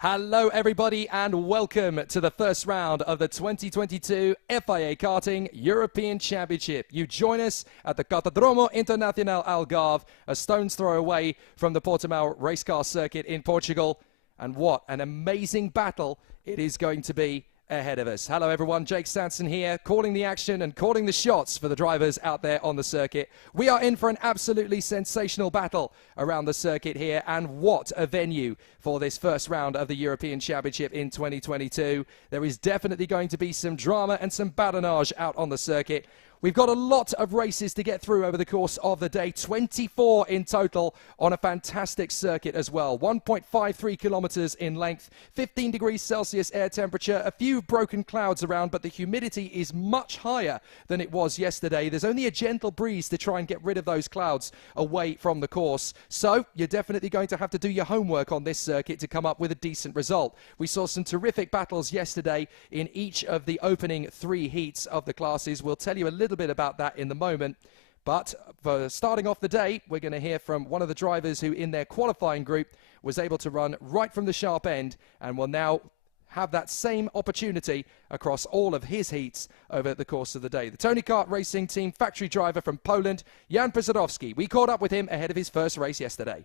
Hello everybody and welcome to the first round of the 2022 FIA Karting European Championship. You join us at the Cartódromo Internacional Algarve, a stone's throw away from the Portimao race car circuit in Portugal. And what an amazing battle it is going to be ahead of us. Hello everyone, Jake Stanson here, calling the action and calling the shots for the drivers out there on the circuit. We are in for an absolutely sensational battle around the circuit here, and what a venue for this first round of the European Championship in 2022. There is definitely going to be some drama and some badinage out on the circuit. We've got a lot of races to get through over the course of the day, 24 in total on a fantastic circuit as well. 1.53 kilometers in length, 15 degrees Celsius air temperature, a few broken clouds around, but the humidity is much higher than it was yesterday. There's only a gentle breeze to try and get rid of those clouds away from the course. So you're definitely going to have to do your homework on this circuit to come up with a decent result. We saw some terrific battles yesterday in each of the opening three heats of the classes. We'll tell you a little bit about that in the moment, but for starting off the day, we're going to hear from one of the drivers who in their qualifying group was able to run right from the sharp end and will now have that same opportunity across all of his heats over the course of the day. The Tony Kart Racing Team factory driver from Poland, Jan Przodowski. We caught up with him ahead of his first race yesterday.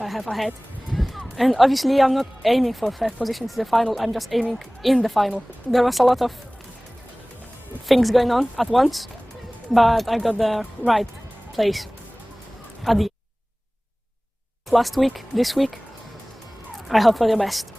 I have ahead, and obviously I'm not aiming for third position to the final, I'm just aiming in the final. There was a lot of things going on at once, but I got the right place at the end. Last week, this week, I hope for the best.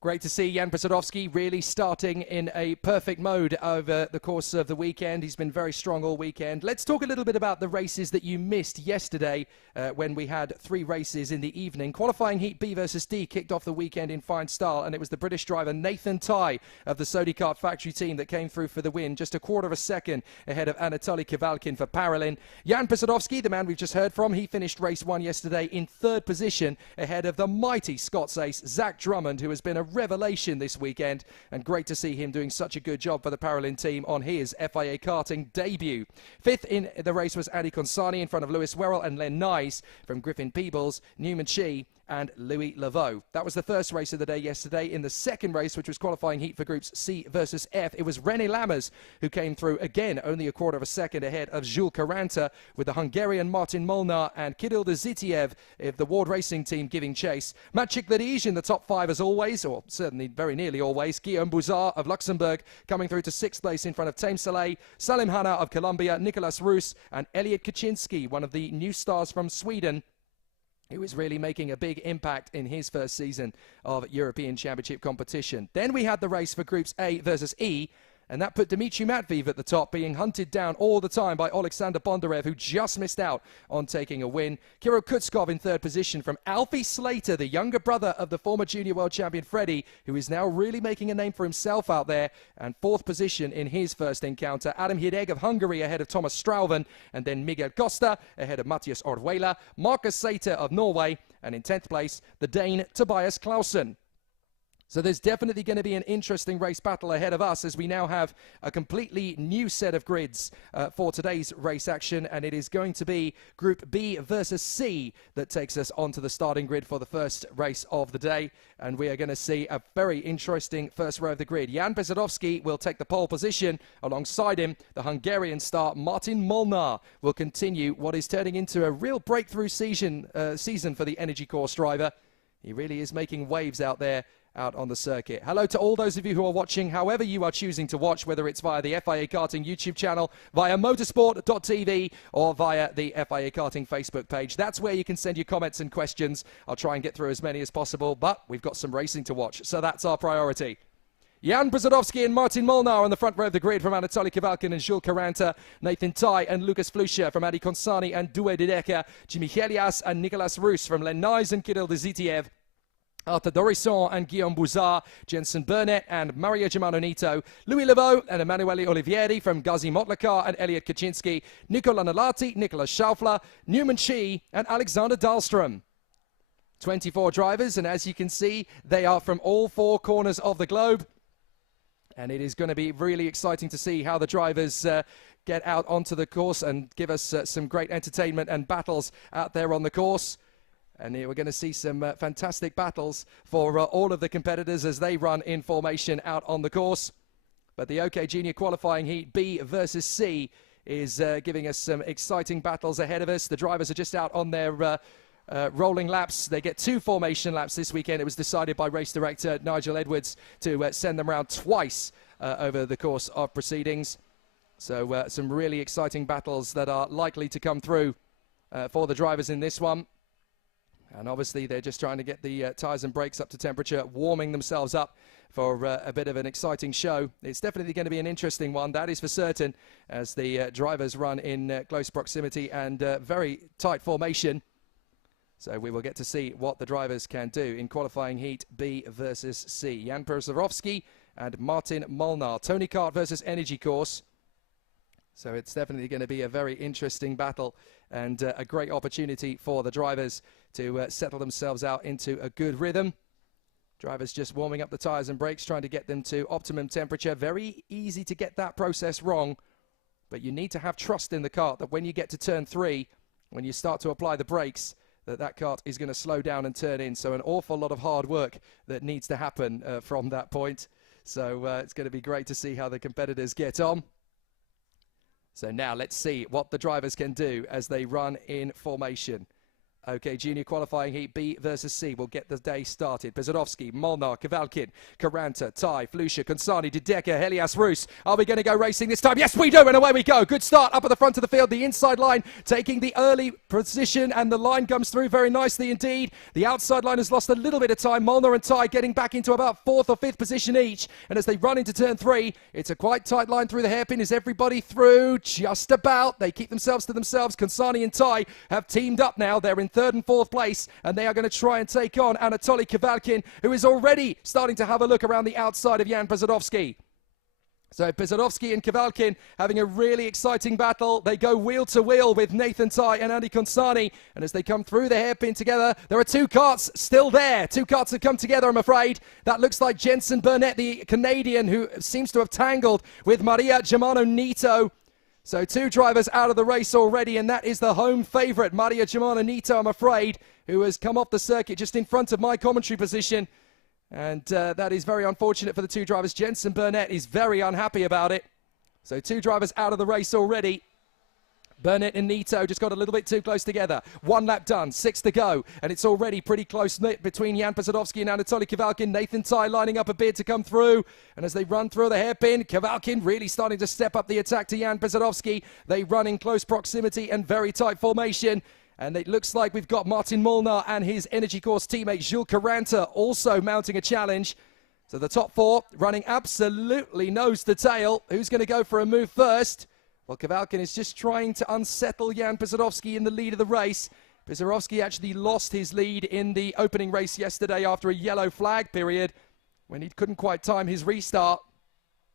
Great to see Jan Przodowski really starting in a perfect mode over the course of the weekend. He's been very strong all weekend. Let's talk a little bit about the races that you missed yesterday when we had three races in the evening. Qualifying Heat B versus D kicked off the weekend in fine style, and it was the British driver Nathan Tighe of the Sodi Kart factory team that came through for the win, just a quarter of a second ahead of Anatoly Kivalkin for Parolin. Jan Przodowski, the man we've just heard from, he finished race one yesterday in third position ahead of the mighty Scots ace Zach Drummond, who has been a revelation this weekend, and great to see him doing such a good job for the Parolin team on his FIA Karting debut. Fifth in the race was Andy Consani in front of Lewis Werrell and Len Nyes from Griffin Peebles, Newman Chi and Louis Laveau. That was the first race of the day yesterday. In the second race, which was qualifying heat for groups C versus F, it was René Lammers who came through again only a quarter of a second ahead of Jules Caranta, with the Hungarian Martin Molnar and Kirill Dezitiev of the Ward Racing team giving chase. Maciej Ledij in the top five as always, or certainly very nearly always. Guillaume Bouzard of Luxembourg coming through to sixth place in front of Tame Saleh, Salim Hanna of Colombia, Nicolas Roos and Elliot Kaczynski, one of the new stars from Sweden, who is really making a big impact in his first season of European Championship competition. Then we had the race for Groups A versus E, and that put Dmitry Matviev at the top, being hunted down all the time by Alexander Bondarev, who just missed out on taking a win. Kirill Kutskov in third position from Alfie Slater, the younger brother of the former junior world champion Freddie, who is now really making a name for himself out there. And fourth position in his first encounter, Adam Hideg of Hungary ahead of Thomas Strauven, and then Miguel Costa ahead of Matthias Orjuela, Marcus Sater of Norway, and in 10th place, the Dane Tobias Clausen. So there's definitely going to be an interesting race battle ahead of us, as we now have a completely new set of grids for today's race action, and it is going to be Group B versus C that takes us onto the starting grid for the first race of the day, and we are going to see a very interesting first row of the grid. Jan Przodowski will take the pole position. Alongside him, the Hungarian star Martin Molnar will continue what is turning into a real breakthrough season for the Energy Course driver. He really is making waves out there out on the circuit. Hello to all those of you who are watching, however you are choosing to watch, whether it's via the FIA Karting YouTube channel, via motorsport.tv, or via the FIA Karting Facebook page. That's where you can send your comments and questions. I'll try and get through as many as possible, but we've got some racing to watch, so that's our priority. Jan Przodowski and Martin Molnar on the front row of the grid from Anatoly Kivalkin and Jules Caranta, Nathan Tighe and Lucas Fluscher from Adi Consani and Due Dideka, Jimmy Helias and Nicolas Roos from Len Nyes and Kirill Dezitiev, Arthur Dorisson and Guillaume Bouzard, Jensen Burnett and Mario Germano Nito, Louis Laveau and Emanuele Olivieri from Gazi Motlakar and Elliot Kaczynski, Nicola Nalati, Nicolas Schaufler, Newman Chi and Alexander Dahlstrom. 24 drivers, and as you can see, they are from all 4 corners of the globe. And it is going to be really exciting to see how the drivers get out onto the course and give us some great entertainment and battles out there on the course. And here we're going to see some fantastic battles for all of the competitors as they run in formation out on the course. But the OK Junior qualifying heat B versus C is giving us some exciting battles ahead of us. The drivers are just out on their rolling laps. They get 2 formation laps this weekend. It was decided by race director Nigel Edwards to send them around twice over the course of proceedings. So some really exciting battles that are likely to come through for the drivers in this one. And obviously they're just trying to get the tyres and brakes up to temperature, warming themselves up for a bit of an exciting show. It's definitely going to be an interesting one, that is for certain, as the drivers run in close proximity and very tight formation. So we will get to see what the drivers can do in qualifying heat B versus C. Jan Pesarovsky and Martin Molnar. Tony Kart versus Energy Course. So it's definitely going to be a very interesting battle and a great opportunity for the drivers to settle themselves out into a good rhythm. Drivers just warming up the tyres and brakes, trying to get them to optimum temperature. Very easy to get that process wrong, but you need to have trust in the kart that when you get to turn 3, when you start to apply the brakes, that kart is going to slow down and turn in. So an awful lot of hard work that needs to happen from that point. So it's going to be great to see how the competitors get on. So now let's see what the drivers can do as they run in formation. OK, Junior qualifying heat B versus C will get the day started. Pesarovsky, Molnar, Kavalkin, Karanta, Tai, Flusha, Konsani, Dideka, Helias, Roos. Are we going to go racing this time? Yes, we do, and away we go. Good start up at the front of the field. The inside line taking the early position, and the line comes through very nicely indeed. The outside line has lost a little bit of time. Molnar and Tai getting back into about 4th or 5th position each. And as they run into turn 3, it's a quite tight line through the hairpin. Is everybody through? Just about. They keep themselves to themselves. Konsani and Tai have teamed up now. They're in 3rd and 4th place, and they are going to try and take on Anatoly Kavalkin, who is already starting to have a look around the outside of Jan Pesarovsky. So Pesarovsky and Kavalkin having a really exciting battle. They go wheel to wheel with Nathan Tai and Andy Konsani, and as they come through the hairpin together, there are 2 karts still there. 2 karts have come together, I'm afraid. That looks like Jensen Burnett, the Canadian, who seems to have tangled with Maria Germano Nito. So 2 drivers out of the race already, and that is the home favourite, Maria Germano Nito, I'm afraid, who has come off the circuit just in front of my commentary position. And that is very unfortunate for the 2 drivers. Jensen Burnett is very unhappy about it. So 2 drivers out of the race already. Burnett and Nito just got a little bit too close together. 1 lap done, 6 to go, and it's already pretty close knit between Jan Pesarovsky and Anatoly Kavalkin. Nathan Tai lining up a bid to come through, and as they run through the hairpin, Kavalkin really starting to step up the attack to Jan Pesarovsky. They run in close proximity and very tight formation. And it looks like we've got Martin Molnar and his Energy Course teammate Jules Caranta also mounting a challenge. So the top 4 running absolutely nose to tail. Who's going to go for a move first? Well, Kavalkin is just trying to unsettle Jan Pesarovsky in the lead of the race. Pesarovsky actually lost his lead in the opening race yesterday after a yellow flag period when he couldn't quite time his restart.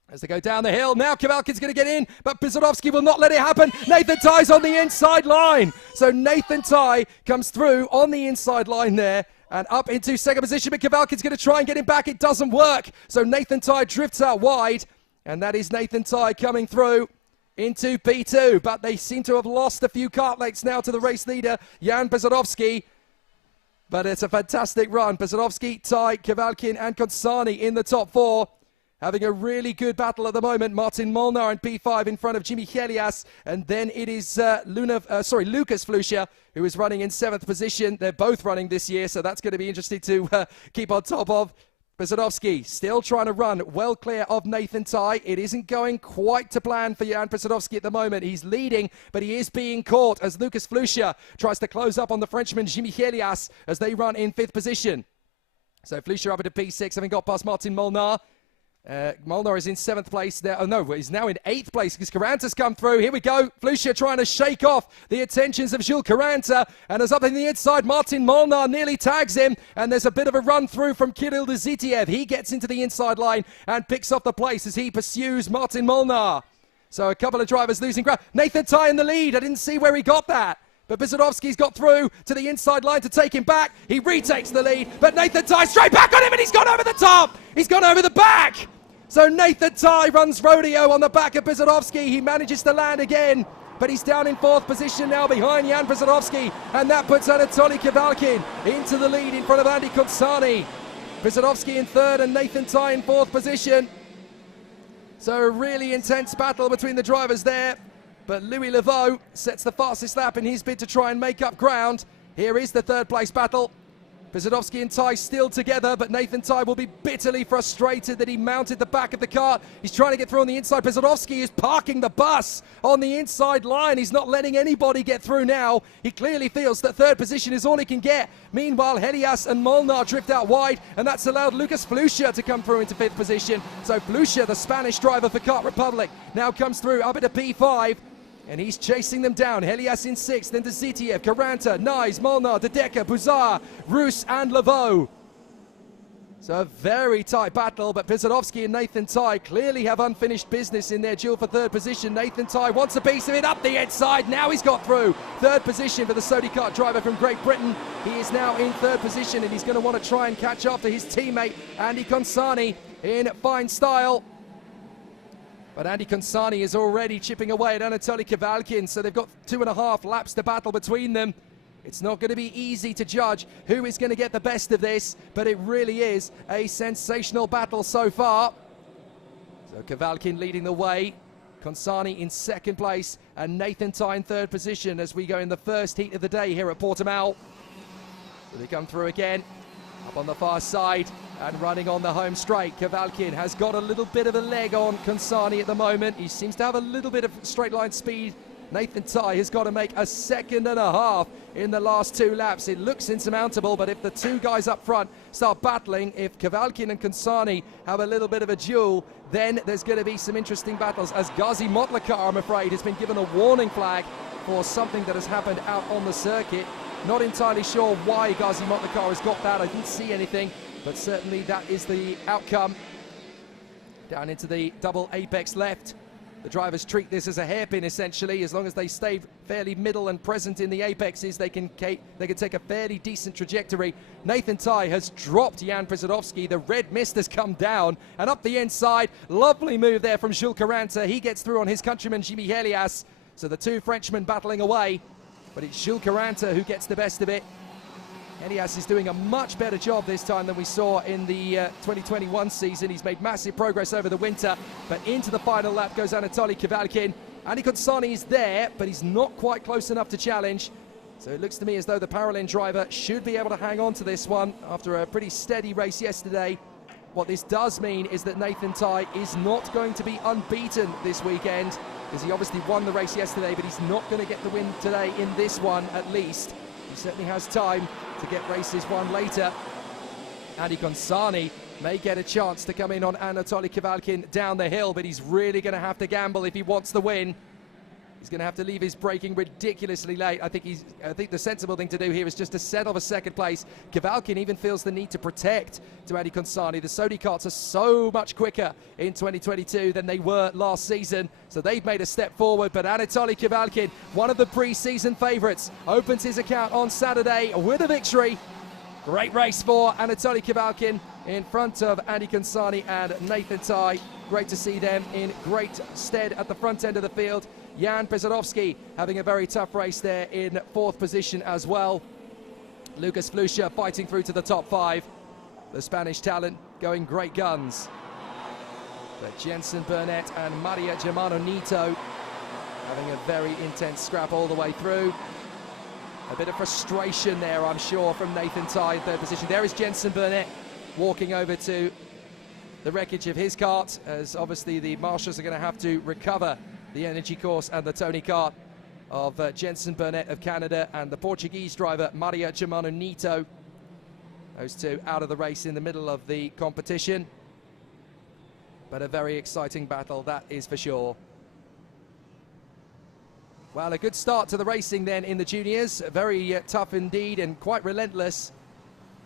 As they go down the hill, now Kavalkin's going to get in, but Pesarovsky will not let it happen. Nathan Tai's on the inside line. So Nathan Tai comes through on the inside line there and up into 2nd position, but Kavalkin's going to try and get him back. It doesn't work. So Nathan Tai drifts out wide, and that is Nathan Tai coming through into P2, but they seem to have lost a few kart lengths now to the race leader, Jan Pesarovsky. But it's a fantastic run. Pesarovsky, Tai, Kavalkin and Konsani in the top 4. Having a really good battle at the moment. Martin Molnar in P5 in front of Jimmy Helias. And then it is Lucas Flusha, who is running in 7th position. They're both running this year, so that's going to be interesting to keep on top of. Pesarovsky still trying to run well clear of Nathan Tai. It isn't going quite to plan for Jan Pesarovsky at the moment. He's leading, but he is being caught as Lucas Flusha tries to close up on the Frenchman Jimmy Helias as they run in 5th position. So Flusha up into P6, having got past Martin Molnar. Molnar is in 7th place there. Oh no, he's now in 8th place because Caranta's come through. Here we go. Flusha trying to shake off the attentions of Jules Caranta. And as up in the inside, Martin Molnar nearly tags him. And there's a bit of a run through from Kirill Dzitiev. He gets into the inside line and picks up the place as he pursues Martin Molnar. So a couple of drivers losing ground. Nathan Tai in the lead. I didn't see where he got that. But Bizodowski's got through to the inside line to take him back. He retakes the lead, but Nathan Tye straight back on him, and he's gone over the top. He's gone over the back. So Nathan Tye runs rodeo on the back of Bizodowski. He manages to land again, but he's down in 4th position now behind Jan Bizodowski, and that puts Anatoly Kavalkin into the lead in front of Andy Consani. Bizodowski in 3rd and Nathan Tye in 4th position. So a really intense battle between the drivers there. But Louis Leveau sets the fastest lap in his bid to try and make up ground. Here is the 3rd place battle. Bizodowski and Tye still together, but Nathan Tye will be bitterly frustrated that he mounted the back of the car. He's trying to get through on the inside. Bizodowski is parking the bus on the inside line. He's not letting anybody get through now. He clearly feels that 3rd position is all he can get. Meanwhile, Helias and Molnar drift out wide, and that's allowed Lucas Flucher to come through into 5th position. So Flucher, the Spanish driver for Kart Republic, now comes through up into P5. And he's chasing them down. Helias in 6th, then Zitiev, Caranta, Nyes, Molnar, Dedeker, Buzar, Roos and Leveau. So a very tight battle, but Bizodowski and Nathan Tye clearly have unfinished business in their duel for 3rd position. Nathan Tye wants a piece of it up the inside. Now he's got through. 3rd position for the Sodi Kart driver from Great Britain. He is now in 3rd position, and he's going to want to try and catch after his teammate, Andy Consani, in fine style. But Andy Consani is already chipping away at Anatoly Kavalkin, so they've got 2.5 laps to battle between them. It's not going to be easy to judge who is going to get the best of this, but it really is a sensational battle so far. So Kavalkin leading the way, Consani in 2nd place, and Nathan Tye in 3rd position as we go in the first heat of the day here at Portimao. So they come through again, up on the far side. And running on the home straight, Kavalkin has got a little bit of a leg on Consani at the moment. He seems to have a little bit of straight line speed. Nathan Tye has got to make a 2.5 seconds in the last 2 laps. It looks insurmountable, but if the 2 guys up front start battling, if Kavalkin and Consani have a little bit of a duel, then there's going to be some interesting battles. As Gazi Motlakar, I'm afraid, has been given a warning flag for something that has happened out on the circuit. Not entirely sure why Gazi Motlakar has got that. I didn't see anything. But certainly that is the outcome. Down into the double apex left. The drivers treat this as a hairpin, essentially. As long as they stay fairly middle and present in the apexes, they can take a fairly decent trajectory. Nathan Tye has dropped Jan Bizodowski. The red mist has come down. And up the inside, lovely move there from Jules Caranta. He gets through on his countryman, Jimmy Helias. So the 2 Frenchmen battling away. But it's Jules Caranta who gets the best of it. Helias is doing a much better job this time than we saw in the 2021 season. He's made massive progress over the winter, but into the final lap goes Anatoly Kavalkin. Andy Consani is there, but he's not quite close enough to challenge. So it looks to me as though the Paralin driver should be able to hang on to this one after a pretty steady race yesterday. What this does mean is that Nathan Tye is not going to be unbeaten this weekend, because he obviously won the race yesterday, but he's not going to get the win today in this one at least. He certainly has time to get races won later. Andy Consani may get a chance to come in on Anatoly Kavalkin down the hill, but he's really going to have to gamble if he wants the win. He's going to have to leave his braking ridiculously late. I think the sensible thing to do here is just to settle for 2nd place. Kavalkin even feels the need to protect to Andy Consani. The Sodi karts are so much quicker in 2022 than they were last season, so they've made a step forward. But Anatoly Kavalkin, one of the pre-season favourites, opens his account on Saturday with a victory. Great race for Anatoly Kavalkin in front of Andy Consani and Nathan Tye. Great to see them in great stead at the front end of the field. Jan Bizodowski having a very tough race there in 4th position as well. Lucas Flucher fighting through to the top 5. The Spanish talent going great guns. But Jensen Burnett and Maria Germano Nito having a very intense scrap all the way through. A bit of frustration there, I'm sure, from Nathan Tye in 3rd position. There is Jensen Burnett walking over to the wreckage of his kart, as obviously the marshals are going to have to recover the energy course and the Tony kart of Jensen Burnett of Canada and the Portuguese driver Maria Germano Nito. Those 2 out of the race in the middle of the competition. But a very exciting battle, that is for sure. Well, a good start to the racing then in the juniors. Very tough indeed and quite relentless.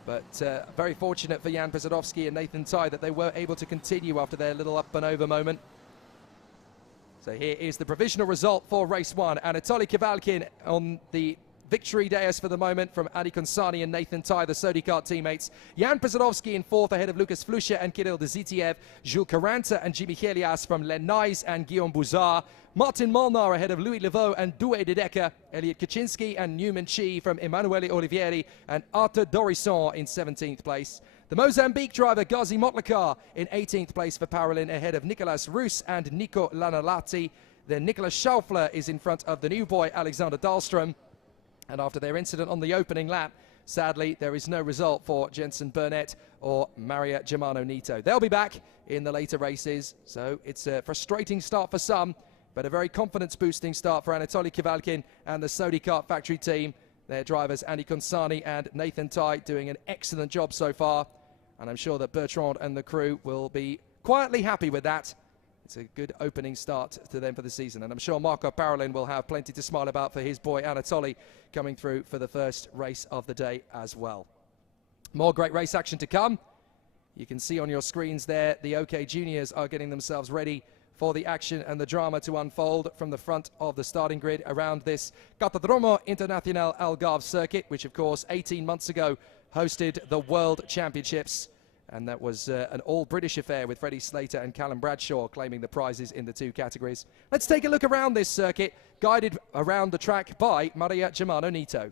But very fortunate for Jan Bizodowski and Nathan Tye that they were able to continue after their little up and over moment. So here is the provisional result for race 1. Anatoly Kavalkin on the victory dais for the moment from Adi Konsani and Nathan Tai, the Sodi Kart teammates. Jan Przodowski in fourth ahead of Lucas Flusha and Kirill Dezitiev. Jules Caranta and Jimmy Helias from Lennais and Guillaume Bouzard. Martin Molnar ahead of Louis Leveau and Doué de Decker. Elliot Kaczynski and Newman Chi from Emanuele Olivieri and Arthur Dorisson in 17th place. The Mozambique driver Ghazi Motlakar in 18th place for Parolin ahead of Nicolas Roos and Nico Lanalati. Then Nicolas Schaufler is in front of the new boy Alexander Dahlstrom. And after their incident on the opening lap, sadly, there is no result for Jensen Burnett or Maria Germano Nito. They'll be back in the later races, so it's a frustrating start for some, but a very confidence-boosting start for Anatoly Kivalkin and the Sodi Kart factory team. Their drivers Andy Konsani and Nathan Tai doing an excellent job so far, and I'm sure that Bertrand and the crew will be quietly happy with that. It's a good opening start to them for the season, and I'm sure Marco Parolin will have plenty to smile about for his boy Anatoly coming through for the first race of the day as well. More great race action to come. You can see on your screens there the OK Juniors are getting themselves ready for the action and the drama to unfold from the front of the starting grid around this Cartodromo Internacional Algarve circuit, which of course 18 months ago hosted the World Championships. And that was an all-British affair with Freddie Slater and Callum Bradshaw claiming the prizes in the two categories. Let's take a look around this circuit, guided around the track by Maria Germano Nito.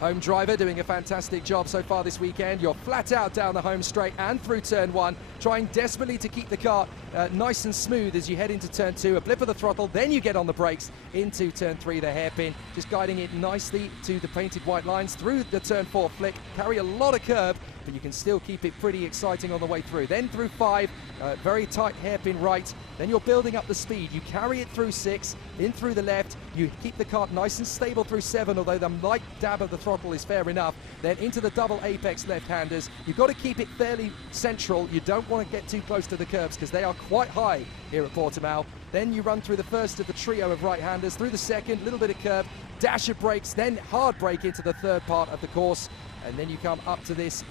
Home driver doing a fantastic job so far this weekend. You're flat out down the home straight and through turn one, trying desperately to keep the kart nice and smooth as you head into turn two. A blip of the throttle, then you get on the brakes into turn three, the hairpin, just guiding it nicely to the painted white lines through the turn four flick. Carry a lot of curb, but you can still keep it pretty exciting on the way through. Then through five, very tight hairpin right. Then you're building up the speed. You carry it through six, in through the left. You keep the kart nice and stable through seven, although the light dab of the throttle is fair enough. Then into the double apex left-handers. You've got to keep it fairly central. You don't want to get too close to the curbs because they are quite high here at Portimao. Then you run through the first of the trio of right-handers, through the second, little bit of curb, dash of brakes, then hard brake into the third part of the course. And then you come up to this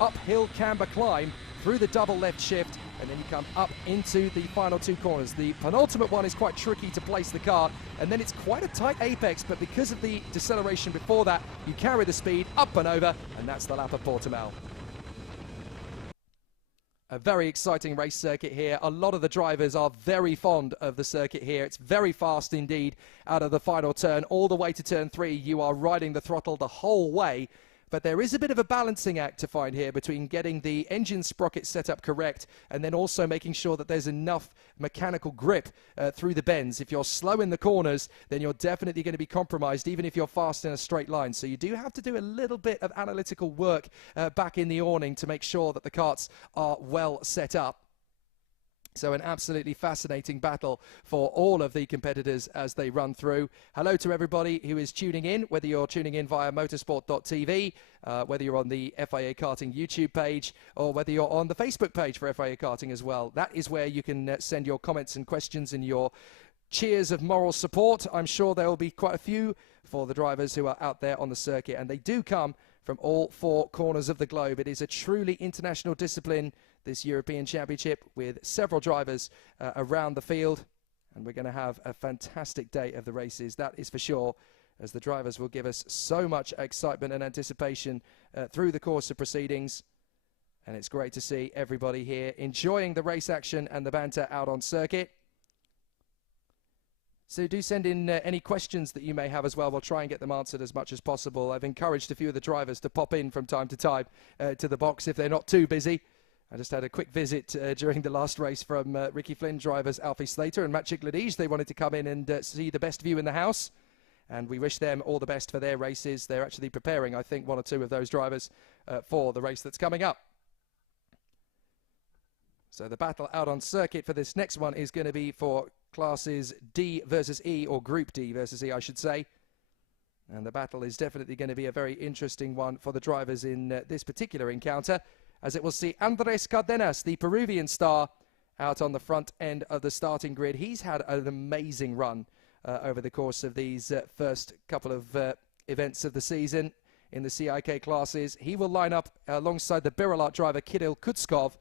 uphill camber climb through the double left shift, and then you come up into the final two corners. The penultimate one is quite tricky to place the kart, and then it's quite a tight apex, but because of the deceleration before that, you carry the speed up and over, and that's the lap of Portimao. A very exciting race circuit here. A lot of the drivers are very fond of the circuit here. It's very fast indeed out of the final turn all the way to turn three. You are riding the throttle the whole way. But there is a bit of a balancing act to find here between getting the engine sprocket set up correct and then also making sure that there's enough mechanical grip through the bends. If you're slow in the corners, then you're definitely going to be compromised, even if you're fast in a straight line. So you do have to do a little bit of analytical work back in the awning to make sure that the karts are well set up. So an absolutely fascinating battle for all of the competitors as they run through. Hello to everybody who is tuning in, whether you're tuning in via motorsport.tv, whether you're on the FIA Karting YouTube page, or whether you're on the Facebook page for FIA Karting as well. That is where you can send your comments and questions and your cheers of moral support. I'm sure there will be quite a few for the drivers who are out there on the circuit, and they do come from all four corners of the globe. It is a truly international discipline, this European Championship, with several drivers around the field, and we're going to have a fantastic day of the races, that is for sure, as the drivers will give us so much excitement and anticipation through the course of proceedings. And it's great to see everybody here enjoying the race action and the banter out on circuit. So do send in any questions that you may have as well. We'll try and get them answered as much as possible. I've encouraged a few of the drivers to pop in from time to time to the box if they're not too busy. I just had a quick visit during the last race from Ricky Flynn drivers Alfie Slater and Maciej Ledij. They wanted to come in and see the best view in the house, and we wish them all the best for their races. They're actually preparing, I think, one or two of those drivers for the race that's coming up. So the battle out on circuit for this next one is going to be for classes D versus E, or Group D versus E, I should say. And the battle is definitely going to be a very interesting one for the drivers in this particular encounter, as it will see Andres Cardenas, the Peruvian star, out on the front end of the starting grid. He's had an amazing run over the course of these first couple of events of the season in the CIK classes. He will line up alongside the Biralat driver Kirill Kutskov,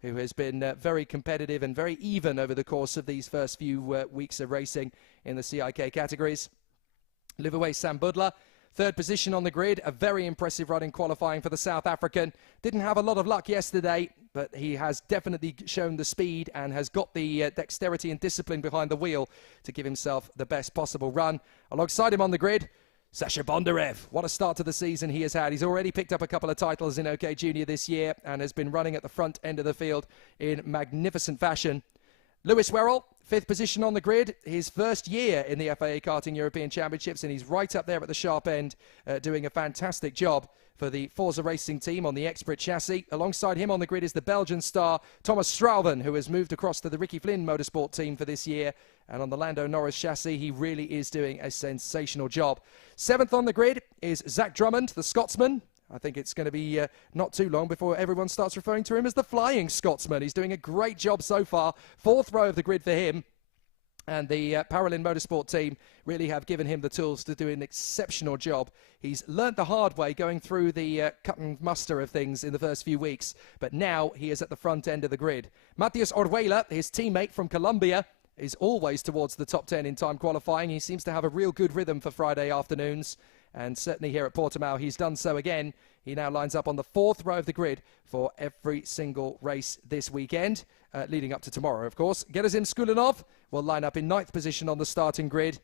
who has been very competitive and very even over the course of these first few weeks of racing in the CIK categories. Liverway Sam Budler, third position on the grid. A very impressive run in qualifying for the South African. Didn't have a lot of luck yesterday, but he has definitely shown the speed and has got the dexterity and discipline behind the wheel to give himself the best possible run. Alongside him on the grid, Sasha Bondarev. What a start to the season he has had. He's already picked up a couple of titles in OK Junior this year and has been running at the front end of the field in magnificent fashion. Lewis Werrell, fifth position on the grid, his first year in the FIA Karting European Championships, and he's right up there at the sharp end, doing a fantastic job for the Forza Racing team on the Expert chassis. Alongside him on the grid is the Belgian star Thomas Strauven, who has moved across to the Ricky Flynn Motorsport team for this year. And on the Lando Norris chassis, he really is doing a sensational job. Seventh on the grid is Zach Drummond, the Scotsman. I think it's going to be not too long before everyone starts referring to him as the Flying Scotsman. He's doing a great job so far. Fourth row of the grid for him. And the Paralin Motorsport team really have given him the tools to do an exceptional job. He's learnt the hard way going through the cut and muster of things in the first few weeks. But now he is at the front end of the grid. Matthias Orwela, his teammate from Colombia, is always towards the top 10 in time qualifying. He seems to have a real good rhythm for Friday afternoons. And certainly here at Portimao, he's done so again. He now lines up on the fourth row of the grid for every single race this weekend, leading up to tomorrow, of course. Gerazim Skulinov will line up in ninth position on the starting grid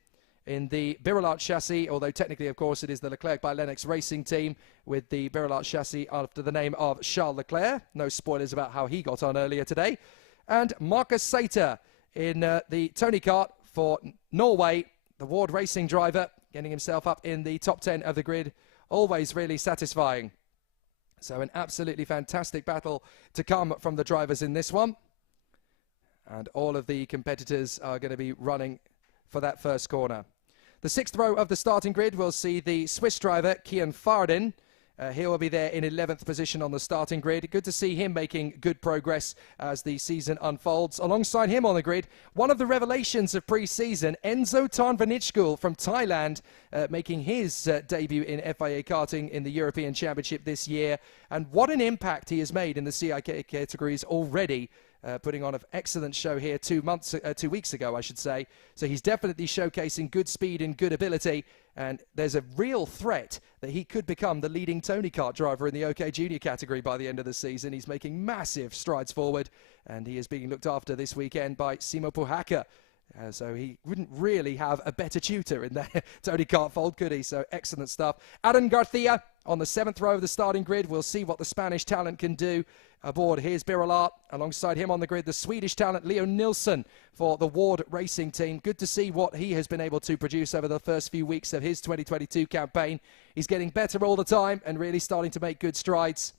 in the Birilat chassis, although technically, of course, it is the Leclerc by Lennox racing team with the Birilat chassis after the name of Charles Leclerc. No spoilers about how he got on earlier today. And Marcus Sater in the Tony Kart for Norway, the Ward Racing driver, getting himself up in the top 10 of the grid. Always really satisfying. So an absolutely fantastic battle to come from the drivers in this one. And all of the competitors are going to be running for that first corner. The sixth row of the starting grid will see the Swiss driver, Kian Fardin. He will be there in 11th position on the starting grid. Good to see him making good progress as the season unfolds. Alongside him on the grid, one of the revelations of pre-season, Enzo Tanvanitschkul from Thailand, making his debut in FIA Karting in the European Championship this year. And what an impact he has made in the CIK categories already. Putting on an excellent show here 2 weeks ago, I should say. So he's definitely showcasing good speed and good ability. And there's a real threat that he could become the leading Tony Kart driver in the OK Junior category by the end of the season. He's making massive strides forward, and he is being looked after this weekend by Simo Puhaka. So he wouldn't really have a better tutor in that Tony Kart fold, could he? So excellent stuff. Aaron Garcia on the seventh row of the starting grid. We'll see what the Spanish talent can do aboard his Birilat. Alongside him on the grid, the Swedish talent Leo Nilsson for the Ward Racing team. Good to see what he has been able to produce over the first few weeks of his 2022 campaign. He's getting better all the time and really starting to make good strides.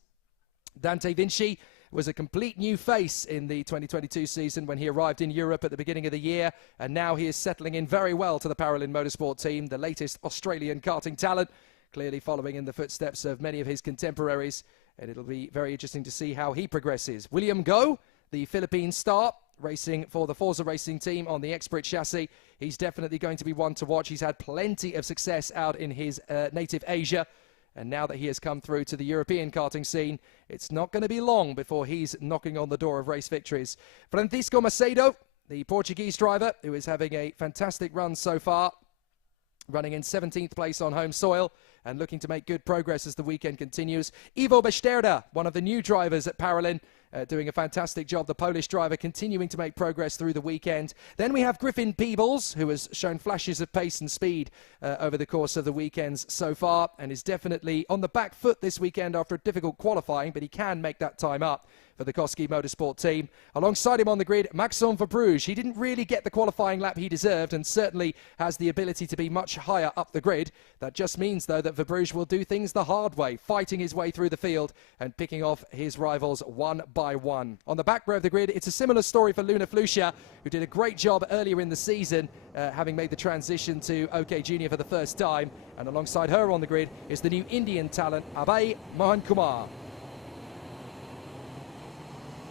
Dante Vinci was a complete new face in the 2022 season when he arrived in Europe at the beginning of the year, and now he is settling in very well to the Paralin Motorsport team, the latest Australian karting talent, clearly following in the footsteps of many of his contemporaries, and it'll be very interesting to see how he progresses. William Go, the Philippine star, racing for the Forza Racing team on the Expert chassis. He's definitely going to be one to watch. He's had plenty of success out in his native Asia. And now that he has come through to the European karting scene, it's not going to be long before he's knocking on the door of race victories. Francisco Macedo, the Portuguese driver, who is having a fantastic run so far, running in 17th place on home soil and looking to make good progress as the weekend continues. Ivo Besterda, one of the new drivers at Paralin, doing a fantastic job. The Polish driver continuing to make progress through the weekend. Then we have Griffin Peebles, who has shown flashes of pace and speed over the course of the weekends so far and is definitely on the back foot this weekend after a difficult qualifying, but he can make that time up for the Koski Motorsport team. Alongside him on the grid, Maxime Verbruge. He didn't really get the qualifying lap he deserved and certainly has the ability to be much higher up the grid. That just means, though, that Verbruge will do things the hard way, fighting his way through the field and picking off his rivals one by one. On the back row of the grid, it's a similar story for Luna Flusha, who did a great job earlier in the season, having made the transition to OK Junior for the first time. And alongside her on the grid is the new Indian talent, Abhay Mohan Kumar.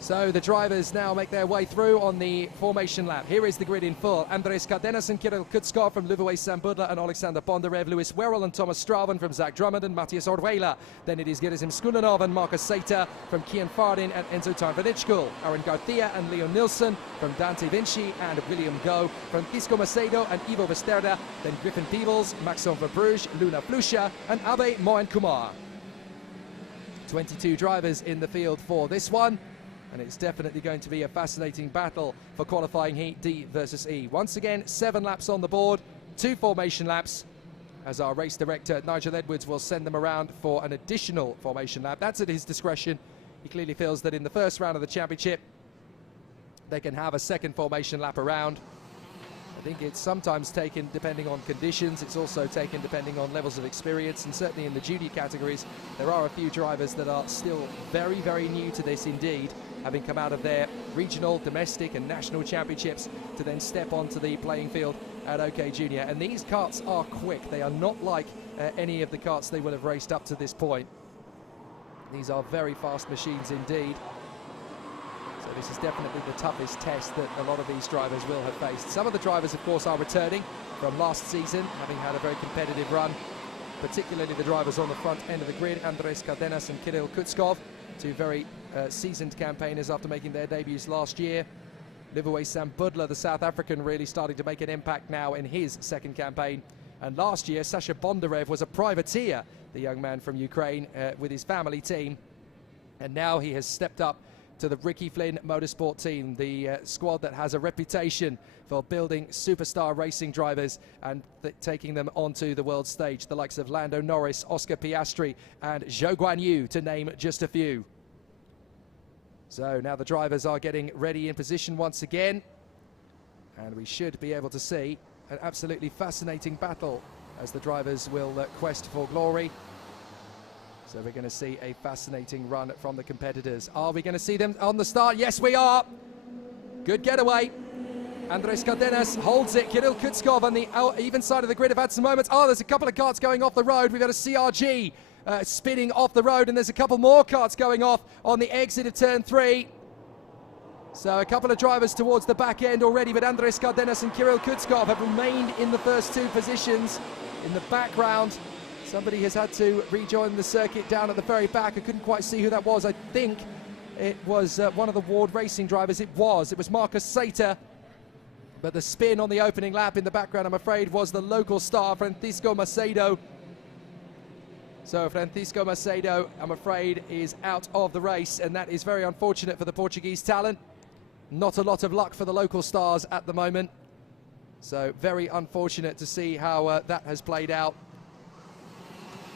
So the drivers now make their way through on the formation lap. Here is the grid in full. Andres Cardenas and Kirill Kutskov from Livoe Sambudla and Alexander Bondarev, Lewis Werrell and Thomas Straven from Zach Drummond and Matthias Orduela. Then it is Gerasim Skulanov and Marcus Seita from Kian Fardin and Enzo Tarvanichkul. Aaron Garcia and Leo Nilsson from Dante Vinci and William Go. Francisco Macedo and Ivo Vesterda. Then Griffin Peebles, Maxon Verbruge, Luna Flusha and Abe Mohan Kumar. 22 drivers in the field for this one. And it's definitely going to be a fascinating battle for qualifying heat D versus E. Once again, 7 laps on the board, 2 formation laps, as our race director Nigel Edwards will send them around for an additional formation lap. That's at his discretion. He clearly feels that in the first round of the championship they can have a second formation lap around. I think it's sometimes taken depending on conditions. It's also taken depending on levels of experience, and certainly in the junior categories there are a few drivers that are still very, very new to this indeed, having come out of their regional, domestic and national championships to then step onto the playing field at OK Junior. And these karts are quick. They are not like any of the karts they will have raced up to this point. These are very fast machines indeed. So this is definitely the toughest test that a lot of these drivers will have faced. Some of the drivers, of course, are returning from last season, having had a very competitive run, particularly the drivers on the front end of the grid, Andres Cardenas and Kirill Kutskov, 2 very seasoned campaigners after making their debuts last year. Livoe Sambudla, the South African, really starting to make an impact now in his second campaign. And last year, Sasha Bondarev was a privateer, the young man from Ukraine, with his family team. And now he has stepped up to the Ricky Flynn Motorsport team, the squad that has a reputation for building superstar racing drivers and taking them onto the world stage. The likes of Lando Norris, Oscar Piastri and Zhou Guanyu, to name just a few. So now the drivers are getting ready in position once again, and we should be able to see an absolutely fascinating battle as the drivers will quest for glory. So we're going to see a fascinating run from the competitors. Are we going to see them on the start? Yes, we are. Good getaway. Andres Cardenas holds it. Kirill Kutskov on the even side of the grid have had some moments. Oh, there's a couple of karts going off the road. We've got a CRG spinning off the road, and there's a couple more karts going off on the exit of turn 3. So a couple of drivers towards the back end already, but Andres Cardenas and Kirill Kutskov have remained in the first 2 positions. In the background, somebody has had to rejoin the circuit down at the very back. I couldn't quite see who that was. I think it was one of the Ward Racing drivers. It was Marcus Seita. But the spin on the opening lap in the background, I'm afraid, was the local star, Francisco Macedo. So Francisco Macedo, I'm afraid, is out of the race, and that is very unfortunate for the Portuguese talent. Not a lot of luck for the local stars at the moment. So very unfortunate to see how that has played out.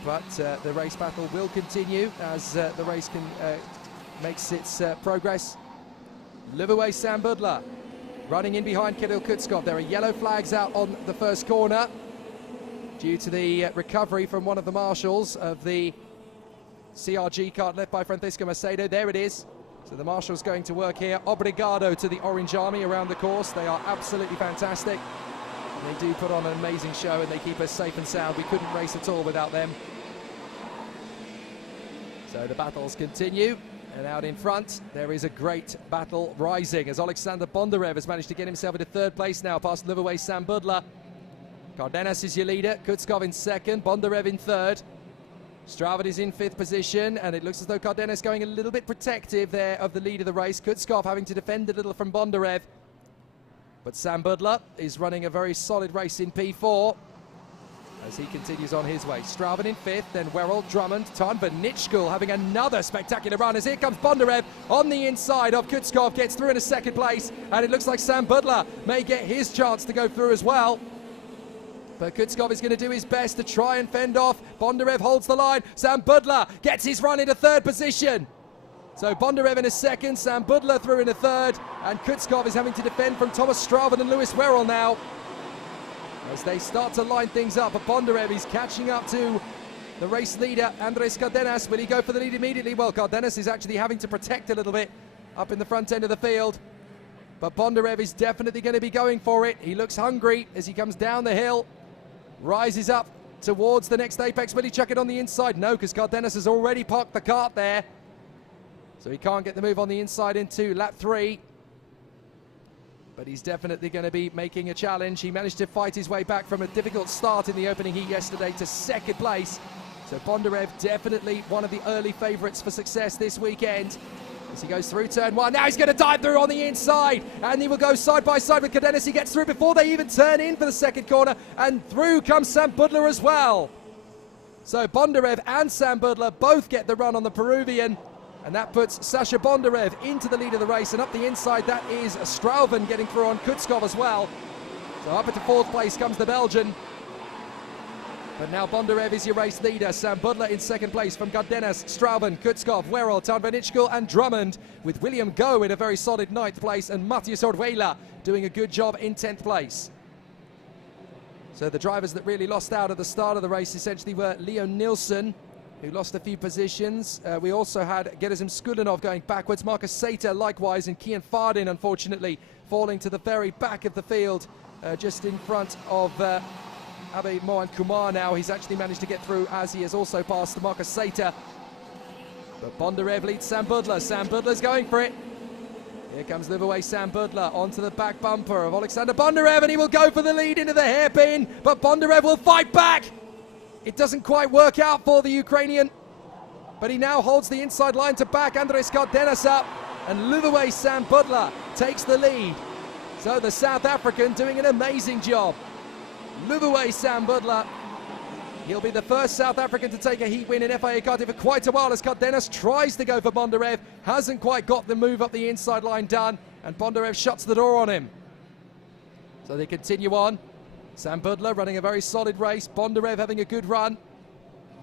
But the race battle will continue as the race makes its progress. Livoe Sambudla running in behind Kirill Kutskov. There are yellow flags out on the first corner due to the recovery from one of the marshals of the CRG kart left by Francisco Macedo. There it is. So the marshal's going to work here. Obrigado to the Orange Army around the course. They are absolutely fantastic. They do put on an amazing show, and they keep us safe and sound. We couldn't race at all without them. So the battles continue, and out in front there is a great battle rising as Alexander Bondarev has managed to get himself into 3rd place now past Livoe Sambudla. Cardenas is your leader, Kutskov in 2nd, Bondarev in 3rd. Straven is in 5th position, and it looks as though Cardenas going a little bit protective there of the lead of the race. Kutskov having to defend a little from Bondarev. But Sambudla is running a very solid race in P4 as he continues on his way. Straven in 5th, then Werrell, Drummond, Tarvanichkul having another spectacular run as here comes Bondarev on the inside of Kutskov, gets through in a 2nd place, and it looks like Sambudla may get his chance to go through as well. But Kutskov is going to do his best to try and fend off. Bondarev holds the line. Sambudla gets his run into 3rd position. So Bondarev in a 2nd, Sambudla through in a 3rd, and Kutskov is having to defend from Thomas Straven and Lewis Werrell now as they start to line things up. But Bondarev is catching up to the race leader, Andres Cardenas. Will he go for the lead immediately? Well, Cardenas is actually having to protect a little bit up in the front end of the field. But Bondarev is definitely going to be going for it. He looks hungry as he comes down the hill, rises up towards the next apex. Will he chuck it on the inside? No, because Cardenas has already parked the kart there. So he can't get the move on the inside into lap 3. But he's definitely going to be making a challenge. He managed to fight his way back from a difficult start in the opening heat yesterday to second place. So Bondarev definitely one of the early favourites for success this weekend. As he goes through turn 1, now he's going to dive through on the inside, and he will go side by side with Cardenas. He gets through before they even turn in for the second corner, and through comes Sam Budler as well. So Bondarev and Sam Budler both get the run on the Peruvian, and that puts Sasha Bondarev into the lead of the race, and up the inside that is Strauven getting through on Kutskov as well. So up into 4th place comes the Belgian. But now Bondarev is your race leader. Sam Budler in 2nd place from Cardenas, Strauven, Kutskov, Werrell, Tanvanichkul and Drummond, with William Go in a very solid 9th place and Matthias Orduela doing a good job in 10th place. So the drivers that really lost out at the start of the race essentially were Leo Nilsson, who lost a few positions. We also had Gerazim Skulinov going backwards, Marcus Sater likewise, and Kian Fardin unfortunately falling to the very back of the field, just in front of Abe Mohan Kumar now. He's actually managed to get through as he has also passed Marcus Sater. But Bondarev leads Sam Budler. Sam Budler's going for it. Here comes Liverway Sam Budler onto the back bumper of Alexander Bondarev, and he will go for the lead into the hairpin, but Bondarev will fight back. It doesn't quite work out for the Ukrainian, but he now holds the inside line to back Andres Cardenas up, and Liverway Sam Budler takes the lead. So the South African doing an amazing job. Liverway Sam Budler, he'll be the first South African to take a heat win in FIA Karting for quite a while, as Cardenas tries to go for Bondarev, hasn't quite got the move up the inside line done, and Bondarev shuts the door on him. So they continue on. Sam Budler running a very solid race, Bondarev having a good run,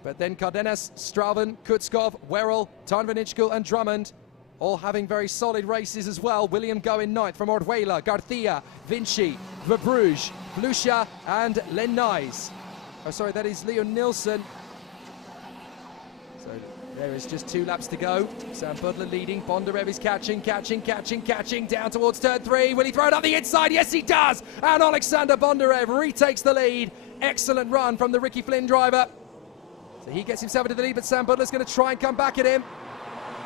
but then Cardenas, Strauven, Kutskov, Werrell, Tanvanichkul and Drummond all having very solid races as well. William Go in 9th from Orduela, Garcia, Vinci, Verbruge, Blusha and Len Nyes. Oh, sorry, that is Leo Nilsson. So there is just 2 laps to go. Sam Budler leading. Bondarev is catching down towards turn 3. Will he throw it up the inside? Yes, he does. And Alexander Bondarev retakes the lead. Excellent run from the Ricky Flynn driver. So he gets himself into the lead, but Sam Budler's going to try and come back at him.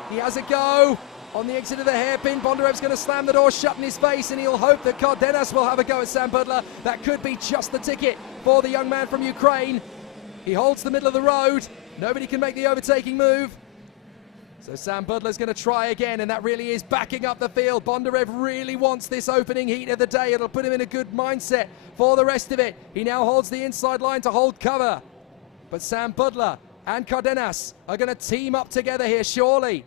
He has a go on the exit of the hairpin. Bondarev's going to slam the door shut in his face, and he'll hope that Cardenas will have a go at Sam Budler. That could be just the ticket for the young man from Ukraine. He holds the middle of the road. Nobody can make the overtaking move. So Sam Budler's going to try again, and that really is backing up the field. Bondarev really wants this opening heat of the day. It'll put him in a good mindset for the rest of it. He now holds the inside line to hold cover. But Sam Budler and Cardenas are going to team up together here, surely.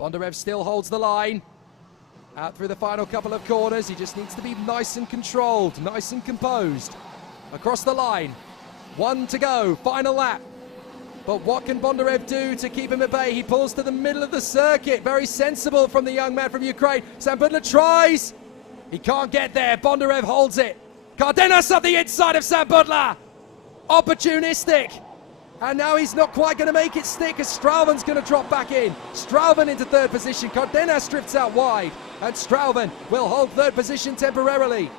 Bondarev still holds the line. Out through the final couple of corners. He just needs to be nice and controlled, nice and composed. Across the line. 1 to go, final lap. But what can Bondarev do to keep him at bay? He pulls to the middle of the circuit. Very sensible from the young man from Ukraine. Sam Budler tries. He can't get there. Bondarev holds it. Cardenas up the inside of Sam Budler. Opportunistic. And now he's not quite going to make it stick, as Strauven's going to drop back in. Strauven into 3rd position. Cardenas drifts out wide, and Strauven will hold 3rd position temporarily.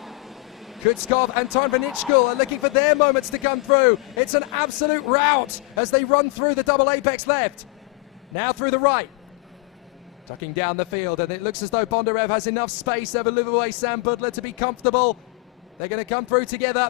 Kutskov and Tanvanichkul are looking for their moments to come through. It's an absolute rout as they run through the double apex left. Now through the right. Tucking down the field, and it looks as though Bondarev has enough space over Liverway Sam Budler to be comfortable. They're going to come through together.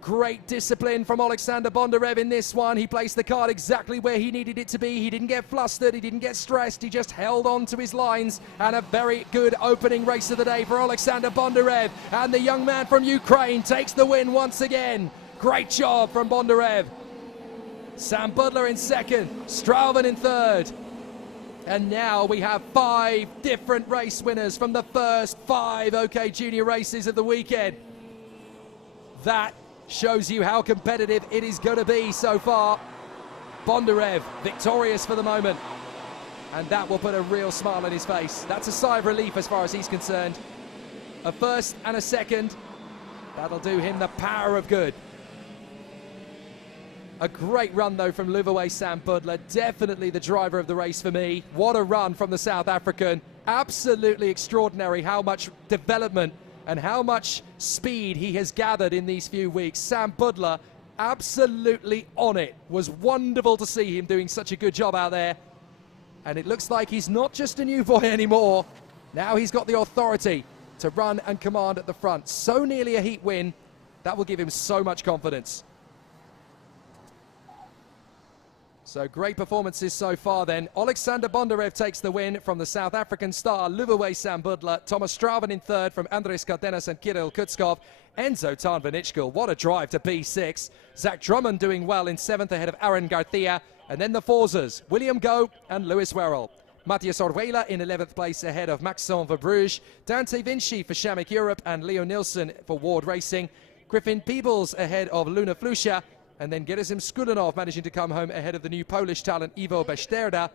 Great discipline from Alexander Bondarev in this one. He placed the card exactly where he needed it to be. He didn't get flustered, he didn't get stressed, he just held on to his lines. And a very good opening race of the day for Alexander Bondarev. And the young man from Ukraine takes the win once again. Great job from Bondarev. Sam Budler in 2nd, Strauven in 3rd. And now we have 5 different race winners from the first 5 OK Junior races of the weekend. That shows you how competitive it is going to be so far. Bondarev victorious for the moment, and that will put a real smile on his face. That's a sigh of relief as far as he's concerned. A 1st and a 2nd, that'll do him the power of good. A great run though from Liverway Sam Budler, definitely the driver of the race for me. What a run from the South African. Absolutely extraordinary how much development and how much speed he has gathered in these few weeks. Sam Budler absolutely on it. Was wonderful to see him doing such a good job out there. And it looks like he's not just a new boy anymore. Now he's got the authority to run and command at the front. So nearly a heat win. That will give him so much confidence. So great performances so far then. Alexander Bondarev takes the win from the South African star Luvuwe Sambudla. Thomas Strauven in third from Andres Cardenas and Kirill Kutskov. Enzo Tarnvanichkul, what a drive to P6. Zach Drummond doing well in seventh ahead of Aaron Garcia. And then the Forzers, William Goh and Lewis Werrell. Matthias Orwela in 11th place ahead of Maxime Verbruge. Dante Vinci for Shamik Europe and Leo Nilsson for Ward Racing. Griffin Peebles ahead of Luna Flusha. And then Gerasim Skudanov managing to come home ahead of the new Polish talent Ivo Besterda.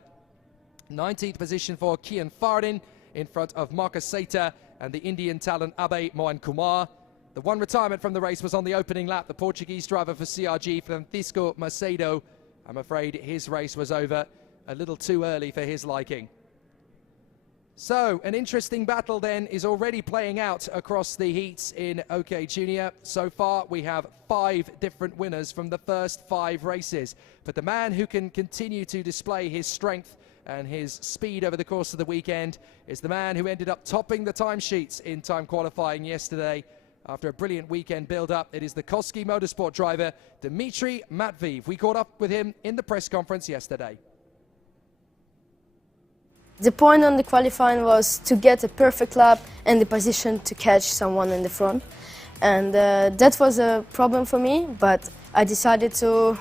19th position for Kian Fardin in front of Marcus Sater and the Indian talent Abe Mohan Kumar. The one retirement from the race was on the opening lap. The Portuguese driver for CRG, Francisco Macedo. I'm afraid his race was over a little too early for his liking. So, an interesting battle then is already playing out across the heats in OK Junior. So far, we have 5 different winners from the first 5 races. But the man who can continue to display his strength and his speed over the course of the weekend is the man who ended up topping the timesheets in time qualifying yesterday. After a brilliant weekend build-up, it is the Koski Motorsport driver, Dmitry Matviev. We caught up with him in the press conference yesterday. The point on the qualifying was to get a perfect lap and the position to catch someone in the front. And that was a problem for me, but I decided to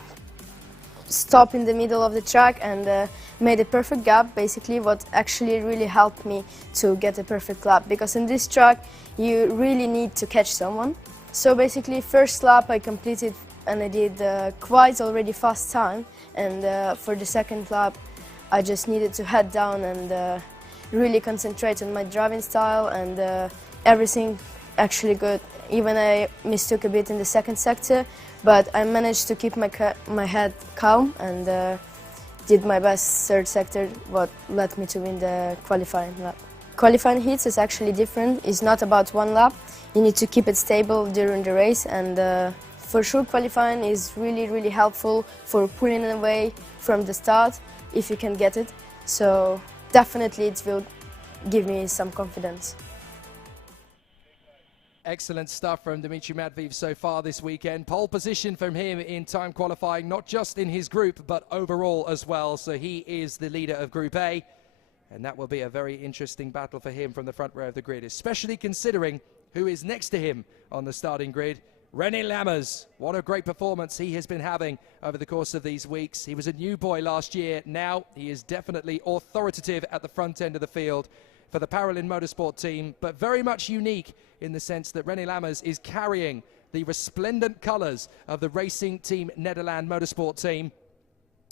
stop in the middle of the track and made a perfect gap, basically what actually really helped me to get a perfect lap. Because in this track, you really need to catch someone. So basically, first lap I completed and I did quite already fast time. And for the second lap, I just needed to head down and really concentrate on my driving style, and everything actually good. Even I mistook a bit in the second sector, but I managed to keep my head calm and did my best third sector, what led me to win the qualifying lap. Qualifying heats is actually different. It's not about one lap. You need to keep it stable during the race, and for sure qualifying is really helpful for pulling away from the start if you can get it. So definitely it will give me some confidence. Excellent stuff from Dmitry Matviev so far this weekend. Pole position from him in time qualifying, not just in his group, but overall as well. So he is the leader of Group A. And that will be a very interesting battle for him from the front row of the grid, especially considering who is next to him on the starting grid. René Lammers, what a great performance he has been having over the course of these weeks. He was a new boy last year. Now he is definitely authoritative at the front end of the field for the Paralin Motorsport team, but very much unique in the sense that René Lammers is carrying the resplendent colours of the Racing Team Nederland Motorsport team.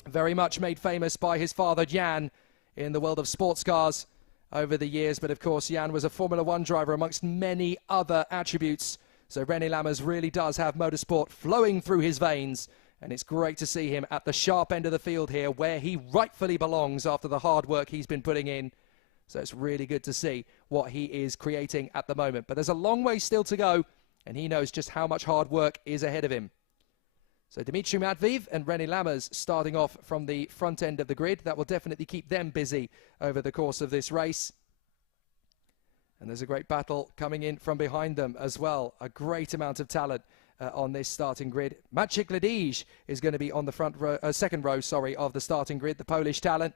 Very much made famous by his father Jan in the world of sports cars over the years, but of course Jan was a Formula One driver amongst many other attributes. So René Lammers really does have motorsport flowing through his veins, and it's great to see him at the sharp end of the field here where he rightfully belongs after the hard work he's been putting in. So it's really good to see what he is creating at the moment. But there's a long way still to go, and he knows just how much hard work is ahead of him. So Dmitry Matviev and René Lammers starting off from the front end of the grid. That will definitely keep them busy over the course of this race. And there's a great battle coming in from behind them as well. A great amount of talent on this starting grid. Maciej Ledij is going to be on the front row, second row, of the starting grid. The Polish talent,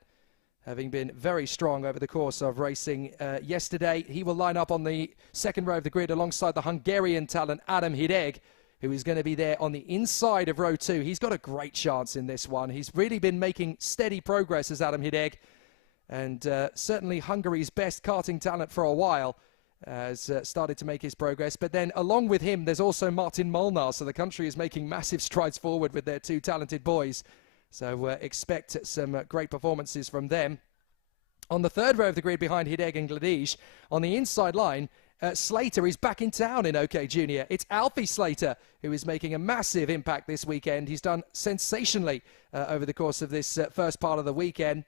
having been very strong over the course of racing yesterday. He will line up on the second row of the grid alongside the Hungarian talent Adam Hideg, who is going to be there on the inside of row 2. He's got a great chance in this one. He's really been making steady progress as Adam Hideg. And certainly Hungary's best karting talent for a while has started to make his progress. But then along with him, there's also Martin Molnar. So the country is making massive strides forward with their 2 talented boys. So expect some great performances from them. On the third row of the grid behind Hideg and Ledij, on the inside line, Slater is back in town in OK Junior. It's Alfie Slater who is making a massive impact this weekend. He's done sensationally over the course of this first part of the weekend.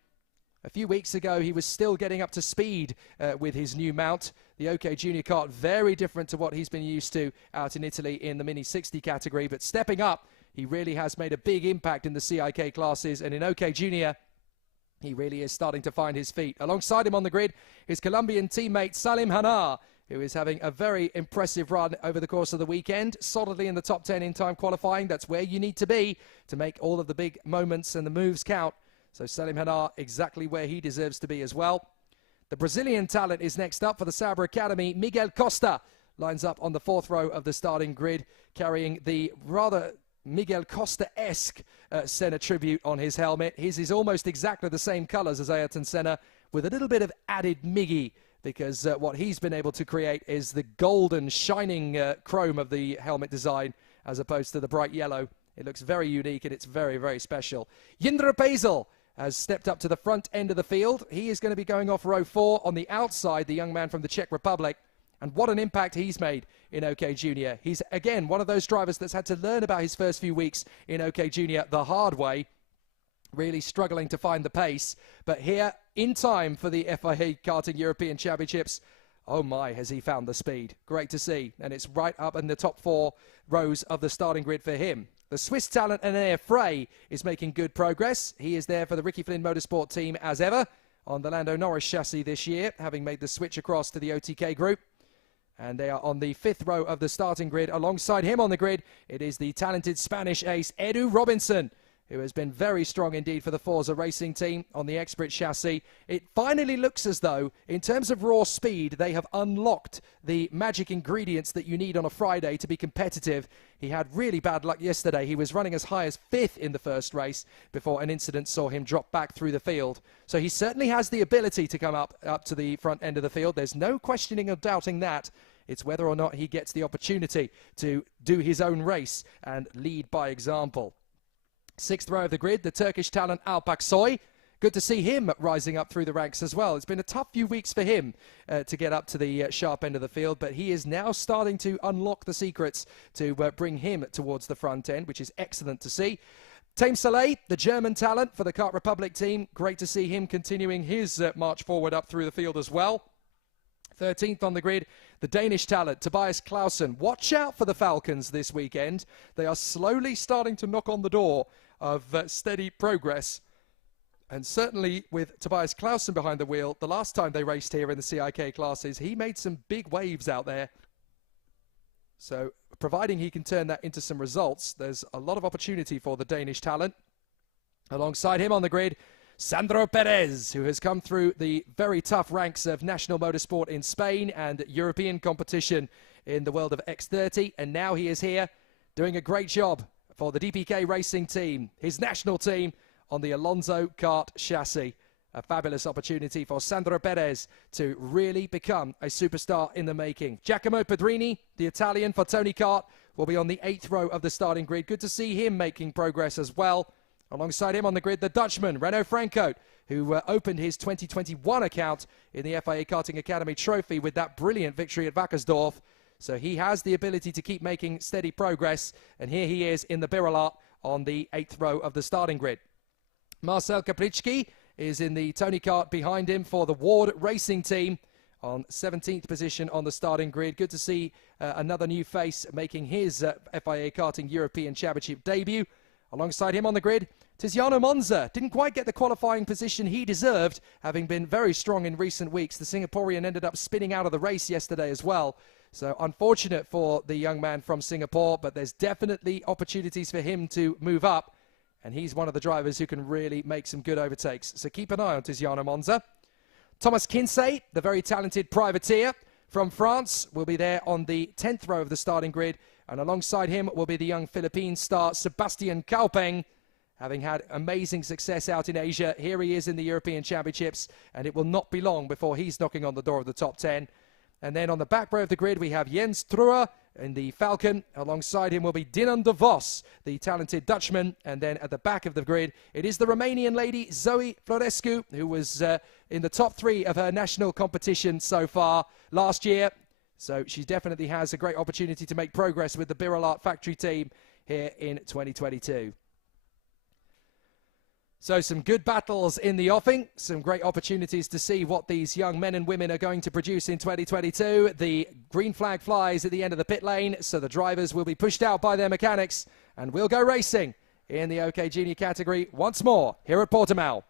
A few weeks ago, he was still getting up to speed with his new mount. The OK Junior kart, very different to what he's been used to out in Italy in the Mini 60 category. But stepping up, he really has made a big impact in the CIK classes. And in OK Junior, He really is starting to find his feet. Alongside him on the grid, his Colombian teammate Salim Hanar, who is having a very impressive run over the course of the weekend. Solidly in the top 10 in time qualifying. That's where you need to be to make all of the big moments and the moves count. So Salim Hanar exactly where he deserves to be as well. The Brazilian talent is next up for the Sauber Academy. Miguel Costa lines up on the 4th row of the starting grid, carrying the rather Miguel Costa-esque Senna tribute on his helmet. His is almost exactly the same colours as Ayrton Senna, with a little bit of added Miggy, because what he's been able to create is the golden shining chrome of the helmet design, as opposed to the bright yellow. It looks very unique and it's very, very special. Jindra Pezel has stepped up to the front end of the field. He is going to be going off row 4 on the outside, the young man from the Czech Republic. And what an impact he's made in OK Junior. He's, again, one of those drivers that's had to learn about his first few weeks in OK Junior the hard way, really struggling to find the pace. But here, in time for the FIA Karting European Championships, oh my, has he found the speed. Great to see. And it's right up in the top 4 rows of the starting grid for him. The Swiss talent Anair Frey is making good progress. He is there for the Ricky Flynn Motorsport team as ever on the Lando Norris chassis this year, having made the switch across to the OTK group. And they are on the 5th row of the starting grid. Alongside him on the grid, it is the talented Spanish ace, Edu Robinson, who has been very strong indeed for the Forza Racing team on the Expert chassis. It finally looks as though, in terms of raw speed, they have unlocked the magic ingredients that you need on a Friday to be competitive. He had really bad luck yesterday. He was running as high as 5th in the first race before an incident saw him drop back through the field. So he certainly has the ability to come up to the front end of the field. There's no questioning or doubting that. It's whether or not he gets the opportunity to do his own race and lead by example. 6th row of the grid, the Turkish talent Alpak Soy. Good to see him rising up through the ranks as well. It's been a tough few weeks for him to get up to the sharp end of the field, but he is now starting to unlock the secrets to bring him towards the front end, which is excellent to see. Taim Saleh, the German talent for the Kart Republic team. Great to see him continuing his march forward up through the field as well. 13th on the grid, the Danish talent, Tobias Clausen. Watch out for the Falcons this weekend. They are slowly starting to knock on the door of steady progress. And certainly with Tobias Clausen behind the wheel, the last time they raced here in the CIK classes, he made some big waves out there. So providing he can turn that into some results, there's a lot of opportunity for the Danish talent. Alongside him on the grid, Sandro Perez, who has come through the very tough ranks of national motorsport in Spain and European competition in the world of X30. And now he is here doing a great job for the DPK Racing team, his national team, on the Alonso Kart chassis. A fabulous opportunity for Sandro Perez to really become a superstar in the making. Giacomo Pedrini, the Italian for Tony Kart, will be on the 8th row of the starting grid. Good to see him making progress as well. Alongside him on the grid, the Dutchman, Renaud Franco, who opened his 2021 account in the FIA Karting Academy Trophy with that brilliant victory at Wackersdorf. So he has the ability to keep making steady progress. And here he is in the Birolart on the 8th row of the starting grid. Marcel Kaplichki is in the Tony Kart behind him for the Ward Racing team on 17th position on the starting grid. Good to see another new face making his FIA Karting European Championship debut. Alongside him on the grid, Tiziano Monza didn't quite get the qualifying position he deserved, having been very strong in recent weeks. The Singaporean ended up spinning out of the race yesterday as well. So unfortunate for the young man from Singapore, but there's definitely opportunities for him to move up. And he's one of the drivers who can really make some good overtakes. So keep an eye on Tiziano Monza. Thomas Kinsey, the very talented privateer from France, will be there on the 10th row of the starting grid. And alongside him will be the young Philippine star Sebastian Kaupeng, having had amazing success out in Asia. Here he is in the European Championships, and it will not be long before he's knocking on the door of the top 10. And then on the back row of the grid, we have Jens Truer in the Falcon. Alongside him will be Dinan de Vos, the talented Dutchman. And then at the back of the grid, it is the Romanian lady Zoe Florescu, who was in the top 3 of her national competition so far last year. So she definitely has a great opportunity to make progress with the Birolart factory team here in 2022. So some good battles in the offing, some great opportunities to see what these young men and women are going to produce in 2022. The green flag flies at the end of the pit lane, so the drivers will be pushed out by their mechanics, and we'll go racing in the OK Junior category once more here at Portimao.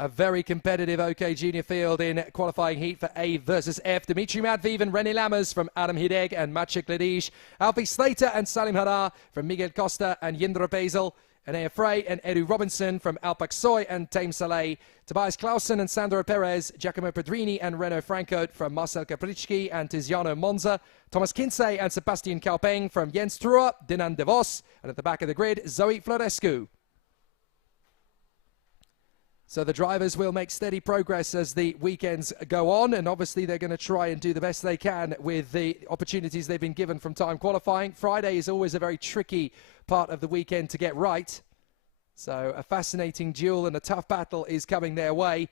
A very competitive OK Junior field in qualifying heat for A versus F. Dimitri Matviev and René Lammers from Adam Hideg and Maciej Gledizh. Alfie Slater and Salim Hadar from Miguel Costa and Jindra Basil. Anea Frey and Edu Robinson from Alpak Soy and Tame Saleh. Tobias Clausen and Sandro Perez. Giacomo Pedrini and Renaud Franco from Marcel Capricci and Tiziano Monza. Thomas Kinsey and Sebastian Kaupeng from Jens Truer, Dinan De Vos. And at the back of the grid, Zoe Florescu. So the drivers will make steady progress as the weekends go on, and obviously they're going to try and do the best they can with the opportunities they've been given from time qualifying. Friday is always a very tricky part of the weekend to get right. So a fascinating duel and a tough battle is coming their way.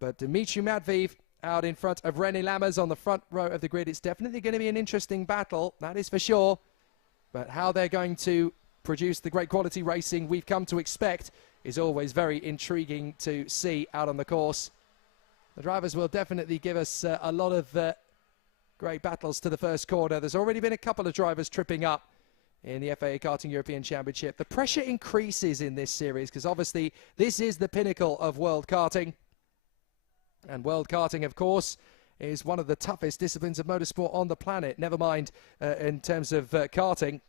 But Dimitri Matviev out in front of René Lammers on the front row of the grid. It's definitely going to be an interesting battle, that is for sure. But how they're going to produce the great quality racing we've come to expect is always very intriguing to see out on the course. The drivers will definitely give us a lot of great battles to the first corner. There's already been a couple of drivers tripping up in the FIA Karting European Championship. The pressure increases in this series because obviously this is the pinnacle of world karting. And world karting, of course, is one of the toughest disciplines of motorsport on the planet, never mind in terms of karting.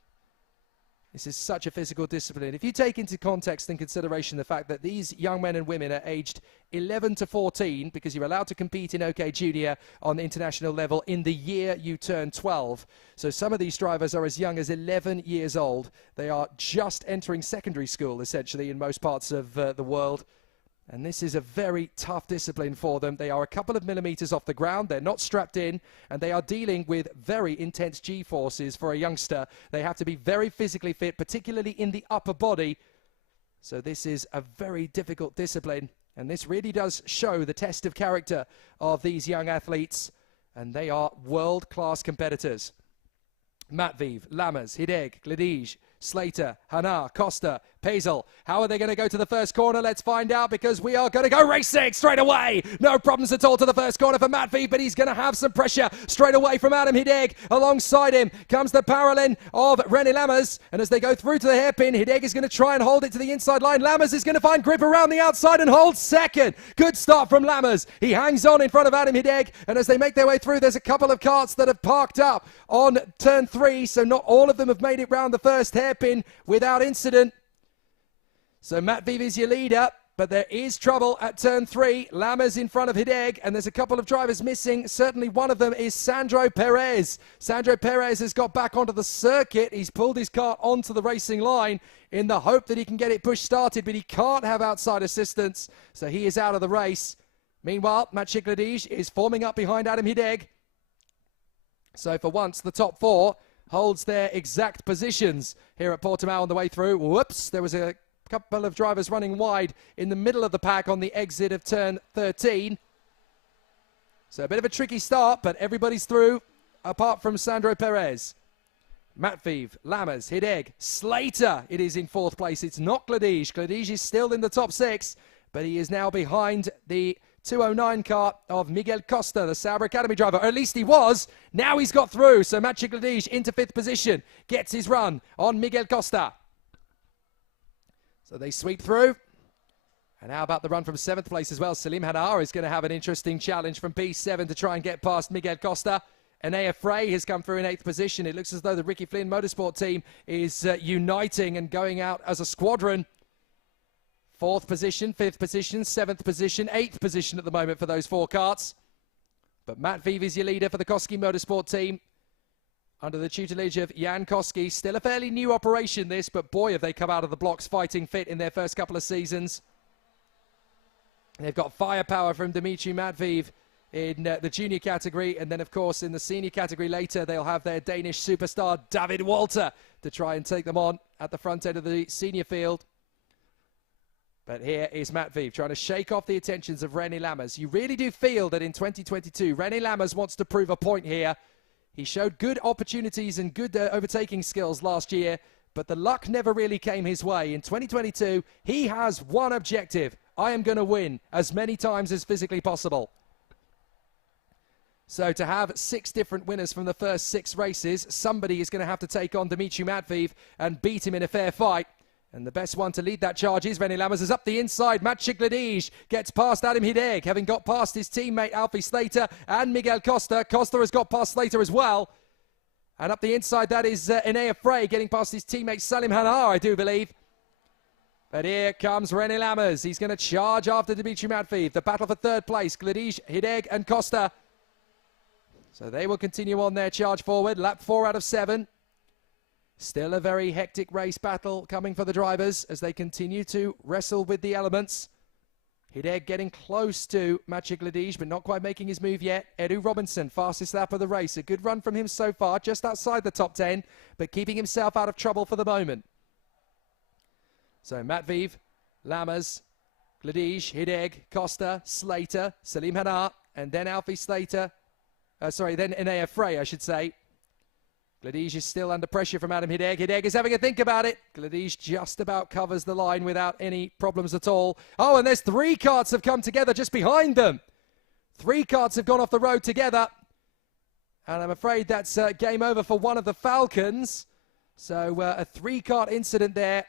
This is such a physical discipline. If you take into context and consideration the fact that these young men and women are aged 11 to 14, because you're allowed to compete in OK Junior on the international level in the year you turn 12. So some of these drivers are as young as 11 years old. They are just entering secondary school, essentially, in most parts of the world. And this is a very tough discipline for them. They are a couple of millimeters off the ground. They're not strapped in, and they are dealing with very intense G-forces for a youngster. They have to be very physically fit, particularly in the upper body. So this is a very difficult discipline, and this really does show the test of character of these young athletes, and they are world-class competitors. Matviev, Lammers, Hideg, Gledizh, Slater, Hanar, Costa, Pazel. How are they going to go to the first corner? Let's find out, because we are going to go racing straight away. No problems at all to the first corner for Matviev, but he's going to have some pressure straight away from Adam Hideg. Alongside him comes the parallel of René Lammers, and as they go through to the hairpin, Hideg is going to try and hold it to the inside line. Lammers is going to find grip around the outside and hold second. Good start from Lammers. He hangs on in front of Adam Hideg, and as they make their way through, there's a couple of karts that have parked up on turn 3, so not all of them have made it round the first hairpin without incident. So Matviev is your leader, but there is trouble at turn 3. Lammers in front of Hideg, and there's a couple of drivers missing. Certainly one of them is Sandro Perez. Sandro Perez has got back onto the circuit. He's pulled his kart onto the racing line in the hope that he can get it push started, but he can't have outside assistance, so he is out of the race. Meanwhile, Maciej Gledizh is forming up behind Adam Hideg. So for once, the top 4 holds their exact positions here at Portimao on the way through. Whoops, there was a couple of drivers running wide in the middle of the pack on the exit of turn 13. So a bit of a tricky start, but everybody's through, apart from Sandro Perez. Matviev, Lammers, Hideg, Slater, it is in 4th place. It's not Gledizh. Gledizh is still in the top 6, but he is now behind the 209 car of Miguel Costa, the Sauber Academy driver, or at least he was. Now he's got through, so Maciej Gledizh into 5th position, gets his run on Miguel Costa. So they sweep through. And how about the run from 7th place as well? Salim Hadar is going to have an interesting challenge from P7 to try and get past Miguel Costa. Anea Frey has come through in 8th position. It looks as though the Ricky Flynn Motorsport team is uniting and going out as a squadron. 4th position, 5th position, 7th position, 8th position at the moment for those 4 karts. But Matviev is your leader for the Koski Motorsport team, under the tutelage of Jan Koski. Still a fairly new operation this, but boy have they come out of the blocks fighting fit in their first couple of seasons. They've got firepower from Dimitri Matviev in the junior category, and then of course in the senior category later they'll have their Danish superstar David Walter to try and take them on at the front end of the senior field. But here is Matviev trying to shake off the attentions of René Lammers. You really do feel that in 2022 René Lammers wants to prove a point here. He showed good opportunities and good overtaking skills last year, but the luck never really came his way. In 2022, he has one objective. I am going to win as many times as physically possible. So to have 6 different winners from the first 6 races, somebody is going to have to take on Dimitri Matviev and beat him in a fair fight. And the best one to lead that charge is René Lammers. As up the inside, Matviev gets past Adam Hideg, having got past his teammate Alfie Slater and Miguel Costa. Costa has got past Slater as well. And up the inside, that is Enea Frey getting past his teammate Salim Hanar, I do believe. But here comes René Lammers. He's going to charge after Dimitri Matviev. The battle for third place, Gladys, Hideg and Costa. So they will continue on their charge forward. Lap 4 out of 7. Still a very hectic race battle coming for the drivers as they continue to wrestle with the elements. Hideg getting close to Maciej Gladys, but not quite making his move yet. Edu Robinson, fastest lap of the race. A good run from him so far, just outside the top 10, but keeping himself out of trouble for the moment. So Matviev, Lammers, Gladys, Hideg, Costa, Slater, Salim Hanar, and then Alfie Slater. Then Enea Frey, I should say. Gladys is still under pressure from Adam Hideg. Hideg is having a think about it. Gladys just about covers the line without any problems at all. Oh, and there's 3 karts have come together just behind them. 3 karts have gone off the road together. And I'm afraid that's game over for one of the Falcons. So a 3-kart incident there.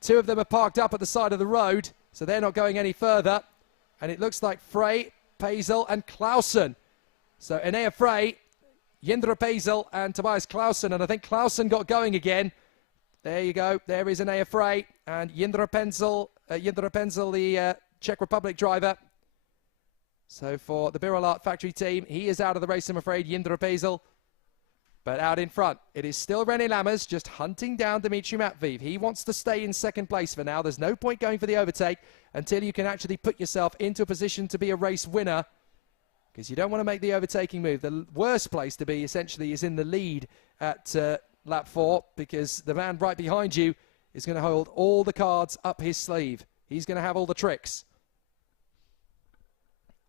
2 of them are parked up at the side of the road, so they're not going any further. And it looks like Frey, Pazel, and Clausen. So Enea Frey, Jindra Pazel, and Tobias Clausen. And I think Clausen got going again. There you go. There is Enea Frey and Jindra Pazel, the Czech Republic driver. So for the Birolart factory team, he is out of the race, I'm afraid, Jindra Pazel. But out in front, it is still René Lammers just hunting down Dimitri Matviev. He wants to stay in second place for now. There's no point going for the overtake until you can actually put yourself into a position to be a race winner, because you don't want to make the overtaking move. The worst place to be, essentially, is in the lead at lap 4, because the man right behind you is going to hold all the cards up his sleeve. He's going to have all the tricks.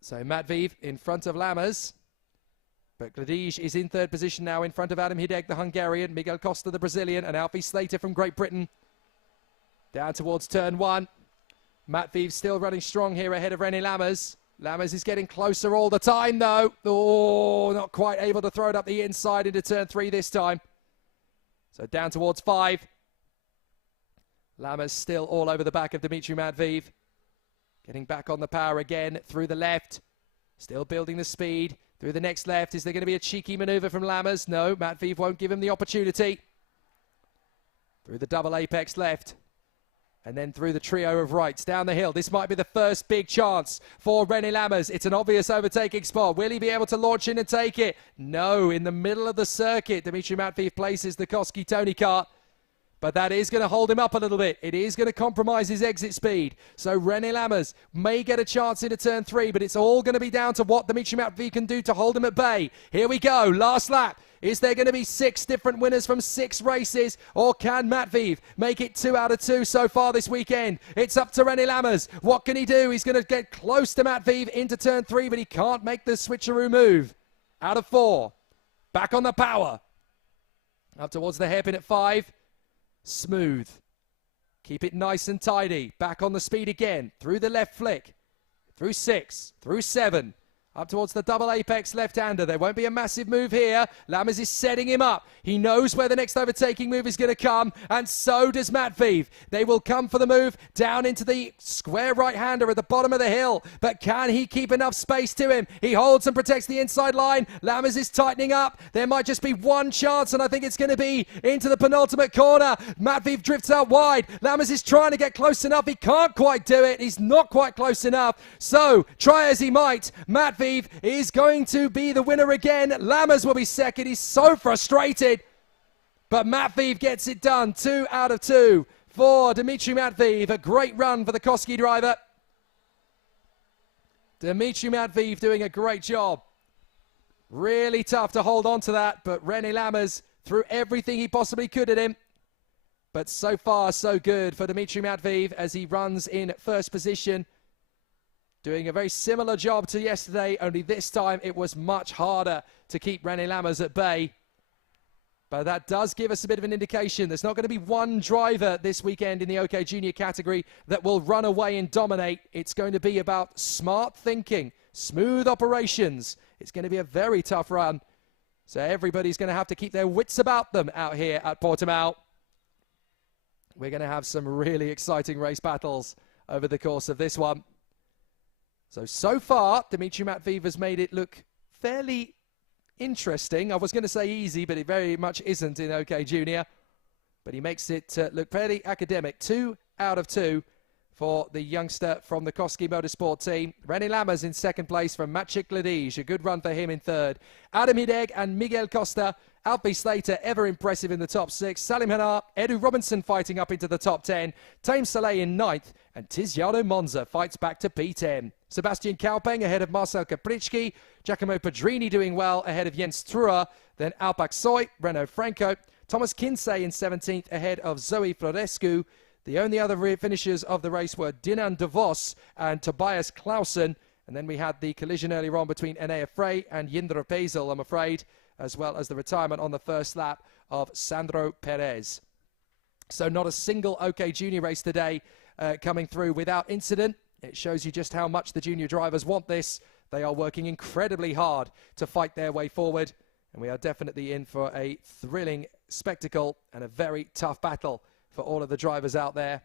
So Matviev in front of Lammers. But Gladys is in third position now in front of Adam Hideg, the Hungarian, Miguel Costa, the Brazilian, and Alfie Slater from Great Britain. Down towards turn 1. Matviev still running strong here ahead of René Lammers. Lammers is getting closer all the time, though. Oh, not quite able to throw it up the inside into turn 3 this time. So down towards 5. Lammers still all over the back of Dimitri Matviev. Getting back on the power again through the left. Still building the speed. Through the next left, is there going to be a cheeky manoeuvre from Lammers? No, Matviev won't give him the opportunity. Through the double apex left. And then through the trio of rights down the hill. This might be the first big chance for René Lammers. It's an obvious overtaking spot. Will he be able to launch in and take it? No, in the middle of the circuit, Dimitri Matviev places the Koski Tony kart. But that is going to hold him up a little bit. It is going to compromise his exit speed. So René Lammers may get a chance into turn 3, but it's all going to be down to what Dimitri Matviev can do to hold him at bay. Here we go, last lap. Is there going to be 6 different winners from 6 races, or can Matviev make it 2 out of 2 so far this weekend? It's up to René Lammers. What can he do? He's going to get close to Matviev into turn 3, but he can't make the switcheroo move. Out of 4. Back on the power. Up towards the hairpin at 5. Smooth. Keep it nice and tidy. Back on the speed again. Through the left flick. Through 6. Through 7. Up towards the double apex left-hander. There won't be a massive move here. Lammers is setting him up. He knows where the next overtaking move is going to come, and so does Matviev. They will come for the move down into the square right-hander at the bottom of the hill, but can he keep enough space to him? He holds and protects the inside line. Lammers is tightening up. There might just be one chance, and I think it's going to be into the penultimate corner. Matviev drifts out wide. Lammers is trying to get close enough. He can't quite do it. He's not quite close enough. So, try as he might, Matviev is going to be the winner again. Lammers will be second. He's so frustrated. But Matviev gets it done. 2 out of 2 for Dimitri Matviev. A great run for the Koski driver. Dimitri Matviev doing a great job. Really tough to hold on to that, but René Lammers threw everything he possibly could at him. But so far, so good for Dimitri Matviev as he runs in first position. Doing a very similar job to yesterday, only this time it was much harder to keep René Lammers at bay. But that does give us a bit of an indication. There's not going to be one driver this weekend in the OK Junior category that will run away and dominate. It's going to be about smart thinking, smooth operations. It's going to be a very tough run. So everybody's going to have to keep their wits about them out here at Portimao. We're going to have some really exciting race battles over the course of this one. So far, Dimitri Matviev has made it look fairly interesting. I was going to say easy, but it very much isn't in OK Junior. But he makes it look fairly academic. 2 out of 2 for the youngster from the Koski Motorsport team. René Lammers in second place from Maciek Ledij. A good run for him in third. Adam Hideg and Miguel Costa. Alfie Slater, ever impressive in the top 6. Salim Hanar, Edu Robinson fighting up into the top 10. Tame Saleh in 9th. And Tiziano Monza fights back to P10. Sebastian Kaupeng ahead of Marcel Kaprichki. Giacomo Padrini doing well ahead of Jens Truer. Then Alpak Soy, Renaud Franco. Thomas Kinsey in 17th ahead of Zoe Florescu. The only other finishers of the race were Dinan De Vos and Tobias Clausen. And then we had the collision earlier on between Enea Frey and Jindra Pezel, I'm afraid, as well as the retirement on the first lap of Sandro Perez. So not a single OK Junior race today coming through without incident. It shows you just how much the junior drivers want this. They are working incredibly hard to fight their way forward. And we are definitely in for a thrilling spectacle and a very tough battle for all of the drivers out there.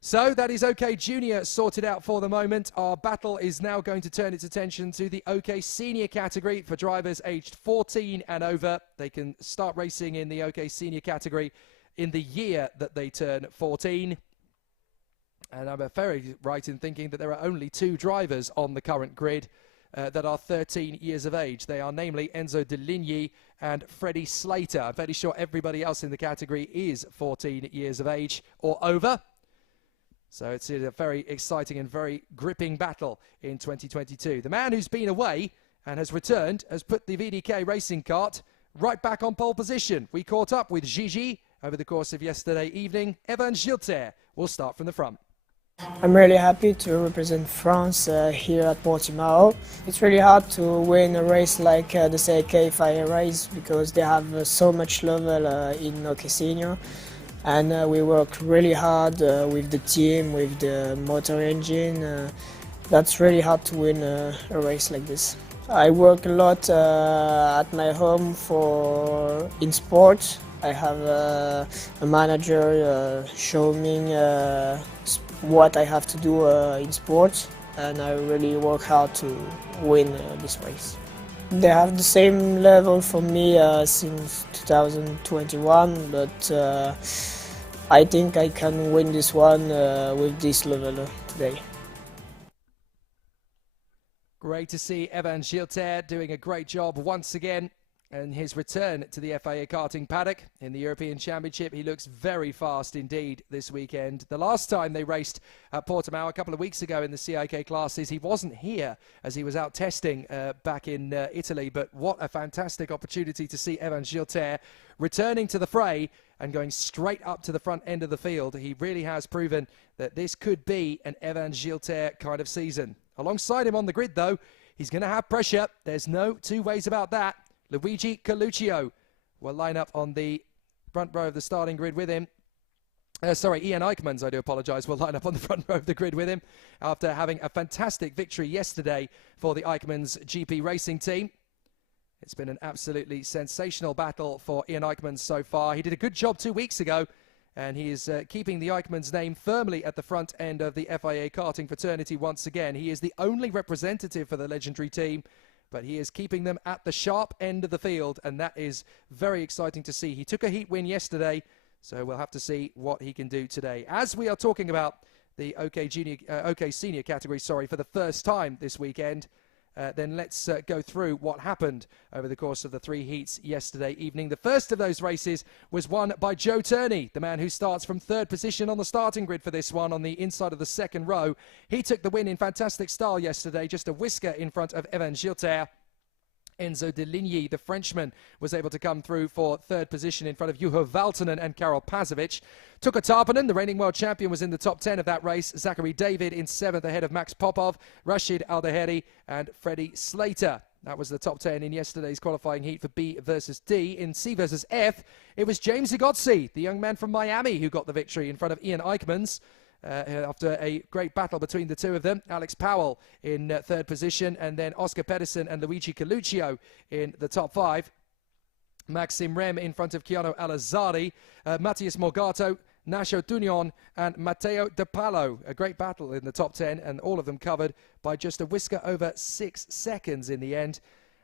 So that is OK Junior sorted out for the moment. Our battle is now going to turn its attention to the OK Senior category for drivers aged 14 and over. They can start racing in the OK Senior category in the year that they turn 14. And I'm very right in thinking that there are only 2 drivers on the current grid that are 13 years of age. They are namely Enzo De Ligny and Freddie Slater. I'm fairly sure everybody else in the category is 14 years of age or over. So it's a very exciting and very gripping battle in 2022. The man who's been away and has returned has put the VDK racing kart right back on pole position. We caught up with Gigi over the course of yesterday evening. Evan Gilter will start from the front. I'm really happy to represent France here at Portimao. It's really hard to win a race like the CK FIA race because they have so much level in OK Senior. And we work really hard with the team, with the motor engine. That's really hard to win a race like this. I work a lot at my home in sport. I have a manager showing me what I have to do in sport, and I really work hard to win this race. They have the same level for me since 2021, but I think I can win this one with this level today. Great to see Evan Gilter doing a great job once again. And his return to the FIA Karting paddock in the European Championship, he looks very fast indeed this weekend. The last time they raced at Portimao a couple of weeks ago in the CIK classes, he wasn't here as he was out testing back in Italy. But what a fantastic opportunity to see Evan Gilter returning to the fray and going straight up to the front end of the field. He really has proven that this could be an Evan Gilter kind of season. Alongside him on the grid, though, he's going to have pressure. There's no 2 ways about that. Luigi Coluccio will line up on the front row of the starting grid with him. Ian Eichmanns, I do apologise, will line up on the front row of the grid with him after having a fantastic victory yesterday for the Eichmanns GP racing team. It's been an absolutely sensational battle for Ian Eichmanns so far. He did a good job 2 weeks ago, and he is keeping the Eichmanns name firmly at the front end of the FIA karting fraternity once again. He is the only representative for the legendary team, but he is keeping them at the sharp end of the field, and that is very exciting to see. He took a heat win yesterday, so we'll have to see what he can do today. As we are talking about the OK Senior category, for the first time this weekend, then let's go through what happened over the course of the 3 heats yesterday evening. The first of those races was won by Joe Turney, the man who starts from 3rd position on the starting grid for this one on the inside of the 2nd row. He took the win in fantastic style yesterday, just a whisker in front of Evan Gilter. Enzo De Ligny, the Frenchman, was able to come through for 3rd position in front of Juho Valtonen and Karol Pazovic. Tuka Tarpanen, the reigning world champion, was in the top 10 of that race. Zachary David in 7th ahead of Max Popov, Rashid Aldeheri and Freddie Slater. That was the top 10 in yesterday's qualifying heat for B versus D. In C versus F, it was James Zagotsi, the young man from Miami, who got the victory in front of Ian Eichmanns. After a great battle between the 2 of them. Alex Powell in 3rd position, and then Oscar Pedersen and Luigi Coluccio in the top 5. Maxim Rem in front of Keanu Alazzari, Matthias Morgato, Nacho Tunion and Matteo De Palo. A great battle in the top 10, and all of them covered by just a whisker over 6 seconds in the end.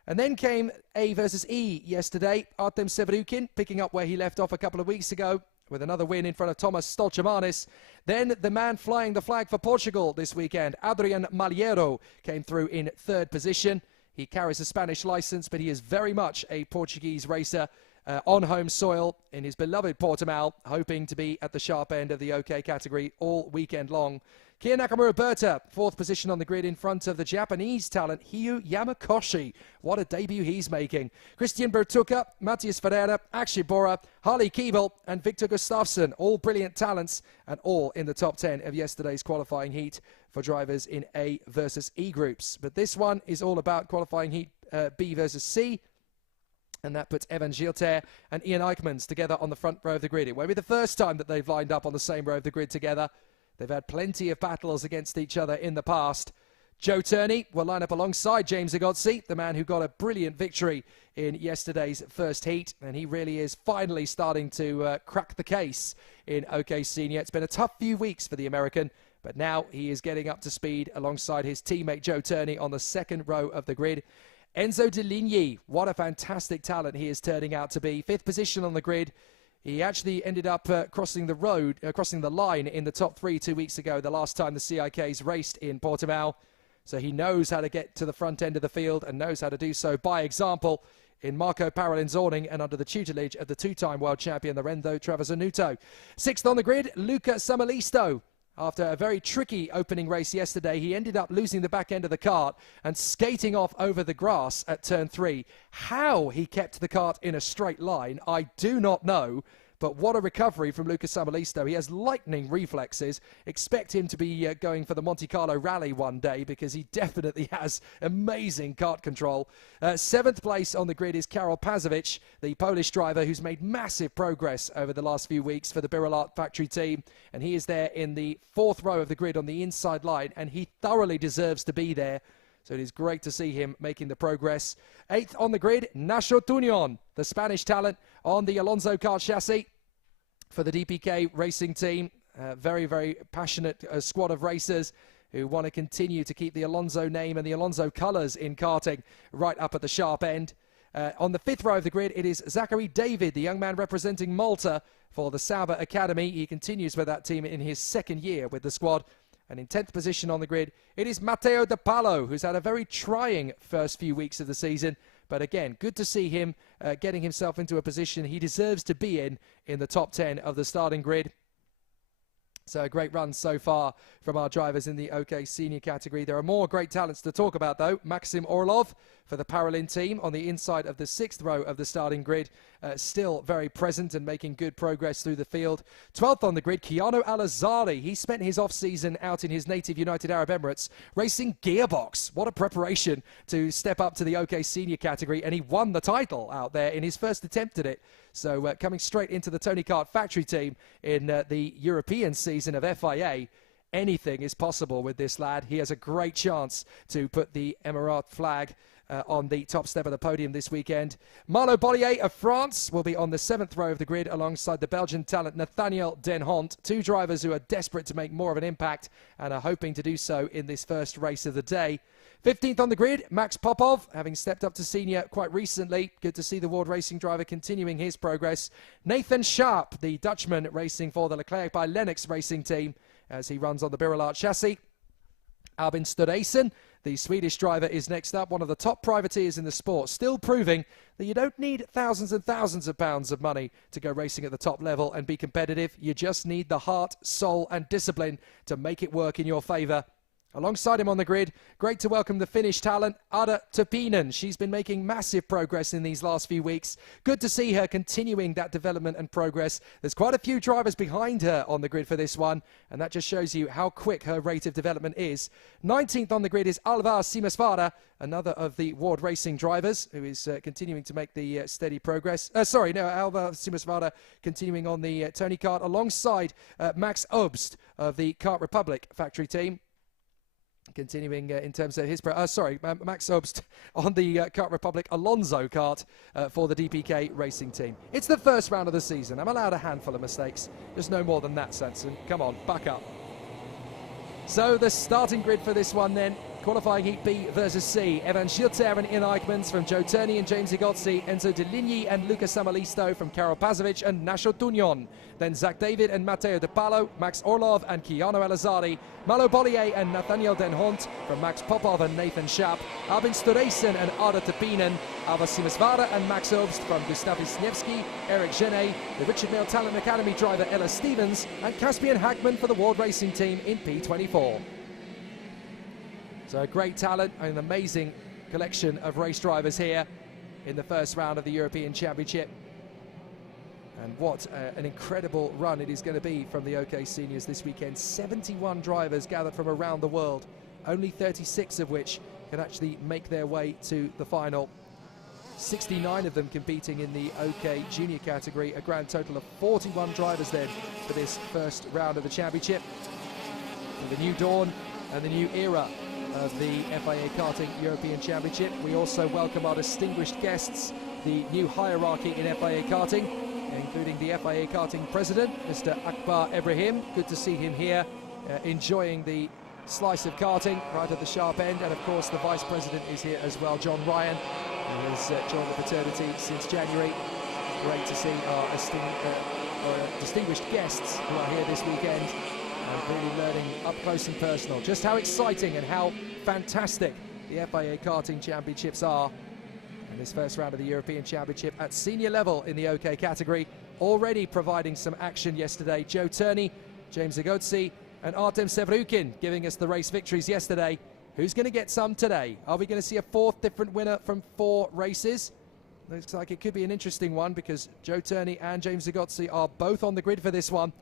And then came A versus E yesterday. Artem Severukin picking up where he left off a couple of weeks ago with another win in front of Thomas Stolchemanis. Then the man flying the flag for Portugal this weekend, Adrian Malheiro, came through in 3rd position. He carries a Spanish license, but he is very much a Portuguese racer on home soil in his beloved Portimao, hoping to be at the sharp end of the OK category all weekend long. Kia Nakamura Berta, 4th position on the grid in front of the Japanese talent Hiyu Yamakoshi. What a debut he's making. Christian Bertucca, Matthias Ferreira, Akshay Bora, Harley Keeble and Victor Gustafsson, all brilliant talents and all in the top 10 of yesterday's qualifying heat for drivers in A versus E groups. But this one is all about qualifying heat B versus C. And that puts Evan Gilter and Ian Eichmans together on the front row of the grid. It won't be the first time that they've lined up on the same row of the grid together. They've had plenty of battles against each other in the past. Joe Turney will line up alongside James Agozzi, the man who got a brilliant victory in yesterday's first heat. And he really is finally starting to crack the case in OK Senior. It's been a tough few weeks for the American, but now he is getting up to speed alongside his teammate Joe Turney on the second row of the grid. Enzo Deligny, what a fantastic talent he is turning out to be. 5th position on the grid. He actually ended up crossing the line in the top 3 2 weeks ago, the last time the CIKs raced in Portimao. So he knows how to get to the front end of the field and knows how to do so by example in Marco Paralinzorning and under the tutelage of the 2-time world champion, Lorenzo Travasanuto. 6th on the grid, Luca Samalisto. After a very tricky opening race yesterday, he ended up losing the back end of the kart and skating off over the grass at turn 3. How he kept the kart in a straight line, I do not know. But what a recovery from Lucas Samalisto. He has lightning reflexes. Expect him to be going for the Monte Carlo Rally one day because he definitely has amazing kart control. 7th place on the grid is Karol Pazovic, the Polish driver who's made massive progress over the last few weeks for the Birolart factory team. And he is there in the 4th row of the grid on the inside line, and he thoroughly deserves to be there. So it is great to see him making the progress. 8th on the grid, Nacho Tunion, the Spanish talent on the Alonso kart chassis for the DPK racing team. Very, very passionate squad of racers who want to continue to keep the Alonso name and the Alonso colours in karting right up at the sharp end. On the 5th row of the grid, it is Zachary David, the young man representing Malta for the Sauber Academy. He continues with that team in his 2nd year with the squad. And in 10th position on the grid, it is Matteo De Palo, who's had a very trying first few weeks of the season. But again, good to see him getting himself into a position he deserves to be in the top 10 of the starting grid. So a great run so far from our drivers in the OK Senior category. There are more great talents to talk about, though. Maxim Orlov for the Paralin team on the inside of the 6th row of the starting grid. Still very present and making good progress through the field. 12th on the grid, Keanu Alazzari. He spent his off-season out in his native United Arab Emirates racing Gearbox. What a preparation to step up to the OK Senior category, and he won the title out there in his first attempt at it. So coming straight into the Tony Kart factory team in the European season of FIA. Anything is possible with this lad. He has a great chance to put the Emirat flag on the top step of the podium this weekend. Marlo Bollier of France will be on the 7th row of the grid alongside the Belgian talent Nathaniel Denhont. 2 drivers who are desperate to make more of an impact and are hoping to do so in this first race of the day. 15th on the grid, Max Popov, having stepped up to senior quite recently. Good to see the World Racing driver continuing his progress. Nathan Sharp, the Dutchman racing for the Leclerc by Lennox racing team as he runs on the Birolart chassis. Albin Studesen, the Swedish driver, is next up, one of the top privateers in the sport, still proving that you don't need thousands and thousands of pounds of money to go racing at the top level and be competitive. You just need the heart, soul and discipline to make it work in your favour. Alongside him on the grid, great to welcome the Finnish talent, Ada Tupinen. She's been making massive progress in these last few weeks. Good to see her continuing that development and progress. There's quite a few drivers behind her on the grid for this one, and that just shows you how quick her rate of development is. 19th on the grid is Alvar Simasvara, another of the World Racing drivers, who is continuing to make the steady progress. Alvar Simasvara continuing on the Tony Kart alongside Max Obst of the Kart Republic factory team. Continuing in terms of his... Max Obst on the Kart Republic Alonso kart for the DPK racing team. It's the first round of the season. I'm allowed a handful of mistakes. Just no more than that, Sanson. Come on, buck up. So the starting grid for this one then. Qualifying Heat B versus C. Evan Schilter and Ian Eichmans from Joe Turney and James Igozzi. Enzo De Ligny and Luca Samalisto from Karol Pazovic and Nasho Tunion. Then Zach David and Matteo De Palo, Max Orlov and Keanu Elazari. Malo Bollier and Nathaniel Den Hont from Max Popov and Nathan Schaap. Albin Stureysen and Arda Tepinen. Alva Simasvara and Max Obst from Gustav Wisniewski. Eric Genet, the Richard Mille Talent Academy driver Ella Stevens. And Caspian Hackman for the World Racing Team in P24. So a great talent and an amazing collection of race drivers here in the first round of the European Championship. And what an incredible run it is going to be from the OK Seniors this weekend. 71 drivers gathered from around the world, only 36 of which can actually make their way to the final. 69 of them competing in the OK Junior category, a grand total of 41 drivers then for this first round of the championship. For the new dawn and the new era of the FIA Karting European Championship. We also welcome our distinguished guests, the new hierarchy in FIA Karting, including the FIA Karting President, Mr. Akbar Ibrahim. Good to see him here, enjoying the slice of karting right at the sharp end. And of course the Vice President is here as well, John Ryan, who has joined the fraternity since January. Great to see our distinguished guests who are here this weekend. Really learning up close and personal just how exciting and how fantastic the FIA Karting Championships are. And this first round of the European Championship at senior level in the OK category, already providing some action yesterday. Joe Turney, James Igozzi and Artem Sevrukin giving us the race victories yesterday. Who's going to get some today? Are we going to see a fourth different winner from 4 races? Looks like it could be an interesting one because Joe Turney and James Igozzi are both on the grid for this one.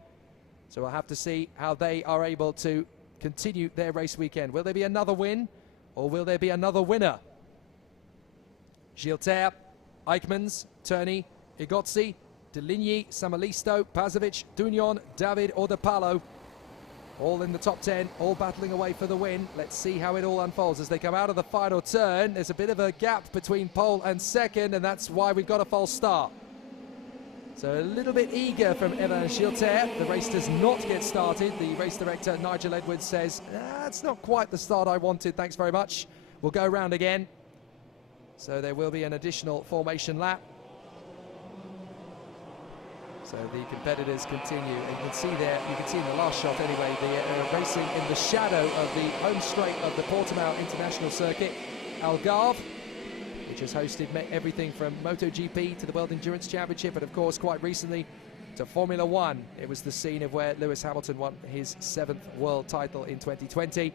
So we'll have to see how they are able to continue their race weekend. Will there be another win or will there be another winner? Schilter, Eichmans, Turney, Igozzi, De Ligny, Samalisto, Pazovic, Tunion, David or De Palo. All in the top 10, all battling away for the win. Let's see how it all unfolds as they come out of the final turn. There's a bit of a gap between pole and second, and that's why we've got a false start. So a little bit eager from Evan Schilter. The race does not get started. The race director, Nigel Edwards, says, it's not quite the start I wanted, thanks very much. We'll go round again. So there will be an additional formation lap. So the competitors continue. And you can see there, you can see in the last shot anyway, the racing in the shadow of the home straight of the Portimao International Circuit, Algarve, which has hosted everything from MotoGP to the World Endurance Championship, and of course quite recently to Formula One. It was the scene of where Lewis Hamilton won his 7th world title in 2020.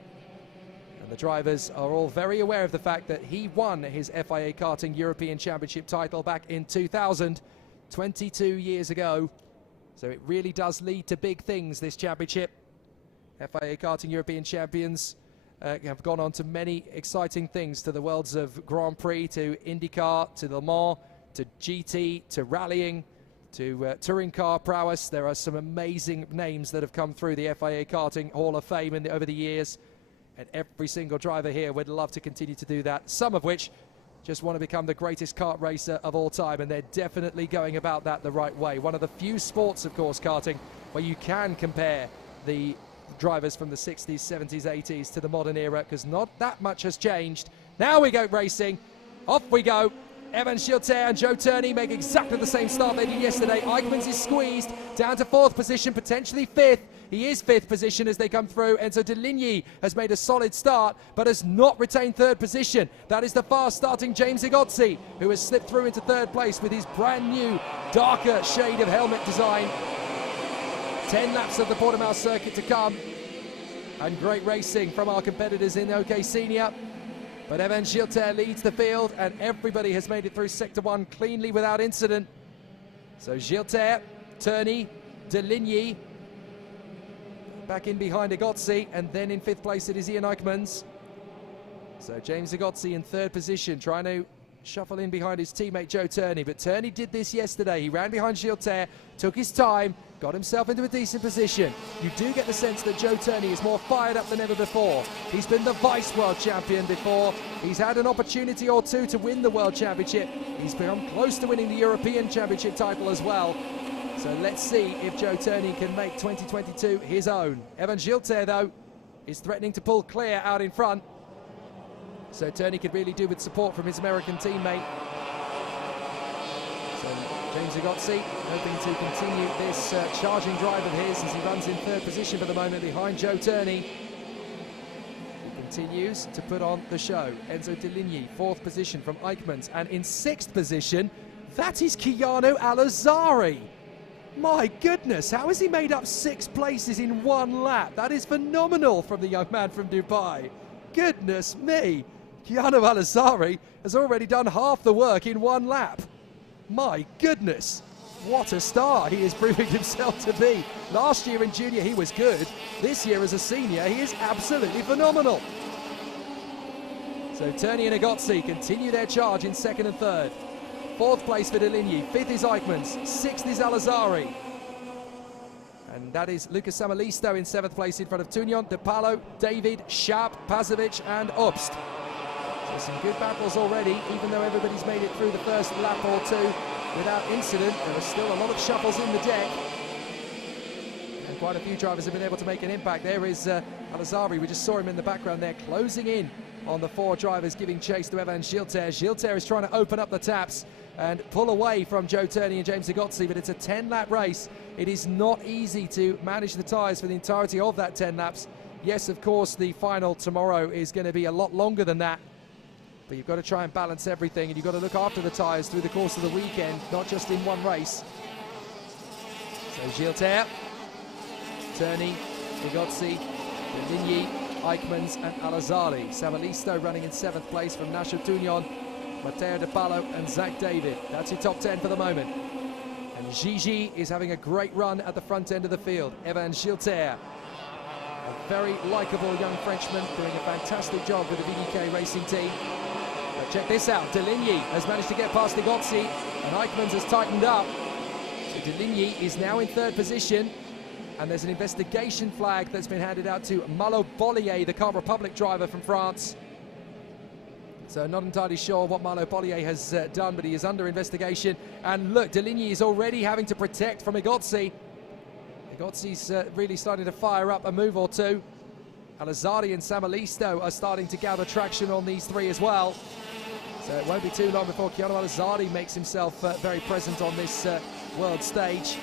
And the drivers are all very aware of the fact that he won his FIA Karting European Championship title back in 2000, 22 years ago. So it really does lead to big things, this championship. FIA Karting European Champions have gone on to many exciting things, to the worlds of Grand Prix, to IndyCar, to Le Mans, to GT, to rallying, to touring car prowess. There are some amazing names that have come through the FIA Karting Hall of Fame over the years, and every single driver here would love to continue to do that, some of which just want to become the greatest kart racer of all time, and they're definitely going about that the right way. One of the few sports, of course, karting, where you can compare the drivers from the 60s, 70s, 80s to the modern era, because not that much has changed. Now we go racing. Off we go. Evan Schilter and Joe Turney make exactly the same start they did yesterday. Eichmans is squeezed down to 4th position, potentially 5th. He is 5th position as they come through. Enzo De Ligny has made a solid start, but has not retained 3rd position. That is the fast starting James Igozzi, who has slipped through into 3rd place with his brand new darker shade of helmet design. 10 laps of the Portimao circuit to come, and great racing from our competitors in OK Senior. But Evan Schilter leads the field, and everybody has made it through Sector 1 cleanly without incident. So Schilter, Turney, De Ligny, back in behind Igozzi, and then in 5th place it is Ian Eichmans. So James Igozzi in 3rd position, trying to shuffle in behind his teammate Joe Turney, but Turney did this yesterday. He ran behind Gilles, took his time, got himself into a decent position. You do get the sense that Joe Turney is more fired up than ever before. He's been the vice world champion before. He's had an opportunity or two to win the world championship. He's become close to winning the European Championship title as well. So let's see if Joe Turney can make 2022 his own. Evan Gilles, though, is threatening to pull clear out in front. So Turney could really do with support from his American teammate. So James Agozzi hoping to continue this charging drive of his as he runs in third position for the moment behind Joe Turney. He continues to put on the show. Enzo Deligny, fourth position from Eichmanns, and in sixth position, that is Chiano Alazzari. My goodness, how has he made up 6 places in 1 lap? That is phenomenal from the young man from Dubai. Goodness me, Chiano Alazzari has already done half the work in 1 lap. My goodness, what a star he is proving himself to be. Last year in junior he was good. This year as a senior he is absolutely phenomenal. So Turney and Agozzi continue their charge in second and third. Fourth place for Deligny, fifth is Eichmanns, sixth is Alazzari. And that is Lucas Samalisto in seventh place in front of Tunion, De Palo, David, Schaap, Pazovic and Obst. So some good battles already, even though everybody's made it through the first lap or two without incident. There are still a lot of shuffles in the deck. And quite a few drivers have been able to make an impact. There is Alazzari, we just saw him in the background there, closing in on the 4 drivers giving chase to Evan Gilles. Gilles is trying to open up the taps and pull away from Joe Turney and James Agozzi, but it's a 10-lap race. It is not easy to manage the tyres for the entirety of that 10 laps. Yes, of course, the final tomorrow is going to be a lot longer than that, but you've got to try and balance everything, and you've got to look after the tyres through the course of the weekend, not just in one race. So Gilles, Turney, Agozzi, Deligny, Eichmanns and Alazzari. Samalisto running in 7th place from Nacho Tunion, Matteo De Palo and Zach David. That's your top 10 for the moment. And Gigi is having a great run at the front end of the field. Evan Gilles, a very likeable young Frenchman doing a fantastic job with the VDK racing team. But check this out, Deligny has managed to get past Agozzi and Eichmanns has tightened up. So Deligny is now in 3rd position. And there's an investigation flag that's been handed out to Malo Bollier, the Car Republic driver from France. So not entirely sure what Malo Bollier has done, but he is under investigation. And look, Deligny is already having to protect from Agozzi. Agozzi's really starting to fire up a move or two. Alazzari and Samalisto are starting to gather traction on these 3 as well. So it won't be too long before Chiano Alazzari makes himself very present on this world stage.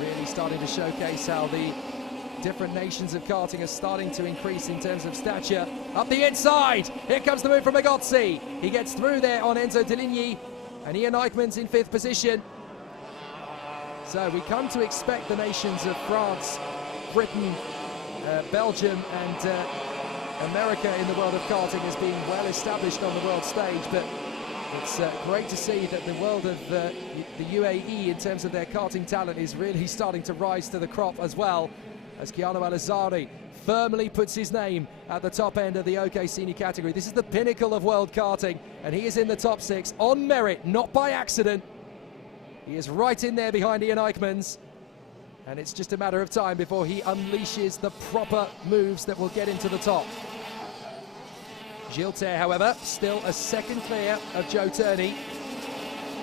Really starting to showcase how the different nations of karting are starting to increase in terms of stature. Up the inside, here comes the move from Agozzi. He gets through there on Enzo Deligny, and Ian Eichmanns in 5th position. So we come to expect the nations of France, Britain, Belgium and America in the world of karting as being well established on the world stage, but it's great to see that the world of the UAE in terms of their karting talent is really starting to rise to the crop as well, as Chiano Alazzari firmly puts his name at the top end of the OK Senior category. This is the pinnacle of world karting, and he is in the top 6 on merit, not by accident. He is right in there behind Ian Eichmanns, and it's just a matter of time before he unleashes the proper moves that will get him to the top. Gilles, however, still a 2nd clear of Joe Turney.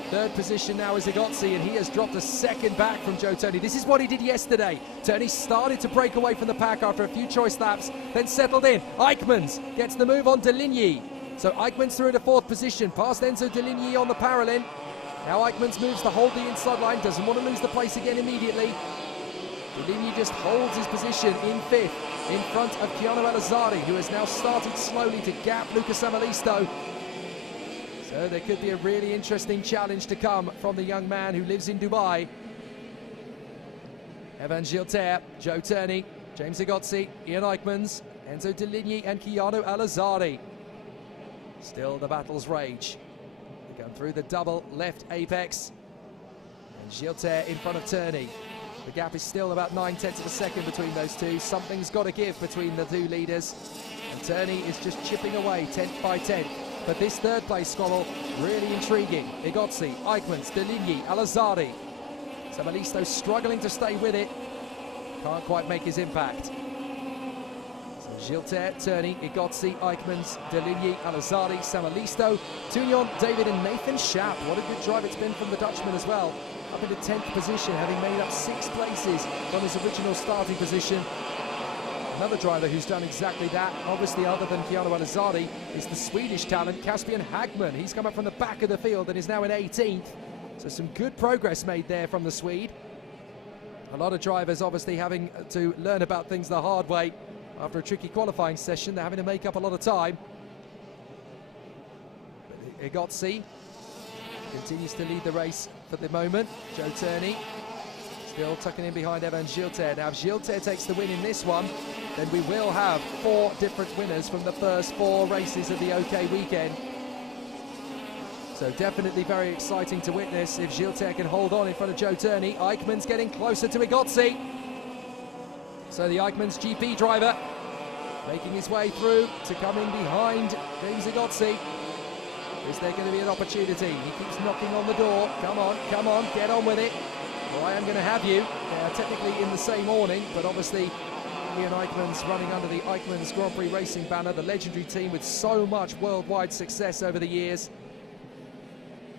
3rd position now is Agozzi, and he has dropped a 2nd back from Joe Turney. This is what he did yesterday. Turney started to break away from the pack after a few choice laps, then settled in. Eichmanns gets the move on Deligny. So Eichmanns through to 4th position, past Enzo Deligny on the parallel. Now Eichmanns moves to hold the inside line, doesn't want to lose the place again immediately. Deligny just holds his position in 5th. In front of Chiano Alazzari, who has now started slowly to gap Lucas Samalisto. So there could be a really interesting challenge to come from the young man who lives in Dubai. Evan Gilles, Joe Turney, James Agozzi, Ian Eichmanns, Enzo Deligny and Chiano Alazzari. Still the battles rage. They go through the double left apex. And Gilles in front of Turney. The gap is still about 9/10 of a second between those two. Something's got to give between the two leaders. And Turney is just chipping away 10th by 10th. But this third place squabble, really intriguing. Igozzi, Eichmanns, Deligny, Alazzari. Samalisto struggling to stay with it. Can't quite make his impact. So Gilter, Turney, Igozzi, Eichmanns, Deligny, Alazzari, Samalisto, Tunion, David and Nathan Schaap. What a good drive it's been from the Dutchman as well. Up into 10th position, having made up 6 places from his original starting position. Another driver who's done exactly that, obviously other than Keanu Alazzari, is the Swedish talent, Caspian Hagman. He's come up from the back of the field and is now in 18th. So some good progress made there from the Swede. A lot of drivers obviously having to learn about things the hard way. After a tricky qualifying session, they're having to make up a lot of time. Igozzi continues to lead the race for the moment. Joe Turney still tucking in behind Evan Gilter. Now if Gilter takes the win in this one, then we will have 4 different winners from the first 4 races of the OK weekend. So definitely very exciting to witness if Gilter can hold on in front of Joe Turney. Eichmann's getting closer to Igozzi. So the Eichmann's GP driver making his way through to come in behind James Igozzi. Is there going to be an opportunity? He keeps knocking on the door. Come on, get on with it. Well, I am going to have you. They are technically in the same awning, but obviously Ian Eichmann's running under the Eichmann's Grand Prix Racing banner, the legendary team with so much worldwide success over the years.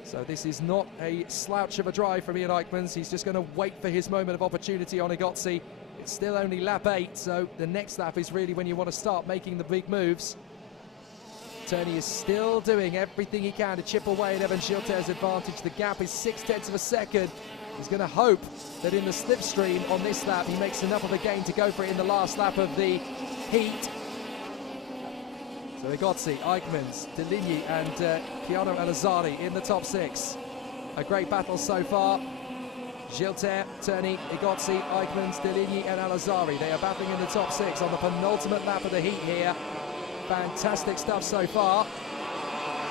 So this is not a slouch of a drive from Ian Eichmann's. He's just going to wait for his moment of opportunity on Igozzi. It's still only lap 8, so the next lap is really when you want to start making the big moves. Turney is still doing everything he can to chip away at Evan Gilter's advantage. The gap is 0.6 of a second. He's going to hope that in the slipstream on this lap he makes enough of a gain to go for it in the last lap of the heat. So Igozzi, Eichmanns, Deligny and Keanu Alazzari in the top 6. A great battle so far. Gilter, Turney, Igozzi, Eichmanns, Deligny and Alazzari. They are battling in the top 6 on the penultimate lap of the heat here. Fantastic stuff so far.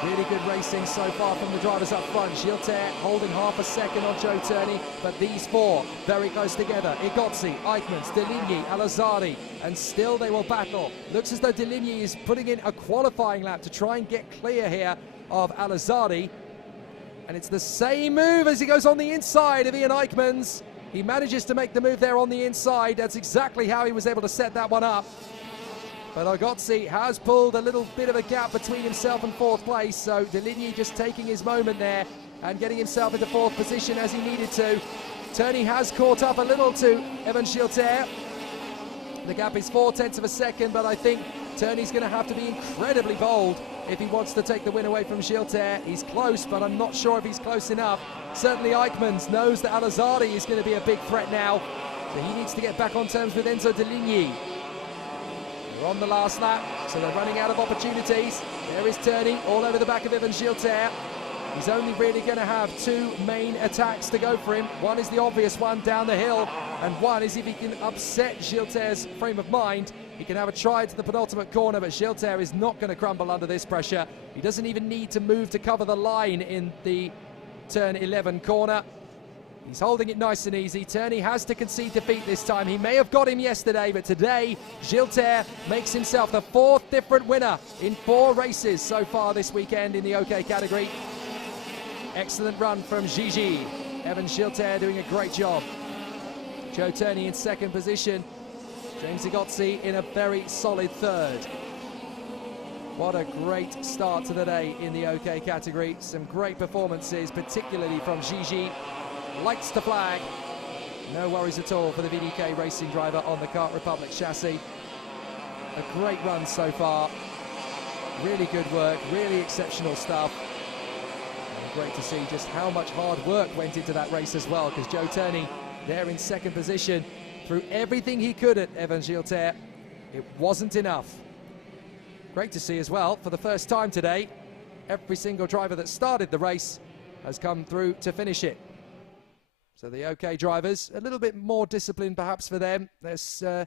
Really good racing so far from the drivers up front. Gilter holding half a second on Joe Turney, but these 4 very close together. Igozzi, Eichmanns, Deligny, Alazzari, and still they will battle. Looks as though Deligny is putting in a qualifying lap to try and get clear here of Alazzari. And it's the same move as he goes on the inside of Ian Eichmanns. He manages to make the move there on the inside. That's exactly how he was able to set that one up. But Igozzi has pulled a little bit of a gap between himself and 4th place, so Deligny just taking his moment there and getting himself into 4th position as he needed to. Turney has caught up a little to Evan Gilter. The gap is 0.4 of a second, but I think Turney's going to have to be incredibly bold if he wants to take the win away from Gilter. He's close, but I'm not sure if he's close enough. Certainly Eichmanns knows that Alazzari is going to be a big threat now, so he needs to get back on terms with Enzo Deligny. We're on the last lap, so they're running out of opportunities. There is Turney all over the back of Evan Gilter. He's only really going to have 2 main attacks to go for him. One is the obvious one down the hill, and one is if he can upset Gilter's frame of mind. He can have a try to the penultimate corner, but Gilter is not going to crumble under this pressure. He doesn't even need to move to cover the line in the turn 11 corner. He's holding it nice and easy. Turney has to concede defeat this time. He may have got him yesterday, but today Gilter makes himself the 4th different winner in 4 races so far this weekend in the OK category. Excellent run from Gigi. Evan Gilter doing a great job. Joe Turney in 2nd position. James Igozzi in a very solid 3rd. What a great start to the day in the OK category. Some great performances, particularly from Gigi. Lights to flag. No worries at all for the VDK racing driver on the Kart Republic chassis. A great run so far. Really good work, really exceptional stuff. And great to see just how much hard work went into that race as well, because Joe Turney there in 2nd position threw everything he could at Evan Gilter. It wasn't enough. Great to see as well, for the first time today, every single driver that started the race has come through to finish it. So the OK drivers, a little bit more discipline perhaps for them. There's a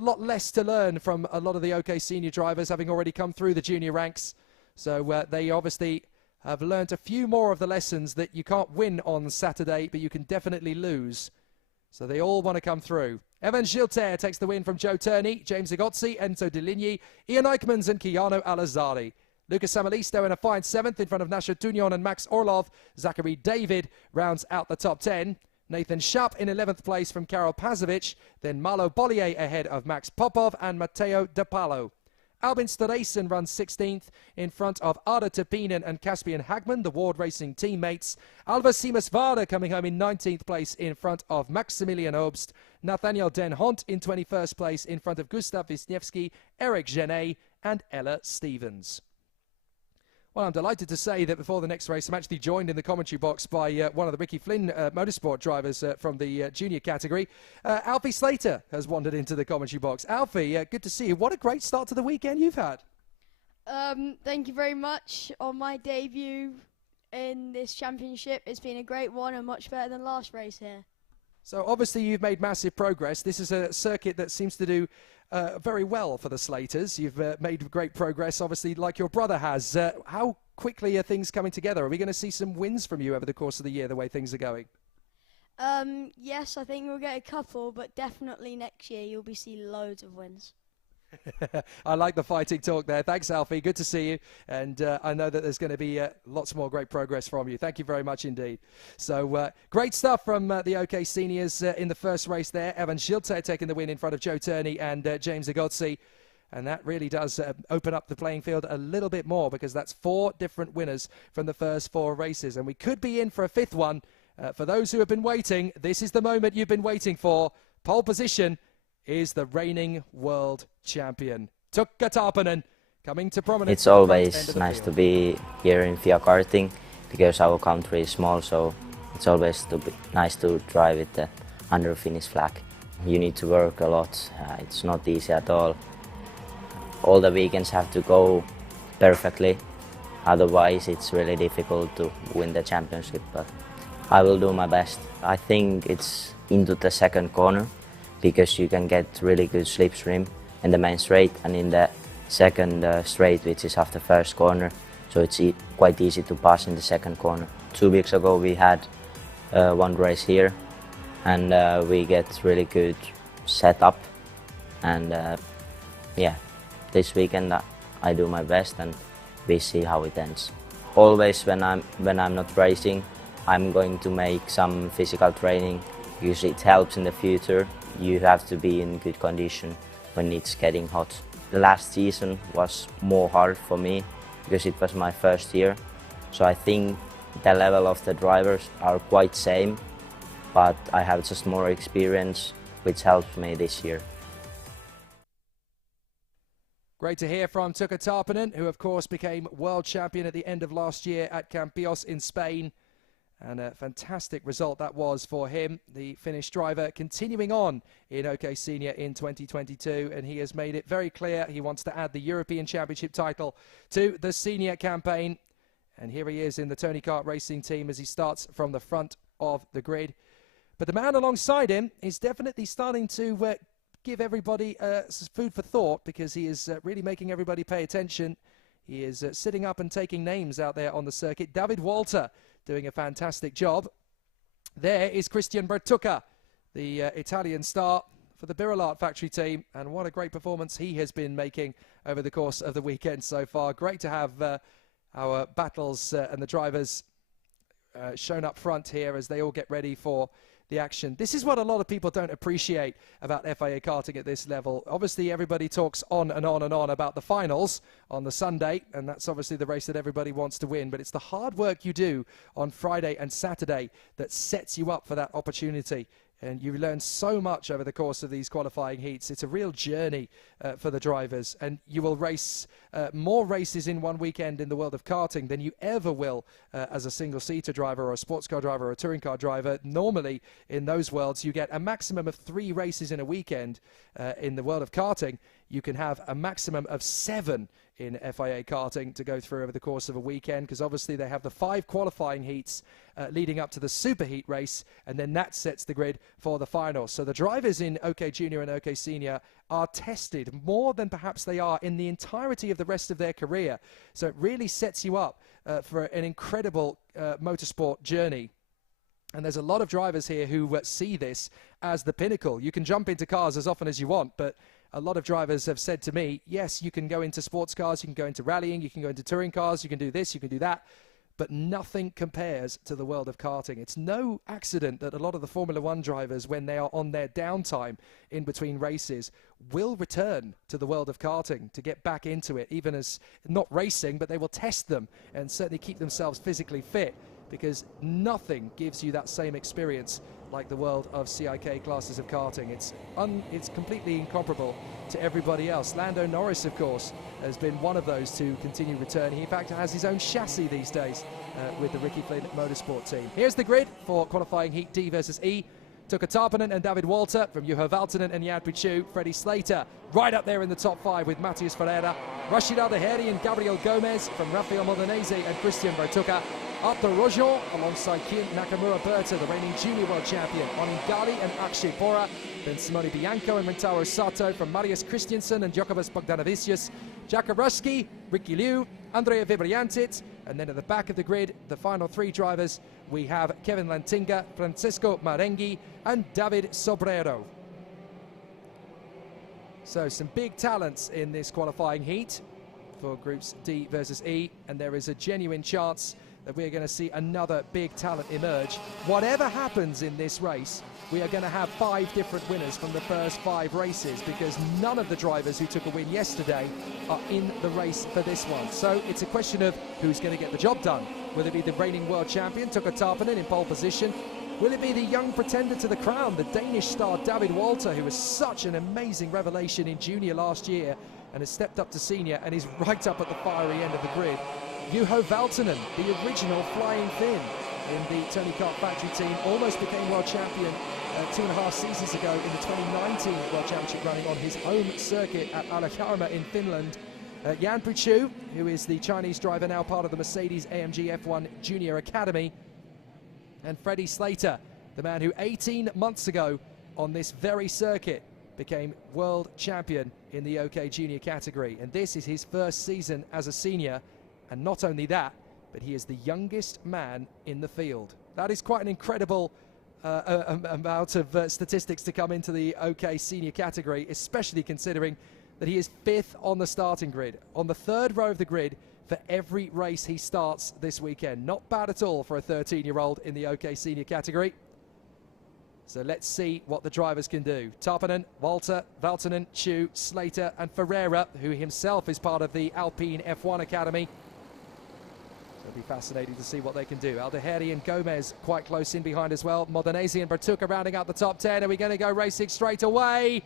lot less to learn from a lot of the OK senior drivers, having already come through the junior ranks. So they obviously have learned a few more of the lessons that you can't win on Saturday, but you can definitely lose. So they all want to come through. Evan Gilter takes the win from Joe Turney, James Igozzi, Enzo Deligny, Ian Eichmanns and Keanu Alazzari. Lucas Samalisto in a fine 7th in front of Nasha Tunion and Max Orlov. Zachary David rounds out the top 10. Nathan Schaap in 11th place from Karol Pazovic. Then Malo Bollier ahead of Max Popov and Matteo De Palo. Albin Storeysen runs 16th in front of Ada Tepinen and Caspian Hagman, the Ward Racing teammates. Alva Siemesvada coming home in 19th place in front of Maximilian Obst. Nathaniel Den Hont in 21st place in front of Gustav Wisniewski, Eric Genet and Ella Stevens. Well, I'm delighted to say that before the next race, I'm actually joined in the commentary box by one of the Ricky Flynn motorsport drivers from the junior category. Alfie Slater has wandered into the commentary box. Alfie, good to see you. What a great start to the weekend you've had. Thank you very much. On my debut in this championship, it's been a great one and much better than last race here. So obviously you've made massive progress. This is a circuit that seems to do very well for the Slaters. You've made great progress, obviously, like your brother has. How quickly are things coming together? Are we going to see some wins from you over the course of the year, the way things are going? Yes, I think we'll get a couple, but definitely next year you'll be seeing loads of wins. I like the fighting talk there. Thanks, Alfie. Good to see you. And I know that there's going to be lots more great progress from you. Thank you very much indeed. So great stuff from the OK Seniors in the first race there. Evan Schilte taking the win in front of Joe Turney and James Agozzi. And that really does open up the playing field a little bit more, because that's 4 different winners from the first 4 races. And we could be in for a 5th one. For those who have been waiting, this is the moment you've been waiting for. Pole position is the reigning world champion, Tukka Tarpanen, coming to prominence. It's always nice to be here in FIA Karting, because our country is small, so it's always nice to drive with the under Finnish flag. You need to work a lot, it's not easy at all. All the weekends have to go perfectly, otherwise it's really difficult to win the championship, but I will do my best. I think it's into the second corner, because you can get really good slipstream in the main straight and in the second straight, which is after first corner, so it's quite easy to pass in the second corner. 2 weeks ago we had one race here, and we get really good setup, and yeah, this weekend I do my best and we see how it ends. Always when I'm not racing, I'm going to make some physical training, because it helps in the future. You have to be in good condition when it's getting hot. The last season was more hard for me, because it was my first year. So I think the level of the drivers are quite same, but I have just more experience, which helps me this year. Great to hear from Tukka Tarpanen, who of course became world champion at the end of last year at Campillos in Spain. And a fantastic result that was for him, the Finnish driver, continuing on in OK Senior in 2022. And he has made it very clear he wants to add the European Championship title to the senior campaign. And here he is in the Tony Kart Racing team as he starts from the front of the grid. But the man alongside him is definitely starting to give everybody food for thought, because he is really making everybody pay attention. He is sitting up and taking names out there on the circuit. David Walter doing a fantastic job. There is Christian Bertucca, the Italian star for the Birolart factory team, and what a great performance he has been making over the course of the weekend so far. Great to have our battles and the drivers shown up front here as they all get ready for the action. This is what a lot of people don't appreciate about FIA karting at this level. Obviously everybody talks on and on and on about the finals on the Sunday, and that's obviously the race that everybody wants to win, but it's the hard work you do on Friday and Saturday that sets you up for that opportunity. And you learn so much over the course of these qualifying heats. It's a real journey for the drivers, and you will race more races in one weekend in the world of karting than you ever will as a single-seater driver or a sports car driver or a touring car driver. Normally in those worlds you get a maximum of 3 races in a weekend. In the world of karting you can have a maximum of 7 in FIA karting to go through over the course of a weekend, because obviously they have the 5 qualifying heats leading up to the superheat race, and then that sets the grid for the finals. So the drivers in OK Junior and OK Senior are tested more than perhaps they are in the entirety of the rest of their career. So it really sets you up for an incredible motorsport journey. And there's a lot of drivers here who see this as the pinnacle. You can jump into cars as often as you want, but a lot of drivers have said to me, yes, you can go into sports cars, you can go into rallying, you can go into touring cars, you can do this, you can do that, but nothing compares to the world of karting. It's no accident that a lot of the Formula One drivers, when they are on their downtime in between races, will return to the world of karting to get back into it, even as not racing, but they will test them and certainly keep themselves physically fit, because nothing gives you that same experience like the world of CIK classes of karting. It's completely incomparable to everybody else. Lando Norris, of course, has been one of those to continue returning. He, in fact, has his own chassis these days with the Ricky Flynn Motorsport team. Here's the grid for qualifying Heat D versus E. Tuukka Tarpanen and David Walter from Juho Valtonen and Jan Pichu. Freddie Slater right up there in the top 5 with Matthias Ferreira. Rashid Al-Daheri and Gabriel Gomez from Rafael Modenese and Christian Bertucca. Arthur Rojon alongside Kian Nakamura-Berta, the reigning junior world champion. Onin Gali and Akshay Bora. Then Simone Bianco and Rentaro Sato from Marius Christiansen and Jokubas Bogdanovicius. Jaka Ruski, Ricky Liu, Andrea Vibriantit. And then at the back of the grid, the final 3 drivers, we have Kevin Lantinga, Francesco Marenghi and David Sobrero. So some big talents in this qualifying heat for groups D versus E, and there is a genuine chance that we're going to see another big talent emerge. Whatever happens in this race, we are going to have 5 different winners from the first 5 races, because none of the drivers who took a win yesterday are in the race for this one. So it's a question of who's going to get the job done. Will it be the reigning world champion, Tuukka Tarpanen, in pole position? Will it be the young pretender to the crown, the Danish star David Walter, who was such an amazing revelation in junior last year and has stepped up to senior and is right up at the fiery end of the grid? Juho Valtonen, the original Flying Finn in the Tony Kart factory team, almost became world champion 2.5 seasons ago in the 2019 World Championship running on his home circuit at Alakarma in Finland. Jan Pichu, who is the Chinese driver now part of the Mercedes AMG F1 Junior Academy. And Freddie Slater, the man who 18 months ago on this very circuit became world champion in the OK Junior category. And this is his first season as a senior. And not only that, but he is the youngest man in the field. That is quite an incredible amount of statistics to come into the OK senior category, especially considering that he is 5th on the starting grid, on the 3rd row of the grid for every race he starts this weekend. Not bad at all for a 13-year-old in the OK senior category. So let's see what the drivers can do. Tarpanen, Walter, Valtonen, Chu, Slater and Ferreira, who himself is part of the Alpine F1 Academy. It'll be fascinating to see what they can do. Al-Daheri and Gomez quite close in behind as well. Modenese and Bertucca rounding out the top 10. Are we going to go racing straight away?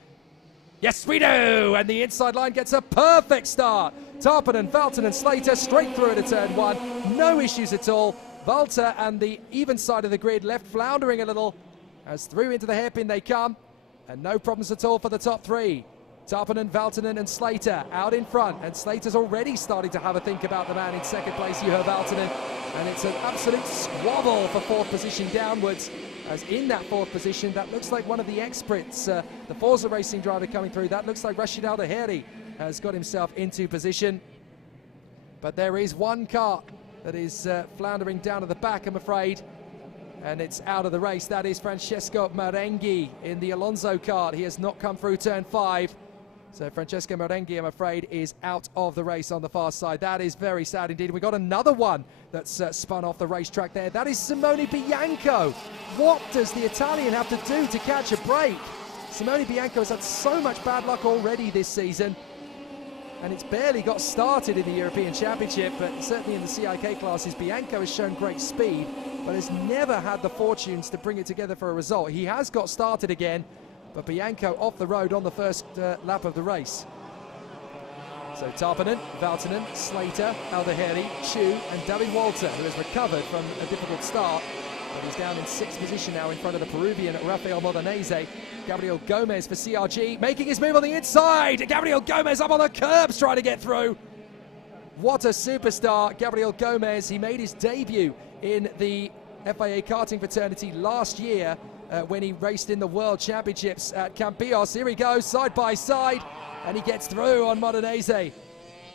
Yes, we do! And the inside line gets a perfect start. Tarpanen, Valtonen, Slater straight through into turn 1. No issues at all. Walter and the even side of the grid left floundering a little as through into the hairpin they come. And no problems at all for the top 3. Tarpanen, Valtonen and Slater out in front, and Slater's already starting to have a think about the man in second place, Juho Valtonen, and it's an absolute squabble for 4th position downwards, as in that 4th position, that looks like one of the experts, the Forza Racing driver coming through, that looks like Rashid Al-Daheri has got himself into position. But there is one car that is floundering down at the back, I'm afraid, and it's out of the race. That is Francesco Marenghi in the Alonso kart. He has not come through turn 5. So Francesco Marenghi, I'm afraid, is out of the race on the far side. That is very sad indeed. We got another one that's spun off the racetrack there. That is Simone Bianco. What does the Italian have to do to catch a break? Simone Bianco has had so much bad luck already this season, and it's barely got started in the European Championship, but certainly in the CIK classes, Bianco has shown great speed, but has never had the fortunes to bring it together for a result. He has got started again, but Bianco off the road on the first lap of the race. So Tarpanen, Valtonen, Slater, Al-Daheri, Chu and David Walter, who has recovered from a difficult start, but he's down in 6th position now in front of the Peruvian Rafael Modenese. Gabriel Gomez for CRG, making his move on the inside. Gabriel Gomez up on the curbs trying to get through. What a superstar, Gabriel Gomez. He made his debut in the FIA Karting Fraternity last year when he raced in the World Championships at Campillos. Here he goes, side by side, and he gets through on Modenese.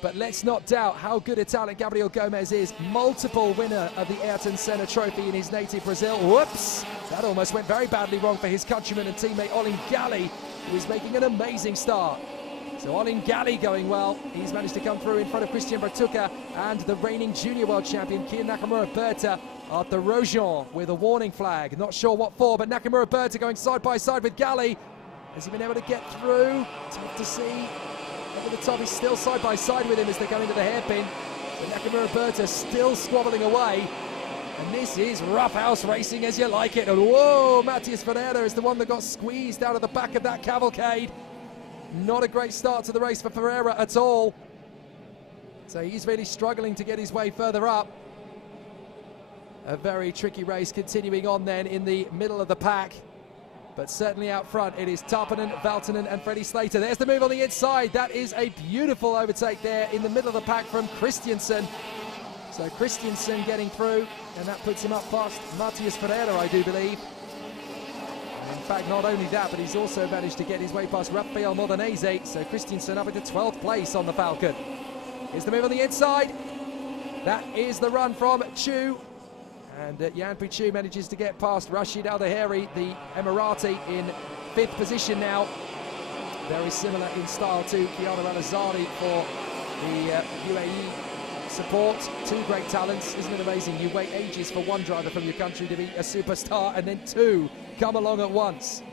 But let's not doubt how good a talent Gabriel Gomez is. Multiple winner of the Ayrton Senna Trophy in his native Brazil. Whoops! That almost went very badly wrong for his countryman and teammate Onin Gali, who is making an amazing start. So Olin Galli going well. He's managed to come through in front of Christian Bertucca and the reigning junior world champion Kian Nakamura Berta at the Rojon with a warning flag. Not sure what for, but Nakamura Berta going side by side with Galli. Has he been able to get through? Tough to see. Over the top, he's still side by side with him as they go into the hairpin. So Nakamura Berta still squabbling away. And this is roughhouse racing as you like it. And whoa, Matthias Ferreira is the one that got squeezed out of the back of that cavalcade. Not a great start to the race for Ferreira at all. So he's really struggling to get his way further up. A very tricky race continuing on then in the middle of the pack. But certainly out front it is Tarpanen, Valtonen and Freddie Slater. There's the move on the inside. That is a beautiful overtake there in the middle of the pack from Christiansen. So Christiansen getting through, and that puts him up past Matthias Ferreira, I do believe. And in fact, not only that, but he's also managed to get his way past Rafael Modanese. So Christiansen up into 12th place on the Falcon. Here's the move on the inside. That is the run from Chu. And Jan Puchu manages to get past Rashid Al-Daheri, the Emirati, in 5th position now. Very similar in style to Kiana Al-Azari for the UAE support. Two great talents. Isn't it amazing? You wait ages for one driver from your country to be a superstar, and then two come along at once.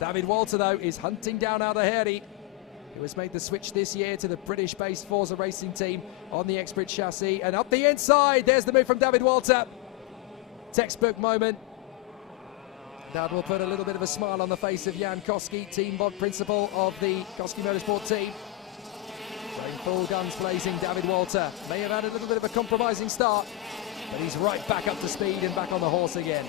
David Walter, though, is hunting down Al-Daheri, who has made the switch this year to the British-based Forza Racing team on the X-Bridge chassis. And up the inside, there's the move from David Walter. Textbook moment. That will put a little bit of a smile on the face of Jan Koski, team mod principal of the Koski Motorsport team. Going full guns blazing, David Walter. May have had a little bit of a compromising start, but he's right back up to speed and back on the horse again.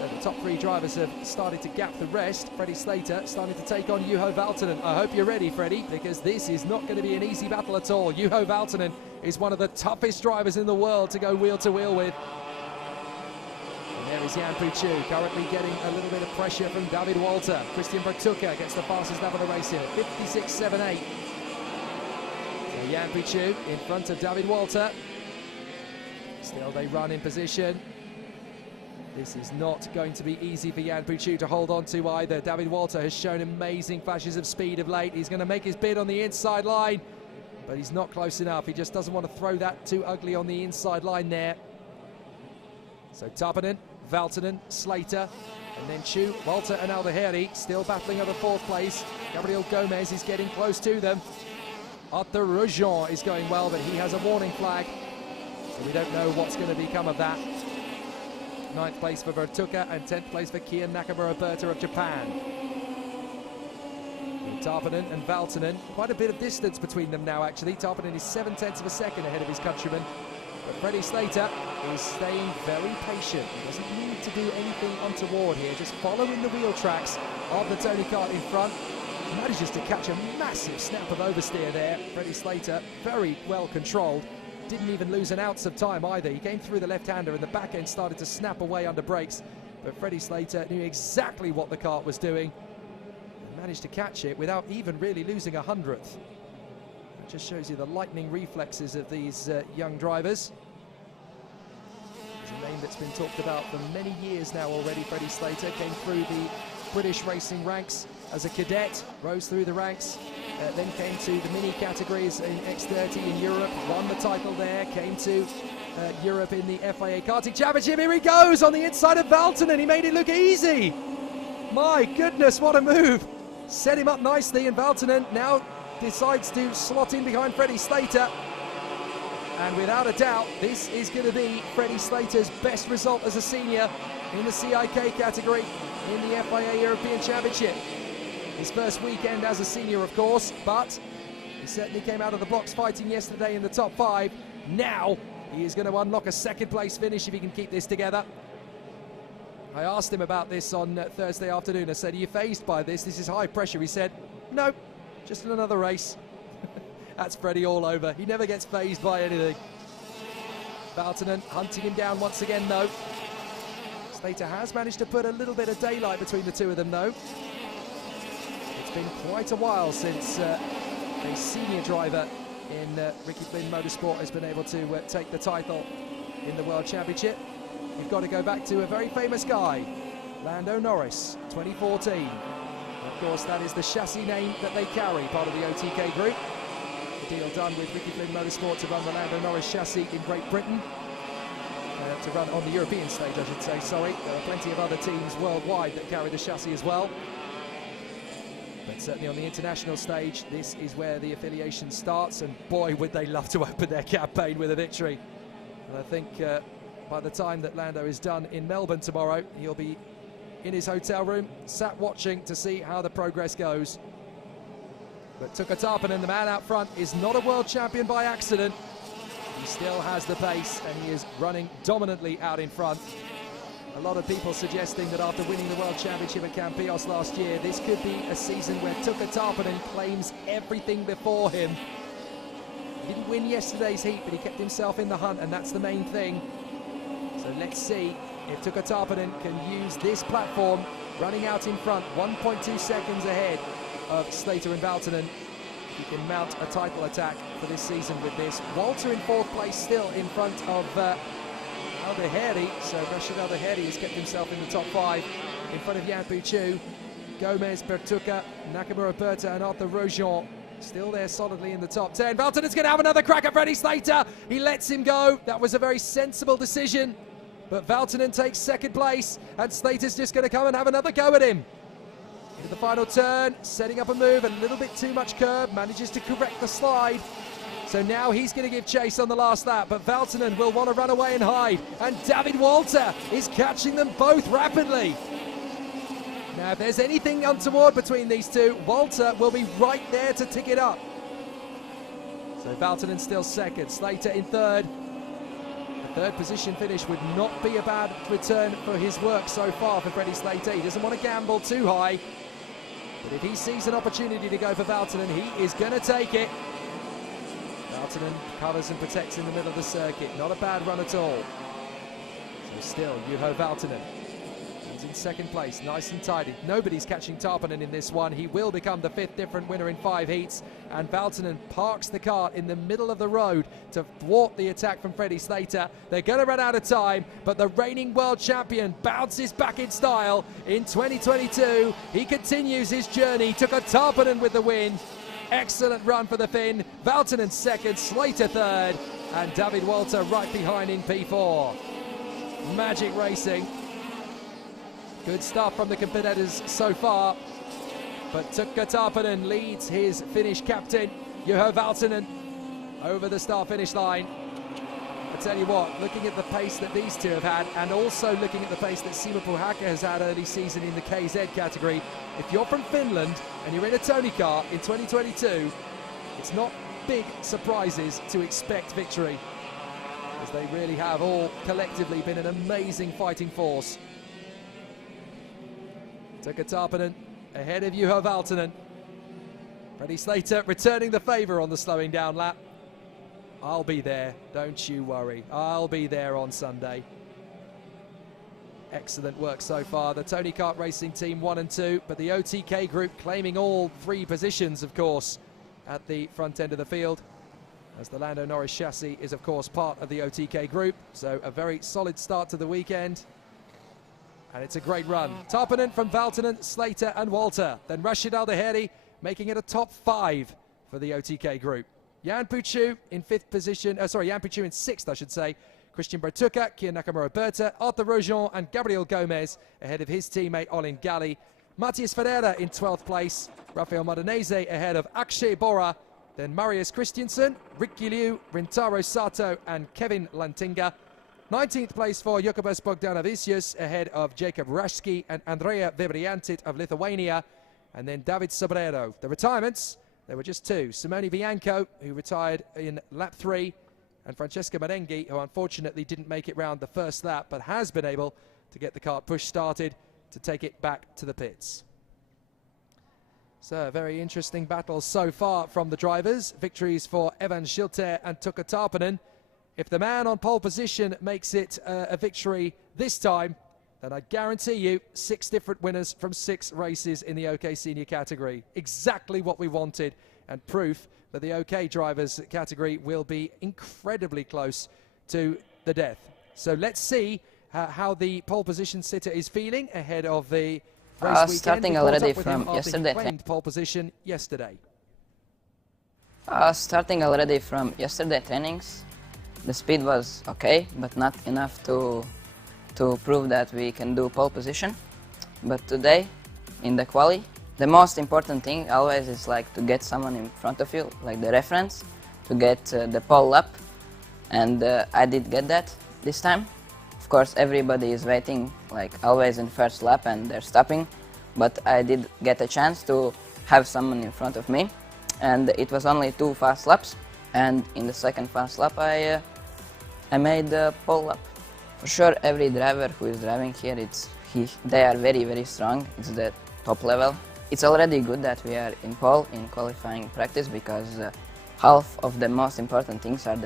So the top three drivers have started to gap the rest. Freddie Slater starting to take on Juho Valtonen. I hope you're ready, Freddie, because this is not going to be an easy battle at all. Juho Valtonen is one of the toughest drivers in the world to go wheel to wheel with. There is Jan Puchu, currently getting a little bit of pressure from David Walter. Christian Bertucca gets the fastest lap of the race here, 56.78. So Jan Puchu in front of David Walter. Still they run in position. This is not going to be easy for Jan Puchu to hold on to either. David Walter has shown amazing flashes of speed of late. He's going to make his bid on the inside line, but he's not close enough. He just doesn't want to throw that too ugly on the inside line there. So Tarpanen, Valtonen, Slater, and then Chu, Walter and Al-Daheri still battling over 4th place. Gabriel Gomez is getting close to them. Arthur Rojon is going well, but he has a warning flag, so we don't know what's going to become of that. 9th place for Bertucca and 10th place for Kian Nakamura Berta of Japan. And Tarpanen and Valtonen, quite a bit of distance between them now actually. Tarpanen is 7/10 of a second ahead of his countryman. But Freddie Slater is staying very patient. He doesn't need to do anything untoward here, just following the wheel tracks of the Tony Kart in front. He manages to catch a massive snap of oversteer there. Freddie Slater, very well controlled. Didn't even lose an ounce of time either. He came through the left-hander and the back end started to snap away under brakes. But Freddie Slater knew exactly what the kart was doing and managed to catch it without even really losing a 100th. Just shows you the lightning reflexes of these young drivers. It's a name that's been talked about for many years now already. Freddie Slater came through the British racing ranks as a cadet, rose through the ranks, then came to the mini categories in X30 in Europe, won the title there, came to Europe in the FIA Karting Championship. Here he goes on the inside of Valtonen, he made it look easy. My goodness, what a move. Set him up nicely, and Valtonen now decides to slot in behind Freddie Slater. And without a doubt, this is going to be Freddie Slater's best result as a senior in the CIK category in the FIA European Championship. His first weekend as a senior, of course, but he certainly came out of the blocks fighting yesterday in the top 5. Now he is going to unlock a 2nd place finish if he can keep this together. I asked him about this on Thursday afternoon. I said, are you fazed by this? This is high pressure. He said, no. Just in another race. That's Freddie all over. He never gets fazed by anything. Valtonen hunting him down once again, though. Slater has managed to put a little bit of daylight between the two of them, though. It's been quite a while since a senior driver in Ricky Flynn Motorsport has been able to take the title in the World Championship. You've got to go back to a very famous guy, Lando Norris, 2014. course, that is the chassis name that they carry, part of the OTK group. The deal done with Ricky Flynn Motorsport to run the Lando Norris chassis in Great Britain. To run on the European stage, I should say, sorry. There are plenty of other teams worldwide that carry the chassis as well. But certainly on the international stage, this is where the affiliation starts, and boy, would they love to open their campaign with a victory. And I think by the time that Lando is done in Melbourne tomorrow, he'll be in his hotel room, sat watching to see how the progress goes. But Tuukka Tarpanen, the man out front, is not a world champion by accident. He still has the pace, and he is running dominantly out in front. A lot of people suggesting that after winning the World Championship at Campillos last year, this could be a season where Tuukka Tarpanen claims everything before him. He didn't win yesterday's heat, but he kept himself in the hunt, and that's the main thing. So let's see if Tuukka Tarpanen can use this platform, running out in front, 1.2 seconds ahead of Slater and Valtonen. He can mount a title attack for this season with this. Walter in fourth place, still in front of Alderheri. So Rashid Alderheri has kept himself in the top 5 in front of Jan Puchu. Gomez, Bertucca, Nakamura Berta and Arthur Rojon still there solidly in the top 10. Valtonen's going to have another crack at Freddie Slater. He lets him go. That was a very sensible decision. But Valtonen takes second place, and Slater's just going to come and have another go at him. Into the final turn, setting up a move, a little bit too much curb, manages to correct the slide. So now he's going to give chase on the last lap, but Valtonen will want to run away and hide. And David Walter is catching them both rapidly. Now, if there's anything untoward between these two, Walter will be right there to tick it up. So Valtonen still second, Slater in third. The third position finish would not be a bad return for his work so far for Freddie Slater. He doesn't want to gamble too high. But if he sees an opportunity to go for Valtonen, he is going to take it. Valtonen covers and protects in the middle of the circuit. Not a bad run at all. So still, Juho Valtonen. He's in second place, nice and tidy. Nobody's catching Tarpanen in this one. He will become the 5th different winner in 5 heats. And Valtonen parks the kart in the middle of the road to thwart the attack from Freddie Slater. They're going to run out of time, but the reigning world champion bounces back in style in 2022. He continues his journey. Tuukka Tarpanen with the win. Excellent run for the Finn. Valtonen second, Slater third, and David Walter right behind in P4. Magic racing. Good stuff from the competitors so far, but Tuukka Tarpanen leads his Finnish captain, Juho Valtonen, over the start-finish line. I tell you what, looking at the pace that these two have had, and also looking at the pace that Simo Puhakka has had early season in the KZ category, if you're from Finland and you're in a Tony car in 2022, it's not big surprises to expect victory, as they really have all collectively been an amazing fighting force. Tuukka Tarpanen ahead of Juho Valtonen. Freddie Slater returning the favour on the slowing down lap. I'll be there, don't you worry. I'll be there on Sunday. Excellent work so far. The Tony Kart Racing Team 1 and 2, but the OTK group claiming all 3 positions, of course, at the front end of the field, as the Lando Norris chassis is, of course, part of the OTK group. So a very solid start to the weekend. And it's a great run. Tarpanen from Valtonen, Slater and Walter. Then Rashid Alderheri making it a top 5 for the OTK group. Jan Puchu in 5th position. Jan Puchu in 6th, I should say. Christian Bertucca, Kian Nakamura Berta, Arthur Rojon and Gabriel Gomez ahead of his teammate Olin Galli. Matias Ferreira in 12th place. Rafael Modenese ahead of Akshay Bora. Then Marius Christiansen, Ricky Liu, Rintaro Sato and Kevin Lantinga. 19th place for Jokubas Bogdanovicius ahead of Jacob Rashki and Andrea Vebriantit of Lithuania. And then David Sobrero. The retirements, there were just 2. Simone Bianco, who retired in lap 3, and Francesca Merengi, who unfortunately didn't make it round the first lap, but has been able to get the kart push started to take it back to the pits. So, a very interesting battle so far from the drivers. Victories for Evan Schilter and Tuukka Tarpanen. If the man on pole position makes it a victory this time, then I guarantee you 6 different winners from 6 races in the OK Senior category. Exactly what we wanted, and proof that the OK drivers category will be incredibly close to the death. So let's see how the pole position sitter is feeling ahead of the race weekend. Starting We caught already up with from him after yesterday. he claimed pole position yesterday. Starting already from yesterday trainings, the speed was okay, but not enough to prove that we can do pole position. But today, in the quali, the most important thing always is like to get someone in front of you, like the reference, to get the pole lap, and I did get that this time. Of course, everybody is waiting, like always in first lap, and they're stopping, but I did get a chance to have someone in front of me, and it was only 2 fast laps, and in the second fast lap I made the pole lap. For sure, every driver who is driving here, they are very, very strong. It's the top level. It's already good that we are in pole in qualifying practice, because half of the most important things are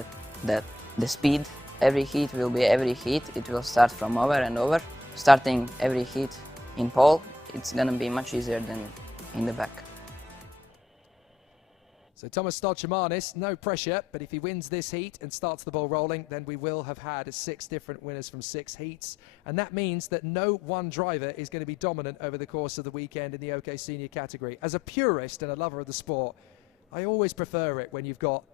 the speed. Every heat will be every heat. It will start from over and over. Starting every heat in pole, it's gonna be much easier than in the back. So Thomas Stolchemanis, no pressure, but if he wins this heat and starts the ball rolling, then we will have had 6 different winners from 6 heats. And that means that no one driver is going to be dominant over the course of the weekend in the OK Senior category. As a purist and a lover of the sport, I always prefer it when you've got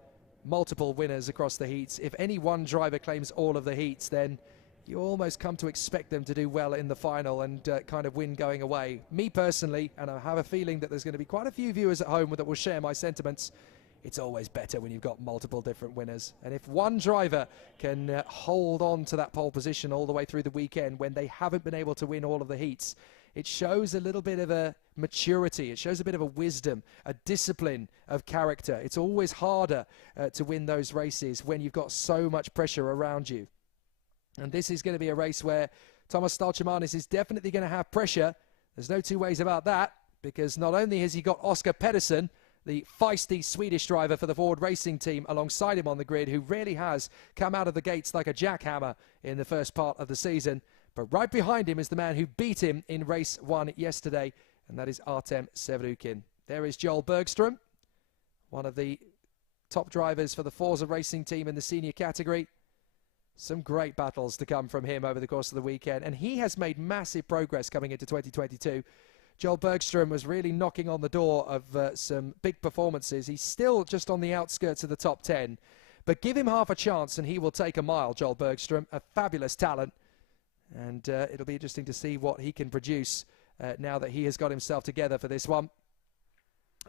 multiple winners across the heats. If any one driver claims all of the heats, then you almost come to expect them to do well in the final and kind of win going away. Me personally, and I have a feeling that there's going to be quite a few viewers at home that will share my sentiments, it's always better when you've got multiple different winners. And if one driver can hold on to that pole position all the way through the weekend when they haven't been able to win all of the heats, it shows a little bit of a maturity, it shows a bit of a wisdom, a discipline of character. It's always harder to win those races when you've got so much pressure around you. And this is going to be a race where Thomas Stolchemanis is definitely going to have pressure. There's no two ways about that, because not only has he got Oscar Pedersen, the feisty Swedish driver for the Ford Racing team, alongside him on the grid, who really has come out of the gates like a jackhammer in the first part of the season. But right behind him is the man who beat him in race 1 yesterday, and that is Artem Sevrukin. There is Joel Bergström, one of the top drivers for the Forza Racing team in the senior category. Some great battles to come from him over the course of the weekend, and he has made massive progress coming into 2022. Joel Bergström was really knocking on the door of some big performances. He's still just on the outskirts of the top 10, but give him half a chance and he will take a mile. Joel Bergström, a fabulous talent, and it'll be interesting to see what he can produce now that he has got himself together for this one.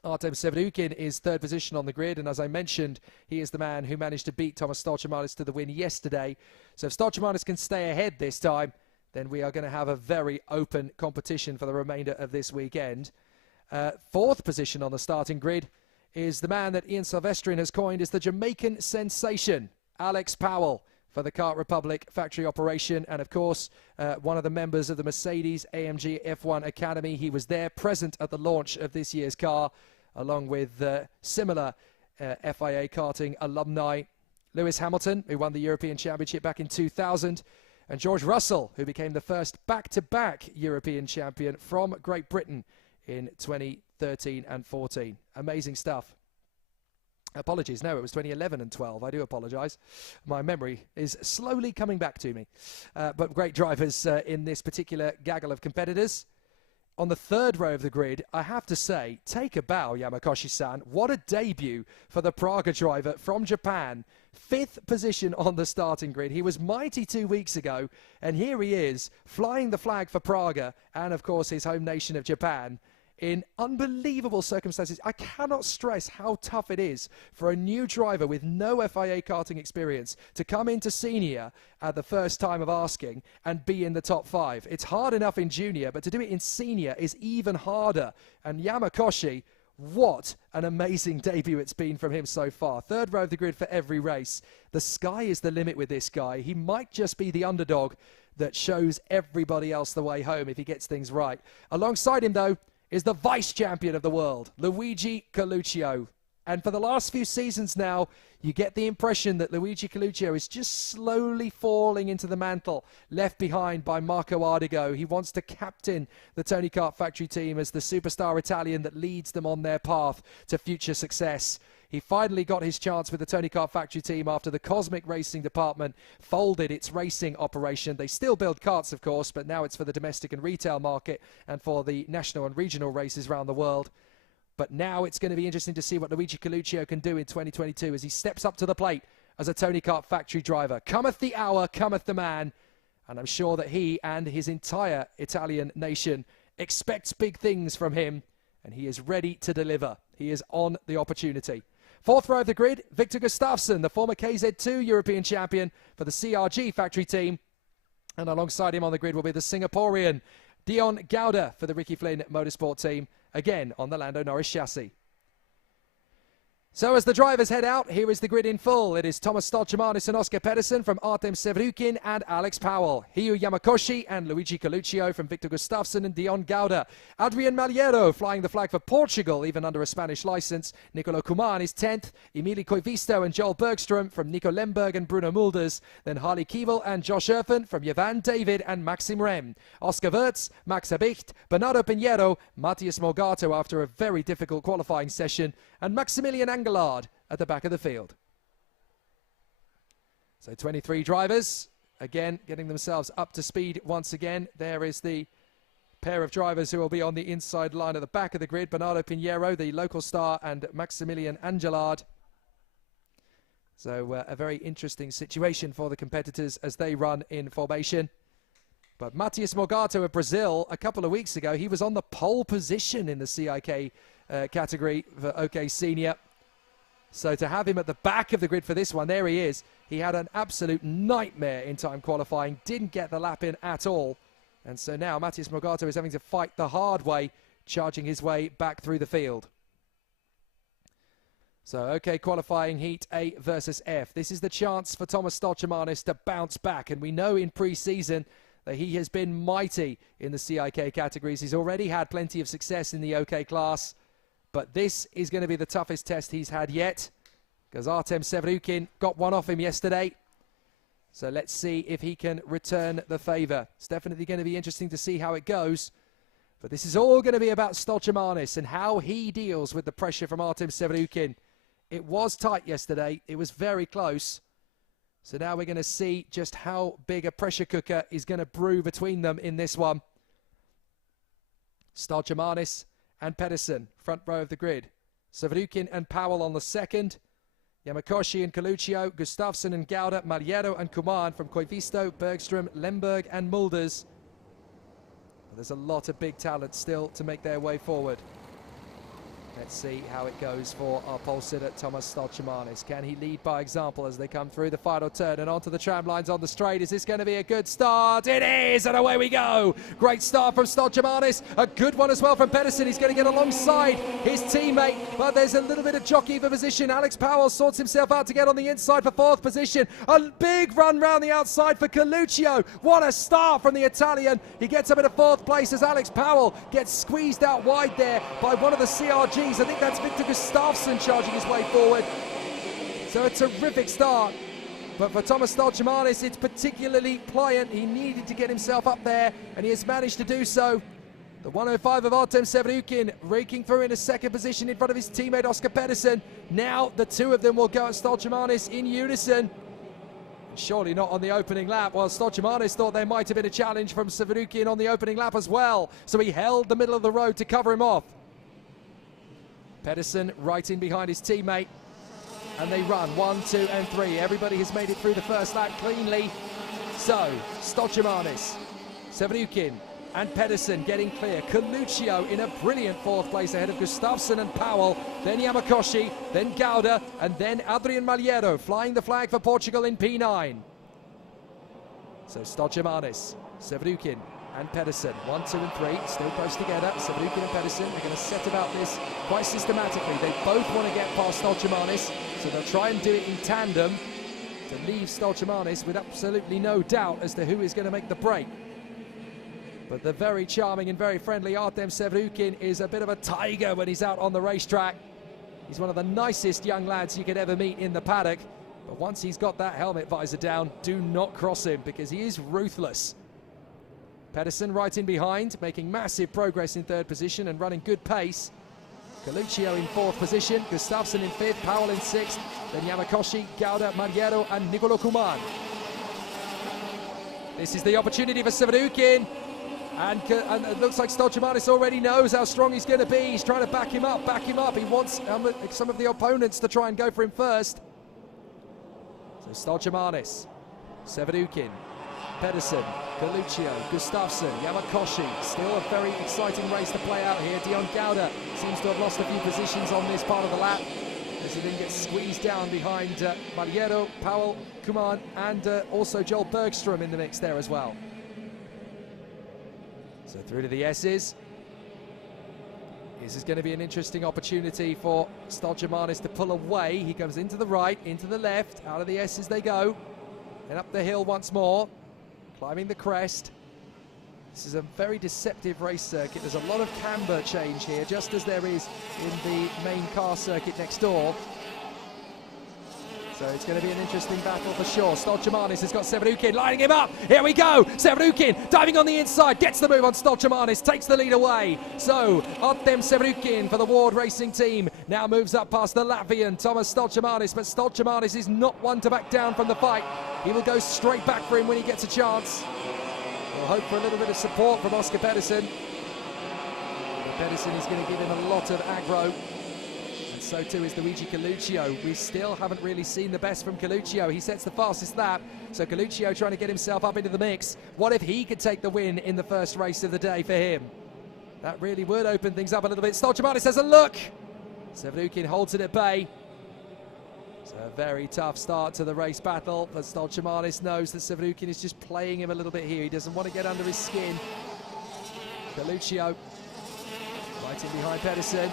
Artem Sevrukin is 3rd position on the grid, and as I mentioned, he is the man who managed to beat Thomas Stolchemanis to the win yesterday. So if Stolchemanis can stay ahead this time, then we are going to have a very open competition for the remainder of this weekend. 4th position on the starting grid is the man that Ian Silvestrian has coined as the Jamaican sensation, Alex Powell, for the Kart Republic factory operation, and of course one of the members of the Mercedes AMG F1 Academy. He was there present at the launch of this year's car, along with similar FIA Karting alumni, Lewis Hamilton, who won the European Championship back in 2000, and George Russell, who became the first back-to-back European champion from Great Britain in 2013 and 14. Amazing stuff. Apologies, no, it was 2011 and 12. I do apologise. My memory is slowly coming back to me. But great drivers in this particular gaggle of competitors. On the 3rd row of the grid, I have to say, take a bow, Yamakoshi-san. What a debut for the Praga driver from Japan. 5th position on the starting grid. He was mighty 2 weeks ago, and here he is, flying the flag for Praga and, of course, his home nation of Japan, in unbelievable circumstances. I cannot stress how tough it is for a new driver with no FIA karting experience to come into senior at the first time of asking and be in the top 5. It's hard enough in junior, but to do it in senior is even harder. And Yamakoshi, what an amazing debut it's been from him so far. 3rd row of the grid for every race. The sky is the limit with this guy. He might just be the underdog that shows everybody else the way home if he gets things right. Alongside him, though, is the vice champion of the world, Luigi Coluccio. And for the last few seasons now, you get the impression that Luigi Coluccio is just slowly falling into the mantle left behind by Marco Ardigo. He wants to captain the Tony Kart factory team as the superstar Italian that leads them on their path to future success. He finally got his chance with the Tony Kart factory team after the Cosmic Racing department folded its racing operation. They still build karts, of course, but now it's for the domestic and retail market and for the national and regional races around the world. But now it's going to be interesting to see what Luigi Coluccio can do in 2022 as he steps up to the plate as a Tony Kart factory driver. Cometh the hour, cometh the man. And I'm sure that he and his entire Italian nation expects big things from him. And he is ready to deliver. He is on the opportunity. Fourth row of the grid, Victor Gustafsson, the former KZ2 European champion for the CRG factory team. And alongside him on the grid will be the Singaporean Dion Gauda for the Ricky Flynn Motorsport team, again on the Lando Norris chassis. So as the drivers head out, here is the grid in full. It is Thomas Stolchemanis and Oscar Pedersen from Artem Sevrukin and Alex Powell. Hiyu Yamakoshi and Luigi Coluccio from Victor Gustafsson and Dion Gauda. Adrian Maliero flying the flag for Portugal, even under a Spanish license. Nicolo Kuman is 10th. Emili Koivisto and Joel Bergström from Nico Lemberg and Bruno Mulders. Then Harley Kievel and Josh Erfen from Jovan David and Maxim Rem. Oscar Wirtz, Max Habicht, Bernardo Pinheiro, Matthias Morgato after a very difficult qualifying session, and Maximilian Angelard at the back of the field. So 23 drivers, again, getting themselves up to speed once again. There is the pair of drivers who will be on the inside line at the back of the grid. Bernardo Pinheiro, the local star, and Maximilian Angelard. So a very interesting situation for the competitors as they run in formation. But Matthias Morgato of Brazil, a couple of weeks ago, he was on the pole position in the CIK category for OK Senior. So to have him at the back of the grid for this one, there he is. He had an absolute nightmare in time qualifying, didn't get the lap in at all. And so now Matthias Morgato is having to fight the hard way, charging his way back through the field. So OK qualifying heat A versus F. This is the chance for Thomas Stolchemanis to bounce back. And we know in pre-season that he has been mighty in the CIK categories. He's already had plenty of success in the OK class. But this is going to be the toughest test he's had yet, because Artem Sevrukin got one off him yesterday. So let's see if he can return the favour. It's definitely going to be interesting to see how it goes. But this is all going to be about Stolchemanis and how he deals with the pressure from Artem Sevrukin. It was tight yesterday. It was very close. So now we're going to see just how big a pressure cooker is going to brew between them in this one. Stolchemanis and Pedersen, front row of the grid. Sevrukin and Powell on the second. Yamakoshi and Coluccio, Gustafsson and Gauda, Maliero and Kuman from Koivisto, Bergström, Lemberg and Mulders. There's a lot of big talent still to make their way forward. Let's see how it goes for our pole sitter, Thomas Stolchemanis. Can he lead by example as they come through the final turn and onto the tram lines on the straight? Is this going to be a good start? It is, and away we go. Great start from Stolchemanis. A good one as well from Pedersen. He's going to get alongside his teammate, but there's a little bit of jockey for position. Alex Powell sorts himself out to get on the inside for fourth position. A big run round the outside for Coluccio. What a start from the Italian. He gets up into fourth place as Alex Powell gets squeezed out wide there by one of the CRGs. I think that's Victor Gustafsson charging his way forward. So a terrific start. But for Thomas Stolchemanis, it's particularly pliant. He needed to get himself up there, and he has managed to do so. The 105 of Artem Sevrukin raking through in a second position in front of his teammate Oscar Pedersen. Now the two of them will go at Stolchemanis in unison. Surely not on the opening lap. Well, Stolchemanis thought there might have been a challenge from Sevrukin on the opening lap as well. So he held the middle of the road to cover him off. Pedersen right in behind his teammate, and they run 1, 2 and 3. Everybody has made it through the first lap cleanly. So Stolchemanis, Sevrukin and Pedersen getting clear. Coluccio in a brilliant fourth place ahead of Gustafsson and Powell, then Yamakoshi, then Gauda, and then Adrian Maliero flying the flag for Portugal in P9. So Stolchemanis, Sevrukin and Pedersen, 1, 2 and 3, still close together. Sevrukin and Pedersen are going to set about this quite systematically. They both want to get past Stolchemanis, so they'll try and do it in tandem to leave Stolchemanis with absolutely no doubt as to who is going to make the break. But the very charming and very friendly Artem Sevrukin is a bit of a tiger when he's out on the racetrack. He's one of the nicest young lads you could ever meet in the paddock. But once he's got that helmet visor down, do not cross him because he is ruthless. Pedersen right in behind, making massive progress in third position and running good pace. Coluccio in 4th position, Gustafsson in 5th, Powell in 6th, then Yamakoshi, Gauda, Mariero and Nicolo Kuman. This is the opportunity for Severukin, and it looks like Stolchamanis already knows how strong he's going to be. He's trying to back him up. He wants some of the opponents to try and go for him first. So Stolchamanis, Severukin, Pedersen, Coluccio, Gustafsson, Yamakoshi. Still a very exciting race to play out here. Dion Gauda seems to have lost a few positions on this part of the lap, as he then gets squeezed down behind Mariero, Powell, Kuman, and also Joel Bergstrom in the mix there as well. So through to the S's. This is going to be an interesting opportunity for Stolchamanis to pull away. He comes into the right, into the left, out of the S's they go. And up the hill once more, climbing the crest. This is a very deceptive race circuit. There's a lot of camber change here, just as there is in the main car circuit next door. So it's going to be an interesting battle for sure. Stolchamanis has got Severukin lining him up. Here we go. Severukin diving on the inside, gets the move on Stolchamanis, takes the lead away. So Artem Severukin for the Ward Racing team now moves up past the Latvian Thomas Stolchamanis, but Stolchamanis is not one to back down from the fight. He will go straight back for him when he gets a chance. We'll hope for a little bit of support from Oscar Pedersen. But Pedersen is going to give him a lot of aggro. And so too is Luigi Coluccio. We still haven't really seen the best from Coluccio. He sets the fastest lap. So Coluccio trying to get himself up into the mix. What if he could take the win in the first race of the day for him? That really would open things up a little bit. Stolchamanis has a look. Severukin holds it at bay. So a very tough start to the race battle, but Stolchamanis knows that Severukin is just playing him a little bit here. He doesn't want to get under his skin. Coluccio right in behind Pedersen.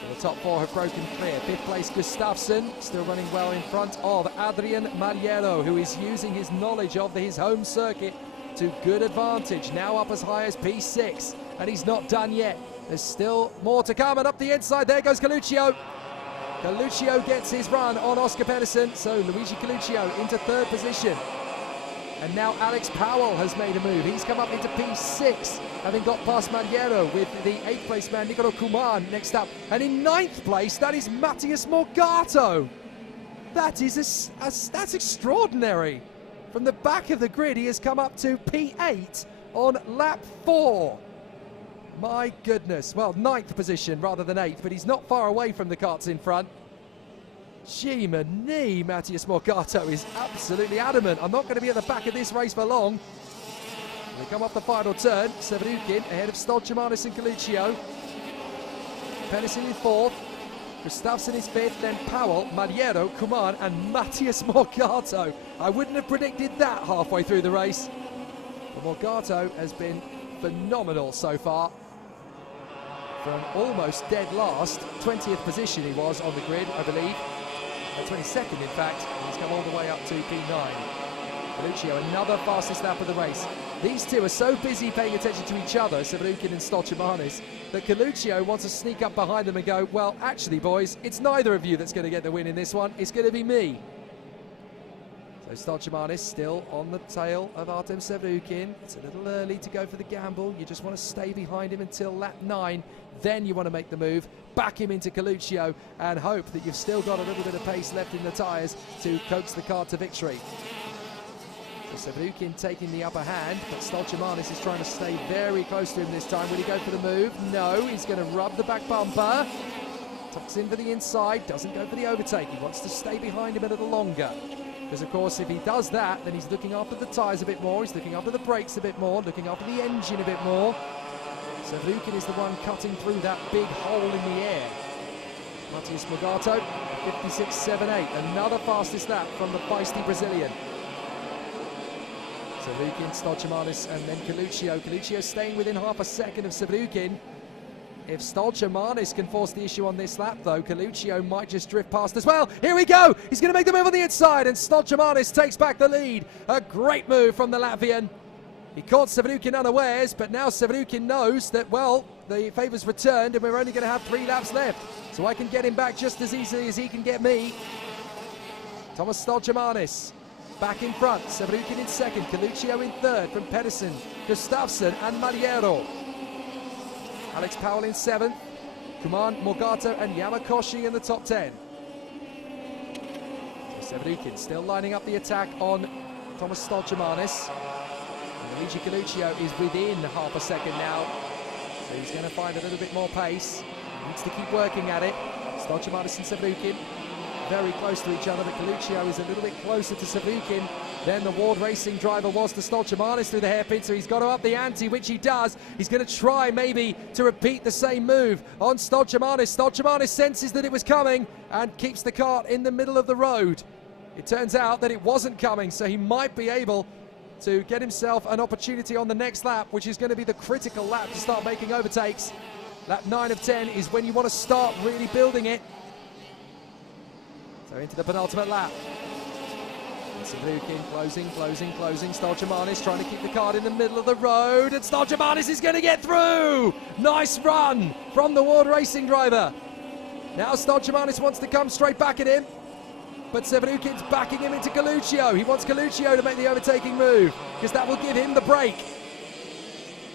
So the top 4 have broken clear. 5th place Gustafsson, still running well in front of Adrian Mariero, who is using his knowledge of his home circuit to good advantage. Now up as high as P6, and he's not done yet. There's still more to come, and up the inside, there goes Coluccio. Coluccio gets his run on Oscar Pedersen, so Luigi Coluccio into 3rd position. And now Alex Powell has made a move. He's come up into P6, having got past Mariero with the 8th place man, Nicolo Kuman, next up. And in 9th place, that is Matthias Morgato. That's extraordinary. From the back of the grid, he has come up to P8 on lap 4. My goodness. Well, 9th position rather than 8th, but he's not far away from the karts in front. Gee-many, Matthias Morgato is absolutely adamant. I'm not going to be at the back of this race for long. They come off the final turn. Severukin ahead of Stolchamanis and Coluccio. Pedersen in 4th. Gustafsson is 5th, then Powell, Mariero, Kuman and Matthias Morgato. I wouldn't have predicted that halfway through the race. But Morgato has been phenomenal so far. From almost dead last, 20th position he was on the grid, I believe. 22nd, in fact. He's come all the way up to P9. Coluccio, another fastest lap of the race. These two are so busy paying attention to each other, Severukin and Stolchamanis, that Coluccio wants to sneak up behind them and go, well, actually, boys, it's neither of you that's going to get the win in this one. It's going to be me. So Stolchamanis still on the tail of Artem Severukin. It's a little early to go for the gamble. You just want to stay behind him until lap 9. Then you want to make the move, back him into Coluccio and hope that you've still got a little bit of pace left in the tyres to coax the car to victory. So Severukin taking the upper hand, but Stolchamanis is trying to stay very close to him this time. Will he go for the move? No, he's going to rub the back bumper. Tucks in for the inside, doesn't go for the overtake. He wants to stay behind him a little longer. Because, of course, if he does that, then he's looking after the tyres a bit more, he's looking after the brakes a bit more, looking after the engine a bit more. Severukin is the one cutting through that big hole in the air. Matthias Morgato, 56.78, another fastest lap from the feisty Brazilian. Severukin, Stolchamanis, and then Coluccio. Coluccio staying within half a second of Severukin. If Stolchamanis can force the issue on this lap, though, Coluccio might just drift past as well. Here we go! He's going to make the move on the inside, and Stolchamanis takes back the lead. A great move from the Latvian. He caught Severukin unawares, but now Severukin knows that, well, the favour's returned, and we're only going to have 3 laps left. So I can get him back just as easily as he can get me. Thomas Stolchamanis back in front. Severukin in 2nd, Coluccio in 3rd from Pedersen, Gustafsson and Mariero. Alex Powell in 7th. Kuman, Morgado and Yamakoshi in the top 10. So Severukin still lining up the attack on Thomas Stolchamanis. And Luigi Coluccio is within half a second now. So he's going to find a little bit more pace. Needs to keep working at it. Stolchamanis and Severukin very close to each other, but Coluccio is a little bit closer to Severukin than the Ward Racing driver was to Stolchamanis through the hairpin, so he's got to up the ante, which he does. He's going to try maybe to repeat the same move on Stolchamanis. Stolchamanis senses that it was coming and keeps the kart in the middle of the road. It turns out that it wasn't coming, so he might be able to get himself an opportunity on the next lap, which is going to be the critical lap to start making overtakes. Lap 9 of 10 is when you want to start really building it. So into the penultimate lap. Severukin closing. Stolchamanis trying to keep the kart in the middle of the road, and Stolchamanis is going to get through! Nice run from the Ward Racing driver. Now Stolchamanis wants to come straight back at him, but Severukin's backing him into Coluccio. He wants Coluccio to make the overtaking move, because that will give him the break.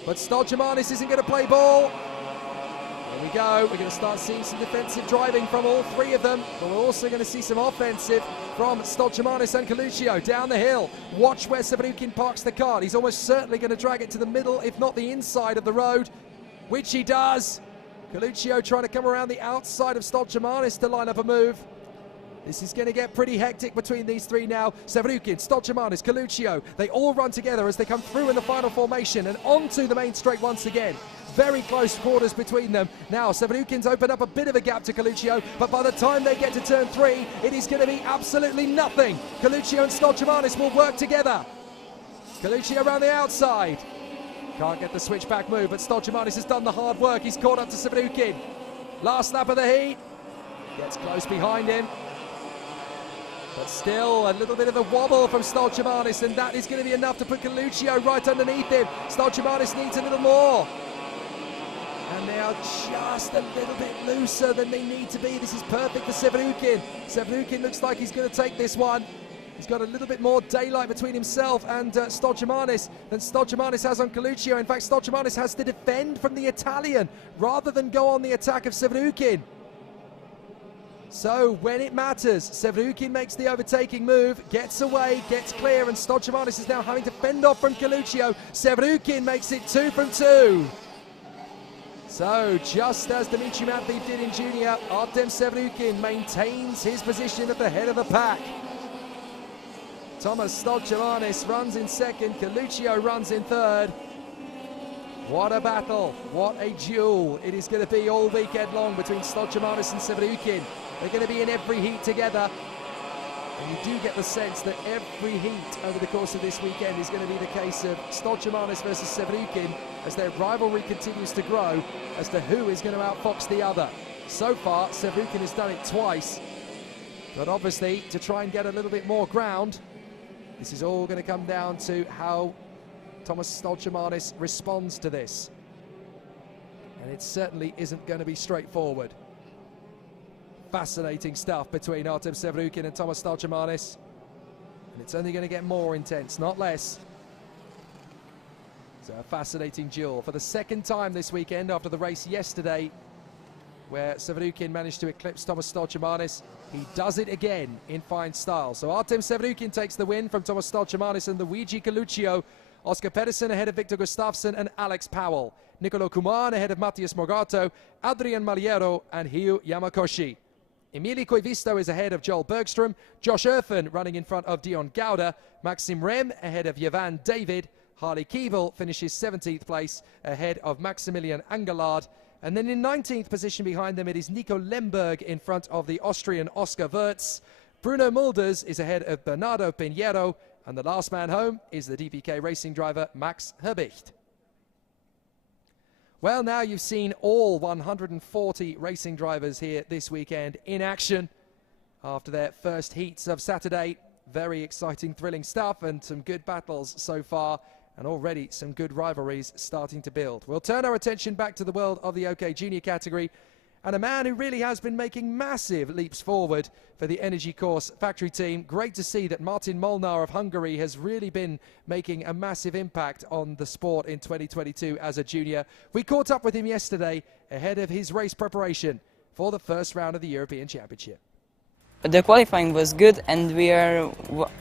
But Stolchamanis isn't going to play ball. There we go, we're going to start seeing some defensive driving from all three of them, but we're also going to see some offensive from Stolchamanis and Coluccio down the hill. Watch where Severukin parks the kart. He's almost certainly going to drag it to the middle, if not the inside of the road, which he does. Coluccio trying to come around the outside of Stolchamanis to line up a move. This is going to get pretty hectic between these three now. Severukin, Stolchamanis, Coluccio, they all run together as they come through in the final formation and onto the main straight once again. Very close quarters between them. Now Severukin's opened up a bit of a gap to Coluccio, but by the time they get to turn 3, it is going to be absolutely nothing. Coluccio and Stolchamanis will work together. Coluccio around the outside. Can't get the switchback move, but Stolchamanis has done the hard work. He's caught up to Severukin. Last lap of the heat. Gets close behind him. But still a little bit of a wobble from Stolchamanis, and that is going to be enough to put Coluccio right underneath him. Stolchamanis needs a little more. And they are just a little bit looser than they need to be. This is perfect for Severukin. Severukin looks like he's going to take this one. He's got a little bit more daylight between himself and Stolchamanis than Stolchamanis has on Coluccio. In fact, Stolchamanis has to defend from the Italian rather than go on the attack of Severukin. So when it matters, Severukin makes the overtaking move, gets away, gets clear, and Stolchamanis is now having to fend off from Coluccio. Severukin makes it 2 from 2. So just as Dmitry Matviev did in junior, Artem Severukin maintains his position at the head of the pack. Thomas Stolchamanis runs in 2nd, Coluccio runs in 3rd. What a battle, what a duel it is going to be all weekend long between Stolchamanis and Severukin. They're going to be in every heat together. And you do get the sense that every heat over the course of this weekend is going to be the case of Stolchamanis versus Severukin as their rivalry continues to grow as to who is going to outfox the other. So far, Severukin has done it twice. But obviously, to try and get a little bit more ground, this is all going to come down to how Thomas Stolchamanis responds to this. And it certainly isn't going to be straightforward. Fascinating stuff between Artem Severukin and Thomas Stolchamanis. And it's only going to get more intense, not less. So a fascinating duel for the 2nd time this weekend after the race yesterday where Severukin managed to eclipse Thomas Stolchamanis. He does it again in fine style. So Artem Severukin takes the win from Thomas Stolchamanis and Luigi Coluccio. Oscar Pedersen ahead of Victor Gustafsson and Alex Powell. Nicolo Kuman ahead of Matthias Morgado, Adrian Maliero and Hugh Yamakoshi. Emilio Koivisto is ahead of Joel Bergström, Josh Erfen running in front of Dion Gauda, Maxim Rem ahead of Yvan David, Harley Keeble finishes 17th place ahead of Maximilian Angelard, and then in 19th position behind them it is Nico Lemberg in front of the Austrian Oscar Wirtz. Bruno Mulders is ahead of Bernardo Pinheiro, and the last man home is the DPK racing driver Max Herbicht. Well, now you've seen all 140 racing drivers here this weekend in action after their first heats of Saturday. Very exciting, thrilling stuff and some good battles so far, and already some good rivalries starting to build. We'll turn our attention back to the world of the OK Junior category and a man who really has been making massive leaps forward for the Energy Course factory team. Great to see that Martin Molnar of Hungary has really been making a massive impact on the sport in 2022 as a junior. We caught up with him yesterday ahead of his race preparation for the first round of the European Championship. The qualifying was good, and we are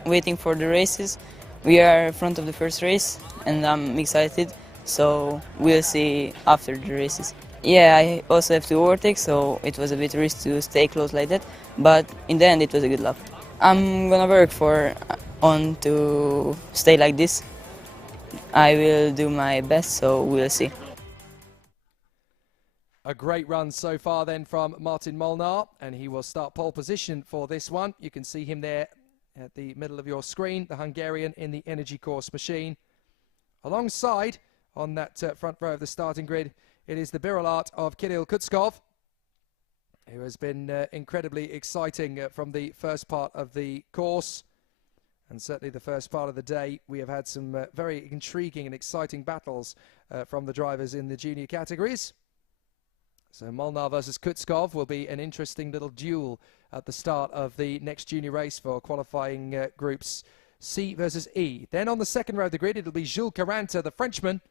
waiting for the races. We are in front of the first race, and I'm excited, so we'll see after the races. Yeah, I also have to overtake, so it was a bit risky to stay close like that, but in the end it was a good lap. I'm gonna work on to stay like this. I will do my best, so we'll see. A great run so far then from Martin Molnar, and he will start pole position for this one. You can see him there at the middle of your screen, the Hungarian in the Energy Course machine. Alongside, on that front row of the starting grid, it is the Birol art of Kirill Kutskov, who has been incredibly exciting from the first part of the course, and certainly the first part of the day. We have had some very intriguing and exciting battles from the drivers in the junior categories. So Molnar versus Kutskov will be an interesting little duel at the start of the next junior race for qualifying groups C versus E. Then on the second row of the grid, it'll be Jules Caranta, the Frenchman,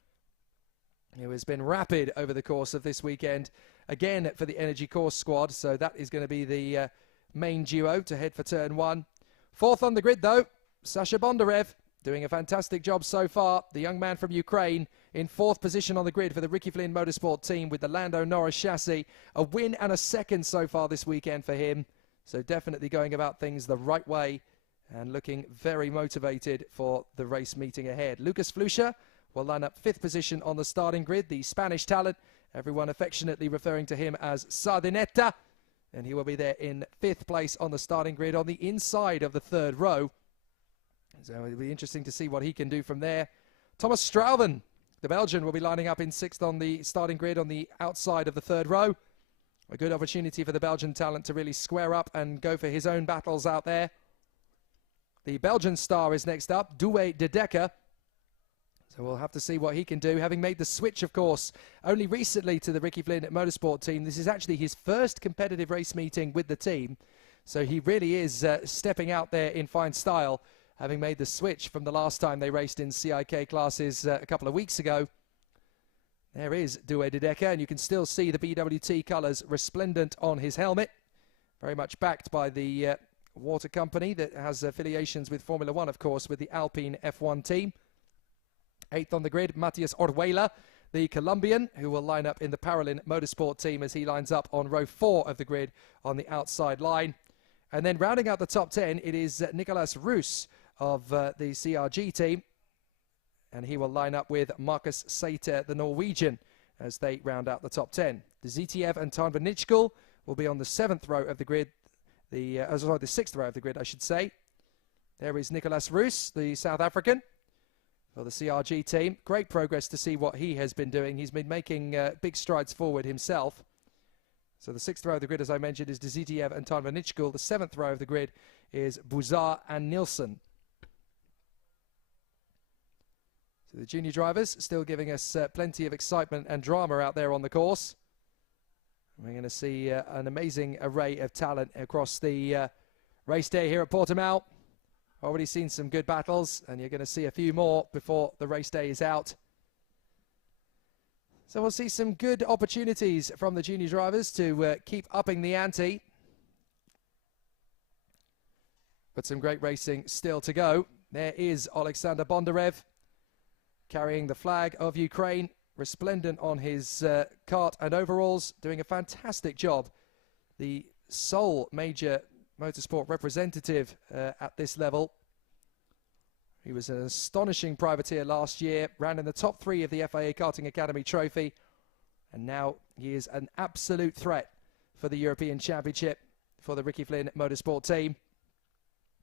who has been rapid over the course of this weekend, again for the Energy Course squad. So that is going to be the main duo to head for turn one. Fourth on the grid, though, Sasha Bondarev, doing a fantastic job so far. The young man from Ukraine in fourth position on the grid for the Ricky Flynn Motorsport team with the Lando Norris chassis. A win and a second so far this weekend for him. So definitely going about things the right way and looking very motivated for the race meeting ahead. Lucas Flusha will line up fifth position on the starting grid. The Spanish talent, everyone affectionately referring to him as Sardinetta. And he will be there in fifth place on the starting grid on the inside of the third row. So it'll be interesting to see what he can do from there. Thomas Strauven, the Belgian, will be lining up in sixth on the starting grid on the outside of the third row. A good opportunity for the Belgian talent to really square up and go for his own battles out there. The Belgian star is next up, Douwe de Decker. So we'll have to see what he can do, having made the switch, of course, only recently to the Ricky Flynn Motorsport team. This is actually his first competitive race meeting with the team. So he really is stepping out there in fine style, having made the switch from the last time they raced in CIK classes a couple of weeks ago. There is Douwe de Decker, and you can still see the BWT colours resplendent on his helmet. Very much backed by the water company that has affiliations with Formula One, of course, with the Alpine F1 team. Eighth on the grid, Matias Orjuela, the Colombian, who will line up in the Paralin Motorsport team as he lines up on row 4 of the grid on the outside line. And then rounding out the top 10, it is Nicolas Roos of the CRG team, and he will line up with Marcus Sater, the Norwegian, as they round out the top 10. The ZTF and Tanva Nitschkel will be on the 7th row of the grid, the 6th row of the grid, I should say. There is Nicolas Roos, the South African, for the CRG team. Great progress to see what he has been doing. He's been making big strides forward himself. So the 6th row of the grid, as I mentioned, is Dzitiev and Tanva Nitschkel. The 7th row of the grid is Buzar and Nilsson. So the junior drivers still giving us plenty of excitement and drama out there on the course. We're going to see an amazing array of talent across the race day here at Portimao. Already seen some good battles, and you're going to see a few more before the race day is out. So we'll see some good opportunities from the junior drivers to keep upping the ante. But some great racing still to go. There is Alexander Bondarev, carrying the flag of Ukraine, resplendent on his kart and overalls, doing a fantastic job. The sole major motorsport representative at this level. He was an astonishing privateer last year, ran in the top 3 of the FIA Karting Academy trophy, and now he is an absolute threat for the European Championship for the Ricky Flynn Motorsport team.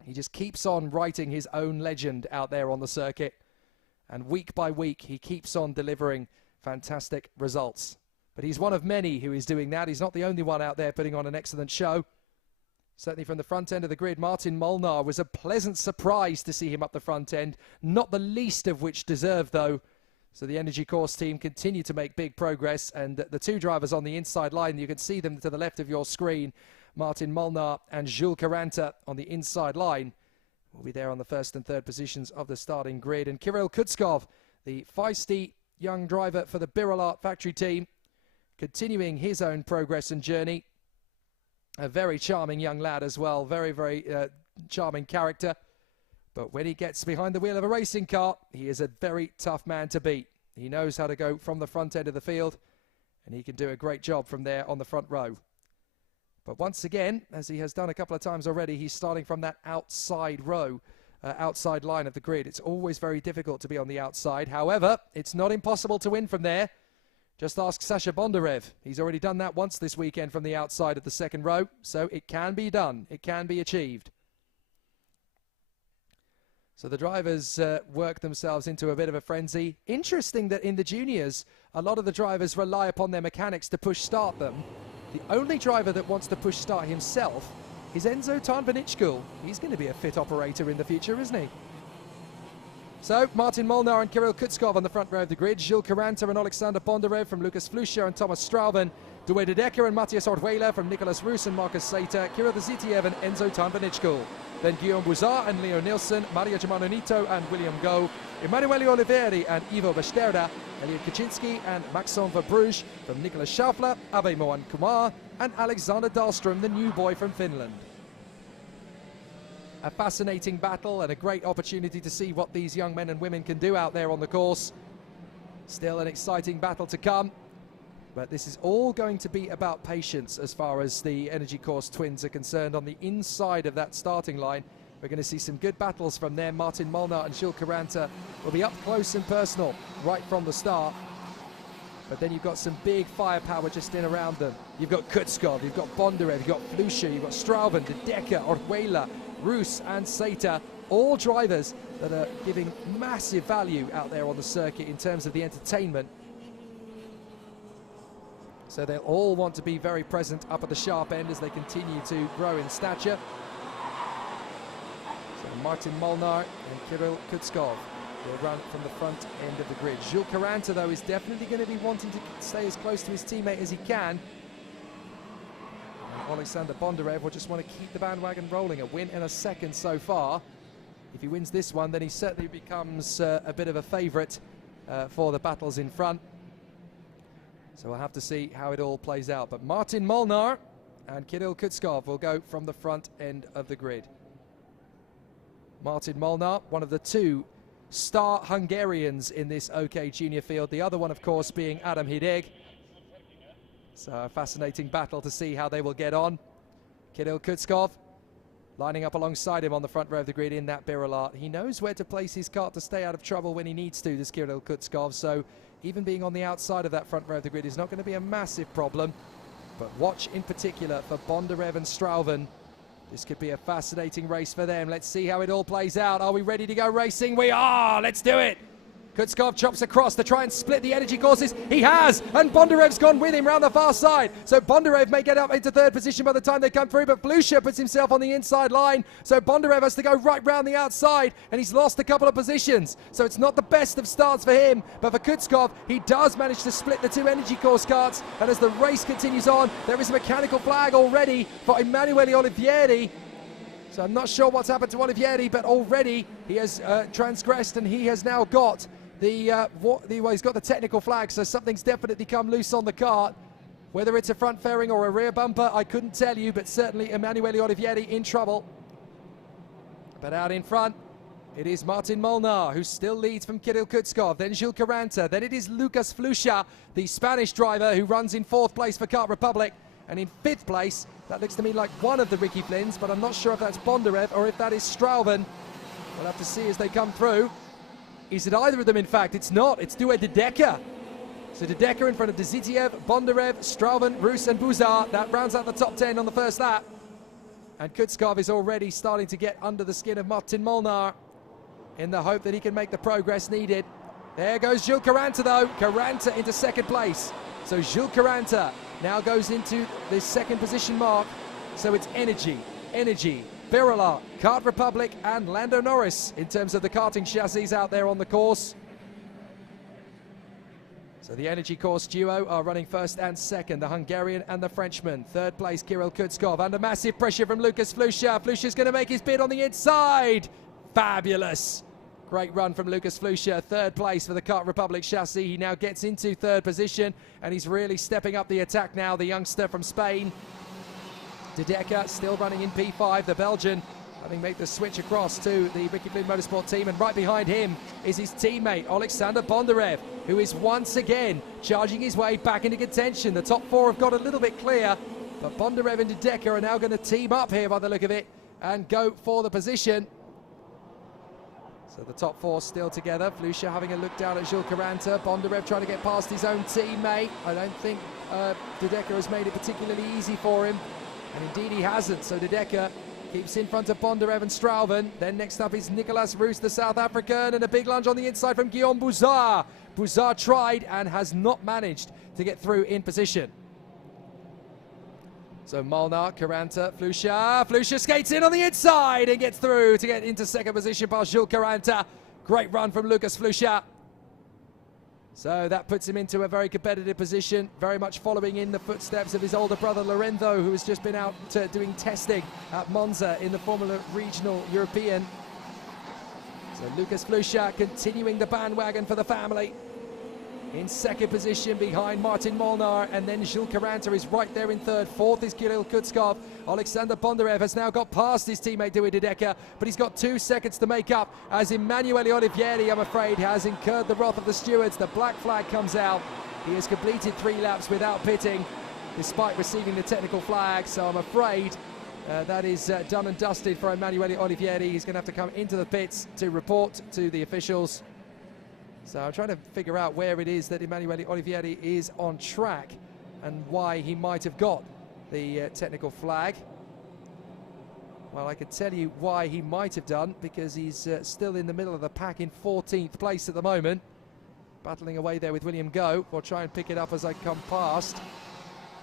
He just keeps on writing his own legend out there on the circuit, and week by week he keeps on delivering fantastic results. But he's one of many who is doing that. He's not the only one out there putting on an excellent show. Certainly from the front end of the grid, Martin Molnar was a pleasant surprise to see him up the front end, not the least of which deserved, though, So the Energy Course team continue to make big progress, and the two drivers on the inside line, you can see them to the left of your screen, Martin Molnar and Jules Caranta on the inside line, will be there on the first and third positions of the starting grid. And Kirill Kutskov, the feisty young driver for the Birolart factory team, continuing his own progress and journey. A very charming young lad as well, very, very charming character. But when he gets behind the wheel of a racing car, he is a very tough man to beat. He knows how to go from the front end of the field, and he can do a great job from there on the front row. But once again, as he has done a couple of times already, he's starting from that outside row, outside line of the grid. It's always very difficult to be on the outside. However, it's not impossible to win from there. Just ask Sasha Bondarev. He's already done that once this weekend from the outside of the second row, so it can be done. It can be achieved. So the drivers work themselves into a bit of a frenzy. Interesting that in the juniors, a lot of the drivers rely upon their mechanics to push start them. The only driver that wants to push start himself is Enzo Tarnvanichkul. He's going to be a fit operator in the future, isn't he? So Martin Molnar and Kirill Kutskov on the front row of the grid. Jules Caranta and Alexander Bondarev from Lucas Flusha and Thomas Strauben. Douwe de Decker and Matthias Ortweiler from Nicolas Roos and Marcus Sater. Kirill Zitiev and Enzo Tarnvanichkul. Then Guillaume Bouzard and Leo Nilsson, Maria Germanonito and William Go, Emanuele Oliveri and Ivo Besterda, Elliot Kaczynski and Maxime Verbruge from Nicolas Schaufler, Abe Mohan Kumar and Alexander Dahlström, the new boy from Finland. A fascinating battle and a great opportunity to see what these young men and women can do out there on the course. Still an exciting battle to come. But this is all going to be about patience as far as the Energy Course twins are concerned. On the inside of that starting line, we're going to see some good battles from them. Martin Molnar and Jules Caranta will be up close and personal right from the start. But then you've got some big firepower just in around them. You've got Kutskov, you've got Bondarev, you've got Flusha, you've got Strauben, De Decker, Ortweiler, Roos and Sater. All drivers that are giving massive value out there on the circuit in terms of the entertainment. So they'll all want to be very present up at the sharp end as they continue to grow in stature. So Martin Molnar and Kirill Kutskov will run from the front end of the grid. Jules Caranta, though, is definitely going to be wanting to stay as close to his teammate as he can. And Alexander Bondarev will just want to keep the bandwagon rolling. A win in a second so far. If he wins this one, then he certainly becomes a bit of a favourite for the battles in front. So we'll have to see how it all plays out. But Martin Molnar and Kirill Kutskov will go from the front end of the grid. Martin Molnar, one of the two star Hungarians in this OK Junior field. The other one, of course, being Adam Hideg. So a fascinating battle to see how they will get on. Kirill Kutskov lining up alongside him on the front row of the grid in that Birolart. He knows where to place his kart to stay out of trouble when he needs to, this Kirill Kutskov. So even being on the outside of that front row of the grid is not going to be a massive problem. But watch in particular for Bondarev and Strauben. This could be a fascinating race for them. Let's see how it all plays out. Are we ready to go racing? We are! Let's do it! Kutskov chops across to try and split the energy courses. He has! And Bondarev's gone with him round the far side. So Bondarev may get up into third position by the time they come through, but Flusha puts himself on the inside line. So Bondarev has to go right round the outside, and he's lost a couple of positions. So it's not the best of starts for him, but for Kutskov, he does manage to split the two energy course karts. And as the race continues on, there is a mechanical flag already for Emanuele Olivieri. So I'm not sure what's happened to Olivieri, but already he has transgressed, and he has now got well, he's got the technical flag, so something's definitely come loose on the kart. Whether it's a front fairing or a rear bumper, I couldn't tell you, but certainly Emanuele Olivieri in trouble. But out in front, it is Martin Molnar, who still leads from Kirill Kutskov, then Jules Caranta, then it is Lucas Flusha, the Spanish driver who runs in 4th place for Kart Republic, and in 5th place, that looks to me like one of the Ricky Flynns, but I'm not sure if that's Bondarev or if that is Strauben. We'll have to see as they come through. Is it either of them? In fact, it's not. It's Douwe de Decker. So de Decker in front of Dzitiev, Bondarev, Strauben, Roos and Bouzard. That rounds out the top 10 on the first lap. And Kutskov is already starting to get under the skin of Martin Molnar in the hope that he can make the progress needed. There goes Jules Caranta, though. Caranta into 2nd place. So Jules Caranta now goes into the 2nd position mark. So it's Energy, Birolart, Kart Republic and Lando Norris in terms of the karting chassis out there on the course. So the Energy Course duo are running first and second, the Hungarian and the Frenchman. Third place, Kirill Kutskov, under massive pressure from Lukas Flusha. Flusha's going to make his bid on the inside. Fabulous. Great run from Lukas Flusha. Third place for the Kart Republic chassis. He now gets into third position, and he's really stepping up the attack now, the youngster from Spain. De Decker still running in P5, the Belgian, having made the switch across to the Ricky Flume Motorsport team, and right behind him is his teammate Alexander Bondarev, who is once again charging his way back into contention. The top four have got a little bit clear, but Bondarev and De Decker are now going to team up here by the look of it and go for the position. So the top four still together. Flusha having a look down at Jules Caranta. Bondarev trying to get past his own teammate. I don't think De Decker has made it particularly easy for him, and indeed he hasn't. So De Decker keeps in front of Bondarev and Strauven. Then next up is Nicolas Roos, the South African, and a big lunge on the inside from Guillaume Bouzard. Bouzard tried and has not managed to get through in position. So Molnar, Caranta, Flusha. Flusha skates in on the inside and gets through to get into second position past Jules Caranta. Great run from Lukas Flusha. So that puts him into a very competitive position, very much following in the footsteps of his older brother Lorenzo, who has just been out doing testing at Monza in the Formula Regional European. So Lukas Flusha continuing the bandwagon for the family. In second position behind Martin Molnar, and then Jules Caranta is right there in third. Fourth is Kirill Kutskov. Alexander Bondarev has now got past his teammate Dewey De Decker, but he's got 2 seconds to make up, as Emanuele Olivieri, I'm afraid, has incurred the wrath of the stewards. The black flag comes out. He has completed 3 laps without pitting, despite receiving the technical flag, so I'm afraid that is done and dusted for Emanuele Olivieri. He's going to have to come into the pits to report to the officials. So I'm trying to figure out where it is that Emanuele Olivieri is on track and why he might have got the technical flag. Well, I can tell you why he might have done, because he's still in the middle of the pack in 14th place at the moment, battling away there with William Goh. We'll try and pick it up as I come past.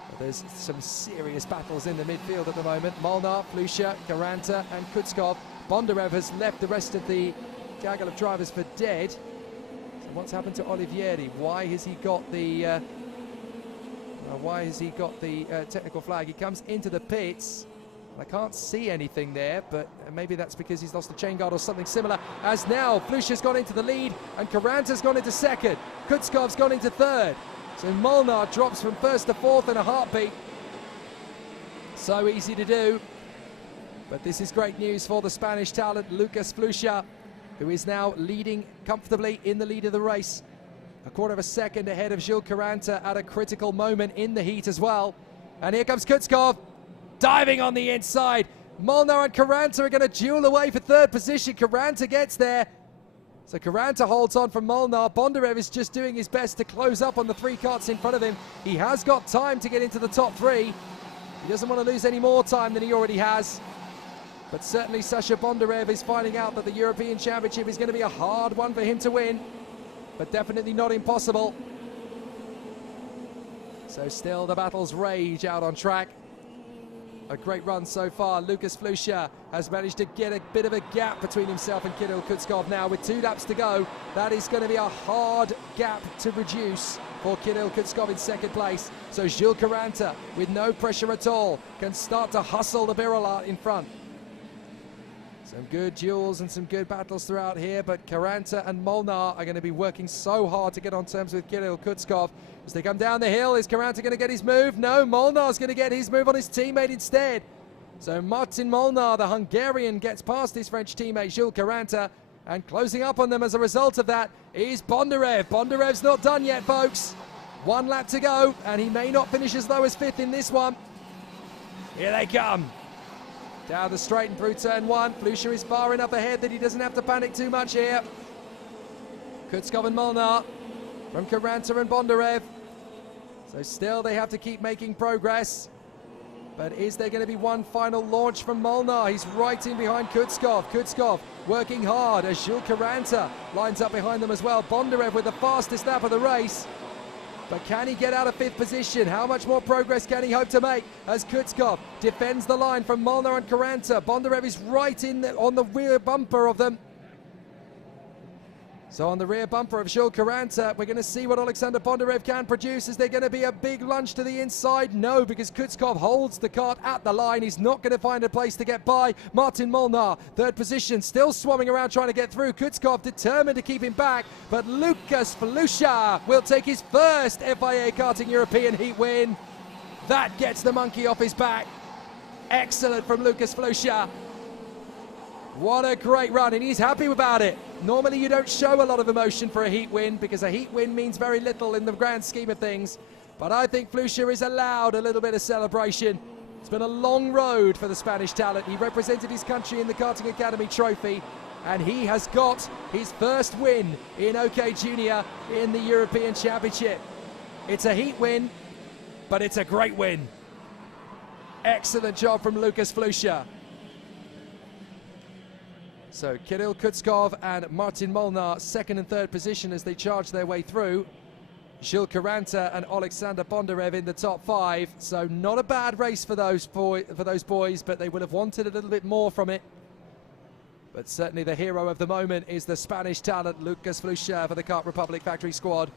But there's some serious battles in the midfield at the moment. Molnar, Flusha, Caranta and Kutskov. Bondarev has left the rest of the gaggle of drivers for dead. What's happened to Olivieri? Why has he got the technical flag? He comes into the pits. I can't see anything there, but maybe that's because he's lost the chain guard or something similar. As now Flusha's gone into the lead and Caranta's gone into second. Kutskov's gone into third. So Molnar drops from first to fourth in a heartbeat. So easy to do. But this is great news for the Spanish talent, Lukas Flusha, who is now leading comfortably in the lead of the race. A quarter of a second ahead of Jules Caranta at a critical moment in the heat as well. And here comes Kutskov, diving on the inside. Molnar and Caranta are going to duel away for third position. Caranta gets there. So Caranta holds on from Molnar. Bondarev is just doing his best to close up on the 3 karts in front of him. He has got time to get into the top 3. He doesn't want to lose any more time than he already has. But certainly Sasha Bondarev is finding out that the European Championship is going to be a hard one for him to win, but definitely not impossible. So still the battles rage out on track. A great run so far. Lukas Flusha has managed to get a bit of a gap between himself and Kirill Kutskov now with 2 laps to go. That is going to be a hard gap to reduce for Kirill Kutskov in second place. So Jules Caranta, with no pressure at all, can start to hustle the Birolart in front. Some good duels and some good battles throughout here, but Caranta and Molnar are going to be working so hard to get on terms with Kirill Kutskov. As they come down the hill, is Caranta going to get his move? No, Molnar's going to get his move on his teammate instead. So Martin Molnar, the Hungarian, gets past his French teammate Jules Caranta, and closing up on them as a result of that is Bondarev. Bondarev's not done yet, folks. 1 lap to go, and he may not finish as low as 5th in this one. Here they come. Down the straight and through turn 1. Flusha is far enough ahead that he doesn't have to panic too much here. Kutskov and Molnar from Caranta and Bondarev. So still they have to keep making progress. But is there going to be one final launch from Molnar? He's right in behind Kutskov. Kutskov working hard as Jules Caranta lines up behind them as well. Bondarev with the fastest lap of the race. But can he get out of 5th position? How much more progress can he hope to make as Kutskov defends the line from Molnar and Caranta? Bondarev is right in on the rear bumper of them. So on the rear bumper of Jules Caranta, we're going to see what Alexander Bondarev can produce. Is there going to be a big lunge to the inside? No, because Kutskov holds the kart at the line. He's not going to find a place to get by. Martin Molnar, third position, still swarming around trying to get through. Kutskov determined to keep him back, but Lukas Flusha will take his first FIA Karting European heat win. That gets the monkey off his back. Excellent from Lukas Flusha. What a great run, and he's happy about it. Normally you don't show a lot of emotion for a heat win because a heat win means very little in the grand scheme of things. But I think Flusha is allowed a little bit of celebration. It's been a long road for the Spanish talent. He represented his country in the Karting Academy Trophy, and he has got his first win in OK Junior in the European Championship. It's a heat win, but it's a great win. Excellent job from Lukas Flusha. So Kirill Kutskov and Martin Molnar, second and third position as they charge their way through. Jules Caranta and Alexander Bondarev in the top 5. So not a bad race for those boys, but they would have wanted a little bit more from it. But certainly the hero of the moment is the Spanish talent, Lukas Flusha, for the Kart Republic factory squad.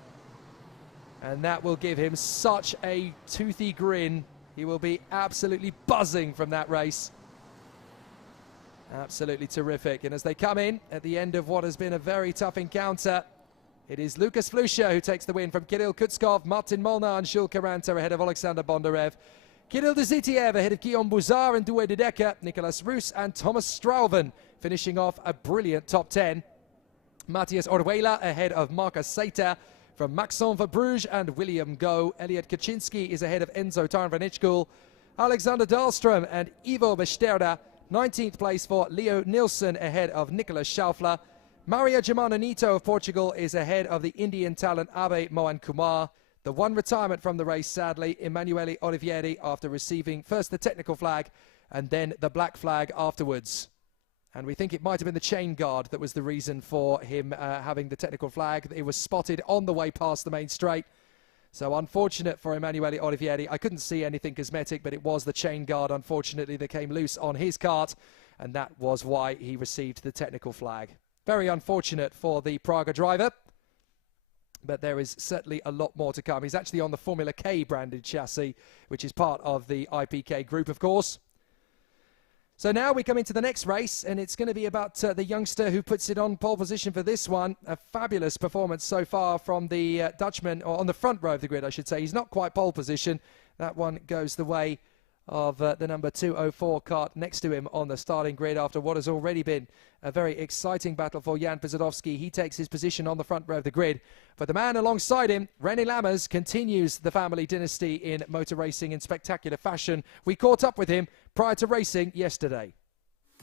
And that will give him such a toothy grin. He will be absolutely buzzing from that race. Absolutely terrific. And as they come in at the end of what has been a very tough encounter, it is Lukas Flusha who takes the win from Kirill Kutskov, Martin Molnar and Jules Caranta ahead of Alexander Bondarev. Kirill Dzitiev ahead of Guillaume Bouzard and Douwe de Decker, Nicolas Roos and Thomas Strauven finishing off a brilliant top 10. Matthias Orwela ahead of Marcus Seiter from Maxon Verbruge and William Go. Elliot Kaczynski is ahead of Enzo Tarnvanitschkul. Alexander Dahlström and Ivo Besterda. 19th place for Leo Nilsson ahead of Nicolas Schaufler. Maria Germanonito of Portugal is ahead of the Indian talent Abe Mohan Kumar. The one retirement from the race, sadly, Emanuele Olivieri, after receiving first the technical flag and then the black flag afterwards. And we think it might have been the chain guard that was the reason for him having the technical flag. It was spotted on the way past the main straight. So unfortunate for Emanuele Olivieri. I couldn't see anything cosmetic, but it was the chain guard, unfortunately, that came loose on his kart, and that was why he received the technical flag. Very unfortunate for the Praga driver, but there is certainly a lot more to come. He's actually on the Formula K branded chassis, which is part of the IPK group, of course. So now we come into the next race, and it's going to be about the youngster who puts it on pole position for this one. A fabulous performance so far from the Dutchman, or on the front row of the grid, I should say. He's not quite pole position. That one goes the way of the number 204 kart next to him on the starting grid after what has already been a very exciting battle for Jan Pizadowski. He takes his position on the front row of the grid. But the man alongside him, René Lammers, continues the family dynasty in motor racing in spectacular fashion. We caught up with him prior to racing yesterday.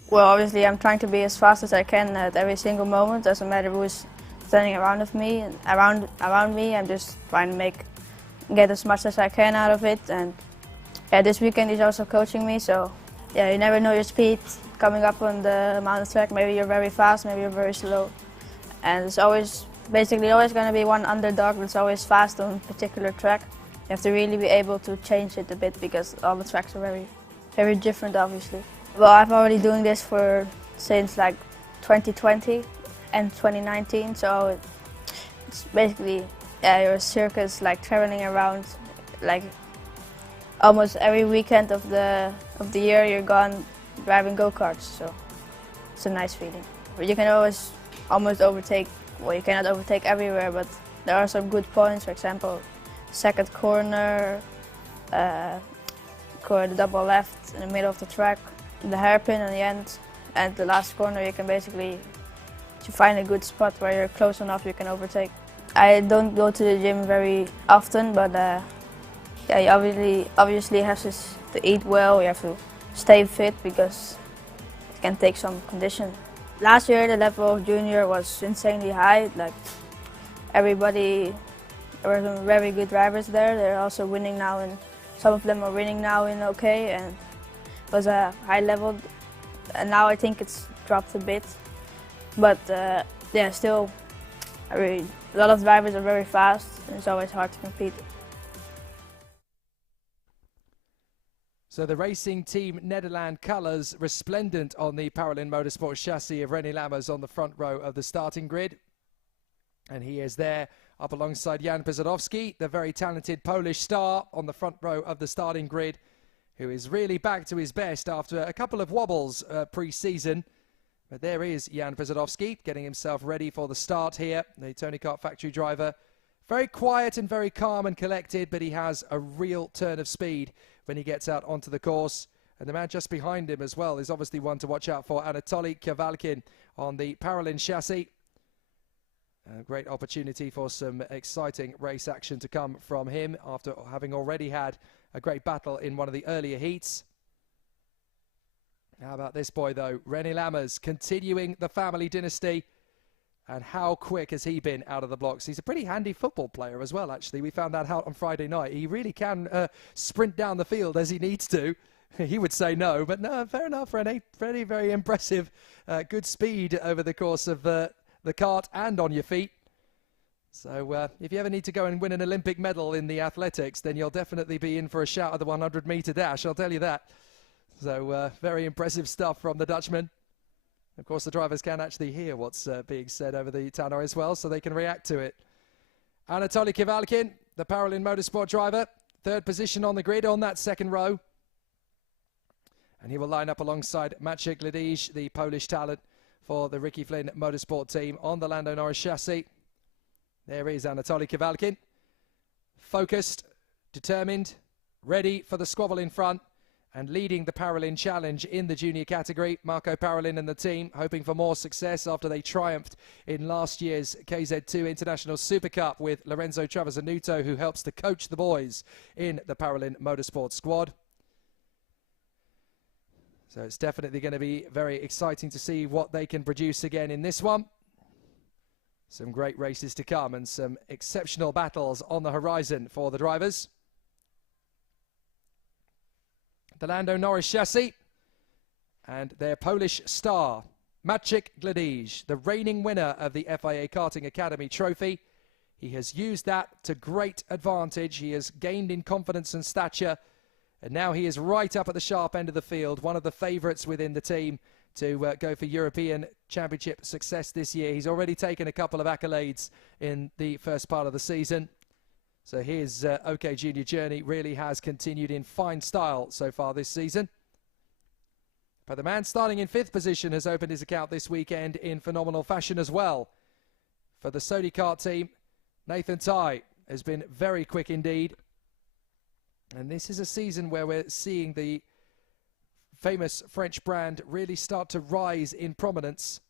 Well, obviously I'm trying to be as fast as I can at every single moment. Doesn't matter who's standing around me. I'm just trying to get as much as I can out of it. And yeah, this weekend he's also coaching me, so yeah, you never know your speed coming up on the mountain track. Maybe you're very fast, maybe you're very slow. And it's basically always going to be one underdog that's always fast on a particular track. You have to really be able to change it a bit because all the tracks are very, very different, obviously. Well, I've already doing this since like 2020 and 2019, so it's basically your circus, like traveling around, like almost every weekend of the year you're gone driving go-karts, so it's a nice feeling. But you can always almost overtake, well, you cannot overtake everywhere, but there are some good points. For example, second corner, the double left in the middle of the track, the hairpin in the end, and the last corner. You can basically, if you find a good spot where you're close enough, you can overtake. I don't go to the gym very often, but yeah, you obviously have to eat well. You have to stay fit because it can take some condition. Last year the level of junior was insanely high. Like there were some very good drivers there. They're also winning now, and some of them are winning now in OK, and it was a high level. And now I think it's dropped a bit, but yeah, still a lot of drivers are very fast, and it's always hard to compete. So the racing team Nederland colours resplendent on the Paralin Motorsports chassis of René Lammers on the front row of the starting grid. And he is there up alongside Jan Pizadowski, the very talented Polish star on the front row of the starting grid, who is really back to his best after a couple of wobbles pre-season. But there is Jan Pizadowski getting himself ready for the start here, the Tony Kart factory driver. Very quiet and very calm and collected, but he has a real turn of speed when he gets out onto the course. And the man just behind him as well is obviously one to watch out for, Anatoly Kievalkin on the Parolin chassis. A great opportunity for some exciting race action to come from him after having already had a great battle in one of the earlier heats. How about this boy, though? René Lammers continuing the family dynasty. And how quick has he been out of the blocks? He's a pretty handy football player as well, actually. We found that out on Friday night. He really can sprint down the field as he needs to. He would say no, but no, fair enough, René. Very, very impressive. Good speed over the course of the kart and on your feet. So if you ever need to go and win an Olympic medal in the athletics, then you'll definitely be in for a shout at the 100-meter dash, I'll tell you that. So very impressive stuff from the Dutchman. Of course, the drivers can actually hear what's being said over the tannoy as well, so they can react to it. Anatoly Kievalkin, the Parolin Motorsport driver, third position on the grid on that second row. And he will line up alongside Maciej Gledij, the Polish talent for the Ricky Flynn Motorsport team on the Lando Norris chassis. There is Anatoly Kievalkin, focused, determined, ready for the squabble in front. And leading the Parolin Challenge in the junior category, Marco Parolin and the team hoping for more success after they triumphed in last year's KZ2 International Super Cup with Lorenzo Travasanuto, who helps to coach the boys in the Parolin Motorsport squad. So it's definitely going to be very exciting to see what they can produce again in this one. Some great races to come and some exceptional battles on the horizon for the drivers. The Lando Norris chassis and their Polish star, Maciej Gledij, the reigning winner of the FIA Karting Academy trophy. He has used that to great advantage. He has gained in confidence and stature, and now he is right up at the sharp end of the field, one of the favourites within the team to go for European Championship success this year. He's already taken a couple of accolades in the first part of the season. So his OK Junior journey really has continued in fine style so far this season. But the man starting in 5th position has opened his account this weekend in phenomenal fashion as well. For the Sodi Kart team, Nathan Tai has been very quick indeed. And this is a season where we're seeing the famous French brand really start to rise in prominence,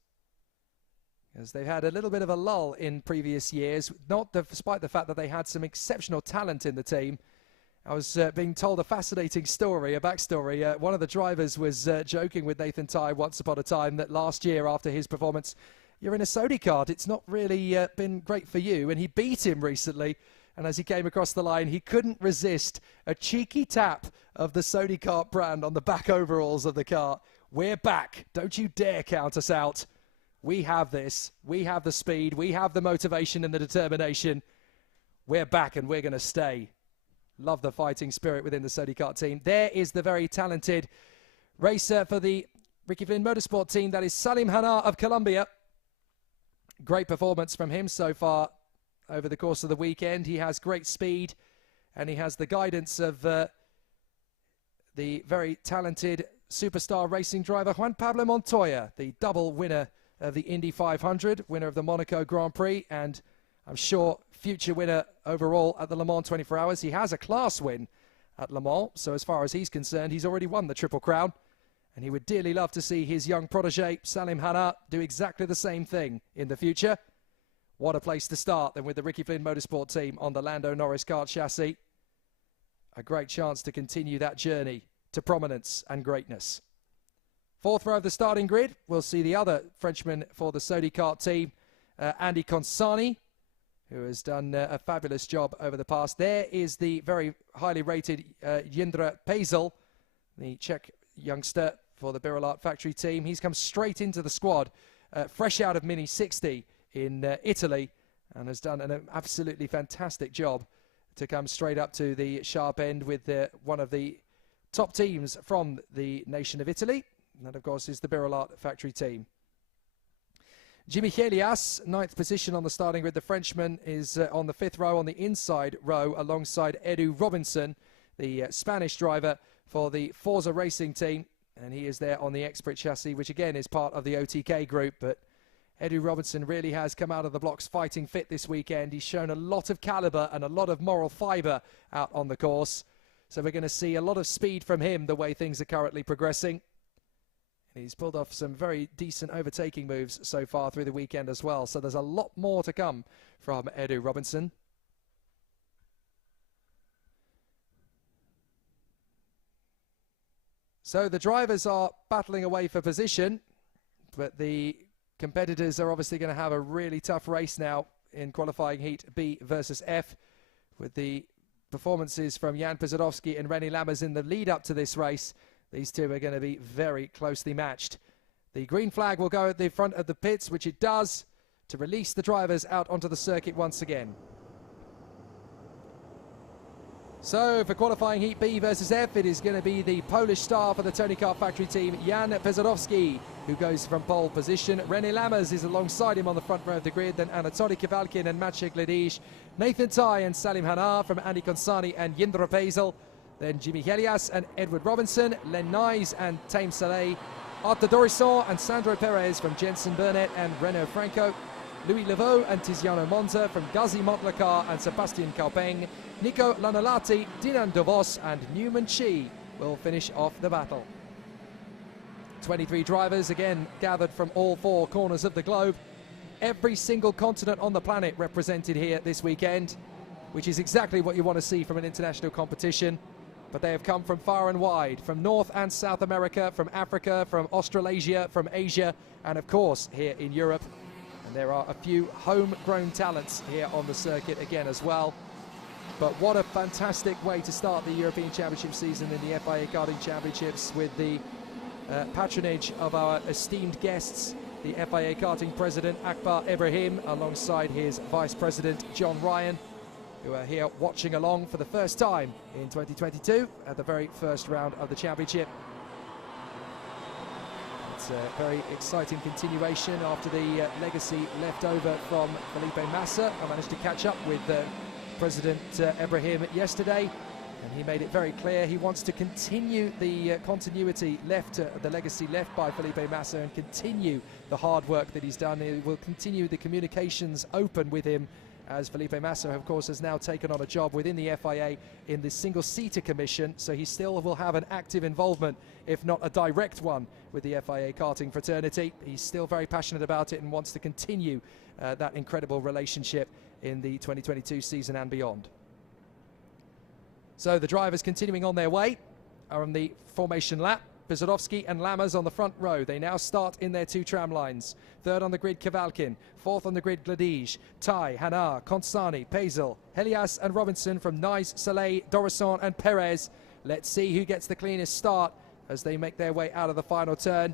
as they've had a little bit of a lull in previous years, despite the fact that they had some exceptional talent in the team. I was being told a fascinating story, a backstory. One of the drivers was joking with Nathan Tai once upon a time that last year after his performance, you're in a Sodi kart, it's not really been great for you. And he beat him recently, and as he came across the line, he couldn't resist a cheeky tap of the Sodi kart brand on the back overalls of the car. We're back, don't you dare count us out. We have this, we have the speed, we have the motivation and the determination. We're back and we're going to stay. Love the fighting spirit within the Sodi Kart team. There is the very talented racer for the Ricky Flynn Motorsport team. That is Salim Hanna of Colombia. Great performance from him so far over the course of the weekend. He has great speed and he has the guidance of the very talented superstar racing driver Juan Pablo Montoya, the double winner of the Indy 500, winner of the Monaco Grand Prix, and I'm sure future winner overall at the Le Mans 24 Hours. He has a class win at Le Mans, so as far as he's concerned, he's already won the Triple Crown, and he would dearly love to see his young protege, Salim Hanna, do exactly the same thing in the future. What a place to start then with the Ricky Flynn Motorsport team on the Lando Norris kart chassis. A great chance to continue that journey to prominence and greatness. 4th row of the starting grid, we'll see the other Frenchman for the Sodi Kart team, Andy Consani, who has done a fabulous job over the past. There is the very highly rated Jindra Pezel, the Czech youngster for the Birolart factory team. He's come straight into the squad, fresh out of Mini 60 in Italy, and has done an absolutely fantastic job to come straight up to the sharp end with one of the top teams from the nation of Italy. And that, of course, is the Birolart factory team. Jimmy Elias, 9th position on the starting grid. The Frenchman is on the 5th row, on the inside row, alongside Edu Robinson, the Spanish driver for the Forza Racing team. And he is there on the Expert chassis, which again is part of the OTK group. But Edu Robinson really has come out of the blocks fighting fit this weekend. He's shown a lot of calibre and a lot of moral fibre out on the course. So we're going to see a lot of speed from him the way things are currently progressing. He's pulled off some very decent overtaking moves so far through the weekend as well. So there's a lot more to come from Edu Robinson. So the drivers are battling away for position, but the competitors are obviously going to have a really tough race now in qualifying heat B versus F, with the performances from Jan Pizadowski and René Lammers in the lead up to this race. These two are going to be very closely matched. The green flag will go at the front of the pits, which it does, to release the drivers out onto the circuit once again. So for qualifying heat B versus F, it is going to be the Polish star for the Tony Kart Factory team, Jan Pizadowski, who goes from pole position. René Lammers is alongside him on the front row of the grid. Then Anatoly Kivalkin and Maciej Gledicz, Nathan Tai and Salim Hanar from Andy Konsani and Jindra Pezel. Then Jimmy Elias and Edward Robinson, Len Nyes and Taim Saleh, Arthur Dorisson and Sandro Perez from Jensen Burnett and Renault Franco, Louis Leveau and Tiziano Monza from Gazi Motlakar and Sebastian Kaupeng, Nico Lanolati, Dinan Dovos and Newman Chi will finish off the battle. 23 drivers again gathered from all 4 corners of the globe. Every single continent on the planet represented here this weekend, which is exactly what you want to see from an international competition. But they have come from far and wide, from North and South America, from Africa, from Australasia, from Asia, and of course here in Europe. And there are a few homegrown talents here on the circuit again as well. But what a fantastic way to start the European Championship season in the FIA Karting Championships, with the patronage of our esteemed guests, the FIA Karting President Akbar Ibrahim, alongside his Vice President John Ryan, who are here watching along for the first time in 2022 at the very first round of the championship. It's a very exciting continuation after the legacy left over from Felipe Massa. I managed to catch up with President Ibrahim yesterday, and he made it very clear he wants to continue the continuity left, the legacy left by Felipe Massa, and continue the hard work that he's done. He will continue the communications open with him, as Felipe Massa, of course, has now taken on a job within the FIA in the single-seater commission, so he still will have an active involvement, if not a direct one, with the FIA karting fraternity. He's still very passionate about it and wants to continue that incredible relationship in the 2022 season and beyond. So the drivers continuing on their way are on the formation lap. Pizadowski and Lammers on the front row. They now start in their 2 tram lines. 3rd on the grid, Kivalkin. 4th on the grid, Gledicz, Tai, Hanar, Konsani, Pezel, Elias and Robinson from Nyes, Saleh, Dorisson and Perez. Let's see who gets the cleanest start as they make their way out of the final turn.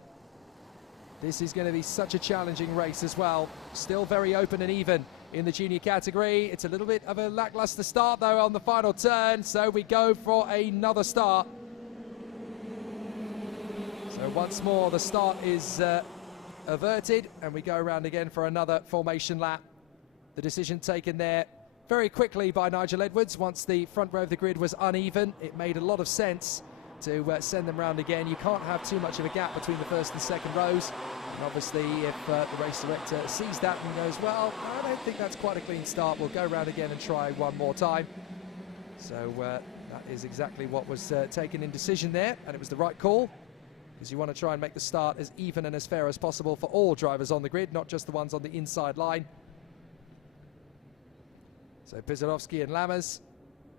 This is going to be such a challenging race as well. Still very open and even in the junior category. It's a little bit of a lackluster start though on the final turn, so we go for another start. So once more the start is averted, and we go around again for another formation lap. The decision taken there very quickly by Nigel Edwards once the front row of the grid was uneven. It made a lot of sense to send them round again. You can't have too much of a gap between the first and second rows. And obviously if the race director sees that and goes, well, I don't think that's quite a clean start, we'll go round again and try one more time. So that is exactly what was taken in decision there, and it was the right call, because you want to try and make the start as even and as fair as possible for all drivers on the grid, not just the ones on the inside line. So Pizadowski and Lammers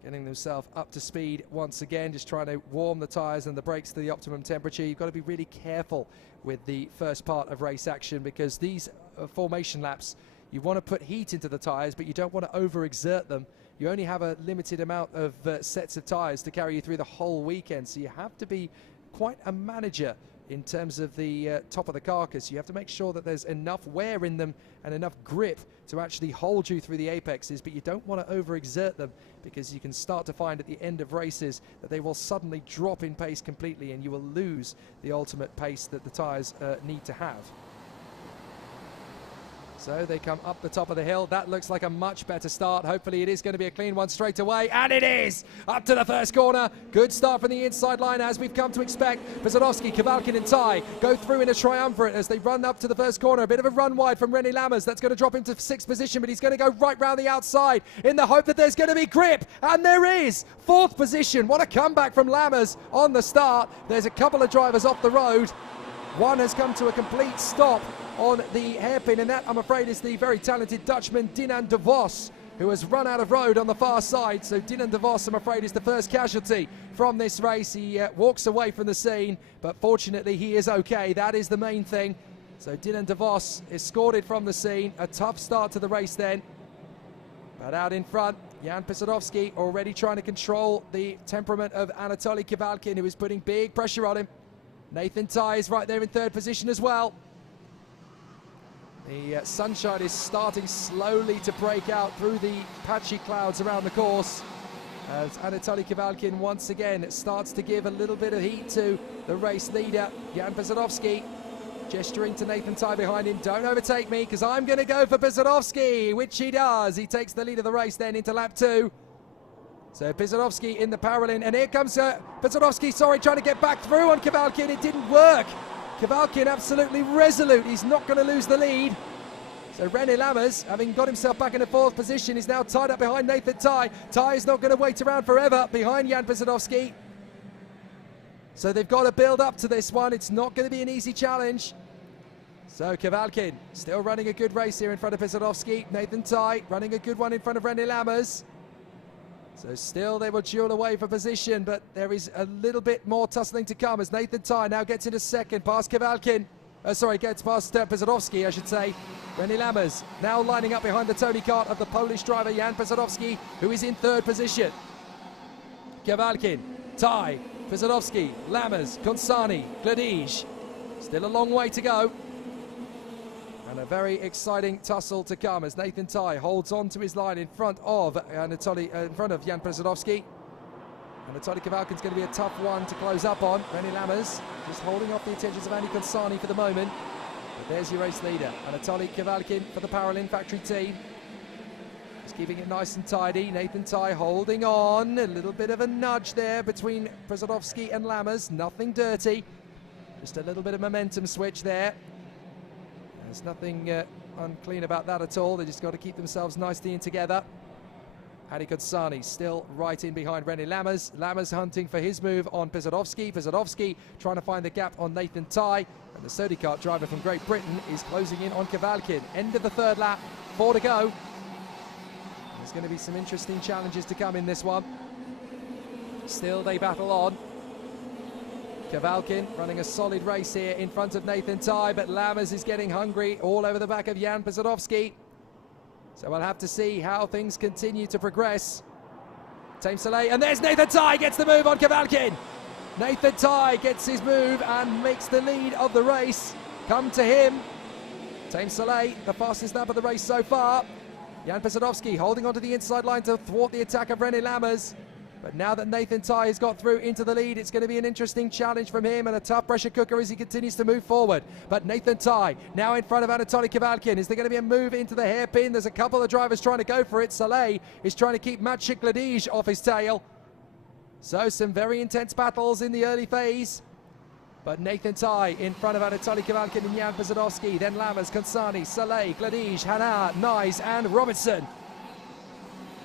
getting themselves up to speed once again, just trying to warm the tyres and the brakes to the optimum temperature. You've got to be really careful with the first part of race action, because these formation laps, you want to put heat into the tyres, but you don't want to overexert them. You only have a limited amount of sets of tyres to carry you through the whole weekend, so you have to be quite a manager in terms of the top of the carcass. You have to make sure that there's enough wear in them and enough grip to actually hold you through the apexes, but you don't want to overexert them, because you can start to find at the end of races that they will suddenly drop in pace completely and you will lose the ultimate pace that the tyres need to have. So they come up the top of the hill. That looks like a much better start. Hopefully it is going to be a clean one straight away. And it is! Up to the first corner. Good start from the inside line as we've come to expect. Brzezowski, Kowalkin and Tai go through in a triumvirate as they run up to the first corner. A bit of a run wide from René Lammers. That's going to drop him to 6th position, but he's going to go right round the outside in the hope that there's going to be grip. And there is! 4th position. What a comeback from Lammers on the start. There's a couple of drivers off the road. One has come to a complete stop on the hairpin, and that, I'm afraid, is the very talented Dutchman Dinan de Vos, who has run out of road on the far side. So Dinan de Vos, I'm afraid, is the first casualty from this race. He walks away from the scene, but fortunately he is okay. That is the main thing. So Dinan de Vos is escorted from the scene. A tough start to the race then. But out in front, Jan Pisodowski already trying to control the temperament of Anatoly Kowalkin, who is putting big pressure on him. Nathan Tai is right there in 3rd position as well. The sunshine is starting slowly to break out through the patchy clouds around the course as Anatoly Kowalkin once again starts to give a little bit of heat to the race leader, Jan Brzezowski, gesturing to Nathan Tai behind him. Don't overtake me because I'm going to go for Brzezowski, which he does. He takes the lead of the race then into lap 2. So Brzezowski in the parallel, and here comes Brzezowski, trying to get back through on Kowalkin. It didn't work. Kowalkin absolutely resolute. He's not going to lose the lead. So René Lammers, having got himself back in the 4th position, is now tied up behind Nathan Tai. Tai is not going to wait around forever behind Jan Brzezowski. So they've got to build up to this one. It's not going to be an easy challenge. So Kowalkin still running a good race here in front of Brzezowski. Nathan Tai running a good one in front of René Lammers. So still they will duel away for position, but there is a little bit more tussling to come as Nathan Tai now gets into 2nd, past Kowalkin. Gets past Brzezowski, I should say. René Lammers now lining up behind the Tony Kart of the Polish driver Jan Brzezowski, who is in 3rd position. Kowalkin, Tai, Brzezowski, Lammers, Consani, Gladij. Still a long way to go. And a very exciting tussle to come as Nathan Tai holds on to his line in front of Jan Brzezowski. Anatoly Kowalkin's going to be a tough one to close up on. René Lammers just holding off the attentions of Andy Consani for the moment. But there's your race leader, Anatoly Kowalkin for the Paralin Factory team. Just keeping it nice and tidy. Nathan Tai holding on. A little bit of a nudge there between Brzezowski and Lammers. Nothing dirty. Just a little bit of momentum switch there. There's nothing unclean about that at all. They just got to keep themselves nicely in together. Adi Consani still right in behind René Lammers. Lammers hunting for his move on Brzezowski. Brzezowski trying to find the gap on Nathan Tai. And the Sodi Kart driver from Great Britain is closing in on Kowalkin. End of the 3rd lap, 4 to go. There's going to be some interesting challenges to come in this one. Still they battle on. Kowalkin running a solid race here in front of Nathan Tai, but Lammers is getting hungry all over the back of Jan Brzezowski. So we'll have to see how things continue to progress. Tame Soleil, and there's Nathan Tai, gets the move on Kowalkin. Nathan Tai gets his move and makes the lead of the race come to him. Tame Soleil, the fastest lap of the race so far. Jan Brzezowski holding onto the inside line to thwart the attack of René Lammers. But now that Nathan Tai has got through into the lead, it's going to be an interesting challenge from him and a tough pressure cooker as he continues to move forward. But Nathan Tai now in front of Anatoly Kowalkin. Is there going to be a move into the hairpin? There's a couple of drivers trying to go for it. Soleil is trying to keep Maciej Gladij off his tail. So some very intense battles in the early phase. But Nathan Tai in front of Anatoly Kowalkin and Jan Brzezowski. Then Lammers, Consani, Soleil, Gladij, Hanna, Nyes and Robertson.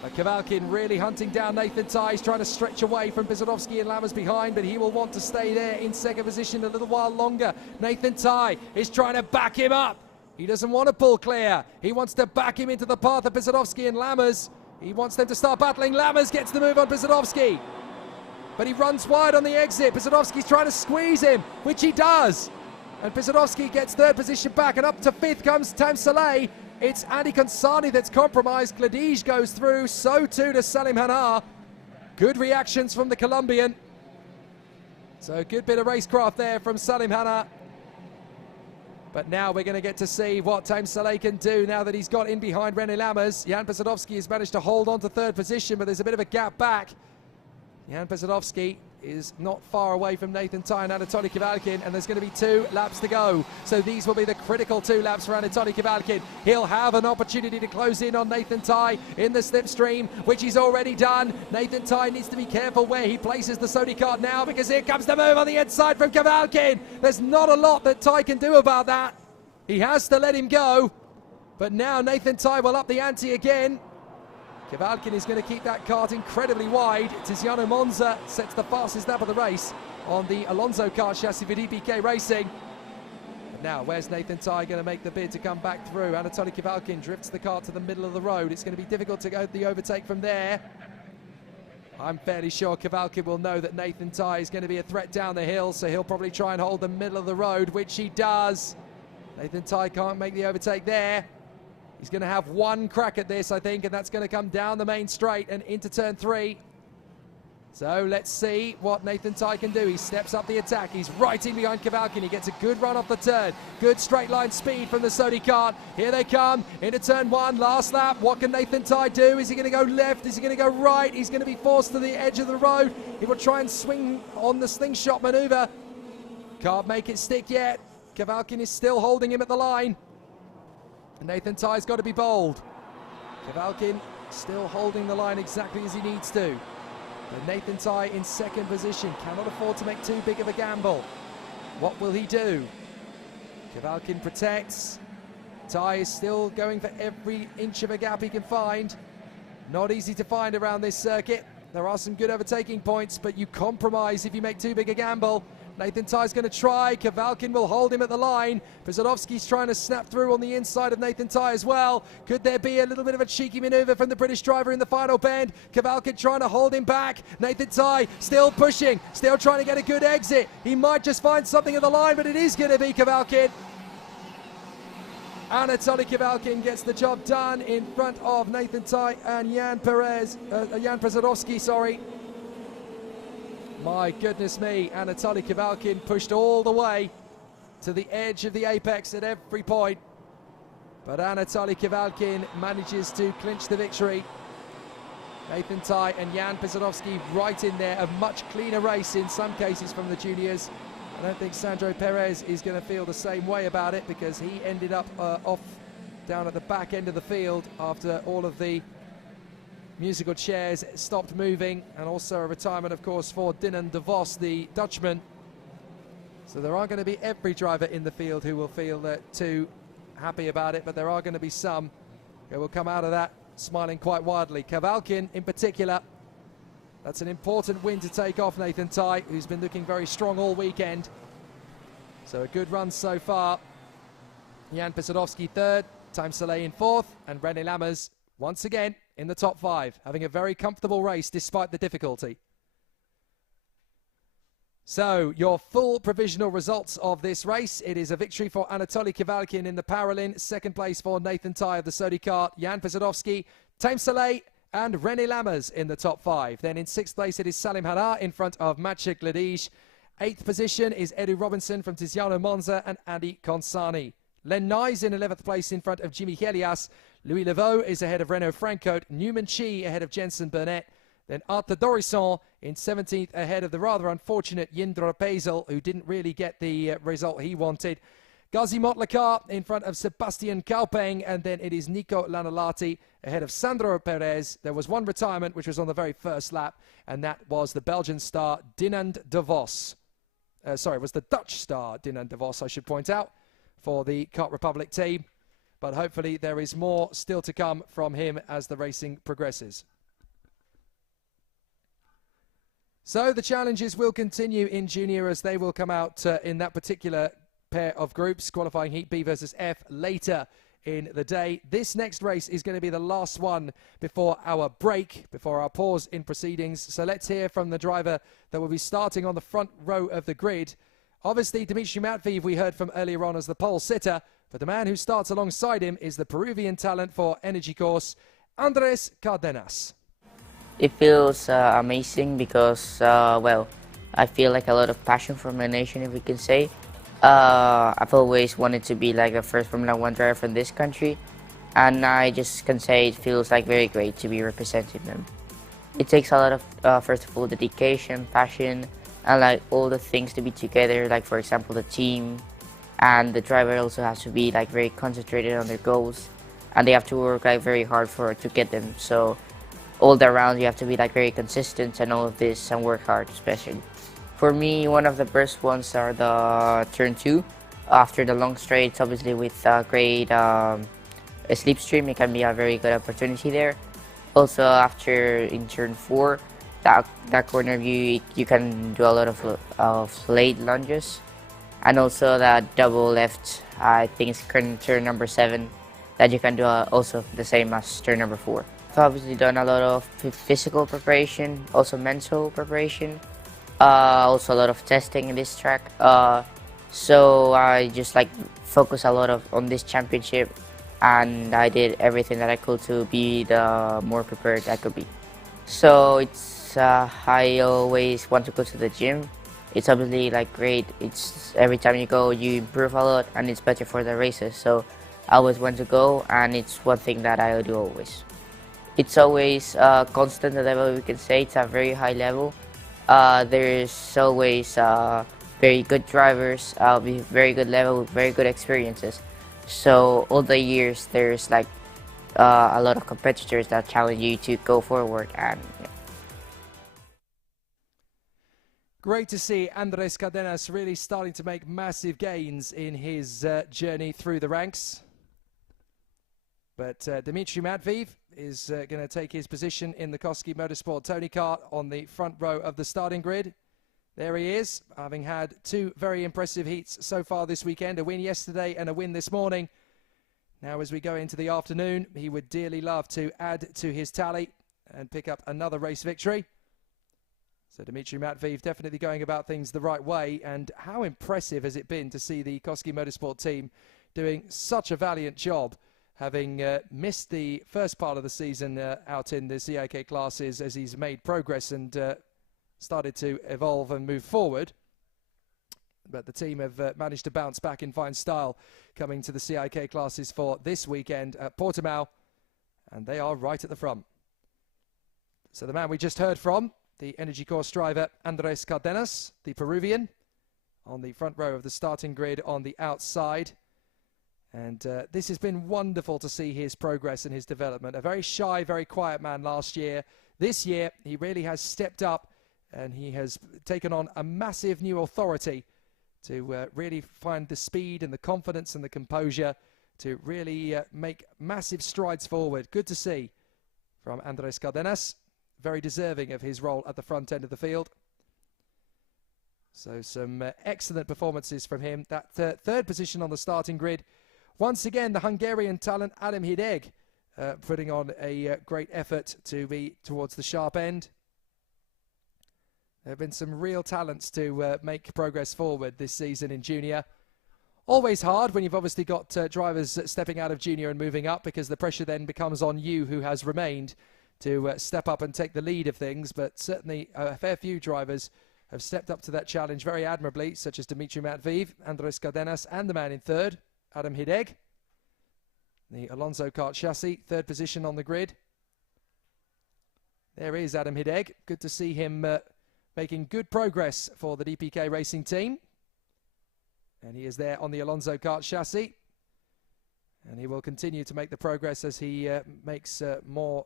But Kowalkin really hunting down Nathan Tai. He's trying to stretch away from Brzezowski and Lammers behind, but he will want to stay there in 2nd position a little while longer. Nathan Tai is trying to back him up. He doesn't want to pull clear. He wants to back him into the path of Brzezowski and Lammers. He wants them to start battling. Lammers gets the move on Brzezowski, but he runs wide on the exit. Brzezowski's trying to squeeze him, which he does. And Brzezowski gets 3rd position back, and up to 5th comes Tame Soleil. It's Andy Consani that's compromised. Gladij goes through, so too does Salim Hanna. Good reactions from the Colombian. So a good bit of racecraft there from Salim Hanna. But now we're going to get to see what Tame Soleil can do now that he's got in behind René Lammers. Jan Brzezowski has managed to hold on to 3rd position, but there's a bit of a gap back. Jan Brzezowski is not far away from Nathan Tye and Anatoly Kavalkin, and there's going to be 2 laps to go. So these will be the critical 2 laps for Anatoly Kavalkin. He'll have an opportunity to close in on Nathan Tye in the slipstream, which he's already done. Nathan Tye needs to be careful where he places the Sony kart now, because here comes the move on the inside from Kavalkin. There's not a lot that Tye can do about that. He has to let him go, but now Nathan Tye will up the ante again. Kavalkin is going to keep that kart incredibly wide. Tiziano Monza sets the fastest lap of the race on the Alonso kart chassis for DPK Racing. But now, where's Nathan Tye going to make the bid to come back through? Anatoly Kavalkin drifts the kart to the middle of the road. It's going to be difficult to go the overtake from there. I'm fairly sure Kavalkin will know that Nathan Tye is going to be a threat down the hill, so he'll probably try and hold the middle of the road, which he does. Nathan Tye can't make the overtake there. He's going to have one crack at this, I think, and that's going to come down the main straight and into turn 3. So let's see what Nathan Tye can do. He steps up the attack. He's right in behind Kavalkin. He gets a good run off the turn. Good straight line speed from the Sony kart. Here they come into turn 1, last lap. What can Nathan Tye do? Is he going to go left? Is he going to go right? He's going to be forced to the edge of the road. He will try and swing on the slingshot maneuver. Can't make it stick yet. Kavalkin is still holding him at the line. Nathan Tye's got to be bold. Kavalkin still holding the line exactly as he needs to. But Nathan Tye in second position, cannot afford to make too big of a gamble. What will he do? Kavalkin protects. Tye is still going for every inch of a gap he can find. Not easy to find around this circuit. There are some good overtaking points, but you compromise if you make too big a gamble. Nathan Tye's going to try. Kavalkin will hold him at the line. Przodowski's trying to snap through on the inside of Nathan Tye as well. Could there be a little bit of a cheeky maneuver from the British driver in the final bend? Kavalkin trying to hold him back. Nathan Tye still pushing, still trying to get a good exit. He might just find something at the line, but it is going to be Kavalkin. Anatoly Kavalkin gets the job done in front of Nathan Tye and Jan Przodowski, sorry. My goodness me, Anatoly Kavalkin pushed all the way to the edge of the apex at every point. But Anatoly Kavalkin manages to clinch the victory. Nathan Tye and Jan Przodowski right in there. A much cleaner race in some cases from the juniors. I don't think Sandro Perez is going to feel the same way about it, because he ended up off down at the back end of the field after all of the musical chairs stopped moving, and also a retirement, of course, for Dylan de Vos, the Dutchman. So there aren't going to be every driver in the field who will feel too happy about it, but there are going to be some who will come out of that smiling quite widely. Kavalkin in particular, that's an important win to take off Nathan Tye, who's been looking very strong all weekend. So a good run so far. Jan Przodowski third, Time Soleil in fourth, and René Lammers once again in the top 5, having a very comfortable race despite the difficulty. So, your full provisional results of this race. It is a victory for Anatoly Kavalkin in the Paralin, second place for Nathan Tye of the Sony kart, Jan Przodowski, Time Soleil and René Lammers in the top 5. Then in 6th place it is Salim Hadar in front of Maciej Gladisz. 8th position is Edu Robinson from Tiziano Monza and Andy Consani. Len Nye in 11th place in front of Jimmy Helias. Louis Leveau is ahead of Renaud Francote. Newman Chi ahead of Jensen Burnett. Then Arthur Dorisson in 17th ahead of the rather unfortunate Jindro Pezel, who didn't really get the result he wanted. Gazi Motlakar in front of Sebastian Kaupeng, and then it is Nico Lanolati ahead of Sandro Perez. There was one retirement, which was on the very first lap, and that was the Belgian star Dinant de Vos. Sorry, it was the Dutch star Dinant de Vos, I should point out, for the Kart Republic team. But hopefully there is more still to come from him as the racing progresses. So the challenges will continue in junior as they will come out in that particular pair of groups, qualifying Heat B versus F later in the day. This next race is going to be the last one before our break, before our pause in proceedings. So let's hear from the driver that will be starting on the front row of the grid. Obviously, Dmitry Matviev we heard from earlier on as the pole sitter, but the man who starts alongside him is the Peruvian talent for Energy Course, Andres Cardenas. It feels amazing because, well, I feel like a lot of passion for my nation, if we can say. I've always wanted to be like the first Formula 1 driver from this country, and I just can say it feels like very great to be representing them. It takes a lot of, first of all, dedication, passion, and like all the things to be together. Like for example, the team and the driver also has to be like very concentrated on their goals, and they have to work like very hard to get them. So all the round you have to be like very consistent and all of this and work hard, especially. For me, one of the best ones are the turn 2. After the long straights, obviously with great slipstream, it can be a very good opportunity there. Also, after in turn 4, that corner view, you can do a lot of late lunges. And also that double left, I think it's turn number 7, that you can do also the same as turn number 4. I've obviously done a lot of physical preparation, also mental preparation, also a lot of testing in this track. So I just like focus a lot on this championship, and I did everything that I could to be the more prepared I could be. So it's I always want to go to the gym. It's obviously like great. It's every time you go, you improve a lot, and it's better for the races. So I always want to go, and it's one thing that I do always. It's always constant, the level we can say. It's a very high level. There's always very good drivers, with very good level, with very good experiences. So all the years there's like a lot of competitors that challenge you to go forward, and yeah. Great to see Andres Cardenas really starting to make massive gains in his journey through the ranks. But Dmitry Matviev is going to take his position in the Koski Motorsport Tony Kart on the front row of the starting grid. There he is, having had 2 very impressive heats so far this weekend, a win yesterday and a win this morning. Now as we go into the afternoon, he would dearly love to add to his tally and pick up another race victory. So Dmitry Matviev definitely going about things the right way, and how impressive has it been to see the Koski Motorsport team doing such a valiant job, having missed the first part of the season out in the CIK classes as he's made progress and started to evolve and move forward. But the team have managed to bounce back in fine style coming to the CIK classes for this weekend at Portimao, and they are right at the front. So the man we just heard from, the Energy Course driver Andres Cardenas, the Peruvian, on the front row of the starting grid on the outside. And this has been wonderful to see his progress and his development. A very shy, very quiet man last year. This year, he really has stepped up, and he has taken on a massive new authority to really find the speed and the confidence and the composure to really make massive strides forward. Good to see from Andres Cardenas. Very deserving of his role at the front end of the field. So some excellent performances from him. That third position on the starting grid. Once again, the Hungarian talent Adam Hideg putting on a great effort to be towards the sharp end. There have been some real talents to make progress forward this season in junior. Always hard when you've obviously got drivers stepping out of junior and moving up, because the pressure then becomes on you who has remained to step up and take the lead of things. But certainly a fair few drivers have stepped up to that challenge very admirably, such as Dmitry Matviev, Andres Cardenas, and the man in third, Adam Hideg. The Alonso Kart chassis, third position on the grid. There is Adam Hideg. Good to see him making good progress for the DPK Racing team. And he is there on the Alonso Kart chassis. And he will continue to make the progress as he makes more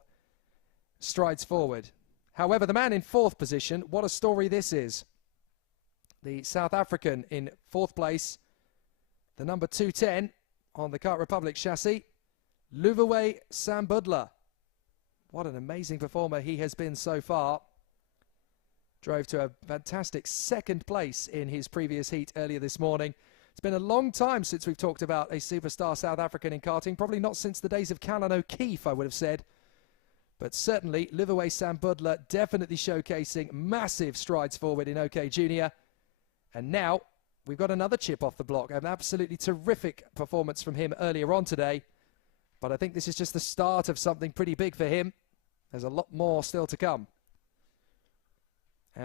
strides forward. However, the man in fourth position, what a story this is. The South African in fourth place, the number 210 on the Kart Republic chassis, Luvawe Sambudla. What an amazing performer he has been so far. Drove to a fantastic second place in his previous heat earlier this morning. It's been a long time since we've talked about a superstar South African in karting. Probably not since the days of Callan O'Keefe, I would have said. But certainly, Luvawe Sambudla definitely showcasing massive strides forward in OK Junior. And now, we've got another chip off the block. An absolutely terrific performance from him earlier on today. But I think this is just the start of something pretty big for him. There's a lot more still to come.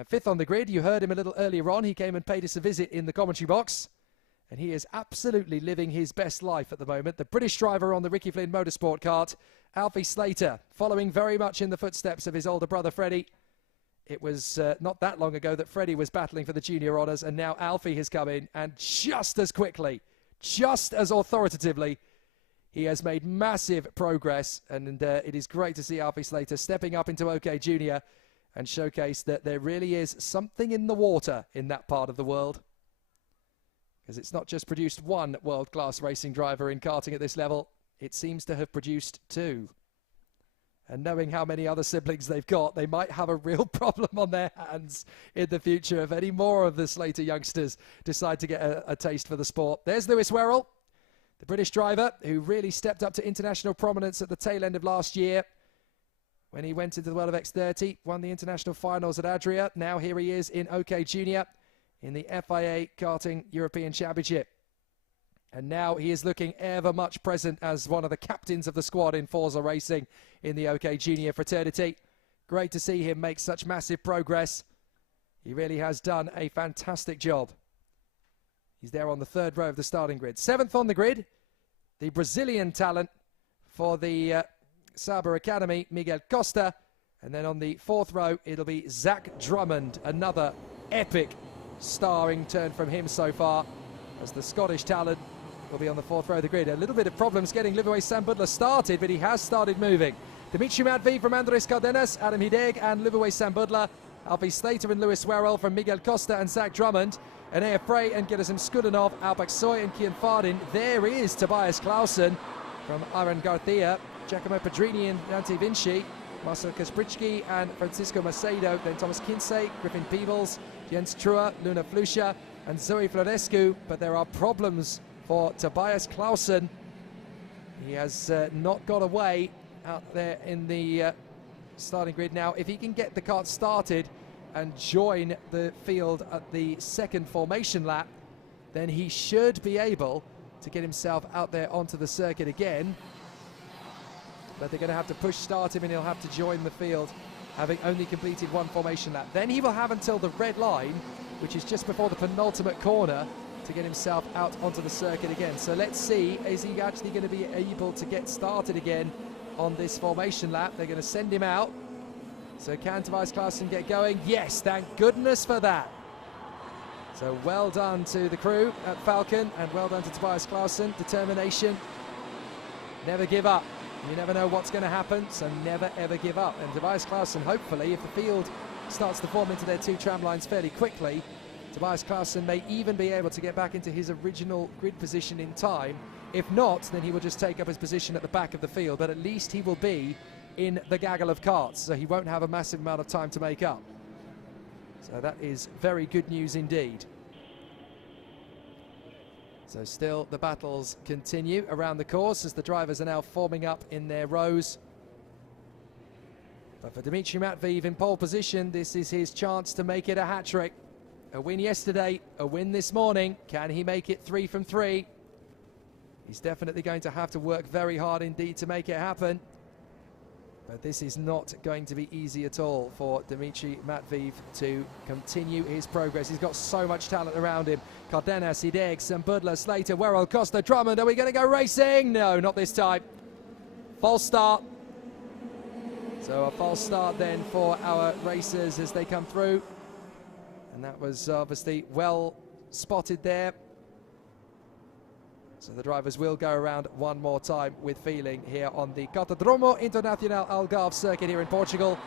Fifth on the grid, you heard him a little earlier on. He came and paid us a visit in the commentary box. And he is absolutely living his best life at the moment. The British driver on the Ricky Flynn Motorsport kart, Alfie Slater, following very much in the footsteps of his older brother Freddie. It was not that long ago that Freddie was battling for the junior honours, and now Alfie has come in, and just as quickly, just as authoritatively, he has made massive progress, and it is great to see Alfie Slater stepping up into OK Junior and showcase that there really is something in the water in that part of the world. Because it's not just produced one world-class racing driver in karting at this level, it seems to have produced two. And knowing how many other siblings they've got, they might have a real problem on their hands in the future if any more of the Slater youngsters decide to get a taste for the sport. There's Lewis Werrell, the British driver who really stepped up to international prominence at the tail end of last year when he went into the World of X30, won the international finals at Adria. Now here he is in OK Junior in the FIA Karting European Championship. And now he is looking ever much present as one of the captains of the squad in Forza Racing in the OK Junior fraternity. Great to see him make such massive progress. He really has done a fantastic job. He's there on the third row of the starting grid. Seventh on the grid, the Brazilian talent for the Sauber Academy, Miguel Costa. And then on the fourth row, it'll be Zach Drummond, another epic starring turn from him so far, as the Scottish talent will be on the fourth row of the grid. A little bit of problems getting Livois Sambudla started, but he has started moving. Dimitri Matviev from Andres Cardenas, Adam Hideg and Livois Sambudla, Alfie Slater and Lewis Werrell from Miguel Costa and Zach Drummond, Enea Frey and Gerasim Skudanov, Albak Soy and Kian Fardin. There is Tobias Clausen from Aaron Garcia, Giacomo Pedrini and Dante Vinci, Marcel Kaspritsky and Francisco Macedo, then Thomas Kinsey, Griffin Peebles, Jens Trua, Luna Flusha and Zoe Florescu, but there are problems for Tobias Clausen. He has not got away out there in the starting grid now. If he can get the kart started and join the field at the second formation lap, then he should be able to get himself out there onto the circuit again. But they're going to have to push start him and he'll have to join the field, having only completed one formation lap. Then he will have until the red line, which is just before the penultimate corner, to get himself out onto the circuit again. So let's see, is he actually going to be able to get started again on this formation lap? They're going to send him out. So can Tobias Clausen get going? Yes, thank goodness for that. So well done to the crew at Falcon and well done to Tobias Clausen. Determination, never give up. You never know what's going to happen, so never ever give up. And Tobias Clausen, hopefully, if the field starts to form into their two tram lines fairly quickly, Tobias Clausen may even be able to get back into his original grid position in time. If not, then he will just take up his position at the back of the field, but at least he will be in the gaggle of karts, so he won't have a massive amount of time to make up. So that is very good news indeed. So still the battles continue around the course as the drivers are now forming up in their rows. But for Dimitri Matviev in pole position, this is his chance to make it a hat-trick. A win yesterday, a win this morning. Can he make it 3 from 3? He's definitely going to have to work very hard indeed to make it happen. But this is not going to be easy at all for Dimitri Matviev to continue his progress. He's got so much talent around him. Cardenas, Hideg, Sambudla, Slater, Werrell, Costa, Drummond. Are we going to go racing? No, not this time. False start. So a false start then for our racers as they come through. And that was obviously well spotted there. So the drivers will go around one more time with feeling here on the Cartódromo Internacional Algarve circuit here in Portugal.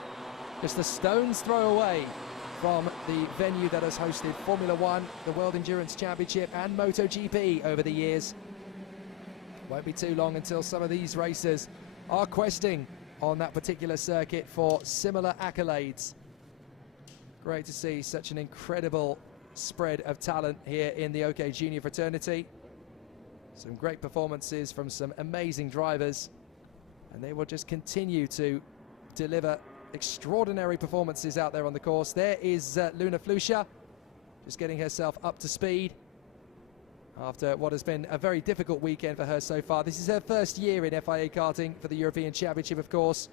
Just a stone's throw away from the venue that has hosted Formula One, the World Endurance Championship and MotoGP over the years. Won't be too long until some of these racers are questing on that particular circuit for similar accolades. Great to see such an incredible spread of talent here in the OK Junior fraternity. Some great performances from some amazing drivers, and they will just continue to deliver extraordinary performances out there on the course. There is Luna Flusha, just getting herself up to speed after what has been a very difficult weekend for her so far. This is her first year in FIA Karting for the European Championship, of course.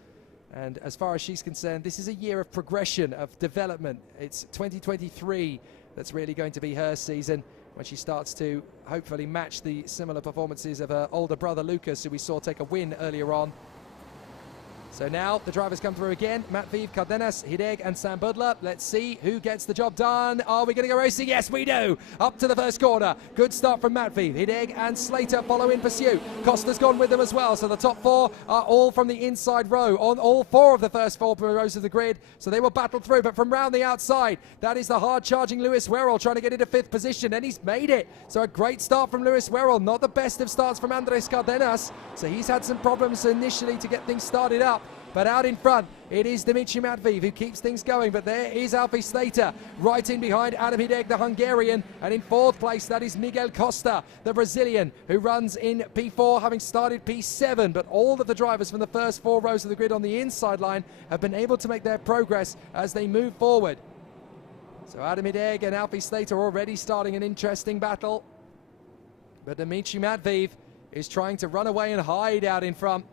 And as far as she's concerned, this is a year of progression, of development. It's 2023 that's really going to be her season. when she starts to hopefully match the similar performances of her older brother Lucas, who we saw take a win earlier on. So now the drivers come through again. Matviev, Cardenas, Hideg and Sam Budler. Let's see who gets the job done. Are we going to go racing? Yes, we do. Up to the first corner. Good start from Matviev. Hideg and Slater follow in pursuit. Costa's gone with them as well. So the top four are all from the inside row on all four of the first four rows of the grid. So they will battle through. But from round the outside, that is the hard-charging Lewis Werrell trying to get into fifth position. And he's made it. So a great start from Lewis Werrell. Not the best of starts from Andres Cardenas. So he's had some problems initially to get things started up. But out in front, it is Dimitri Matviev who keeps things going. But there is Alfie Slater right in behind Adam Hideg, the Hungarian. And in fourth place, that is Miguel Costa, the Brazilian, who runs in P4, having started P7. But all of the drivers from the first four rows of the grid on the inside line have been able to make their progress as they move forward. So Adam Hideg and Alfie Slater already starting an interesting battle. But Dimitri Matviev is trying to run away and hide out in front.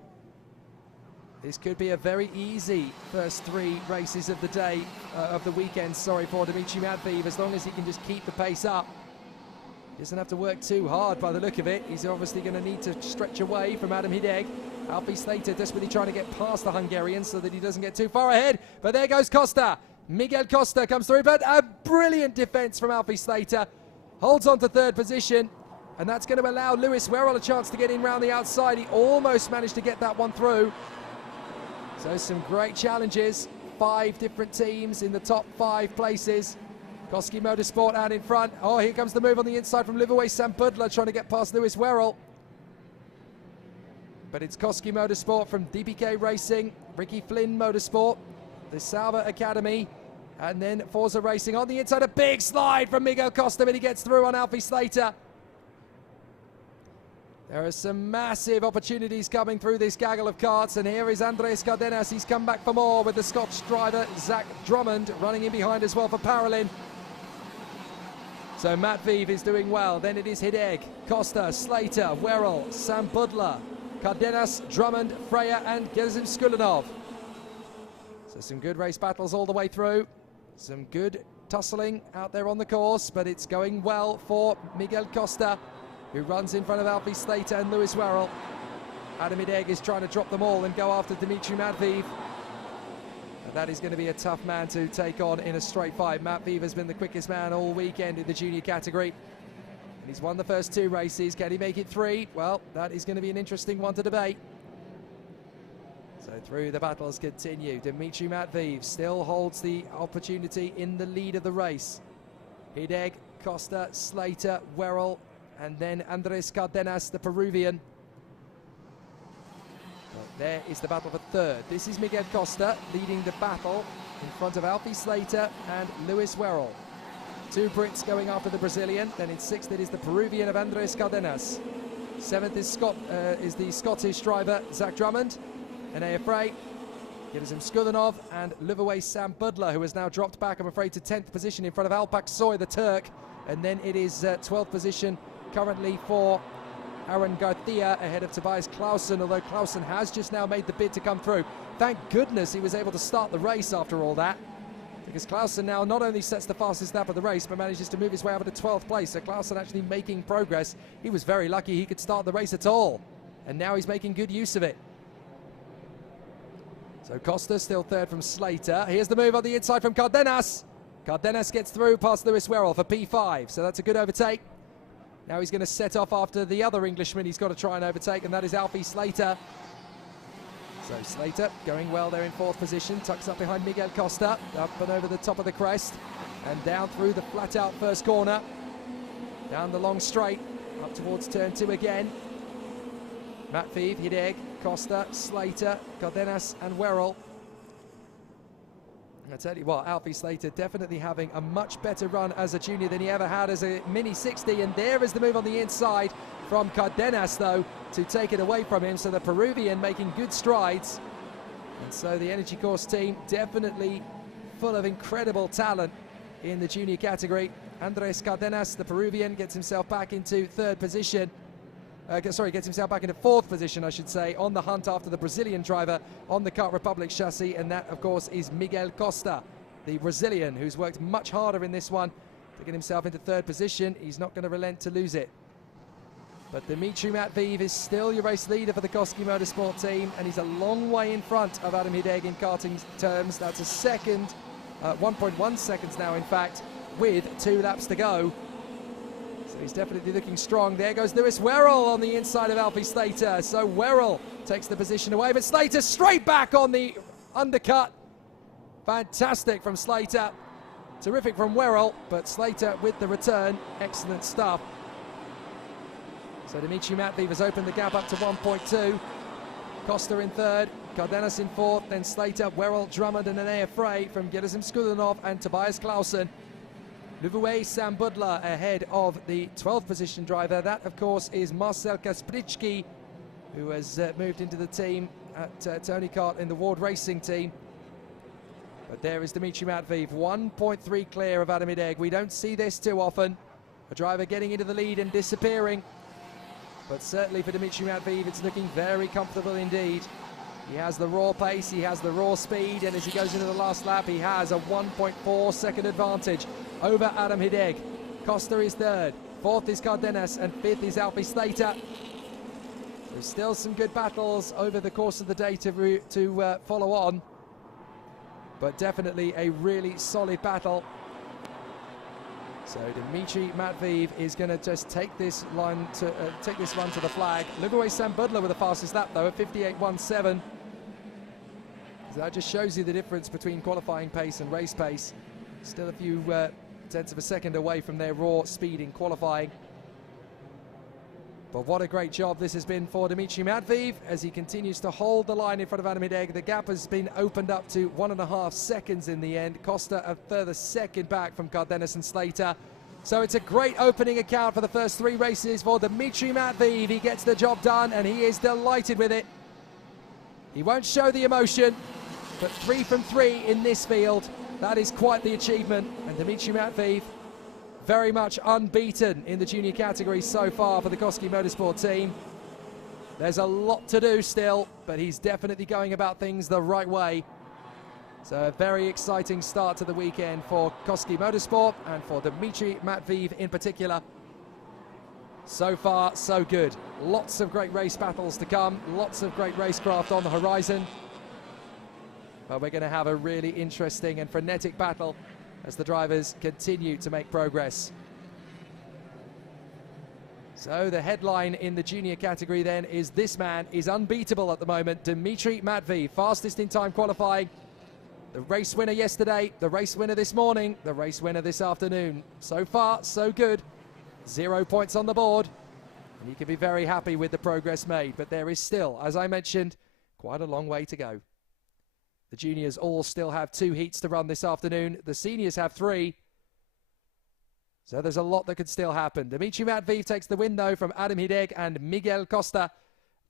This could be a very easy first three races of the day, of the weekend, sorry, for Dimitri Matviev, as long as he can just keep the pace up. He doesn't have to work too hard by the look of it. He's obviously going to need to stretch away from Adam Hideg. Alfie Slater desperately trying to get past the Hungarian so that he doesn't get too far ahead. But there goes Costa. Miguel Costa comes through, but a brilliant defense from Alfie Slater. Holds on to third position, and that's going to allow Lewis Werrell a chance to get in round the outside. He almost managed to get that one through. So some great challenges, 5 different teams in the top 5 places. Koski Motorsport out in front. Oh, here comes the move on the inside from Liverway. Sam Budler trying to get past Lewis Werrell. But it's Koski Motorsport from DBK Racing, Ricky Flynn Motorsport, the Sauber Academy, and then Forza Racing on the inside. A big slide from Miguel Costa, but he gets through on Alfie Slater. There are some massive opportunities coming through this gaggle of karts, and here is Andres Cardenas. He's come back for more with the Scotch driver Zach Drummond running in behind as well for Parolin. So Matviev is doing well. Then it is Hideg, Costa, Slater, Werrell, Sam Budler, Cardenas, Drummond, Freya and Gezim Skulinov. So some good race battles all the way through. Some good tussling out there on the course, but it's going well for Miguel Costa, who runs in front of Alfie Slater and Lewis Werrell. Adam Hideg is trying to drop them all and go after Dimitri Matviev. And that is going to be a tough man to take on in a straight fight. Matviev has been the quickest man all weekend in the junior category. And he's won the first 2 races. Can he make it 3? Well, that is going to be an interesting one to debate. So through the battles continue. Dimitri Matviev still holds the opportunity in the lead of the race. Hideg, Costa, Slater, Werrell, and then Andres Cardenas, the Peruvian. Well, there is the battle for third. This is Miguel Costa leading the battle in front of Alfie Slater and Lewis Werrell. 2 Brits going after the Brazilian. Then in 6th it is the Peruvian of Andres Cardenas. 7th is the Scottish driver Zach Drummond. Enea Frey, Gezim Skulinov and Liverway Sam Budler, who has now dropped back, I'm afraid, to 10th position in front of Alpak Soy, the Turk. And then it is 12th position currently for Aaron Garcia ahead of Tobias Clausen, although Clausen has just now made the bid to come through. Thank goodness he was able to start the race after all that, because Clausen now not only sets the fastest lap of the race but manages to move his way up to 12th place. So Clausen actually making progress. He was very lucky he could start the race at all, and now he's making good use of it. So Costa still third from Slater. Here's the move on the inside from Cardenas. Cardenas gets through past Lewis Werrell for P5, so that's a good overtake. Now he's going to set off after the other Englishman he's got to try and overtake, and that is Alfie Slater. So Slater going well there in 4th position, tucks up behind Miguel Costa, up and over the top of the crest, and down through the flat out first corner, down the long straight, up towards turn 2 again. Matviev, Hideg, Costa, Slater, Cardenas and Werrell. I tell you what, Alfie Slater definitely having a much better run as a junior than he ever had as a Mini 60, and there is the move on the inside from Cardenas, though, to take it away from him. So the Peruvian making good strides, and so the Energy Course team definitely full of incredible talent in the junior category. Andres Cardenas, the Peruvian, gets himself back into 3rd position. Gets himself back into 4th position, I should say, on the hunt after the Brazilian driver on the Kart Republic chassis, and that, of course, is Miguel Costa, the Brazilian, who's worked much harder in this one picking himself into third position. He's not going to relent to lose it. But Dimitri Matviev is still your race leader for the Koski Motorsport team, and he's a long way in front of Adam Hideg in karting terms. That's a second, 1.1 seconds now, in fact, with 2 laps to go. So he's definitely looking strong. There goes Lewis Werrell on the inside of Alfie Slater. So Werrell takes the position away, but Slater straight back on the undercut. Fantastic from Slater. Terrific from Werrell, but Slater with the return. Excellent stuff. So Dimitri Matviev has opened the gap up to 1.2. Costa in third, Cardenas in fourth, then Slater, Werrell, Drummond and Anea Frey from Gerasim Skulinov and Tobias Clausen. Luvue Sambudla ahead of the 12th position driver. That, of course, is Marcel Kaspricki, who has moved into the team at Tony Kart in the Ward Racing team. But there is Dimitri Matviev, 1.3 clear of Adam Hideg. We don't see this too often. A driver getting into the lead and disappearing. But certainly for Dimitri Matviev, it's looking very comfortable indeed. He has the raw pace, he has the raw speed, and as he goes into the last lap, he has a 1.4 second advantage over Adam Hideg. Costa is third, fourth is Cardenas, and fifth is Alfie Slater. There's still some good battles over the course of the day to follow on, but definitely a really solid battle. So Dimitri Matviev is going to just take this line to take this run to the flag. Lugaway Sambudla with the fastest lap though at 58.17. So that just shows you the difference between qualifying pace and race pace. Still a few tenths of a second away from their raw speed in qualifying. But what a great job this has been for Dimitri Matviev as he continues to hold the line in front of Adam Hideg. The gap has been opened up to 1.5 seconds in the end. Costa a further second back from Cardenas and Slater. So it's a great opening account for the first 3 races for Dimitri Matviev. He gets the job done and he is delighted with it. He won't show the emotion, but 3 from 3 in this field. That is quite the achievement. And Dimitri Matviev, very much unbeaten in the junior category so far for the Koski Motorsport team. There's a lot to do still, but he's definitely going about things the right way. So a very exciting start to the weekend for Koski Motorsport and for Dimitri Matviev in particular. So far, so good. Lots of great race battles to come, lots of great racecraft on the horizon. But we're going to have a really interesting and frenetic battle as the drivers continue to make progress. So the headline in the junior category then is this man is unbeatable at the moment. Dimitri Matviev, fastest in time qualifying. The race winner yesterday, the race winner this morning, the race winner this afternoon. So far, so good. 0 points on the board. And you can be very happy with the progress made. But there is still, as I mentioned, quite a long way to go. The juniors all still have 2 heats to run this afternoon. The seniors have 3. So there's a lot that could still happen. Dimitri Matviev takes the win, though, from Adam Hideg and Miguel Costa.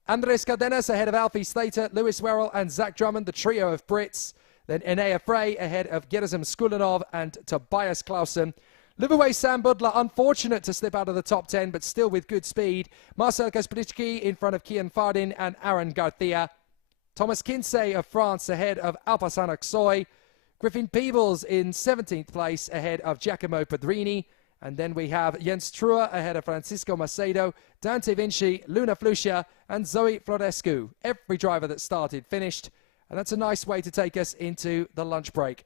Andres Cardenas ahead of Alfie Slater, Lewis Werrell and Zach Drummond, the trio of Brits. Then Enea Frey ahead of Gerasim Skulinov and Tobias Clausen. Luvue Sambudla, unfortunate to slip out of the top 10, but still with good speed. Marcel Kaspricki in front of Kian Fardin and Aaron Garcia. Thomas Kinsey of France ahead of Alpassan Aksoy. Griffin Peebles in 17th place ahead of Giacomo Pedrini. And then we have Jens Trua ahead of Francisco Macedo, Dante Vinci, Luna Flucia and Zoe Florescu. Every driver that started finished. And that's a nice way to take us into the lunch break.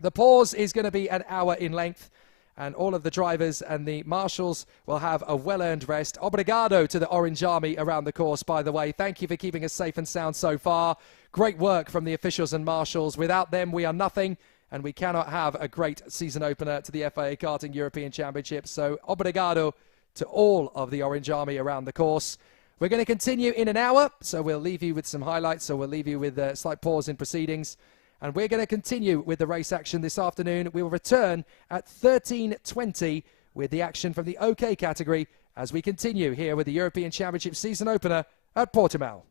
The pause is going to be an hour in length. And all of the drivers and the marshals will have a well-earned rest. Obrigado to the Orange Army around the course, by the way. Thank you for keeping us safe and sound so far. Great work from the officials and marshals. Without them, we are nothing, and we cannot have a great season opener to the FIA Karting European Championship. So, obrigado to all of the Orange Army around the course. We're going to continue in an hour, so we'll leave you with some highlights. So we'll leave you with a slight pause in proceedings. And we're going to continue with the race action this afternoon. We will return at 13:20 with the action from the OK category as we continue here with the European Championship season opener at Portimao.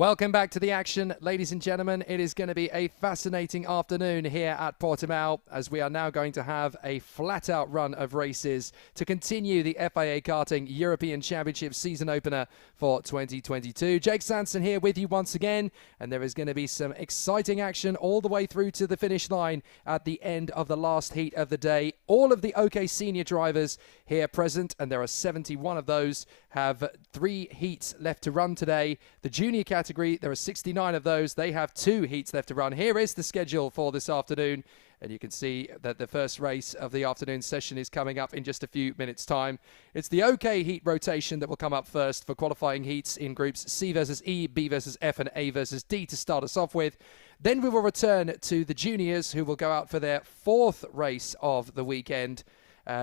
Welcome back to the action, ladies and gentlemen. It is going to be a fascinating afternoon here at Portimao, as we are now going to have a flat-out run of races to continue the FIA Karting European Championship season opener for 2022. Jake Sanson here with you once again, and there is going to be some exciting action all the way through to the finish line at the end of the last heat of the day. All of the OK senior drivers here present, and there are 71 of those, have 3 heats left to run today. The junior category, there are 69 of those. They have 2 heats left to run. Here is the schedule for this afternoon, and you can see that the first race of the afternoon session is coming up in just a few minutes' time. It's the OK heat rotation that will come up first for qualifying heats in groups C versus E, B versus F, and A versus D to start us off with. Then we will return to the juniors, who will go out for their 4th race of the weekend.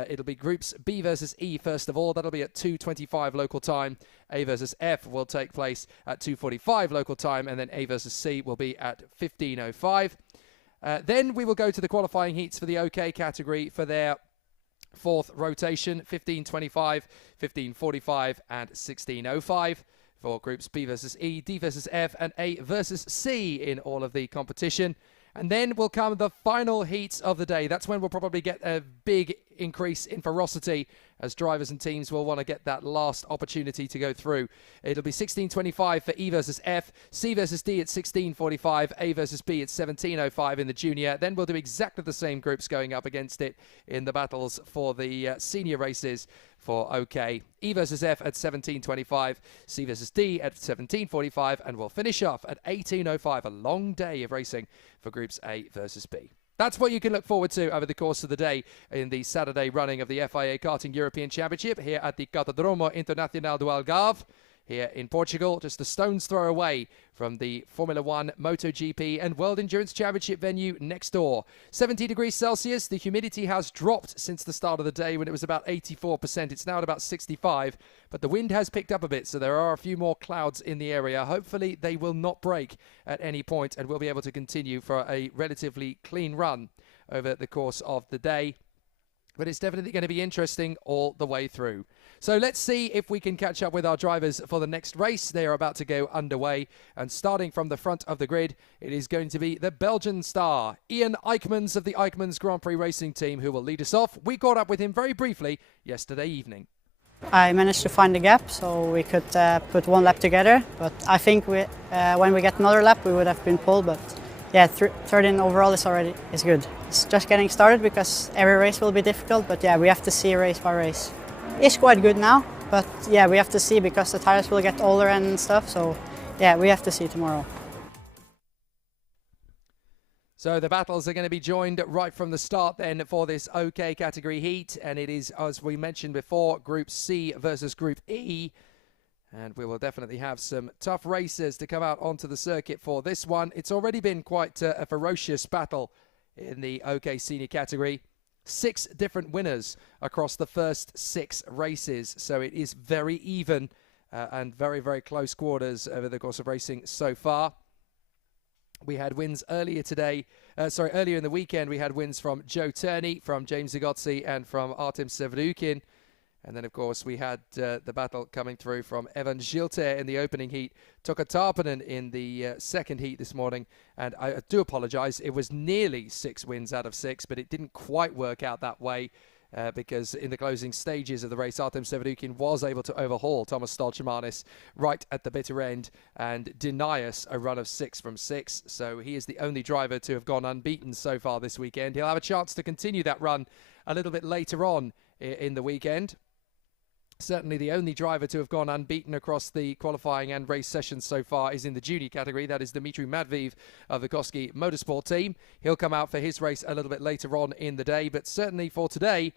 It'll be groups B versus E first of all. That'll be at 2:25 local time. A versus F will take place at 2:45 local time, and then A versus C will be at 15:05. Then we will go to the qualifying heats for the OK category for their 4th rotation, 15:25, 15:45, and 16:05 for groups B versus E, D versus F, and A versus C in all of the competition. And then will come the final heats of the day. That's when we'll probably get a big increase in ferocity, as drivers and teams will want to get that last opportunity to go through. It'll be 16:25 for E versus F, C versus D at 16:45, A versus B at 17:05 in the junior. Then we'll do exactly the same groups going up against it in the battles for the senior races for OK. E versus F at 17:25, C versus D at 17:45, and we'll finish off at 18:05. A long day of racing for groups A versus B. That's what you can look forward to over the course of the day in the Saturday running of the FIA Karting European Championship here at the Cartódromo Internacional do Algarve here in Portugal, just a stone's throw away from the Formula 1, MotoGP and World Endurance Championship venue next door. 70 degrees Celsius. The humidity has dropped since the start of the day when it was about 84%. It's now at about 65, but the wind has picked up a bit, so there are a few more clouds in the area. Hopefully they will not break at any point, and we'll be able to continue for a relatively clean run over the course of the day. But it's definitely going to be interesting all the way through. So let's see if we can catch up with our drivers for the next race. They are about to go underway, and starting from the front of the grid, it is going to be the Belgian star, Ian Eijkmans of the Eijkmans Grand Prix Racing Team, who will lead us off. We caught up with him very briefly yesterday evening. I managed to find the gap so we could put one lap together, but I think when we get another lap we would have been pole, but yeah, third in overall is good. It's just getting started because every race will be difficult, but yeah, we have to see race by race. It's quite good now, but yeah, we have to see because the tires will get older and stuff, so yeah, we have to see tomorrow. So the battles are going to be joined right from the start then for this OK category heat, and it is, as we mentioned before, Group C versus Group E. And we will definitely have some tough racers to come out onto the circuit for this one. It's already been quite a ferocious battle in the OK Senior category. 6 different winners across the first 6 races. So it is very even and very, very close quarters over the course of racing so far. We had wins earlier today. Earlier in the weekend, we had wins from Joe Turney, from James Zagotsi, and from Artem Sevrukin. And then, of course, we had the battle coming through from Evan Gilter in the opening heat, Tuukka Tarpanen in the second heat this morning. And I do apologise, it was nearly 6 wins out of 6, but it didn't quite work out that way because in the closing stages of the race, Artem Sevrukin was able to overhaul Thomas Stolchemanis right at the bitter end and deny us a run of 6 from 6. So he is the only driver to have gone unbeaten so far this weekend. He'll have a chance to continue that run a little bit later on in the weekend. Certainly the only driver to have gone unbeaten across the qualifying and race sessions so far is in the junior category. That is Dmitry Matviev of the Koski Motorsport team. He'll come out for his race a little bit later on in the day, but certainly for today,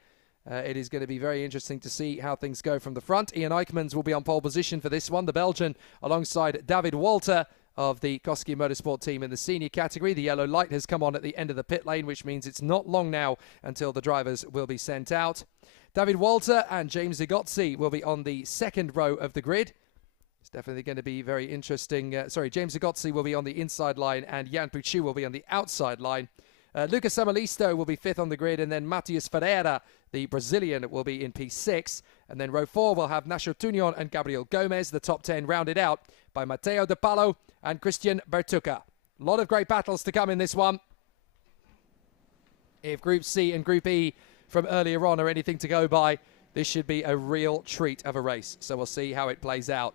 it is going to be very interesting to see how things go from the front. Ian Eijkmans will be on pole position for this one, the Belgian, alongside David Walter of the Koski Motorsport team in the senior category. The yellow light has come on at the end of the pit lane, which means it's not long now until the drivers will be sent out. David Walter and James Zagotsi will be on the second row of the grid. It's definitely going to be very interesting. James Zagotsi will be on the inside line and Jan Puchu will be on the outside line. Lucas Samalisto will be 5th on the grid, and then Matias Ferreira, the Brazilian, will be in P6. And then row 4 will have Nacho Tunion and Gabriel Gomez, the top 10 rounded out by Matteo De Palo and Christian Bertucca. A lot of great battles to come in this one. If Group C and Group E from earlier on are anything to go by, this should be a real treat of a race. So we'll see how it plays out.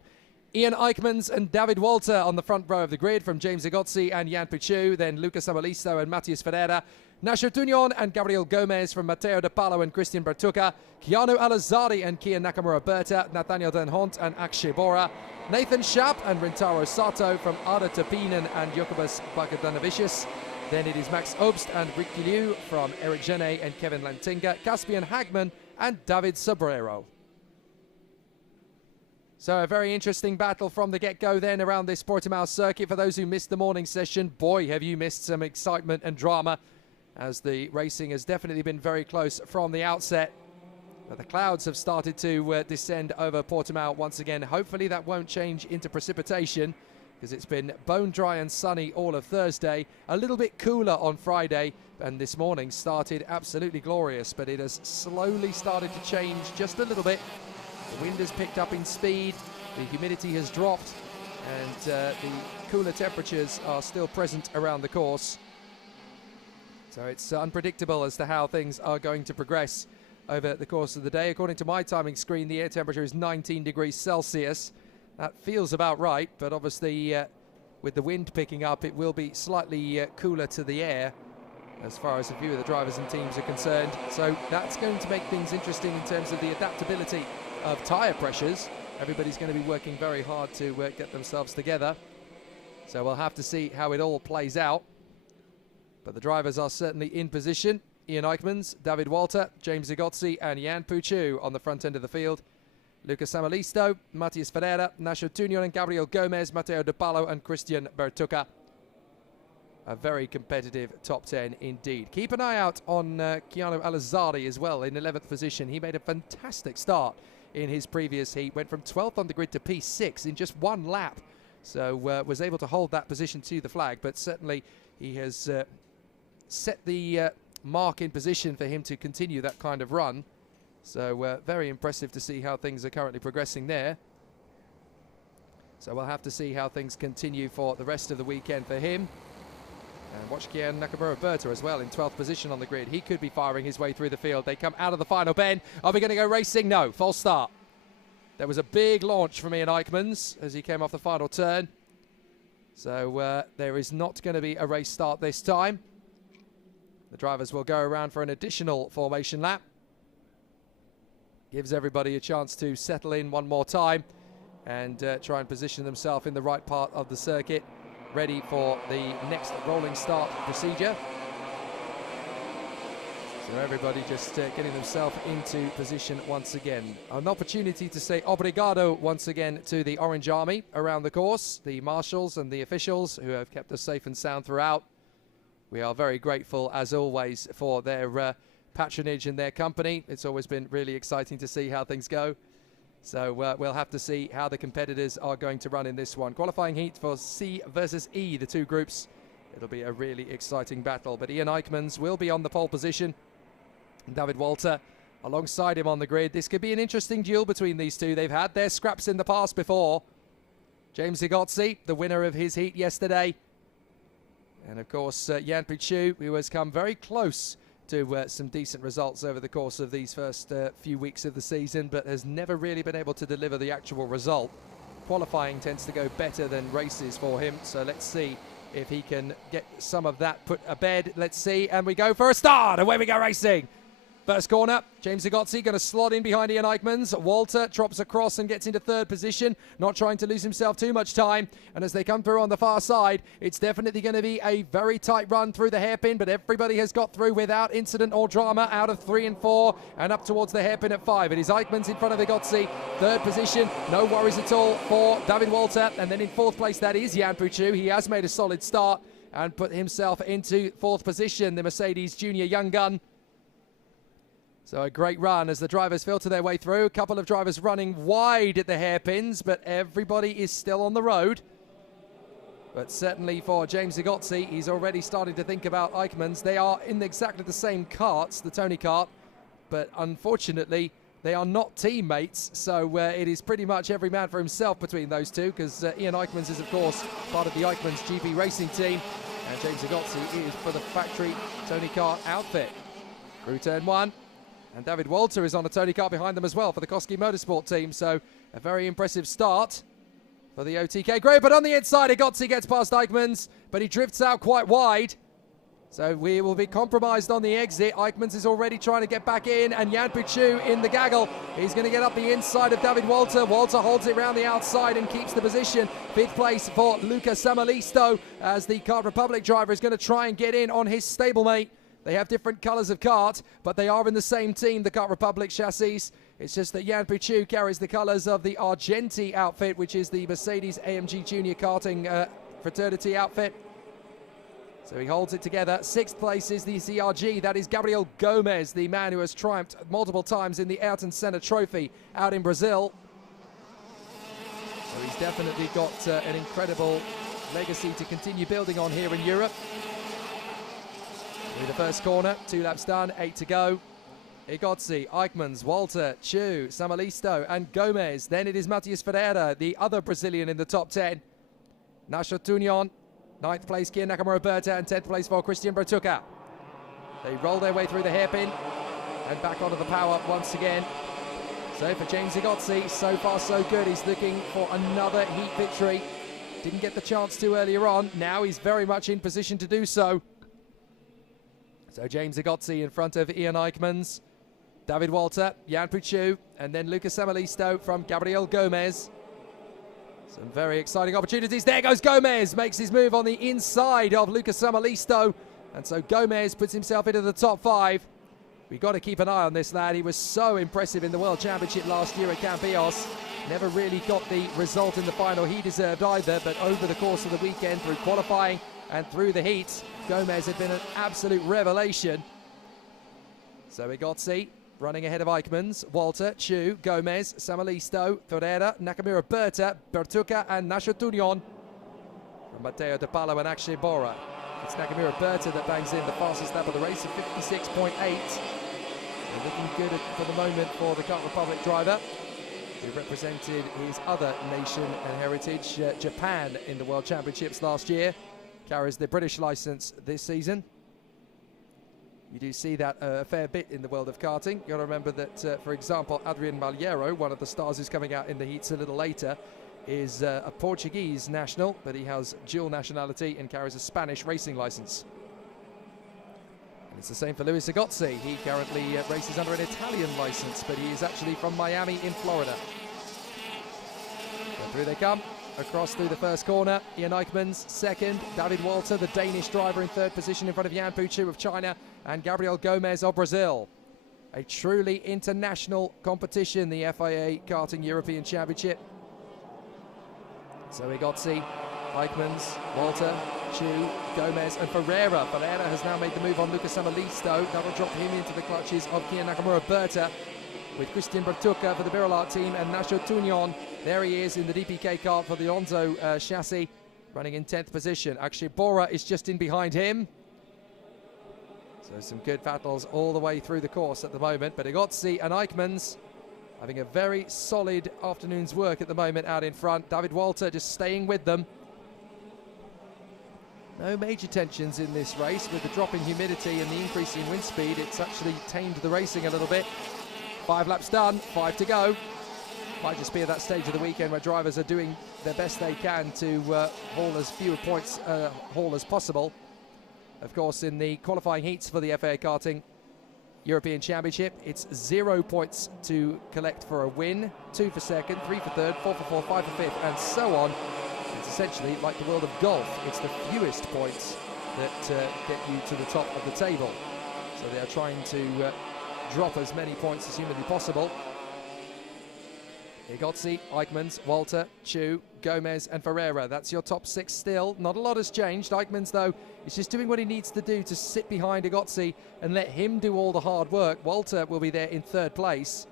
Ian Eichmans and David Walter on the front row of the grid from James Igotzi and Jan Puchu. Then Lucas Amalisto and Matias Ferreira. Nacho Tunion and Gabriel Gomez from Matteo De Palo and Christian Bertucca. Keanu Alazari and Kian Nakamura Berta. Nathaniel Den Hont and Akshay Bora. Nathan Schaap and Rintaro Sato from Ada Tapinen and Jokubas Bakadanavicius. Then it is Max Obst and Rick Liu from Eric Genet and Kevin Lantinga. Caspian Hagman and David Sobrero. So a very interesting battle from the get-go then around this Portimao circuit. For those who missed the morning session, boy, have you missed some excitement and drama, as the racing has definitely been very close from the outset. But the clouds have started to descend over Portimao once again. Hopefully that won't change into precipitation, because it's been bone dry and sunny all of Thursday. A little bit cooler on Friday, and this morning started absolutely glorious, but it has slowly started to change just a little bit. The wind has picked up in speed, the humidity has dropped, and the cooler temperatures are still present around the course. So it's unpredictable as to how things are going to progress over the course of the day. According to my timing screen, the air temperature is 19 degrees Celsius. That feels about right, but obviously with the wind picking up, it will be slightly cooler to the air as far as a few of the drivers and teams are concerned. So that's going to make things interesting in terms of the adaptability of tyre pressures. Everybody's going to be working very hard to get themselves together. So we'll have to see how it all plays out. But the drivers are certainly in position. Ian Eichmans, David Walter, James Igotzi and Jan Puchu on the front end of the field. Lucas Samalisto, Matias Ferreira, Nacho Tunion and Gabriel Gomez, Matteo De Palo and Christian Bertucca. A very competitive top 10 indeed. Keep an eye out on Keanu Alazari as well in 11th position. He made a fantastic start in his previous heat. Went from 12th on the grid to P6 in just one lap. So was able to hold that position to the flag. But certainly he has set the mark in position for him to continue that kind of run. So very impressive to see how things are currently progressing there. So we'll have to see how things continue for the rest of the weekend for him. And watch Kian Nakamura Berta as well in 12th position on the grid. He could be firing his way through the field. They come out of the final bend. Are we going to go racing? No, false start. There was a big launch from Ian Eichmans as he came off the final turn. So there is not going to be a race start this time. The drivers will go around for an additional formation lap. Gives everybody a chance to settle in one more time and try and position themselves in the right part of the circuit, ready for the next rolling start procedure. So everybody just getting themselves into position once again. An opportunity to say obrigado once again to the Orange Army around the course, the marshals and the officials who have kept us safe and sound throughout. We are very grateful, as always, for their patronage and their company. It's always been really exciting to see how things go. So we'll have to see how the competitors are going to run in this one. Qualifying heat for C versus E, the two groups. It'll be a really exciting battle. But Ian Eichmans will be on the pole position. David Walter alongside him on the grid. This could be an interesting duel between these two. They've had their scraps in the past before. James Igotzi, the winner of his heat yesterday. And of course, Jan Puchu, who has come very close to some decent results over the course of these first few weeks of the season, but has never really been able to deliver the actual result. Qualifying tends to go better than races for him, so let's see if he can get some of that put a bed. Let's see, and we go for a start. Away we go racing. First corner, James Igotzi going to slot in behind Ian Eichmans. Walter drops across and gets into third position, not trying to lose himself too much time. And as they come through on the far side, it's definitely going to be a very tight run through the hairpin, but everybody has got through without incident or drama out of 3 and 4 and up towards the hairpin at 5. It is Eichmans in front of Igotzi. Third position, no worries at all for David Walter. And then in fourth place, that is Jan Puchu. He has made a solid start and put himself into fourth position, the Mercedes Junior Young Gun. So a great run as the drivers filter their way through. A couple of drivers running wide at the hairpins, but everybody is still on the road. But certainly for James Igotzi, he's already starting to think about Eichmann's. They are in exactly the same karts, the Tony kart, but unfortunately they are not teammates, so it is pretty much every man for himself between those two, because Ian Eichmann's is, of course, part of the Eichmann's GP racing team, and James Igotzi is for the factory Tony kart outfit. Through turn 1, and David Walter is on a Tony kart behind them as well for the Koski Motorsport team, so a very impressive start for the OTK Grey. But on the inside, Igotzi gets past Eichmann's, but he drifts out quite wide. So we will be compromised on the exit. Eichmann's is already trying to get back in, and Jan Puchu in the gaggle. He's going to get up the inside of David Walter. Walter holds it around the outside and keeps the position. 5th place for Luca Samalisto, as the Kart Republic driver is going to try and get in on his stablemate. They have different colours of kart, but they are in the same team, the Kart Republic chassis. It's just that Jan Puchu carries the colours of the Argenti outfit, which is the Mercedes AMG Junior Karting fraternity outfit. So he holds it together. 6th place is the CRG. That is Gabriel Gomez, the man who has triumphed multiple times in the Ayrton Senna Trophy out in Brazil. So he's definitely got an incredible legacy to continue building on here in Europe. Through the first corner, 2 laps done, 8 to go. Igotzi, Eichmann's, Walter, Chu, Samalisto and Gomez. Then it is Matias Ferreira, the other Brazilian in the top 10. Nacho Tunion, 9th place, Kian Nakamura Berta, and 10th place for Christian Bertucca. They roll their way through the hairpin and back onto the power once again. So for James Igotzi, so far so good. He's looking for another heat victory. Didn't get the chance to earlier on. Now he's very much in position to do so. So James Igotzi in front of Ian Eichmann's, David Walter, Jan Puchu, and then Lucas Samalisto from Gabriel Gomez. Some very exciting opportunities. There goes Gomez, makes his move on the inside of Lucas Samalisto. And so Gomez puts himself into the top 5. We've got to keep an eye on this lad. He was so impressive in the World Championship last year at Campeos. Never really got the result in the final he deserved either, but over the course of the weekend, through qualifying and through the heats, Gomez had been an absolute revelation. So Igotzi running ahead of Eichmann's, Walter, Chu, Gomez, Samalisto, Ferreira, Nakamura Berta, Bertucca and Nacho Tunion from Matteo De Palo and Akshay Bora. It's Nakamura Berta that bangs in the fastest lap of the race of 56.8. Looking good for the moment for the Kart Republic driver, who represented his other nation and heritage, Japan, in the World Championships last year. Carries the British license this season. You do see that a fair bit in the world of karting. You've got to remember that, for example, Adrian Malheiro, one of the stars who's coming out in the heats a little later, is a Portuguese national, but he has dual nationality and carries a Spanish racing license. And it's the same for Luis Igotzi. He currently races under an Italian license, but he is actually from Miami in Florida. So through they come. Across through the first corner, Ian Eichmann's second, David Walter, the Danish driver, in 3rd position in front of Jan Puchu of China and Gabriel Gomez of Brazil. A truly international competition, the FIA Karting European Championship. So Igotzi, Eichmann's, Walter, Chu, Gomez and Ferreira. Ferreira has now made the move on Lucas Samalisto. That'll drop him into the clutches of Kian Nakamura Berta, with Christian Bertucca for the Birolart team and Nacho Tunion. There he is in the DPK kart for the Onzo chassis, running in 10th position. Akshay Bora is just in behind him. So some good battles all the way through the course at the moment. But Igotzi and Eichmann's having a very solid afternoon's work at the moment out in front. David Walter just staying with them. No major tensions in this race. With the drop in humidity and the increase in wind speed, it's actually tamed the racing a little bit. 5 laps done, 5 to go. Might just be at that stage of the weekend where drivers are doing their best they can to haul as few points haul as possible. Of course, in the qualifying heats for the FIA Karting European Championship, it's 0 points to collect for a win, 2 for second, 3 for third, 4 for fourth, 5 for fifth, and so on. It's essentially like the world of golf. It's the fewest points that get you to the top of the table. So they are trying to drop as many points as humanly possible. Igotzi, Eichmann's, Walter, Chu, Gomez and Ferreira. That's your top 6 still. Not a lot has changed. Eichmann's, though, is just doing what he needs to do to sit behind Igotzi and let him do all the hard work. Walter will be there in 3rd place.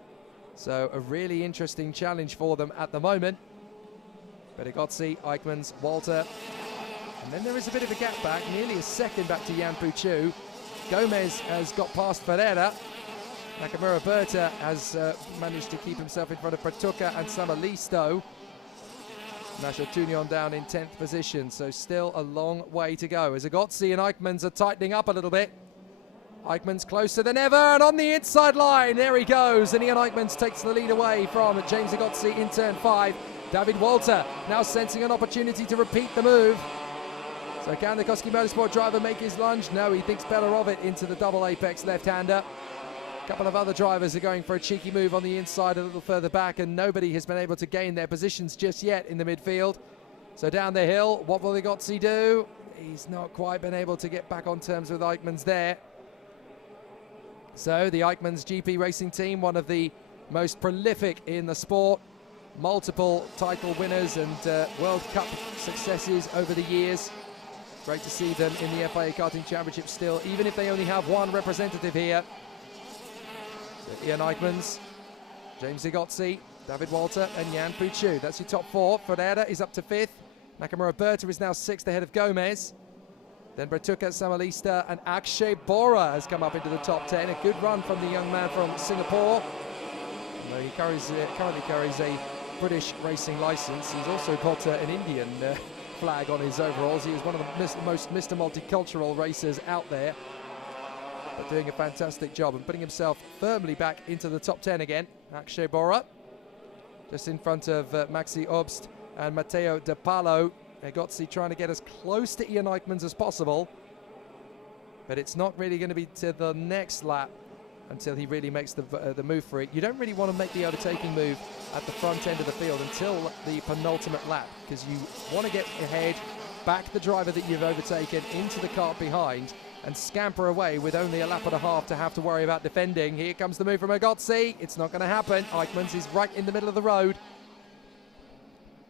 So a really interesting challenge for them at the moment. But Igotzi, Eichmann's, Walter And then there is a bit of a gap back, nearly a second back to Jan Puchu. Gomez has got past Ferreira. Nakamura Berta has managed to keep himself in front of Pertuca and Samalisto. Nasho Tunion down in 10th position, so still a long way to go. As Agozzi and Eichmanns are tightening up a little bit. Eichmanns closer than ever, and on the inside line, there he goes. And Ian Eichmanns takes the lead away from James Agozzi in turn 5. David Walter now sensing an opportunity to repeat the move. So can the Koski Motorsport driver make his lunge? No, he thinks better of it into the double apex left-hander. A couple of other drivers are going for a cheeky move on the inside a little further back, and nobody has been able to gain their positions just yet in the midfield. So down the hill, what will Agozzi do? He's not quite been able to get back on terms with Eichmanns there. So the Eichmanns GP racing team, one of the most prolific in the sport, multiple title winners and World Cup successes over the years. Great to see them in the FIA Karting Championship still, even if they only have one representative here. So Ian Eichmanns, James Agozzi, David Walter and Jan Puchu. That's your top 4. Ferreira is up to 5th. Nakamura Berta is now 6th ahead of Gomez. Then Bertuca, Samalista and Akshay Bora has come up into the top 10. A good run from the young man from Singapore. Although he currently carries a British racing license, he's also got an Indian flag on his overalls. He is one of the most Mr. Multicultural racers out there, but doing a fantastic job and putting himself firmly back into the top 10 again. Akshay Bora, just in front of Maxi Obst and Matteo De Palo. Agozzi trying to get as close to Ian Eichmanns as possible, but it's not really going to be to the next lap until he really makes the move for it. You don't really want to make the overtaking move at the front end of the field until the penultimate lap, because you want to get ahead, back the driver that you've overtaken into the cart behind, and scamper away with only a lap and a half to have to worry about defending. Here comes the move from Agozzi. It's not going to happen. Eichmanns is right in the middle of the road.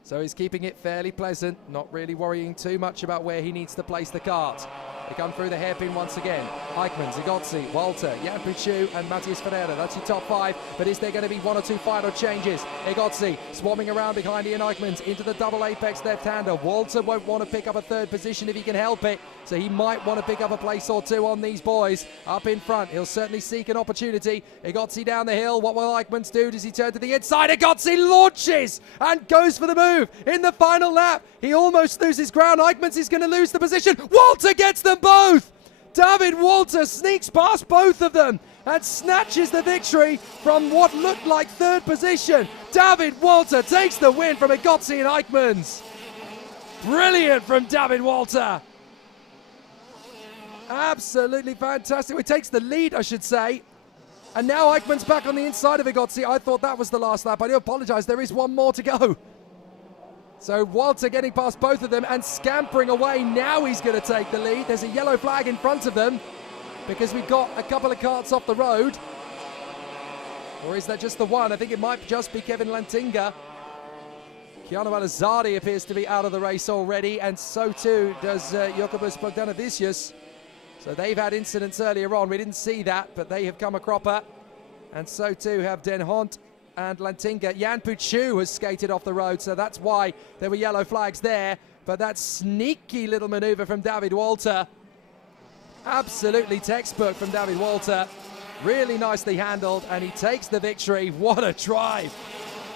So he's keeping it fairly pleasant, not really worrying too much about where he needs to place the cart. They come through the hairpin once again. Eichmanns, Agozzi, Walter, Jan Puchu and Matias Ferreira. That's your top 5, but is there going to be one or two final changes? Agozzi swarming around behind Ian Eichmanns into the double apex left-hander. Walter won't want to pick up a 3rd position if he can help it, so he might want to pick up a place or 2 on these boys. Up in front, he'll certainly seek an opportunity. Agozzi down the hill. What will Eichmanns do? Does he turn to the inside? Agozzi launches and goes for the move in the final lap. He almost loses ground. Eichmanns is going to lose the position. Walter gets them both. David Walter sneaks past both of them and snatches the victory from what looked like 3rd position. David Walter takes the win from Agozzi and Eichmanns. Brilliant from David Walter. Absolutely fantastic. He takes the lead, I should say. And now Eichmanns back on the inside of Agozzi. I thought that was the last lap. I do apologize. There is one more to go. So Walter getting past both of them and scampering away. Now he's going to take the lead. There's a yellow flag in front of them because we've got a couple of carts off the road. Or is that just the one? I think it might just be Kevin Lantinga. Keanu Alazardi appears to be out of the race already, and so too does Jokubus Bogdanovicius. So they've had incidents earlier on. We didn't see that, but they have come a cropper. And so too have Den Hont and Lantinga. Jan Puchu has skated off the road, so that's why there were yellow flags there. But that sneaky little maneuver from David Walter, absolutely textbook from David Walter, really nicely handled, and he takes the victory. What a drive!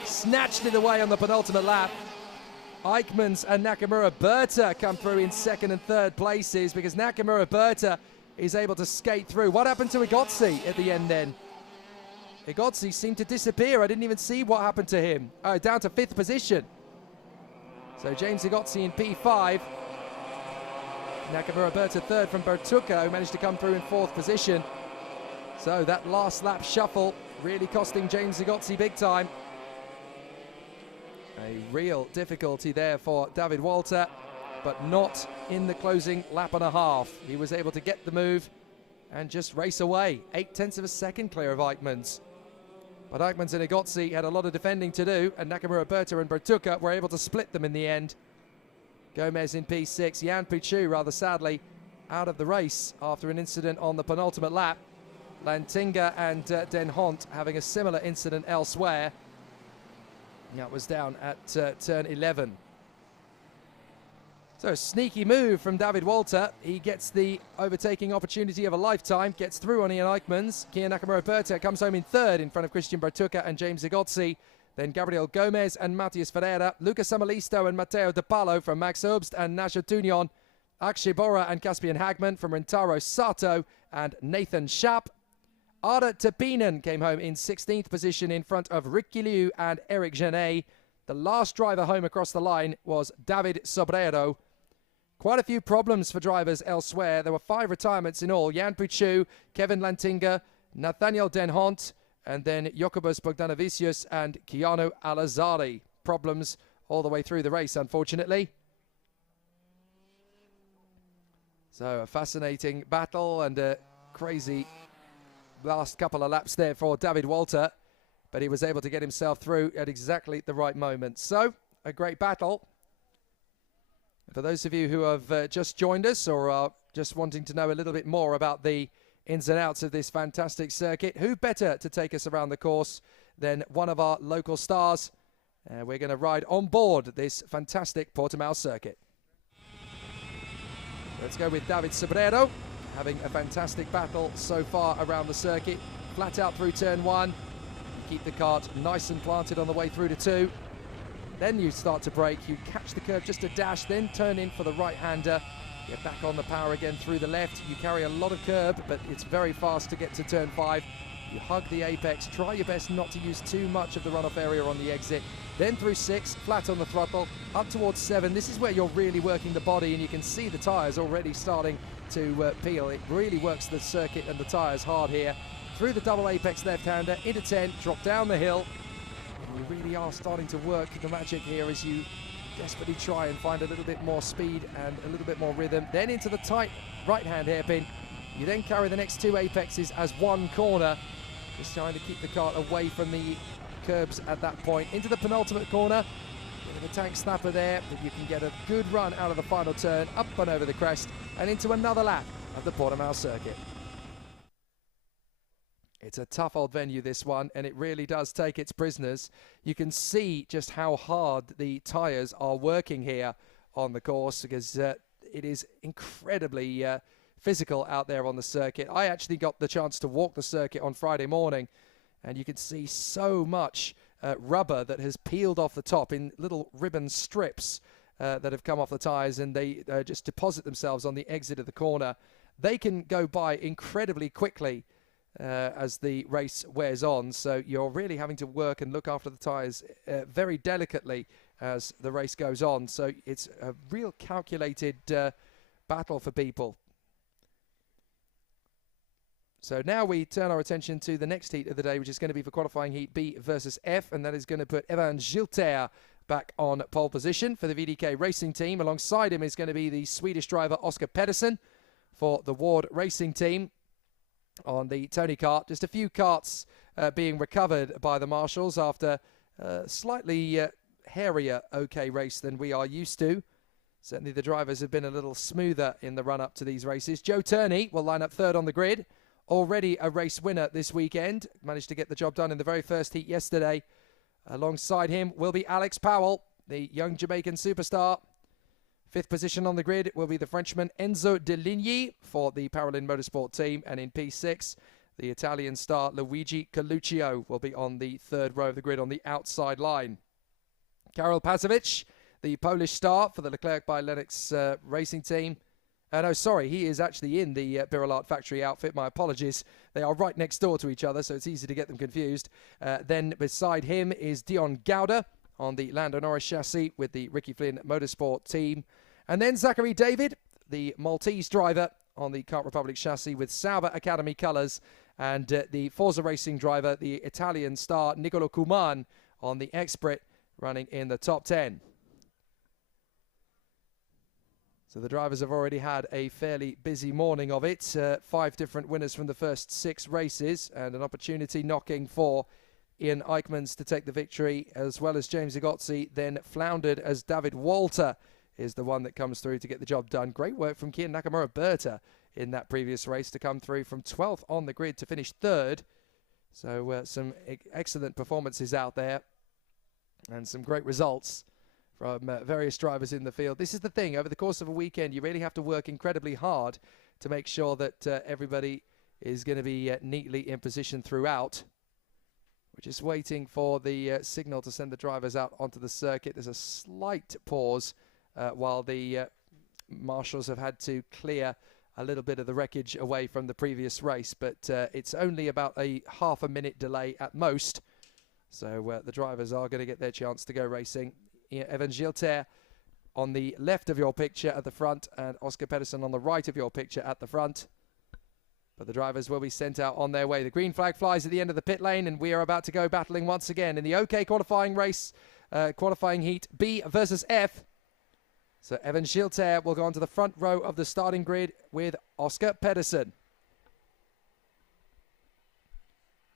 Snatched it away on the penultimate lap. Eichmanns and Nakamura Berta come through in 2nd and 3rd places because Nakamura Berta is able to skate through. What happened to Agozzi at the end then? Agozzi seemed to disappear. I didn't even see what happened to him. Oh, down to 5th position. So James Agozzi in P5. Nakamura Berta 3rd from Bertuca, who managed to come through in 4th position. So that last lap shuffle really costing James Agozzi big time. A real difficulty there for David Walter, but not in the closing lap and a half. He was able to get the move and just race away. 0.8 of a second clear of Eichmanns. But Eichmanns and Agozzi had a lot of defending to do, and Nakamura Berta and Bertuca were able to split them in the end. Gomez in P6, Jan Puchu, rather sadly, out of the race after an incident on the penultimate lap. Lantinga and Den Hont having a similar incident elsewhere. That was down at turn 11. So sneaky move from David Walter. He gets the overtaking opportunity of a lifetime, gets through on Ian Eichmann's. Kian Nakamura-Berta comes home in third in front of Christian Bertucca and James Zigotzi. Then Gabriel Gomez and Matias Ferreira, Lucas Samalisto and Matteo De Palo from Max Obst and Nasha Tunion, Akshay Bora and Caspian Hagman from Rintaro Sato and Nathan Schaap. Ada Tapinen came home in 16th position in front of Ricky Liu and Eric Genet. The last driver home across the line was David Sobrero. Quite a few problems for drivers elsewhere. There were 5 retirements in all. Jan Puchu, Kevin Lantinga, Nathaniel Denhont, and then Jokubus Bogdanovicius and Keanu Alazari. Problems all the way through the race, unfortunately. So a fascinating battle and a crazy last couple of laps there for David Walter. But he was able to get himself through at exactly the right moment. So, a great battle. For those of you who have just joined us or are just wanting to know a little bit more about the ins and outs of this fantastic circuit, who better to take us around the course than one of our local stars? We're going to ride on board this fantastic Portimao circuit. Let's go with David Sobrero, having a fantastic battle so far around the circuit. Flat out through turn 1. Keep the kart nice and planted on the way through to 2. Then you start to brake, you catch the curve just a dash, then turn in for the right-hander. Get back on the power again through the left. You carry a lot of curb, but it's very fast to get to turn 5. You hug the apex, try your best not to use too much of the runoff area on the exit. Then through 6, flat on the throttle, up towards 7. This is where you're really working the body, and you can see the tyres already starting to peel. It really works the circuit and the tyres hard here. Through the double apex left-hander, into 10, drop down the hill. And you really are starting to work the magic here as you desperately try and find a little bit more speed and a little bit more rhythm. Then into the tight right-hand hairpin. You then carry the next 2 apexes as one corner. Just trying to keep the kart away from the curbs at that point. Into the penultimate corner. Bit of a tank snapper there, but you can get a good run out of the final turn, up and over the crest, and into another lap of the Portimao circuit. It's a tough old venue, this one, and it really does take its prisoners. You can see just how hard the tyres are working here on the course because it is incredibly physical out there on the circuit. I actually got the chance to walk the circuit on Friday morning, and you can see so much rubber that has peeled off the top in little ribbon strips that have come off the tyres, and they just deposit themselves on the exit of the corner. They can go by incredibly quickly as the race wears on, so you're really having to work and look after the tyres very delicately as the race goes on. So it's a real calculated battle for people. So now we turn our attention to the next heat of the day, which is going to be for qualifying heat B versus F, and that is going to put Evan Gilter back on pole position for the VDK Racing Team. Alongside him is going to be the Swedish driver Oscar Pedersen for the Ward Racing Team. On the Tony kart, just a few karts being recovered by the marshals after a slightly hairier OK race than we are used to. Certainly the drivers have been a little smoother in the run-up to these races. Joe Turney will line up third on the grid. Already a race winner this weekend. Managed to get the job done in the very first heat yesterday. Alongside him will be Alex Powell, the young Jamaican superstar. 5th position on the grid will be the Frenchman Enzo De Ligny for the Paralin Motorsport team. And in P6, the Italian star Luigi Coluccio will be on the 3rd row of the grid on the outside line. Karol Pasovic, the Polish star for the Leclerc by Lennox racing team. No, sorry, he is actually in the Birolart factory outfit. My apologies. They are right next door to each other, so it's easy to get them confused. Then beside him is Dion Gouda on the Lando Norris chassis with the Ricky Flynn Motorsport team. And then Zachary David, the Maltese driver on the Kart Republic chassis with Sauber Academy colours. And the Forza Racing driver, the Italian star Nicolo Kuman on the Exprit, running in the top 10. So the drivers have already had a fairly busy morning of it. 5 different winners from the first 6 races and an opportunity knocking for Ian Eichmann's to take the victory, as well as James Zigotzi, then floundered as David Walter is the one that comes through to get the job done. Great work from Kian Nakamura-Berta in that previous race to come through from 12th on the grid to finish 3rd. So some excellent performances out there and some great results from various drivers in the field. This is the thing, over the course of a weekend, you really have to work incredibly hard to make sure that everybody is going to be neatly in position throughout. We're just waiting for the signal to send the drivers out onto the circuit. There's a slight pause while the marshals have had to clear a little bit of the wreckage away from the previous race, but it's only about a half a minute delay at most. So the drivers are going to get their chance to go racing. Evan Gilter on the left of your picture at the front, and Oscar Pedersen on the right of your picture at the front. But the drivers will be sent out on their way. The green flag flies at the end of the pit lane, and we are about to go battling once again in the OK qualifying race, qualifying heat B versus F. So Evan Gilter will go onto the front row of the starting grid with Oscar Pedersen.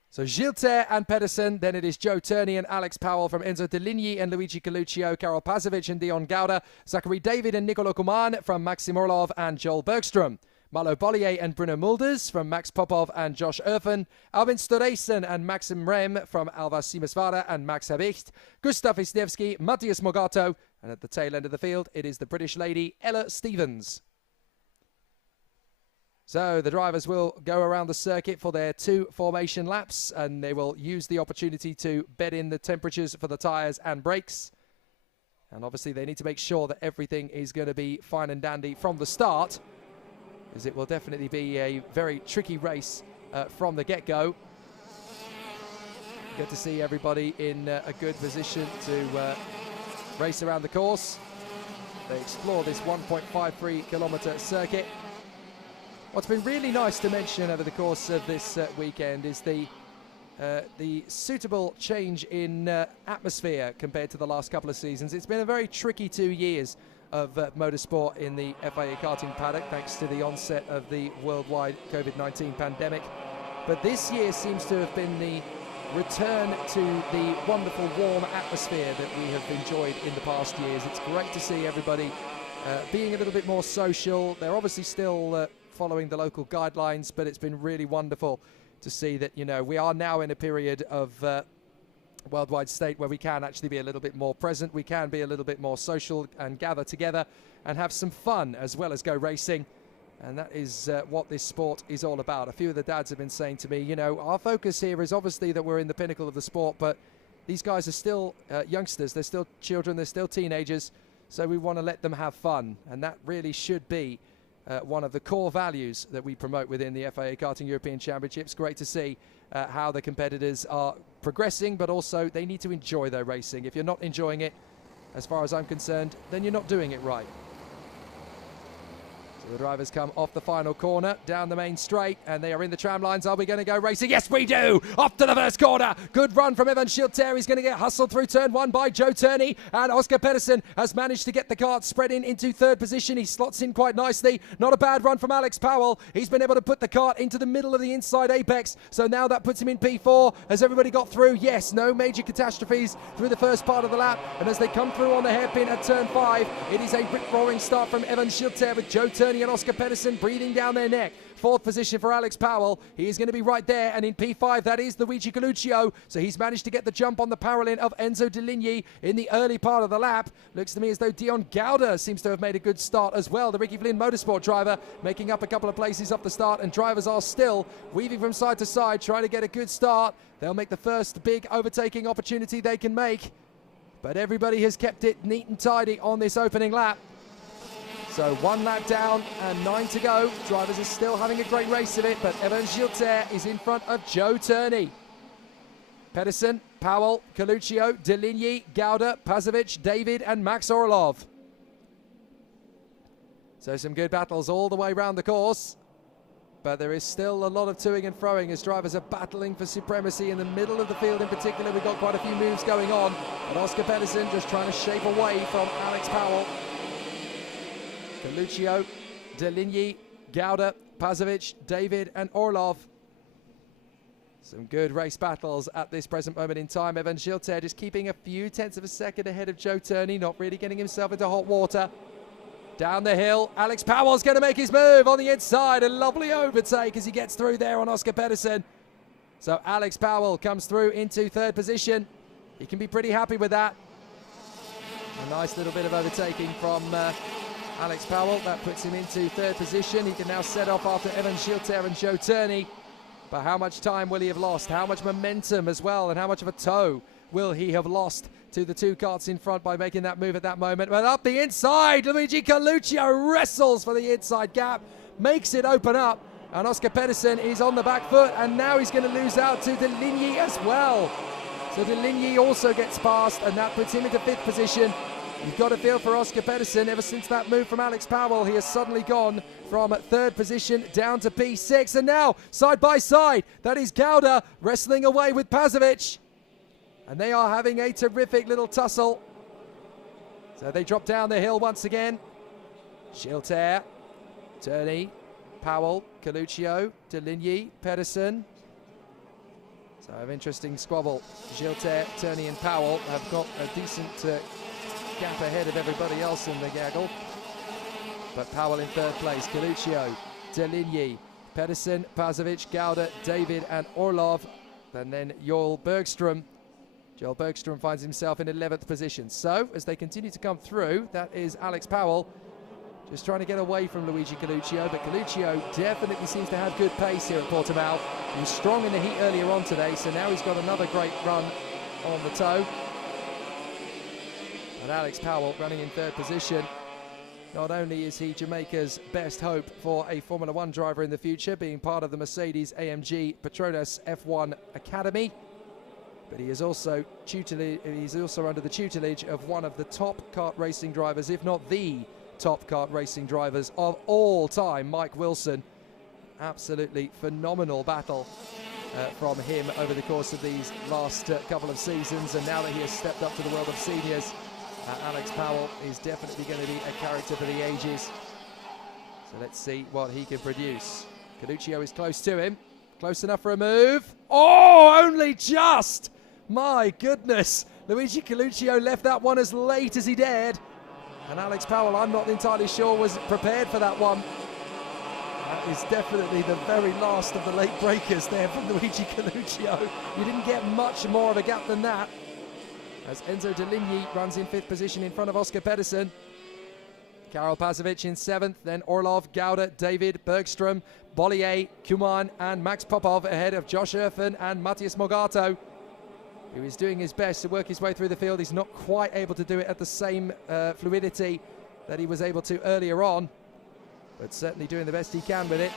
So Gilter and Pedersen, then it is Joe Turney and Alex Powell from Enzo Deligny and Luigi Coluccio, Karol Pazovic and Dion Gauda, Zachary David and Nicolo Kuman from Maxim Orlov and Joel Bergström, Malo Bollier and Bruno Mulders from Max Popov and Josh Erfen, Albin Storeysen and Maxim Rem from Alva Simesvara and Max Habicht, Gustav Wisniewski, Matthias Mogato, and at the tail end of the field, it is the British lady Ella Stevens. So the drivers will go around the circuit for their 2 formation laps, and they will use the opportunity to bed in the temperatures for the tyres and brakes. And obviously they need to make sure that everything is going to be fine and dandy from the start, as it will definitely be a very tricky race from the get-go. Get to see everybody in a good position to race around the course. They explore this 1.53 kilometre circuit. What's been really nice to mention over the course of this weekend is the suitable change in atmosphere compared to the last couple of seasons. It's been a very tricky 2 years of motorsport in the FIA Karting paddock, thanks to the onset of the worldwide COVID-19 pandemic. But this year seems to have been the return to the wonderful warm atmosphere that we have enjoyed in the past years. It's great to see everybody being a little bit more social. They're obviously still following the local guidelines, but it's been really wonderful to see that, you know, we are now in a period of worldwide state where we can actually be a little bit more present, we can be a little bit more social and gather together and have some fun as well as go racing. And that is what this sport is all about. A few of the dads have been saying to me, you know, our focus here is obviously that we're in the pinnacle of the sport, but these guys are still youngsters, they're still children, they're still teenagers, so we want to let them have fun. And that really should be one of the core values that we promote within the FIA Karting European Championship. It's great to see how the competitors are progressing, but also they need to enjoy their racing. If you're not enjoying it, as far as I'm concerned, then you're not doing it right. So the drivers come off the final corner, down the main straight, and they are in the tram lines. Are we going to go racing? Yes, we do! Off to the first corner. Good run from Evan Gilter. He's going to get hustled through turn 1 by Joe Turney, and Oscar Pedersen has managed to get the kart spread in into 3rd position. He slots in quite nicely. Not a bad run from Alex Powell. He's been able to put the kart into the middle of the inside apex, so now that puts him in P4. Has everybody got through? Yes, no major catastrophes through the first part of the lap, and as they come through on the hairpin at turn 5, it is a rip-roaring start from Evan Gilter with Joe Turney and Oscar Pedersen breathing down their neck. 4th position for Alex Powell. He is going to be right there, and in P5 that is Luigi Coluccio. So he's managed to get the jump on the parallel of Enzo Deligny in the early part of the lap. Looks to me as though Dion Gauda seems to have made a good start as well. The Ricky Flynn Motorsport driver making up a couple of places off the start, and drivers are still weaving from side to side trying to get a good start. They'll make the first big overtaking opportunity they can make, but everybody has kept it neat and tidy on this opening lap. So 1 lap down and 9 to go. Drivers are still having a great race of it, but Evan Gilter is in front of Joe Turney. Pedersen, Powell, Coluccio, Deligny, Gauda, Pazovic, David and Max Orlov. So some good battles all the way around the course, but there is still a lot of toing and froing as drivers are battling for supremacy in the middle of the field. In particular, we've got quite a few moves going on, but Oscar Pedersen just trying to shape away from Alex Powell. Coluccio, Deligny, Gauda, Pazovic, David and Orlov. Some good race battles at this present moment in time. Evan Gilter just keeping a few tenths of a second ahead of Joe Turney, not really getting himself into hot water. Down the hill, Alex Powell's going to make his move on the inside. A lovely overtake as he gets through there on Oscar Pedersen. So Alex Powell comes through into 3rd position. He can be pretty happy with that. A nice little bit of overtaking from Alex Powell. That puts him into third position. He can now set off after Evan Gilter and Joe Turney. But how much time will he have lost? How much momentum as well, and how much of a toe will he have lost to the two karts in front by making that move at that moment? But up the inside, Luigi Coluccio wrestles for the inside gap, makes it open up, and Oscar Pedersen is on the back foot, and now he's going to lose out to Deligny as well. So Deligny also gets past, and that puts him into fifth position. You've got to feel for Oscar Pedersen. Ever since that move from Alex Powell, he has suddenly gone from third position down to P6. And now, side by side, that is Gauda wrestling away with Pazovic. And they are having a terrific little tussle. So they drop down the hill once again. Gilter, Turney, Powell, Coluccio, Deligny, Pedersen. So an interesting squabble. Gilter, Turney and Powell have got a decent gap ahead of everybody else in the gaggle. But Powell in third place, Coluccio, Deligny, Pedersen, Pazovic, Gauda, David and Orlov. And then Joel Bergström. Joel Bergström finds himself in 11th position. So as they continue to come through, that is Alex Powell just trying to get away from Luigi Coluccio, but Coluccio definitely seems to have good pace here at Portimao. He was strong in the heat earlier on today, so now he's got another great run on the toe. And Alex Powell running in third position. Not only is he Jamaica's best hope for a Formula One driver in the future, being part of the Mercedes-AMG Petronas F1 Academy, but he is also under the tutelage of one of the top kart racing drivers, if not the top kart racing drivers of all time, Mike Wilson. Absolutely phenomenal battle from him over the course of these last couple of seasons, and now that he has stepped up to the world of seniors, Alex Powell is definitely going to be a character for the ages. So let's see what he can produce. Coluccio is close to him, close enough for a move. Oh, only just! My goodness, Luigi Coluccio left that one as late as he dared. And Alex Powell, I'm not entirely sure, was prepared for that one. That is definitely the very last of the late breakers there from Luigi Coluccio. You didn't get much more of a gap than that. As Enzo Deligny runs in fifth position in front of Oscar Pedersen. Karel Pazovic in seventh, then Orlov, Gauda, David, Bergström, Bollier, Kuman and Max Popov ahead of Josh Erfen and Matthias Morgato, who is doing his best to work his way through the field. He's not quite able to do it at the same fluidity that he was able to earlier on, but certainly doing the best he can with it.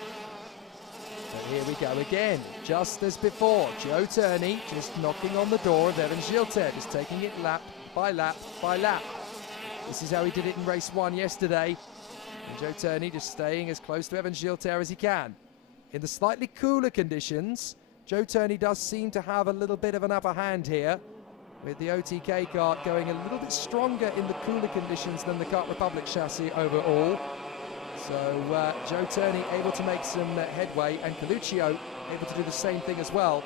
But here we go again, just as before. Joe Turney just knocking on the door of Evan Gilter, just taking it lap by lap by lap. This is how he did it in race one yesterday. And Joe Turney just staying as close to Evan Gilter as he can. In the slightly cooler conditions, Joe Turney does seem to have a little bit of an upper hand here, with the OTK kart going a little bit stronger in the cooler conditions than the Kart Republic chassis overall. So Joe Turney able to make some headway, and Coluccio able to do the same thing as well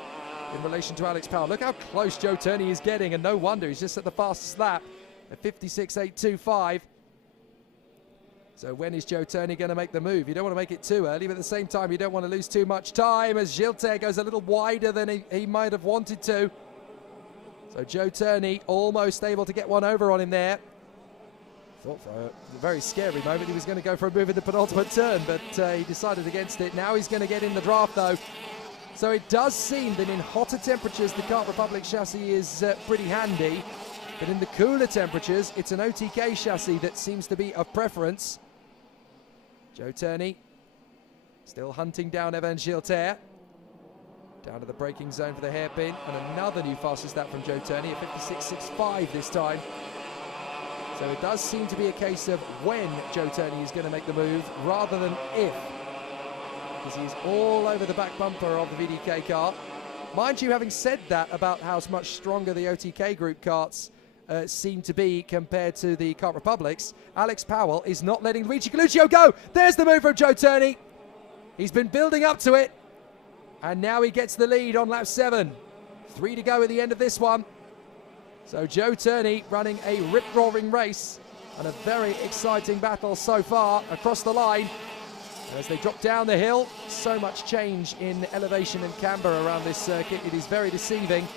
in relation to Alex Powell. Look how close Joe Turney is getting, and no wonder, he's just at the fastest lap at 56.825. So when is Joe Turney going to make the move? You don't want to make it too early, but at the same time you don't want to lose too much time, as Gilter goes a little wider than he might have wanted to. So Joe Turney almost able to get one over on him there. Thought for a very scary moment he was going to go for a move in the penultimate turn, but he decided against it. Now he's going to get in the draft though. So it does seem that in hotter temperatures the Kart Republic chassis is pretty handy, but in the cooler temperatures it's an OTK chassis that seems to be of preference. Joe Turney still hunting down Evan Gilter. Down to the braking zone for the hairpin, and another new fastest lap from Joe Turney at 56.65 this time. So it does seem to be a case of when Joe Turney is going to make the move rather than if, because he's all over the back bumper of the VDK kart. Mind you, having said that about how much stronger the OTK group karts seem to be compared to the Kart Republics, Alex Powell is not letting Luigi Coluccio go. There's the move from Joe Turney. He's been building up to it, and now he gets the lead on lap 7. 3 to go at the end of this one. So Joe Turney running a rip-roaring race, and a very exciting battle so far across the line. As they drop down the hill, so much change in elevation and camber around this circuit. It is very deceiving.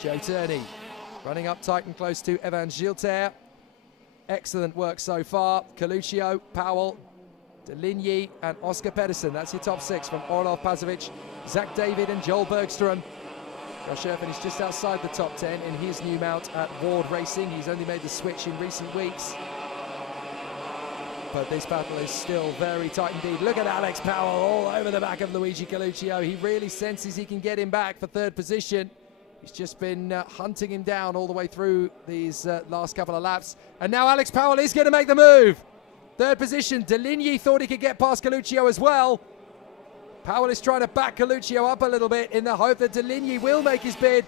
Joe Turney Running up tight and close to Evan Gilter. Excellent work so far. Coluccio, Powell, Deligny and Oscar Pedersen. That's your top 6 from Orlov Pazovic, Zach David and Joel Bergstrom. Josh Erfin is just outside the top 10 in his new mount at Ward Racing. He's only made the switch in recent weeks. But this battle is still very tight indeed. Look at Alex Powell all over the back of Luigi Coluccio. He really senses he can get him back for 3rd position. He's just been hunting him down all the way through these last couple of laps. And now Alex Powell is going to make the move. 3rd position. Deligny thought he could get past Coluccio as well. Powell is trying to back Coluccio up a little bit in the hope that Deligny will make his bid.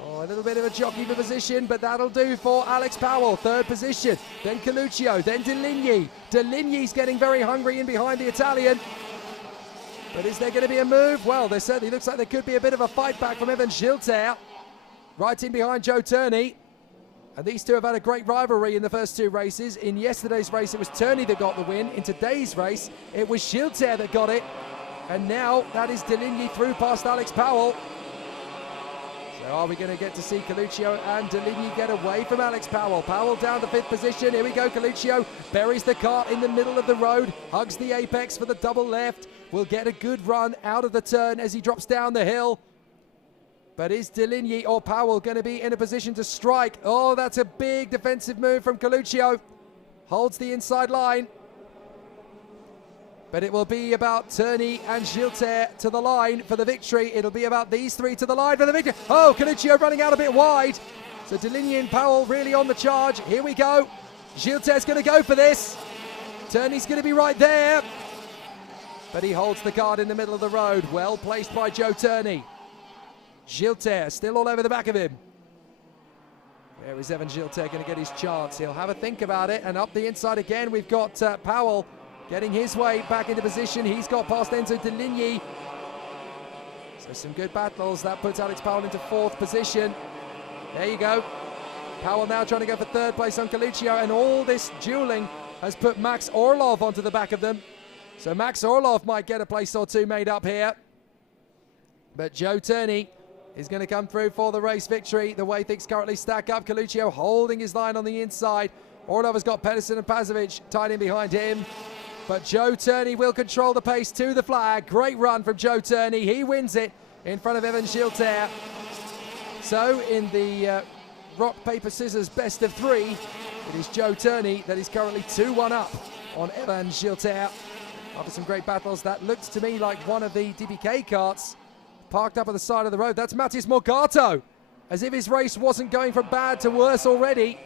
Oh, a little bit of a jockey for position, but that'll do for Alex Powell. 3rd position, then Coluccio, then Deligny. Deligny's getting very hungry in behind the Italian. But is there going to be a move? Well, there certainly looks like there could be a bit of a fight back from Evan Gilter. Right in behind Joe Turney. And these two have had a great rivalry in the first 2 races. In yesterday's race, it was Turney that got the win. In today's race, it was Gilter that got it. And now that is Deligny through past Alex Powell. So are we going to get to see Coluccio and Deligny get away from Alex Powell? Powell down to 5th position. Here we go. Coluccio buries the kart in the middle of the road. Hugs the apex for the double left. Will get a good run out of the turn as he drops down the hill. But is Deligny or Powell going to be in a position to strike? Oh, that's a big defensive move from Coluccio. Holds the inside line. But it will be about Turney and Gilter to the line for the victory. It'll be about these 3 to the line for the victory. Oh, Coluccio running out a bit wide. So Deligny and Powell really on the charge. Here we go. Gilter's going to go for this. Turney's going to be right there. But he holds the card in the middle of the road. Well placed by Joe Turney. Gilter still all over the back of him. Where is Evan Gilter going to get his chance? He'll have a think about it. And up the inside again, we've got Powell getting his way back into position. He's got past Enzo Deligny. So some good battles. That puts Alex Powell into 4th position. There you go. Powell now trying to go for 3rd place on Coluccio. And all this dueling has put Max Orlov onto the back of them. So Max Orlov might get a place or 2 made up here. But Joe Turney is going to come through for the race victory. The way things currently stack up, Coluccio holding his line on the inside. Orlov has got Pedersen and Pazovic tied in behind him. But Joe Turney will control the pace to the flag. Great run from Joe Turney. He wins it in front of Evan Gilter. So in the rock, paper, scissors best of 3, it is Joe Turney that is currently 2-1 up on Evan Gilter. After some great battles, that looked to me like one of the DBK karts parked up on the side of the road. That's Matthias Morgato, as if his race wasn't going from bad to worse already.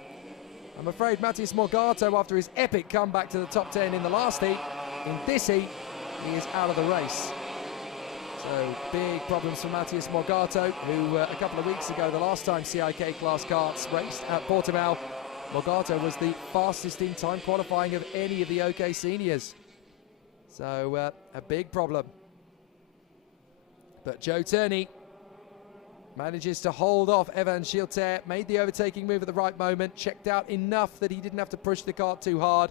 I'm afraid Matthias Morgato, after his epic comeback to the top 10 in the last heat, in this heat, he is out of the race. So big problems for Matthias Morgato, who a couple of weeks ago, the last time CIK class karts raced at Portimao, Morgato was the fastest in time qualifying of any of the OK seniors. So a big problem. But Joe Turney manages to hold off Evan Gilter, made the overtaking move at the right moment, checked out enough that he didn't have to push the kart too hard,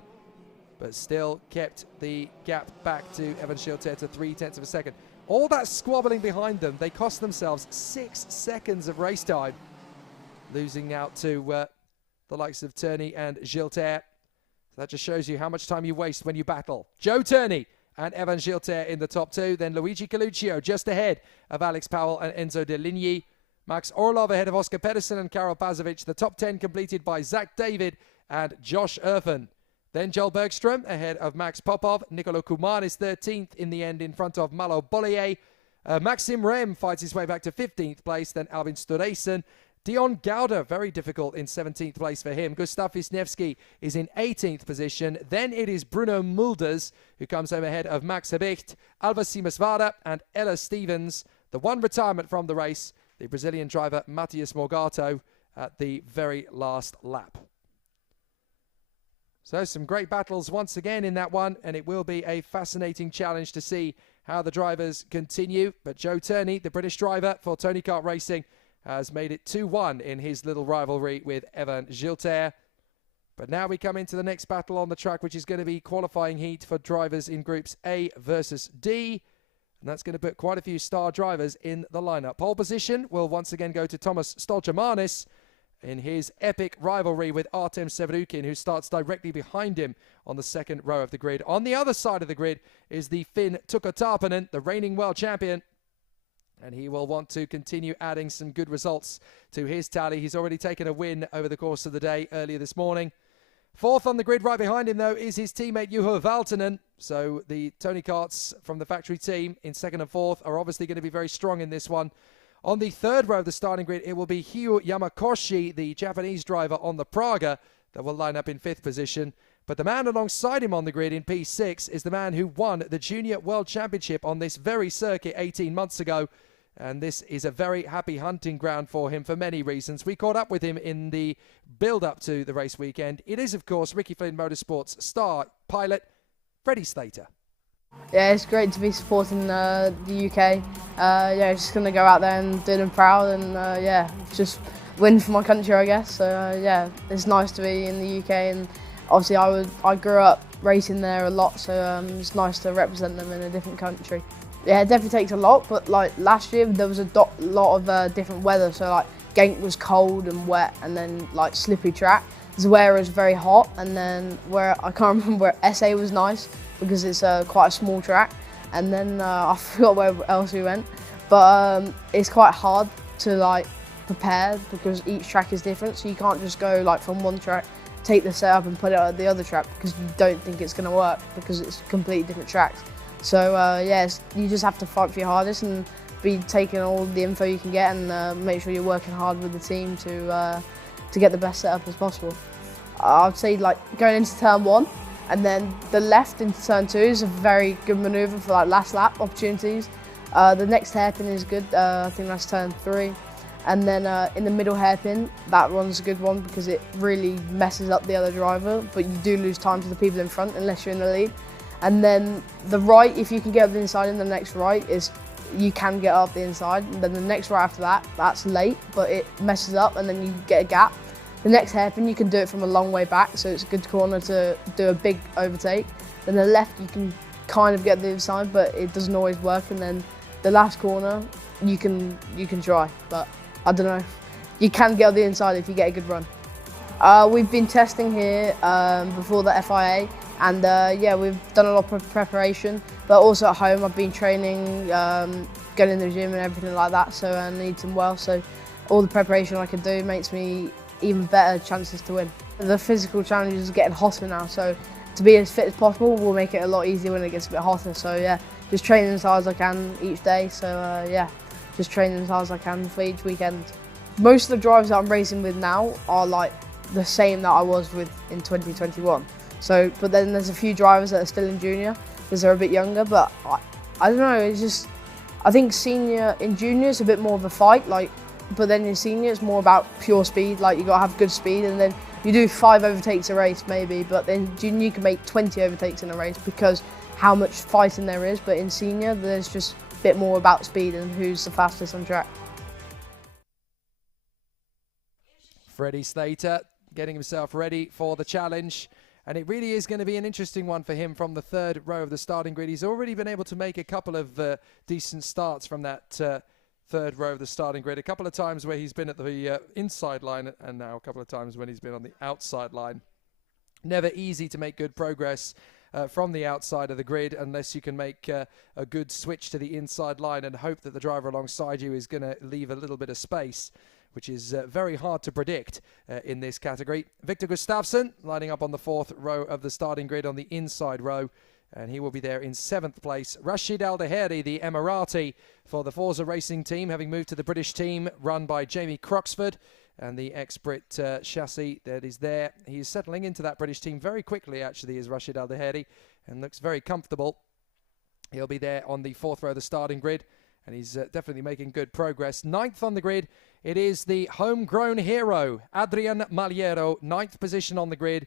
but still kept the gap back to Evan Gilter to 0.3 of a second. All that squabbling behind them, they cost themselves 6 seconds of race time, losing out to the likes of Turney and Gilter. So that just shows you how much time you waste when you battle. Joe Turney and Evan Gilter in the top 2. Then Luigi Coluccio just ahead of Alex Powell and Enzo Deligny. Max Orlov ahead of Oscar Pedersen and Karel Pazovic. The top 10 completed by Zach David and Josh Erfin. Then Joel Bergstrom ahead of Max Popov. Nicolo Kuman is 13th in the end in front of Malo Bollier. Maxim Rem fights his way back to 15th place. Then Alvin Storesen. Dion Gouda, very difficult in 17th place for him. Gustav Wisniewski is in 18th position. Then it is Bruno Mulders who comes home ahead of Max Hebicht, Alva Simasvara and Ella Stevens. The one retirement from the race, the Brazilian driver Matthias Morgato at the very last lap. So some great battles once again in that one, and it will be a fascinating challenge to see how the drivers continue. But Joe Turney, the British driver for Tony Kart Racing, has made it 2-1 in his little rivalry with Evan Gilter. But now we come into the next battle on the track, which is going to be qualifying heat for drivers in groups A versus D. And that's going to put quite a few star drivers in the lineup. Pole position will once again go to Thomas Stolchamanis. in his epic rivalry with Artem Severukin, who starts directly behind him on the second row of the grid. On the other side of the grid is the Finn Tukka Tarpanen, the reigning world champion. And he will want to continue adding some good results to his tally. He's already taken a win over the course of the day earlier this morning. Fourth on the grid right behind him, though, is his teammate Juho Valtonen. So the Tony Karts from the factory team in second and fourth are obviously going to be very strong in this one. On the third row of the starting grid, it will be Hyu Yamakoshi, the Japanese driver on the Praga, that will line up in fifth position. But the man alongside him on the grid in P6 is the man who won the Junior World Championship on this very circuit 18 months ago. And this is a very happy hunting ground for him for many reasons. We caught up with him in the build-up to the race weekend. It is, of course, Ricky Flynn Motorsports star pilot, Freddie Slater. Yeah, it's great to be supporting the UK. Yeah, just going to go out there and do them proud and, yeah, just win for my country, I guess. So, yeah, it's nice to be in the UK. And obviously, I grew up racing there a lot, so it's nice to represent them in a different country. Yeah, it definitely takes a lot, but like last year there was a lot of different weather. So like Genk was cold and wet, and then like slippery track. Zwera was very hot, and then where I can't remember where SA was nice because it's quite a small track. And then I forgot where else we went, but it's quite hard to like prepare because each track is different. So you can't just go like from one track, take the setup and put it at the other track because you don't think it's going to work because it's completely different tracks. So yes, you just have to fight for your hardest and be taking all the info you can get and make sure you're working hard with the team to get the best setup as possible. I'd say like going into turn 1 and then the left into turn 2 is a very good manoeuvre for like last lap opportunities. The next hairpin is good, I think that's turn 3. And then in the middle hairpin, that one's a good one because it really messes up the other driver, but you do lose time to the people in front unless you're in the lead. And then the right, if you can get up the inside, and the next right is you can get up the inside. And then the next right after that, that's late, but it messes up and then you get a gap. The next hairpin, you can do it from a long way back, so it's a good corner to do a big overtake. Then the left, you can kind of get the inside, but it doesn't always work. And then the last corner, you can try, but I don't know. You can get up the inside if you get a good run. We've been testing here before the FIA. And yeah, we've done a lot of preparation, but also at home I've been training, going in the gym and everything like that, so I need some well. So all the preparation I can do makes me even better chances to win. The physical challenge is getting hotter now, so to be as fit as possible will make it a lot easier when it gets a bit hotter. So yeah, just training as hard as I can each day. So yeah, just training as hard as I can for each weekend. Most of the drivers that I'm racing with now are like the same that I was with in 2021. So, but then there's a few drivers that are still in junior because they're a bit younger. But I don't know. It's just I think senior in junior is a bit more of a fight. Like, but then in senior it's more about pure speed. Like you got to have good speed, and then you do 5 overtakes a race maybe. But then junior you can make 20 overtakes in a race because how much fighting there is. But in senior there's just a bit more about speed and who's the fastest on track. Freddie Slater getting himself ready for the challenge. And it really is going to be an interesting one for him from the third row of the starting grid. He's already been able to make a couple of decent starts from that third row of the starting grid. A couple of times where he's been at the inside line, and now a couple of times when he's been on the outside line. Never easy to make good progress from the outside of the grid unless you can make a good switch to the inside line and hope that the driver alongside you is going to leave a little bit of space, which is very hard to predict in this category. Victor Gustafsson lining up on the fourth row of the starting grid on the inside row, and he will be there in 7th place. Rashid Al-Daheri, the Emirati for the Forza Racing team, having moved to the British team run by Jamie Croxford, and the ex-Brit chassis that is there. He is settling into that British team very quickly, actually, is Rashid Al-Daheri, and looks very comfortable. He'll be there on the 4th row of the starting grid, and he's definitely making good progress. 9th on the grid, it is the homegrown hero, Adrian Malheiro, 9th position on the grid,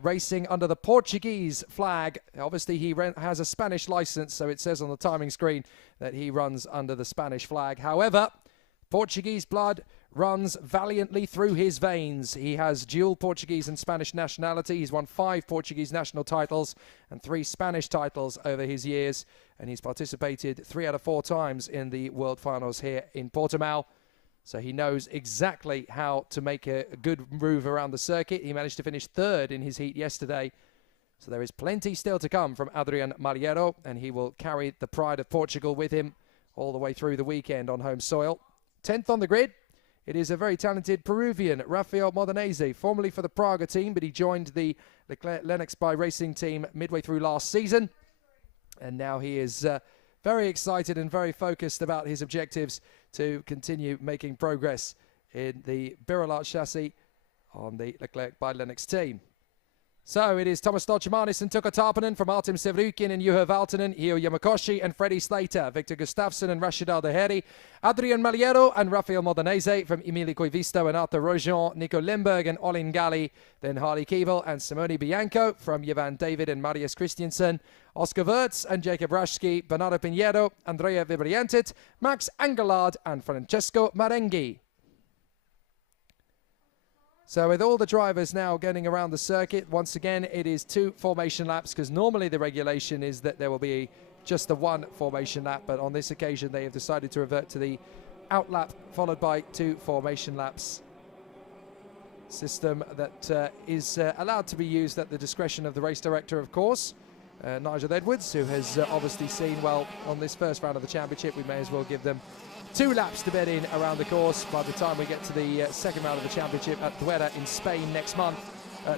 racing under the Portuguese flag. Obviously, he has a Spanish license, so it says on the timing screen that he runs under the Spanish flag. However, Portuguese blood runs valiantly through his veins. He has dual Portuguese and Spanish nationality. He's won 5 Portuguese national titles and 3 Spanish titles over his years, and he's participated 3 out of 4 times in the World Finals here in Portimao. So he knows exactly how to make a good move around the circuit. He managed to finish third in his heat yesterday. So there is plenty still to come from Adrian Maliero, and he will carry the pride of Portugal with him all the way through the weekend on home soil. 10th on the grid. It is a very talented Peruvian, Rafael Modenese, formerly for the Praga team, but he joined the Leclerc Lennox by Racing team midway through last season. And now he is very excited and very focused about his objectives to continue making progress in the Birolart chassis on the Leclerc by Lennox team. So it is Thomas Stoltjemanis and Tuukka Tarpanen from Artem Sevrukin and Juho Valtonen, Hio Yamakoshi and Freddie Slater, Victor Gustafsson and Rashid Aldeheri, Adrian Maliero and Rafael Modenese from Emilio Koivisto and Arthur Rojon, Nico Lemberg and Olin Galli, then Harley Keeble and Simone Bianco from Jevan David and Marius Christiansen, Oscar Wirtz and Jacob Rashki, Bernardo Pinheiro, Andrea Vibriantit, Max Angelard and Francesco Marenghi. So with all the drivers now getting around the circuit, once again, it is 2 formation laps, because normally the regulation is that there will be just the 1 formation lap, but on this occasion they have decided to revert to the out lap followed by 2 formation laps. System that is allowed to be used at the discretion of the race director, of course. Nigel Edwards, who has obviously seen, well, on this first round of the championship, we may as well give them 2 laps to bed in around the course. By the time we get to the second round of the championship at Duera in Spain next month,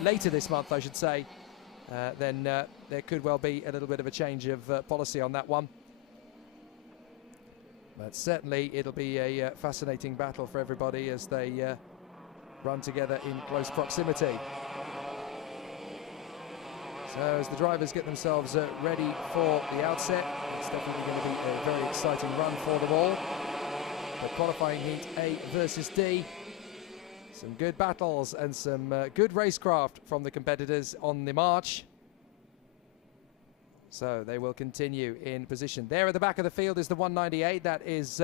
later this month I should say, then there could well be a little bit of a change of policy on that one. But certainly it'll be a fascinating battle for everybody as they run together in close proximity. So as the drivers get themselves ready for the outset, it's definitely going to be a very exciting run for them all. The qualifying heat A versus D. Some good battles and some good racecraft from the competitors on the march. So they will continue in position. There at the back of the field is the 198. That is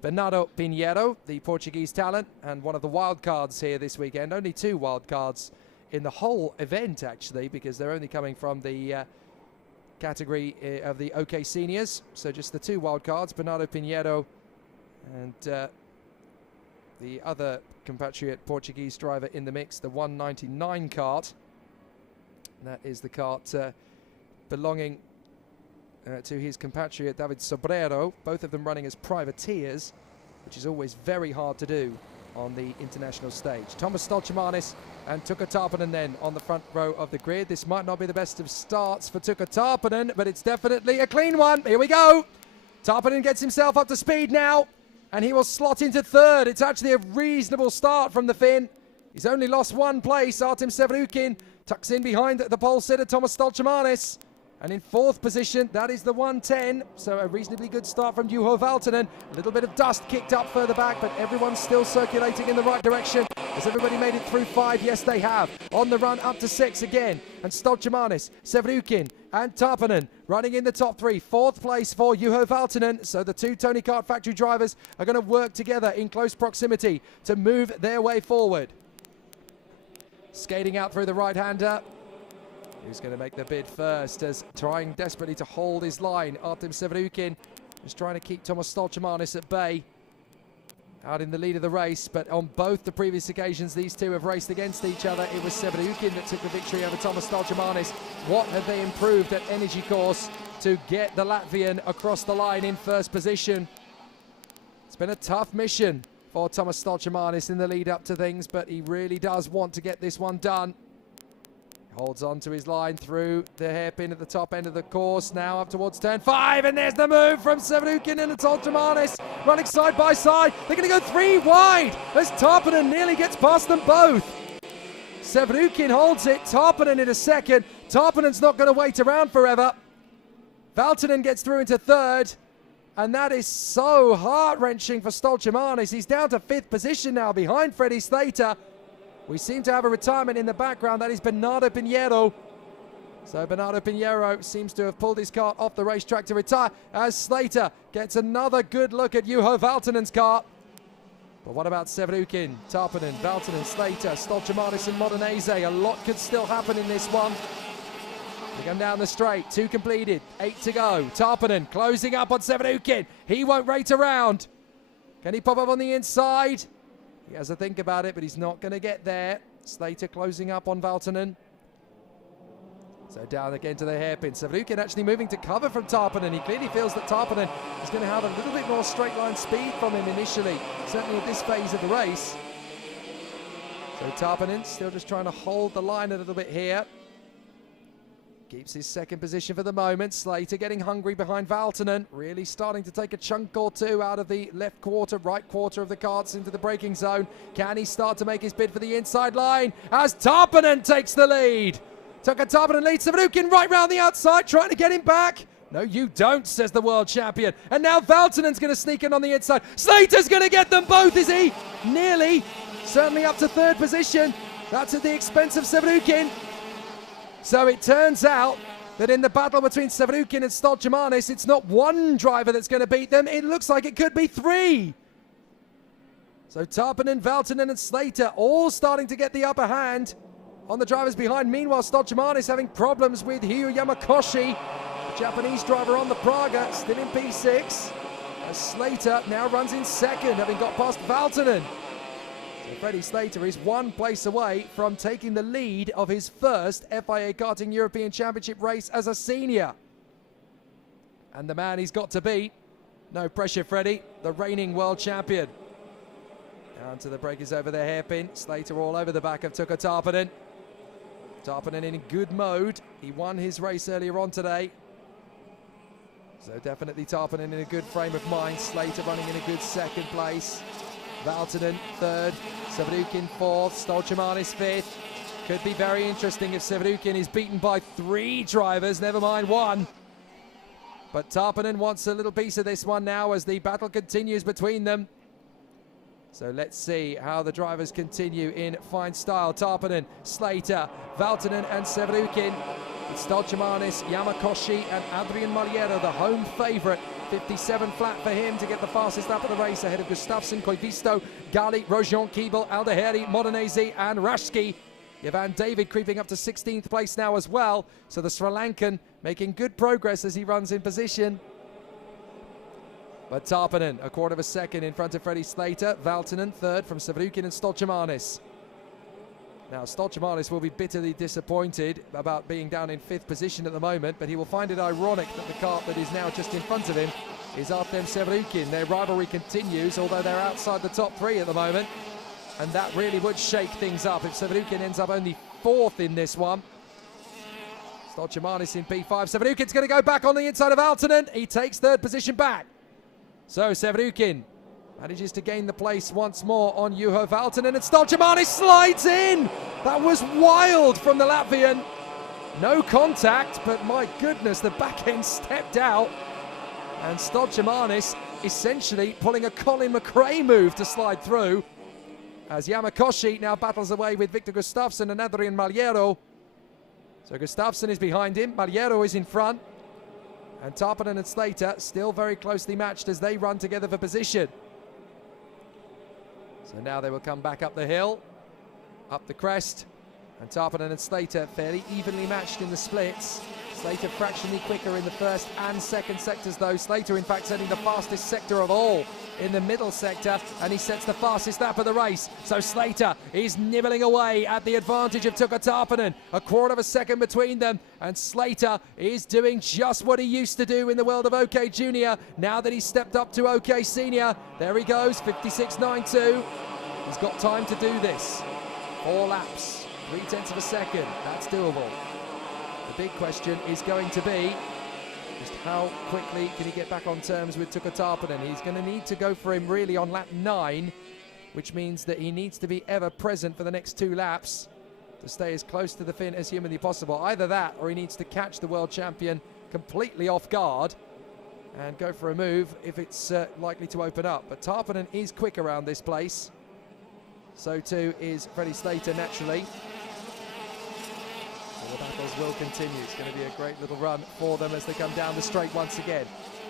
Bernardo Pinheiro, the Portuguese talent, and one of the wild cards here this weekend. Only 2 wild cards in the whole event, actually, because they're only coming from the category of the OK Seniors. So just the 2 wild cards, Bernardo Pinheiro and the other compatriot Portuguese driver in the mix, the 199 kart. That is the kart belonging to his compatriot David Sobrero, both of them running as privateers, which is always very hard to do on the international stage. Thomas Stoltjemanis and Tuukka Tarpanen then on the front row of the grid. This might not be the best of starts for Tuukka Tarpanen, but it's definitely a clean one. Here we go. Tarpanen gets himself up to speed now, and he will slot into 3rd. It's actually a reasonable start from the Finn. He's only lost 1 place. Artem Sevrukin tucks in behind the pole sitter Thomas Stoltjemanis. And in 4th position, that is the 110. So a reasonably good start from Juho Valtonen. A little bit of dust kicked up further back, but everyone's still circulating in the right direction. Has everybody made it through 5? Yes, they have. On the run up to 6 again. And Stoltjemanis, Sevrukin and Tarpanen running in the top 3. 4th place for Juho Valtonen. So the 2 Tony Kart factory drivers are going to work together in close proximity to move their way forward. Skating out through the right-hander. Who's going to make the bid first, as trying desperately to hold his line. Artem Sevrukin is trying to keep Thomas Stoltjemanis at bay. Out in the lead of the race, but on both the previous occasions these 2 have raced against each other, it was Sevrukin that took the victory over Thomas Stoltjemanis. What have they improved at Energy Course to get the Latvian across the line in 1st position? It's been a tough mission for Thomas Stoltjemanis in the lead up to things, but he really does want to get this one done. Holds on to his line through the hairpin at the top end of the course. Now up towards turn 5, and there's the move from Sevrukin and Stoltjemanis running side by side. They're going to go 3 wide as Tarpanen nearly gets past them both. Sevrukin holds it, Tarpanen in a second. Tarpanen's not going to wait around forever. Valtonen gets through into 3rd, and that is so heart-wrenching for Stoltjemanis. He's down to 5th position now behind Freddie Slater. We seem to have a retirement in the background. That is Bernardo Pinheiro. So Bernardo Pinheiro seems to have pulled his kart off the racetrack to retire as Slater gets another good look at Juho Valtonen's kart. But what about Sevrukin, Tarpanen, Valtonen, Slater, Stoltjemanis and Modenese? A lot could still happen in this one. They come down the straight, 2 completed, 8 to go. Tarpanen closing up on Sevrukin. He won't rate around. Can he pop up on the inside? He has to think about it, but he's not going to get there. Slater closing up on Valtonen. So down again to the hairpin. Savrukhin actually moving to cover from Tarpanen. He clearly feels that Tarpanen is going to have a little bit more straight line speed from him initially, certainly at this phase of the race. So Tarpanen still just trying to hold the line a little bit here. Keeps his second position for the moment. Slater getting hungry behind Valtonen, really starting to take a chunk or two out of the left quarter, right quarter of the karts into the braking zone. Can he start to make his bid for the inside line as Tarpanen takes the lead? Tuukka Tarpanen leads Savrukhin right round the outside, trying to get him back. No, you don't, says the world champion. And now Valtonen's going to sneak in on the inside. Slater's going to get them both, is he? Nearly. Certainly up to third position. That's at the expense of Savrukhin. So it turns out that in the battle between Savrukhin and Stoltjemanis, it's not one driver that's going to beat them. It looks like it could be three. So Tarpanen, Valtonen and Slater all starting to get the upper hand on the drivers behind. Meanwhile, Stoltjemanis having problems with Hyu Yamakoshi, the Japanese driver on the Praga, still in P6. As Slater now runs in second, having got past Valtonen. So Freddie Slater is one place away from taking the lead of his first FIA Karting European Championship race as a senior. And the man he's got to beat, no pressure Freddie, the reigning world champion. Down to the breakers over the hairpin. Slater all over the back of Tuukka Tarpanen. Tarpanen in good mode. He won his race earlier on today. So definitely Tarpanen in a good frame of mind. Slater running in a good second place. Valtonen third. Savrukhin fourth. Stoltjemanis fifth. Could be very interesting if Savrukhin is beaten by three drivers, never mind one. But Tarpanen wants a little piece of this one now as the battle continues between them. So let's see how the drivers continue in fine style. Tarpanen, Slater, Valtonen and Savrukhin. It's Stoltjemanis, Yamakoshi and Adrian Maliero, the home favourite. 57 flat for him to get the fastest lap of the race ahead of Gustafsson, Koivisto, Gali, Rojon, Keeble, Aldeheri, Modenese and Rashki. Ivan David creeping up to 16th place now as well. So the Sri Lankan making good progress as he runs in position. But Tarpanen, a quarter of a second in front of Freddie Slater. Valtonen, third from Savrukhin and Stoltjemanis. Now, Stoltjemanis will be bitterly disappointed about being down in fifth position at the moment, but he will find it ironic that the kart that is now just in front of him is Artem Savrukhin. Their rivalry continues, although they're outside the top three at the moment. And that really would shake things up if Savrukhin ends up only fourth in this one. Stoltjemanis in P5. Savrukhin's going to go back on the inside of Valtonen. He takes third position back. So Savrukhin manages to gain the place once more on Juho Valtonen, and Stoltjemanis slides in. That was wild from the Latvian. No contact, but my goodness, the back end stepped out. And Stoltjemanis essentially pulling a Colin McRae move to slide through. As Yamakoshi now battles away with Victor Gustafsson and Adrian Maliero. So Gustafsson is behind him, Maliero is in front. And Tarpanen and Slater still very closely matched as they run together for position. So now they will come back up the hill, up the crest. And Tarpanen and Slater fairly evenly matched in the splits. Slater fractionally quicker in the first and second sectors though. Slater in fact setting the fastest sector of all in the middle sector, and he sets the fastest lap of the race. So Slater is nibbling away at the advantage of Tuukka Tarpanen. A quarter of a second between them, and Slater is doing just what he used to do in the world of OK Junior now that he's stepped up to OK Senior. There he goes, 56.92. He's got time to do this. 4 laps, 3/10 of a second. That's doable. The big question is going to be just how quickly can he get back on terms with Tuukka Tarpanen. He's going to need to go for him really on lap 9, which means that he needs to be ever present for the next 2 laps to stay as close to the fin as humanly possible. Either that, or he needs to catch the world champion completely off guard and go for a move if it's likely to open up. But Tarpanen is quick around this place. So too is Freddie Slater naturally. The battles will continue. It's going to be a great little run for them as they come down the straight once again.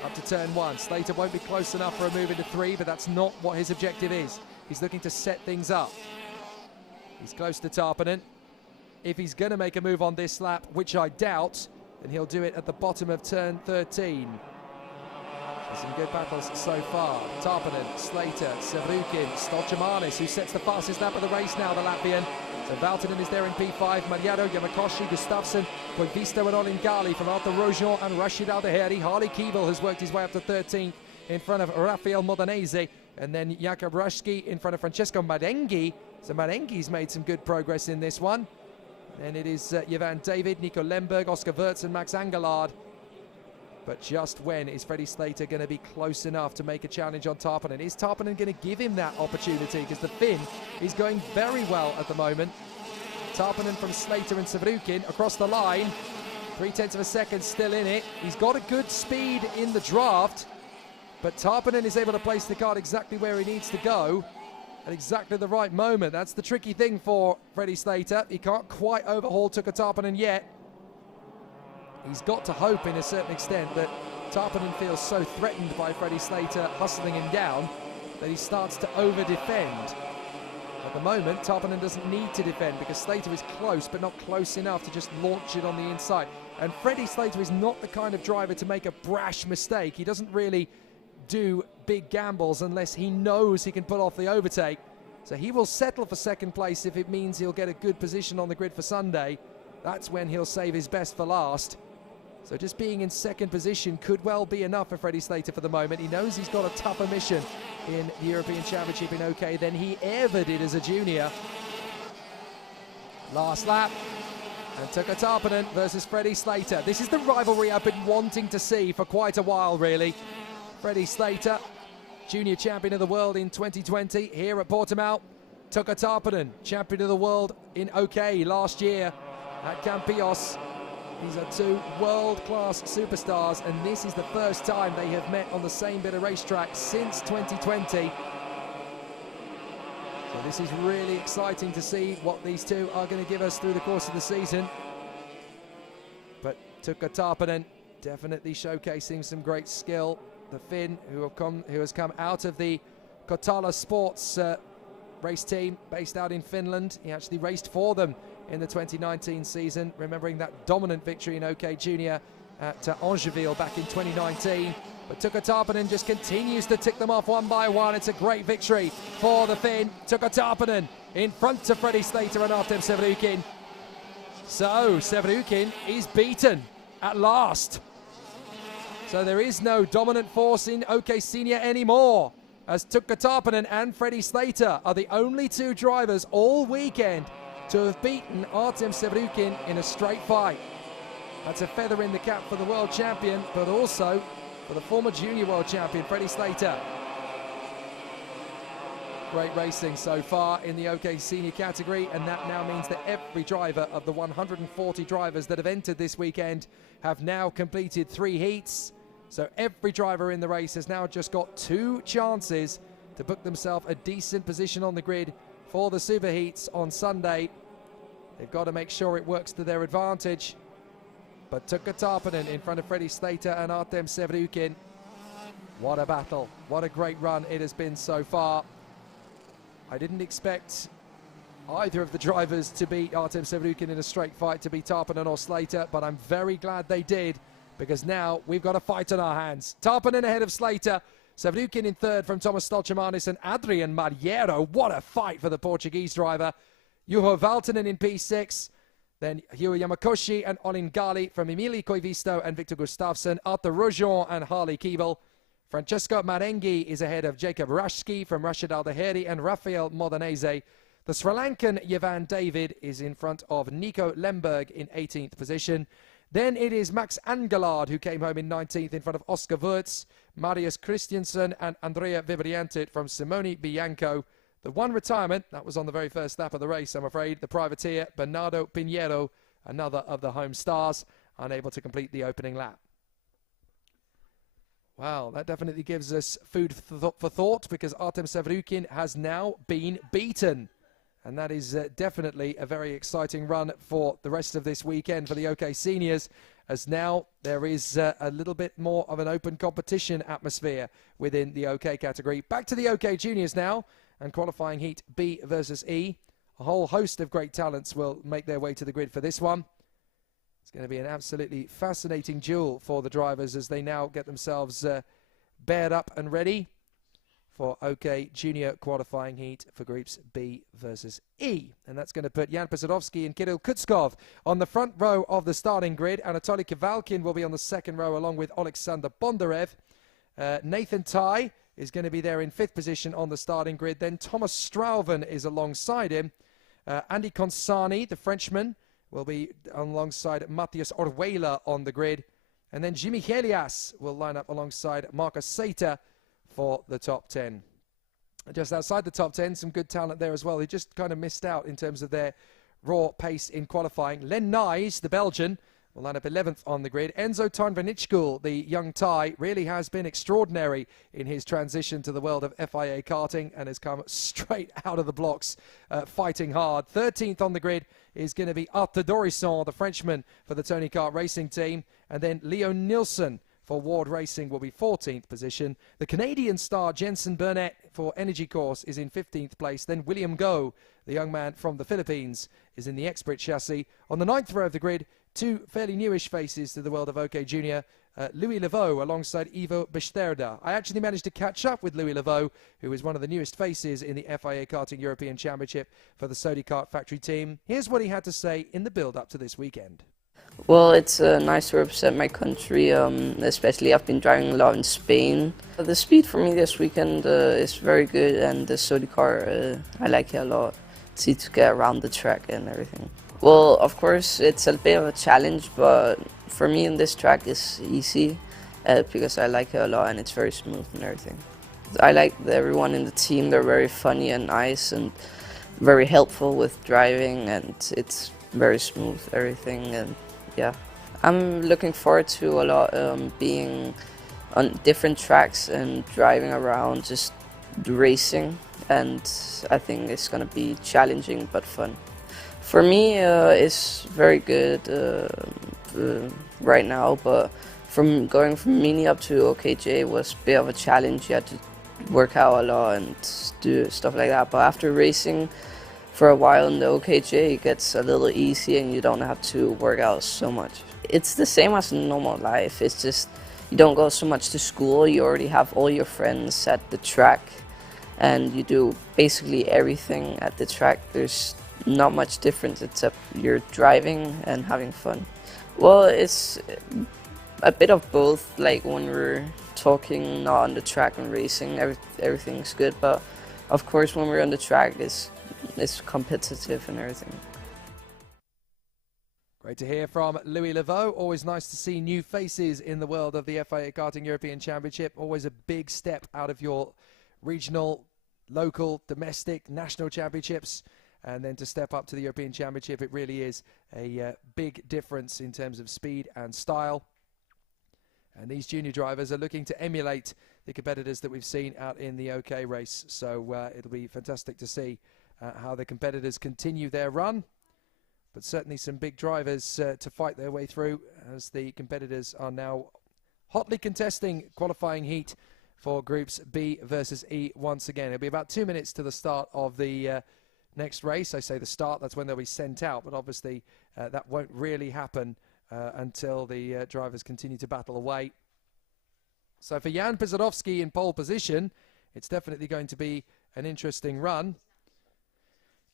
Up to turn 1. Slater won't be close enough for a move into 3, but that's not what his objective is. He's looking to set things up. He's close to Tarpanen. If he's going to make a move on this lap, which I doubt, then he'll do it at the bottom of turn 13. There's some good battles so far. Tarpanen, Slater, Sevrukin, Stolchamanis, who sets the fastest lap of the race now, the Latvian. So Valtonen is there in P5, Mariano, Yamakoshi, Gustafsson, Koivisto and Olingali from Arthur Rojon and Rashid Aldeheri. Harley Keeble has worked his way up to 13th in front of Rafael Modanese. And then Jakub Rashki in front of Francesco Marengi. So Marengi's made some good progress in this one. And it is Jevan David, Nico Lemberg, Oscar Wirtz and Max Angelard. But just when is Freddie Slater going to be close enough to make a challenge on Tarpanen? Is Tarpanen going to give him that opportunity? Because the Finn is going very well at the moment. Tarpanen from Slater and Sevrukin across the line. 0.3 of a second still in it. He's got a good speed in the draft. But Tarpanen is able to place the card exactly where he needs to go at exactly the right moment. That's the tricky thing for Freddie Slater. He can't quite overhaul Tuukka Tarpanen yet. He's got to hope in a certain extent that Tarpanen feels so threatened by Freddie Slater hustling him down that he starts to over-defend. At the moment, Tarpanen doesn't need to defend because Slater is close, but not close enough to just launch it on the inside. And Freddie Slater is not the kind of driver to make a brash mistake. He doesn't really do big gambles unless he knows he can pull off the overtake. So he will settle for second place if it means he'll get a good position on the grid for Sunday. That's when he'll save his best for last. So just being in second position could well be enough for Freddie Slater for the moment. He knows he's got a tougher mission in the European Championship in OK than he ever did as a junior. Last lap, and Tuukka Tarpanen versus Freddie Slater. This is the rivalry I've been wanting to see for quite a while, really. Freddie Slater, junior champion of the world in 2020 here at Portimao. Tuukka Tarpanen, champion of the world in OK last year at Campios. These are two world-class superstars, and this is the first time they have met on the same bit of racetrack since 2020. So this is really exciting to see what these two are going to give us through the course of the season. But Tuukka Tarpanen definitely showcasing some great skill. The Finn, who has come out of the Kotala Sports race team based out in Finland. He actually raced for them in the 2019 season, remembering that dominant victory in OK Junior at Angeville back in 2019. But Tuukka Tarpanen just continues to tick them off one by one. It's a great victory for the Finn. Tuukka Tarpanen in front of Freddie Slater and Artem Sevrukin. So Sevrukin is beaten at last. So there is no dominant force in OK Senior anymore, as Tuukka Tarpanen and Freddie Slater are the only two drivers all weekend to have beaten Artem Sevrukin in a straight fight. That's a feather in the cap for the world champion, but also for the former junior world champion, Freddie Slater. Great racing so far in the OK Senior category, and that now means that every driver of the 140 drivers that have entered this weekend have now completed 3 heats. So every driver in the race has now just got 2 chances to book themselves a decent position on the grid for the super heats on Sunday. They've got to make sure it works to their advantage. But Tuukka Tarpanen in front of Freddie Slater and Artem Sevrukin. What a battle. What a great run it has been so far. I didn't expect either of the drivers to beat Artem Sevrukin in a straight fight, to beat Tarpanen or Slater, but I'm very glad they did, because now we've got a fight on our hands. Tarpanen ahead of Slater, Sevrukin in third from Thomas Stolchamanis and Adrian Mariero. What a fight for the Portuguese driver. Juho Valtonen in P6, then Hugh Yamakoshi and Olingali from Emili Koivisto and Victor Gustafsson, Arthur Rojon and Harley Keeble. Francesco Marengi is ahead of Jakub Rashki from Rashid Aldeheri and Rafael Modanese. The Sri Lankan Jevan David is in front of Nico Lemberg in 18th position. Then it is Max Angelard, who came home in 19th in front of Oscar Wirtz, Marius Christiansen and Andrea Vibriantit from Simone Bianco. The one retirement, that was on the very first lap of the race, I'm afraid, the privateer Bernardo Pinheiro, another of the home stars, unable to complete the opening lap. Wow, that definitely gives us food for thought, because Artem Sevrukin has now been beaten. And that is definitely a very exciting run for the rest of this weekend for the OK Seniors, as now there is a little bit more of an open competition atmosphere within the OK category. Back to the OK Juniors now, and qualifying heat B versus E. A whole host of great talents will make their way to the grid for this one. It's going to be an absolutely fascinating duel for the drivers as they now get themselves bared up and ready for OK Junior qualifying heat for groups B versus E. And that's going to put Jan Pesadovsky and Kirill Kutskov on the front row of the starting grid. Anatoly Kavalkin will be on the second row along with Alexander Bondarev. Nathan Tai is going to be there in 5th position on the starting grid. Then Thomas Strauven is alongside him. Andy Consani, the Frenchman, will be alongside Matthias Orwela on the grid. And then Jimmy Helias will line up alongside Marcus Seita for the top 10. Just outside the top 10, some good talent there as well. He just kind of missed out in terms of their raw pace in qualifying. Len Nys, the Belgian, will line up 11th on the grid. Enzo Tarnvanitschkul, the young Thai, really has been extraordinary in his transition to the world of FIA karting and has come straight out of the blocks, fighting hard. 13th on the grid is going to be Arthur Dorisson, the Frenchman, for the Tony Kart Racing team. And then Leo Nilsson for Ward Racing will be 14th position. The Canadian star Jensen Burnett for Energy Course is in 15th place. Then William Goh, the young man from the Philippines, is in the Expert chassis. On the 9th row of the grid, two fairly newish faces to the world of OK Junior. Louis Leveau alongside Ivo Besterda. I actually managed to catch up with Louis Leveau, who is one of the newest faces in the FIA Karting European Championship for the Sodi Kart factory team. Here's what he had to say in the build-up to this weekend. Well, it's nice to represent my country, especially I've been driving a lot in Spain. The speed for me this weekend is very good, and the Sodi car, I like it a lot. It's easy to get around the track and everything. Well, of course, it's a bit of a challenge, but for me in this track it's easy because I like it a lot and it's very smooth and everything. I like everyone in the team. They're very funny and nice and very helpful with driving, and it's very smooth, everything, and yeah. I'm looking forward to a lot being on different tracks and driving around, just racing, and I think it's going to be challenging but fun. For me, it's very good right now, but from going from Mini up to OKJ was a bit of a challenge. You had to work out a lot and do stuff like that, but after racing for a while in the OKJ, it gets a little easy and you don't have to work out so much. It's the same as in normal life. It's just you don't go so much to school. You already have all your friends at the track and you do basically everything at the track. There's not much difference except you're driving and having fun. Well, it's a bit of both. Like when we're talking not on the track and racing, everything's good, but of course when we're on the track it's competitive and everything. Great to hear from Louis Leveau. Always nice to see new faces in the world of the FIA Karting European Championship. Always a big step out of your regional, local, domestic, national championships. And then to step up to the European Championship, it really is a big difference in terms of speed and style. And these junior drivers are looking to emulate the competitors that we've seen out in the OK race. So it'll be fantastic to see how the competitors continue their run. But certainly some big drivers to fight their way through as the competitors are now hotly contesting qualifying heat for groups B versus E once again. It'll be about 2 minutes to the start of the next race. I say the start, that's when they'll be sent out, but obviously that won't really happen until the drivers continue to battle away. So for Jan Pesadovsky in pole position, it's definitely going to be an interesting run.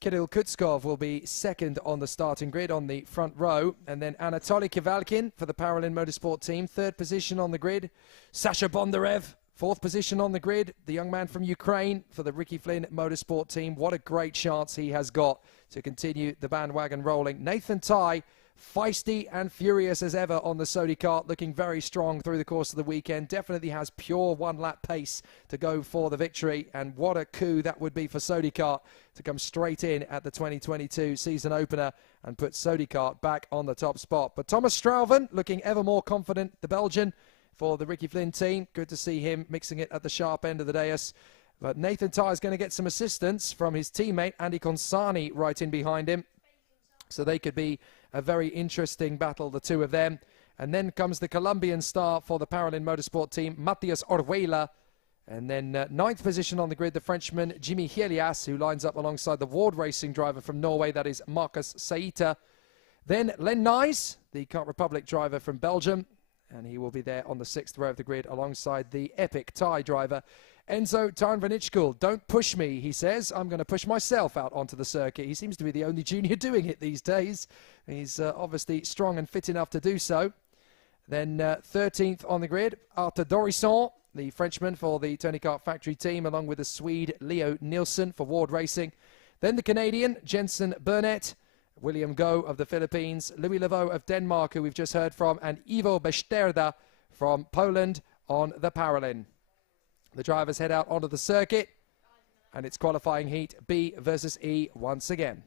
Kirill Kutskov will be second on the starting grid on the front row, and then Anatoly Kavalkin for the Paralin Motorsport team, third position on the grid. Sasha Bondarev, fourth position on the grid, the young man from Ukraine for the Ricky Flynn Motorsport team. What a great chance he has got to continue the bandwagon rolling. Nathan Tai, feisty and furious as ever on the Sodi kart, looking very strong through the course of the weekend. Definitely has pure one-lap pace to go for the victory, and what a coup that would be for Sodi kart to come straight in at the 2022 season opener and put Sodi kart back on the top spot. But Thomas Strauven looking ever more confident, the Belgian, for the Ricky Flynn team. Good to see him mixing it at the sharp end of the dais. But Nathan Tai is going to get some assistance from his teammate Andy Consani right in behind him. So they could be a very interesting battle, the two of them. And then comes the Colombian star for the Paralin Motorsport team, Matthias Orwela. And then ninth position on the grid, the Frenchman Jimmy Helias, who lines up alongside the Ward Racing driver from Norway, that is Marcus Seita. Then Len Nys, the Kart Republic driver from Belgium. and he will be there on the 6th row of the grid alongside the epic Thai driver Enzo Tarnvanitschkul. Don't push me, he says. I'm going to push myself out onto the circuit. He seems to be the only junior doing it these days. He's obviously strong and fit enough to do so. Then 13th on the grid, Arthur Dorisson, the Frenchman for the Tony Kart Factory team, along with the Swede Leo Nilsson for Ward Racing. Then the Canadian Jensen Burnett, William Go of the Philippines, Louis Leveau of Denmark, who we've just heard from, and Ivo Besterda from Poland on the Paralin. The drivers head out onto the circuit, and it's qualifying heat B versus E once again.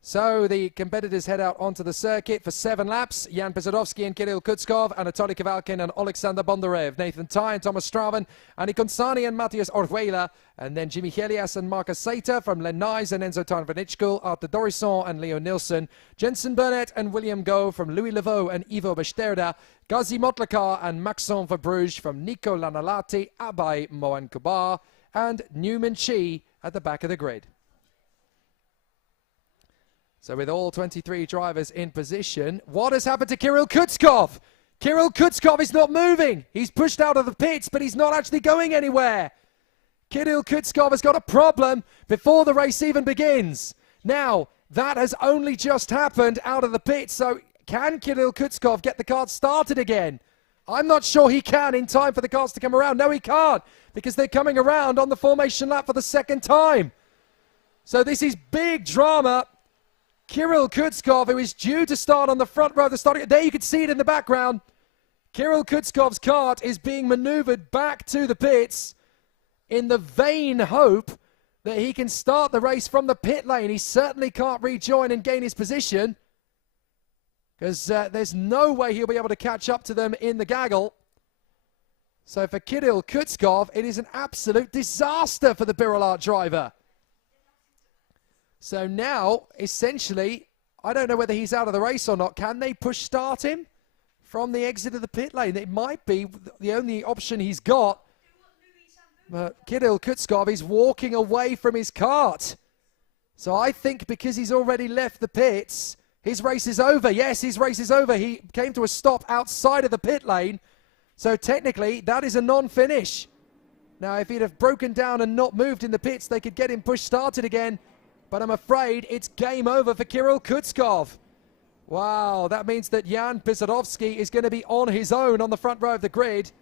So the competitors head out onto the circuit for 7 laps. Jan Pesodowski and Kirill Kutskov, Anatoly Kavalkin and Alexander Bondarev, Nathan Ty and Thomas Straven, Anni Consani and Matthias Orjuela, and then Jimmy Helias and Marcus Sater from Len Nyes and Enzo Tarnvanitschkul, Arthur Dorisson and Leo Nilsson, Jensen Burnett and William Go from Louis Leveau and Ivo Besterda, Gazi Motlakar and Maxon Verbruge from Nico Lanalati, Abay Mohan Kubar, and Newman Chi at the back of the grid. So with all 23 drivers in position, what has happened to Kirill Kutskov? Kirill Kutskov is not moving. He's pushed out of the pits, but he's not actually going anywhere. Kirill Kutskov has got a problem before the race even begins. Now, that has only just happened out of the pits, so can Kirill Kutskov get the kart started again? I'm not sure he can in time for the cars to come around. No, he can't, because they're coming around on the formation lap for the 2nd time. So this is big drama. Kirill Kutskov, who is due to start on the front row of the starting... There you can see it in the background. Kirill Kutskov's kart is being maneuvered back to the pits in the vain hope that he can start the race from the pit lane. He certainly can't rejoin and gain his position, because there's no way he'll be able to catch up to them in the gaggle. So for Kirill Kutskov, it is an absolute disaster for the Birolart driver. So now, essentially, I don't know whether he's out of the race or not. Can they push start him from the exit of the pit lane? It might be the only option he's got. But Kirill Kutskov is walking away from his kart. So I think because he's already left the pits, his race is over. Yes, his race is over. He came to a stop outside of the pit lane. So technically, that is a non-finish. Now, if he'd have broken down and not moved in the pits, they could get him push started again. But I'm afraid it's game over for Kirill Kutskov. Wow, that means that Jan Pisodowski is going to be on his own on the front row of the grid,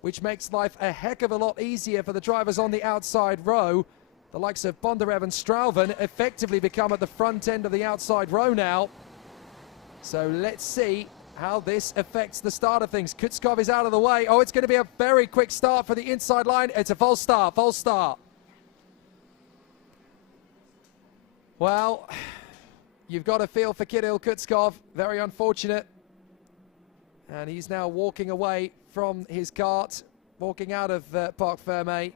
which makes life a heck of a lot easier for the drivers on the outside row. The likes of Bondarev and Strauven effectively become at the front end of the outside row now. So let's see how this affects the start of things. Kutskov is out of the way. Oh, it's going to be a very quick start for the inside line. It's a false start, false start. Well, you've got a feel for Kirill Kutskov. Very unfortunate. And he's now walking away from his kart, walking out of Parc Ferme.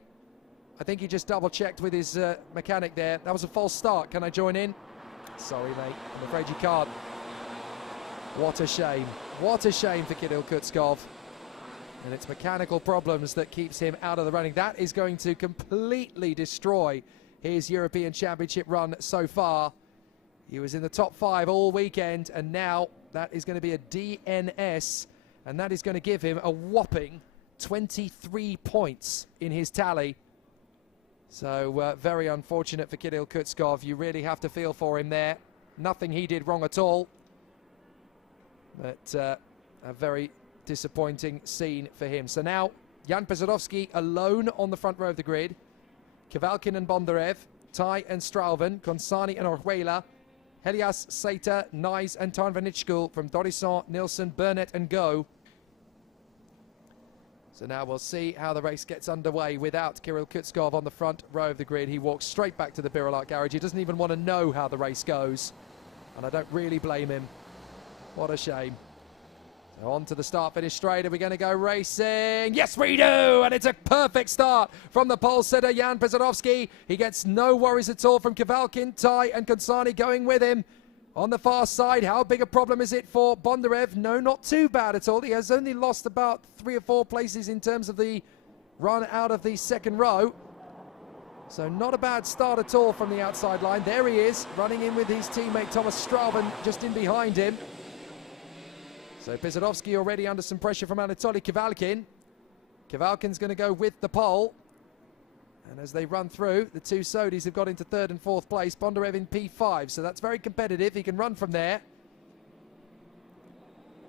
I think he just double-checked with his mechanic there. That was a false start. Can I join in? Sorry, mate. I'm afraid you can't. What a shame. What a shame for Kirill Kutskov. And it's mechanical problems that keeps him out of the running. That is going to completely destroy his European Championship run so far. He was in the top 5 all weekend, and now that is going to be a DNS, and that is going to give him a whopping 23 points in his tally. So very unfortunate for Kirill Kutskov. You really have to feel for him there. Nothing he did wrong at all. But a very disappointing scene for him. So now Jan Pesodowski alone on the front row of the grid. Kavalkin and Bondarev, Tai and Strauven, Consani and Orjuela, Helias, Sater, Nyes and Tarnvanitschkul from Dorisson, Nilsson, Burnett and Go. So now we'll see how the race gets underway without Kirill Kutskov on the front row of the grid. He walks straight back to the Birolart garage. He doesn't even want to know how the race goes. And I don't really blame him. What a shame. So on to the start-finish straight. Are we going to go racing? Yes, we do! And it's a perfect start from the pole setter, Jan Pesodowski. He gets no worries at all from Kavalkin, Tai and Consani going with him. On the far side, how big a problem is it for Bondarev? No, not too bad at all. He has only lost about 3 or 4 places in terms of the run out of the second row. So not a bad start at all from the outside line. There he is, running in with his teammate Thomas Strauven just in behind him. So Pisarovsky already under some pressure from Anatoly Kavalkin. Kavalkin's going to go with the pole. And as they run through, the two Sodis have got into 3rd and 4th place. Bondarev in P5, so that's very competitive. He can run from there.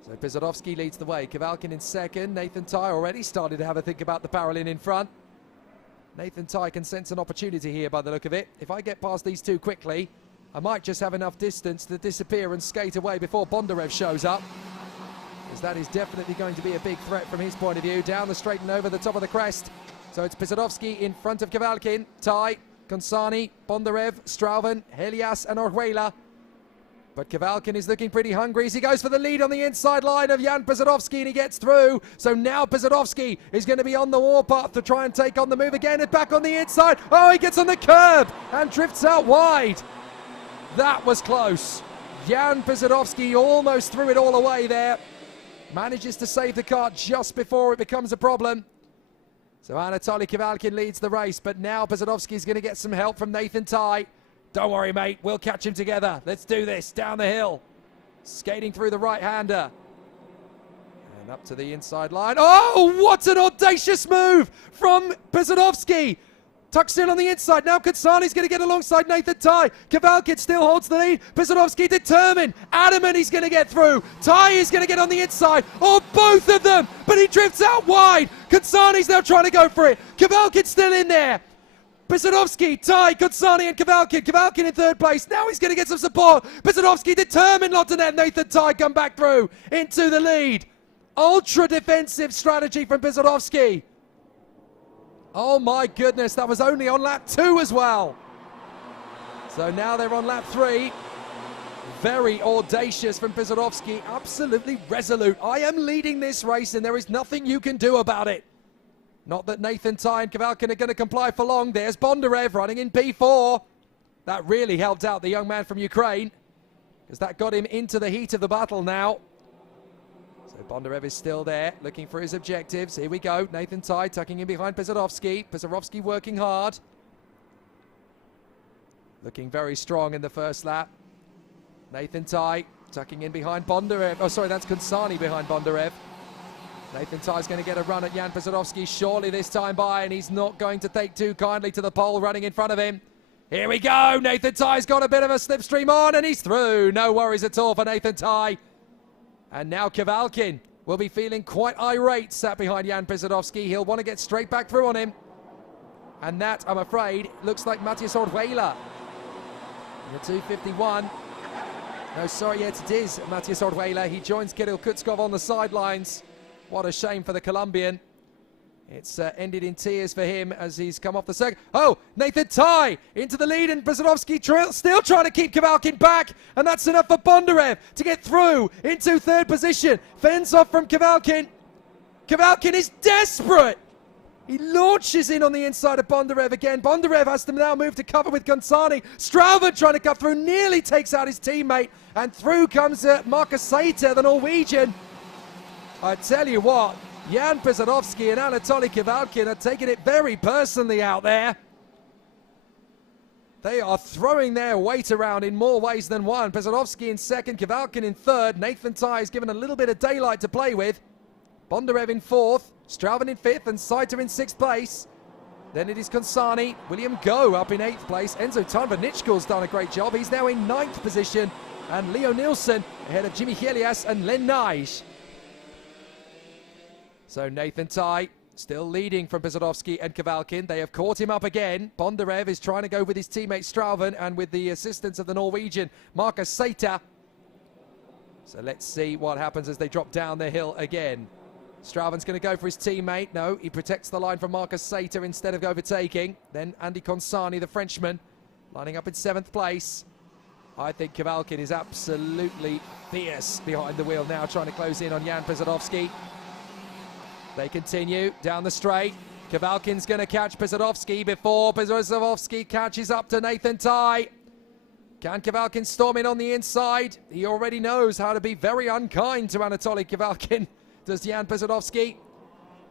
So Pisarovsky leads the way. Kavalkin in 2nd. Nathan Ty already started to have a think about the Paralin in front. Nathan Ty can sense an opportunity here by the look of it. If I get past these two quickly, I might just have enough distance to disappear and skate away before Bondarev shows up. Because that is definitely going to be a big threat from his point of view. Down the straight and over the top of the crest. So it's Pisarovsky in front of Kavalkin, Ty, Konsani, Bondarev, Strauven, Helias and Orjuela. But Kavalkin is looking pretty hungry as he goes for the lead on the inside line of Jan Pisarovsky and he gets through. So now Pisarovsky is going to be on the warpath to try and take on the move again and back on the inside. Oh, he gets on the curb and drifts out wide. That was close. Jan Pisarovsky almost threw it all away there. Manages to save the car just before it becomes a problem. So Anatoly Kavalkin leads the race, but now Pisarovsky is going to get some help from Nathan Ty. Don't worry, mate. We'll catch him together. Let's do this. Down the hill. Skating through the right-hander. And up to the inside line. Oh, what an audacious move from Pisarovsky. Tucks in on the inside. Now Konsani's going to get alongside Nathan Ty. Kavalkin still holds the lead. Pisarovsky determined. Adamant he's going to get through. Ty is going to get on the inside. Oh, both of them. But he drifts out wide. Konsani's now trying to go for it. Kavalkin's still in there. Pisarovsky, Ty, Konsani and Kavalkin. Kavalkin in 3rd place. Now he's going to get some support. Pisarovsky determined not to let Nathan Ty come back through into the lead. Ultra defensive strategy from Pisarovsky. Oh my goodness, that was only on lap 2 as well. So now they're on lap 3. Very audacious from Pisarovsky, absolutely resolute. I am leading this race and there is nothing you can do about it. Not that Nathan Ty and Kavalkin are going to comply for long. There's Bondarev running in P4. That really helped out the young man from Ukraine, because that got him into the heat of the battle now. So Bondarev is still there, looking for his objectives. Here we go. Nathan Ty tucking in behind Pisarovsky. Pisarovsky working hard. Looking very strong in the first lap. Nathan Ty tucking in behind Bondarev. Oh, sorry, that's Konsani behind Bondarev. Nathan Ty's going to get a run at Jan Pisarovsky, surely this time by, and he's not going to take too kindly to the pole running in front of him. Here we go. Nathan Ty's got a bit of a slipstream on, and he's through. No worries at all for Nathan Ty. And now Kavalkin will be feeling quite irate sat behind Jan Pisarovsky. He'll want to get straight back through on him. And that, I'm afraid, looks like Matthias Orjuela. In the 251. No, sorry, yes, it is Matthias Orjuela. He joins Kirill Kutskov on the sidelines. What a shame for the Colombian. It's ended in tears for him as he's come off the circuit. Oh, Nathan Ty into the lead, and Pisarovsky still trying to keep Kavalkin back, and that's enough for Bondarev to get through into 3rd position. Fends off from Kavalkin. Kavalkin is desperate. He launches in on the inside of Bondarev again. Bondarev has to now move to cover with Konsani. Strauven trying to cut through, nearly takes out his teammate, and through comes Markus Sater, the Norwegian. I tell you what, Jan Pisarovsky and Anatoly Kavalkin are taking it very personally out there. They are throwing their weight around in more ways than one. Pisarovsky in 2nd, Kavalkin in 3rd. Nathan Ty is given a little bit of daylight to play with. Bondarev in 4th, Strauven in 5th, and Saiter in 6th place. Then it is Konsani, William Go up in 8th place. Enzo Tanvanitschkel's done a great job. He's now in 9th position. And Leo Nilsson ahead of Jimmy Helias and Len Nige. So Nathan Ty still leading from Pisarovsky and Kavalkin. They have caught him up again. Bondarev is trying to go with his teammate Strauven and with the assistance of the Norwegian Markus Sater. So let's see what happens as they drop down the hill again. Strauven's going to go for his teammate. No, he protects the line from Markus Sater instead of overtaking. Then Andy Konsani, the Frenchman, lining up in 7th place. I think Kavalkin is absolutely fierce behind the wheel now, trying to close in on Jan Pisarovsky. They continue down the straight. Kavalkin's going to catch Pisarovsky before Pisarovsky catches up to Nathan Ty. Can Kavalkin storm in on the inside? He already knows how to be very unkind to Anatoly Kavalkin, does Jan Pisarovsky.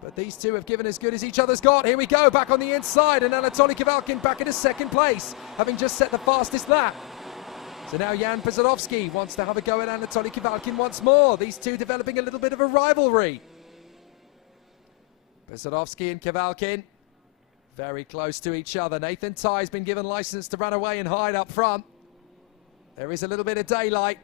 But these two have given as good as each other's got. Here we go, back on the inside, and Anatoly Kavalkin back into 2nd place, having just set the fastest lap. So now Jan Przodowski wants to have a go at Anatoly Kivalkin once more. These two developing a little bit of a rivalry. Przodowski and Kivalkin very close to each other. Nathan Tye's been given license to run away and hide up front. There is a little bit of daylight,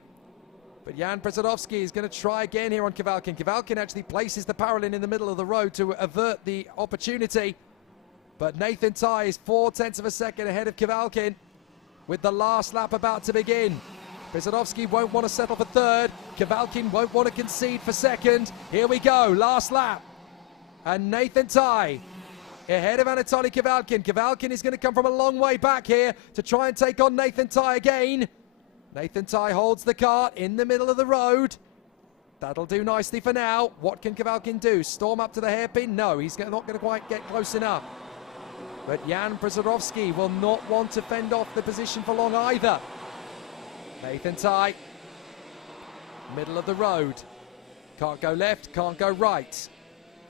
but Jan Przodowski is going to try again here on Kivalkin. Kivalkin actually places the parallel in the middle of the road to avert the opportunity, but Nathan Tye is 0.4 of a second ahead of Kivalkin with the last lap about to begin. Przodowski won't want to settle for third. Kivalkin won't want to concede for second. Here we go, last lap. And Nathan Tye ahead of Anatoly Kivalkin. Kivalkin is going to come from a long way back here to try and take on Nathan Tye again. Nathan Tye holds the cart in the middle of the road. That'll do nicely for now. What can Kivalkin do? Storm up to the hairpin? No, he's not going to quite get close enough. But Jan Przodowski will not want to fend off the position for long either. Nathan Tye, middle of the road. Can't go left, can't go right.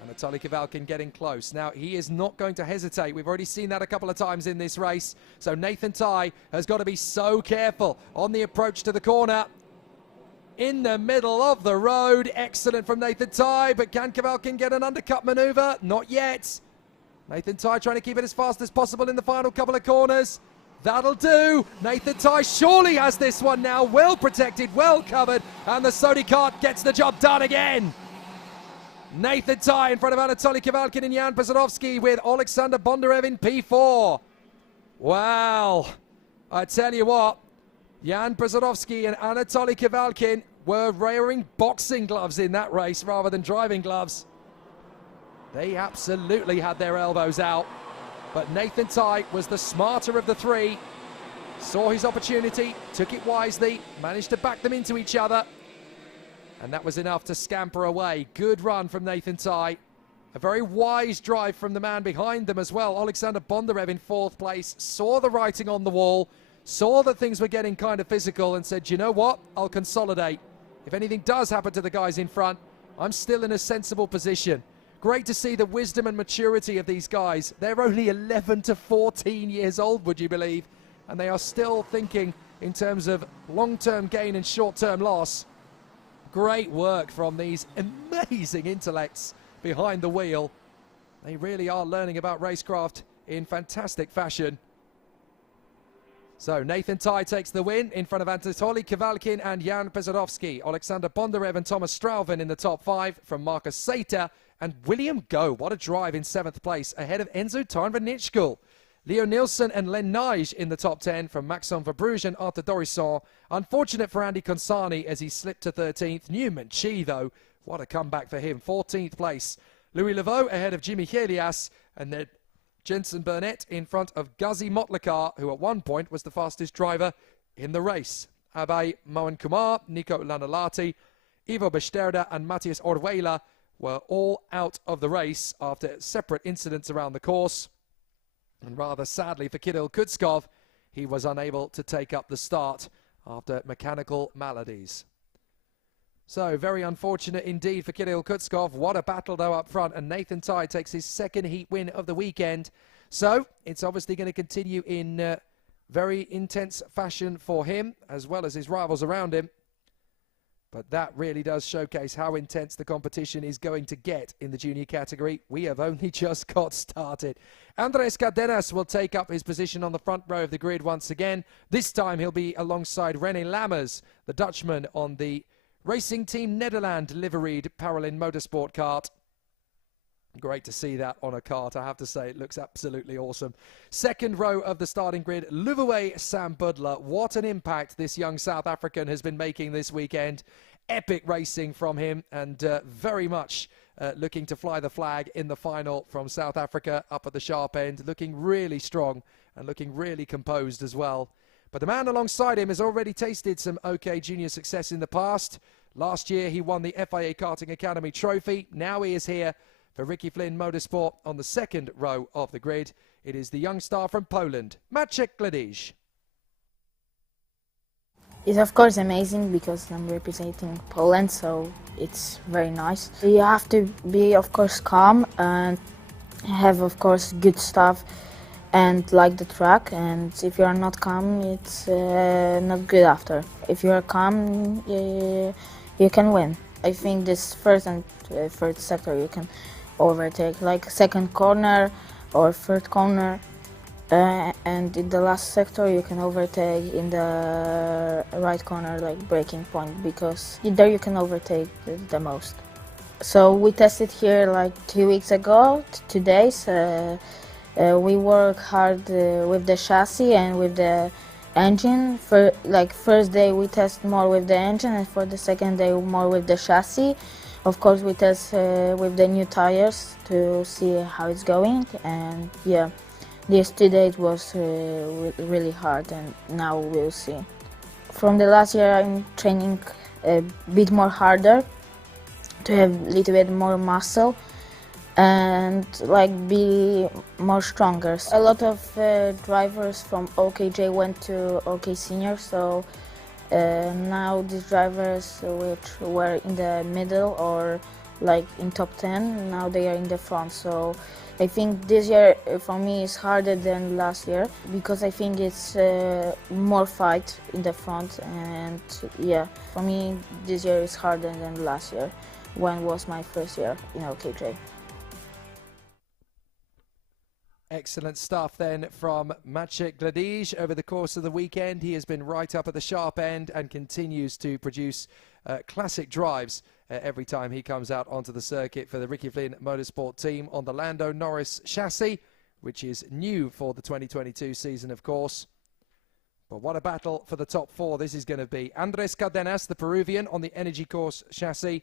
Anatoly Kivalkin getting close. Now, he is not going to hesitate. We've already seen that a couple of times in this race. So Nathan Tye has got to be so careful on the approach to the corner. In the middle of the road. Excellent from Nathan Tye, but can Kivalkin get an undercut maneuver? Not yet. Nathan Tye trying to keep it as fast as possible in the final couple of corners. That'll do. Nathan Tye surely has this one now. Well protected, well covered, and the Sodi kart gets the job done again. Nathan Tye in front of Anatoly Kivalkin and Jan Przodowski with Alexander Bondarev in P4. Wow. I tell you what, Jan Przodowski and Anatoly Kivalkin were wearing boxing gloves in that race rather than driving gloves. They absolutely had their elbows out. But Nathan Tye was the smarter of the three. Saw his opportunity, took it wisely, managed to back them into each other. And that was enough to scamper away. Good run from Nathan Tye. A very wise drive from the man behind them as well. Alexander Bondarev in 4th place. Saw the writing on the wall. Saw that things were getting kind of physical and said, you know what? I'll consolidate. If anything does happen to the guys in front, I'm still in a sensible position. Great to see the wisdom and maturity of these guys. They're only 11 to 14 years old, would you believe? And they are still thinking in terms of long-term gain and short-term loss. Great work from these amazing intellects behind the wheel. They really are learning about racecraft in fantastic fashion. So Nathan Tye takes the win in front of Anatoly Kivalkin and Jan Przodowski. Alexander Bondarev and Thomas Strauven in the top 5 from Marcus Sater and William Go. What a drive in 7th place ahead of Enzo Tarnvanitschkel. Leo Nielsen and Len Nige in the top 10 from Maxime Verbruge and Arthur Dorisson. Unfortunate for Andy Consani as he slipped to 13th. Newman Chi, though, what a comeback for him. 14th place. Louis Leveau ahead of Jimmy Helias, and then Jensen Burnett in front of Ghazi Motlakar, who at one point was the fastest driver in the race. Abhay Mohan Kumar, Nico Lanalati, Ivo Besterda and Matthias Orwela were all out of the race after separate incidents around the course. And rather sadly for Kirill Kutskov, he was unable to take up the start after mechanical maladies. So very unfortunate indeed for Kirill Kutskov. What a battle though up front, and Nathan Tye takes his 2nd heat win of the weekend. So it's obviously going to continue in very intense fashion for him as well as his rivals around him. But that really does showcase how intense the competition is going to get in the junior category. We have only just got started. Andres Cardenas will take up his position on the front row of the grid once again. This time he'll be alongside René Lammers, the Dutchman, on the Racing Team Nederland liveried Paralin Motorsport kart. Great to see that on a kart, I have to say. It looks absolutely awesome. 2nd row of the starting grid, Luvuwe Sam Budler. What an impact this young South African has been making this weekend. Epic racing from him, and very much looking to fly the flag in the final from South Africa up at the sharp end. Looking really strong and looking really composed as well. But the man alongside him has already tasted some OK junior success in the past. Last year he won the FIA Karting Academy trophy. Now he is here for Ricky Flynn Motorsport on the 2nd row of the grid. It is the young star from Poland, Maciek Gledicz. It's of course amazing because I'm representing Poland, so it's very nice. You have to be of course calm and have of course good stuff and like the track, and if you are not calm, it's not good after. If you are calm, you can win. I think this first and third sector you can overtake, like second corner or third corner, and in the last sector you can overtake in the right corner, like breaking point, because there you can overtake the most. So we tested here like 2 weeks ago, 2 days. We work hard with the chassis and with the engine. First day we test more with the engine, and for the second day more with the chassis. Of course we test with the new tires to see how it's going, and yeah, these 2 days was really hard, and now we'll see. From the last year I'm training a bit more harder to have a little bit more muscle and like be more stronger. A lot of drivers from OKJ went to OK Senior, so now these drivers which were in the middle or like in top 10, now they are in the front. So I think this year for me is harder than last year, because I think it's more fight in the front, and yeah, for me this year is harder than last year, when was my first year in OKJ. Excellent stuff then from Maciej Gladij over the course of the weekend. He has been right up at the sharp end and continues to produce classic drives every time he comes out onto the circuit for the Ricky Flynn Motorsport team on the Lando Norris chassis, which is new for the 2022 season, of course. But what a battle for the top four this is going to be. Andrés Cardenas, the Peruvian, on the Energy Course chassis.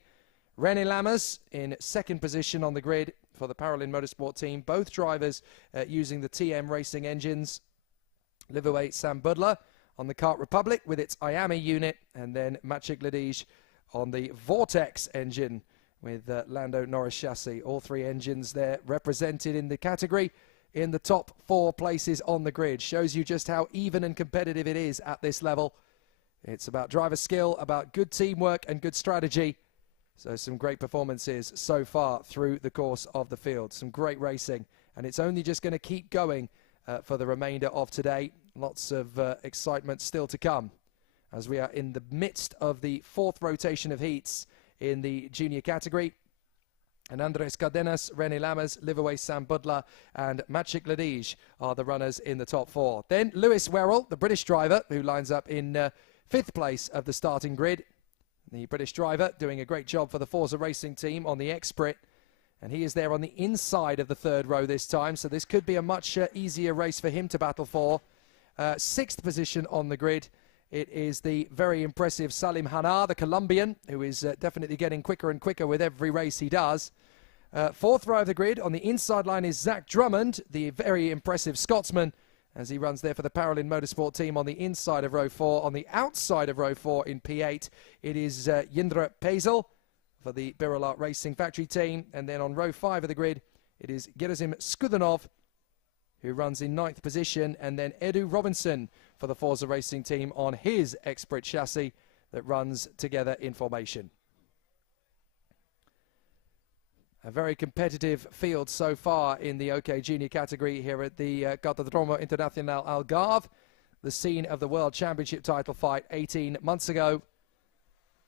René Lammers in second position on the grid for the Paralin Motorsport team. Both drivers using the TM Racing engines. Liverway Sam Budler on the Kart Republic with its IAME unit, and then Maciej Gladij on the Vortex engine with Lando Norris chassis. All three engines there represented in the category in the top 4 places on the grid. Shows you just how even and competitive it is at this level. It's about driver skill, about good teamwork and good strategy. So some great performances so far through the course of the field. Some great racing, and it's only just going to keep going for the remainder of today. Lots of excitement still to come as we are in the midst of the 4th rotation of heats in the junior category. And Andrés Cardenas, René Lammers, Liverway Sam Budler and Maciej Gladij are the runners in the top 4. Then Lewis Werrell, the British driver, who lines up in 5th place of the starting grid. The British driver doing a great job for the Forza Racing team on the X-Sprit. And he is there on the inside of the 3rd row this time, so this could be a much easier race for him to battle for. 6th position on the grid. It is the very impressive Salim Hanar, the Colombian, who is definitely getting quicker and quicker with every race he does. 4th row of the grid, on the inside line is Zach Drummond, the very impressive Scotsman, as he runs there for the Paralin Motorsport team on the inside of row 4. On the outside of row 4 in P8, it is Jindra Pezel for the Birolart Racing Factory team. And then on row 5 of the grid, it is Gerasim Skudanov, who runs in 9th position. And then Edu Robinson for the Forza Racing team on his X-Sprit chassis that runs together in formation. A very competitive field so far in the OK Junior category here at the Cartódromo Internacional Algarve, the scene of the World Championship title fight 18 months ago.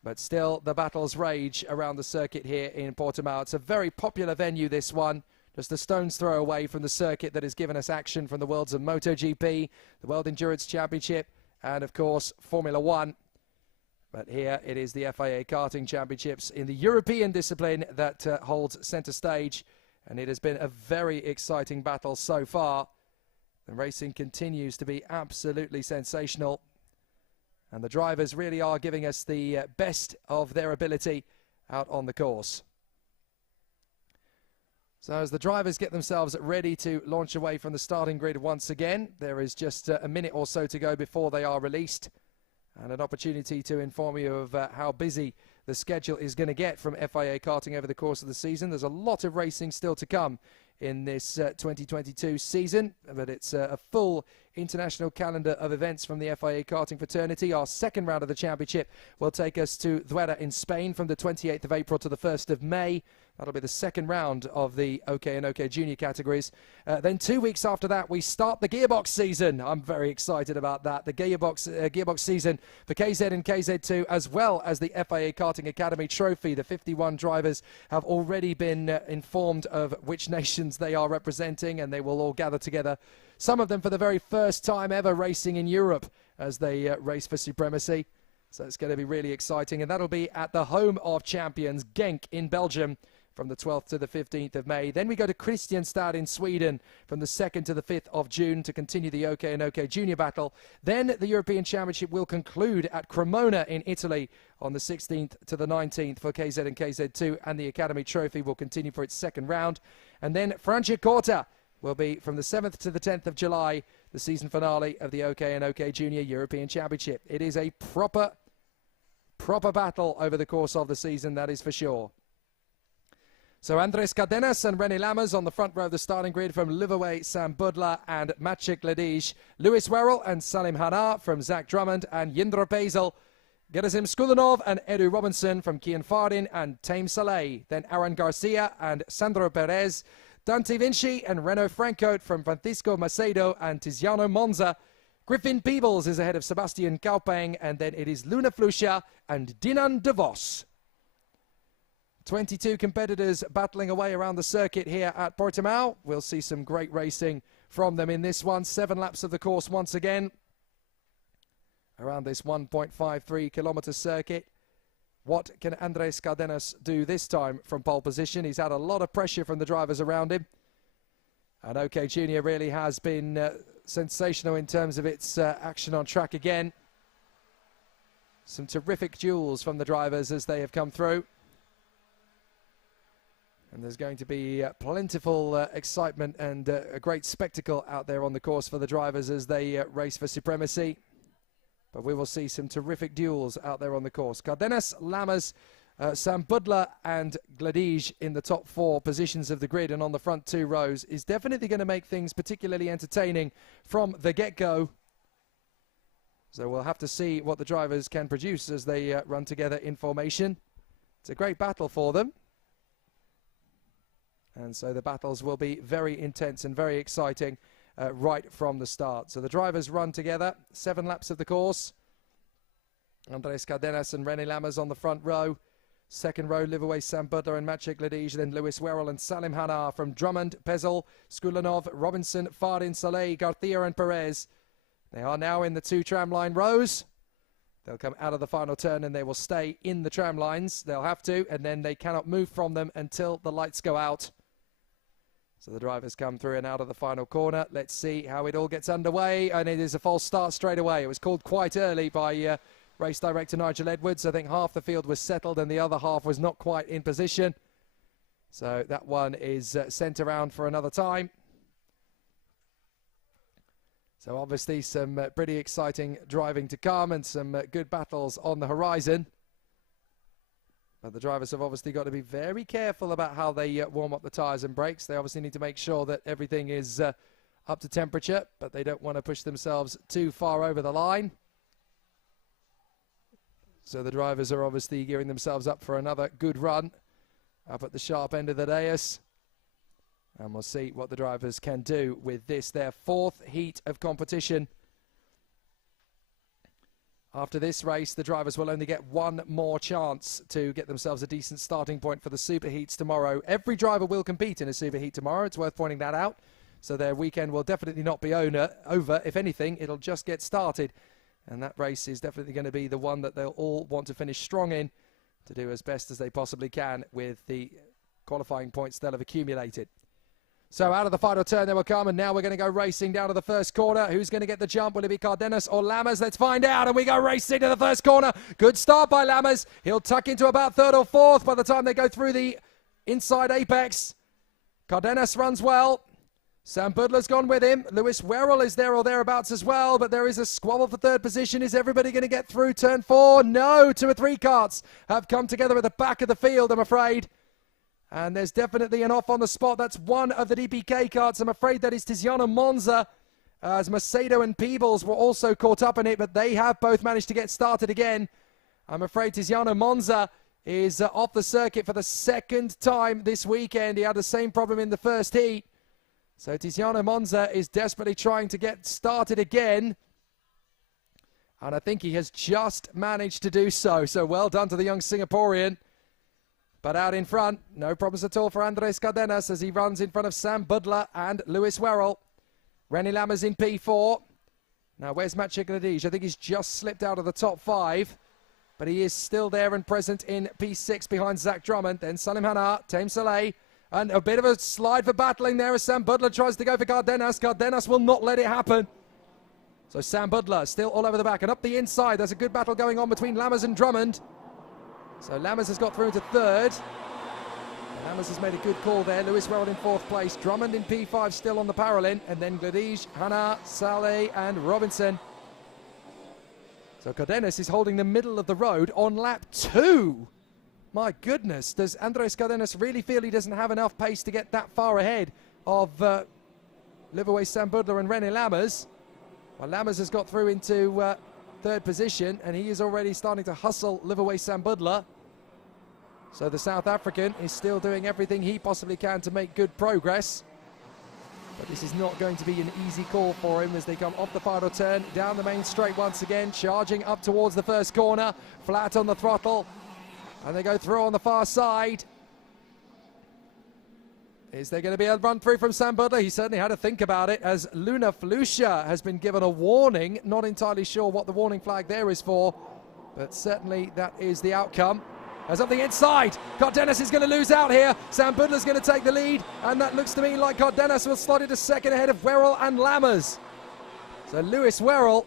But still, the battles rage around the circuit here in Portimao. It's a very popular venue, this one. Just a stone's throw away from the circuit that has given us action from the worlds of MotoGP, the World Endurance Championship, and of course, Formula One. But here it is the FIA Karting Championships in the European discipline that holds centre stage. And it has been a very exciting battle so far. The racing continues to be absolutely sensational. And the drivers really are giving us the best of their ability out on the course. So as the drivers get themselves ready to launch away from the starting grid once again, there is just a minute or so to go before they are released. And an opportunity to inform you of how busy the schedule is going to get from FIA Karting over the course of the season. There's a lot of racing still to come in this 2022 season, but it's a full international calendar of events from the FIA Karting fraternity. Our second round of the championship will take us to Duera in Spain from the 28th of April to the 1st of May. That'll be the second round of the OK and OK Junior categories. Then 2 weeks after that, we start the gearbox season. I'm very excited about that. The gearbox season for KZ and KZ2, as well as the FIA Karting Academy Trophy. The 51 drivers have already been informed of which nations they are representing, and they will all gather together, some of them for the very first time ever racing in Europe, as they race for supremacy. So it's going to be really exciting, and that'll be at the home of champions, Genk in Belgium, from the 12th to the 15th of May. Then we go to Kristianstad in Sweden from the 2nd to the 5th of June to continue the OK and OK Junior battle. Then the European Championship will conclude at Cremona in Italy on the 16th to the 19th for KZ and KZ2, and the Academy Trophy will continue for its second round. And then Franciacorta will be from the 7th to the 10th of July, the season finale of the OK and OK Junior European Championship. It is a proper battle over the course of the season, that is for sure. So Andres Cardenas and René Lammers on the front row of the starting grid from Liverway, Sam Budla and Maciej Ledij. Lewis Werrell and Salim Hanar from Zach Drummond and Jindra Pezel. Gerasim Skulinov and Edu Robinson from Kian Fardin and Tame Saleh. Then Aaron Garcia and Sandro Perez. Dante Vinci and Renaud Francote from Francisco Macedo and Tiziano Monza. Griffin Peebles is ahead of Sebastian Kaupang, and then it is Luna Flusha and Dinan De Vos. 22 competitors battling away around the circuit here at Portimao. We'll see some great racing from them in this one. 7 laps of the course once again around this 1.53 kilometre circuit. What can Andres Cardenas do this time from pole position? He's had a lot of pressure from the drivers around him. And OK Junior really has been sensational in terms of its action on track again. Some terrific duels from the drivers as they have come through. And there's going to be plentiful excitement and a great spectacle out there on the course for the drivers as they race for supremacy. But we will see some terrific duels out there on the course. Cardenas, Lammers, Sam Budla and Gladij in the top 4 positions of the grid and on the front 2 rows is definitely going to make things particularly entertaining from the get-go. So we'll have to see what the drivers can produce as they run together in formation. It's a great battle for them. And so the battles will be very intense and very exciting right from the start. So the drivers run together, 7 laps of the course. Andres Cardenas and René Lammers on the front row. Second row, Liverway, Sam Butler and Maciej Ledij. Then Lewis Werrell and Salim Hanar from Drummond, Pezel, Skulinov, Robinson, Fardin, Saleh, Garcia and Perez. They are now in the 2 tramline rows. They'll come out of the final turn and they will stay in the tram lines. They'll have to, and then they cannot move from them until the lights go out. So the drivers come through and out of the final corner. Let's see how it all gets underway. And it is a false start straight away. It was called quite early by race director Nigel Edwards. I think half the field was settled and the other half was not quite in position. So that one is sent around for another time. So obviously some pretty exciting driving to come and some good battles on the horizon. But the drivers have obviously got to be very careful about how they warm up the tyres and brakes. They obviously need to make sure that everything is up to temperature, but they don't want to push themselves too far over the line. So the drivers are obviously gearing themselves up for another good run up at the sharp end of the dais. And we'll see what the drivers can do with this, their 4th heat of competition. After this race, the drivers will only get one more chance to get themselves a decent starting point for the superheats tomorrow. Every driver will compete in a superheat tomorrow. It's worth pointing that out. So their weekend will definitely not be over. If anything, it'll just get started. And that race is definitely going to be the one that they'll all want to finish strong in to do as best as they possibly can with the qualifying points they'll have accumulated. So out of the final turn they will come, and now we're going to go racing down to the first corner. Who's going to get the jump? Will it be Cardenas or Lammers? Let's find out, and we go racing to the first corner. Good start by Lammers. He'll tuck into about 3rd or 4th by the time they go through the inside apex. Cardenas runs well. Sam Budler's gone with him. Lewis Werrell is there or thereabouts as well, but there is a squabble for 3rd position. Is everybody going to get through turn 4? No, 2 or 3 karts have come together at the back of the field, I'm afraid. And there's definitely an off on the spot. That's one of the DPK karts. I'm afraid that is Tiziano Monza, as Macedo and Peebles were also caught up in it, but they have both managed to get started again. I'm afraid Tiziano Monza is off the circuit for the second time this weekend. He had the same problem in the first heat. So Tiziano Monza is desperately trying to get started again. And I think he has just managed to do so. So well done to the young Singaporean. But out in front, no problems at all for Andres Cardenas as he runs in front of Sam Budler and Lewis Werrell. René Lammers in P4. Now, where's Maciej Gladys? I think he's just slipped out of the top 5. But he is still there and present in P6 behind Zach Drummond. Then Salim Hanna, Tame Saleh. And a bit of a slide for battling there as Sam Budler tries to go for Cardenas. Cardenas will not let it happen. So Sam Budler still all over the back and up the inside. There's a good battle going on between Lammers and Drummond. So Lammers has got through to 3rd. Lammers has made a good call there. Lewis Werrell in 4th place. Drummond in P5 still on the parallel. And then Gladys, Hanna, Saleh and Robinson. So Cardenas is holding the middle of the road on lap 2. My goodness, does Andres Cardenas really feel he doesn't have enough pace to get that far ahead of Liverway Sam Budler and René Lammers? Well, Lammers has got through into 3rd position, and he is already starting to hustle Liverway Sam Budler. So the South African is still doing everything he possibly can to make good progress. But this is not going to be an easy call for him as they come off the final turn, down the main straight once again, charging up towards the first corner, flat on the throttle. And they go through on the far side. Is there going to be a run through from Sam Budler? He certainly had to think about it as Luna Flusha has been given a warning. Not entirely sure what the warning flag there is for, but certainly that is the outcome. As up the inside, Cardenas is going to lose out here. Sam Budler's going to take the lead, and that looks to me like Cardenas will slot into 2nd ahead of Werrell and Lammers. So Lewis Werrell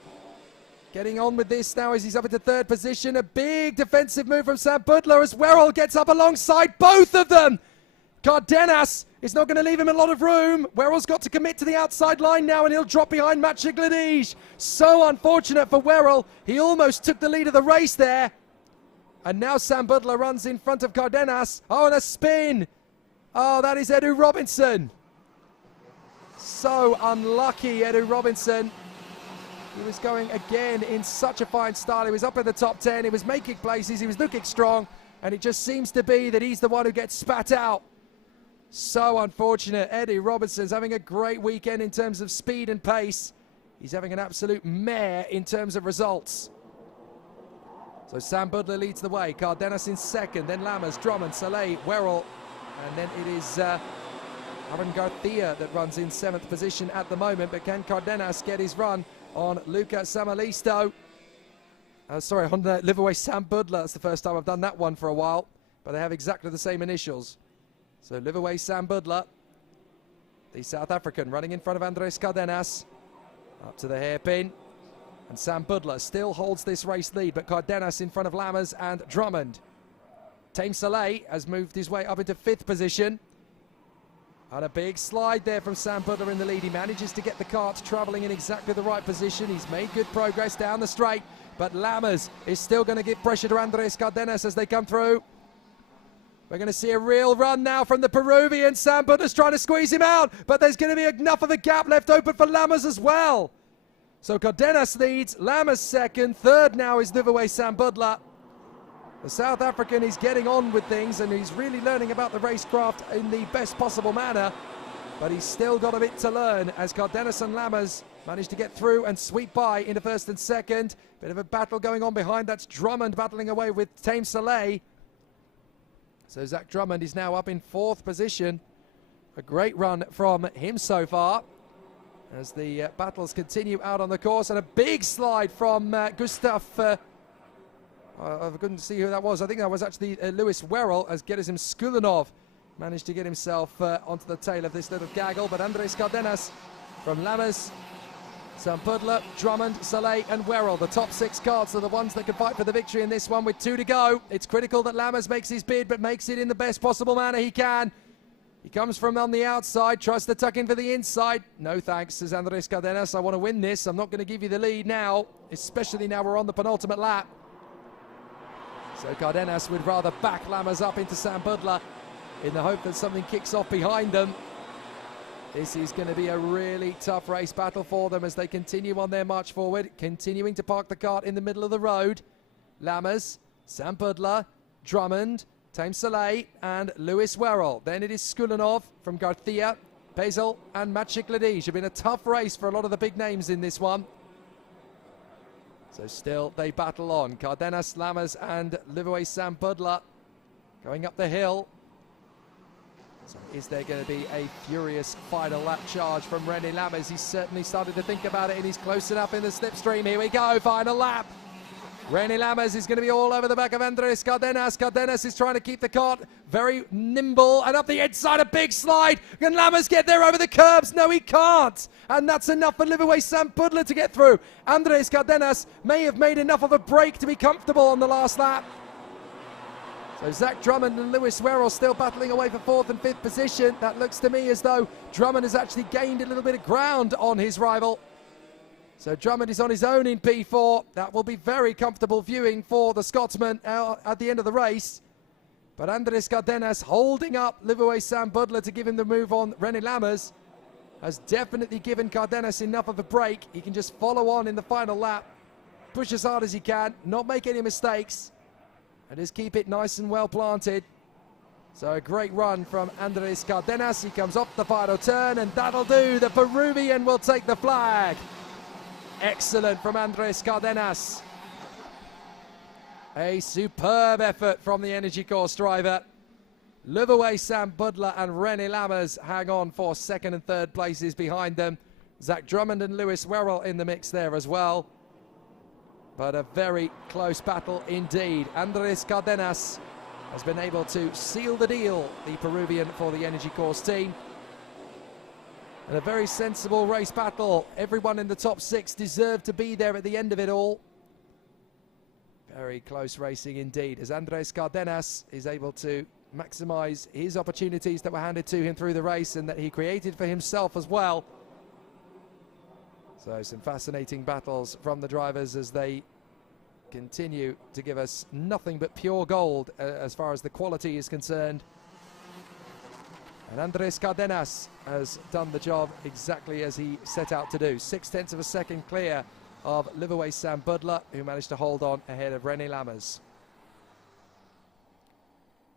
getting on with this now as he's up into 3rd position. A big defensive move from Sam Budler as Werrell gets up alongside both of them. Cardenas is not going to leave him a lot of room. Werrell's got to commit to the outside line now, and he'll drop behind Maciej Gladys. So unfortunate for Werrell. He almost took the lead of the race there. And now Sam Budler runs in front of Cardenas. Oh, and a spin. Oh, that is Edu Robinson. So unlucky, Edu Robinson. He was going again in such a fine style. He was up in the top 10. He was making places. He was looking strong. And it just seems to be that he's the one who gets spat out. So unfortunate. Eddie Robinson's having a great weekend in terms of speed and pace. He's having an absolute mare in terms of results. So Sam Budler leads the way. Cardenas in 2nd. Then Lammers, Drummond, Saleh, Werrell. And then it is Aaron Garcia that runs in 7th position at the moment. But can Cardenas get his run on Luca Samalisto? On Liverway Sam Budler. That's the first time I've done that one for a while. But they have exactly the same initials. So Liverway Sam Budler, the South African, running in front of Andres Cardenas. Up to the hairpin. And Sam Budler still holds this race lead, but Cardenas in front of Lammers and Drummond. Tame Saleh has moved his way up into 5th position. And a big slide there from Sam Budler in the lead. He manages to get the kart travelling in exactly the right position. He's made good progress down the straight, but Lammers is still going to give pressure to Andres Cardenas as they come through. We're going to see a real run now from the Peruvian. Sam Budler's trying to squeeze him out, but there's going to be enough of a gap left open for Lammers as well. So Cardenas leads, Lammers 2nd, 3rd now is Liverway Sam Budler. The South African is getting on with things and he's really learning about the racecraft in the best possible manner, but he's still got a bit to learn as Cardenas and Lammers manage to get through and sweep by into 1st and 2nd. Bit of a battle going on behind. That's Drummond battling away with Tame Saleh. So Zach Drummond is now up in 4th position. A great run from him so far as the battles continue out on the course. And a big slide from Gustav. I couldn't see who that was. I think that was actually Lewis Werrell as Gerasim Skulinov managed to get himself onto the tail of this little gaggle. But Andres Cardenas from Lammers, Sam Budler, Drummond, Saleh and Werrell. The top 6 karts are the ones that can fight for the victory in this one with 2 to go. It's critical that Lammers makes his bid, but makes it in the best possible manner he can. He comes from on the outside, tries to tuck in for the inside. No thanks, says Andres Cardenas. I want to win this. I'm not going to give you the lead now, especially now we're on the penultimate lap. So Cardenas would rather back Lammers up into Sam Budler in the hope that something kicks off behind them. This is going to be a really tough race battle for them as they continue on their march forward, continuing to park the kart in the middle of the road. Lammers, Sam Budler, Drummond, Tame Soleil and Lewis Werrell. Then it is Skulinov from Garcia, Pezel and Maciej Ledij. It's been a tough race for a lot of the big names in this one. So still they battle on. Cardenas, Lammers and Livoet Sam Budler going up the hill. So is there going to be a furious final lap charge from René Lammers? He's certainly started to think about it and he's close enough in the slipstream. Here we go, final lap. René Lammers is going to be all over the back of Andrés Cardenas. Cardenas is trying to keep the cart very nimble and up the inside, a big slide. Can Lammers get there over the curbs? No, he can't. And that's enough for Livoet Sam Budler to get through. Andrés Cardenas may have made enough of a break to be comfortable on the last lap. So Zach Drummond and Lewis Werrell still battling away for 4th and 5th position. That looks to me as though Drummond has actually gained a little bit of ground on his rival. So Drummond is on his own in P4. That will be very comfortable viewing for the Scotsman at the end of the race. But Andrés Cardenas holding up Livoet Sam Budler to give him the move on René Lammers has definitely given Cardenas enough of a break. He can just follow on in the final lap, push as hard as he can, not make any mistakes, and just keep it nice and well planted. So a great run from Andrés Cardenas. He comes off the final turn and that'll do. The Peruvian will take the flag. Excellent from Andrés Cardenas. A superb effort from the Energy Course driver. Livoet Sam Budler and René Lammers hang on for 2nd and 3rd places behind them. Zach Drummond and Lewis Werrell in the mix there as well. But a very close battle indeed. Andrés Cardenas has been able to seal the deal, the Peruvian, for the Energy Course team. And a very sensible race battle. Everyone in the top 6 deserved to be there at the end of it all. Very close racing indeed, as Andrés Cardenas is able to maximise his opportunities that were handed to him through the race and that he created for himself as well. So some fascinating battles from the drivers as they continue to give us nothing but pure gold as far as the quality is concerned. And Andrés Cardenas has done the job exactly as he set out to do. 0.6 of a second clear of Livoet Sam Budler, who managed to hold on ahead of René Lammers.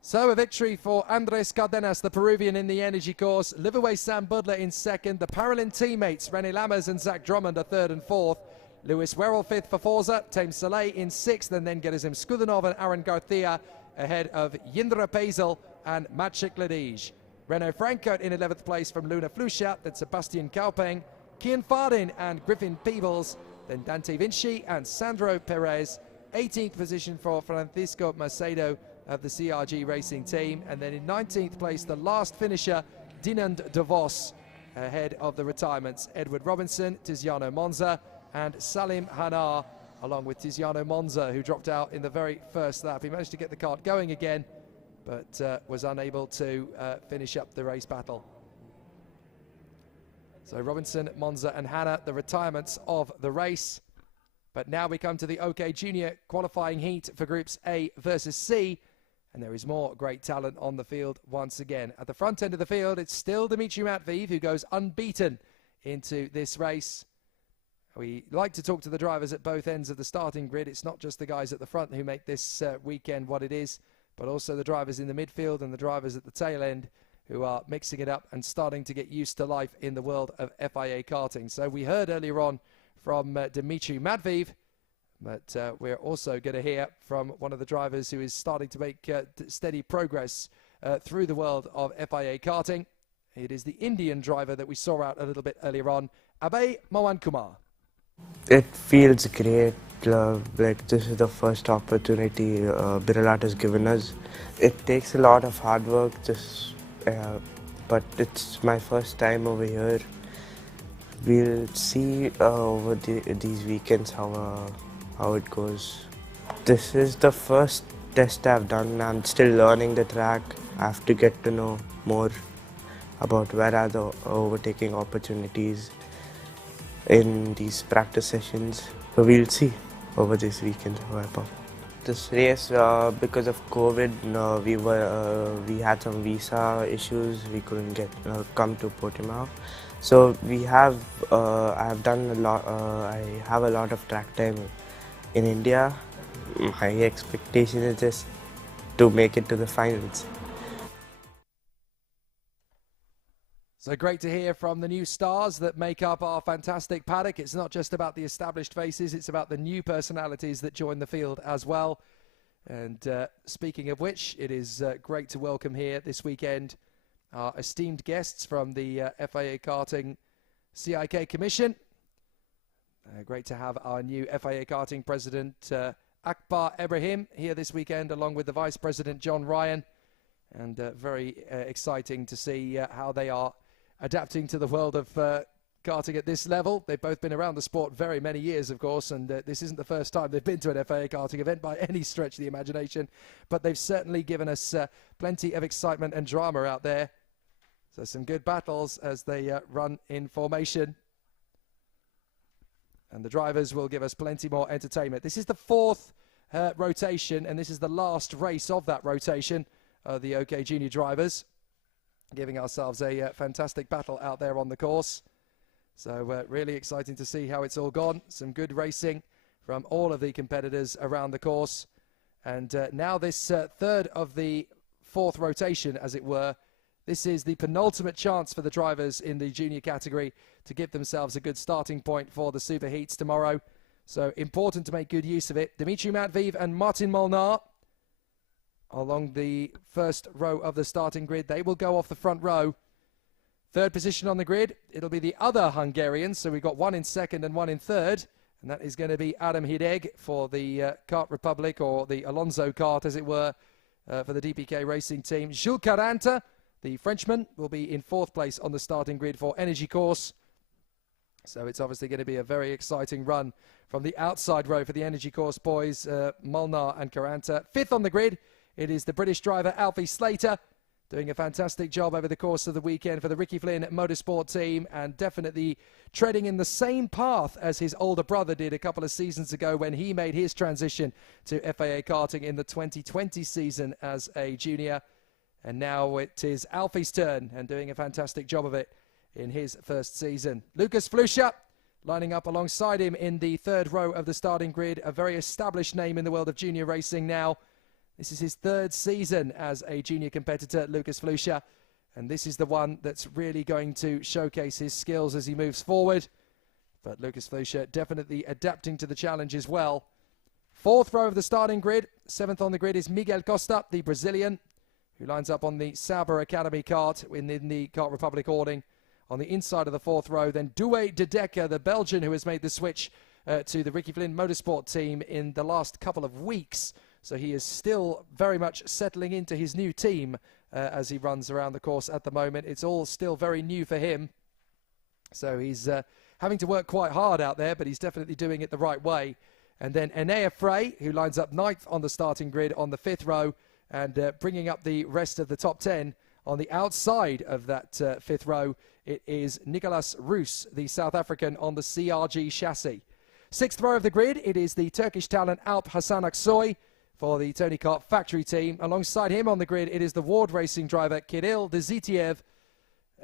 So a victory for Andrés Cardenas, the Peruvian, in the Energy Course. Livoet Sam Budler in 2nd. The Paralympic teammates, René Lammers and Zach Drummond, are 3rd and 4th. Lewis Werrell 5th for Forza. Tame Soleil in 6th, and then Gerizim Skudanov and Aaron Garcia ahead of Jindra Pezel and Maciej Ledij. Renaud Francout in 11th place from Luna Flusha, then Sebastian Kaupeng, Kian Fardin and Griffin Peebles, then Dante Vinci and Sandro Perez. 18th position for Francisco Macedo of the CRG Racing team, and then in 19th place the last finisher, Dinand De Vos, ahead of the retirements, Edward Robinson, Tiziano Monza and Salim Hanar, along with Tiziano Monza, who dropped out in the very first lap. He managed to get the kart going again, but was unable to finish up the race battle. So Robinson, Monza and Hanna, the retirements of the race. But now we come to the OK Junior qualifying heat for Groups A versus C. And there is more great talent on the field once again. At the front end of the field, it's still Dmitry Matviev, who goes unbeaten into this race. We like to talk to the drivers at both ends of the starting grid. It's not just the guys at the front who make this weekend what it is, but also the drivers in the midfield and the drivers at the tail end who are mixing it up and starting to get used to life in the world of FIA karting. So we heard earlier on from Dmitry Matviev, but we're also going to hear from one of the drivers who is starting to make steady progress through the world of FIA karting. It is the Indian driver that we saw out a little bit earlier on, Abhay Mohan Kumar. It feels great. Like this is the first opportunity Birlat has given us. It takes a lot of hard work, but it's my first time over here. We'll see over these weekends how it goes. This is the first test I've done. I'm still learning the track. I have to get to know more about where are the overtaking opportunities in these practice sessions. So we'll see over this weekend how I perform. This race, because of COVID, we had some visa issues. We couldn't come to Portimao. So we have, I have done a lot. I have a lot of track time in India. My expectation is just to make it to the finals. So great to hear from the new stars that make up our fantastic paddock. It's not just about the established faces, it's about the new personalities that join the field as well. And speaking of which, it is great to welcome here this weekend our esteemed guests from the FIA Karting CIK Commission. Great to have our new FIA Karting President Akbar Ibrahim here this weekend, along with the Vice President John Ryan. And very exciting to see how they are adapting to the world of karting at this level. They've both been around the sport very many years, of course, and this isn't the first time they've been to an FIA karting event by any stretch of the imagination, but they've certainly given us plenty of excitement and drama out there. So some good battles as they run in formation. And the drivers will give us plenty more entertainment. This is the fourth rotation, and this is the last race of that rotation of the OK Junior drivers, giving ourselves a fantastic battle out there on the course. So really exciting to see how it's all gone. Some good racing from all of the competitors around the course. And now this third of the fourth rotation, as it were, this is the penultimate chance for the drivers in the junior category to give themselves a good starting point for the Super Heats tomorrow. So important to make good use of it. Dmitry Matviev and Martin Molnar along the first row of the starting grid. They will go off the front row. Third position on the grid, it'll be the other Hungarians. So we've got one in second and one in third. And that is going to be Adam Hideg for the Kart Republic, or the Alonso kart, as it were, for the DPK racing team. Jules Caranta, the Frenchman, will be in fourth place on the starting grid for Energy Course. So it's obviously going to be a very exciting run from the outside row for the Energy Course boys, Molnar and Caranta. Fifth on the grid, it is the British driver Alfie Slater, doing a fantastic job over the course of the weekend for the Ricky Flynn Motorsport team, and definitely treading in the same path as his older brother did a couple of seasons ago when he made his transition to FIA karting in the 2020 season as a junior. And now it is Alfie's turn, and doing a fantastic job of it in his first season. Lucas Flusha lining up alongside him in the third row of the starting grid, a very established name in the world of junior racing now. This is his third season as a junior competitor, Lucas Flusha, and this is the one that's really going to showcase his skills as he moves forward. But Lucas Flusha definitely adapting to the challenge as well. Fourth row of the starting grid, seventh on the grid is Miguel Costa, the Brazilian, who lines up on the Sauber Academy kart in the Kart Republic awning. On the inside of the fourth row, then Douwe de Decker, the Belgian, who has made the switch to the Ricky Flynn Motorsport team in the last couple of weeks. So he is still very much settling into his new team as he runs around the course at the moment. It's all still very new for him. So he's having to work quite hard out there, but he's definitely doing it the right way. And then Enea Frey, who lines up ninth on the starting grid on the fifth row, and bringing up the rest of the top 10 on the outside of that fifth row. It is Nicolas Roos, the South African, on the CRG chassis. Sixth row of the grid, it is the Turkish talent Alp Hasan Aksoy for the Tony Kart factory team. Alongside him on the grid, it is the Ward Racing driver Kirill Dezitiev.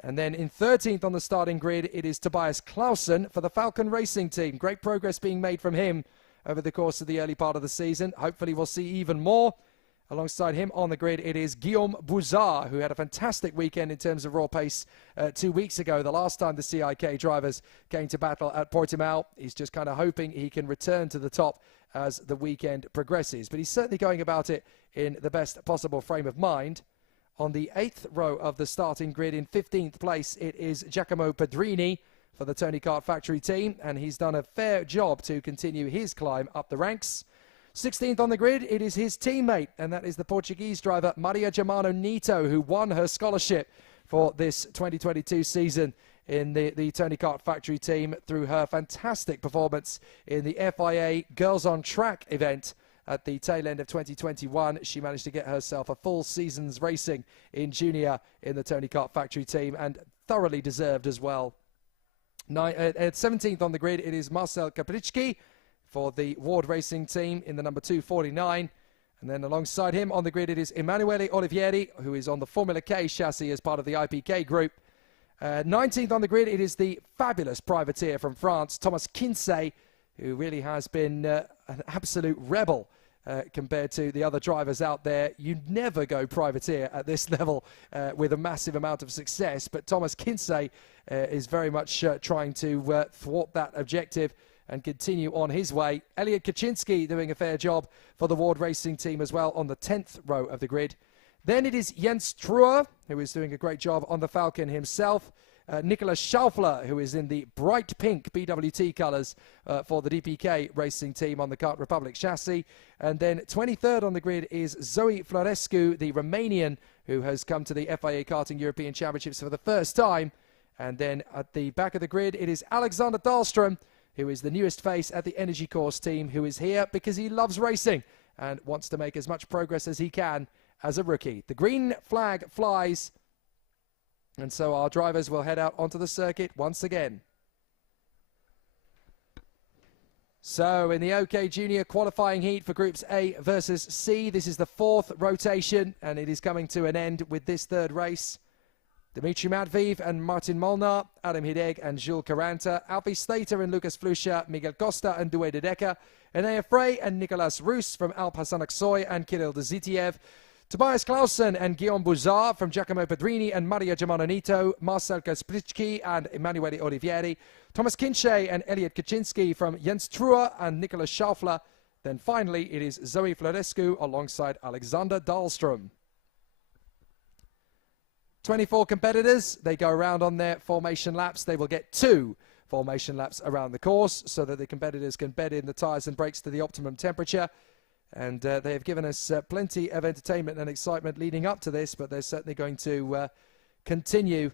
And then in 13th on the starting grid, it is Tobias Clausen for the Falcon Racing team. Great progress being made from him over the course of the early part of the season. Hopefully we'll see even more. Alongside him on the grid, it is Guillaume Bouzard, who had a fantastic weekend in terms of raw pace 2 weeks ago, the last time the CIK drivers came to battle at Portimao. He's just kind of hoping he can return to the top as the weekend progresses. But he's certainly going about it in the best possible frame of mind. On the 8th row of the starting grid, in 15th place, it is Giacomo Pedrini for the Tony Kart factory team, and he's done a fair job to continue his climb up the ranks. 16th on the grid, it is his teammate, and that is the Portuguese driver Maria Germano Nito, who won her scholarship for this 2022 season in the Tony Kart factory team through her fantastic performance in the FIA Girls on Track event at the tail end of 2021. She managed to get herself a full season's racing in junior in the Tony Kart factory team, and thoroughly deserved as well. At 17th on the grid, it is Marcel Kaprichki for the Ward Racing team in the number 249. And then alongside him on the grid, it is Emanuele Olivieri, who is on the Formula K chassis as part of the IPK group. 19th on the grid, it is the fabulous privateer from France, Thomas Kinsey, who really has been an absolute rebel compared to the other drivers out there. You never go privateer at this level with a massive amount of success, but Thomas Kinsey is very much trying to thwart that objective and continue on his way. Elliot Kaczynski doing a fair job for the Ward Racing team as well on the 10th row of the grid. Then it is Jens Truer, who is doing a great job on the Falcon himself. Nicolas Schaufler, who is in the bright pink BWT colours for the DPK racing team on the Kart Republic chassis. And then 23rd on the grid is Zoe Florescu, the Romanian, who has come to the FIA Karting European Championships for the first time. And then at the back of the grid, it is Alexander Dahlström, who is the newest face at the Energy Course team, who is here because he loves racing and wants to make as much progress as he can as a rookie. The green flag flies, and so our drivers will head out onto the circuit once again. So in the OK Junior qualifying heat for Groups A versus C, this is the 4th rotation, and it is coming to an end with this 3rd race. Dmitry Matviev and Martin Molnar, Adam Hideg and Jules Caranta, Alfie Slater and Lucas Flusha, Miguel Costa and Douay de Decker, Enea Frey and Nicolas Roos from Alp Hasanaksoy and Kirill Dezitiev, Tobias Clausen and Guillaume Bouzard from Giacomo Pedrini and Maria Giamononito, Marcel Kaspricki and Emanuele Olivieri, Thomas Kinsey and Elliot Kaczynski from Jens Truer and Nicolas Schaufler. Then finally it is Zoe Florescu alongside Alexander Dahlström. 24 competitors, they go around on their formation laps. They will get 2 formation laps around the course so that the competitors can bed in the tyres and brakes to the optimum temperature. And they have given us plenty of entertainment and excitement leading up to this, but they're certainly going to continue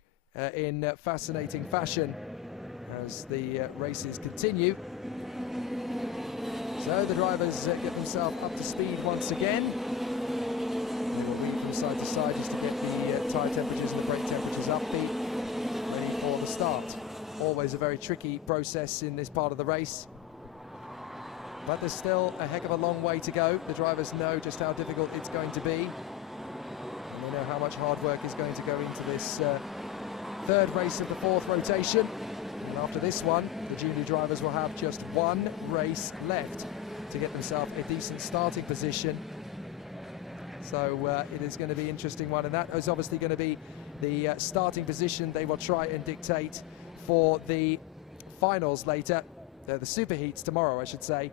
in fascinating fashion as the races continue. So the drivers get themselves up to speed once again. They will weave from side to side just to get the tyre temperatures and the brake temperatures upbeat, ready for the start. Always a very tricky process in this part of the race, but there's still a heck of a long way to go. The drivers know just how difficult it's going to be, and they know how much hard work is going to go into this 3rd race of the 4th rotation. And after this one, the junior drivers will have just 1 race left to get themselves a decent starting position. So it is going to be an interesting one, and that is obviously going to be the starting position they will try and dictate for the finals later, the superheats tomorrow, I should say.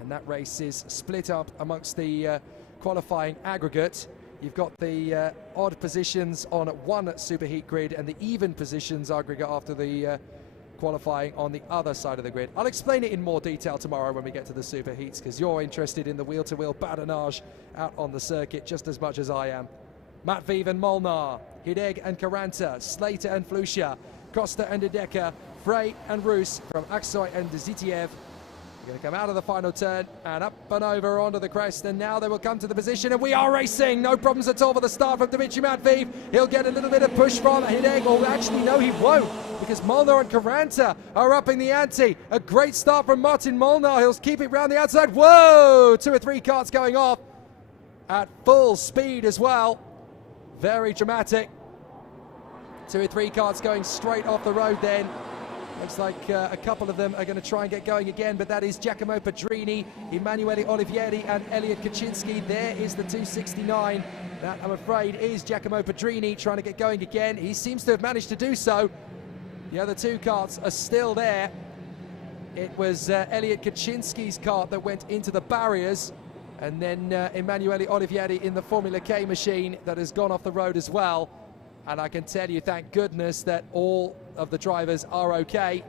And that race is split up amongst the qualifying aggregate. You've got the odd positions on one superheat grid and the even positions aggregate after the qualifying on the other side of the grid. I'll explain it in more detail tomorrow when we get to the superheats, because you're interested in the wheel-to-wheel badinage out on the circuit just as much as I am. Matviev and Molnar, Hideg and Caranta, Slater and Flusha, Costa and De Decker, Frey and Roos from Aksoy and Dezitiev. They're going to come out of the final turn and up and over onto the crest, and now they will come to the position, and we are racing. No problems at all for the start from Dmitry Matviev. He'll get a little bit of push from Hideg, or actually no, he won't, because Molnar and Caranta are upping the ante. A great start from Martin Molnar. He'll keep it round the outside. Whoa! 2 or 3 karts going off at full speed as well. Very dramatic. 2 or 3 karts going straight off the road then. Looks like a couple of them are going to try and get going again, but that is Giacomo Pedrini, Emanuele Olivieri and Elliot Kaczynski. There is the 269. That, I'm afraid, is Giacomo Pedrini trying to get going again. He seems to have managed to do so. The other 2 karts are still there. It was Elliot Kaczynski's kart that went into the barriers, and then Emanuele Olivieri in the Formula K machine that has gone off the road as well. And I can tell you, thank goodness, that all of the drivers are okay.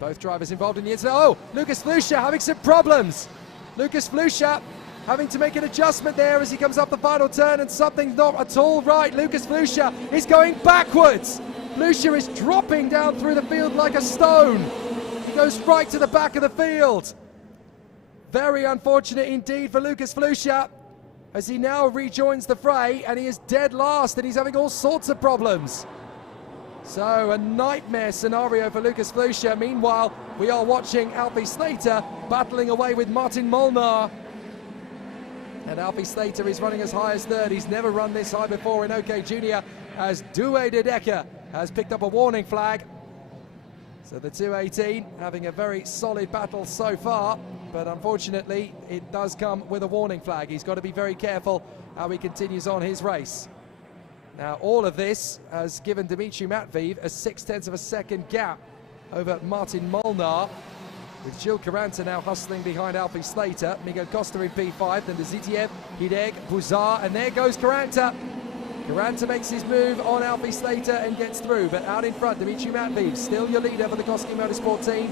Both drivers involved in the incident. Oh, Lucas Flusha having some problems. Lucas Flusha having to make an adjustment there as he comes up the final turn, and something's not at all right. Lucas Flusha is going backwards. Flusha is dropping down through the field like a stone. He goes right to the back of the field. Very unfortunate indeed for Lucas Flusha, as he now rejoins the fray, and he is dead last, and he's having all sorts of problems. So a nightmare scenario for Lucas Flusha. Meanwhile, we are watching Alfie Slater battling away with Martin Molnar. And Alfie Slater is running as high as 3rd. He's never run this high before in OK Junior, as Douay de Decker has picked up a warning flag. So the 218 having a very solid battle so far, but unfortunately it does come with a warning flag. He's got to be very careful how he continues on his race. Now all of this has given Dmitry Matviev a 0.6 of a second gap over Martin Molnar, with Gilles Caranta now hustling behind Alfie Slater. Miguel Costa in P5, then Zitiev, Hideg, Buzar, and there goes Caranta. Caranta makes his move on Alfie Slater and gets through, but out in front, Dmitry Matviev, still your leader for the Koski Motorsport team,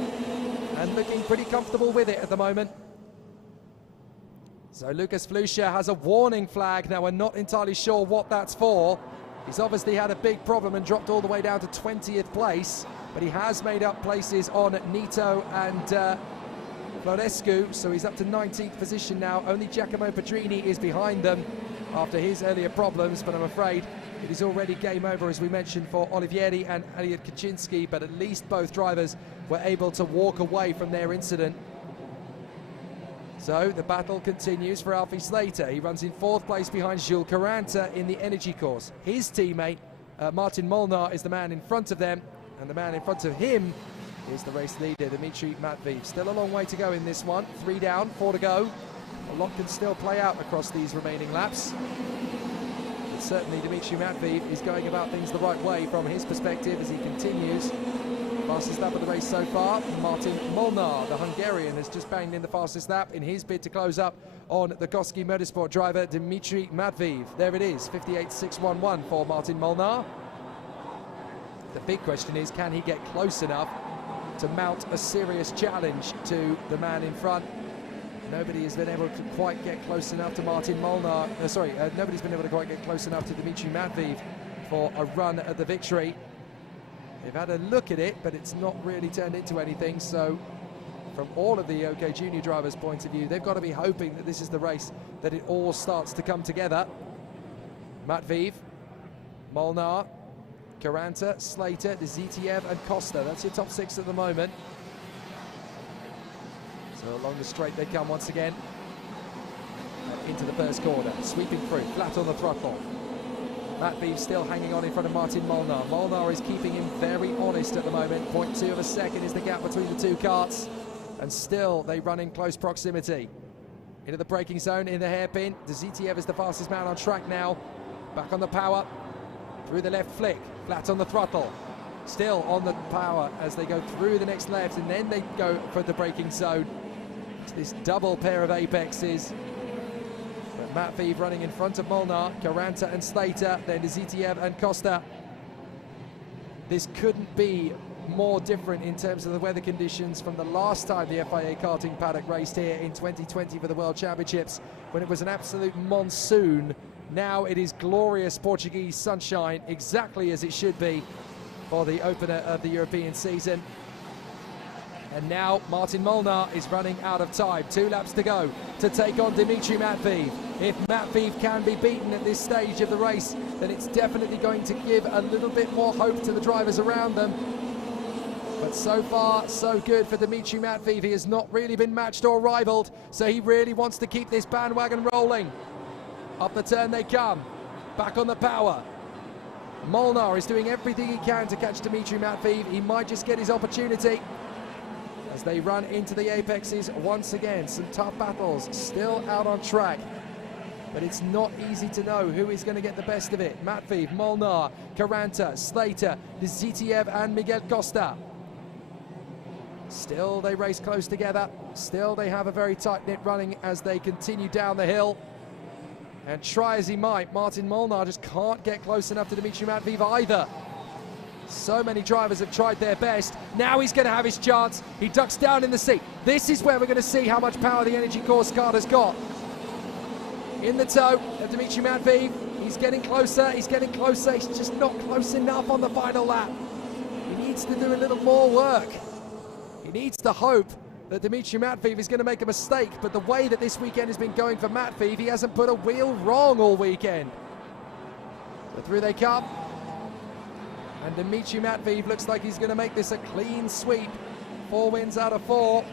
and looking pretty comfortable with it at the moment. So Lucas Flusha has a warning flag. Now we're not entirely sure what that's for. He's obviously had a big problem and dropped all the way down to 20th place, but he has made up places on Nito and Florescu, so he's up to 19th position now. Only Giacomo Pedrini is behind them after his earlier problems, but I'm afraid it is already game over, as we mentioned, for Olivieri and Elliot Kaczynski, but at least both drivers were able to walk away from their incident. So the battle continues for Alfie Slater. He runs in 4th place behind Gilles Caranta in the energy course. His teammate, Martin Molnar, is the man in front of them, and the man in front of him is the race leader, Dmitry Matviev. Still a long way to go in this one. 3 down, 4 to go. A lot can still play out across these remaining laps. But certainly Dmitry Matviev is going about things the right way from his perspective as he continues. Fastest lap of the race so far, Martin Molnar, the Hungarian, has just banged in the fastest lap in his bid to close up on the Koski Motorsport driver, Dmitry Matviev. There it is, 58.611 for Martin Molnar. The big question is, can he get close enough to mount a serious challenge to the man in front? Nobody has been able to quite get close enough to Martin Molnar. Nobody's been able to quite get close enough to Dmitry Matviev for a run at the victory. They've had a look at it, but it's not really turned into anything. So from all of the OK Junior drivers' point of view, they've got to be hoping that this is the race that it all starts to come together. Matviev, Molnar, Caranta, Slater, Zitiev and Costa. That's your top 6 at the moment. So along the straight they come once again. Into the first corner, sweeping through, flat on the throttle. Matviev still hanging on in front of Martin Molnar. Molnar is keeping him very honest at the moment. 0.2 of a second is the gap between the two karts. And still they run in close proximity. Into the braking zone in the hairpin. Zitiev is the fastest man on track now. Back on the power. Through the left flick, flat on the throttle. Still on the power as they go through the next left, and then they go for the braking zone. This double pair of apexes. But Matviev running in front of Molnar, Caranta and Slater, then Zitiev and Costa. This couldn't be more different in terms of the weather conditions from the last time the FIA Karting Paddock raced here in 2020 for the World Championships, when it was an absolute monsoon. Now it is glorious Portuguese sunshine, exactly as it should be for the opener of the European season. And now Martin Molnar is running out of time. 2 laps to go to take on Dmitry Matviev. If Matviev can be beaten at this stage of the race, then it's definitely going to give a little bit more hope to the drivers around them. But so far, so good for Dmitry Matviev. He has not really been matched or rivaled, so he really wants to keep this bandwagon rolling. Up the turn they come, back on the power. Molnar is doing everything he can to catch Dmitry Matviev. He might just get his opportunity as they run into the apexes once again. Some tough battles still out on track, but it's not easy to know who is going to get the best of it. Matviev, Molnar, Caranta, Slater, Zitiev and Miguel Costa. Still they race close together. Still they have a very tight-knit running as they continue down the hill. And try as he might, Martin Molnar just can't get close enough to Dmitry Matviev either. So many drivers have tried their best. Now he's going to have his chance. He ducks down in the seat. This is where we're going to see how much power the Energy Course card has got. In the toe of Dmitry Matviev. He's getting closer. He's getting closer. He's just not close enough on the final lap. He needs to do a little more work. He needs to hope that Dmitry Matviev is going to make a mistake, but the way that this weekend has been going for Matviev, he hasn't put a wheel wrong all weekend. So through they come, and Dmitry Matviev looks like he's going to make this a clean sweep. 4 wins out of 4.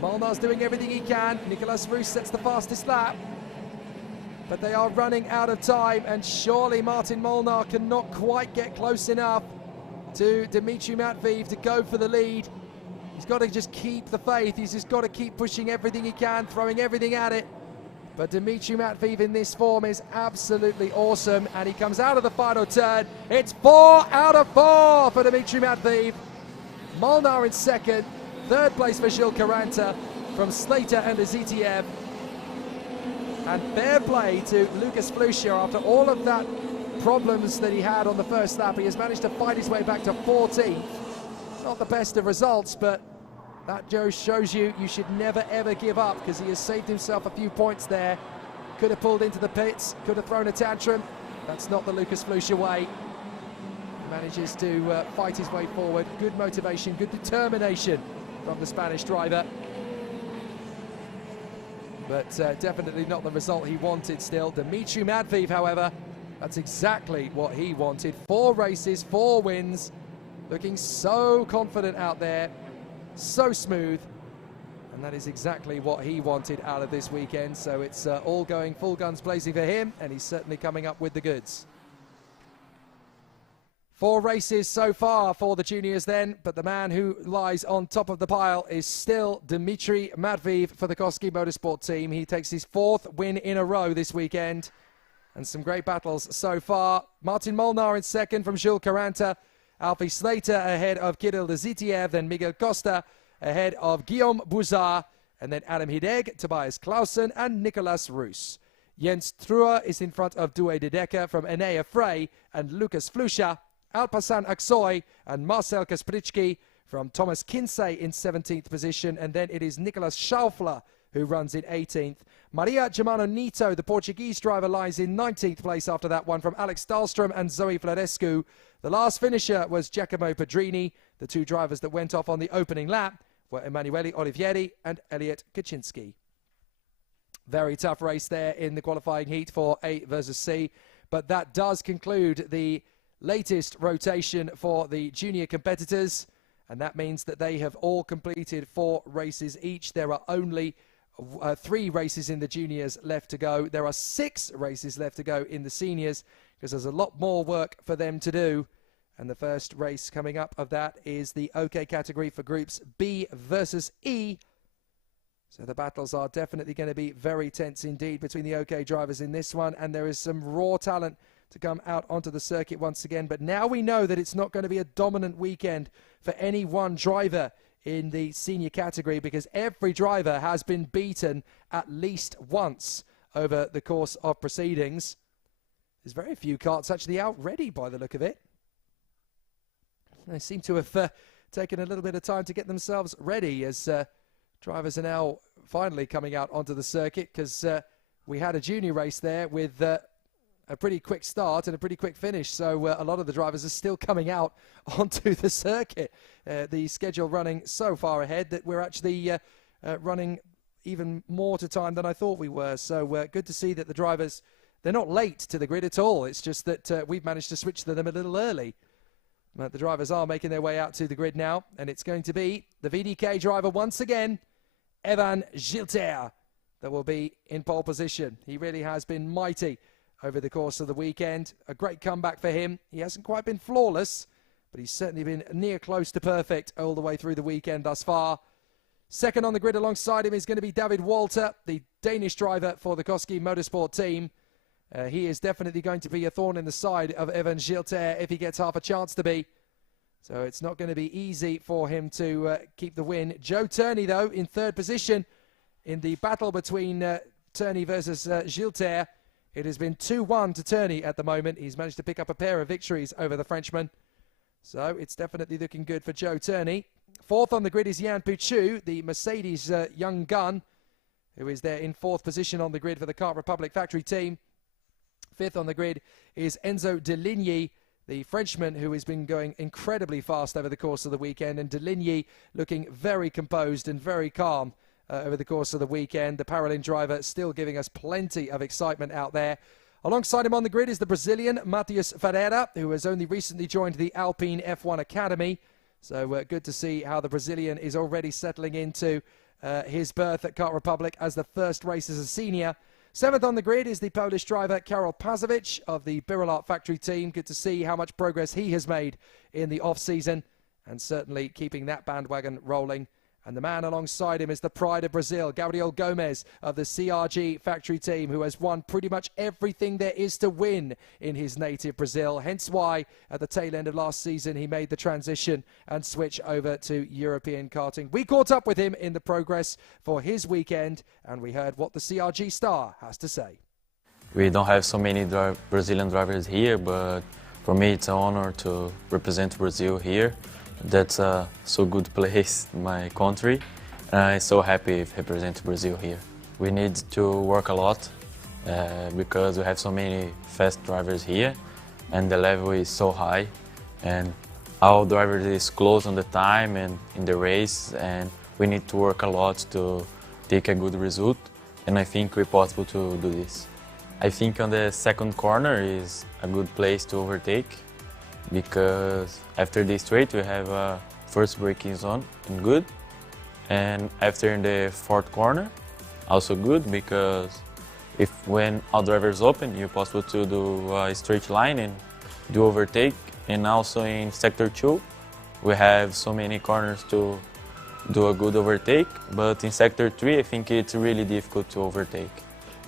Molnar's doing everything he can. Nicolas Roos sets the fastest lap, but they are running out of time, and surely Martin Molnar cannot quite get close enough to Dmitry Matviev to go for the lead. He's got to just keep the faith. He's just got to keep pushing everything he can, throwing everything at it. But Dmitry Matviev in this form is absolutely awesome, and he comes out of the final turn. It's 4 out of 4 for Dmitry Matviev. Molnar in second, third place for Gilles Caranta from Slater and Lazitiev. And fair play to Lucas Flusha. After all of that problems that he had on the first lap, he has managed to fight his way back to 14th. Not the best of results, but that just shows you should never ever give up, because he has saved himself a few points there. Could have pulled into the pits, could have thrown a tantrum. That's not the Lucas Flusha way. He manages to fight his way forward. Good motivation, good determination from the Spanish driver. But definitely not the result he wanted still. Dmitry Matviev, however, that's exactly what he wanted. 4 races, 4 wins. Looking so confident out there, so smooth. And that is exactly what he wanted out of this weekend. So it's all going full guns blazing for him, and he's certainly coming up with the goods. 4 races so far for the juniors then, but the man who lies on top of the pile is still Dmitry Matviev for the Koski Motorsport team. He takes his 4th win in a row this weekend, and some great battles so far. Martin Molnar in second from Gilles Caranta, Alfie Slater ahead of Kirill Lazitiev, then Miguel Costa ahead of Guillaume Bouzard, and then Adam Hideg, Tobias Clausen, and Nicolas Roos. Jens Truer is in front of Douwe de Decker from Enea Frey and Lucas Flusha, Alpasan Aksoy and Marcel Kaspritsky from Thomas Kinsey in 17th position, and then it is Nicolas Schaufler who runs in 18th. Maria Germano Nito, the Portuguese driver, lies in 19th place after that one from Alex Dahlstrom and Zoe Florescu. The last finisher was Giacomo Pedrini. The 2 drivers that went off on the opening lap were Emanuele Olivieri and Elliot Kaczynski. Very tough race there in the qualifying heat for A versus C, but that does conclude the latest rotation for the junior competitors, and that means that they have all completed 4 races each. There are only 3 races in the juniors left to go. There are 6 races left to go in the seniors, because there's a lot more work for them to do. And the first race coming up of that is the OK category for groups B versus E. So the battles are definitely going to be very tense indeed between the OK drivers in this one, and there is some raw talent to come out onto the circuit once again. But now we know that it's not going to be a dominant weekend for any one driver in the senior category, because every driver has been beaten at least once over the course of proceedings. There's very few karts actually out ready by the look of it. They seem to have taken a little bit of time to get themselves ready, as drivers are now finally coming out onto the circuit, because we had a junior race there with a pretty quick start and a pretty quick finish. So a lot of the drivers are still coming out onto the circuit. The schedule running so far ahead that we're actually running even more to time than I thought we were. So good to see that the drivers, they're not late to the grid at all. It's just that we've managed to switch to them a little early. But the drivers are making their way out to the grid now, and it's going to be the VDK driver once again, Evan Gilter, that will be in pole position. He really has been mighty over the course of the weekend. A great comeback for him. He hasn't quite been flawless, but he's certainly been near close to perfect all the way through the weekend thus far. Second on the grid alongside him is going to be David Walter, the Danish driver for the Koski Motorsport team. He is definitely going to be a thorn in the side of Evan Gilter if he gets half a chance to be. So it's not going to be easy for him to keep the win. Joe Turney, though, in 3rd position in the battle between Turney versus Gilter. It has been 2-1 to Turney at the moment. He's managed to pick up a pair of victories over the Frenchman. So it's definitely looking good for Joe Turney. 4th on the grid is Jan Puchu, the Mercedes young gun, who is there in 4th position on the grid for the Kart Republic factory team. 5th on the grid is Enzo Deligny, the Frenchman, who has been going incredibly fast over the course of the weekend, and Deligny looking very composed and very calm over the course of the weekend. The Paralin driver still giving us plenty of excitement out there. Alongside him on the grid is the Brazilian Matheus Ferreira, who has only recently joined the Alpine F1 Academy. So good to see how the Brazilian is already settling into his berth at Kart Republic as the first race as a senior. 7th on the grid is the Polish driver Karol Pazovic of the Birolart factory team. Good to see how much progress he has made in the off-season, and certainly keeping that bandwagon rolling. And the man alongside him is the pride of Brazil, Gabriel Gomes of the CRG factory team, who has won pretty much everything there is to win in his native Brazil. Hence why, at the tail end of last season, he made the transition and switch over to European karting. We caught up with him in the progress for his weekend, and we heard what the CRG star has to say. We don't have so many Brazilian drivers here, but for me it's an honor to represent Brazil here. That's a so good place in my country, and I'm so happy to represent Brazil here. We need to work a lot because we have so many fast drivers here, and the level is so high, and our drivers is close on the time and in the race, and we need to work a lot to take a good result, and I think we're possible to do this. I think on the second corner is a good place to overtake, because after this straight we have a first braking zone and good, and after in the fourth corner also good, because when all drivers open you're possible to do a straight line and do overtake. And also in sector 2 we have so many corners to do a good overtake, but in sector 3 I think it's really difficult to overtake.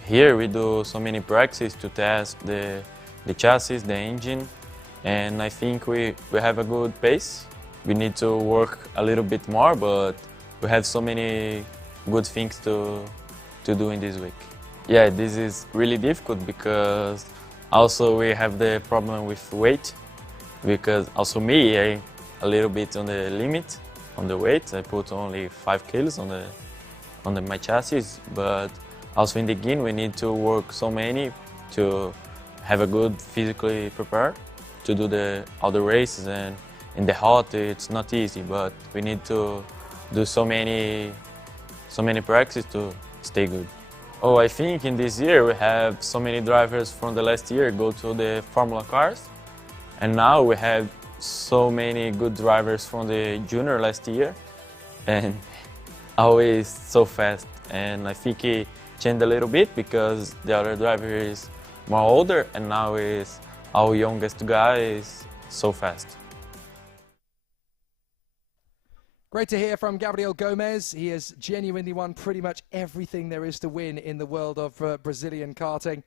Here we do so many practices to test the chassis, the engine, and I think we have a good pace. We need to work a little bit more, but we have so many good things to do in this week. Yeah, this is really difficult because also we have the problem with weight, because also me, I'm a little bit on the limit on the weight. I put only 5 kilos on my chassis, but also in the beginning we need to work so many to have a good physically prepared to do all the races, and in the hot it's not easy, but we need to do so many practices to stay good. Oh, I think in this year we have so many drivers from the last year go to the Formula cars, and now we have so many good drivers from the junior last year, and always so fast. And I think it changed a little bit because the other driver is more older, and now is our youngest guy is so fast. Great to hear from Gabriel Gomes. He has genuinely won pretty much everything there is to win in the world of Brazilian karting,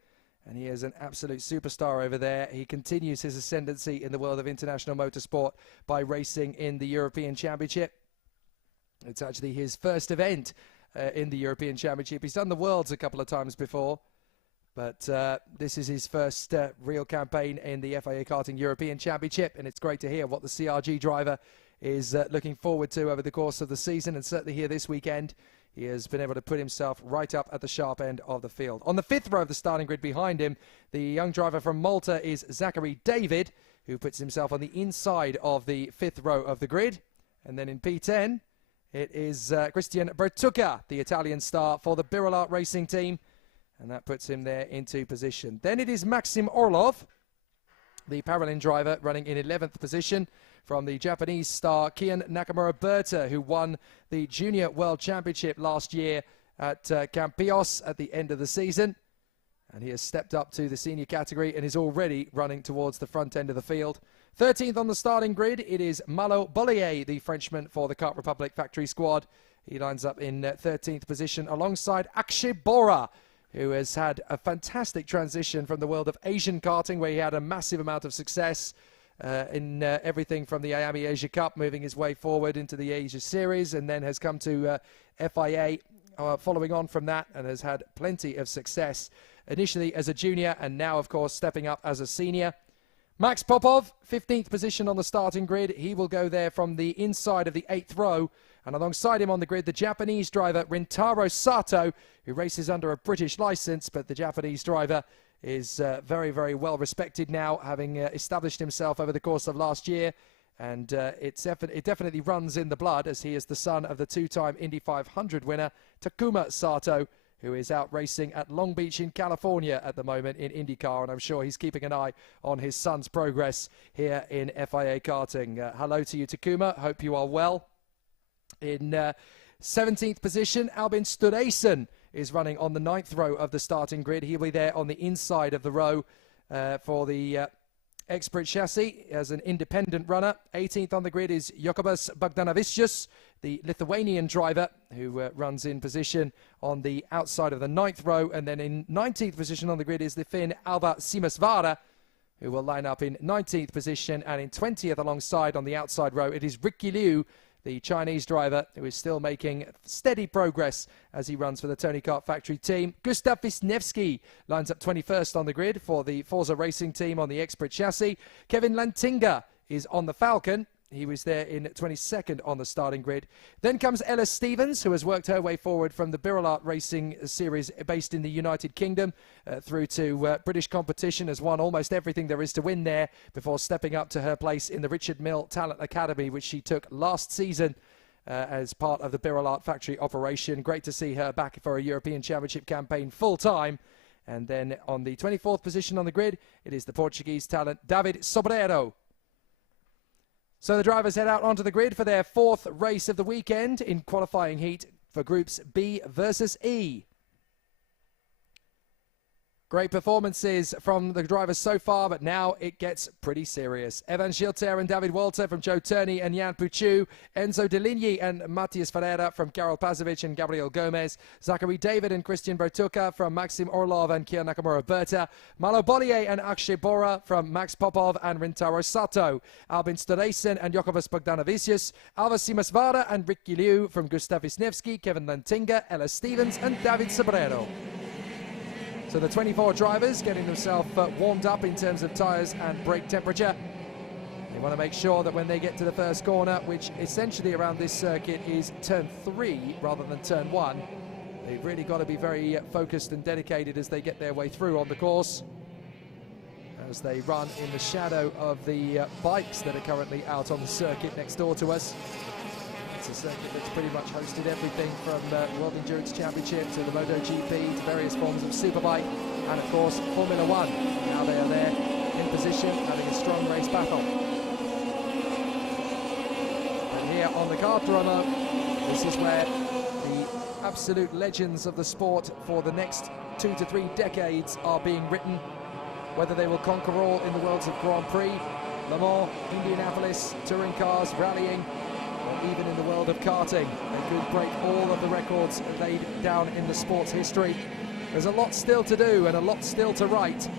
and he is an absolute superstar over there. He continues his ascendancy in the world of international motorsport by racing in the European Championship. It's actually his first event in the European Championship. He's done the Worlds a couple of times before, but this is his first real campaign in the FIA Karting European Championship, and it's great to hear what the CRG driver is looking forward to over the course of the season, and certainly here this weekend he has been able to put himself right up at the sharp end of the field. On the 5th row of the starting grid behind him, the young driver from Malta is Zachary David, who puts himself on the inside of the 5th row of the grid. And then in P10 it is Christian Bertucca, the Italian star for the Birolart racing team, and that puts him there into position. Then it is Maxim Orlov, the Paralin driver, running in 11th position, from the Japanese star Kian Nakamura-Berta, who won the Junior World Championship last year at Campios at the end of the season. And he has stepped up to the senior category and is already running towards the front end of the field. 13th on the starting grid, it is Malo Bollier, the Frenchman for the Kart Republic factory squad. He lines up in 13th position alongside Akshay Bora, who has had a fantastic transition from the world of Asian karting, where he had a massive amount of success in everything from the IAMI Asia Cup, moving his way forward into the Asia Series, and then has come to FIA following on from that, and has had plenty of success initially as a junior and now of course stepping up as a senior. Max Popov, 15th position on the starting grid. He will go there from the inside of the 8th row, and alongside him on the grid the Japanese driver Rintaro Sato, who races under a British license, but the Japanese driver is very, very well respected now, having established himself over the course of last year. And it definitely runs in the blood, as he is the son of the two-time Indy 500 winner, Takuma Sato, who is out racing at Long Beach in California at the moment in IndyCar. And I'm sure he's keeping an eye on his son's progress here in FIA Karting. Hello to you, Takuma. Hope you are well. In 17th position, Albin Studesen is running on the 9th row of the starting grid. He'll be there on the inside of the row for the expert chassis as an independent runner. 18th on the grid is Jokubas Bogdanavicius, the Lithuanian driver who runs in position on the outside of the 9th row. And then in 19th position on the grid is the Finn Alva Simasvaara, who will line up in 19th position. And in 20th alongside on the outside row, it is Ricky Liu, the Chinese driver, who is still making steady progress as he runs for the Tony Kart Factory team. Gustav Wisniewski lines up 21st on the grid for the Forza Racing team on the expert chassis. Kevin Lantinga is on the Falcon. He was there in 22nd on the starting grid. Then comes Ella Stevens, who has worked her way forward from the Birolart Racing series based in the United Kingdom through to British competition, has won almost everything there is to win there before stepping up to her place in the Richard Mill Talent Academy, which she took last season as part of the Birolart factory operation. Great to see her back for a European Championship campaign full time. And then on the 24th position on the grid, it is the Portuguese talent David Sobreiro. So the drivers head out onto the grid for their 4th race of the weekend in qualifying heat for Groups B versus E. Great performances from the drivers so far, but now it gets pretty serious. Evan Gilter and David Walter from Joe Turney and Jan Puchu, Enzo Deligny and Matthias Ferreira from Karol Pazovic and Gabriel Gomez, Zachary David and Christian Bertuka from Maxim Orlov and Kier Nakamura Berta, Malo Bollier and Akshay Bora from Max Popov and Rintaro Sato, Albin Storeysen and Jokubas Bogdanavicius, Alva Simasvaara and Ricky Liu from Gustav Wisniewski, Kevin Lantinga, Ella Stevens and David Sobreiro. So the 24 drivers getting themselves warmed up in terms of tyres and brake temperature. They want to make sure that when they get to the first corner, which essentially around this circuit is turn 3 rather than turn 1, they've really got to be very focused and dedicated as they get their way through on the course, as they run in the shadow of the bikes that are currently out on the circuit next door to us. It's a circuit that's pretty much hosted everything from World Endurance Championship to the MotoGP to various forms of Superbike and of course Formula 1. Now they are there in position having a strong race battle. And here on the Kartdromo, this is where the absolute legends of the sport for the next 2 to 3 decades are being written. Whether they will conquer all in the worlds of Grand Prix, Le Mans, Indianapolis, touring cars, rallying, or even in the world of karting. They could break all of the records laid down in the sport's history. There's a lot still to do and a lot still to write. So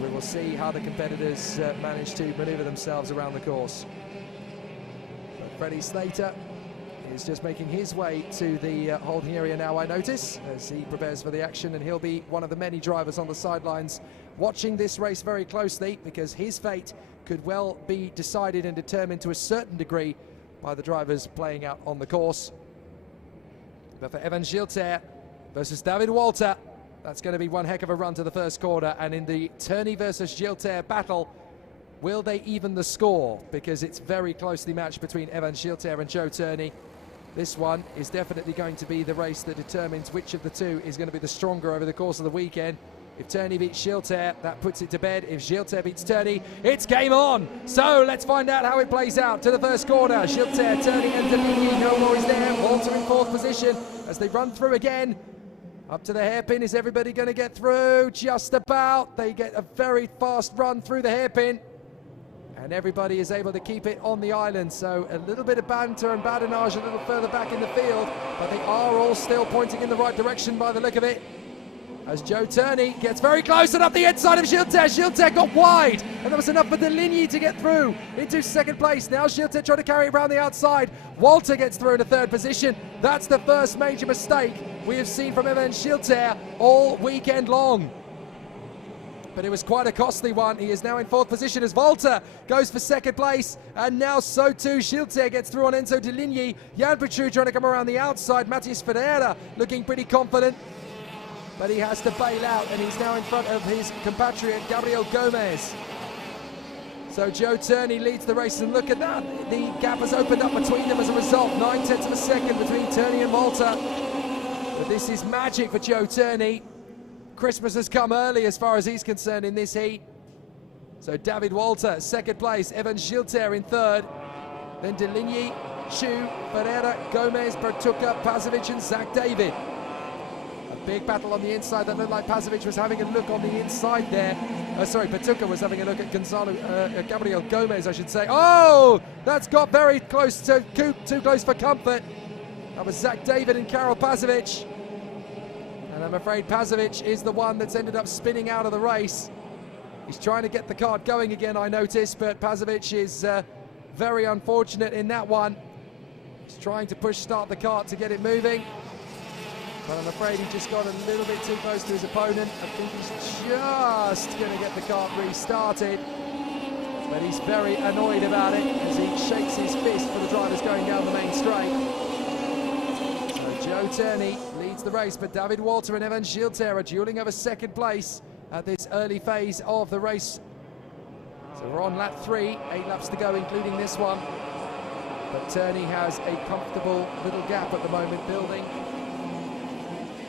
we will see how the competitors manage to maneuver themselves around the course. But Freddie Slater is just making his way to the holding area now, I notice, as he prepares for the action, and he'll be one of the many drivers on the sidelines watching this race very closely, because his fate could well be decided and determined to a certain degree by the drivers playing out on the course. But for Evan Gilter versus David Walter, that's going to be one heck of a run to the first corner. And in the Turney versus Gilter battle, will they even the score? Because it's very closely matched between Evan Gilter and Joe Turney. This one is definitely going to be the race that determines which of the two is going to be the stronger over the course of the weekend. If Turney beats Gilter, that puts it to bed. If Gilter beats Turney, it's game on. So let's find out how it plays out to the first corner. Gilter, Turney and Deligny, no more is there. Walter in 4th position as they run through again. Up to the hairpin. Is everybody going to get through? Just about. They get a very fast run through the hairpin. And everybody is able to keep it on the island. So a little bit of banter and badinage a little further back in the field. But they are all still pointing in the right direction by the look of it, as Joe Turney gets very close and up the inside of Gilter. Gilter got wide, and that was enough for Deligny to get through into 2nd place. Now Gilter trying to carry it around the outside. Walter gets through into 3rd position. That's the first major mistake we have seen from Evan Gilter all weekend long. But it was quite a costly one. He is now in 4th position as Walter goes for 2nd place. And now so too Gilter gets through on Enzo Deligny. Jan Puchu trying to come around the outside. Matthias Ferreira looking pretty confident, but he has to bail out, and he's now in front of his compatriot Gabriel Gomez. So Joe Turney leads the race, and look at that, the gap has opened up between them as a result. 9/10 of a second between Turney and Walter. But this is magic for Joe Turney. Christmas has come early as far as he's concerned in this heat. So David Walter, 2nd place, Evan Gilter in 3rd, then Deligny, Chu, Ferreira, Gomez, Bertuka, Pazovic and Zach David. big battle on the inside. That looked like Pazovic was having a look on the inside there. Portugal was having a look at Gabriel Gomez, I should say. Oh, that's got very close to too close for comfort. That was Zach David and Karel Pazovic. And I'm afraid Pazovic is the one that's ended up spinning out of the race. He's trying to get the kart going again, I noticed, but Pazovic is very unfortunate in that one. He's trying to start the kart to get it moving. But I'm afraid he just got a little bit too close to his opponent. I think he's just going to get the kart restarted. But he's very annoyed about it as he shakes his fist for the drivers going down the main straight. So Joe Turney leads the race, but David Walter and Evan Gilter are dueling over second place at this early phase of the race. So we're on lap 3, 8 laps to go, including this one. But Turney has a comfortable little gap at the moment, building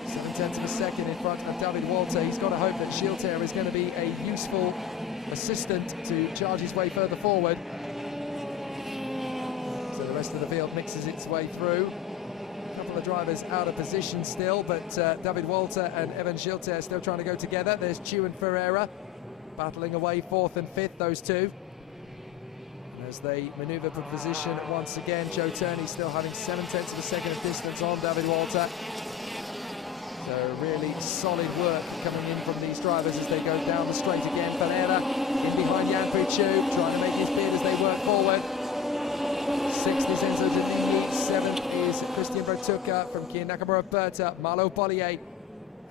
7/10 of a second in front of David Walter. He's got to hope that Gilter is going to be a useful assistant to charge his way further forward. So the rest of the field mixes its way through. A couple of drivers out of position still, but David Walter and Evan Gilter still trying to go together. There's Chu and Ferreira battling away 4th and 5th, those two. And as they manoeuvre for position once again, Joe Turney still having 7/10 of a second of distance on David Walter. So really solid work coming in from these drivers as they go down the straight again. Ferreira in behind Jan Puchu, trying to make his bid as they work forward. 6th is Enzo Giannini, 7th is Christian Bertucca from Kia Nakamura Berta, Malo Bollier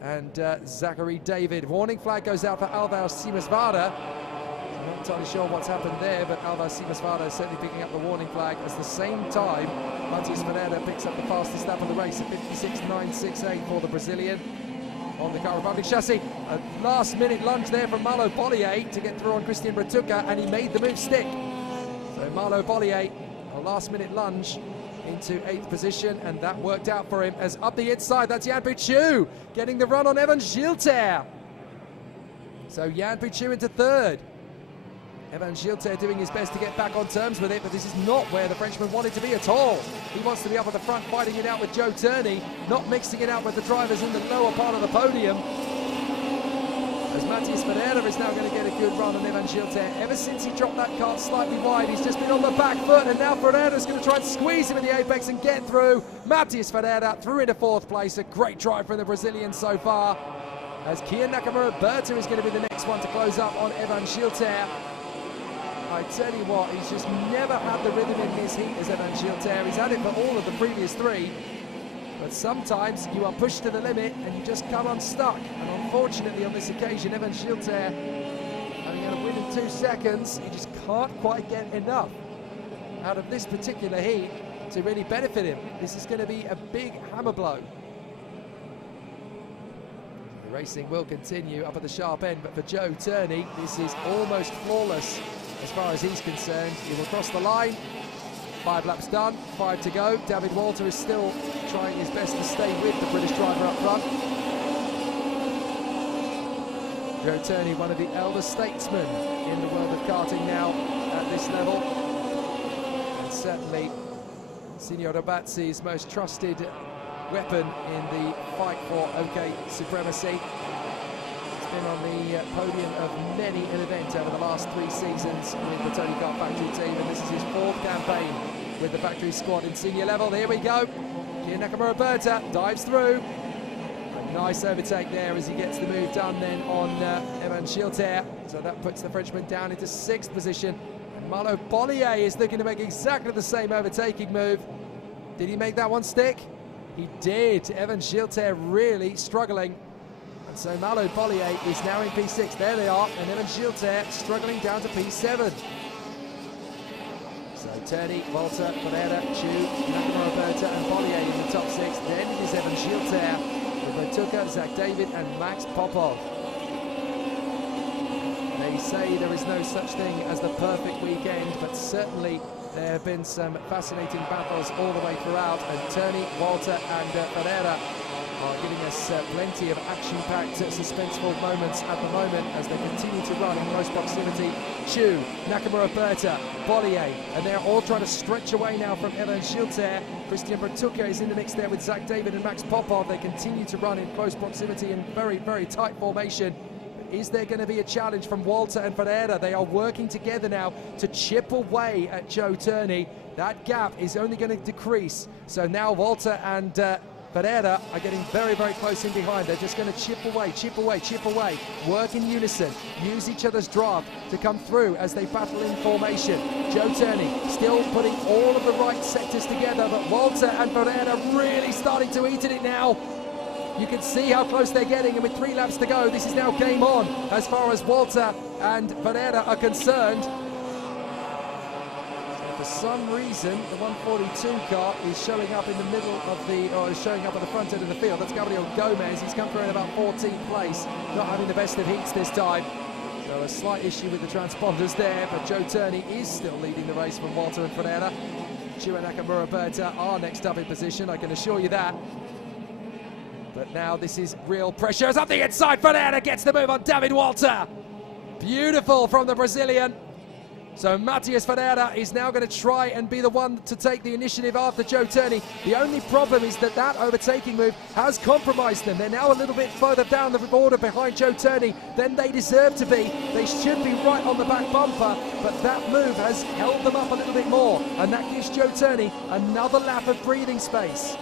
and Zachary David. Warning flag goes out for Alvaro Simasvada. I'm not entirely sure what's happened there, but Alvaro Simasvada is certainly picking up the warning flag. At the same time, Matthias Ferreira picks up the fastest lap of the race at 56.968 for the Brazilian on the Car Republic chassis. A last-minute lunge there from Malo Bollier to get through on Christian Bertucca, and he made the move stick. So Malo Bollier, a last-minute lunge into 8th position, and that worked out for him as up the inside, that's Jan Puchu getting the run on Evan Gilter. So Jan Puchu into 3rd. Evan Gilter doing his best to get back on terms with it, but this is not where the Frenchman wanted to be at all. He wants to be up at the front, fighting it out with Joe Turney, not mixing it out with the drivers in the lower part of the podium. As Matthias Ferreira is now going to get a good run on Evan Gilter. Ever since he dropped that kart slightly wide, he's just been on the back foot, and now Ferreira is going to try and squeeze him in the apex and get through. Matthias Ferreira through into 4th place. A great drive from the Brazilian so far. As Kia Nakamura Berta is going to be the next one to close up on Evan Gilter. I tell you what, he's just never had the rhythm in his heat as Evan Gilter. He's had it for all of the previous 3. But sometimes you are pushed to the limit and you just come unstuck. And unfortunately on this occasion, Evan Gilter, having had a win in 2 seconds, he just can't quite get enough out of this particular heat to really benefit him. This is going to be a big hammer blow. The racing will continue up at the sharp end, but for Joe Turney, this is almost flawless. As far as he's concerned, he will cross the line. 5 laps done, 5 to go. David Walter is still trying his best to stay with the British driver up front. Joe Turney, one of the elder statesmen in the world of karting now at this level. And certainly Signor Robazzi's most trusted weapon in the fight for OK supremacy. Been on the podium of many an event over the last 3 seasons with the Tony Kart factory team, and this is his 4th campaign with the factory squad in senior level. Here we go. Kia Nakamura Berta dives through. A nice overtake there as he gets the move done then on Evan Gilter. So that puts the Frenchman down into 6th position. And Malo Bollier is looking to make exactly the same overtaking move. Did he make that one stick? He did. Evan Gilter really struggling. And so Malo Bollier is now in P6. There they are, and Evan Gilter struggling down to P7. So Turney, Walter, Ferreira, Chu, Nakamura Berta and Bollier in the top 6. Then it is Evan Gilter with Bertucca, Zach David and Max Popov. They say there is no such thing as the perfect weekend, but certainly there have been some fascinating battles all the way throughout, and Turney, Walter and Ferreira are giving us plenty of action-packed, suspenseful moments at the moment as they continue to run in close proximity. Chu, Nakamura Berta, Bollier, and they're all trying to stretch away now from Evan Gilter. Christian Bertucca is in the mix there with Zach David and Max Popov. They continue to run in close proximity in very, very tight formation. Is there going to be a challenge from Walter and Ferreira? They are working together now to chip away at Joe Turney. That gap is only going to decrease. So now Walter and Ferreira are getting very, very close in behind. They're just going to chip away, chip away, chip away. Work in unison. Use each other's draft to come through as they battle in formation. Joe Turney still putting all of the right sectors together, but Walter and Ferreira really starting to eat at it now. You can see how close they're getting, and with 3 laps to go, this is now game on as far as Walter and Ferreira are concerned. So for some reason, the 142 car is showing up in the middle of the, or is showing up at the front end of the field. That's Gabriel Gomez. He's come through in about 14th place, not having the best of heats this time. So a slight issue with the transponders there, but Joe Turney is still leading the race from Walter and Ferreira. Chu and Nakamura Berta are next up in position, I can assure you that. But now this is real pressure. As up the inside, Ferreira gets the move on David Walter. Beautiful from the Brazilian. So Matias Ferreira is now going to try and be the one to take the initiative after Joe Turney. The only problem is that that overtaking move has compromised them. They're now a little bit further down the border behind Joe Turney than they deserve to be. They should be right on the back bumper, but that move has held them up a little bit more, and that gives Joe Turney another lap of breathing space.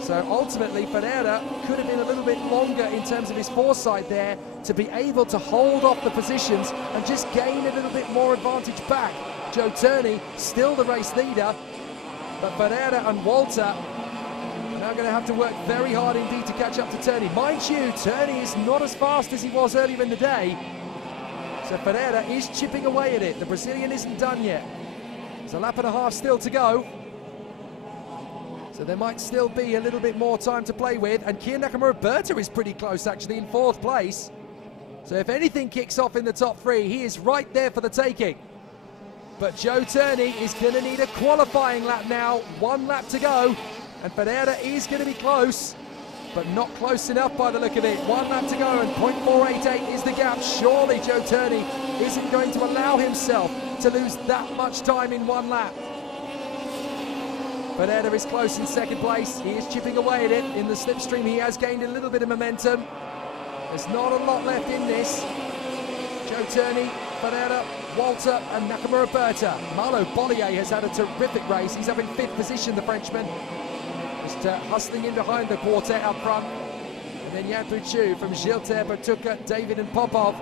So ultimately, Ferreira could have been a little bit longer in terms of his foresight there to be able to hold off the positions and just gain a little bit more advantage back. Joe Turney, still the race leader, but Ferreira and Walter are now going to have to work very hard indeed to catch up to Turney. Mind you, Turney is not as fast as he was earlier in the day, so Ferreira is chipping away at it. The Brazilian isn't done yet. There's a lap and a half still to go. So there might still be a little bit more time to play with. And Kian Nakamura Berta is pretty close, actually, in 4th place. So if anything kicks off in the top 3, he is right there for the taking. But Joe Turney is going to need a qualifying lap now. 1 lap to go. And Ferreira is going to be close, but not close enough by the look of it. 1 lap to go, and 0.488 is the gap. Surely Joe Turney isn't going to allow himself to lose that much time in 1 lap. Ferreira is close in 2nd place. He is chipping away at it. In the slipstream, he has gained a little bit of momentum. There's not a lot left in this. Joe Turney, Ferreira, Walter and Nakamura Berta. Malo Bollier has had a terrific race. He's up in 5th position, the Frenchman. Just hustling in behind the quartet up front. And then Yanpu Chu from Gilter, Bertucca, David and Popov.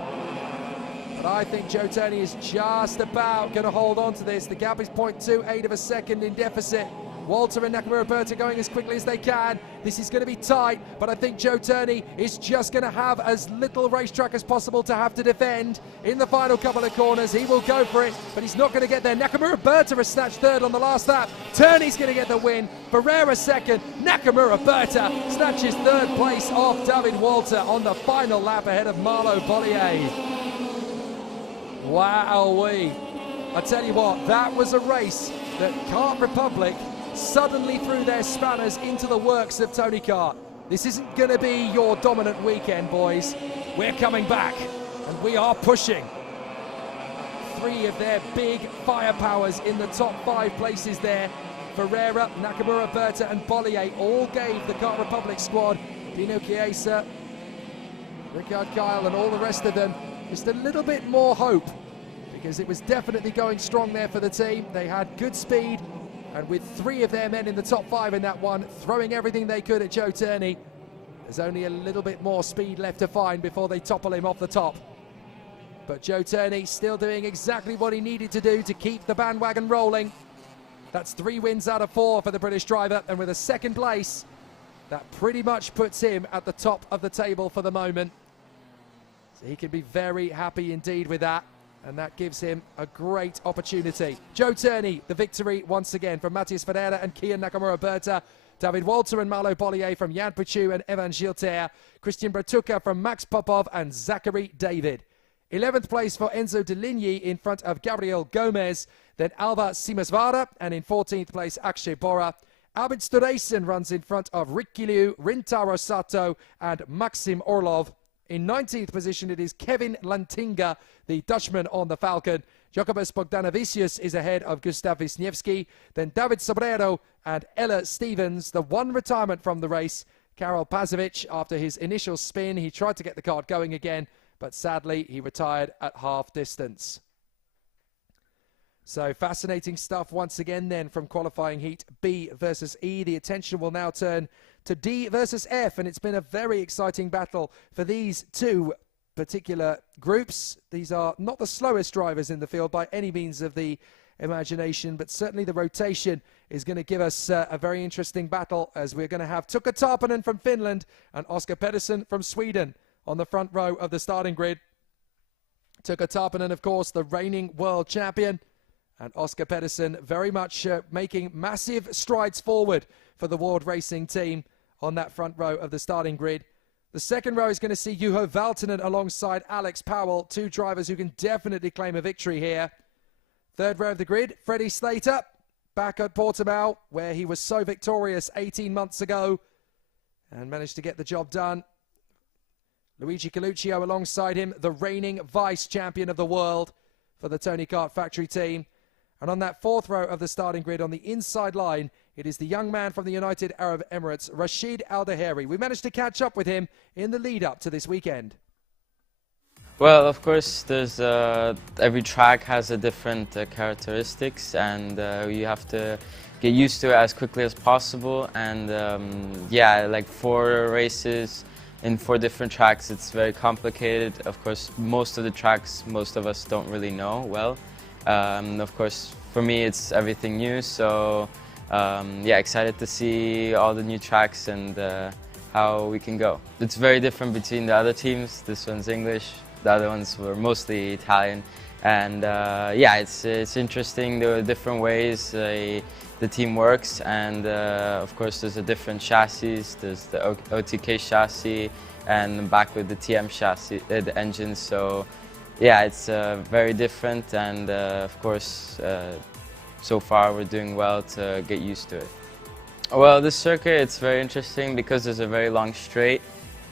But I think Joe Turney is just about going to hold on to this. The gap is 0.28 of a second in deficit. Walter and Nakamura Berta going as quickly as they can. This is going to be tight, but I think Joe Turney is just going to have as little racetrack as possible to have to defend. In the final couple of corners, he will go for it, but he's not going to get there. Nakamura Berta has snatched 3rd on the last lap. Turney's going to get the win. Ferreira 2nd. Nakamura Berta snatches 3rd place off David Walter on the final lap ahead of Marlo Bollier. Wowee. I tell you what, that was a race that Kart Republic suddenly threw their spanners into the works of Tony Kart. This isn't going to be your dominant weekend, boys. We're coming back, and we are pushing. 3 of their big firepowers in the top 5 places there. Ferreira, Nakamura Berta and Bollier all gave the Kart Republic squad, Dino Chiesa, Ricard Kyle and all the rest of them, just a little bit more hope, because it was definitely going strong there for the team. They had good speed, and with 3 of their men in the top 5 in that one, throwing everything they could at Joe Turney, there's only a little bit more speed left to find before they topple him off the top. But Joe Turney still doing exactly what he needed to do to keep the bandwagon rolling. That's 3 wins out of 4 for the British driver, and with a 2nd place, that pretty much puts him at the top of the table for the moment. So he can be very happy indeed with that. And that gives him a great opportunity. Joe Turney, the victory once again from Matias Ferreira and Kian Nakamura Berta. David Walter and Marlo Bollier from Jan Puchu and Evan Gilter. Christian Bertucca from Max Popov and Zachary David. 11th place for Enzo Deligny in front of Gabriel Gomez. Then Alba Simasvara. And in 14th place, Akshay Bora. Albin Stureysen runs in front of Ricky Liu, Rintaro Sato and Maxim Orlov. In 19th position, it is Kevin Lantinga, the Dutchman on the Falcon. Jacobus Bogdanovicius is ahead of Gustav Wisniewski. Then David Sobrero and Ella Stevens. The one retirement from the race, Karol Pazovic, after his initial spin, he tried to get the kart going again, but sadly he retired at half distance. So fascinating stuff once again then from qualifying heat B versus E. The attention will now turn to D versus F, and it's been a very exciting battle for these two particular groups. These are not the slowest drivers in the field by any means of the imagination, but certainly the rotation is going to give us a very interesting battle, as we're going to have Tukka Tarpanen from Finland and Oscar Pedersen from Sweden on the front row of the starting grid. Tukka Tarpanen, of course, the reigning world champion, and Oscar Pedersen very much making massive strides forward for the World Racing team on that front row of the starting grid. The second row is going to see Juho Valtonen alongside Alex Powell, two drivers who can definitely claim a victory here. Third row of the grid, Freddie Slater, back at Portimao, where he was so victorious 18 months ago and managed to get the job done. Luigi Coluccio alongside him, the reigning vice champion of the world for the Tony Kart Factory team. And on that fourth row of the starting grid, on the inside line, it is the young man from the United Arab Emirates, Rashid Al-Daheri. We managed to catch up with him in the lead-up to this weekend. Well, of course, there's every track has a different characteristics, and you have to get used to it as quickly as possible. And yeah, like 4 races in 4 different tracks, it's very complicated. Of course, most of the tracks, most of us don't really know well. Of course, for me, it's everything new, so yeah, excited to see all the new tracks and how we can go. It's very different between the other teams. This one's English, the other ones were mostly Italian, and yeah, it's interesting the different ways the team works, and of course there's a different chassis. There's the OTK chassis, and back with the TM chassis, the engines. So yeah, it's very different, and of course, so far we're doing well to get used to it. Well, this circuit, it's very interesting because there's a very long straight,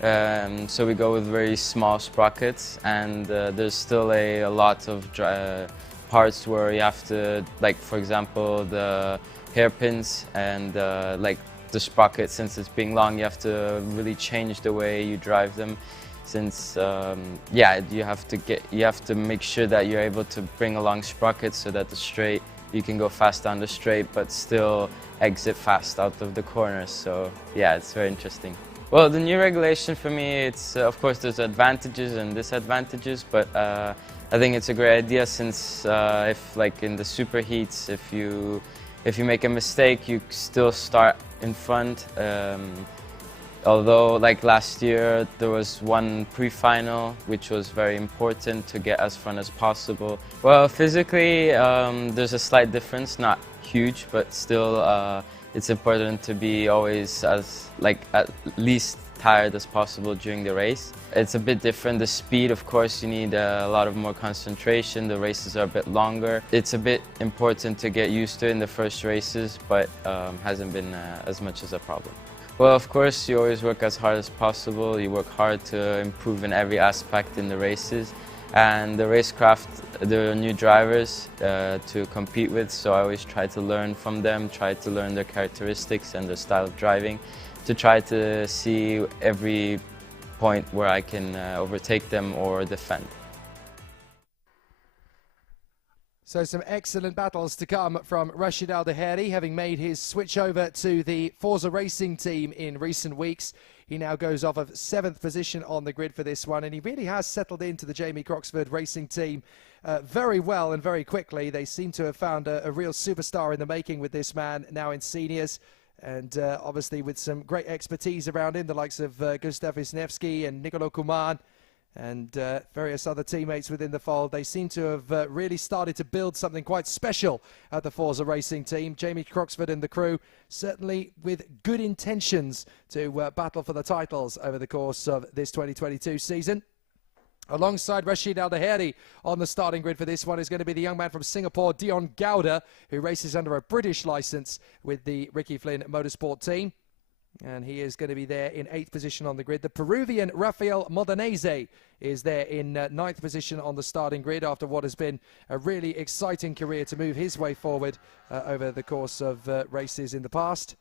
so we go with very small sprockets, and there's still a lot of parts where you have to, like for example, the hairpins and like the sprocket, since it's being long, you have to really change the way you drive them. Since yeah, you have to make sure that you're able to bring along sprockets so that the straight, you can go fast down the straight but still exit fast out of the corners. So yeah, it's very interesting. Well, the new regulation for me, it's of course there's advantages and disadvantages, but I think it's a great idea, since if like in the superheats, if you make a mistake, you still start in front. Although, like last year, there was one pre-final, which was very important to get as front as possible. Well, physically, there's a slight difference, not huge, but still, it's important to be always at least tired as possible during the race. It's a bit different. The speed, of course, you need a lot of more concentration. The races are a bit longer. It's a bit important to get used to in the first races, but hasn't been as much as a problem. Well, of course, you always work as hard as possible. You work hard to improve in every aspect in the races. And the racecraft, the new drivers to compete with, so I always try to learn from them, try to learn their characteristics and their style of driving, to try to see every point where I can overtake them or defend. So some excellent battles to come from Rashid Al-Daheri, having made his switch over to the Forza Racing team in recent weeks. He now goes off of 7th position on the grid for this one, and he really has settled into the Jamie Croxford Racing team very well and very quickly. They seem to have found a real superstar in the making with this man now in seniors, and obviously with some great expertise around him, the likes of Gustav Wisniewski and Nicolo Kuman, and various other teammates within the fold. They seem to have really started to build something quite special at the Forza Racing team. Jamie Croxford and the crew, certainly with good intentions to battle for the titles over the course of this 2022 season. Alongside Rashid Al-Daheri on the starting grid for this one is going to be the young man from Singapore, Dion Gowda, who races under a British licence with the Ricky Flynn Motorsport team. And he is going to be there in 8th position on the grid. The Peruvian Rafael Modenese is there in 9th position on the starting grid after what has been a really exciting career to move his way forward over the course of races in the past.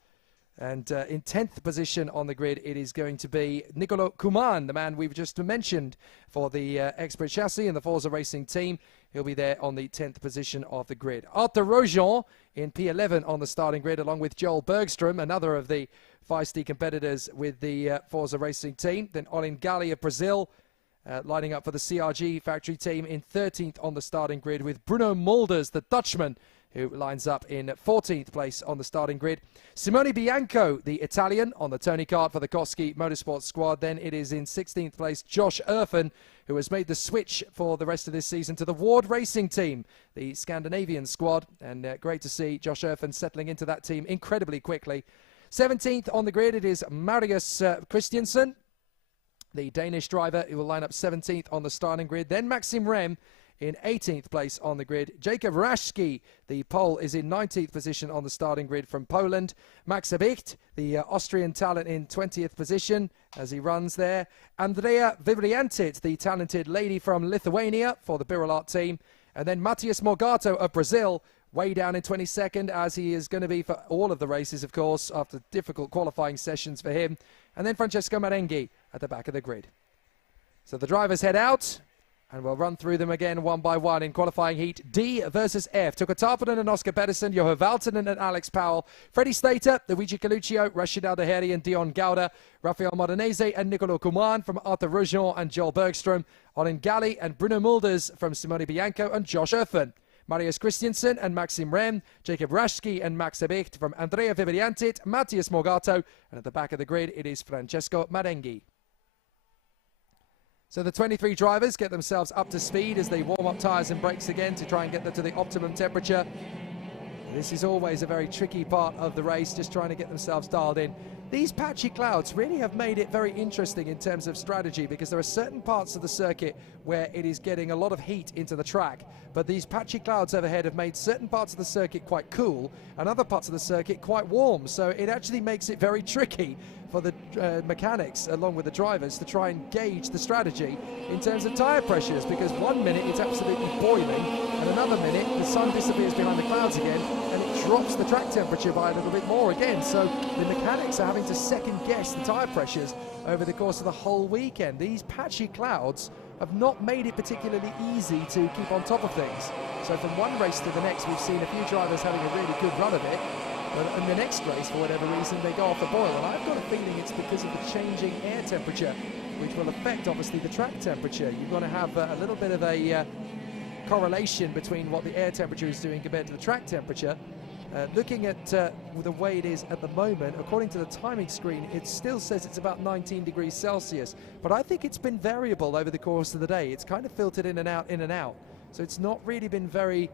And in 10th position on the grid, it is going to be Nicolo Kuman, the man we've just mentioned for the Expert Chassis and the Forza Racing team. He'll be there on the 10th position of the grid. Arthur Rojon in P11 on the starting grid, along with Joel Bergstrom, another of the feisty competitors with the Forza Racing team. Then Olin Gali of Brazil, lining up for the CRG factory team in 13th on the starting grid, with Bruno Mulders, the Dutchman, who lines up in 14th place on the starting grid. Simone Bianco, the Italian, on the Tony Kart for the Koski Motorsport squad. Then it is in 16th place, Josh Erfen, who has made the switch for the rest of this season to the Ward Racing team, the Scandinavian squad. And great to see Josh Erfen settling into that team incredibly quickly. 17th on the grid, it is Marius Christiansen, the Danish driver, who will line up 17th on the starting grid. Then Maxim Rem in 18th place on the grid. Jacob Rashki, the Pole, is in 19th position on the starting grid from Poland. Max Abicht, the Austrian talent, in 20th position as he runs there. Andrea Vivriantit, the talented lady from Lithuania for the Birolart team. And then Matias Morgato of Brazil, way down in 22nd, as he is going to be for all of the races, of course, after difficult qualifying sessions for him. And then Francesco Marenghi at the back of the grid. So the drivers head out, and we'll run through them again one by one in qualifying heat D versus F. Tuukka Tarponen and Oscar Pedersen, Juho Valtonen and Alex Powell, Freddie Slater, Luigi Coluccio, Rashid Al-Daheri and Dion Gowda, Rafael Modenese and Nicolo Kuman from Arthur Rojon and Joel Bergstrom, Olin Gali and Bruno Mulders from Simone Bianco and Josh Erfen, Marius Christiansen and Maxim Rem, Jacob Rashki and Max Abicht from Andrea Vivriantit, Matias Morgato, and at the back of the grid it is Francesco Marenghi. So the 23 drivers get themselves up to speed as they warm up tyres and brakes again to try and get them to the optimum temperature. This is always a very tricky part of the race, just trying to get themselves dialed in. These patchy clouds really have made it very interesting in terms of strategy, because there are certain parts of the circuit where it is getting a lot of heat into the track, but these patchy clouds overhead have made certain parts of the circuit quite cool and other parts of the circuit quite warm, so it actually makes it very tricky for the mechanics along with the drivers to try and gauge the strategy in terms of tyre pressures, because 1 minute it's absolutely boiling and another minute the sun disappears behind the clouds again and it drops the track temperature by a little bit more again. So the mechanics are having to second guess the tyre pressures over the course of the whole weekend. These patchy clouds have not made it particularly easy to keep on top of things. So from one race to the next, we've seen a few drivers having a really good run of it, but in the next race, for whatever reason, they go off the boil. And I've got a feeling it's because of the changing air temperature, which will affect, obviously, the track temperature. You're going to have a little bit of a correlation between what the air temperature is doing compared to the track temperature. Looking at the way it is at the moment, according to the timing screen, it still says it's about 19 degrees Celsius. But I think it's been variable over the course of the day. It's kind of filtered in and out, in and out. So it's not really been very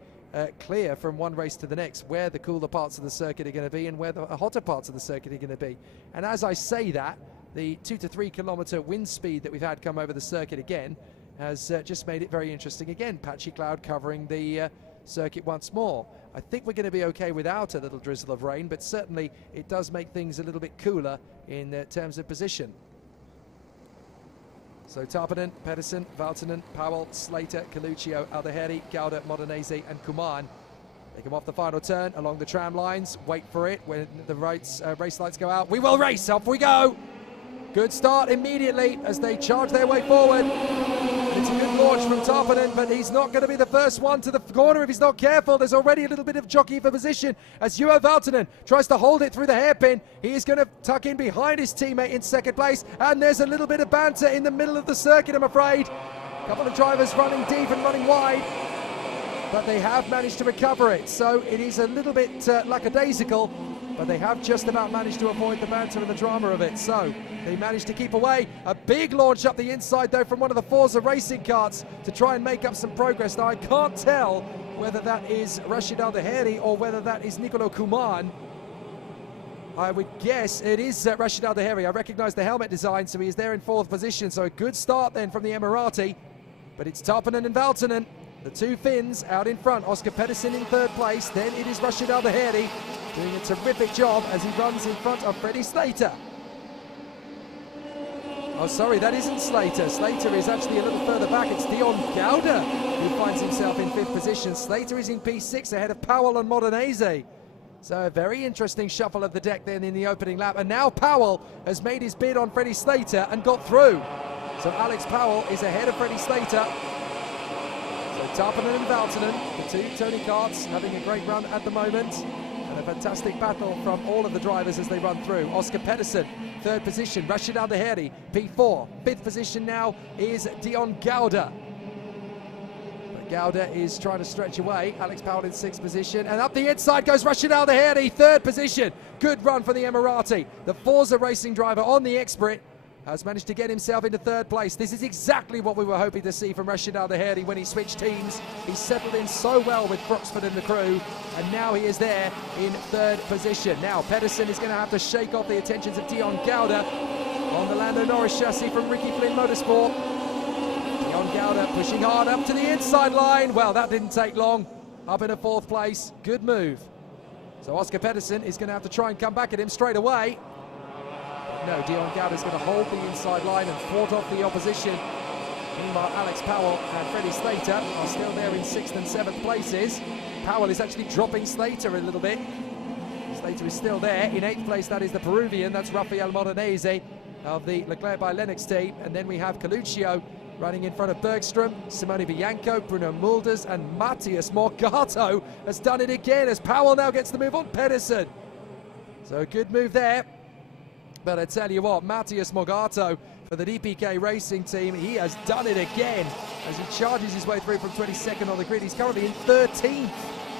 clear from one race to the next where the cooler parts of the circuit are going to be and where the hotter parts of the circuit are going to be. And as I say that, the 2 to 3 kilometer wind speed that we've had come over the circuit again has just made it very interesting again. Patchy cloud covering the circuit once more. I think we're going to be okay without a little drizzle of rain, but certainly it does make things a little bit cooler in terms of position. So Tarponen, Pedersen, Valtonen, Powell, Slater, Coluccio, Al-Daheri, Gowda, Modenese and Kuman. They come off the final turn along the tram lines. Wait for it when the race lights go out. We will race, off we go! Good start immediately as they charge their way forward. It's a good launch from Tarponen, but he's not going to be the first one to the corner if he's not careful. There's already a little bit of jockey for position as Juho Valtonen tries to hold it through the hairpin. He is going to tuck in behind his teammate in second place, and there's a little bit of banter in the middle of the circuit, I'm afraid. A couple of drivers running deep and running wide, but they have managed to recover it. So it is a little bit lackadaisical, but they have just about managed to avoid the banter and the drama of it. So they managed to keep away. A big launch up the inside, though, from one of the Forza racing karts to try and make up some progress. Now, I can't tell whether that is Rashid Al-Daheri or whether that is Nicolo Kuman. I would guess it is Rashid Al-Daheri. I recognise the helmet design, so he is there in 4th position. So a good start then from the Emirati. But it's Tarpanen and Valtonen, the two Finns out in front. Oscar Pedersen in third place. Then it is Rashid Al-Daheri doing a terrific job as he runs in front of Freddie Slater. Oh, sorry, that isn't Slater. Slater is actually a little further back. It's Dion Gauda who finds himself in 5th position. Slater is in P6 ahead of Powell and Modenese. So a very interesting shuffle of the deck then in the opening lap. And now Powell has made his bid on Freddie Slater and got through. So Alex Powell is ahead of Freddie Slater. So Tarpanen and Valtonen, the two Tony Karts, having a great run at the moment. And a fantastic battle from all of the drivers as they run through. Oscar Pedersen, 3rd position. Rashid Al-Daheri, P4. 5th position now is Dion Gauda. But Gauda is trying to stretch away. Alex Powell in 6th position. And up the inside goes Rashid Al-Daheri, 3rd position. Good run for the Emirati. The Forza Racing driver on the Expert has managed to get himself into 3rd place. This is exactly what we were hoping to see from Rashid Al-Daheri when he switched teams. He settled in so well with Broxford and the crew, and now he is there in 3rd position. Now Pedersen is going to have to shake off the attentions of Dion Gauda on the Lando Norris chassis from Ricky Flynn Motorsport. Dion Gauda pushing hard up to the inside line. Well, that didn't take long. Up in a 4th place. Good move. So Oscar Pedersen is going to have to try and come back at him straight away. No, Dion Gauda is going to hold the inside line and thwart off the opposition. Meanwhile, Alex Powell and Freddie Slater are still there in 6th and 7th places. Powell is actually dropping Slater a little bit. Slater is still there. In 8th place, that is the Peruvian. That's Rafael Modenese of the Leclerc by Lennox team. And then we have Coluccio running in front of Bergstrom, Simone Bianco, Bruno Mulders, and Matthias Morgato has done it again as Powell now gets the move on Pedersen. So a good move there. But I tell you what, Matthias Morgato for the DPK Racing team, he has done it again as he charges his way through from 22nd on the grid. He's currently in 13th.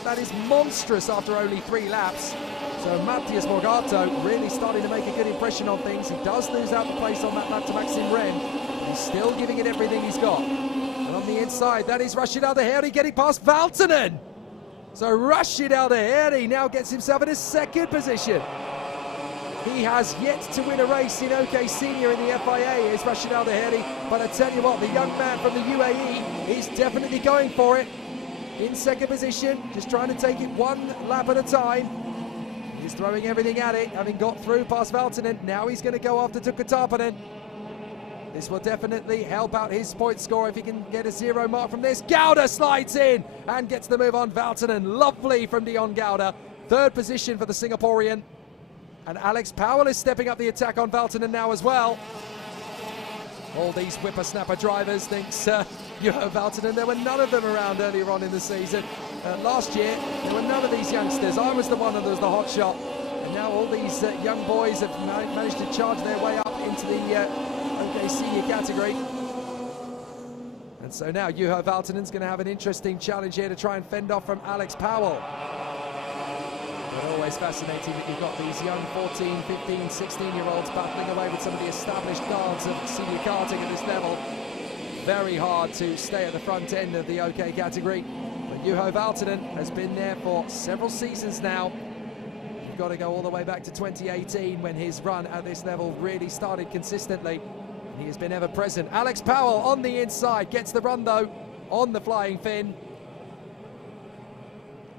That is monstrous after only 3 laps. So Matthias Morgato really starting to make a good impression on things. He does lose out the place on that lap to Maxime Ren. He's still giving it everything he's got. And on the inside, that is Rashid Al-Daheri getting past Valtonen. So Rashid Al-Daheri now gets himself in a 2nd position. He has yet to win a race in OK Senior in the FIA, is Rashid Al-Daheri. But I tell you what, the young man from the UAE is definitely going for it. In 2nd position, just trying to take it 1 lap at a time. He's throwing everything at it, having got through past Valtonen. Now he's going to go after Tuukka Tarpanen. This will definitely help out his point score if he can get a 0 mark from this. Gauda slides in and gets the move on Valtonen. Lovely from Dion Gauda. 3rd position for the Singaporean. And Alex Powell is stepping up the attack on Valtonen now as well. All these whippersnapper drivers thinks Juho Valtonen. There were none of them around earlier on in the season. Last year, there were none of these youngsters. I was the one that was the hot shot. And now all these young boys have managed to charge their way up into the OK Senior category. And so now Juho Valtonen's going to have an interesting challenge here to try and fend off from Alex Powell. But always fascinating that you've got these young 14, 15, 16-year-olds battling away with some of the established guards of senior karting at this level. Very hard to stay at the front end of the OK category. But Juho Valtonen has been there for several seasons now. You've got to go all the way back to 2018 when his run at this level really started consistently. He has been ever present. Alex Powell on the inside, gets the run though on the flying fin.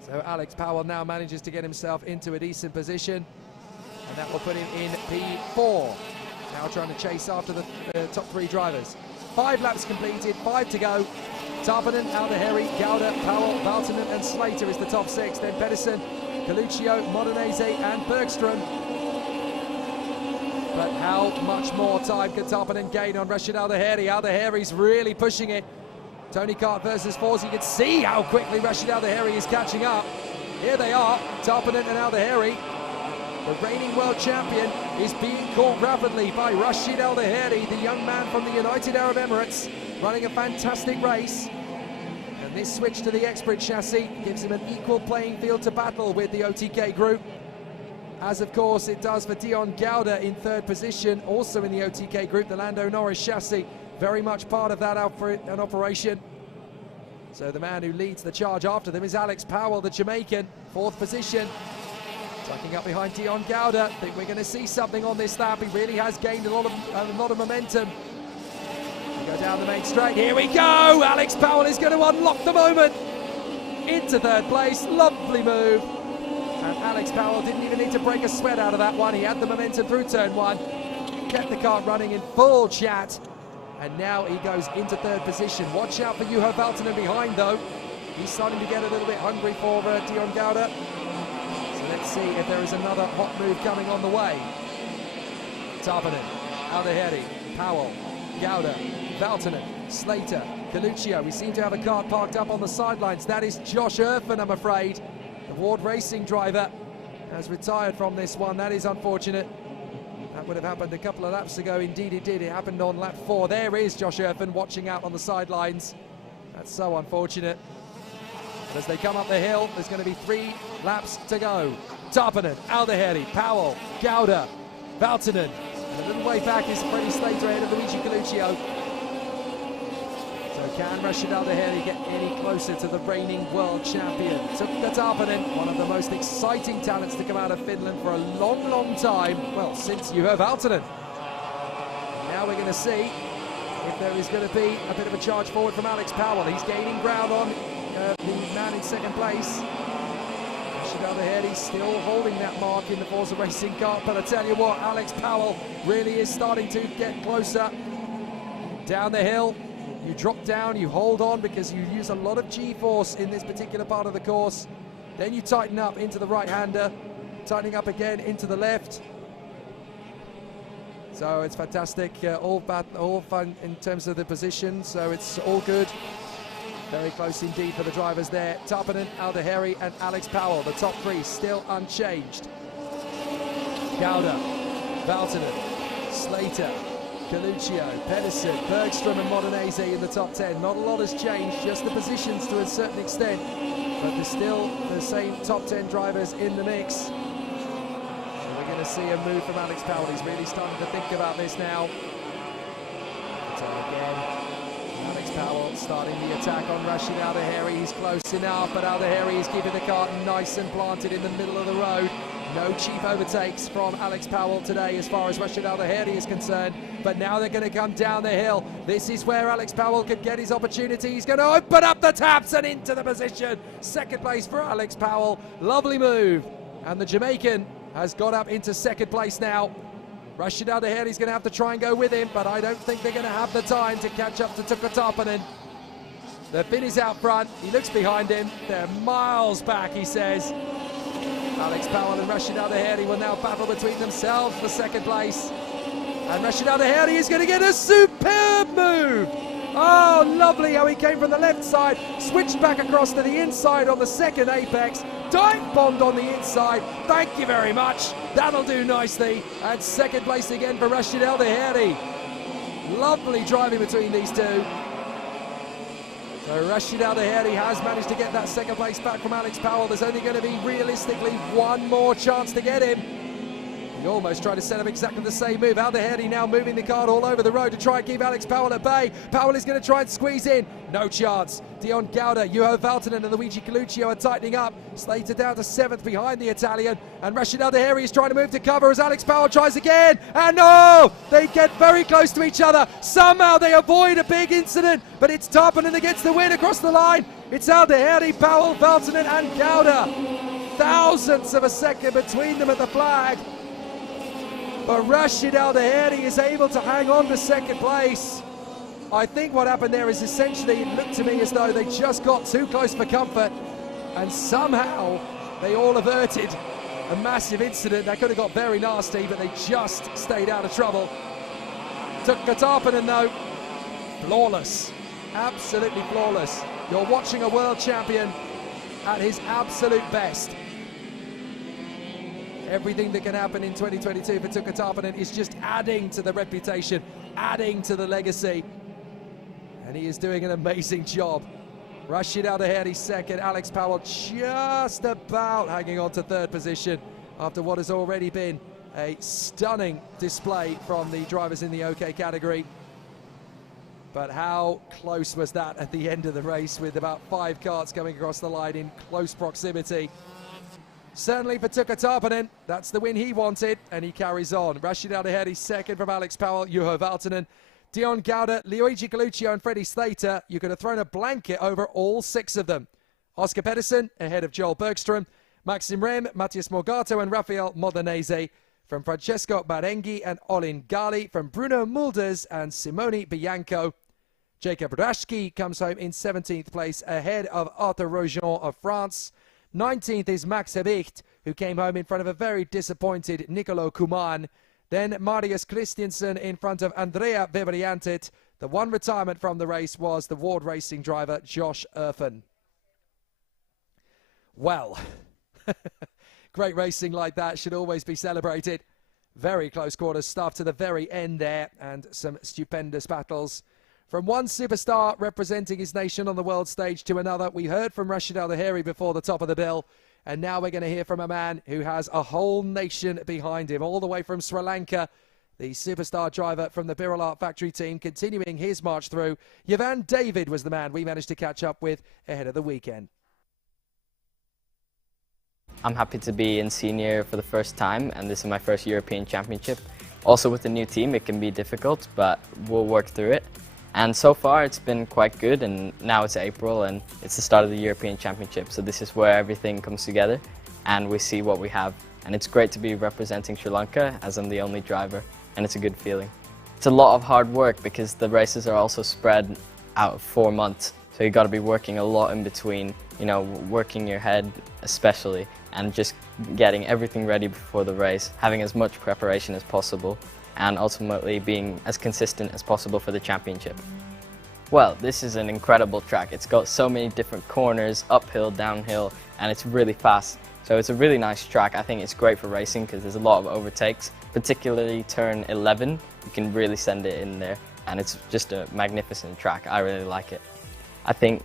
So Alex Powell now manages to get himself into a decent position, and that will put him in P4. Now trying to chase after the top 3 drivers. 5 laps completed, 5 to go. Tarpanen, Al-Daheri, Gauda, Powell, Valtonen and Slater is the top 6. Then Pedersen, Coluccio, Modenese and Bergstrom. But how much more time can Tarpanen gain on Rashid Al-Daheri? Al-Daheri's really pushing it. Tony Kart versus Forza. You can see how quickly Rashid Al-Daheri is catching up. Here they are, Tarpanen and Al-Daheri. The reigning world champion is being caught rapidly by Rashid Al-Daheri, the young man from the United Arab Emirates, running a fantastic race. And this switch to the Expert chassis gives him an equal playing field to battle with the OTK group. As of course it does for Dion Gauda in 3rd position, also in the OTK group, the Lando Norris chassis. Very much part of that operation. So the man who leads the charge after them is Alex Powell, the Jamaican, 4th position. Tucking up behind Dion Gauda. Think we're going to see something on this lap. He really has gained a lot of momentum. Go down the main straight. Here we go. Alex Powell is going to unlock the moment. Into third place. Lovely move. And Alex Powell didn't even need to break a sweat out of that one. He had the momentum through turn one. Kept the kart running in full chat. And now he goes into third position. Watch out for Juho Valtonen behind, though. He's starting to get a little bit hungry for Dion Gouda. So let's see if there is another hot move coming on the way. Tarpanen, Aldeheri, Powell, Gouda, Valtonen, Slater, Coluccio. We seem to have a car parked up on the sidelines. That is Josh Erfen, I'm afraid. The Ward Racing driver has retired from this one. That is unfortunate. That would have happened a couple of laps ago. Indeed it did. It happened on lap 4. There is Josh Erfen watching out on the sidelines. That's so unfortunate. But as they come up the hill, there's going to be 3 laps to go. Tarpanen, Aldeheri, Powell, Gouda, Valtonen. And a little way back is Freddie Slater ahead of Luigi Coluccio. So can Rashid Aldeheri get any closer to the reigning world champion? Tuukka Tarpanen, one of the most exciting talents to come out of Finland for a long, long time. Well, since Juho Valtonen. Now we're going to see if there is going to be a bit of a charge forward from Alex Powell. He's gaining ground on the man in second place. Rashid Aldeheri still holding that mark in the Forza Racing kart, but I tell you what, Alex Powell really is starting to get closer. Down the hill. You drop down, you hold on because you use a lot of G-force in this particular part of the course. Then you tighten up into the right-hander, tightening up again into the left. So it's fantastic, all fun in terms of the position, so it's all good. Very close indeed for the drivers there. Tarpanen, Aldeheri and Alex Powell, the top 3 still unchanged. Gouda, Valtonen, Slater, Coluccio, Pedersen, Bergstrom and Modenese in the top 10. Not a lot has changed, just the positions to a certain extent, but there's still the same top 10 drivers in the mix. So we're going to see a move from Alex Powell. He's really starting to think about this now. So again, Alex Powell starting the attack on Rashid Aldeheri. He's close enough, but Aldeheri is keeping the kart nice and planted in the middle of the road. No cheap overtakes from Alex Powell today as far as Rashid Aldeheri is concerned. But now they're going to come down the hill. This is where Alex Powell could get his opportunity. He's going to open up the taps and into the position. Second place for Alex Powell. Lovely move. And the Jamaican has got up into second place now. Rashid Aldeheri is going to have to try and go with him, but I don't think they're going to have the time to catch up to Tuukka Tarpanen. The Finn is out front. He looks behind him. They're miles back, he says. Alex Powell and Rashid Aldeheri will now battle between themselves for second place. And Rashid Aldeheri is going to get a superb move. Oh, lovely how he came from the left side, switched back across to the inside on the second apex, dive bombed on the inside. Thank you very much. That'll do nicely. And second place again for Rashid Aldeheri. Lovely driving between these two. So Rashid Aldeheri has managed to get that second place back from Alex Powell. There's only going to be realistically one more chance to get him. He almost tried to set up exactly the same move. Aldeheri now moving the kart all over the road to try and keep Alex Powell at bay. Powell is going to try and squeeze in. No chance. Dion Gouda, Juho Valtonen and Luigi Coluccio are tightening up. Slater down to 7th behind the Italian. And Rashid Aldeheri is trying to move to cover as Alex Powell tries again. And oh, they get very close to each other. Somehow they avoid a big incident. But it's Tarpanen that gets the win across the line. It's Aldeheri, Powell, Valtonen and Gouda. Thousandths of a second between them at the flag. But Rashid Aldeheri is able to hang on to second place. I think what happened there is essentially, it looked to me as though they just got too close for comfort, and somehow they all averted a massive incident that could have got very nasty, but they just stayed out of trouble. Tuukka Tarpanen though, flawless, absolutely flawless. You're watching a world champion at his absolute best. Everything that can happen in 2022 for Tuukka Tarpanen is just adding to the reputation, adding to the legacy. And he is doing an amazing job. Rashid Aldeheri second, Alex Powell just about hanging on to third position after what has already been a stunning display from the drivers in the OK category. But how close was that at the end of the race with about 5 karts coming across the line in close proximity. Certainly for Tuukka Tarpanen, that's the win he wanted, and he carries on. Rashid Aldeheri second from Alex Powell, Juho Valtonen Dion Gauda, Luigi Coluccio and Freddie Slater, you could have thrown a blanket over all 6 of them. Oscar Pedersen ahead of Joel Bergström, Maxim Rem, Matthias Morgato and Rafael Modenese from Francesco Barenghi and Olin Gali, from Bruno Mulders and Simone Bianco. Jacob Rashki comes home in 17th place ahead of Arthur Rojon of France. 19th is Max Hebicht, who came home in front of a very disappointed Nicolo Kuman. Then Marius Christiansen in front of Andrea Veveriantet. The one retirement from the race was the Ward Racing driver Josh Erfen. Well, great racing like that should always be celebrated. Very close quarters stuff to the very end there, and some stupendous battles. From one superstar representing his nation on the world stage to another, we heard from Rashid Al-Dahiri before the top of the bill, and now we're going to hear from a man who has a whole nation behind him, all the way from Sri Lanka. The superstar driver from the Birol factory team continuing his march through. Yavan David was the man we managed to catch up with ahead of the weekend. I'm happy to be in senior for the first time, and this is my first European Championship. Also with the new team it can be difficult, but we'll work through it. And so far it's been quite good, and now it's April and it's the start of the European Championship, so this is where everything comes together and we see what we have. And it's great to be representing Sri Lanka as I'm the only driver, and it's a good feeling. It's a lot of hard work because the races are also spread out 4 months, so you've got to be working a lot in between, you know, working your head especially, and just getting everything ready before the race, having as much preparation as possible, and ultimately being as consistent as possible for the championship. Well, this is an incredible track. It's got so many different corners, uphill, downhill, and it's really fast. So it's a really nice track. I think it's great for racing because there's a lot of overtakes, particularly turn 11. You can really send it in there, and it's just a magnificent track. I really like it. I think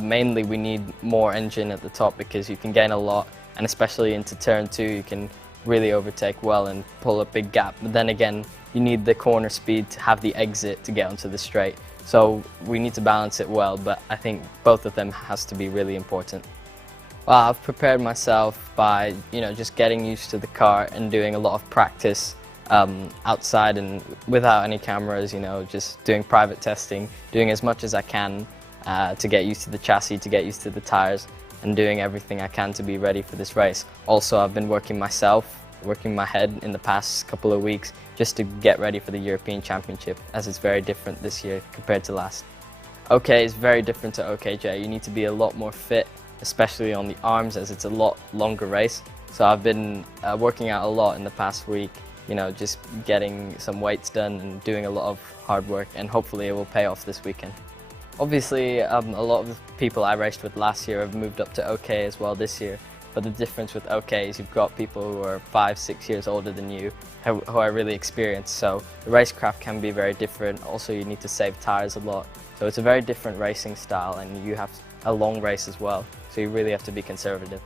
mainly we need more engine at the top because you can gain a lot, and especially into turn 2 you can really overtake well and pull a big gap. But then again, you need the corner speed to have the exit to get onto the straight. So we need to balance it well, but I think both of them has to be really important. Well, I've prepared myself by, you know, just getting used to the car and doing a lot of practice outside and without any cameras, you know, just doing private testing, doing as much as I can to get used to the chassis, to get used to the tires, and doing everything I can to be ready for this race. Also, I've been working myself, working my head in the past couple of weeks just to get ready for the European Championship, as it's very different this year compared to last. OK is very different to OKJ. You need to be a lot more fit, especially on the arms, as it's a lot longer race. So I've been working out a lot in the past week, you know, just getting some weights done and doing a lot of hard work, and hopefully it will pay off this weekend. Obviously, a lot of the people I raced with last year have moved up to OK as well this year, but the difference with OK is you've got people who are 5-6 years older than you, who are really experienced, so the racecraft can be very different. Also, you need to save tyres a lot, so it's a very different racing style, and you have a long race as well, so you really have to be conservative.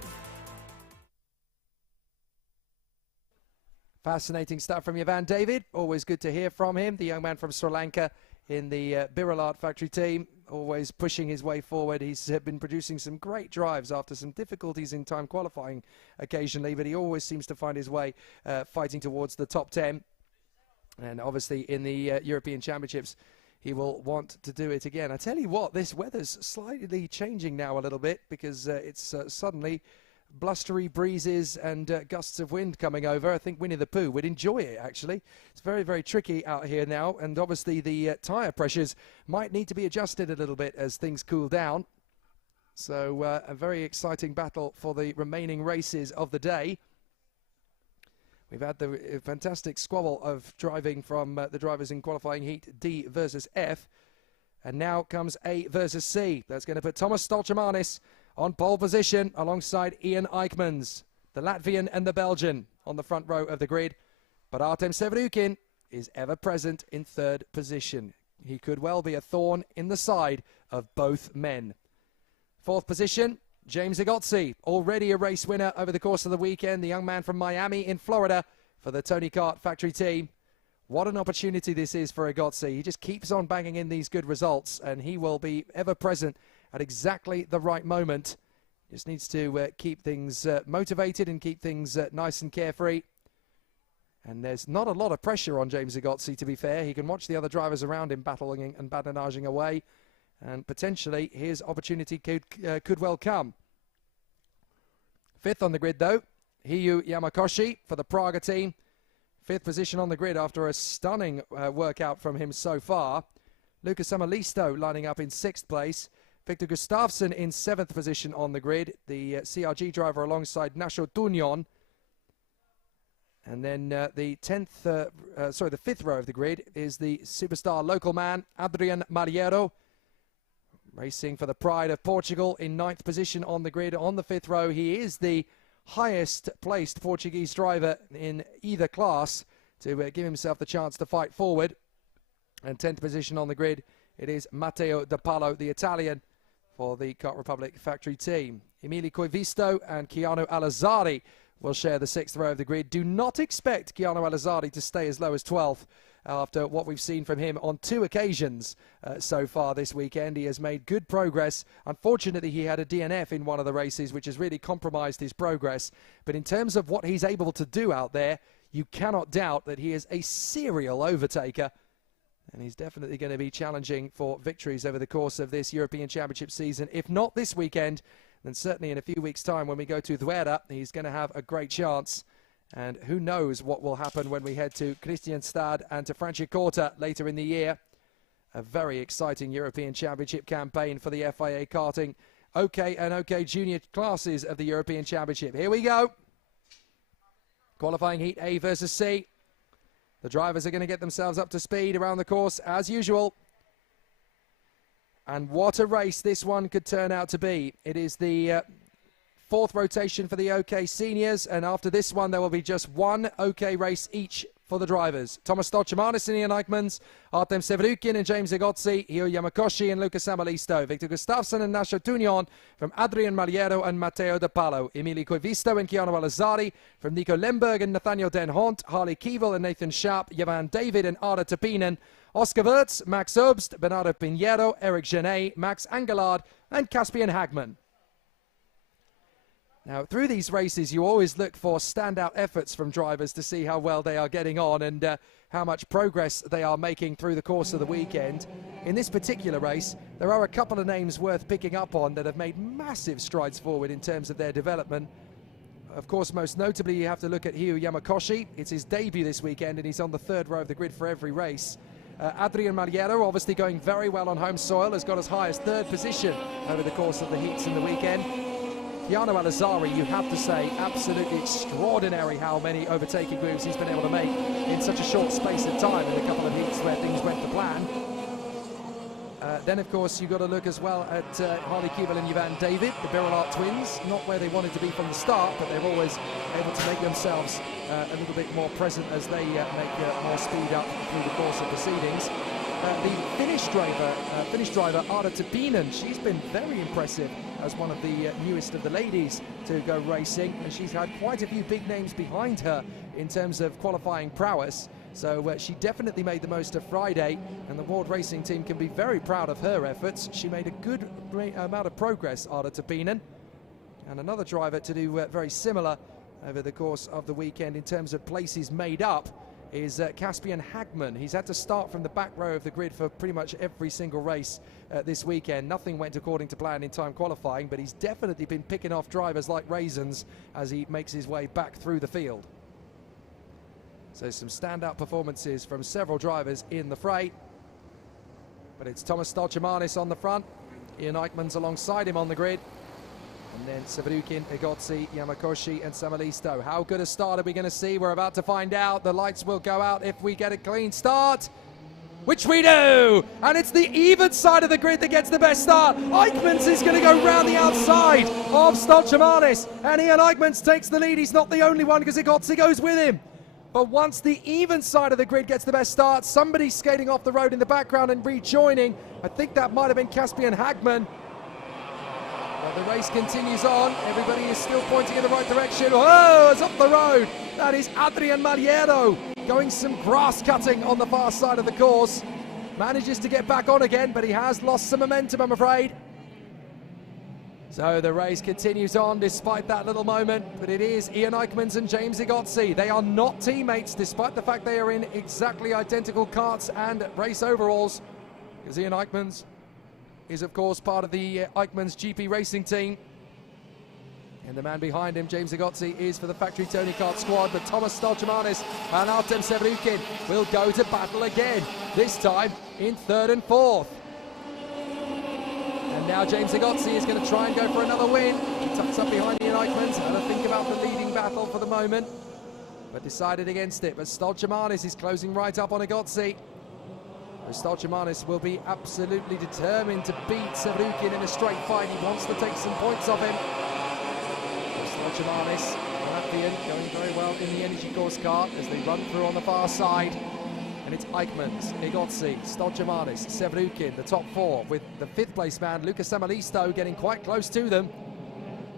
Fascinating stuff from Yavan David. Always good to hear from him, the young man from Sri Lanka in the Birol factory team, always pushing his way forward. He's been producing some great drives after some difficulties in time qualifying occasionally, but he always seems to find his way fighting towards the top 10. And obviously in the European Championships, he will want to do it again. I tell you what, this weather's slightly changing now a little bit because it's suddenly blustery breezes and gusts of wind coming over. I think Winnie the Pooh would enjoy it, actually. It's very, very tricky out here now, and obviously the tyre pressures might need to be adjusted a little bit as things cool down. So a very exciting battle for the remaining races of the day. We've had the fantastic squabble of driving from the drivers in qualifying heat D versus F, and now comes A versus C. That's going to put Thomas Stolchemanis on pole position alongside Ian Eichmans, the Latvian and the Belgian on the front row of the grid. But Artem Severukin is ever present in third position. He could well be a thorn in the side of both men. Fourth position, James Igotzi, already a race winner over the course of the weekend, the young man from Miami in Florida for the Tony Kart factory team. What an opportunity this is for Igotzi. He just keeps on banging in these good results, and he will be ever present at exactly the right moment. Just needs to keep things motivated and keep things nice and carefree. And there's not a lot of pressure on James Zagotzi, to be fair. He can watch the other drivers around him battling and badinaging away. And potentially his opportunity could well come. Fifth on the grid, though, Hiyu Yamakoshi for the Praga team. Fifth position on the grid after a stunning workout from him so far. Lucas Amalisto lining up in sixth place. Victor Gustafsson in seventh position on the grid. The CRG driver alongside Nasho Tunyon. And then the fifth row of the grid is the superstar local man, Adrian Malheiro, racing for the pride of Portugal in ninth position on the grid. On the fifth row, he is the highest placed Portuguese driver in either class to give himself the chance to fight forward. And 10th position on the grid, it is Matteo De Palo, the Italian, for the Kart Republic factory team. Emili Koivisto and Keanu Alazzari will share the sixth row of the grid. Do not expect Keanu Alazzari to stay as low as 12th after what we've seen from him on two occasions so far this weekend. He has made good progress. Unfortunately, he had a DNF in one of the races, which has really compromised his progress. But in terms of what he's able to do out there, you cannot doubt that he is a serial overtaker. And he's definitely going to be challenging for victories over the course of this European Championship season. If not this weekend, then certainly in a few weeks' time when we go to Duera, he's going to have a great chance. And who knows what will happen when we head to Kristianstad and to Franciacorta later in the year. A very exciting European Championship campaign for the FIA Karting OK and OK Junior classes of the European Championship. Here we go. Qualifying Heat A versus C. The drivers are going to get themselves up to speed around the course as usual. And what a race this one could turn out to be. It is the fourth rotation for the OK seniors, and after this one there will be just one OK race each for the drivers. Thomas Stolchemanis and Ian Eichmans, Artem Severukin and James Zagotzi, Hiyu Yamakoshi and Lucas Amalisto, Victor Gustafsson and Nasho Tunyon from Adrian Malheiro and Matteo De Palo, Emili Koivisto and Keanu Alazzari from Nico Lemberg and Nathaniel Den Hont, Harley Keevel and Nathan Sharp, Javan David and Arda Tapinen, Oscar Wirtz, Max Obst, Bernardo Pinheiro, Eric Genet, Max Angelard and Caspian Hagman. Now, through these races, you always look for standout efforts from drivers to see how well they are getting on and how much progress they are making through the course of the weekend. In this particular race, there are a couple of names worth picking up on that have made massive strides forward in terms of their development. Of course, most notably, you have to look at Hiyu Yamakoshi. It's his debut this weekend, and he's on the third row of the grid for every race. Adrian Malheiro, obviously going very well on home soil, has got as high as third position over the course of the heats in the weekend. Keanu Alazzari, you have to say, absolutely extraordinary how many overtaking moves he's been able to make in such a short space of time in a couple of heats where things went to plan. Then, of course, you've got to look as well at Harley Keevel and Javan David, the Birolart twins, not where they wanted to be from the start, but they're always able to make themselves a little bit more present as they make more speed up through the course of proceedings. The Finnish driver, Arda Tapinen, she's been very impressive as one of the newest of the ladies to go racing, and she's had quite a few big names behind her in terms of qualifying prowess. So she definitely made the most of Friday, and the Ward Racing team can be very proud of her efforts. She made a good amount of progress, Arda Tapinen. And another driver to do very similar over the course of the weekend in terms of places made up is Caspian Hagman. He's had to start from the back row of the grid for pretty much every single race this weekend. Nothing went according to plan in time qualifying, but he's definitely been picking off drivers like raisins as he makes his way back through the field. So some standout performances from several drivers in the fray. But it's Thomas Stolchemanis on the front, Ian Eichmans alongside him on the grid, and then Severukin, Egozzi, Yamakoshi and Samalisto. How good a start are we going to see? We're about to find out. The lights will go out if we get a clean start, which we do! And it's the even side of the grid that gets the best start. Eichmans is going to go round the outside of Stolchemanis, and Ian Eichmans takes the lead. He's not the only one because Egozzi goes with him. But once the even side of the grid gets the best start, somebody's skating off the road in the background and rejoining. I think that might have been Caspian Hagman. But the race continues on. Everybody is still pointing in the right direction. Oh, it's up the road. That is Adrian Malheiro going some grass cutting on the far side of the course. Manages to get back on again, but he has lost some momentum, I'm afraid. So the race continues on despite that little moment, but it is Ian Eichmans and James Igotzi. They are not teammates despite the fact they are in exactly identical karts and race overalls, because Ian Eichmans is of course part of the Eichmans GP racing team. And the man behind him, James Igotzi, is for the Factory Tony Kart squad, but Thomas Stolchemanis and Artem Sevrukin will go to battle again, this time in third and fourth. And now James Igotzi is going to try and go for another win. He tucks up behind Ian Eichmans, had to think about the leading battle for the moment, but decided against it. But Stolchemanis is closing right up on Igotzi. Stolchemanis will be absolutely determined to beat Sevrukin in a straight fight. He wants to take some points off him. Stolchemanis, Latvian, going very well in the Energy Course car as they run through on the far side. And it's Eichmans, Igotzi, Stolchemanis, Sevrukin, the top four, with the fifth place man, Luca Samalisto, getting quite close to them.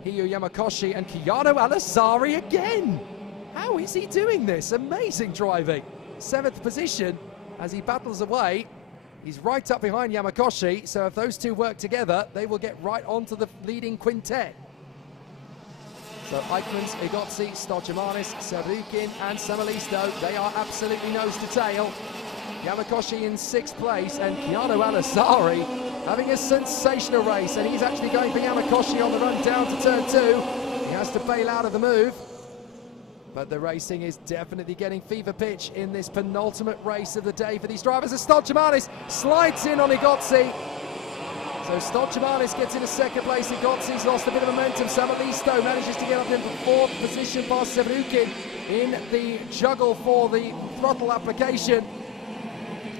Hiyu Yamakoshi and Keanu Alisari again. How is he doing this? Amazing driving. 7th position as he battles away. He's right up behind Yamakoshi, so if those two work together, they will get right onto the leading quintet. So Eichmans, Igotzi, Stolchemanis, Sevrukin and Samalisto, they are absolutely nose to tail. Yamakoshi in 6th place and Keanu Alisari having a sensational race, and he's actually going for Yamakoshi on the run down to turn 2. He has to bail out of the move. But the racing is definitely getting fever pitch in this penultimate race of the day for these drivers as Stolchemanis slides in on Igotzi. So Stolchemanis gets into 2nd place. Igotzi's lost a bit of momentum. Samalisto manages to get up into 4th position past Sevrukin in the juggle for the throttle application.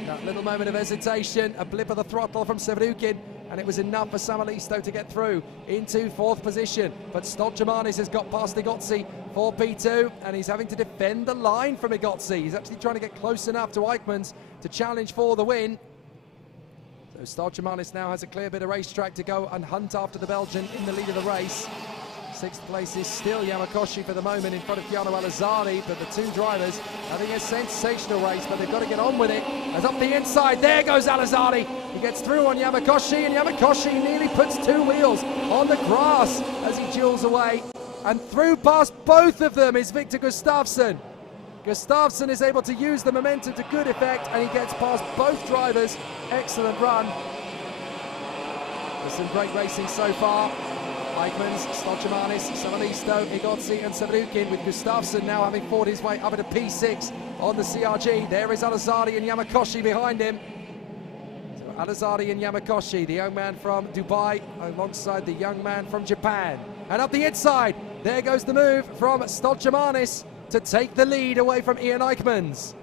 That little moment of hesitation, a blip of the throttle from Sevrukin, and it was enough for Samalisto to get through into 4th position. But Stolchemanis has got past Igotzi for P2, and he's having to defend the line from Igotzi. He's actually trying to get close enough to Eichmans to challenge for the win. So Stolchemanis now has a clear bit of racetrack to go and hunt after the Belgian in the lead of the race. 6th place is still Yamakoshi for the moment in front of Keanu Alisari, but the two drivers having a sensational race, but they've got to get on with it. As up the inside, there goes Alisari. He gets through on Yamakoshi, and Yamakoshi nearly puts 2 wheels on the grass as he duels away. And through past both of them is Victor Gustafsson. Gustafsson is able to use the momentum to good effect, and he gets past both drivers. Excellent run. There's some great racing so far. Eichmans, Stolchemanis, Samalisto, Igotzi and Sevrukin, with Gustafsson now having fought his way up into P6 on the CRG. There is Alisari and Yamakoshi behind him. So Alisari and Yamakoshi, the young man from Dubai alongside the young man from Japan. And up the inside, there goes the move from Stolchemanis to take the lead away from Ian Eichmans.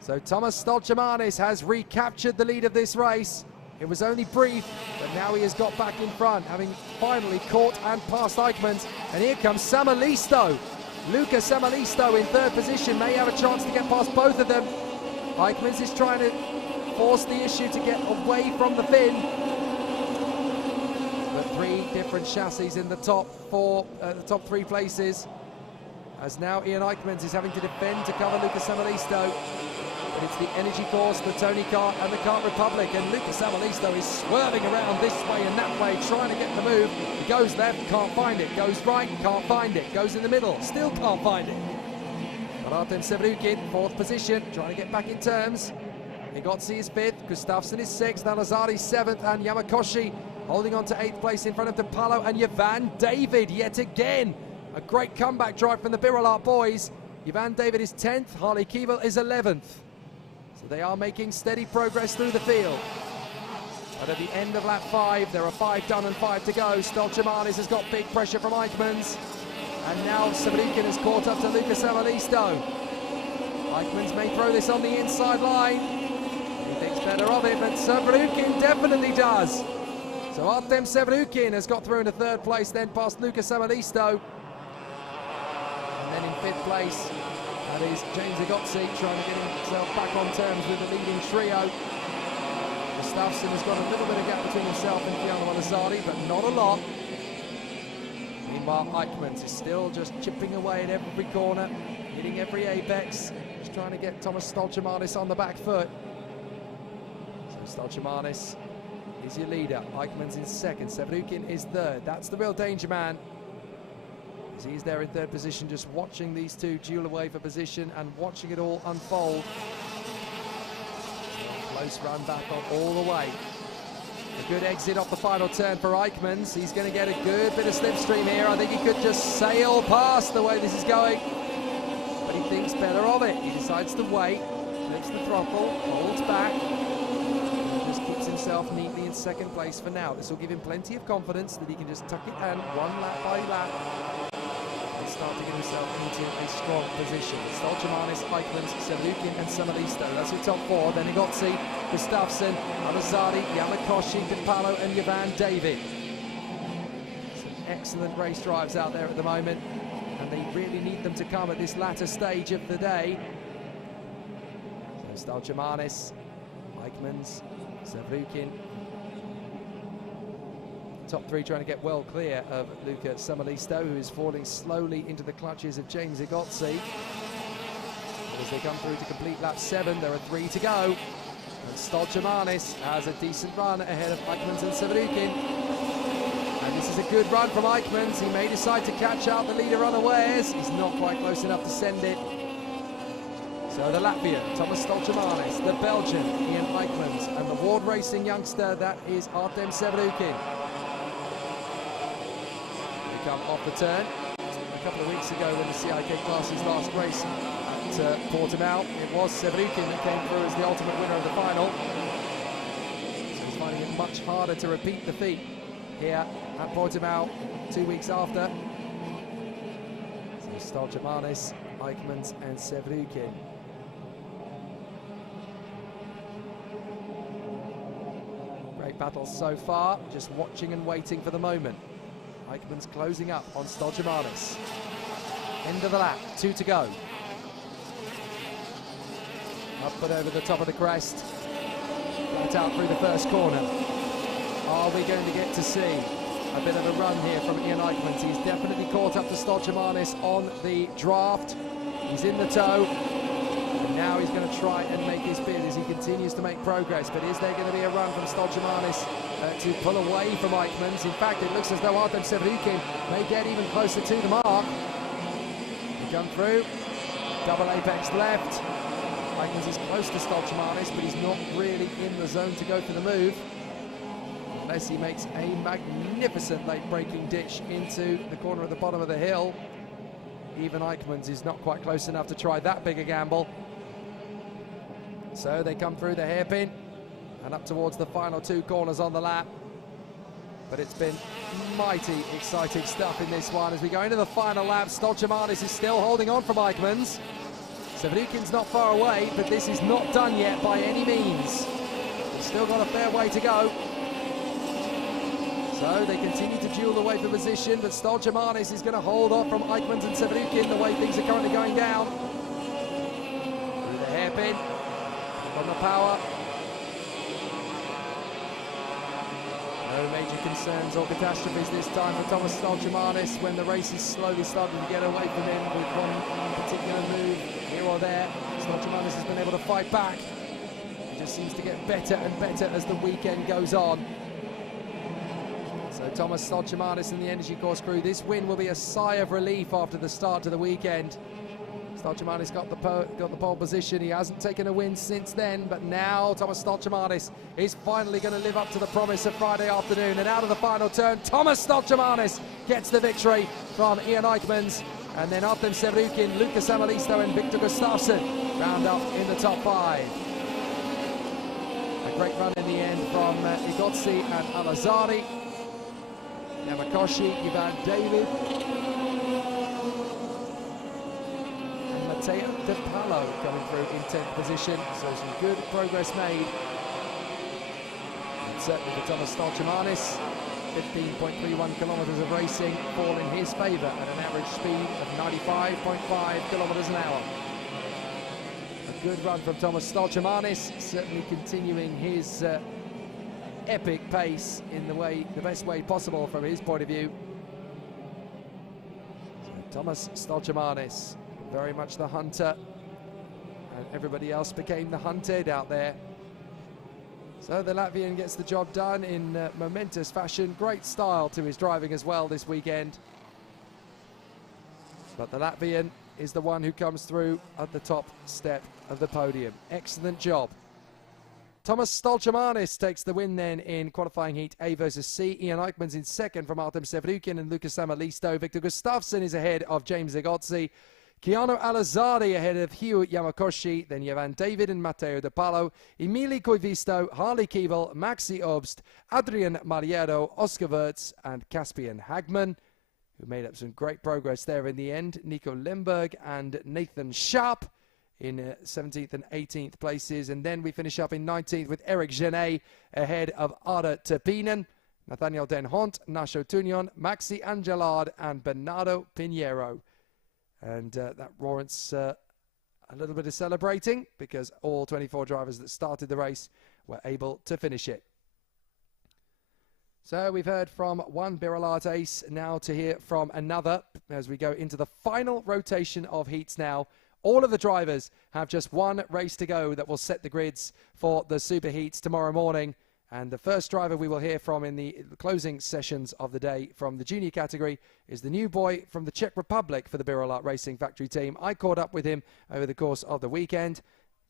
So Thomas Stolchemanis has recaptured the lead of this race. It was only brief, but now he has got back in front, having finally caught and passed Eichmans. And here comes Samalisto. Luca Samalisto in 3rd position, may have a chance to get past both of them. Eichmans is trying to force the issue to get away from the fin. But 3 different chassis in the top 4, the top 3 places. As now Ian Eichmans is having to defend to cover Luca Samalisto. But it's the Energy Course, the Tony Kart and the Kart Republic, and Luca Samalisto is swerving around this way and that way, trying to get the move. He goes left, can't find it, goes right, can't find it, goes in the middle, still can't find it. But Artem Sevrukin, 4th position, trying to get back in terms. Igotzi is 5th, Gustafsson is 6th, Alisari 7th, and Yamakoshi holding on to 8th place in front of DePalo and Yvan David yet again. A great comeback drive from the Birolart boys. Yvan David is 10th, Harley Keeble is 11th. So they are making steady progress through the field. But at the end of lap 5, there are 5 done and 5 to go. Stolchemanis has got big pressure from Eichmans. And now Sevrukin has caught up to Luca Samalisto. Eichmans may throw this on the inside line. He thinks better of it, but Sevrukin definitely does. So Artem Sevrukin has got through into 3rd place, then past Luca Samalisto. And then in 5th place, that is James Igotzi trying to get himself back on terms with the leading trio. Gustafsson has got a little bit of gap between himself and Keanu Alisari, but not a lot. Meanwhile, Eichmans is still just chipping away at every corner, hitting every apex, just trying to get Thomas Stolchemanis on the back foot. So Stolchemanis is your leader. Eichmann's in second, Severukin is third. That's the real danger man. As he's there in third position, just watching these two duel away for position and watching it all unfold. Close run back on all the way. A good exit off the final turn for Eichmann's. He's going to get a good bit of slipstream here. I think he could just sail past the way this is going. But he thinks better of it. He decides to wait, flips the throttle, holds back, and just keeps himself neatly in second place for now. This will give him plenty of confidence that he can just tuck it in one lap by lap and start to get himself into a strong position. Stolchemanis, Eichmann's, Severukin and Samalisto. That's your top four. Then Igotzi, Gustafsson, Alazadi, Yamakoshi, Pipalo and Yavan David. Some excellent race drives out there at the moment, and they really need them to come at this latter stage of the day. So Stolchemanis, Eichmann's, Severukin. Top three trying to get well clear of Luca Samalisto, who is falling slowly into the clutches of James Igotzi. As they come through to complete lap 7, there are 3 to go. And Stolchemanis has a decent run ahead of Eichmann's and Severukin. And this is a good run from Eichmann's. He may decide to catch out the leader unawares. He's not quite close enough to send it. So the Latvian, Thomas Stolchemanis, the Belgian, Ian Eichmann's, and the Ward Racing youngster, that is Artem Severukin. Come off the turn. A couple of weeks ago when the CIK Classes last race at Portimao, it was Severukin that came through as the ultimate winner of the final. So he's finding it much harder to repeat the feat here at Portimao 2 weeks after. So Stolchemanis, Eichmann's and Severukin. Great battle so far, just watching and waiting for the moment. Eichmann's closing up on Stolchemanis. End of the lap, 2 to go. Up and over the top of the crest. Flat out through the first corner. Are we going to get to see a bit of a run here from Ian Eichmann's? He's definitely caught up to Stolchemanis on the draft. He's in the tow. And now he's going to try and make his bid as he continues to make progress. But is there going to be a run from Stolchemanis to pull away from Eichmann's? In fact, it looks as though Artem Severukin may get even closer to the mark. They come through, double apex left. Eichmann's is close to Stolchemanis, but he's not really in the zone to go for the move, unless he makes a magnificent late braking ditch into the corner at the bottom of the hill. Even Eichmann's is not quite close enough to try that big a gamble. So they come through the hairpin and up towards the final 2 corners on the lap. But it's been mighty exciting stuff in this one. As we go into the final lap, Stolchemanis is still holding on from Eichmann's. Severukin's not far away, but this is not done yet by any means. He's still got a fair way to go. So they continue to duel away for position, but Stolchemanis is going to hold off from Eichmann's and Severukin the way things are currently going down. Through the hairpin, from the power. No major concerns or catastrophes this time for Thomas Stolchemanis when the race is slowly starting to get away from him with one particular move here or there. Stolchemanis has been able to fight back. He just seems to get better and better as the weekend goes on. So Thomas Stolchemanis and the Energy Course crew, this win will be a sigh of relief after the start to the weekend. Stolchemanis got the pole position. He hasn't taken a win since then, but now Thomas Stolchemanis is finally going to live up to the promise of Friday afternoon. And out of the final turn, Thomas Stolchemanis gets the victory from Ian Eichmann's. And then Artem Severukin, Lukas Amalisto and Victor Gustafsson round up in the top 5. A great run in the end from Igotzi and Alazadi. Yamakoshi, Ivan David. Matteo De Palo coming through in 10th position, so some good progress made. And certainly for Thomas Stolchemanis, 15.31 kilometres of racing fall in his favour at an average speed of 95.5 kilometres an hour. A good run from Thomas Stolchemanis, certainly continuing his epic pace in the best way possible from his point of view. So Thomas Stolchemanis, very much the hunter, and everybody else became the hunted out there. So the Latvian gets the job done in momentous fashion. Great style to his driving as well this weekend. But the Latvian is the one who comes through at the top step of the podium. Excellent job. Thomas Stolchamanis takes the win then in qualifying heat A versus C. Ian Eichmann's in second from Artem Sevrukin and Lucas Samalisto. Victor Gustafsson is ahead of James Zagotzi. Keanu Alazadi ahead of Hugh Yamakoshi. Then Jevan David and Matteo De Palo. Emili Koivisto, Harley Keeble, Maxi Obst, Adrian Mariero, Oscar Wirtz and Caspian Hagman, who made up some great progress there in the end. Nico Lemberg and Nathan Sharp in 17th and 18th places. And then we finish up in 19th with Eric Genet ahead of Ada Terpinen, Nathaniel Den Hont, Nasho Tunion, Maxi Angelard and Bernardo Pinheiro. And that warrants a little bit of celebrating because all 24 drivers that started the race were able to finish it. So we've heard from one Birolata ace, now to hear from another as we go into the final rotation of heats now. All of the drivers have just one race to go that will set the grids for the super heats tomorrow morning. And the first driver we will hear from in the closing sessions of the day from the junior category is the new boy from the Czech Republic for the Birolata Racing Factory team. I caught up with him over the course of the weekend.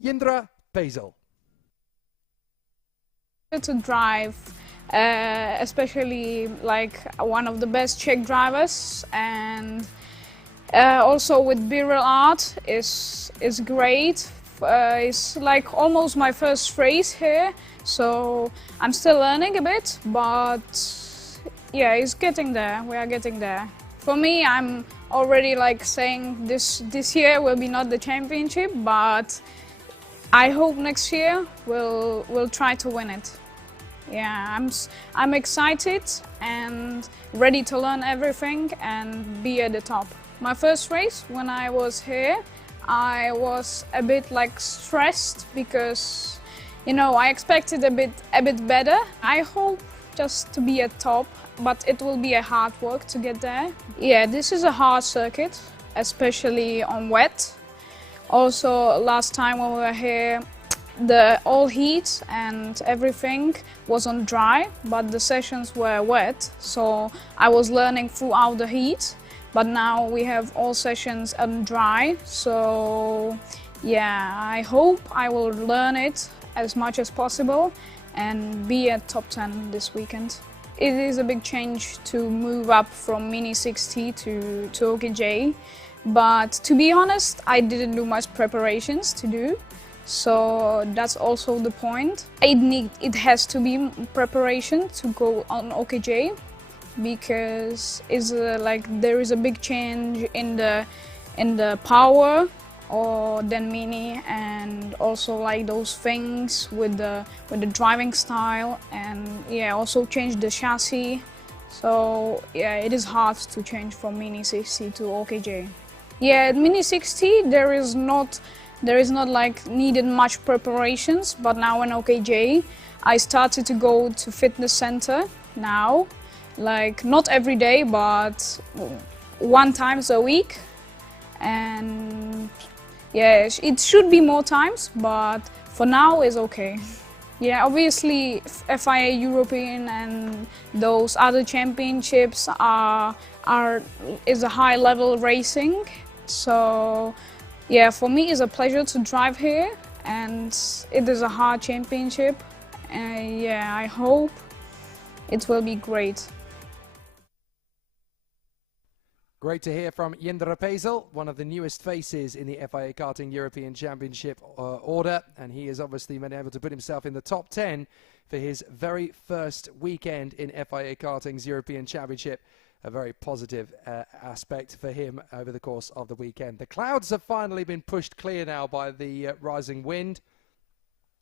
Jindra Pezel. To drive, especially like one of the best Czech drivers, and also with Birolata is great. It's like almost my first race here, so I'm still learning a bit, but yeah, it's getting there. We are getting there. For me, I'm already like saying this year will be not the championship, but I hope next year we'll try to win it. Yeah, I'm excited and ready to learn everything and be at the top. My first race when I was here, I was a bit like stressed because, you know, I expected a bit better. I hope just to be at top, but it will be a hard work to get there. Yeah, this is a hard circuit, especially on wet. Also, last time when we were here, the all heat and everything was on dry, but the sessions were wet, so I was learning throughout the heat. But now we have all sessions on dry, so yeah, I hope I will learn it as much as possible and be at top 10 this weekend. It is a big change to move up from Mini 60 to OKJ, but to be honest, I didn't do much preparations to do, so that's also the point. It has to be preparation to go on OKJ, because it's like there is a big change in the power or than Mini, and also like those things with the driving style, and yeah, also change the chassis. So yeah, it is hard to change from Mini 60 to OKJ. Yeah, at Mini 60 there is not like needed much preparations, but now in OKJ I started to go to fitness center now. Like not every day, but 1 time a week, and yeah, it should be more times, but for now it's okay. Yeah, obviously FIA European and those other championships is a high level racing, so yeah, for me it's a pleasure to drive here, and it is a hard championship. Yeah, I hope it will be great. Great to hear from Jindra Pezel, one of the newest faces in the FIA Karting European Championship order, and he has obviously been able to put himself in the top 10 for his very first weekend in FIA Karting's European Championship. A very positive aspect for him over the course of the weekend. The clouds have finally been pushed clear now by the rising wind,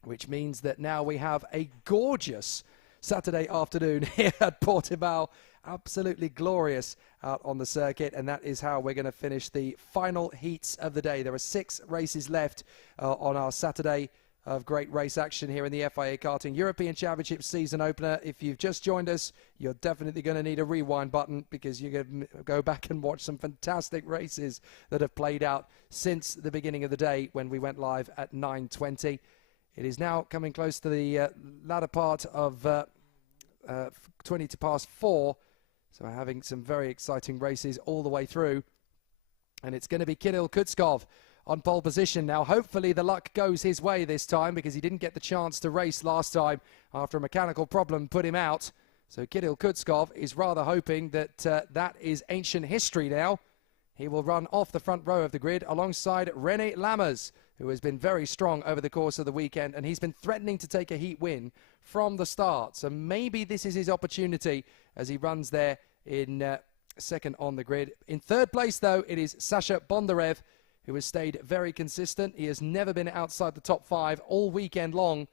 which means that now we have a gorgeous Saturday afternoon here at Portimao. Absolutely glorious out on the circuit, and that is how we're going to finish the final heats of the day. There are 6 races left on our Saturday of great race action here in the FIA Karting European Championship season opener. If you've just joined us, you're definitely going to need a rewind button, because you're going to go back and watch some fantastic races that have played out since the beginning of the day when we went live at 9:20. It is now coming close to the latter part of 20 to past 4. So we're having some very exciting races all the way through. And it's going to be Kirill Kutskov on pole position now. Hopefully the luck goes his way this time, because he didn't get the chance to race last time after a mechanical problem put him out. So Kirill Kutskov is rather hoping that that is ancient history now. He will run off the front row of the grid alongside René Lammers, who has been very strong over the course of the weekend, and he's been threatening to take a heat win from the start. So maybe this is his opportunity as he runs there in second on the grid. In third place, though, it is Sasha Bondarev, who has stayed very consistent. He has never been outside the top 5 all weekend long.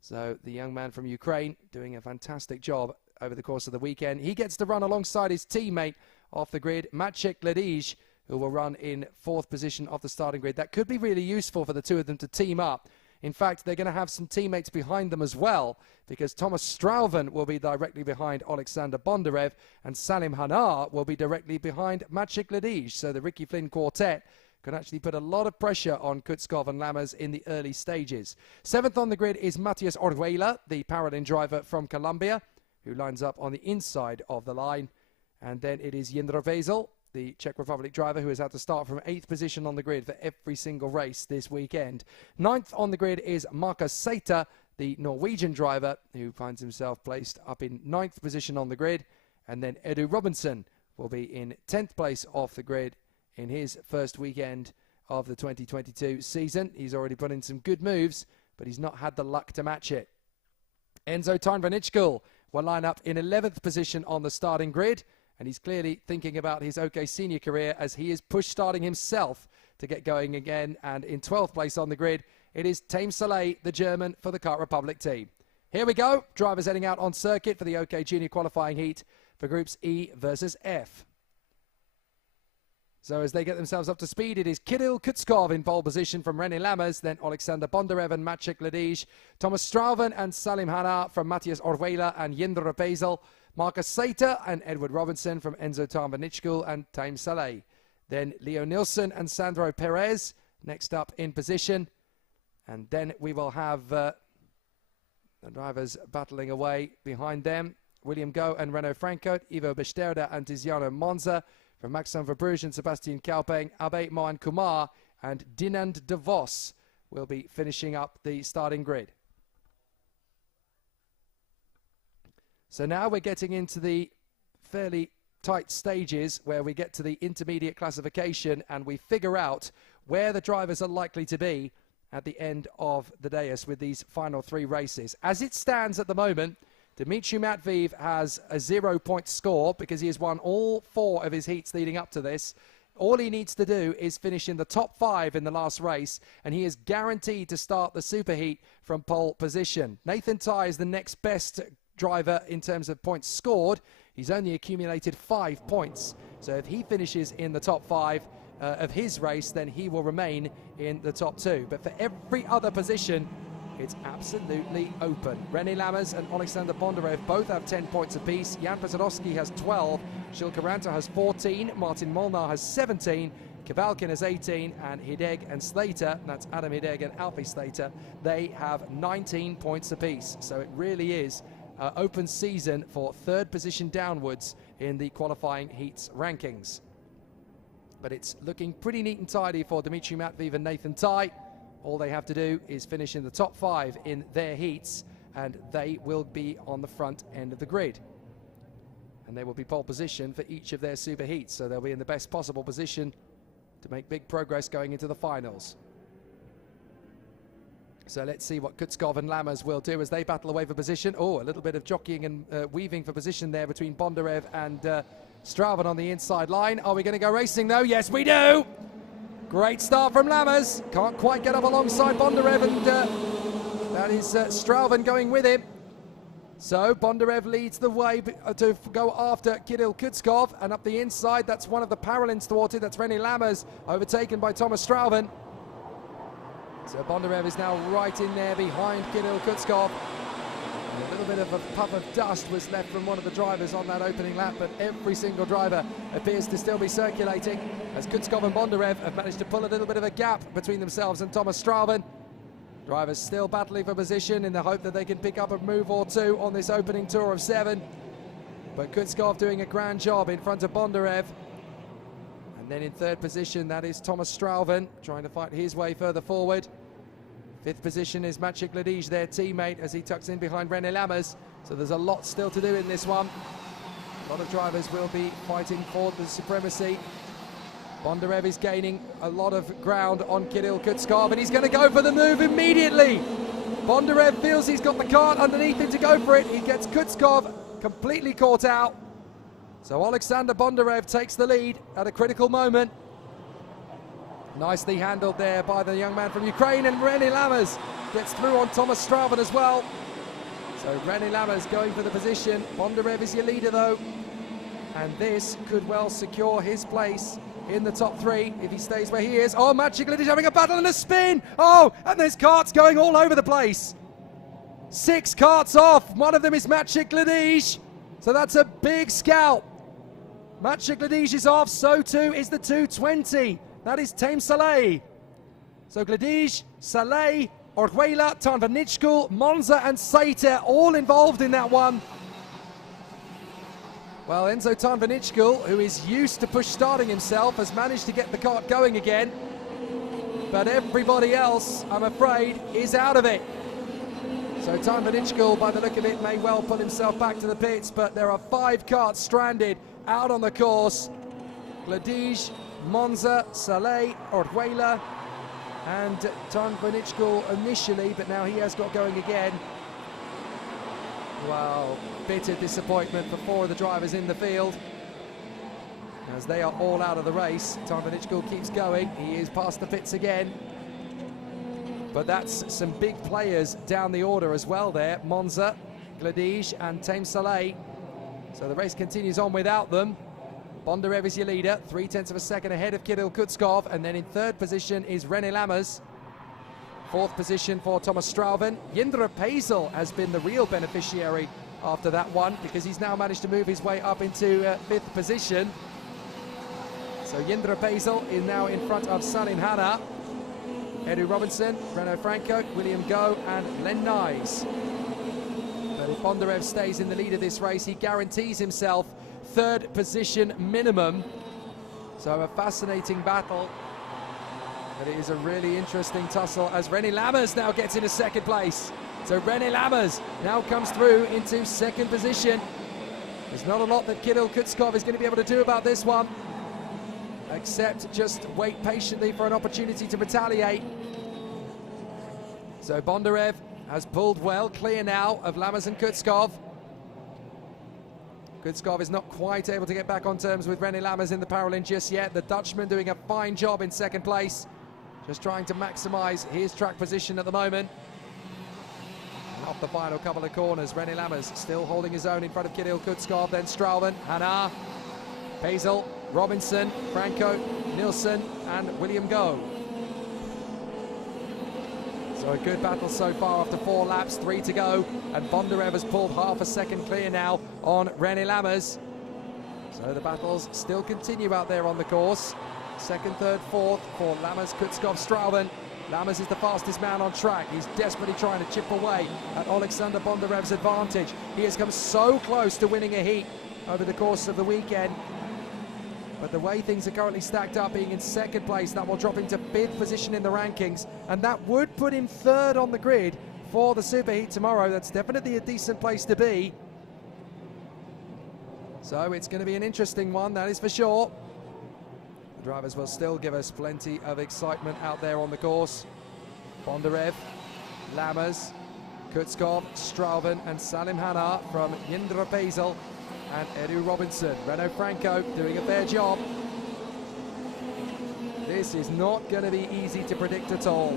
So the young man from Ukraine doing a fantastic job over the course of the weekend. He gets to run alongside his teammate off the grid, Maciek Ledij, who will run in 4th position off the starting grid. That could be really useful for the two of them to team up. In fact, they're going to have some teammates behind them as well, because Thomas Strauven will be directly behind Alexander Bondarev, and Salim Hanar will be directly behind Maciek Ledij. So the Ricky Flynn quartet can actually put a lot of pressure on Kutskov and Lammers in the early stages. 7th on the grid is Matias Orjuela, the Paralin driver from Colombia, who lines up on the inside of the line. And then it is Jindro Vezel, the Czech Republic driver, who has had to start from 8th position on the grid for every single race this weekend. 9th on the grid is Markus Seiter, the Norwegian driver, who finds himself placed up in 9th position on the grid. And then Edu Robinson will be in 10th place off the grid in his first weekend of the 2022 season. He's already put in some good moves, but he's not had the luck to match it. Enzo Tarnvanitschkel will line up in 11th position on the starting grid, and he's clearly thinking about his OK Senior career as he is push-starting himself to get going again. And in 12th place on the grid, it is Taim Saleh, the German, for the Kart Republic team. Here we go. Drivers heading out on circuit for the OK Junior qualifying heat for Groups E versus F. So as they get themselves up to speed, it is Kirill Kutskov in pole position from René Lammers, then Alexander Bondarev and Maciek Ledij, Thomas Strauven and Salim Hanar from Matias Orjuela and Jindro Vezel, Markus Seiter and Edward Robinson from Enzo Tarnvanitschkel and Taim Saleh. Then Leo Nilsson and Sandro Perez next up in position. And then we will have the drivers battling away behind them. William Go and Renaud Franco, Ivo Besterda and Tiziano Monza. From Maxime Verbruge and Sebastian Kaupeng, Abe Mohan Kumar and Dinand De Vos will be finishing up the starting grid. So now we're getting into the fairly tight stages where we get to the intermediate classification and we figure out where the drivers are likely to be at the end of the dais with these final 3 races. As it stands at the moment, Dmitry Matviev has a 0-point score because he has won all 4 of his heats leading up to this. All he needs to do is finish in the top 5 in the last race, and he is guaranteed to start the superheat from pole position. Nathan Tye is the next best driver in terms of points scored. He's only accumulated 5 points. So if he finishes in the top 5 of his race, then he will remain in the top 2. But for every other position, it's absolutely open. René Lammers and Alexander Bondarev both have 10 points apiece. Jan Pesadowski has 12. Gilles Caranta has 14. Martin Molnar has 17. Kavalkin has 18. And Hideg and Slater, that's Adam Hideg and Alfie Slater, they have 19 points apiece. So it really is open season for 3rd position downwards in the qualifying heats rankings. But it's looking pretty neat and tidy for Dmitry Matviev and Nathan Tye. All they have to do is finish in the top 5 in their heats, and they will be on the front end of the grid. And they will be pole position for each of their super heats, so they'll be in the best possible position to make big progress going into the finals. So let's see what Kutskov and Lammers will do as they battle away for position. Oh, a little bit of jockeying and weaving for position there between Bondarev and Strauven on the inside line. Are we going to go racing though? Yes, we do! Great start from Lammers. Can't quite get up alongside Bondarev, and that is Strauven going with him. So Bondarev leads the way to go after Kirill Kutskov, and up the inside, that's one of the Paralins thwarted. That's René Lammers, overtaken by Thomas Strauven. So Bondarev is now right in there behind Kirill Kutskov. And a little bit of a puff of dust was left from one of the drivers on that opening lap, but every single driver appears to still be circulating as Kutskov and Bondarev have managed to pull a little bit of a gap between themselves and Thomas Strauven. Drivers still battling for position in the hope that they can pick up a move or two on this opening tour of 7. But Kutskov doing a grand job in front of Bondarev. And then in 3rd position, that is Thomas Strauven, trying to fight his way further forward. 5th position is Maciej Gladij, their teammate, as he tucks in behind René Lammers. So there's a lot still to do in this one. A lot of drivers will be fighting for the supremacy. Bondarev is gaining a lot of ground on Kirill Kutskov, and he's going to go for the move immediately. Bondarev feels he's got the cart underneath him to go for it. He gets Kutskov completely caught out. So Alexander Bondarev takes the lead at a critical moment. Nicely handled there by the young man from Ukraine, and René Lammers gets through on Thomas Strauven as well. So René Lammers going for the position. Bondarev is your leader though, and this could well secure his place in the top 3 if he stays where he is. Oh, Maciej Gladij having a battle and a spin. Oh, and there's karts going all over the place. 6 karts off. One of them is Maciej Gladij. So that's a big scalp. Maciej Gladij is off, so too is the 220. That is Tame Saleh. So Gladij, Saleh, Orjuela, Tanvanitschkul, Monza and Saiter all involved in that one. Well, Enzo Tanvanitschkul, who is used to push starting himself, has managed to get the kart going again. But everybody else, I'm afraid, is out of it. So Tanvanitschkul, by the look of it, may well pull himself back to the pits, but there are 5 karts stranded out on the course. Gladij, Monza, Saleh, Orjuela, and Tanvanitschkul initially, but now he has got going again. Well, bitter disappointment for 4 of the drivers in the field, as they are all out of the race. Tanvanitschkul keeps going. He is past the pits again. But that's some big players down the order as well there. Monza, Gladij and Tame Saleh. So the race continues on without them. Bondarev is your leader, 0.3 of a second ahead of Kirill Kutskov, and then in 3rd position is René Lammers. 4th position for Thomas Strauven. Jindra Pazel has been the real beneficiary after that one, because he's now managed to move his way up into 5th position. So Jindra Pazel is now in front of Salim Hanna, Edu Robinson, Renaud Franco, William Go and Len Nyes. But if Bondarev stays in the lead of this race, he guarantees himself 3rd position minimum. So a fascinating battle. But it is a really interesting tussle as René Lammers now gets into 2nd place. So René Lammers now comes through into 2nd position. There's not a lot that Kirill Kutskov is going to be able to do about this one, except just wait patiently for an opportunity to retaliate. So Bondarev has pulled well clear now of Lammers and Kutskov. Kutskov is not quite able to get back on terms with René Lammers in the parallel just yet. The Dutchman doing a fine job in 2nd place, just trying to maximize his track position at the moment. And off the final couple of corners, René Lammers still holding his own in front of Kirill Kutskov, then Strauven, Hanna, Pazel, Robinson, Franco, Nilsson and William Go. So a good battle so far after 4 laps, 3 to go, and Bondarev has pulled half a second clear now on René Lammers. So the battles still continue out there on the course. 2nd, 3rd, 4th for Lammers, Kutskov, Strauven. Lammers is the fastest man on track. He's desperately trying to chip away at Alexander Bondarev's advantage. He has come so close to winning a heat over the course of the weekend. But the way things are currently stacked up, being in 2nd place, that will drop him to 5th position in the rankings, and that would put him 3rd on the grid for the superheat tomorrow. That's definitely a decent place to be. So it's going to be an interesting one, that is for sure. The drivers will still give us plenty of excitement out there on the course. Bondarev, Lammers, Kutskov, Strauven and Salim Hanna from Jindra Pazel and Edu Robinson. Renaud Franco doing a fair job. This is not going to be easy to predict at all.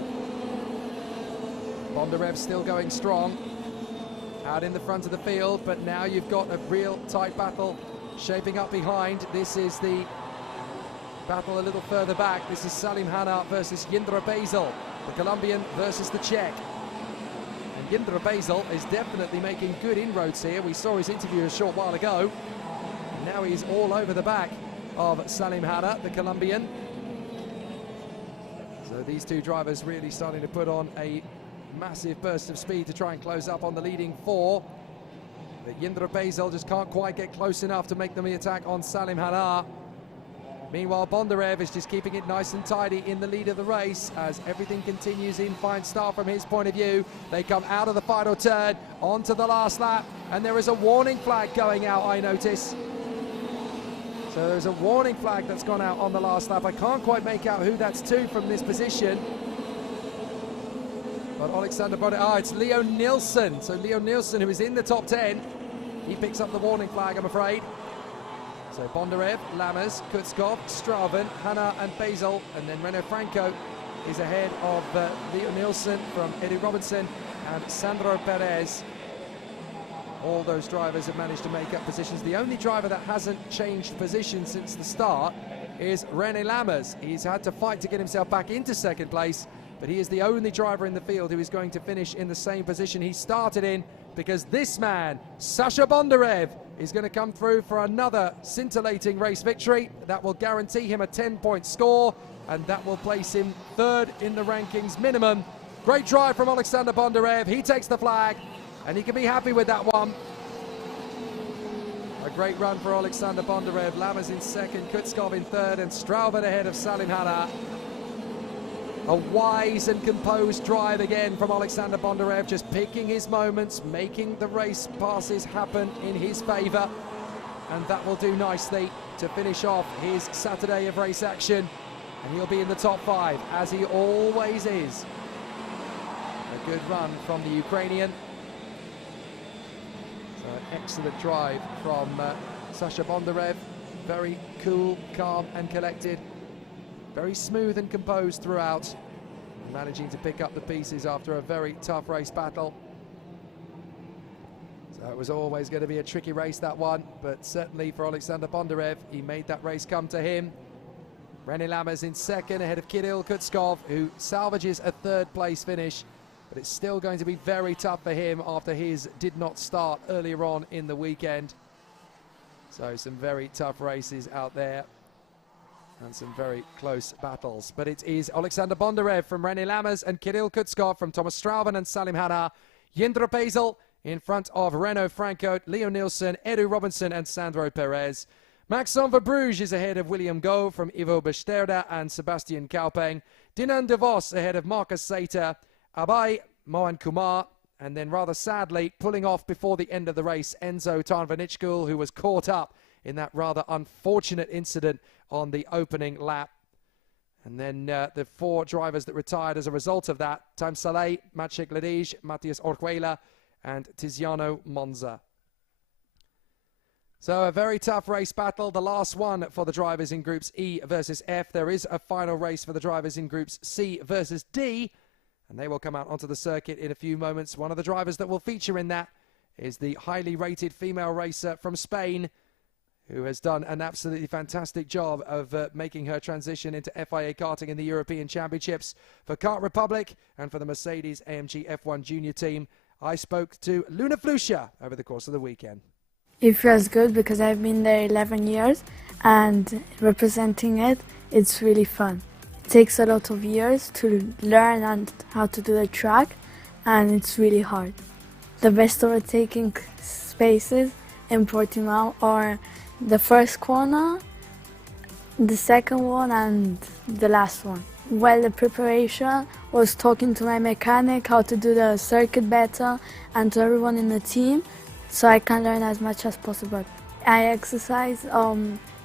Bondarev still going strong out in the front of the field, but now you've got a real tight battle shaping up behind. This is the battle a little further back. This is Salim Hanna versus Jindra Pazel, the Colombian versus the Czech. And Jindra Pazel is definitely making good inroads here. We saw his interview a short while ago. And now he's all over the back of Salim Hanna, the Colombian. So these two drivers really starting to put on a massive burst of speed to try and close up on the leading four. But Jindra Basil just can't quite get close enough to make them the attack on Salim Hanar. Meanwhile, Bondarev is just keeping it nice and tidy in the lead of the race as everything continues in fine style from his point of view. They come out of the final turn onto the last lap, and there is a warning flag going out, I notice. So there's a warning flag that's gone out on the last lap. I can't quite make out who that's to from this position. But Alexander Bondarev, it's Leo Nielsen. So Leo Nielsen, who is in the top 10, he picks up the warning flag, I'm afraid. So Bondarev, Lammers, Kutskov, Straven, Hanar and Basil, and then Renault Franco is ahead of Leo Nielsen from Eddie Robinson and Sandro Perez. All those drivers have managed to make up positions. The only driver that hasn't changed position since the start is René Lammers. He's had to fight to get himself back into second place, but he is the only driver in the field who is going to finish in the same position he started in, because this man, Sasha Bondarev, is going to come through for another scintillating race victory. That will guarantee him a 10-point score, and that will place him third in the rankings minimum. Great drive from Alexander Bondarev. He takes the flag, and he can be happy with that one. A great run for Alexander Bondarev. Lammers in second, Kutskov in third, and Straubert ahead of Salim Hanar. A wise and composed drive again from Alexander Bondarev, just picking his moments, making the race passes happen in his favour. And that will do nicely to finish off his Saturday of race action. And he'll be in the top 5, as he always is. A good run from the Ukrainian. So an excellent drive from Sasha Bondarev. Very cool, calm and collected. Very smooth and composed throughout, managing to pick up the pieces after a very tough race battle. So it was always going to be a tricky race, that one, but certainly for Alexander Bondarev, he made that race come to him. René Lammers in second, ahead of Kirill Kutskov, who salvages a third place finish, but it's still going to be very tough for him after his did not start earlier on in the weekend. So some very tough races out there, and some very close battles. But it is Alexander Bondarev from René Lammers and Kirill Kutskov from Thomas Straven and Salim Hanar. Jindra Basil in front of Renault Franco, Leo Nielsen, Edu Robinson and Sandro Perez. Maxime Verbruge is ahead of William Go from Ivo Besterda and Sebastian Kaupeng. Dinan De Vos ahead of Marcus Sater, Abai Mohan Kumar, and then rather sadly pulling off before the end of the race, Enzo Tarnvanitschkul, who was caught up in that rather unfortunate incident on the opening lap. And then the 4 drivers that retired as a result of that: Time Saleh, Maciej Ledij, Matias Orjuela and Tiziano Monza. So a very tough race battle, the last one for the drivers in groups E versus F. There is a final race for the drivers in groups C versus D, and they will come out onto the circuit in a few moments. One of the drivers that will feature in that is the highly rated female racer from Spain, who has done an absolutely fantastic job of making her transition into FIA Karting in the European Championships for Kart Republic and for the Mercedes-AMG F1 Junior team. I spoke to Luna Flusha over the course of the weekend. It feels good because I've been there 11 years and representing it, it's really fun. It takes a lot of years to learn and how to do the track, and it's really hard. The best overtaking spaces in Portimao are the first corner, the second one and the last one. Well, the preparation was talking to my mechanic how to do the circuit better and to everyone in the team, so I can learn as much as possible. I exercise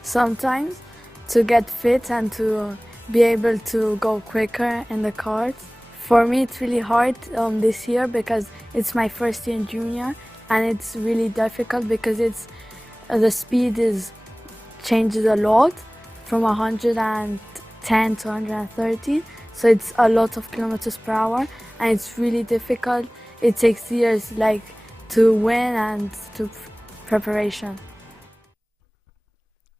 sometimes to get fit and to be able to go quicker in the karts. For me it's really hard this year because it's my first year in junior, and it's really difficult because the speed changes a lot from 110 to 130, so it's a lot of kilometers per hour, and it's really difficult. It takes years to win and to preparation.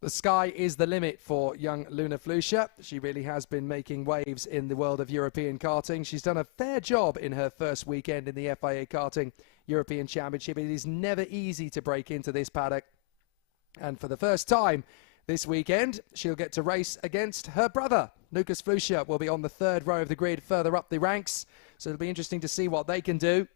The sky is the limit for young Luna Flusha. She really has been making waves in the world of European karting. She's done a fair job in her first weekend in the FIA Karting European Championship. It is never easy to break into this paddock. And for the first time this weekend, she'll get to race against her brother. Lucas Flusha will be on the third row of the grid further up the ranks. So it'll be interesting to see what they can do.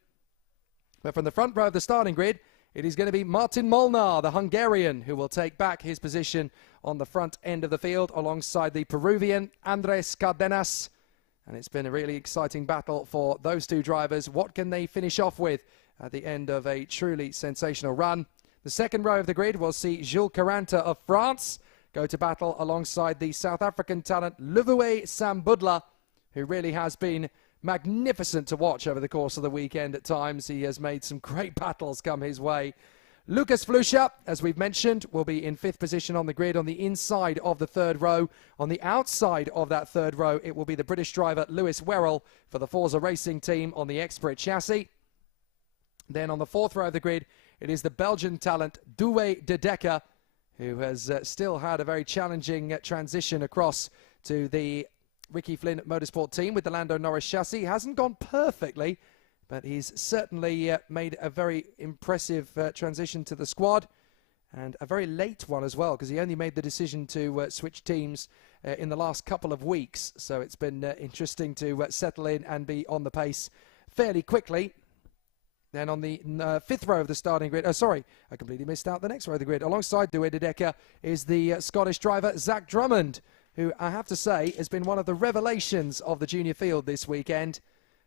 But from the front row of the starting grid, it is going to be Martin Molnar, the Hungarian, who will take back his position on the front end of the field alongside the Peruvian Andres Cardenas. And it's been a really exciting battle for those two drivers. What can they finish off with at the end of a truly sensational run? The second row of the grid will see Jules Caranta of France go to battle alongside the South African talent Luvue Sambudla, who really has been magnificent to watch over the course of the weekend at times. He has made some great battles come his way. Lucas Flusha, as we've mentioned, will be in 5th position on the grid on the inside of the third row. On the outside of that third row, it will be the British driver Lewis Werrell for the Forza Racing team on the Expert chassis. Then on the 4th row of the grid, it is the Belgian talent Douwe de Decker, who has still had a very challenging transition across to the Ricky Flynn Motorsport team with the Lando Norris chassis. Hasn't gone perfectly, but he's certainly made a very impressive transition to the squad, and a very late one as well, because he only made the decision to switch teams in the last couple of weeks. So it's been interesting to settle in and be on the pace fairly quickly. Then on the 5th row of the starting grid, sorry, I completely missed out the next row of the grid. Alongside Douwe de Decker is the Scottish driver Zach Drummond, who I have to say has been one of the revelations of the junior field this weekend.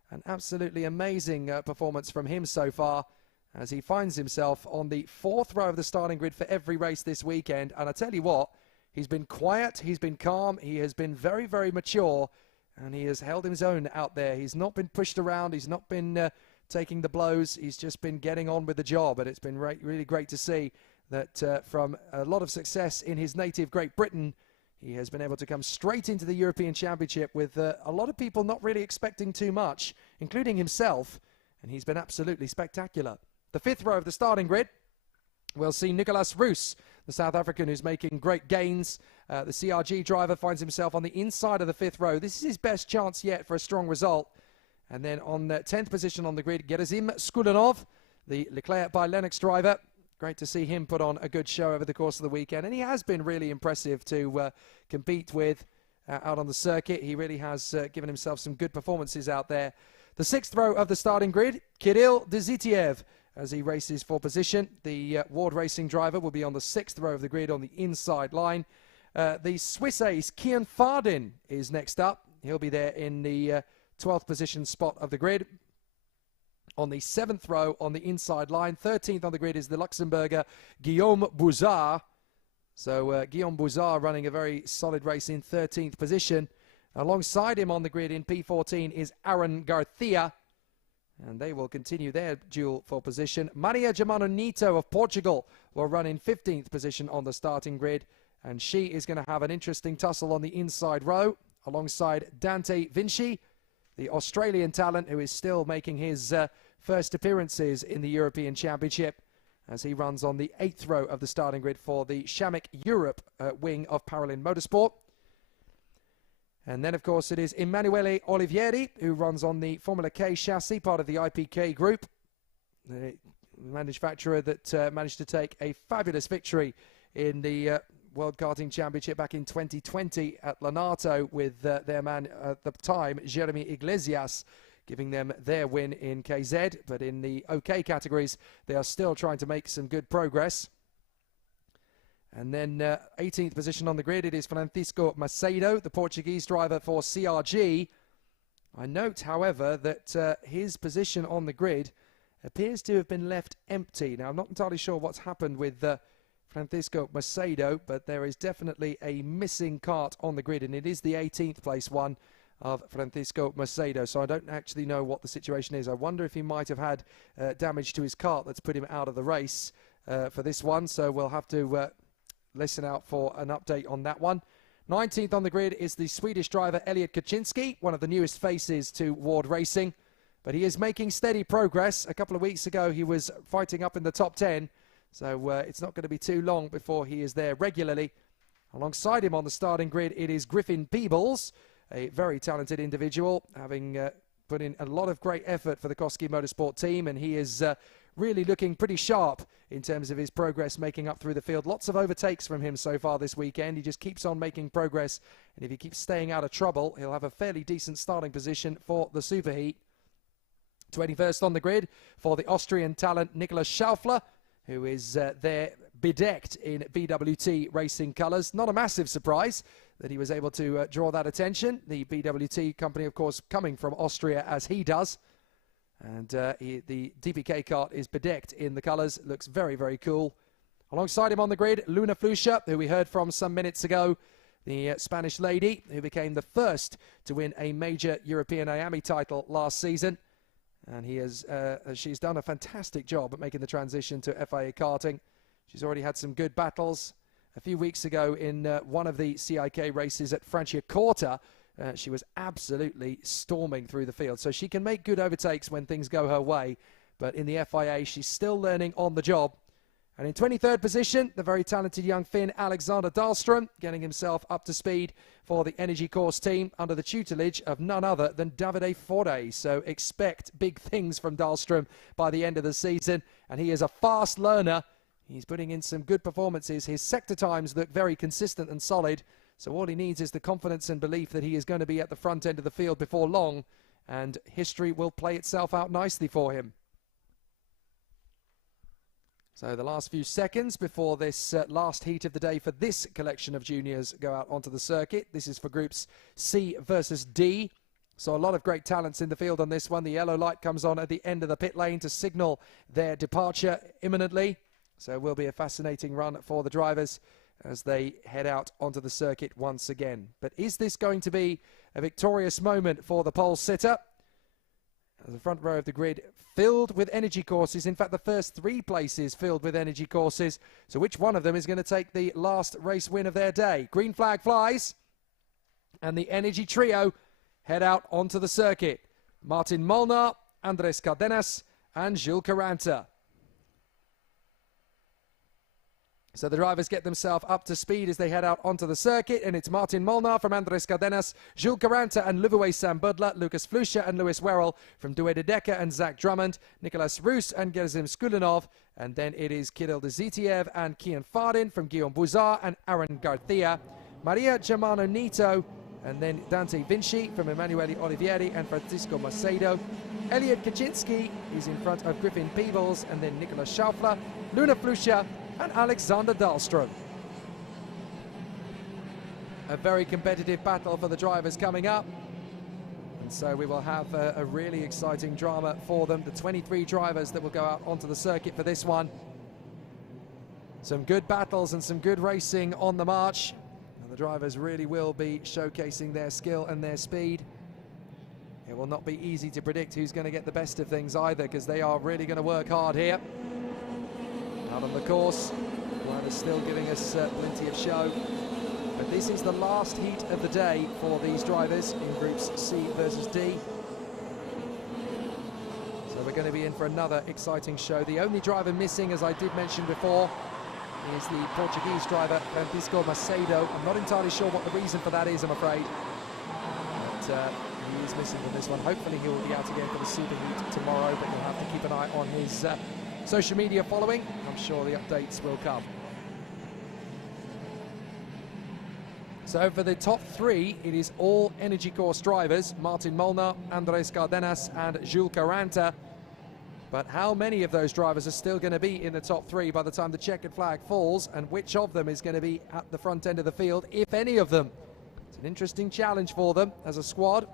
An absolutely amazing performance from him so far, as he finds himself on the 4th row of the starting grid for every race this weekend. And I tell you what, he's been quiet, he's been calm, he has been very, very mature, and he has held his own out there. He's not been pushed around, he's not been taking the blows, he's just been getting on with the job. And it's been really great to see that from a lot of success in his native Great Britain, he has been able to come straight into the European Championship with a lot of people not really expecting too much, including himself, and he's been absolutely spectacular. The 5th row of the starting grid, we'll see Nicolas Roos, the South African who's making great gains. The CRG driver finds himself on the inside of the 5th row. This is his best chance yet for a strong result. And then on the 10th position on the grid, Gerazim Skulanov, the Leclerc by Lennox driver. Great to see him put on a good show over the course of the weekend. And he has been really impressive to compete with out on the circuit. He really has given himself some good performances out there. The 6th row of the starting grid, Kirill Dzitiev, as he races for position. The Ward Racing driver will be on the 6th row of the grid on the inside line. The Swiss ace, Kian Fardin, is next up. He'll be there in the 12th position spot of the grid. On the 7th row on the inside line, 13th on the grid is the Luxembourger Guillaume Bouzard. So Guillaume Bouzard running a very solid race in 13th position. Alongside him on the grid in P14 is Aaron Garcia. And they will continue their duel for position. Maria Germano Nito of Portugal will run in 15th position on the starting grid. And she is going to have an interesting tussle on the inside row alongside Dante Vinci, the Australian talent who is still making his first appearances in the European Championship, as he runs on the 8th row of the starting grid for the Shamik Europe wing of Parolin Motorsport. And then, of course, it is Emanuele Olivieri, who runs on the Formula K chassis, part of the IPK group, the manufacturer that managed to take a fabulous victory in the World Karting Championship back in 2020 at Lonato with their man at the time, Jeremy Iglesias, giving them their win in KZ. But in the OK categories, they are still trying to make some good progress. And then 18th position on the grid, it is Francisco Macedo, the Portuguese driver for CRG. I note, however, that his position on the grid appears to have been left empty. Now, I'm not entirely sure what's happened with Francisco Macedo, but there is definitely a missing cart on the grid, and it is the 18th place one of Francisco Macedo. So I don't actually know what the situation is. I wonder if he might have had damage to his cart that's put him out of the race for this one. So we'll have to listen out for an update on that one. 19th on the grid is the Swedish driver Elliot Kaczynski, one of the newest faces to Ward Racing. But he is making steady progress. A couple of weeks ago, he was fighting up in the top 10. So it's not going to be too long before he is there regularly. Alongside him on the starting grid, it is Griffin Peebles, a very talented individual, having put in a lot of great effort for the Koski Motorsport team. And he is really looking pretty sharp in terms of his progress making up through the field. Lots of overtakes from him so far this weekend. He just keeps on making progress. And if he keeps staying out of trouble, he'll have a fairly decent starting position for the Superheat. 21st on the grid for the Austrian talent Nicolas Schaufler, who is there bedecked in BWT racing colours. Not a massive surprise that he was able to draw that attention. The BWT company, of course, coming from Austria as he does. And the DPK kart is bedecked in the colours. Looks very, very cool. Alongside him on the grid, Luna Flusha, who we heard from some minutes ago, the Spanish lady who became the first to win a major European IAME title last season. And she's done a fantastic job at making the transition to FIA Karting. She's already had some good battles. A few weeks ago in one of the CIK races at Franciacorta, she was absolutely storming through the field. So she can make good overtakes when things go her way. But in the FIA, she's still learning on the job. And in 23rd position, the very talented young Finn Alexander Dahlström, getting himself up to speed for the Energy Course team under the tutelage of none other than Davide Forde. So expect big things from Dahlström by the end of the season. And he is a fast learner. He's putting in some good performances. His sector times look very consistent and solid. So all he needs is the confidence and belief that he is going to be at the front end of the field before long. And history will play itself out nicely for him. So the last few seconds before this last heat of the day for this collection of juniors go out onto the circuit. This is for groups C versus D. So a lot of great talents in the field on this one. The yellow light comes on at the end of the pit lane to signal their departure imminently. So it will be a fascinating run for the drivers as they head out onto the circuit once again. But is this going to be a victorious moment for the pole sitter? The front row of the grid filled with energy courses. In fact, the first 3 places filled with energy courses. So which one of them is going to take the last race win of their day? Green flag flies. And the energy trio head out onto the circuit. Martin Molnar, Andres Cardenas and Jules Caranta. So the drivers get themselves up to speed as they head out onto the circuit, and it's Martin Molnar from Andres Cardenas, Jules Caranta and Luvuay Sam Budler, Lucas Flusha and Lewis Werrell from Douwe de Decker and Zach Drummond, Nicolas Roos and Gerzim Skulinov, and then it is Kirill Dezitiev and Kian Fardin from Guillaume Bouzard and Aaron Garcia, Maria Germano Nito, and then Dante Vinci from Emanuele Olivieri and Francisco Macedo. Elliot Kaczynski is in front of Griffin Peebles, and then Nicolas Schaufler, Luna Flusha and Alexander Dahlström. A very competitive battle for the drivers coming up. And so we will have a really exciting drama for them. The 23 drivers that will go out onto the circuit for this one. Some good battles and some good racing on the march. And the drivers really will be showcasing their skill and their speed. It will not be easy to predict who's going to get the best of things either, because they are really going to work hard here. Out on the course, drivers still giving us plenty of show. But this is the last heat of the day for these drivers in groups C versus D. So we're going to be in for another exciting show. The only driver missing, as I did mention before, is the Portuguese driver Francisco Macedo. I'm not entirely sure what the reason for that is, I'm afraid. But he is missing from this one. Hopefully he will be out again for the super heat tomorrow, but you'll have to keep an eye on his social media following. I'm sure the updates will come. So for the top 3, it is all energy course drivers: Martin Molnar, Andres Cardenas and Jules Caranta. But how many of those drivers are still going to be in the top 3 by the time the checkered flag falls, and which of them is going to be at the front end of the field, if any of them? It's an interesting challenge for them as a squad.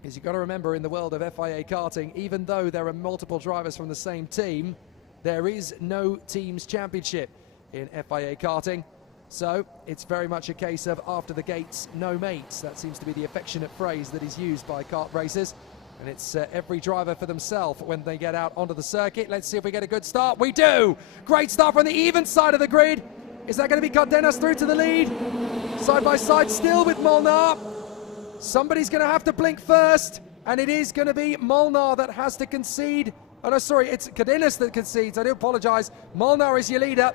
Because you've got to remember, in the world of FIA karting, even though there are multiple drivers from the same team, there is no teams championship in FIA karting. So it's very much a case of after the gates, no mates. That seems to be the affectionate phrase that is used by kart racers. And it's every driver for themselves when they get out onto the circuit. Let's see if we get a good start. We do! Great start from the even side of the grid. Is that going to be Cardenas through to the lead? Side by side still with Molnar. Somebody's going to have to blink first, and it is going to be Molnar that has to concede. Oh no, sorry, it's Cardenas that concedes. I do apologise. Molnar is your leader.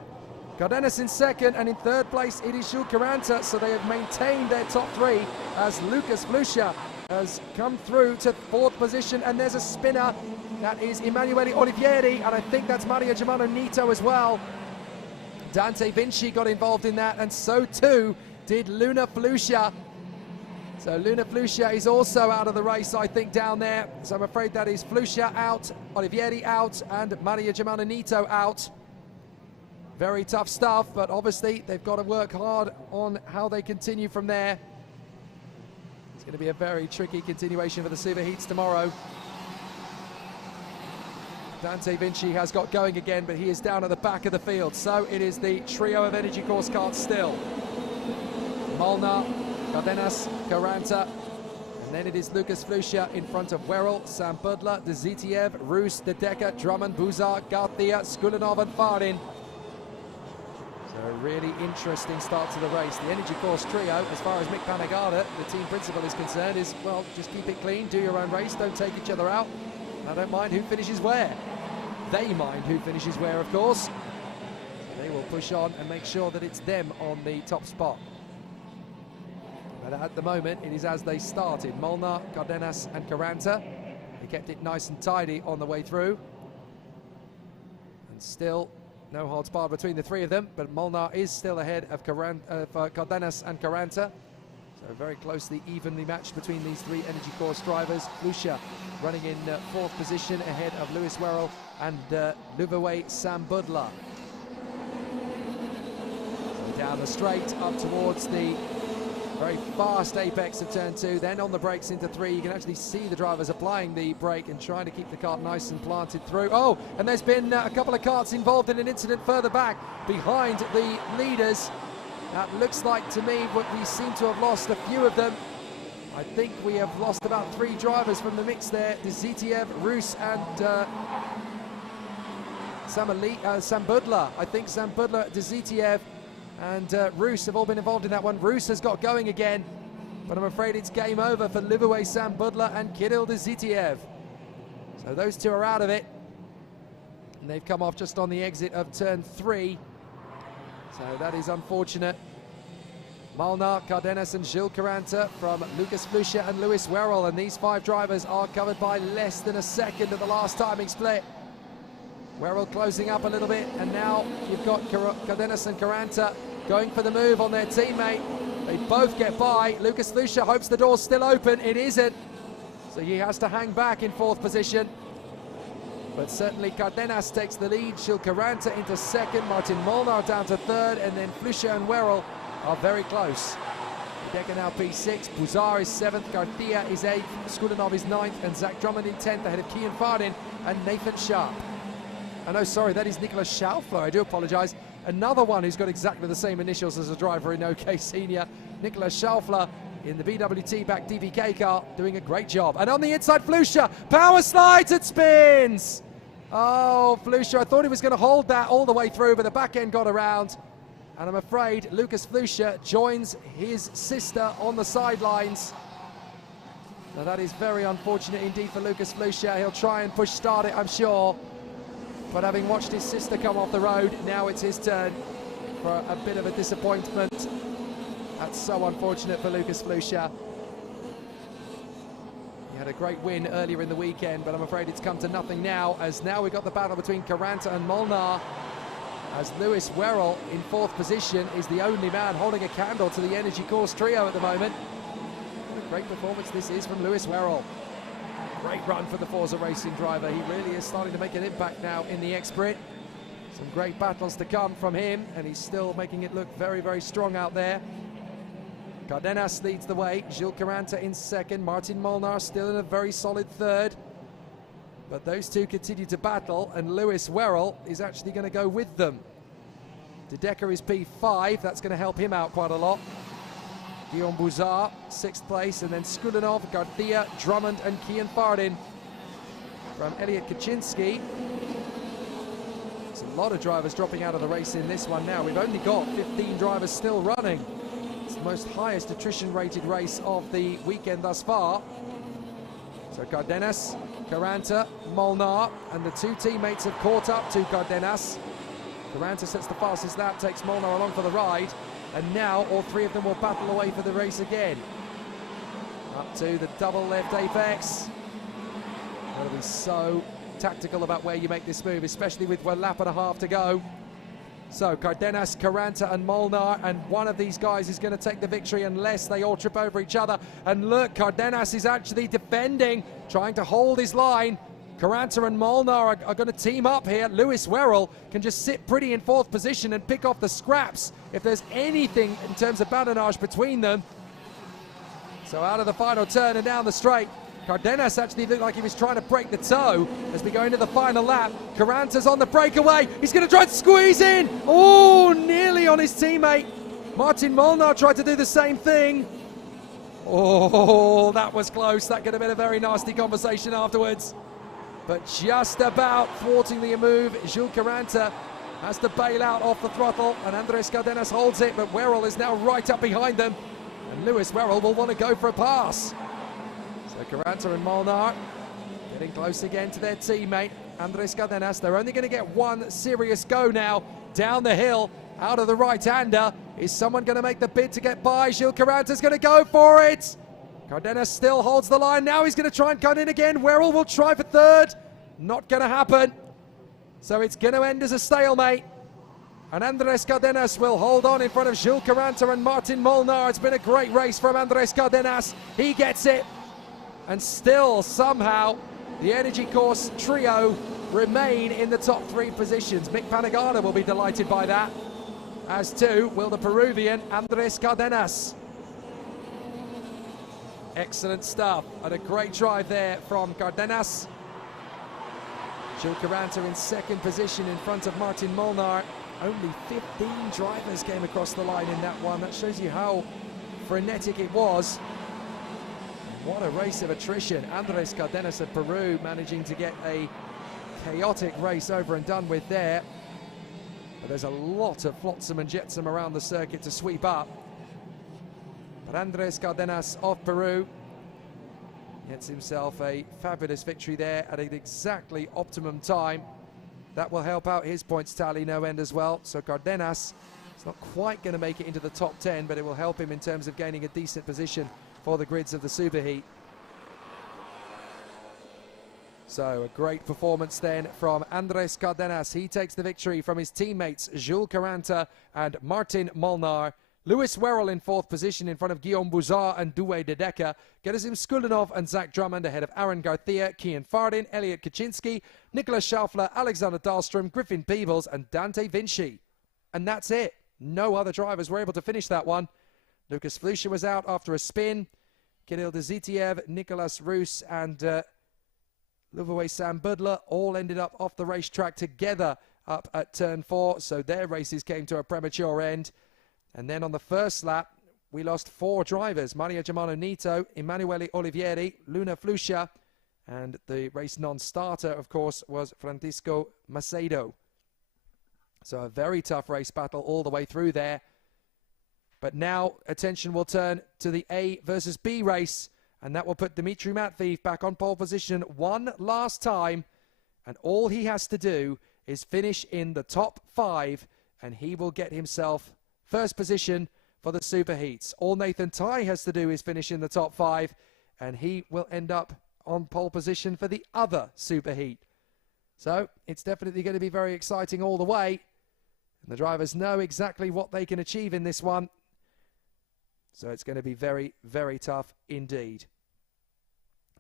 Cardenas in second, and in third place it is Jules Caranta. So they have maintained their top 3 as Lucas Flusha has come through to 4th position, and there's a spinner. That is Emanuele Olivieri, and I think that's Maria Germano Nito as well. Dante Vinci got involved in that, and so too did Luna Flusha. So Luna Flusha is also out of the race, I think, down there. So I'm afraid that is Flusha out, Olivieri out, and Maria Germananito out. Very tough stuff, but obviously they've got to work hard on how they continue from there. It's going to be a very tricky continuation for the superheats tomorrow. Dante Vinci has got going again, but he is down at the back of the field. So it is the trio of Energy Course karts still. Molnar, Cardenas, Caranta, and then it is Lucas Flusha in front of Werrell, Sam Budler, Dzitiev, Roos, De Decker, Drummond, Buzar, Garcia, Skulinov and Fardin. So a really interesting start to the race. The Energy Course trio, as far as Mick Panagada, the team principal, is concerned, is, well, just keep it clean, do your own race, don't take each other out. I don't mind who finishes where. They mind who finishes where, of course. They will push on and make sure that it's them on the top spot. But at the moment, it is as they started. Molnar, Cardenas and Caranta. They kept it nice and tidy on the way through. And still, no holds barred between the three of them, but Molnar is still ahead of Cardenas and Caranta. So very closely, evenly matched between these three Energy Course drivers. Flusha running in fourth position ahead of Lewis Werrell and Luvawe Sam Budler. So down the straight, up towards the very fast apex of turn 2, then on the brakes into 3. You can actually see the drivers applying the brake and trying to keep the kart nice and planted through. Oh, and there's been a couple of karts involved in an incident further back behind the leaders. That looks like to me what we seem to have lost a few of them. I think we have lost about 3 drivers from the mix there. Dzitiev, Roos and Sam Budler. I think Sam Budler, Dzitiev and Roos have all been involved in that one. Roos has got going again, but I'm afraid it's game over for Liverway Sam Budler and Kirill Dzitiev. So those two are out of it. And they've come off just on the exit of turn 3. So that is unfortunate. Molnar, Cardenas and Gilles Caranta from Lucas Flusha and Lewis Werrell. And these 5 drivers are covered by less than a second at the last timing split. Werrell closing up a little bit, and now you've got Cardenas and Caranta going for the move on their teammate. They both get by. Lucas Flusha hopes the door's still open. It isn't. So he has to hang back in 4th position. But certainly Cardenas takes the lead. Gilles Caranta into 2nd. Martin Molnar down to 3rd. And then Flusha and Werrell are very close. Decker now P6. Buzar is 7th. Garcia is 8th. Skulinov is 9th. And Zach Drummond in 10th ahead of Kian Fardin and Nathan Sharp. Oh, no, sorry, that is Nicolas Schaufler. I do apologise. Another one who's got exactly the same initials as a driver in OK Senior. Nicolas Schaufler in the BWT back DPK car, doing a great job. And on the inside, Flusha, power slides and spins. Oh, Flusha, I thought he was going to hold that all the way through, but the back end got around. And I'm afraid Lucas Flusha joins his sister on the sidelines. Now that is very unfortunate indeed for Lucas Flusha. He'll try and push start it, I'm sure. But having watched his sister come off the road, now it's his turn for a bit of a disappointment. That's so unfortunate for Lucas Flusha. He had a great win earlier in the weekend, but I'm afraid it's come to nothing now, as now we've got the battle between Caranta and Molnar, as Lewis Werrell in 4th position is the only man holding a candle to the Energy Course trio at the moment. What a great performance this is from Lewis Werrell. Great run for the Forza Racing driver. He really is starting to make an impact now in the X-Brit. Some great battles to come from him, and he's still making it look very, very strong out there. Cardenas leads the way. Gilles Caranta in 2nd. Martin Molnar still in a very solid 3rd. But those two continue to battle, and Lewis Werrell is actually going to go with them. De Decker is P5. That's going to help him out quite a lot. Guillaume Bouzard, 6th place, and then Skulinov, Garcia, Drummond and Kian Fardin from Elliot Kaczynski. There's a lot of drivers dropping out of the race in this one now. We've only got 15 drivers still running. It's the most highest attrition rated race of the weekend thus far. So Cardenas, Caranta, Molnar, and the 2 teammates have caught up to Cardenas. Caranta sets the fastest lap, takes Molnar along for the ride. And now all 3 of them will battle away for the race again. Up to the double left apex. Got to be so tactical about where you make this move, especially with 1.5 laps to go. So Cardenas, Caranta and Molnar, and one of these guys is going to take the victory unless they all trip over each other. And look, Cardenas is actually defending, trying to hold his line. Caranta and Molnar are going to team up here. Lewis Werrell can just sit pretty in 4th position and pick off the scraps if there's anything in terms of badinage between them. So out of the final turn and down the straight, Cardenas actually looked like he was trying to break the toe as we go into the final lap. Caranta's on the breakaway. He's going to try to squeeze in. Oh, nearly on his teammate. Martin Molnar tried to do the same thing. Oh, that was close. That could have been a very nasty conversation afterwards. But just about thwarting the move, Jules Caranta has to bail out off the throttle, and Andres Cardenas holds it, but Werrell is now right up behind them. And Lewis Werrell will want to go for a pass. So Caranta and Molnar getting close again to their teammate, Andres Cardenas. They're only going to get one serious go now down the hill out of the right-hander. Is someone going to make the bid to get by? Gilles Caranta's going to go for it. Cardenas still holds the line. Now he's going to try and cut in again. Werrell will try for 3rd. Not going to happen. So it's going to end as a stalemate. And Andres Cardenas will hold on in front of Gilles Caranta and Martin Molnar. It's been a great race from Andres Cardenas. He gets it. And still, somehow, the Energy Course trio remain in the top 3 positions. Mick Panagana will be delighted by that, as too will the Peruvian Andres Cardenas. Excellent stuff, and a great drive there from Cardenas. Gilles Caranta in 2nd position in front of Martin Molnar. Only 15 drivers came across the line in that one. That shows you how frenetic it was. What a race of attrition. Andres Cardenas of Peru managing to get a chaotic race over and done with there. But there's a lot of flotsam and jetsam around the circuit to sweep up. But Andres Cardenas of Peru gets himself a fabulous victory there at an exactly optimum time. That will help out his points tally no end as well. So Cardenas is not quite going to make it into the top 10, but it will help him in terms of gaining a decent position for the grids of the Superheat. So a great performance then from Andres Cardenas. He takes the victory from his teammates Jules Caranta and Martin Molnar. Lewis Werrell in 4th position in front of Guillaume Bouzard and Douay de Decker. Gerasim Skulinov and Zach Drummond ahead of Aaron Garcia, Kian Fardin, Elliot Kaczynski, Nicolas Schaufler, Alexander Dahlstrom, Griffin Peebles and Dante Vinci. And that's it. No other drivers were able to finish that one. Lucas Flusha was out after a spin. Kirill Dezitiev, Nicolas Roos and Luvoy Sam Budler all ended up off the racetrack together up at turn 4. So their races came to a premature end. And then on the first lap, we lost 4 drivers. Maria Germano Nito, Emanuele Olivieri, Luna Flusha, and the race non-starter, of course, was Francisco Macedo. So a very tough race battle all the way through there. But now attention will turn to the A versus B race, and that will put Dmitry Matviev back on pole position one last time. And all he has to do is finish in the top 5, and he will get himself first position for the Superheats. All Nathan Ty has to do is finish in the top 5, and he will end up on pole position for the other Superheat. So it's definitely going to be very exciting all the way. And the drivers know exactly what they can achieve in this one. So it's going to be very, very tough indeed.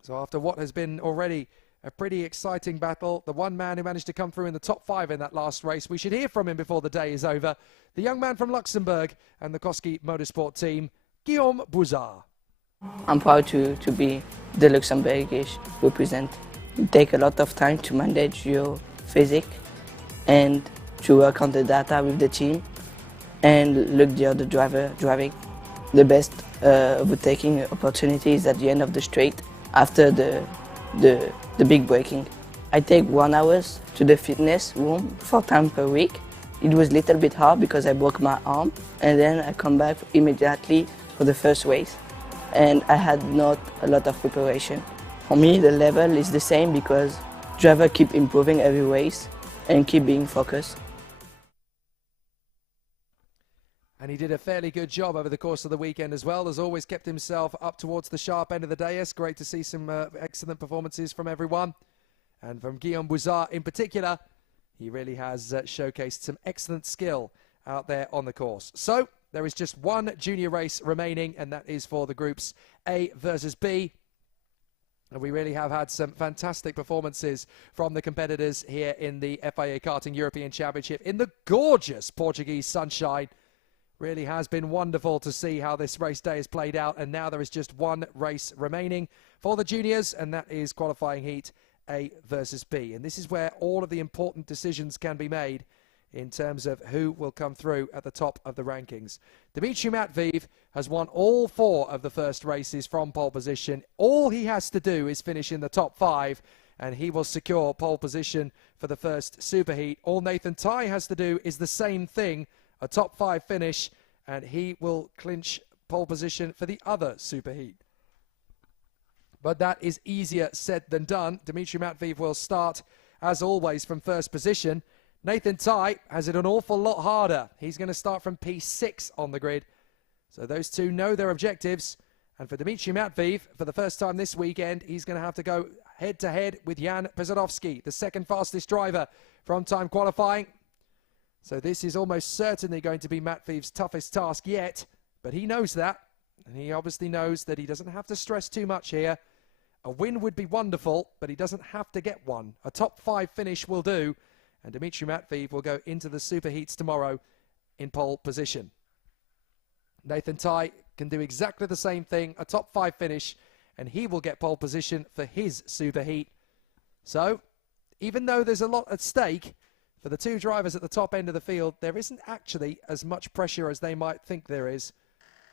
So after what has been already a pretty exciting battle, the one man who managed to come through in the top 5 in that last race, we should hear from him before the day is over. The young man from Luxembourg and the Koski Motorsport team, Guillaume Bouzard. I'm proud to be the Luxembourgish represent. It takes a lot of time to manage your physics and to work on the data with the team and look the other driver driving. The best overtaking opportunities at the end of the straight after the big braking. I take 1 hour to the fitness room 4 times per week. It was a little bit hard because I broke my arm, and then I come back immediately for the first race. And I had not a lot of preparation. For me, the level is the same because drivers keep improving every race and keep being focused. And he did a fairly good job over the course of the weekend as well. Has always kept himself up towards the sharp end of the dais. Great to see some excellent performances from everyone. And from Guillaume Bouzard in particular, He really has showcased some excellent skill out there on the course. So there is just one junior race remaining, and that is for the groups A versus B. And we really have had some fantastic performances from the competitors here in the FIA Karting European Championship in the gorgeous Portuguese sunshine. Really has been wonderful to see how this race day has played out, and now there is just one race remaining for the juniors, and that is qualifying heat A versus B. And this is where all of the important decisions can be made in terms of who will come through at the top of the rankings. Dimitri Matviev has won all 4 of the first races from pole position. All he has to do is finish in the top 5, and he will secure pole position for the first superheat. All Nathan Ty has to do is the same thing, a top 5 finish, and he will clinch pole position for the other superheat. But that is easier said than done. Dimitri Matviev will start, as always, from first position. Nathan Ty has it an awful lot harder. He's going to start from P6 on the grid. So those two know their objectives. And for Dimitri Matviev, for the first time this weekend, he's going to have to go head-to-head with Jan Pesarovsky, the second fastest driver from time qualifying. So this is almost certainly going to be Matviev's toughest task yet. But he knows that. And he obviously knows that he doesn't have to stress too much here. A win would be wonderful, but he doesn't have to get one. A top 5 finish will do. And Dimitri Matviev will go into the superheats tomorrow in pole position. Nathan Ty can do exactly the same thing, a top 5 finish, and he will get pole position for his superheat. So, even though there's a lot at stake for the 2 drivers at the top end of the field, there isn't actually as much pressure as they might think there is.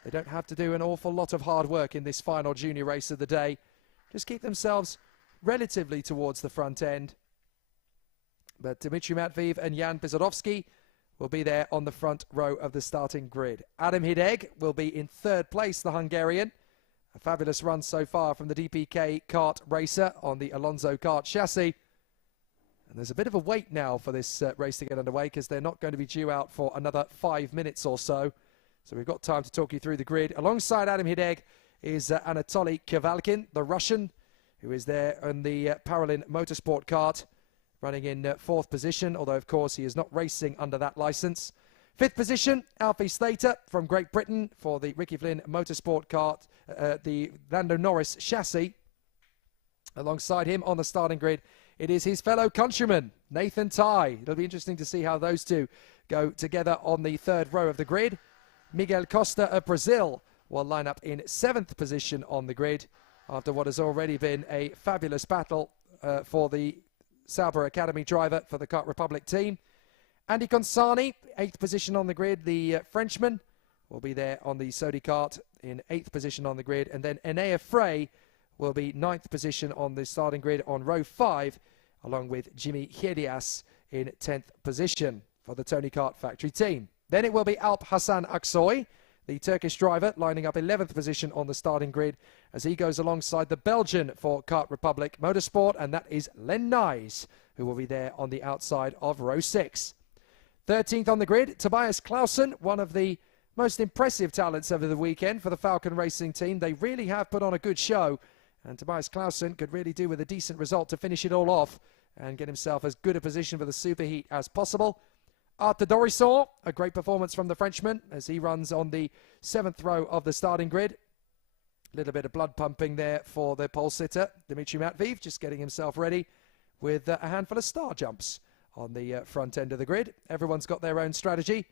They don't have to do an awful lot of hard work in this final junior race of the day. Just keep themselves relatively towards the front end. But Dimitri Matviev and Jan Pesarovsky will be there on the front row of the starting grid. Adam Hideg will be in 3rd place, the Hungarian. A fabulous run so far from the DPK kart racer on the Alonso kart chassis. And there's a bit of a wait now for this race to get underway, because they're not going to be due out for another 5 minutes or so. So we've got time to talk you through the grid. Alongside Adam Hideg is Anatoly Kvalkin, the Russian, who is there on the Paralin Motorsport kart, running in 4th position, although of course he is not racing under that license. 5th position, Alfie Slater from Great Britain for the Ricky Flynn Motorsport kart, the Lando Norris chassis. Alongside him on the starting grid, it is his fellow countryman, Nathan Ty. It'll be interesting to see how those two go together on the 3rd row of the grid. Miguel Costa of Brazil will line up in 7th position on the grid after what has already been a fabulous battle for the Sauber Academy driver for the Kart Republic team. Andy Consani, 8th position on the grid. The Frenchman will be there on the Sodi kart in 8th position on the grid. And then Enea Frey will be 9th position on the starting grid on row 5, along with Jimmy Hedias in 10th position for the Tony Kart factory team. Then it will be Alp Hassan Aksoy, the Turkish driver, lining up 11th position on the starting grid as he goes alongside the Belgian for Kart Republic Motorsport, and that is Len Nys, who will be there on the outside of row 6. 13th on the grid, Tobias Clausen, one of the most impressive talents over the weekend for the Falcon Racing team. They really have put on a good show, and Tobias Clausen could really do with a decent result to finish it all off and get himself as good a position for the superheat as possible. Arthur Dorisson, a great performance from the Frenchman as he runs on the 7th row of the starting grid. A little bit of blood pumping there for the pole sitter, Dimitri Matviev, just getting himself ready with a handful of star jumps on the front end of the grid. Everyone's got their own strategy.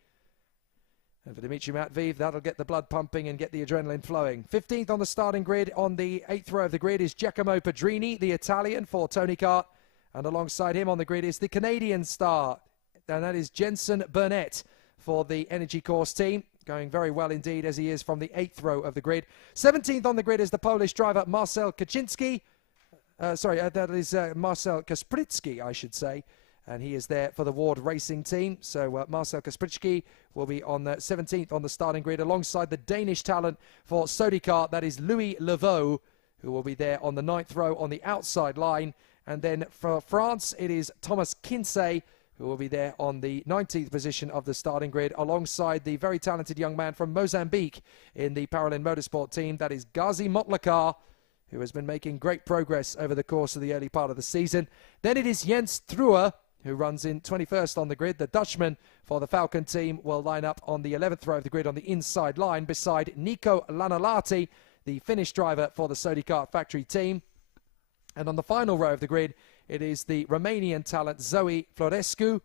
And for Dimitri Matviev, that'll get the blood pumping and get the adrenaline flowing. 15th on the starting grid, on the 8th row of the grid, is Giacomo Pedrini, the Italian for Tony Kart. And alongside him on the grid is the Canadian star, and that is Jensen Burnett for the Energy Course team. Going very well indeed, as he is from the 8th row of the grid. 17th on the grid is the Polish driver Marcel Kaczynski. That is Marcel Kasprzycki, I should say. And he is there for the Ward Racing team. So Marcel Kasprzycki will be on the 17th on the starting grid alongside the Danish talent for Sodi Kart. That is Louis Leveau, who will be there on the 9th row on the outside line. And then for France, it is Thomas Kinsey, who will be there on the 19th position of the starting grid alongside the very talented young man from Mozambique in the Paralin Motorsport team. That is Ghazi Motlakar, who has been making great progress over the course of the early part of the season. Then it is Jens Truer, who runs in 21st on the grid. The Dutchman for the Falcon team will line up on the 11th row of the grid on the inside line beside Nico Lanolati, the Finnish driver for the Sodikart factory team. And on the final row of the grid, it is the Romanian talent Zoe Florescu,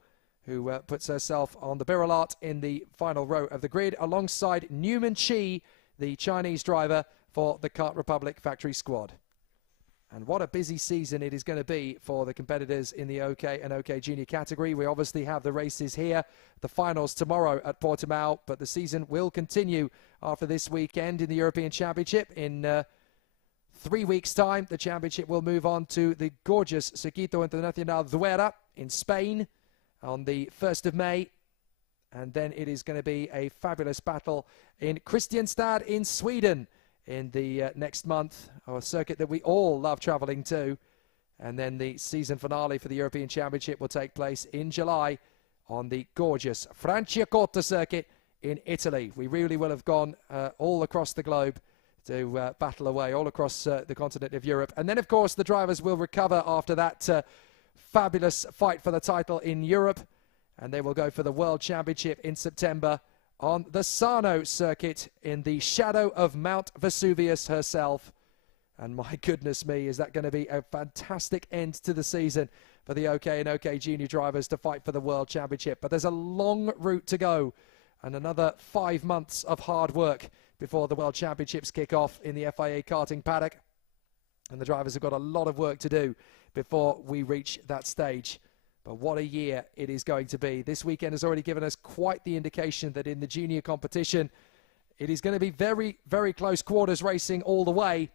who puts herself on the Birolart in the final row of the grid, alongside Newman Chi, the Chinese driver for the Kart Republic factory squad. And what a busy season it is going to be for the competitors in the OK and OK Junior category. We obviously have the races here, the finals tomorrow at Portimao, but the season will continue after this weekend in the European Championship. In 3 weeks' time, the championship will move on to the gorgeous Circuito Internacional Duera in Spain on the 1st of May. And then it is going to be a fabulous battle in Kristianstad in Sweden in the next month, a circuit that we all love travelling to. And then the season finale for the European Championship will take place in July on the gorgeous Franciacorta circuit in Italy. We really will have gone all across the globe to battle away all across the continent of Europe. And then, of course, the drivers will recover after that fabulous fight for the title in Europe. And they will go for the World Championship in September on the Sarno circuit in the shadow of Mount Vesuvius herself. And my goodness me, is that going to be a fantastic end to the season for the OK and OK Junior drivers to fight for the World Championship. But there's a long route to go and another 5 months of hard work before the World Championships kick off in the FIA Karting paddock. And the drivers have got a lot of work to do before we reach that stage. But what a year it is going to be. This weekend has already given us quite the indication that in the junior competition, it is going to be very, very close quarters racing all the way.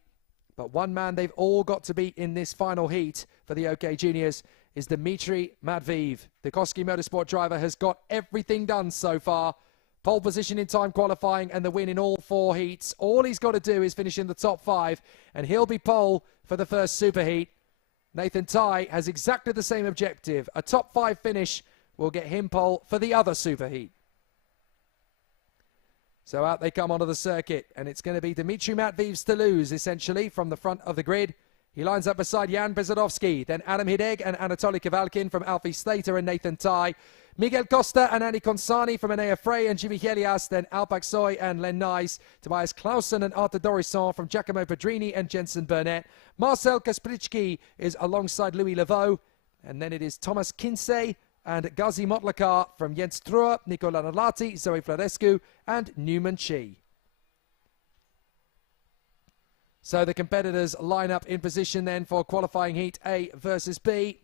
But one man they've all got to beat in this final heat for the OK Juniors is Dmitry Matviev. The Koski Motorsport driver has got everything done so far. Pole position in time qualifying and the win in all 4 heats. All he's got to do is finish in the top 5 and he'll be pole for the first superheat. Nathan Ty has exactly the same objective. A top 5 finish will get him pole for the other superheat. So out they come onto the circuit, and it's going to be Dmitry Matviev's to lose, essentially, from the front of the grid. He lines up beside Jan Bezadovsky, then Adam Hideg and Anatoly Kavalkin from Alfie Slater and Nathan Ty. Miguel Costa and Andy Consani from Enea Frey and Jimmy Helias, then Alpak Soy and Len Nice. Tobias Clausen and Arthur Dorisson from Giacomo Pedrini and Jensen Burnett. Marcel Kasprichki is alongside Louis Laveau. And then it is Thomas Kinsey and Gazi Motlakar from Jens Truer, Nicola Nalati, Zoe Florescu and Newman Chi. So the competitors line up in position then for qualifying heat A versus B.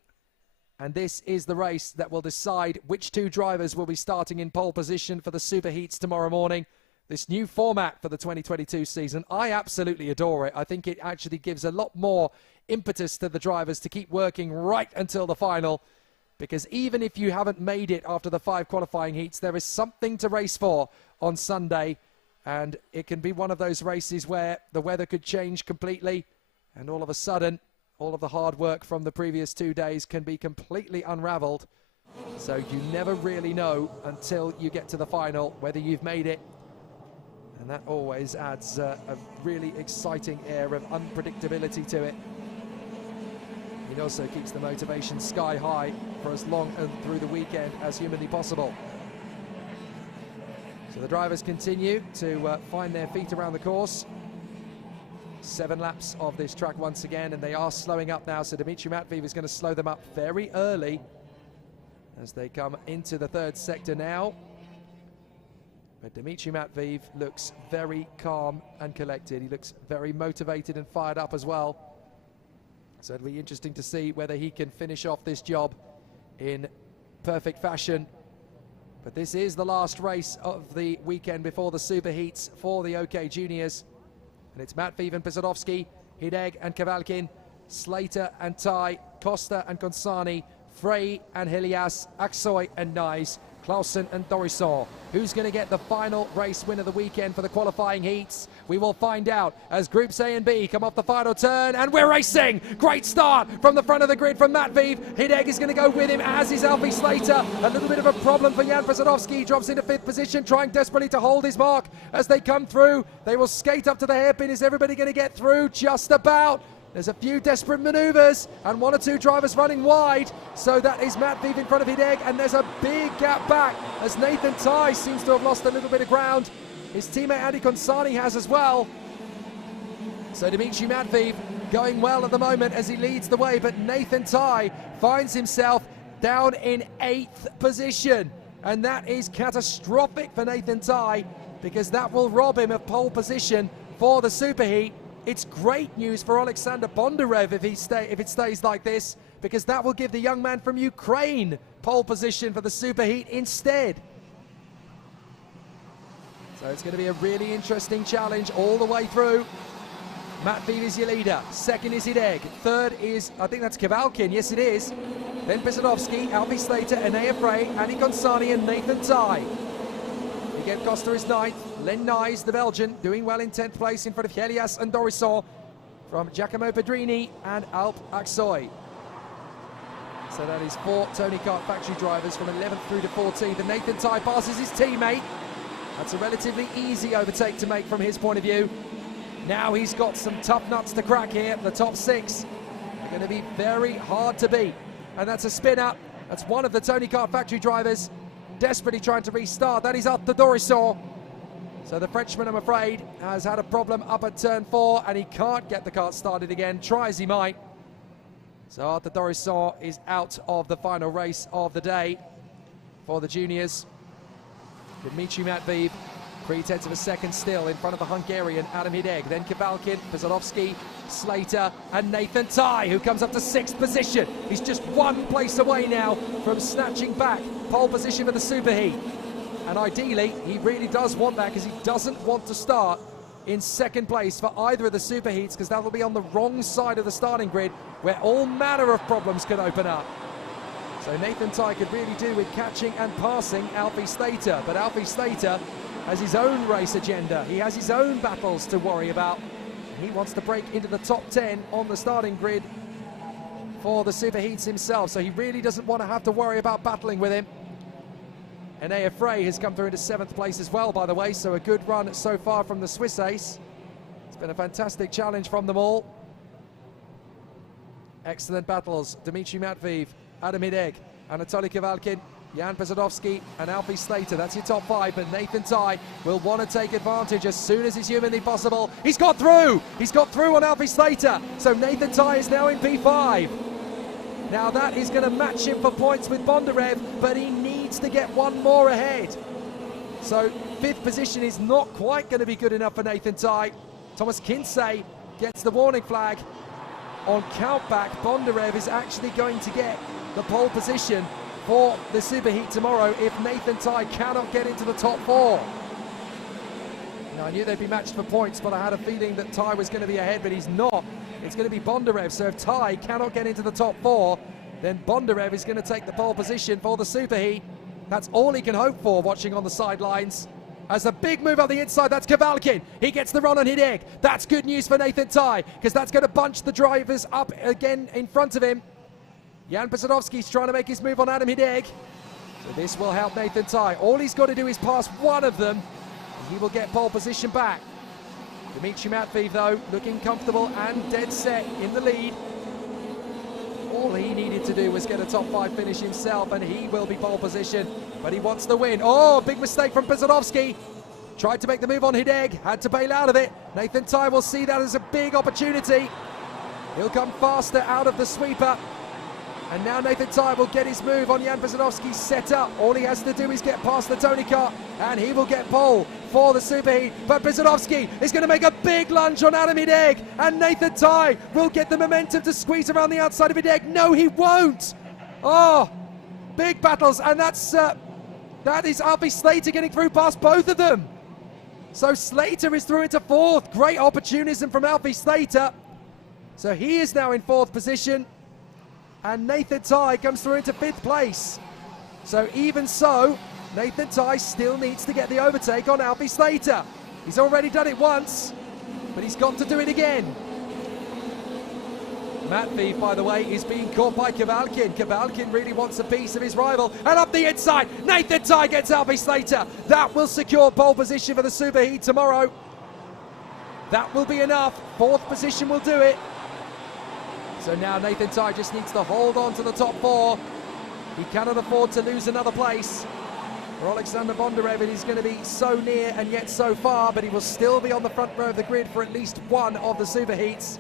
And this is the race that will decide which 2 drivers will be starting in pole position for the super heats tomorrow morning. This new format for the 2022 season, I absolutely adore it. I think it actually gives a lot more impetus to the drivers to keep working right until the final. Because even if you haven't made it after the 5 qualifying heats, there is something to race for on Sunday. And it can be one of those races where the weather could change completely. And all of a sudden, all of the hard work from the previous 2 days can be completely unraveled. So you never really know until you get to the final whether you've made it. And that always adds a really exciting air of unpredictability to it. It also keeps the motivation sky high for as long and through the weekend as humanly possible. So the drivers continue to find their feet around the course. 7 laps of this track once again, and they are slowing up now, so Dmitry Matviev is going to slow them up very early as they come into the 3rd sector now. But Dmitry Matviev looks very calm and collected. He looks very motivated and fired up as well. So it'll be interesting to see whether he can finish off this job in perfect fashion. But this is the last race of the weekend before the super heats for the OK Juniors. And it's Matviev and Bezadovsky, Hideg and Kavalkin, Slater and Ty, Costa and Consani, Frey and Helias, Aksoy and Nice, Clausen and Dorisson. Who's going to get the final race win of the weekend for the qualifying heats? We will find out as Groups A and B come off the final turn, and we're racing! Great start from the front of the grid from Matviev. Hideg is going to go with him, as is Alfie Slater. A little bit of a problem for Jan Bezadovsky. Drops into 5th position, trying desperately to hold his mark as they come through. They will skate up to the hairpin. Is everybody going to get through? Just about. There's a few desperate manoeuvres and one or two drivers running wide. So that is Matviev in front of Hideg, and there's a big gap back as Nathan Ty seems to have lost a little bit of ground. His teammate Andy Consani has as well. So Dimitri Matviev going well at the moment as he leads the way, but Nathan Ty finds himself down in 8th position. And that is catastrophic for Nathan Ty, because that will rob him of pole position for the superheat. It's great news for Alexander Bondarev if it stays like this, because that will give the young man from Ukraine pole position for the superheat instead. So it's going to be a really interesting challenge all the way through. Matviev is your leader. Second is Hideg. Third is, I think that's Kavalkin. Yes, it is. Then Pisadovsky, Alfie Slater, Enea Frey, Andy Consani, and Nathan Ty. Miguel Costa is 9th. Len Nyes, the Belgian, doing well in 10th place in front of Helias and Dorisson from Giacomo Pedrini and Alp Aksoy. So that is 4 Tony Kart factory drivers from 11th through to 14th. And Nathan Ty passes his teammate. That's a relatively easy overtake to make from his point of view. Now he's got some tough nuts to crack here. The top 6 are going to be very hard to beat. And that's a spin-up. That's one of the Tony Kart factory drivers desperately trying to restart. That is Arthur Dorisson. So the Frenchman, I'm afraid, has had a problem up at turn 4, and he can't get the kart started again, try as he might. So Arthur Dorisson is out of the final race of the day for the juniors. Dimitri Matviev, 3/10 of a second still in front of the Hungarian Adam Hideg. Then Kavalkin, Pisadovsky, Slater, and Nathan Ty, who comes up to 6th position. He's just 1 place away now from snatching back pole position for the superheat. And ideally, he really does want that, because he doesn't want to start in 2nd place for either of the superheats, because that will be on the wrong side of the starting grid, where all manner of problems can open up. So Nathan Ty could really do with catching and passing Alfie Slater, but Alfie Slater has his own race agenda. He has his own battles to worry about. He wants to break into the top 10 on the starting grid for the superheats himself, so he really doesn't want to have to worry about battling with him. Enea Frey has come through into 7th place as well, by the way, so a good run so far from the Swiss ace. It's been a fantastic challenge from them all. Excellent battles. Dimitri Matviev, Adam Hideg, Anatoly Kavalkin, Jan Pisadovsky, and Alfie Slater. That's your top 5, but Nathan Ty will want to take advantage as soon as is humanly possible. He's got through! He's got through on Alfie Slater, so Nathan Ty is now in P5. Now that is going to match him for points with Bondarev, but he needs to get 1 more ahead. So 5th position is not quite going to be good enough for Nathan Ty. Thomas Kinsey gets the warning flag. On countback, Bondarev is actually going to get the pole position for the superheat tomorrow if Nathan Ty cannot get into the top 4. Now, I knew they'd be matched for points, but I had a feeling that Ty was going to be ahead, but he's not. It's going to be Bondarev, so if Ty cannot get into the top 4, then Bondarev is going to take the pole position for the superheat. That's all he can hope for, watching on the sidelines. As a big move on the inside, that's Kavalkin. He gets the run on Hideg. That's good news for Nathan Ty, because that's going to bunch the drivers up again in front of him. Jan Pisadovsky's trying to make his move on Adam Hideg. So this will help Nathan Ty. All he's got to do is pass one of them, and he will get pole position back. Dimitri Matviev, though, looking comfortable and dead set in the lead. All he needed to do was get a top 5 finish himself, and he will be pole position, but he wants the win. Oh, big mistake from Pisadovsky. Tried to make the move on Hideg, had to bail out of it. Nathan Ty will see that as a big opportunity. He'll come faster out of the sweeper. And now Nathan Ty will get his move on Jan Pisadovsky's set up. All he has to do is get past the Tony Kart, and he will get pole for the superheat. But Pisadovsky is going to make a big lunge on Adam Hideg, and Nathan Ty will get the momentum to squeeze around the outside of Hideg. No, he won't. Oh, big battles, and that is Alfie Slater getting through past both of them. So Slater is through into 4th. Great opportunism from Alfie Slater. So he is now in 4th position. And Nathan Ty comes through into 5th place. So even so, Nathan Ty still needs to get the overtake on Alfie Slater. He's already done it once, but he's got to do it again. Matviev, by the way, is being caught by Kavalkin. Kavalkin really wants a piece of his rival. And up the inside, Nathan Ty gets Alfie Slater. That will secure pole position for the superheat tomorrow. That will be enough. 4th position will do it. So now Nathan Tye just needs to hold on to the top 4. He cannot afford to lose another place. For Alexander Bondarev, it is going to be so near and yet so far, but he will still be on the front row of the grid for at least one of the superheats.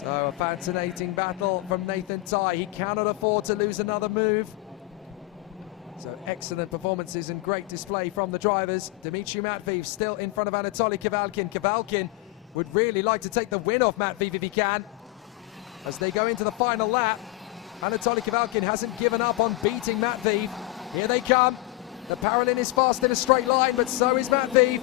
So a fascinating battle from Nathan Tye. He cannot afford to lose another move. So excellent performances and great display from the drivers. Dmitry Matviev still in front of Anatoly Kavalkin. Kavalkin would really like to take the win off Matviev if he can. As they go into the final lap, Anatoly Kavalkin hasn't given up on beating Matviev. Here they come. The Paralin is fast in a straight line, but so is Matviev.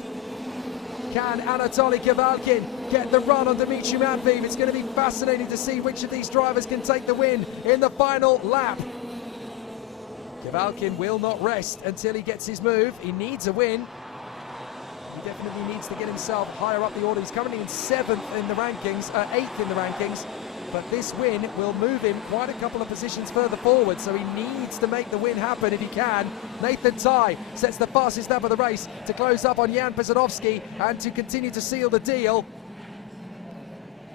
Can Anatoly Kavalkin get the run on Dmitry Matviev? It's going to be fascinating to see which of these drivers can take the win in the final lap. Kavalkin will not rest until he gets his move. He needs a win. He definitely needs to get himself higher up the order. He's currently in 7th in the rankings, 8th in the rankings, but this win will move him quite a couple of positions further forward, so he needs to make the win happen if he can. Nathan Tye sets the fastest lap of the race to close up on Jan Pesarovsky and to continue to seal the deal.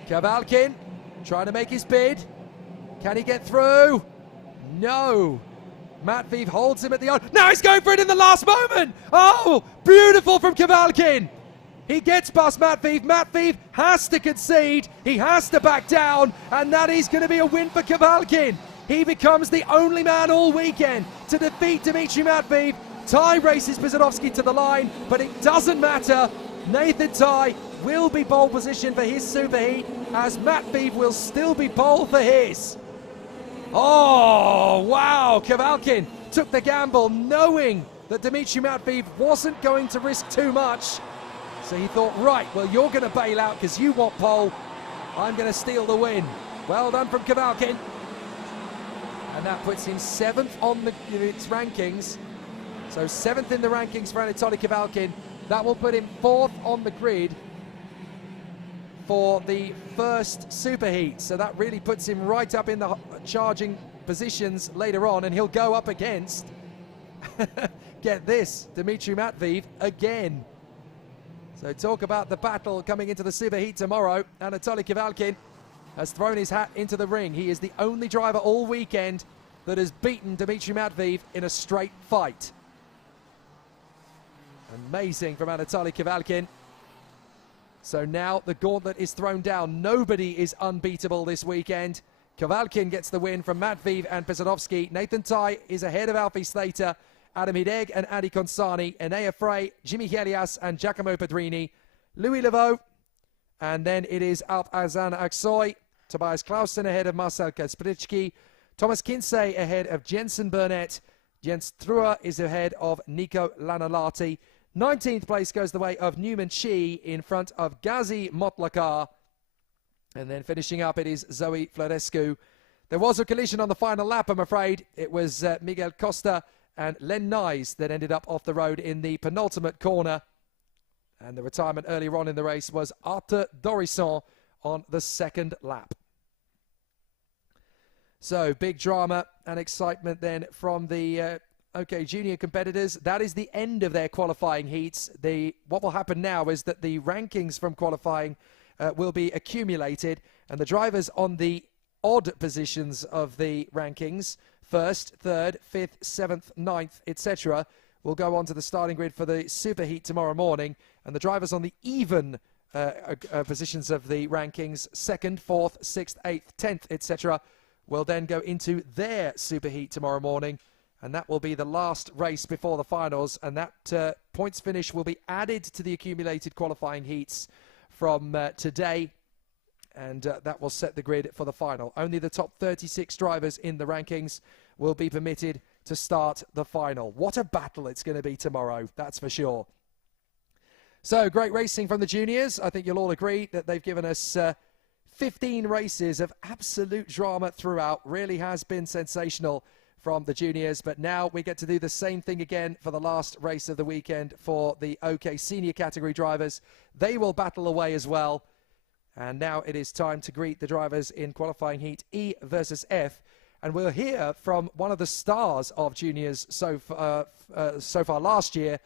Kavalkin trying to make his bid. Can he get through? No. Matviev holds him at the end. Now he's going for it in the last moment. Oh, beautiful from Kavalkin. He gets past Matviev. Matviev has to concede. He has to back down. And that is going to be a win for Kavalkin. He becomes the only man all weekend to defeat Dmitry Matviev. Tye races Pesarovsky to the line, but it doesn't matter. Nathan Tye will be pole position for his superheat, as Matviev will still be pole for his. Oh, wow, Kavalkin took the gamble knowing that Dmitry Matviev wasn't going to risk too much. So he thought, right, well, you're going to bail out because you want pole. I'm going to steal the win. Well done from Kavalkin. And that puts him 7th on its rankings. So 7th in the rankings for Anatoly Kavalkin. That will put him 4th on the grid for the first superheat. So that really puts him right up in the charging positions later on, and he'll go up against, get this, Dmitry Matviev again. So talk about the battle coming into the superheat tomorrow. Anatoly Kavalkin has thrown his hat into the ring. He is the only driver all weekend that has beaten Dmitry Matviev in a straight fight. Amazing from Anatoly Kavalkin. So now the gauntlet is thrown down. Nobody is unbeatable this weekend. Kavalkin gets the win from Matviev and Pesarovsky. Nathan Tye is ahead of Alfie Slater, Adam Hideg and Adi Consani, Enea Frey, Jimmy Helias and Giacomo Pedrini, Louis Leveau, and then it is Alp Azan Aksoy, Tobias Clausen ahead of Marcel Kaspritsky, Thomas Kinsey ahead of Jensen Burnett, Jens Truer is ahead of Nico Lanalati. 19th place goes the way of Newman Chi in front of Ghazi Motlakar. And then finishing up, it is Zoe Florescu. There was a collision on the final lap, I'm afraid. It was Miguel Costa and Len Nyes that ended up off the road in the penultimate corner. And the retirement earlier on in the race was Arthur Dorisson on the 2nd lap. So big drama and excitement then from the OK Junior competitors. That is the end of their qualifying heats. What will happen now is that the rankings from qualifying will be accumulated, and the drivers on the odd positions of the rankings, 1st, 3rd, 5th, 7th, 9th, etc., will go on to the starting grid for the superheat tomorrow morning, and the drivers on the even positions of the rankings, 2nd, 4th, 6th, 8th, 10th, etc., will then go into their superheat tomorrow morning, and that will be the last race before the finals, and that points finish will be added to the accumulated qualifying heats from today, and that will set the grid for the final. Only the top 36 drivers in the rankings will be permitted to start the final. What a battle it's going to be tomorrow, that's for sure. So, great racing from the juniors. I think you'll all agree that they've given us 15 races of absolute drama throughout. Really has been sensational from the juniors, but now we get to do the same thing again for the last race of the weekend for the OK senior category drivers. They will battle away as well, and now it is time to greet the drivers in qualifying heat E versus F, and we'll hear from one of the stars of juniors so far last year,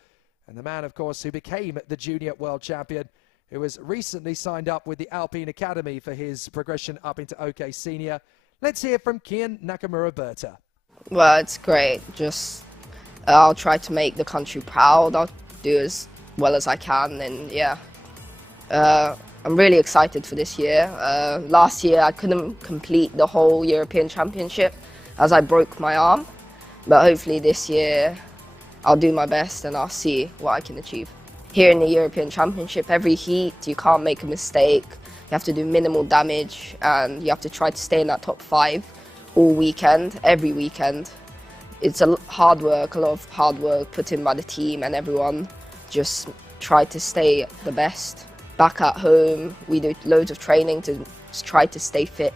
and the man, of course, who became the junior world champion. who has recently signed up with the Alpine Academy for his progression up into OK Senior. Let's hear from Kian Nakamura-Berta. Well, it's great. Just I'll try to make the country proud. I'll do as well as I can, and yeah. I'm really excited for this year. Last year I couldn't complete the whole European Championship as I broke my arm, but hopefully this year I'll do my best and I'll see what I can achieve. Here in the European Championship, every heat you can't make a mistake. You have to do minimal damage and you have to try to stay in that top 5 all weekend, every weekend. It's a lot of hard work put in by the team and everyone. Just try to stay the best. Back at home, we do loads of training to try to stay fit,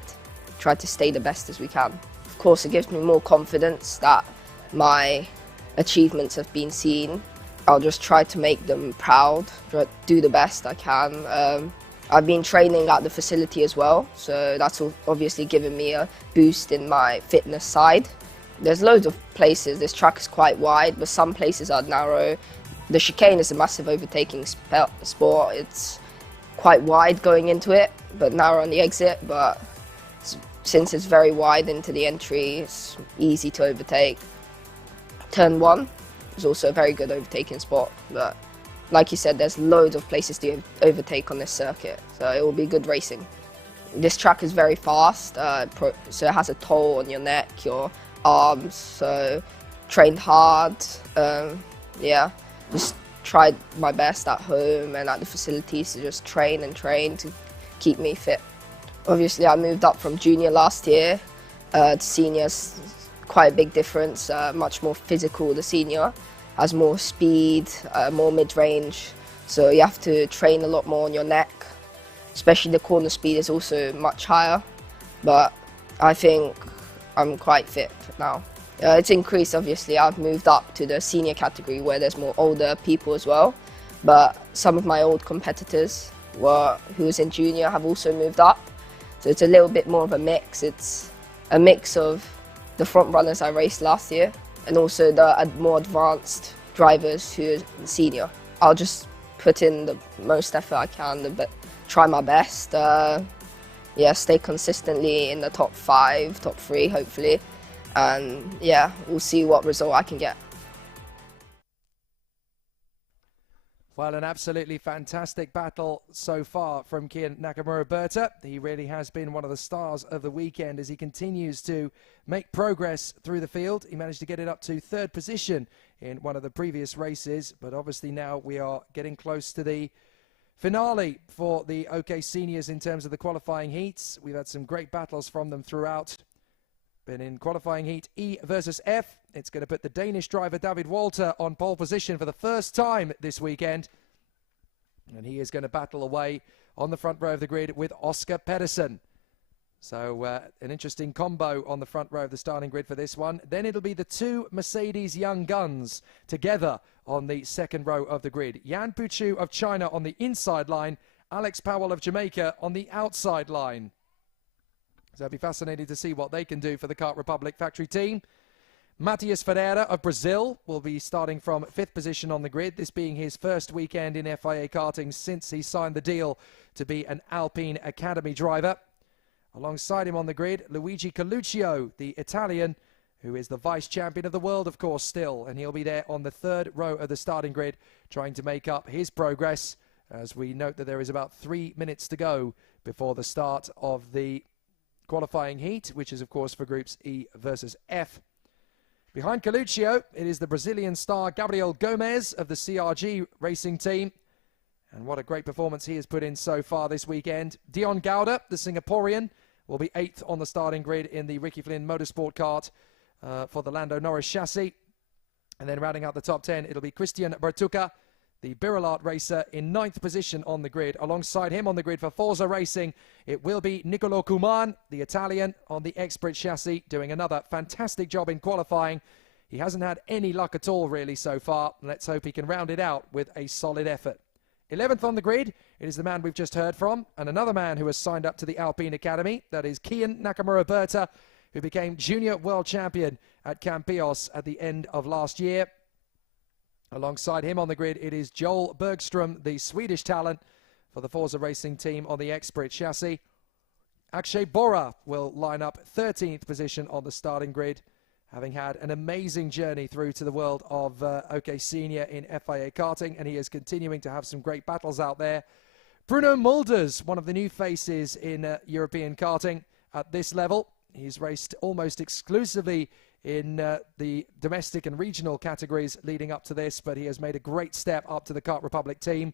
try to stay the best as we can. Of course, it gives me more confidence that my achievements have been seen. I'll just try to make them proud, do the best I can. I've been training at the facility as well, so that's obviously given me a boost in my fitness side. There's loads of places. This track is quite wide, but some places are narrow. The chicane is a massive overtaking sport. It's quite wide going into it, but narrow on the exit. But since it's very wide into the entry, it's easy to overtake. Turn 1 is also a very good overtaking spot, but like you said, there's loads of places to overtake on this circuit, so it will be good racing. This track is very fast, so it has a toll on your neck, your arms, so trained hard, yeah. Just tried my best at home and at the facilities to just train and train to keep me fit. Obviously, I moved up from junior last year to seniors. Quite a big difference, much more physical. The senior has more speed, more mid-range, so you have to train a lot more on your neck. Especially the corner speed is also much higher, but I think I'm quite fit now. It's increased, obviously. I've moved up to the senior category where there's more older people as well, but some of my old competitors who was in junior have also moved up, so it's a little bit more of a mix. It's a mix of the front runners I raced last year and also the more advanced drivers who are senior. I'll just put in the most effort I can, but try my best. Yeah, stay consistently in the top 5, top 3 hopefully. And yeah, we'll see what result I can get. Well, an absolutely fantastic battle so far from Kian Nakamura-Berta. He really has been one of the stars of the weekend as he continues to make progress through the field. He managed to get it up to 3rd position in one of the previous races, but obviously now we are getting close to the finale for the OK Seniors in terms of the qualifying heats. We've had some great battles from them throughout. But in qualifying heat E versus F, it's going to put the Danish driver David Walter on pole position for the first time this weekend. And he is going to battle away on the front row of the grid with Oscar Pedersen. So an interesting combo on the front row of the starting grid for this one. Then it'll be the 2 Mercedes young guns together on the 2nd row of the grid. Yan Puchu of China on the inside line, Alex Powell of Jamaica on the outside line. So it'll be fascinating to see what they can do for the Kart Republic factory team. Matias Ferreira of Brazil will be starting from 5th position on the grid, this being his first weekend in FIA Karting since he signed the deal to be an Alpine Academy driver. Alongside him on the grid, Luigi Coluccio, the Italian, who is the vice champion of the world, of course, still. And he'll be there on the 3rd row of the starting grid, trying to make up his progress, as we note that there is about 3 minutes to go before the start of the qualifying heat, which is, of course, for groups E versus F. Behind Coluccio, it is the Brazilian star Gabriel Gomes of the CRG racing team. And what a great performance he has put in so far this weekend. Dion Gauda, the Singaporean, will be 8th on the starting grid in the Ricky Flynn Motorsport kart for the Lando Norris chassis. And then rounding out the top 10, it'll be Christian Bertucca, the Birolart racer, in 9th position on the grid. Alongside him on the grid for Forza Racing, it will be Nicolo Kuman, the Italian, on the Expert chassis, doing another fantastic job in qualifying. He hasn't had any luck at all, really, so far. Let's hope he can round it out with a solid effort. 11th on the grid, it is the man we've just heard from, and another man who has signed up to the Alpine Academy. That is Kian Nakamura-Berta, who became junior world champion at Campillos at the end of last year. Alongside him on the grid, it is Joel Bergström, the Swedish talent, for the Forza Racing team on the Expert chassis. Akshay Bora will line up 13th position on the starting grid, having had an amazing journey through to the world of OK Senior in FIA Karting, and he is continuing to have some great battles out there. Bruno Mulders, one of the new faces in European karting at this level. He's raced almost exclusively in the domestic and regional categories leading up to this, but he has made a great step up to the Kart Republic team.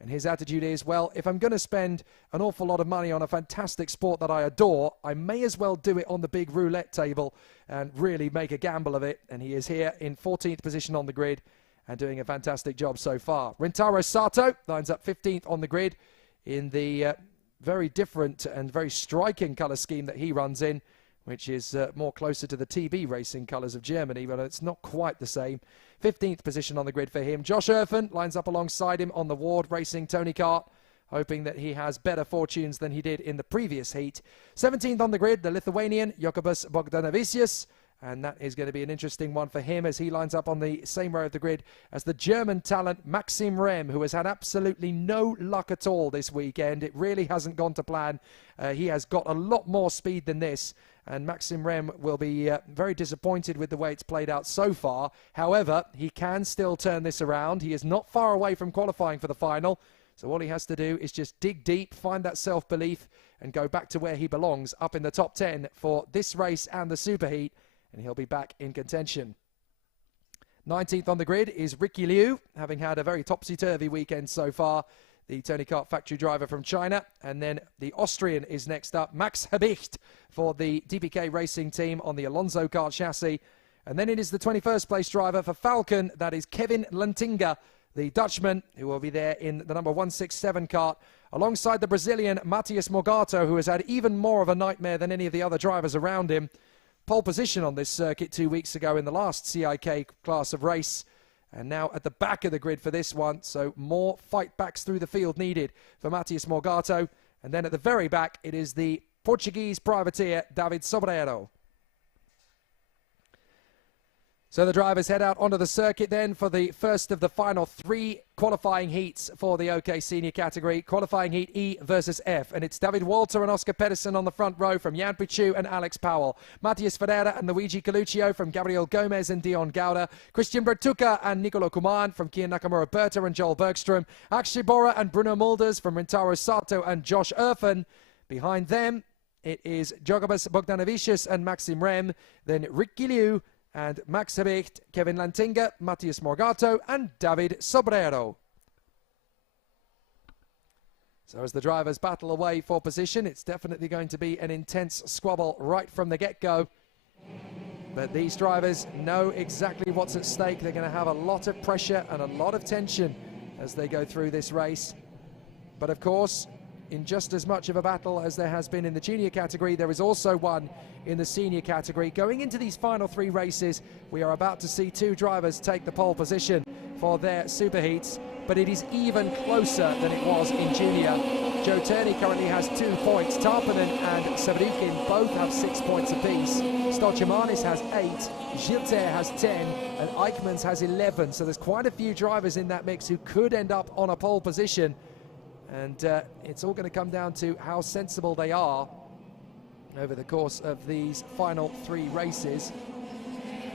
And his attitude is, well, if I'm going to spend an awful lot of money on a fantastic sport that I adore, I may as well do it on the big roulette table and really make a gamble of it. And he is here in 14th position on the grid and doing a fantastic job so far. Rintaro Sato lines up 15th on the grid in the very different and very striking colour scheme that he runs in, which is more closer to the TB racing colours of Germany, but it's not quite the same. 15th position on the grid for him. Josh Erfen lines up alongside him on the Ward Racing Tony Kart, hoping that he has better fortunes than he did in the previous heat. 17th on the grid, the Lithuanian Jokubas Bogdanavicius, and that is going to be an interesting one for him as he lines up on the same row of the grid as the German talent Maxim Rem, who has had absolutely no luck at all this weekend. It really hasn't gone to plan. He has got a lot more speed than this, and Maxim Rem will be very disappointed with the way it's played out so far. However, he can still turn this around. He is not far away from qualifying for the final, so all he has to do is just dig deep, find that self-belief, and go back to where he belongs, up in the top 10 for this race and the Superheat, and he'll be back in contention. 19th on the grid is Ricky Liu, having had a very topsy-turvy weekend so far, the Tony Kart factory driver from China. And then the Austrian is next up, Max Habicht, for the DPK racing team on the Alonso Kart chassis. And then it is the 21st place driver for Falcon, that is Kevin Lantinga, the Dutchman, who will be there in the number 167 kart, alongside the Brazilian Matias Morgato, who has had even more of a nightmare than any of the other drivers around him. Pole position on this circuit 2 weeks ago in the last CIK class of race, and now at the back of the grid for this one, so more fight backs through the field needed for Matias Morgato. And then at the very back, it is the Portuguese privateer David Sobreiro. So the drivers head out onto the circuit then for the first of the final 3 qualifying heats for the OK Senior category. Qualifying heat E versus F. And it's David Walter and Oscar Pedersen on the front row from Jan Pichu and Alex Powell. Matias Ferreira and Luigi Coluccio from Gabriel Gomez and Dion Gauda. Christian Bertuca and Nicolo Kuman from Kian Nakamura Berta and Joel Bergström. Akshay Bora and Bruno Mulders from Rintaro Sato and Josh Erfen. Behind them, it is Jokubas Bogdanavicius and Maxim Rem. Then Ricky Liu and Max Habicht, Kevin Lantinga, Matias Morgato, and David Sobreiro. So as the drivers battle away for position, it's definitely going to be an intense squabble right from the get-go. But these drivers know exactly what's at stake. They're going to have a lot of pressure and a lot of tension as they go through this race. But of course, in just as much of a battle as there has been in the junior category, there is also one in the senior category. Going into these final 3 races, we are about to see 2 drivers take the pole position for their superheats, but it is even closer than it was in junior. Joe Turney currently has 2 points. Tarpanen and Severukin both have 6 points apiece. Stochamanis has 8, Gilter has 10, and Eichmans has 11. So there's quite a few drivers in that mix who could end up on a pole position. And it's all going to come down to how sensible they are over the course of these final 3 races.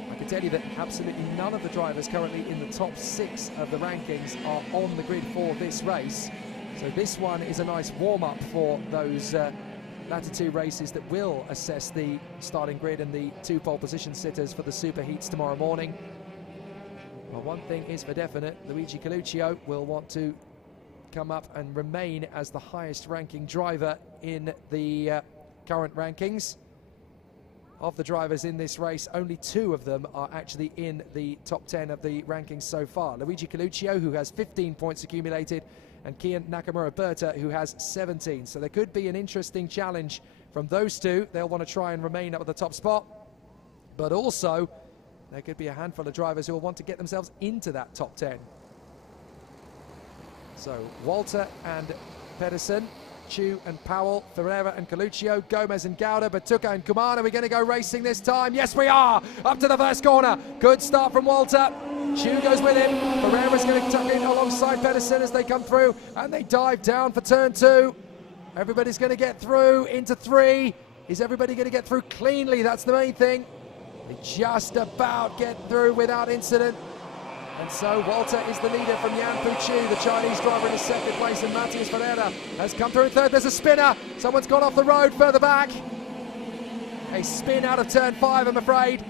I can tell you that absolutely none of the drivers currently in the top 6 of the rankings are on the grid for this race. So this one is a nice warm-up for those latter 2 races that will assess the starting grid and the 2 pole position sitters for the super heats tomorrow morning. Well, one thing is for definite, Luigi Coluccio will want to come up and remain as the highest ranking driver in the current rankings. Of the drivers in this race, only 2 of them are actually in the top 10 of the rankings so far. Luigi Coluccio, who has 15 points accumulated, and Kian Nakamura Berta, who has 17. So there could be an interesting challenge from those 2. They'll want to try and remain up at the top spot, but also there could be a handful of drivers who will want to get themselves into that top 10. So Walter and Pedersen, Chu and Powell, Ferreira and Coluccio, Gomez and Gauda, Bertuca and Kuman. Are we going to go racing this time? Yes, we are! Up to the first corner. Good start from Walter. Chu goes with him. Ferreira's going to tuck in alongside Pedersen as they come through, and they dive down for turn 2. Everybody's going to get through into 3. Is everybody going to get through cleanly? That's the main thing. They just about get through without incident. And so Walter is the leader from Yan Chu, the Chinese driver in his second place, and Matthias Ferreira has come through in third. There's a spinner. Someone's gone off the road further back. A spin out of turn 5, I'm afraid.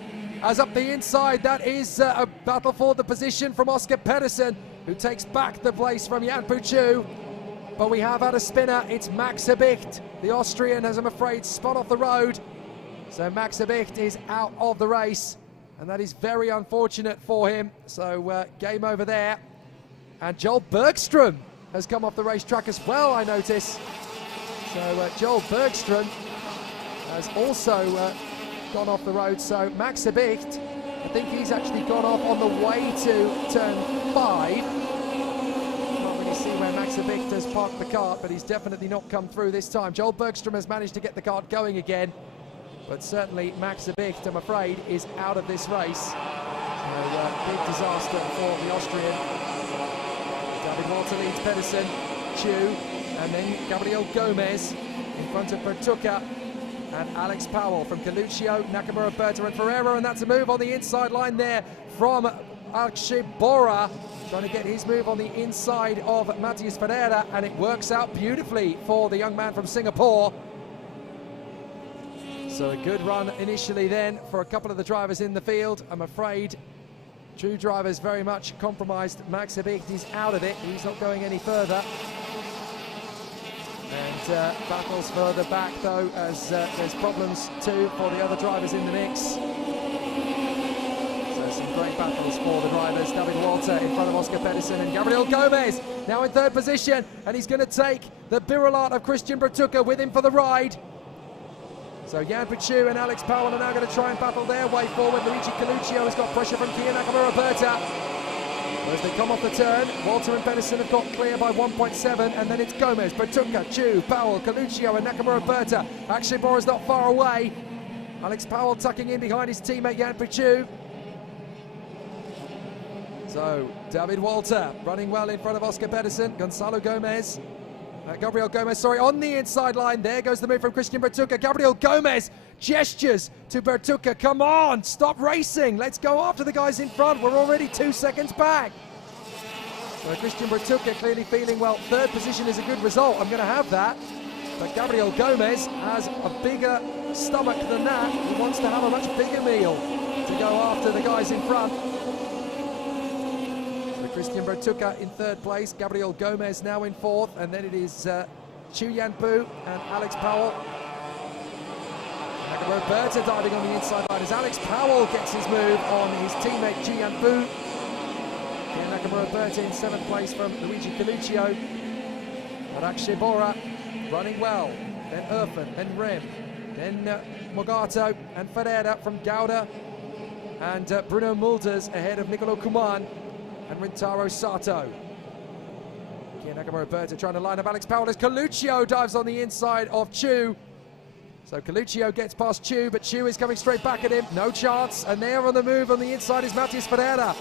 As up the inside, that is a battle for the position from Oscar Pedersen, who takes back the place from Yan Chu. But we have had a spinner. It's Max Abicht. The Austrian has, I'm afraid, spun off the road. So Max Abicht is out of the race, and that is very unfortunate for him. So game over there. And Joel Bergström has come off the racetrack as well, I notice. So Joel Bergström has also gone off the road. So Max Abicht, I think he's actually gone off on the way to turn 5. Can't really see where Max Abicht has parked the kart, but he's definitely not come through this time. Joel Bergström has managed to get the kart going again, but certainly Max Abicht, I'm afraid, is out of this race. So big disaster for the Austrian. David Walter leads Pedersen, Chu, and then Gabriel Gomez in front of Bertucca and Alex Powell from Coluccio, Nakamura, Berta and Ferreira, and that's a move on the inside line there from Akshay Bora, trying to get his move on the inside of Matthias Ferreira, and it works out beautifully for the young man from Singapore. So a good run initially then for a couple of the drivers in the field. I'm afraid True Drivers very much compromised. Max Abicht is out of it, he's not going any further. And battles further back though, as there's problems too for the other drivers in the mix. So some great battles for the drivers. David Walter in front of Oscar Pedersen, and Gabriel Gomez now in third position, and he's going to take the Birolart of Christian Bertucca with him for the ride. So Yan Chu and Alex Powell are now going to try and battle their way forward. Luigi Coluccio has got pressure from Kia Nakamura Berta. As they come off the turn, Walter and Pedersen have got clear by 1.7, and then it's Gomez, Bertucca, Chu, Powell, Coluccio and Nakamura Berta. Akshay Bora's not far away. Alex Powell tucking in behind his teammate Yan Chu. So David Walter running well in front of Oscar Pedersen. Gabriel Gomez, sorry, on the inside line. There goes the move from Christian Bertucca. Gabriel Gomez gestures to Bertucca. Come on, stop racing. Let's go after the guys in front. We're already 2 seconds back. So Christian Bertucca clearly feeling, well, third position is a good result. I'm going to have that. But Gabriel Gomez has a bigger stomach than that. He wants to have a much bigger meal to go after the guys in front. Christian Bertucca in third place, Gabriel Gomez now in fourth, and then it is Chu Yanpu and Alex Powell. Nakamura Berta diving on the inside line as Alex Powell gets his move on his teammate Chu Yanpu. Nakamura Berta in seventh place from Luigi Coluccio. And Akshay Bora running well, then Erfen, then Rem, then Mogato and Ferreira from Gouda, and Bruno Mulders ahead of Nicolo Kuman and Rintaro Sato. Kia Nakamura Berta trying to line up Alex Powell as Coluccio dives on the inside of Chu. So Coluccio gets past Chu, but Chu is coming straight back at him. No chance. And there on the move on the inside is Matthias Ferreira.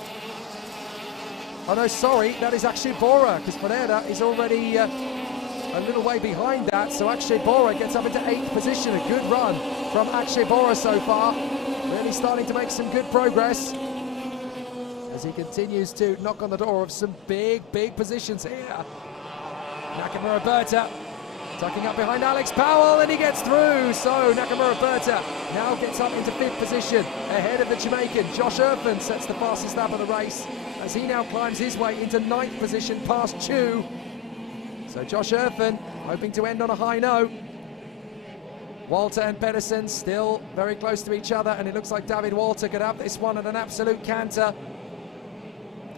Oh no, sorry, that is Akshay Bora, because Ferreira is already a little way behind that. So Akshay Bora gets up into 8th position. A good run from Akshay Bora so far. Really starting to make some good progress as he continues to knock on the door of some big positions here. Nakamura Berta tucking up behind Alex Powell, and he gets through. So Nakamura Berta now gets up into 5th position ahead of the Jamaican. Josh Erfen sets the fastest lap of the race as he now climbs his way into 9th position past Chu. So Josh Erfen hoping to end on a high note. Walter and Pedersen still very close to each other, and it looks like David Walter could have this one at an absolute canter.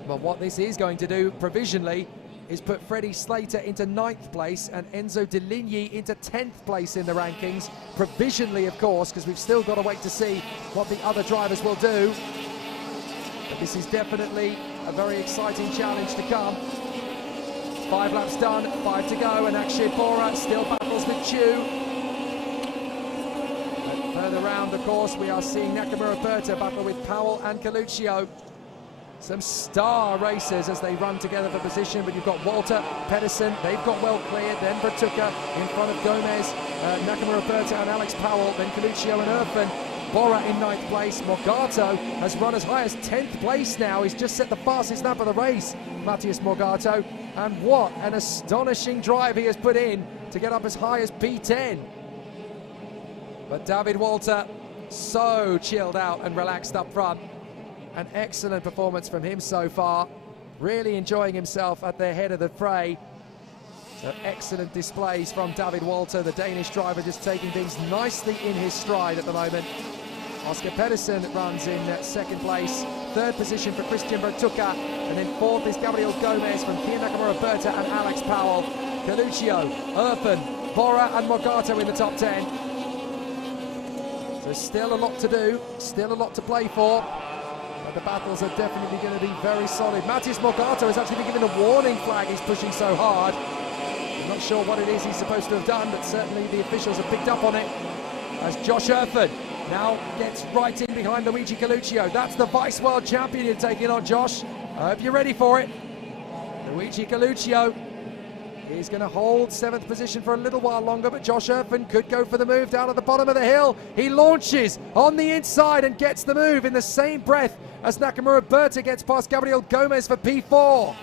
But what this is going to do provisionally is put Freddie Slater into 9th place and Enzo Deligny into 10th place in the rankings. Provisionally, of course, because we've still got to wait to see what the other drivers will do. But this is definitely a very exciting challenge to come. 5 laps done, 5 to go, and Akshay Bora still battles with Chu. And further round, of course, we are seeing Nakamura Berta battle with Powell and Coluccio. Some star racers as they run together for position, but you've got Walter, Pedersen, they've got well cleared, then Bertucca in front of Gomez, Nakamura Berta and Alex Powell, then Coluccio and Erfen. Bora in 9th place. Morgato has run as high as 10th place now. He's just set the fastest lap of the race, Matthias Morgato. And what an astonishing drive he has put in to get up as high as P10. But David Walter, so chilled out and relaxed up front. An excellent performance from him so far. Really enjoying himself at the head of the fray. So excellent displays from David Walter, the Danish driver, just taking things nicely in his stride at the moment. Oscar Pedersen runs in 2nd place. 3rd position for Christian Bertucca. And then 4th is Gabriel Gomez from Kia Nakamura Berta and Alex Powell. Coluccio, Erfen, Bora and Morgato in the top 10. So still a lot to do, still a lot to play for. But the battles are definitely going to be very solid. Matthias Morgato has actually been given a warning flag. He's pushing so hard. I'm not sure what it is he's supposed to have done, but certainly the officials have picked up on it. As Josh Erfen now gets right in behind Luigi Coluccio. That's the Vice World Champion you're taking on, Josh. I hope you're ready for it. Luigi Coluccio is going to hold 7th position for a little while longer, but Josh Erfen could go for the move down at the bottom of the hill. He launches on the inside and gets the move in the same breath as Nakamura Berta gets past Gabriel Gomez for P4.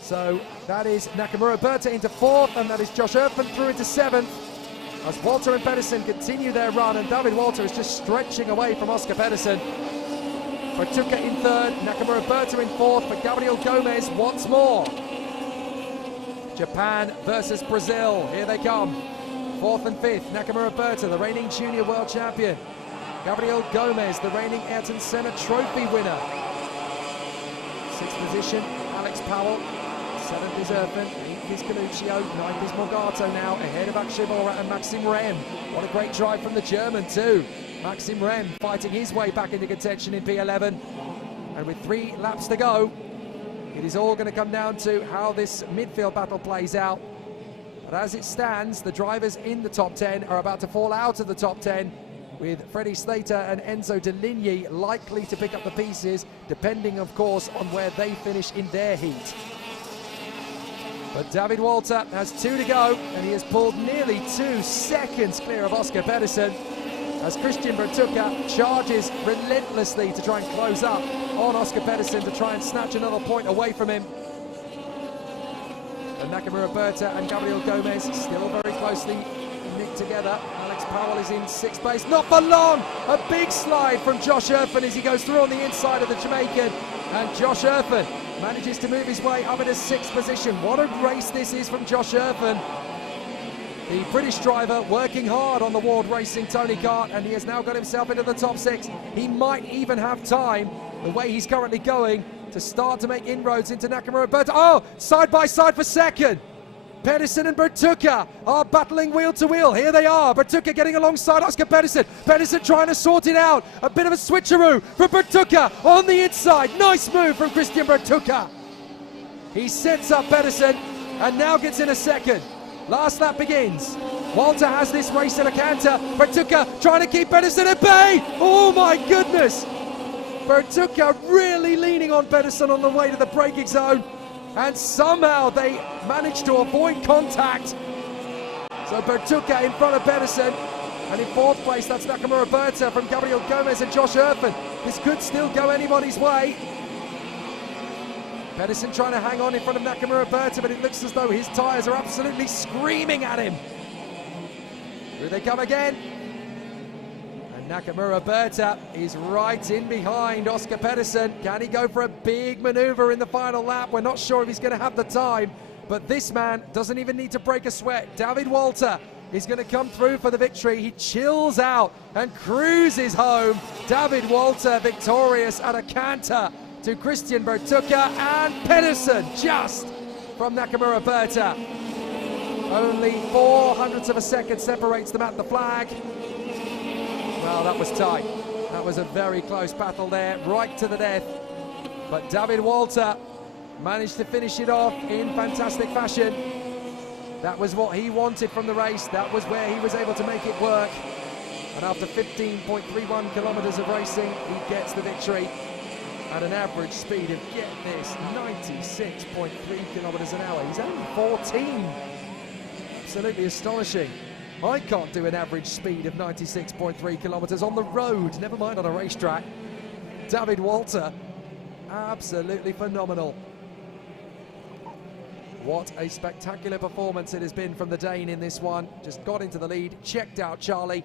So that is Nakamura Berta into 4th, and that is Josh Erfen through into 7th. As Walter and Pedersen continue their run, and David Walter is just stretching away from Oscar Pedersen. Bertucca in 3rd, Nakamura Berta in 4th, but Gabriel Gomez once more. Japan versus Brazil, here they come. 4th and 5th, Nakamura Berta, the reigning junior world champion. Gabriel Gomez, the reigning Ayrton Senna Trophy winner. 6th position, Alex Powell. 7th is Erfen, 8th is Coluccio, 9th is Morgato now, ahead of Akshay Bora and Maxim Rem. What a great drive from the German too. Maxim Rem fighting his way back into contention in P11. And with 3 laps to go, it is all going to come down to how this midfield battle plays out. But as it stands, the drivers in the top 10 are about to fall out of the top 10, with Freddie Slater and Enzo Deligny likely to pick up the pieces, depending, of course, on where they finish in their heat. But David Walter has 2 to go, and he has pulled nearly 2 seconds clear of Oscar Pedersen, as Christian Bertucca charges relentlessly to try and close up on Oscar Pedersen to try and snatch another point away from him. And Nakamura Berta and Gabriel Gomez still very closely knit together. Alex Powell is in 6th place, not for long! A big slide from Josh Erfen as he goes through on the inside of the Jamaican, and Josh Erfen manages to move his way up into 6th position. What a race this is from Josh Erfen. The British driver working hard on the Ward Racing Tony Kart, and he has now got himself into the top 6. He might even have time, the way he's currently going, to start to make inroads into Nakamura Berta. Oh, side by side for 2nd. Pedersen and Bertucca are battling wheel to wheel. Here they are. Bertucca getting alongside Oscar Pedersen. Pedersen trying to sort it out. A bit of a switcheroo from Bertucca on the inside. Nice move from Christian Bertucca. He sets up Pedersen and now gets in a 2nd. Last lap begins. Walter has this race at a canter. Bertucca trying to keep Pedersen at bay. Oh my goodness. Bertucca really leaning on Pedersen on the way to the braking zone. And somehow they managed to avoid contact. So Bertucca in front of Pedersen. And in 4th place, that's Nakamura Berta from Gabriel Gomez and Josh Erfen. This could still go anybody's way. Pedersen trying to hang on in front of Nakamura Berta, but it looks as though his tyres are absolutely screaming at him. Here they come again. And Nakamura Berta is right in behind Oscar Pedersen. Can he go for a big manoeuvre in the final lap? We're not sure if he's going to have the time, but this man doesn't even need to break a sweat. David Walter is going to come through for the victory. He chills out and cruises home. David Walter victorious at a canter to Christian Bertucca, and Pedersen just from Nakamura Berta. Only 0.04 of a second separates them at the flag. Well, that was tight. That was a very close battle there, right to the death. But David Walter managed to finish it off in fantastic fashion. That was what he wanted from the race. That was where he was able to make it work. And after 15.31 kilometers of racing, he gets the victory. at an average speed of, get this, 96.3 kilometres an hour. He's only 14. Absolutely astonishing. I can't do an average speed of 96.3 kilometres on the road, never mind on a racetrack. David Walter, absolutely phenomenal. What a spectacular performance it has been from the Dane in this one. Just got into the lead, checked out Charlie,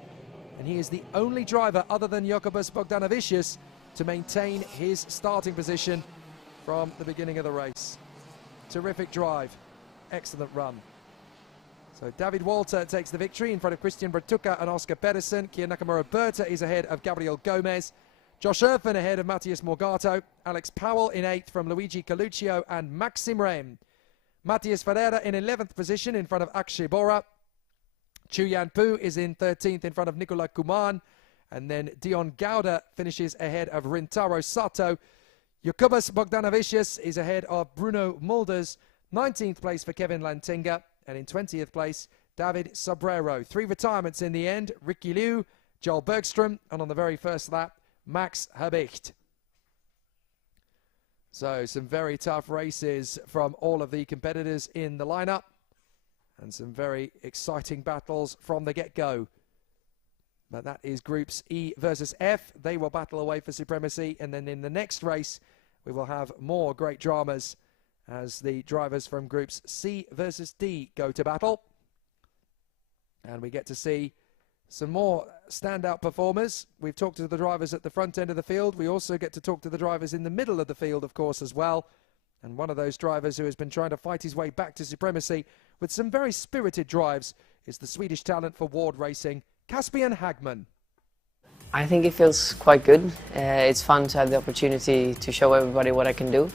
and he is the only driver other than Jokubas Bogdanovicius to maintain his starting position from the beginning of the race. Terrific drive, excellent run. So David Walter takes the victory in front of Christian Bertucca and Oscar Pedersen. Kia Nakamura Berta is ahead of Gabriel Gomez. Josh Erfen ahead of Matthias Morgato. Alex Powell in 8th from Luigi Coluccio and Maxim Rehm. Matthias Ferreira in 11th position in front of Akshay Bora. Chu Yan Pu is in 13th in front of Nicola Kuman. And then Dion Gauda finishes ahead of Rintaro Sato. Jokubas Bogdanovicius is ahead of Bruno Mulders. 19th place for Kevin Lantinga. And in 20th place, David Sobrero. 3 retirements in the end. Ricky Liu, Joel Bergstrom, and on the very first lap, Max Herbicht. So some very tough races from all of the competitors in the lineup. And some very exciting battles from the get-go. But that is Groups E versus F. They will battle away for supremacy. And then in the next race, we will have more great dramas as the drivers from Groups C versus D go to battle. And we get to see some more standout performers. We've talked to the drivers at the front end of the field. We also get to talk to the drivers in the middle of the field, of course, as well. And one of those drivers who has been trying to fight his way back to supremacy with some very spirited drives is the Swedish talent for Ward Racing, Caspian Hagman. I think it feels quite good. It's fun to have the opportunity to show everybody what I can do.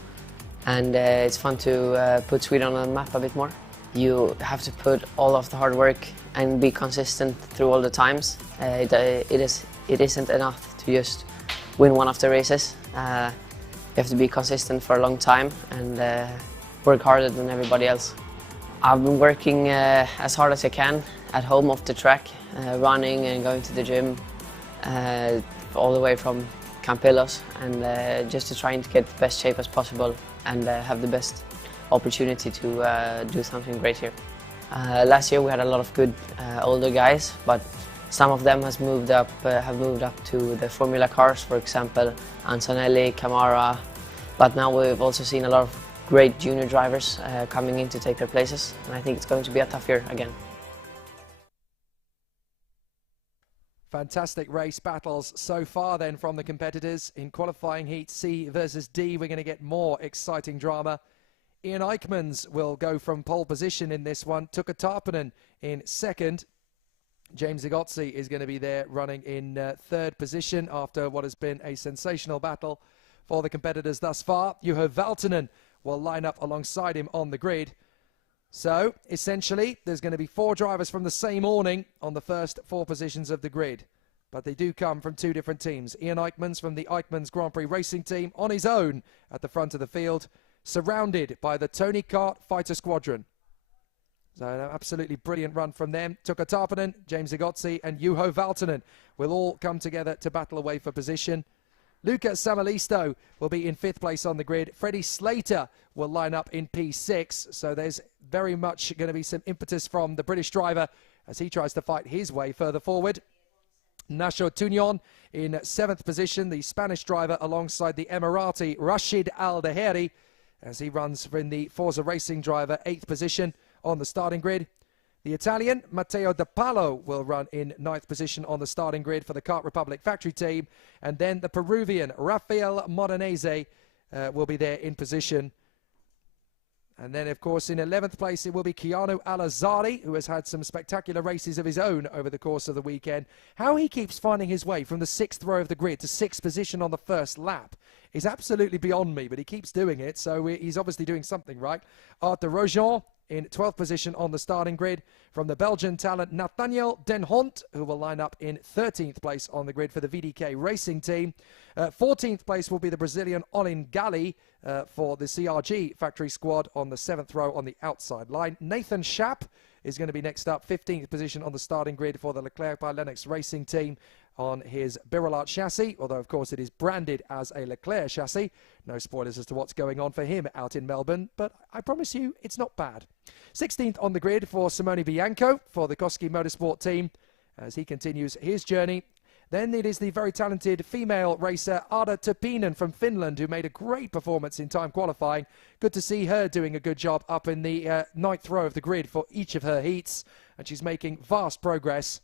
And it's fun to put Sweden on the map a bit more. You have to put all of the hard work and be consistent through all the times. It isn't enough to just win one of the races. You have to be consistent for a long time and work harder than everybody else. I've been working as hard as I can at home off the track, running and going to the gym all the way from Campillos, and just to trying to get the best shape as possible and have the best opportunity to do something great here. Last year we had a lot of good older guys, but some of them have moved up to the Formula cars, for example, Antonelli, Camara. But now we've also seen a lot of great junior drivers coming in to take their places, and I think it's going to be a tough year again. Fantastic race battles so far then from the competitors. In qualifying heat C versus D, we're going to get more exciting drama. Ian Eichmans will go from pole position in this one. Tuukka Tarppanen in 2nd. James Zigotsi is going to be there running in 3rd position after what has been a sensational battle for the competitors thus far. Juho Valtonen will line up alongside him on the grid. So, essentially, there's going to be 4 drivers from the same awning on the first 4 positions of the grid. But they do come from 2 different teams. Ian Eichmans from the Eichmans Grand Prix Racing Team on his own at the front of the field, surrounded by the Tony Kart Fighter Squadron. So an absolutely brilliant run from them. Tuukka Tarppanen, James Zigotsi and Juho Valtonen will all come together to battle away for position. Luca Samalisto will be in 5th place on the grid. Freddie Slater will line up in P6. So there's very much going to be some impetus from the British driver as he tries to fight his way further forward. Nacho Tunion in 7th position, the Spanish driver alongside the Emirati Rashid Al-Daheri as he runs in the Forza Racing driver 8th position on the starting grid. The Italian Matteo De Palo will run in 9th position on the starting grid for the Kart Republic factory team. And then the Peruvian Rafael Morenese will be there in position. And then, of course, in 11th place, it will be Keanu Al-Azari, who has had some spectacular races of his own over the course of the weekend. How he keeps finding his way from the 6th row of the grid to 6th position on the first lap is absolutely beyond me, but he keeps doing it, so he's obviously doing something right. Art de Rojon in 12th position on the starting grid from the Belgian talent Nathaniel Den Hont, who will line up in 13th place on the grid for the VDK Racing Team. 14th place will be the Brazilian Olin Gali for the CRG factory squad on the 7th row on the outside line. Nathan Schaap is going to be next up, 15th position on the starting grid for the Leclerc by Lennox Racing Team on his Birolart chassis, although of course it is branded as a Leclerc chassis. No spoilers as to what's going on for him out in Melbourne, but I promise you it's not bad. 16th on the grid for Simone Bianco for the Koski Motorsport team as he continues his journey. Then it is the very talented female racer Ada Tupinen from Finland, who made a great performance in time qualifying. Good to see her doing a good job up in the ninth row of the grid for each of her heats, and she's making vast progress.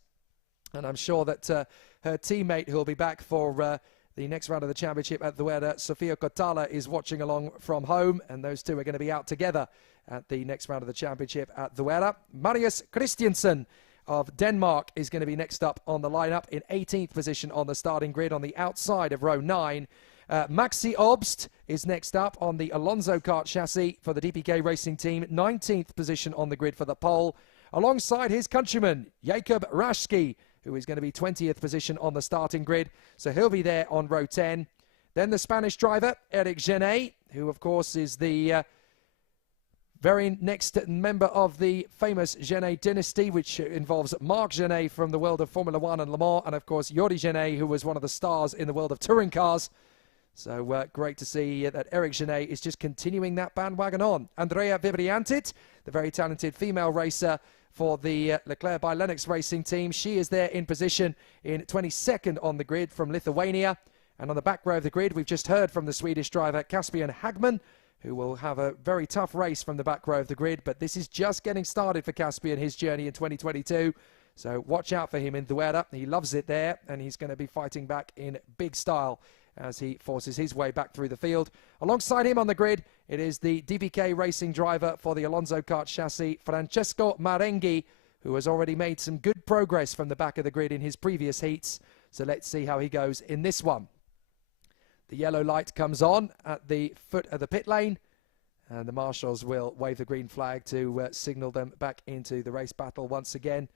And I'm sure that her teammate, who will be back for the next round of the championship at Duera, Sofia Kotala, is watching along from home, and those two are going to be out together at the next round of the championship at Duera. Marius Christiansen of Denmark is going to be next up on the lineup in 18th position on the starting grid on the outside of row 9. Maxi Obst is next up on the Alonso Kart chassis for the DPK Racing team, 19th position on the grid for the pole, alongside his countryman Jakob Raschke, who is going to be 20th position on the starting grid, so he'll be there on row 10. Then the Spanish driver Eric Genet, who of course is the very next member of the famous Genet dynasty, which involves Marc Genet from the world of Formula 1 and Le Mans, and of course Yori Genet, who was one of the stars in the world of touring cars. So great to see that Eric Genet is just continuing that bandwagon on. Andrea Vibriantit, the very talented female racer for the Leclerc by Lennox Racing team. She is there in position in 22nd on the grid from Lithuania. And on the back row of the grid, we've just heard from the Swedish driver Caspian Hagman, who will have a very tough race from the back row of the grid. But this is just getting started for Caspian, his journey in 2022. So watch out for him in Duera. He loves it there, and he's going to be fighting back in big style as he forces his way back through the field. Alongside him on the grid, it is the DPK Racing driver for the Alonso Kart chassis, Francesco Marenghi, who has already made some good progress from the back of the grid in his previous heats. So let's see how he goes in this one. The yellow light comes on at the foot of the pit lane, and the marshals will wave the green flag to signal them back into the race battle once again.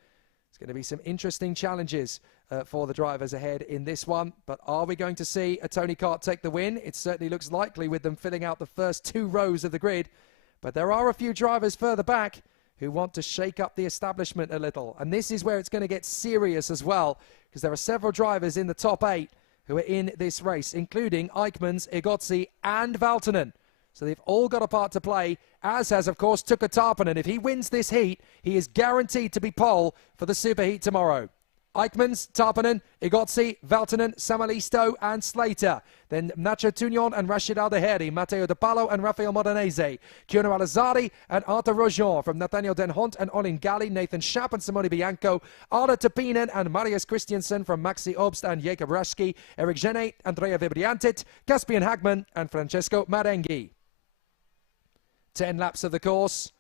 It's going to be some interesting challenges for the drivers ahead in this one. But are we going to see a Tony Kart take the win? It certainly looks likely with them filling out the first 2 rows of the grid. But there are a few drivers further back who want to shake up the establishment a little. And this is where it's going to get serious as well, because there are several drivers in the top 8 who are in this race, including Eichmanns, Egozzi and Valtonen. So they've all got a part to play, as has, of course, Tuukka Tarpanen. If he wins this heat, he is guaranteed to be pole for the superheat tomorrow. Eichmanns, Tarpanen, Egozzi, Valtonen, Samalisto and Slater. Then Nacho Tunion and Rashid Aldeheri, Matteo De Palo and Rafael Modanese, Kiono Alazzari and Arthur Rojon, from Nathaniel Den Hont and Olin Galli, Nathan Schaap and Simone Bianco, Ada Tupinen and Marius Christiansen from Maxi Obst and Jakob Raschke, Eric Genet, Andrea Vibriantit, Caspian Hagman and Francesco Marenghi. 10 laps of the course.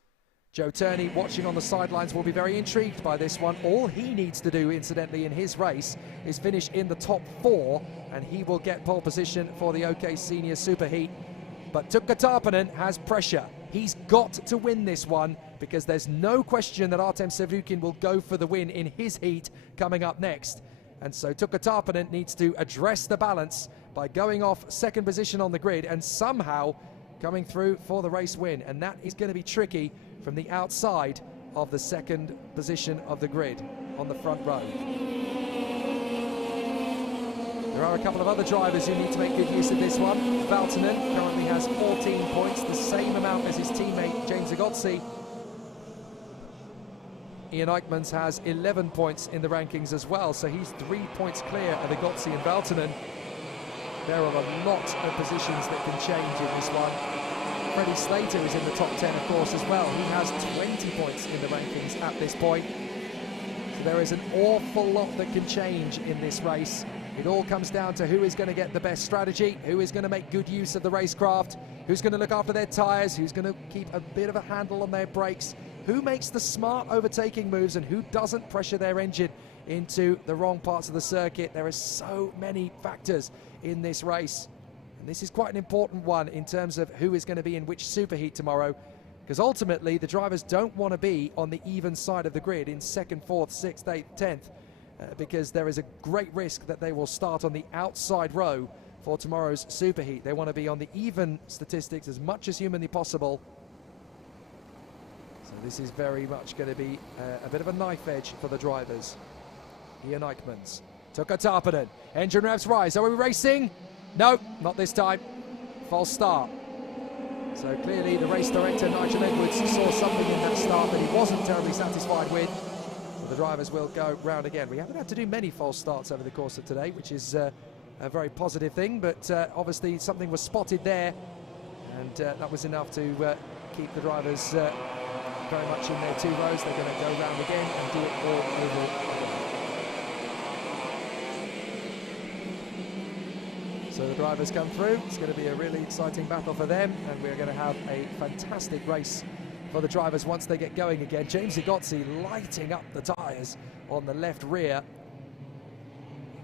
Joe Turney, watching on the sidelines, will be very intrigued by this one. All he needs to do, incidentally, in his race is finish in the top 4, and he will get pole position for the OK Senior Superheat. But Tuukka Tarpanen has pressure. He's got to win this one, because there's no question that Artem Sevukin will go for the win in his heat coming up next. And so Tuukka Tarpanen needs to address the balance by going off 2nd position on the grid and somehow coming through for the race win, and that is going to be tricky from the outside of the 2nd position of the grid on the front row. There are a couple of other drivers who need to make good use of this one. Valtonen currently has 14 points, the same amount as his teammate James Egozzi. Ian Eichmanns has 11 points in the rankings as well, so he's 3 points clear of Egozzi and Valtonen. There are a lot of positions that can change in this one. Freddie Slater is in the top 10, of course, as well. He has 20 points in the rankings at this point. So there is an awful lot that can change in this race. It all comes down to who is going to get the best strategy, who is going to make good use of the racecraft, who's going to look after their tyres, who's going to keep a bit of a handle on their brakes, who makes the smart overtaking moves and who doesn't pressure their engine into the wrong parts of the circuit. There are so many factors in this race, and this is quite an important one in terms of who is going to be in which superheat tomorrow, because ultimately the drivers don't want to be on the even side of the grid in 2nd, 4th, 6th, 8th, 10th, because there is a great risk that they will start on the outside row for tomorrow's superheat. They want to be on the even statistics as much as humanly possible. So this is very much going to be a bit of a knife edge for the drivers. Ian Eichmanns Tuka Tarpanen. Engine revs rise. Are we racing? No, not this time. False start. So clearly the race director, Nigel Edwards, saw something in that start that he wasn't terribly satisfied with. But the drivers will go round again. We haven't had to do many false starts over the course of today, which is a very positive thing, but obviously something was spotted there, and that was enough to keep the drivers very much in their 2 rows. They're going to go round again and do it all over again. So the drivers come through. It's going to be a really exciting battle for them, and we're going to have a fantastic race for the drivers once they get going again. James Igozzi lighting up the tyres on the left rear.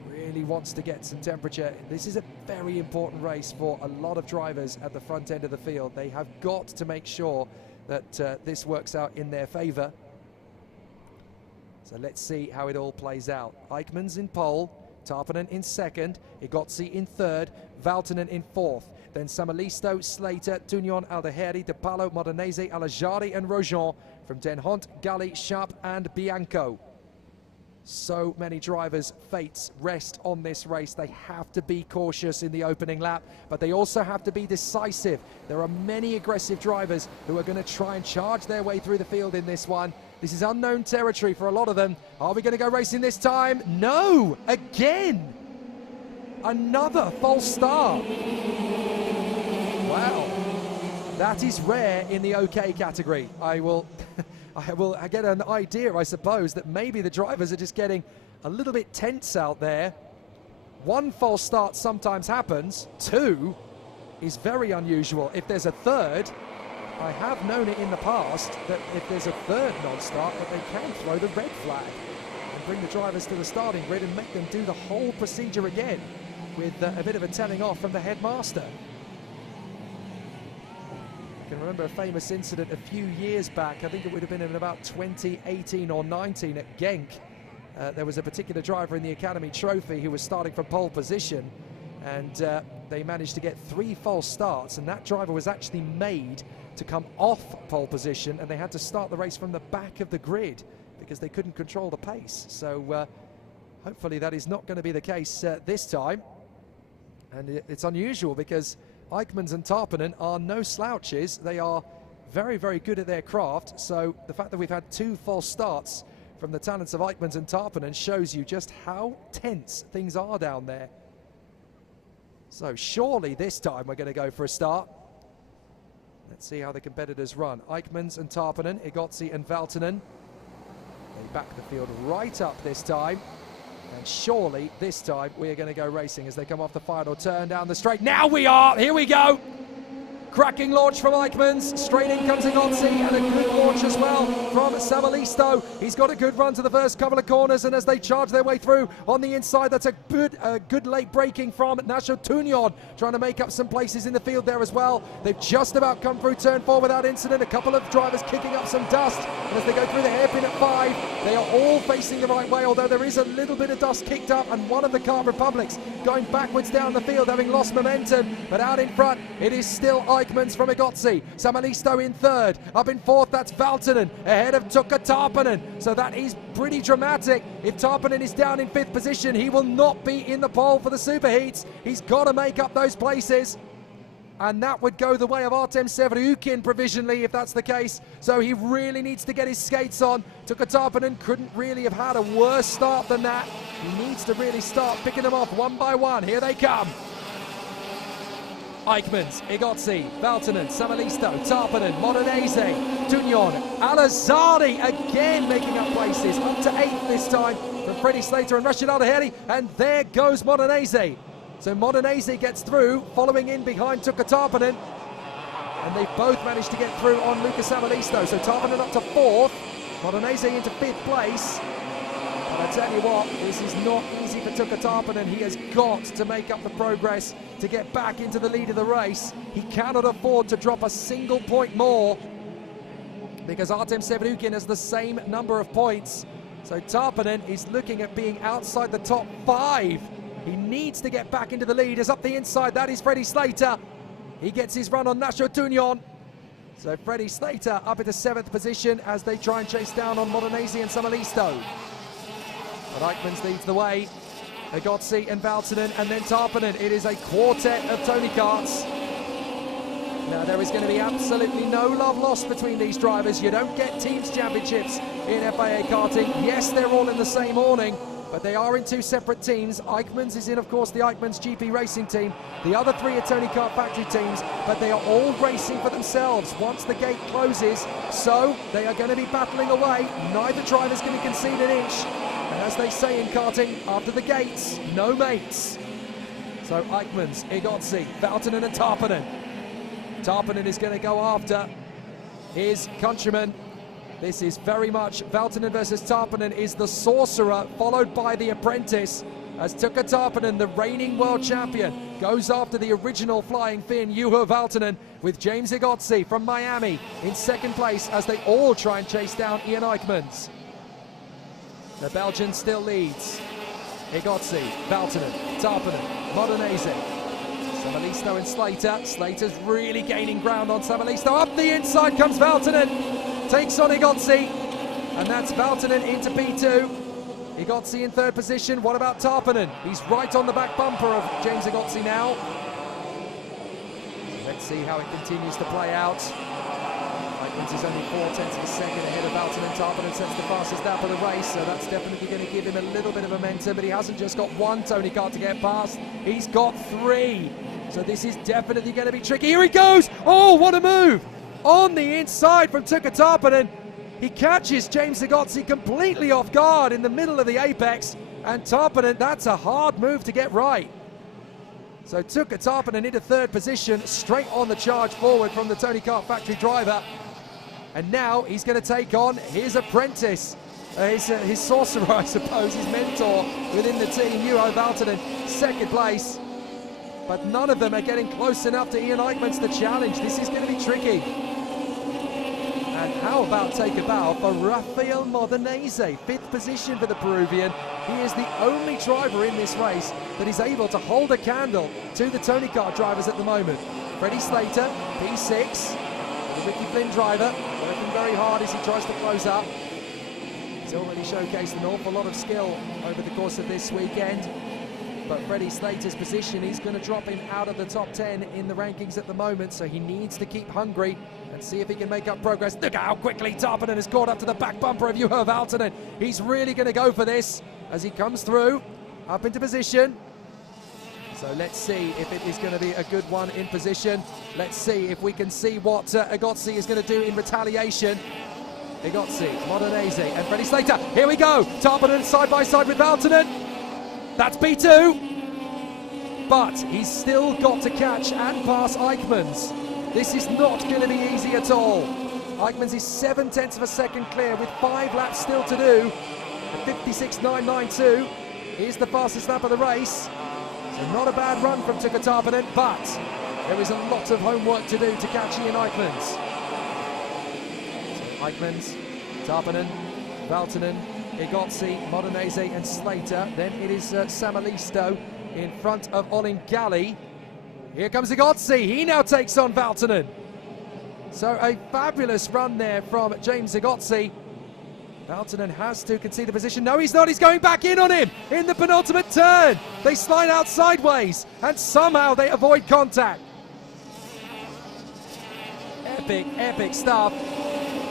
Really wants to get some temperature. This is a very important race for a lot of drivers at the front end of the field. They have got to make sure that this works out in their favour. So let's see how it all plays out. Eichmann's in pole, Tarpanen in second, Igozzi in third, Valtonen in fourth. Then Samalisto, Slater, Tunion, Aldeheri, De Palo, Modenese, Alajari and Rojon from Den Hont, Gully, Sharp and Bianco. So many drivers' fates rest on this race. They have to be cautious in the opening lap, but they also have to be decisive. There are many aggressive drivers who are going to try and charge their way through the field in this one. This is unknown territory for a lot of them. Are we going to go racing this time? No! Again! Another false start. Wow. That is rare in the OK category. I will get an idea, I suppose, that maybe the drivers are just getting a little bit tense out there. 1 false start sometimes happens. 2 is very unusual. If there's a third, I have known it in the past that if there's a third non-start, that they can throw the red flag and bring the drivers to the starting grid and make them do the whole procedure again with a bit of a telling off from the headmaster. I can remember a famous incident a few years back. I think it would have been in about 2018 or 19 at Genk. There was a particular driver in the Academy Trophy who was starting from pole position, and they managed to get 3 false starts, and that driver was actually made to come off pole position, and they had to start the race from the back of the grid because they couldn't control the pace. So hopefully that is not going to be the case this time. And it's unusual because Eichmann's and Tarpanen are no slouches. They are very, very good at their craft. So the fact that we've had 2 false starts from the talents of Eichmann's and Tarpanen shows you just how tense things are down there. So surely this time we're going to go for a start. Let's see how the competitors run. Eichmann's and Tarpanen, Igozzi and Valtonen. They back the field right up this time. And surely this time we are going to go racing as they come off the final turn down the straight. Now we are! Here we go! Cracking launch from Eichmann's. Straight in comes Igozzi, and a good launch as well from Samalisto. He's got a good run to the first couple of corners, and as they charge their way through on the inside, that's a good late braking from Nacho Tunion, trying to make up some places in the field there as well. They've just about come through turn 4 without incident. A couple of drivers kicking up some dust, and as they go through the hairpin at 5, they are all facing the right way, although there is a little bit of dust kicked up, and one of the Car Republics going backwards down the field, having lost momentum. But out in front, it is still Eichmann's from Igozzi. Samalisto in third. Up in fourth, that's Valtonen ahead of Tuka Tarpanen. So that is pretty dramatic. If Tarpanen is down in 5th position, he will not be in the pole for the superheats. He's got to make up those places. And that would go the way of Artem Sevryukin provisionally if that's the case. So he really needs to get his skates on. Tuka Tarpanen couldn't really have had a worse start than that. He needs to really start picking them off one by one. Here they come. Eichmann's, Igozzi, Valtonen, Samalisto, Tarpanen, Modenese, Tunion, Alazari again making up places. Up to 8th this time from Freddie Slater and Rashid Aldeheri. And there goes Modenese. So Modenese gets through, following in behind Tuka Tarpanen. And they've both managed to get through on Lucas Samalisto. So Tarpanen up to 4th, Modenese into 5th place. But I tell you what, this is not easy for Tuka Tarpanen. He has got to make up the progress to get back into the lead of the race. He cannot afford to drop a single point more because Artem Sevryukin has the same number of points. So Tarpanen is looking at being outside the top 5. He needs to get back into the lead. As up the inside, that is Freddie Slater. He gets his run on Nacho Tunion. So Freddie Slater up into 7th position as they try and chase down on Modenese and Samalisto. But Eichmann's leads the way. Egozzi and Valtonen, and then Tarpanen. It is a quartet of Tony Karts. Now, there is going to be absolutely no love lost between these drivers. You don't get teams championships in FIA Karting. Yes, they're all in the same awning, but they are in two separate teams. Eichmann's is in, of course, the Eichmann's GP racing team. The other three are Tony Kart factory teams, but they are all racing for themselves once the gate closes. So they are going to be battling away. Neither driver's going to concede an inch. And as they say in karting, after the gates, no mates. So Eichmann's, Egozzi, Valtonen and Tarpanen. Tarpanen is going to go after his countryman. This is very much Valtonen versus Tarpanen is the sorcerer, followed by the apprentice, as Tuukka Tarpanen, the reigning world champion, goes after the original flying Finn, Juho Valtonen, with James Egozzi from Miami in second place as they all try and chase down Ian Eichmann's. The Belgian still leads. Egozzi, Valtonen, Tarpanen, Modenese. Samalisto and Slater. Slater's really gaining ground on Samalisto. Up the inside comes Valtonen. Takes on Egozzi. And that's Valtonen into P2. Egozzi in third position. What about Tarpanen? He's right on the back bumper of James Egozzi now. Let's see how it continues to play out. Eichmann's is only 0.4 of a second ahead of Valtonen. Tarpanen sets the fastest lap of the race, so that's definitely going to give him a little bit of momentum, but he hasn't just got one Tony Kart to get past, he's got three. So this is definitely going to be tricky. Here he goes! Oh, what a move! On the inside from Tuukka Tarpanen. He catches James Egozzi completely off guard in the middle of the apex, and Tarpanen, that's a hard move to get right. So Tuukka Tarpanen into third position, straight on the charge forward from the Tony Kart factory driver. And now he's going to take on his apprentice, his sorcerer, I suppose, his mentor within the team, Juho Valtonen, second place. But none of them are getting close enough to Ian Eichmann's to challenge. This is going to be tricky. And how about take a bow for Rafael Modenese, fifth position for the Peruvian. He is the only driver in this race that is able to hold a candle to the Tony Kart drivers at the moment. Freddie Slater, P6, the Ricky Flynn driver, working very hard as he tries to close up. He's already showcased an awful lot of skill over the course of this weekend. But Freddie Slater's position, he's going to drop him out of the top 10 in the rankings at the moment, so he needs to keep hungry and see if he can make up progress. Look at how quickly Tarpanen has caught up to the back bumper of Juho Valtonen. He's really going to go for this as he comes through, up into position. So let's see if it is going to be a good one in position. Let's see if we can see what Egozzi is going to do in retaliation. Egozzi, Modenese and Freddie Slater. Here we go. Tarpanen side by side with Valtonen. That's P2, but he's still got to catch and pass Eichmann's. This is not going to be easy at all. Eichmann's is 0.7 of a second clear with 5 laps still to do. A 56.992 is the fastest lap of the race. So not a bad run from Tuukka Tarpanen, but there is a lot of homework to do to catch Ian Eichmann's. So Eichmann's, Tarpanen, Valtonen, Egozzi, Modenese and Slater. Then it is Samalisto in front of Olingali. Here comes Egozzi. He now takes on Valtonen. So a fabulous run there from James Egozzi. Valtonen has to concede the position. No, he's not. He's going back in on him in the penultimate turn. They slide out sideways and somehow they avoid contact. Epic, epic stuff.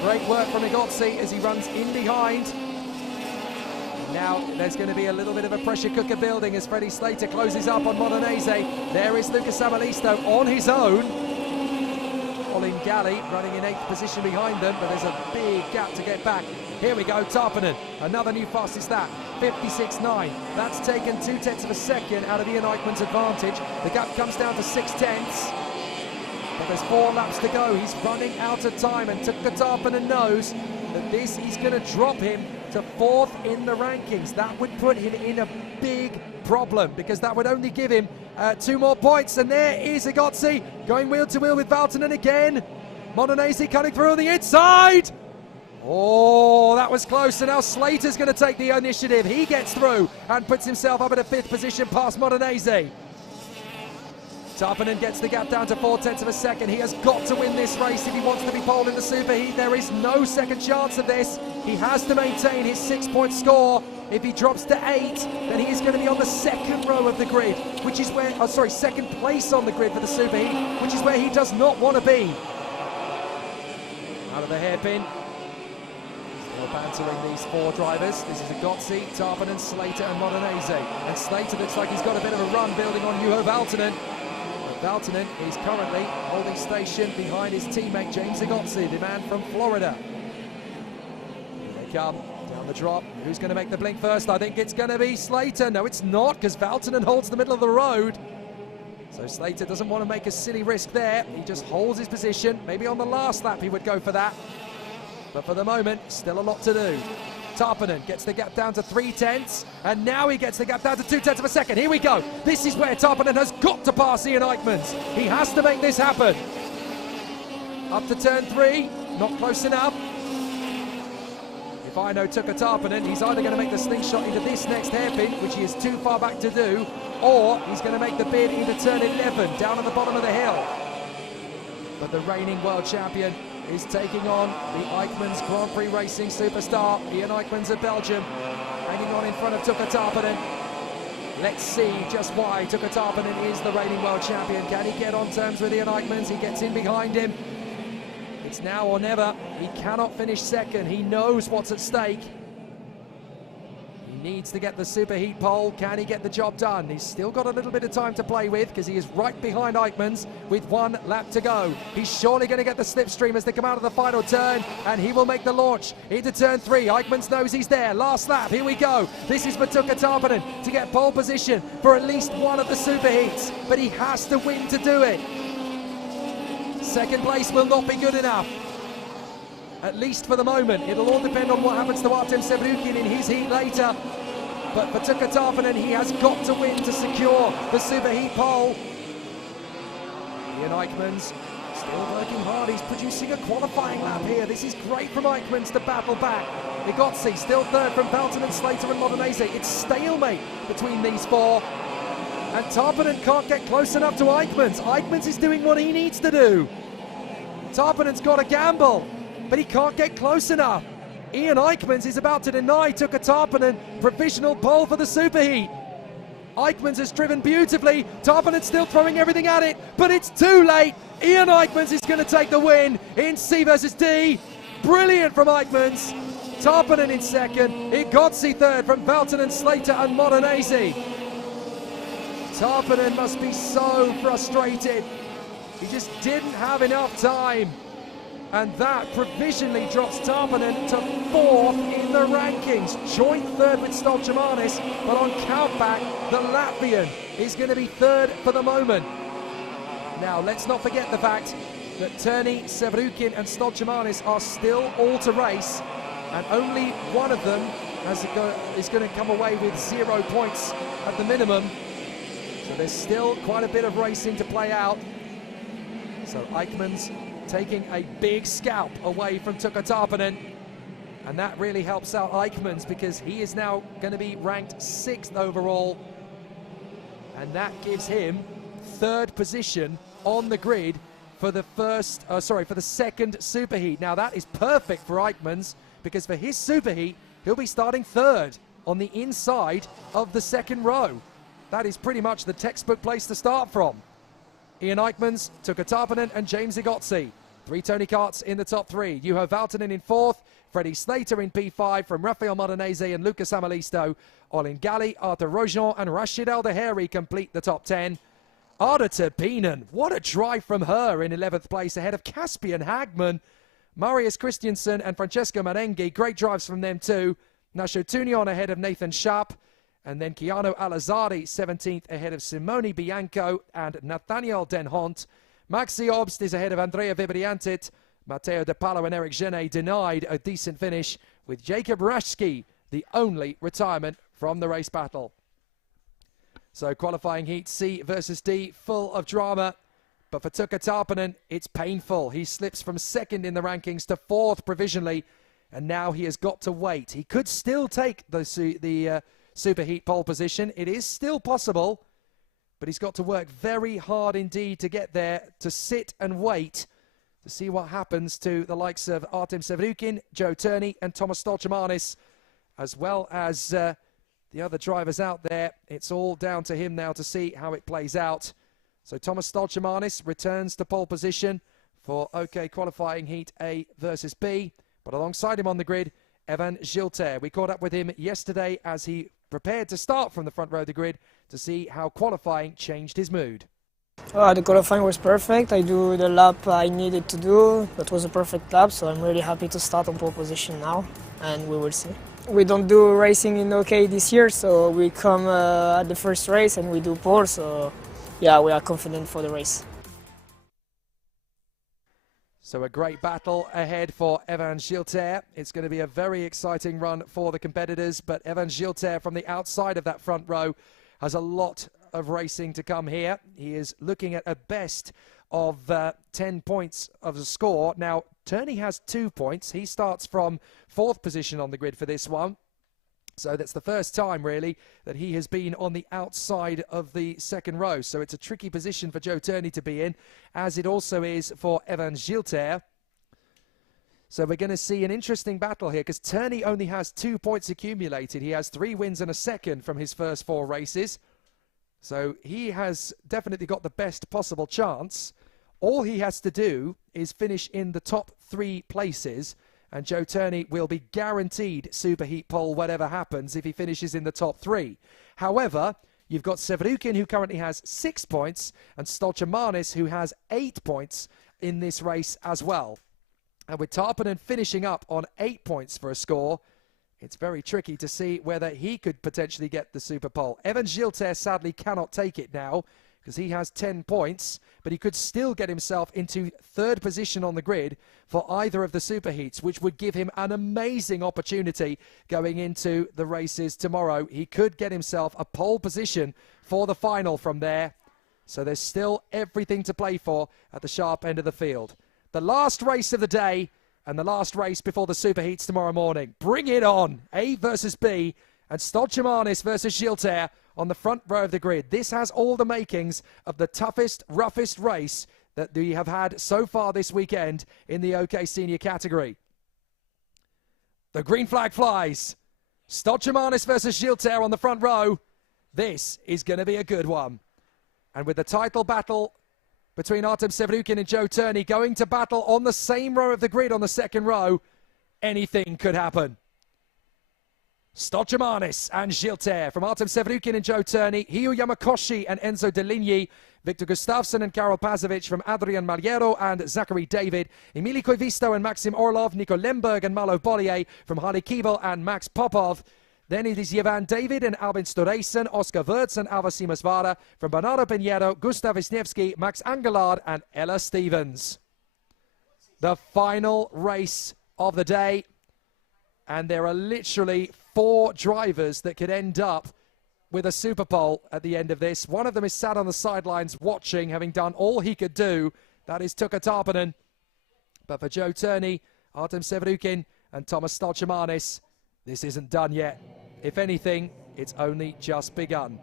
Great work from Egozzi as he runs in behind. Now there's going to be a little bit of a pressure cooker building as Freddie Slater closes up on Modenese. There is Lucas Samalisto on his own. Olingali running in 8th position behind them, but there's a big gap to get back. Here we go, Tarpanen, another new fastest lap, 56.9. That's taken 0.2 of a second out of Ian Eichmann's advantage. The gap comes down to 0.6. But there's 4 laps to go. He's running out of time, and Tuukka Tarpanen knows that this is going to drop him to 4th in the rankings. That would put him in a big problem because that would only give him 2 more points. And there is Egozzi going wheel to wheel with Valtonen again. Modenese cutting through on the inside. Oh, that was close. And now Slater's going to take the initiative. He gets through and puts himself up at a 5th position past Modenese. Tarpanen gets the gap down to 0.4 of a second. He has got to win this race if he wants to be pole in the superheat. There is no second chance of this. He has to maintain his 6-point score If he drops to 8, then he is going to be on the second row of the grid, which is where, second place on the grid for the Superheat, which is where he does not want to be. Out of the hairpin. Still bantering these 4 drivers. This is Agotzi, Tarpanen, Slater and Modenese. And Slater looks like he's got a bit of a run building on Juho Valtonen. Valtonen is currently holding station behind his teammate James Agotzi, the man from Florida. Here they come, down the drop. Who's going to make the blink first? I think it's going to be Slater. No, it's not, because Valtonen holds the middle of the road. So Slater doesn't want to make a silly risk there. He just holds his position. Maybe on the last lap he would go for that. But for the moment, still a lot to do. Tarpanen gets the gap down to 3/10, and now he gets the gap down to 2/10 of a second. Here we go. This is where Tarpanen has got to pass Ian Eichmans. He has to make this happen. Up to turn 3, not close enough. If I know Tuukka Tarpanen, he's either going to make the slingshot into this next hairpin, which he is too far back to do, or he's going to make the bid into turn 11, down at the bottom of the hill. But the reigning world champion is taking on the Eichmans Grand Prix Racing superstar, Ian Eichmans of Belgium, hanging on in front of Tuukka Tarpanen. Let's see just why Tuukka Tarpanen is the reigning world champion. Can he get on terms with Ian Eichmans? He gets in behind him. It's now or never. He cannot finish second. He knows what's at stake. He needs to get the superheat pole. Can he get the job done? He's still got a little bit of time to play with because he is right behind Eichmans with 1 lap to go. He's surely going to get the slipstream as they come out of the final turn, and he will make the launch into turn 3. Eichmans knows he's there. Last lap, here we go. This is for Tuukka Tarpanen to get pole position for at least one of the superheats, but he has to win to do it. Second place will not be good enough, at least for the moment. It'll all depend on what happens to Artem Sevrukin in his heat later. But for Tuukka Tarpanen, he has got to win to secure the superheat pole. Ian Eichmans still working hard. He's producing a qualifying lap here. This is great from Eichmans to battle back. Igotzi still third from Valtonen, Slater and Modenese. It's stalemate between these 4. And Tarpanen can't get close enough to Eichmans. Eichmans is doing what he needs to do. Tarpanen's got a gamble, but he can't get close enough. Ian Eichmans is about to deny Tuukka Tarpanen provisional pole for the superheat. Eichmans has driven beautifully. Tarpanen's still throwing everything at it, but it's too late. Ian Eichmans is going to take the win in C versus D. Brilliant from Eichmans. Tarpanen in second. Igotzi third from Valtonen, Slater and Modenese. Tarpanen must be so frustrated. He just didn't have enough time. And that provisionally drops Tarpanen to 4th in the rankings. Joint 3rd with Stoltjamanis, but on countback, the Latvian is going to be 3rd for the moment. Now, let's not forget the fact that Turney, Sevrukin and Stoltjamanis are still all to race, and only one of them is going to come away with 0 points at the minimum. So there's still quite a bit of racing to play out. So Eichmans taking a big scalp away from Tuukka Tarpanen. And that really helps out Eichmans because he is now going to be ranked 6th overall. And that gives him 3rd position on the grid for the second superheat. Now that is perfect for Eichmans because for his superheat, he'll be starting 3rd on the inside of the 2nd row. That is pretty much the textbook place to start from. Ian Eichmans, Tuukka Tarpanen and James Igotzi. 3 Tony Karts in the top 3. Juho Valtonen in 4th. Freddie Slater in P5 from Rafael Modenese and Lucas Amalisto. Olin Galli, Arthur Rojon and Rashid Al-Daheri complete the top 10. Arda Terpinen, what a drive from her in 11th place ahead of Caspian Hagman. Marius Christiansen and Francesco Marengi, great drives from them too. Nasho Tunion ahead of Nathan Sharp. And then Keanu Alazari, 17th, ahead of Simone Bianco and Nathaniel Denhont. Maxi Obst is ahead of Andrea Vibriantit. Matteo De Palo and Eric Genet denied a decent finish, with Jacob Rashki the only retirement from the race battle. So qualifying heat C versus D, full of drama. But for Tuukka Tarpanen, it's painful. He slips from 2nd in the rankings to 4th provisionally, and now he has got to wait. He could still take the superheat pole position. It is still possible, but he's got to work very hard indeed to get there, to sit and wait to see what happens to the likes of Artem Sevrukin, Joe Turney and Thomas Stoltjamanis as well as the other drivers out there. It's all down to him now to see how it plays out. So Thomas Stolchemanis returns to pole position for OK qualifying heat A versus B. But alongside him on the grid, Evan Gilter. We caught up with him yesterday as he prepared to start from the front row of the grid to see how qualifying changed his mood. The qualifying was perfect. I do the lap I needed to do. That was a perfect lap, so I'm really happy to start on pole position now, and we will see. We don't do racing in OK this year, so we come at the first race and we do pole, so yeah, we are confident for the race. So a great battle ahead for Evan Gilter. It's going to be a very exciting run for the competitors, but Evan Gilter from the outside of that front row has a lot of racing to come here. He is looking at a best of 10 points of the score. Now, Turney has 2 points. He starts from 4th position on the grid for this one. So that's the first time, really, that he has been on the outside of the second row. So it's a tricky position for Joe Turney to be in, as it also is for Evan Gilter. So we're going to see an interesting battle here, because Turney only has 2 points accumulated. He has 3 wins and a second from his first 4 races. So he has definitely got the best possible chance. All he has to do is finish in the top 3 places, and Joe Turney will be guaranteed superheat pole whatever happens if he finishes in the top 3. However, you've got Sevrukin, who currently has 6 points, and Stolchemanis, who has 8 points in this race as well. And with Tarpanen finishing up on 8 points for a score, it's very tricky to see whether he could potentially get the super pole. Evan Gilter sadly cannot take it now, because he has 10 points, but he could still get himself into 3rd position on the grid for either of the superheats, which would give him an amazing opportunity going into the races tomorrow. He could get himself a pole position for the final from there. So there's still everything to play for at the sharp end of the field. The last race of the day and the last race before the superheats tomorrow morning. Bring it on! A versus B, and Stolchemanis versus Gilter on the front row of the grid. This has all the makings of the toughest, roughest race that we have had so far this weekend in the OK Senior category. The green flag flies. Stolchemanis versus Gilter on the front row. This is going to be a good one. And with the title battle between Artem Sevrukin and Joe Turney going to battle on the same row of the grid on the second row, anything could happen. Stolchemanis and Gilter from Artem Sevrukin and Joe Turney, Hiyu Yamakoshi and Enzo Deligny, Victor Gustafsson and Karol Pazovic from Adrian Maliero and Zachary David, Emily Koivisto and Maxim Orlov, Nico Lemberg and Malo Bollier from Harley Kivel and Max Popov. Then it is Jevan David and Albin Storeysen, Oscar Wirtz and Alva Simasvara from Bernardo Pinheiro, Gustav Wisniewski, Max Angelard and Ella Stevens. The final race of the day, and there are literally 4 drivers that could end up with a super pole at the end of this. One of them is sat on the sidelines watching, having done all he could do. That is Tuukka Tarpanen. But for Joe Turney, Artem Sevrukin and Thomas Stolchemanis, this isn't done yet. If anything, it's only just begun.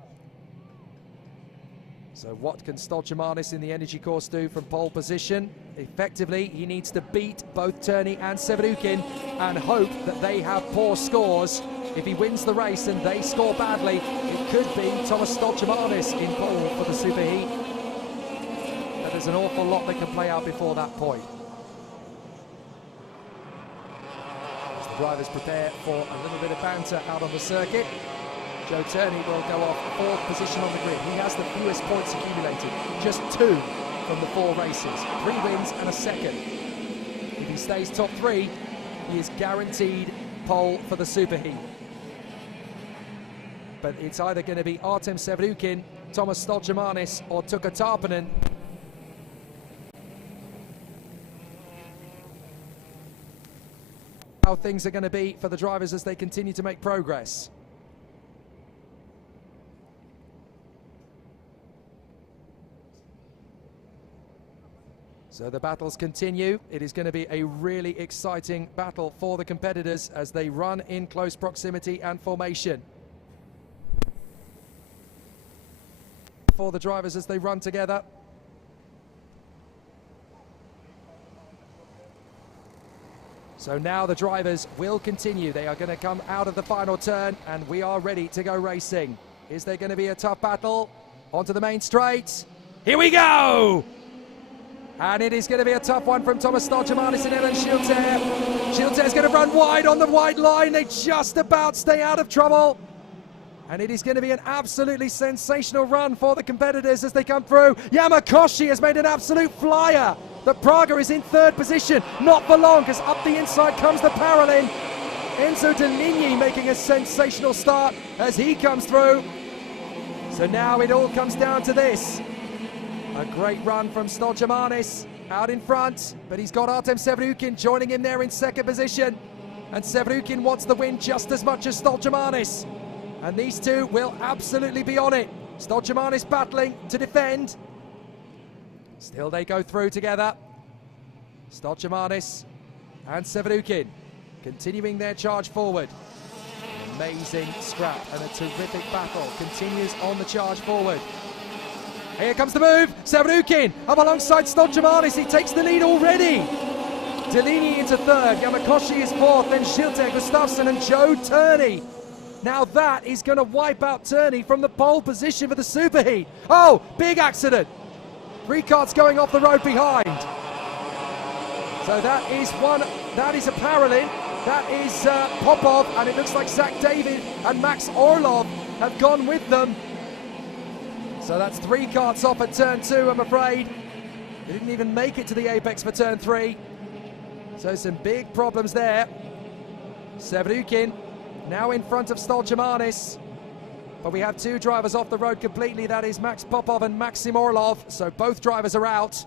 So what can Stolchemanis in the energy course do from pole position? Effectively, he needs to beat both Turney and Sevrukin and hope that they have poor scores. If he wins the race and they score badly, it could be Thomas Stolchemanis in pole for the superheat. But there's an awful lot that can play out before that point. As the drivers prepare for a little bit of banter out on the circuit, Joe Turney will go off 4th position on the grid. He has the fewest points accumulated, just 2 from the 4 races, 3 wins and a second. If he stays top 3, he is guaranteed pole for the superheat. But it's either going to be Artem Sevrukin, Thomas Stolchemanis or Tuukka Tarpanen. How things are going to be for the drivers as they continue to make progress. So the battles continue. It is going to be a really exciting battle for the competitors as they run in close proximity and formation. For the drivers as they run together. So now the drivers will continue. They are going to come out of the final turn, and we are ready to go racing. Is there going to be a tough battle? Onto the main straight. Here we go! And it is going to be a tough one from Thomas Stoltjemanis and Evan Schilter. Schilter is going to run wide on the white line. They just about stay out of trouble. And it is going to be an absolutely sensational run for the competitors as they come through. Yamakoshi has made an absolute flyer. The Praga is in third position. Not for long, because up the inside comes the Parolin. Enzo Deligny making a sensational start as he comes through. So now it all comes down to this. A great run from Stoltjemanis out in front, but he's got Artem Sevrukin joining him there in second position. And Sevrukin wants the win just as much as Stoltjemanis. And these two will absolutely be on it. Stoltjemanis battling to defend. Still they go through together. Stoltjemanis and Sevrukin continuing their charge forward. Amazing scrap and a terrific battle continues on the charge forward. Here comes the move. Sevrukin up alongside Stoltjemanis. He takes the lead already. Deligny into third. Yamakoshi is fourth. Then Schilter, Gustafsson and Joe Turney. Now that is going to wipe out Turney from the pole position for the superheat. Oh, big accident. 3 carts going off the road behind. So that is a Parolin. That is Popov, and it looks like Zach David and Max Orlov have gone with them. So that's 3 carts off at turn 2, I'm afraid. They didn't even make it to the apex for turn 3. So some big problems there. Sevrukin now in front of Stoltjemanis. But we have 2 drivers off the road completely. That is Max Popov and Maxim Orlov. So both drivers are out.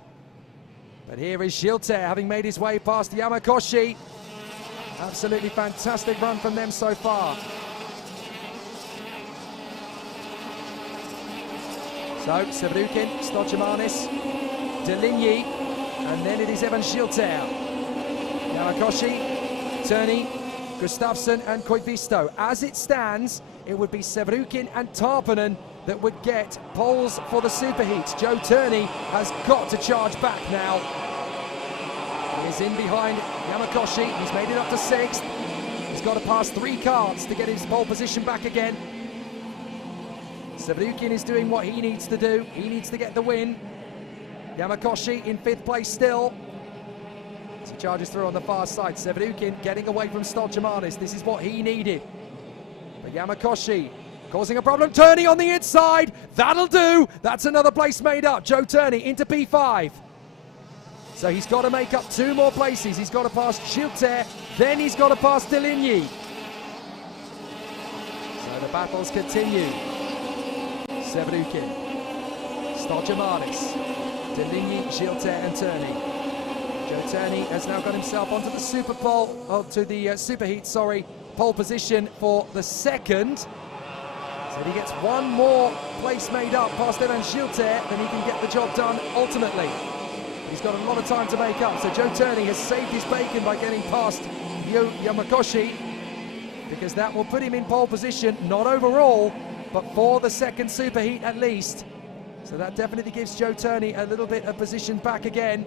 But here is Schilter having made his way past Yamakoshi. Absolutely fantastic run from them so far. So Sevrukin, Stoltjemanis, Deligny, and then it is Evan Schilter. Yamakoshi, Turney, Gustafsson and Koivisto. As it stands, it would be Sevrukin and Tarpanen that would get poles for the superheat. Joe Turney has got to charge back now. He is in behind Yamakoshi. He's made it up to 6th. He's got to pass 3 carts to get his pole position back again. Sevrukin is doing what he needs to do. He needs to get the win. Yamakoshi in 5th place still. As he charges through on the far side. Sevrukin getting away from Stoltjemanis. This is what he needed. But Yamakoshi causing a problem. Turney on the inside. That'll do. That's another place made up. Joe Turney into P5. So he's got to make up 2 more places. He's got to pass Schilter. Then he's got to pass Deligny. So the battles continue. Sevrukin, Stoltjemanis, Deligny, Schilter and Turney. Joe Turney has now got himself onto the superheat, pole position for the 2nd. So if he gets 1 more place made up past Evan Schilter, then he can get the job done ultimately. He's got a lot of time to make up. So Joe Turney has saved his bacon by getting past Yamakoshi, because that will put him in pole position, not overall, but for the 2nd superheat at least. So that definitely gives Joe Turney a little bit of position back again.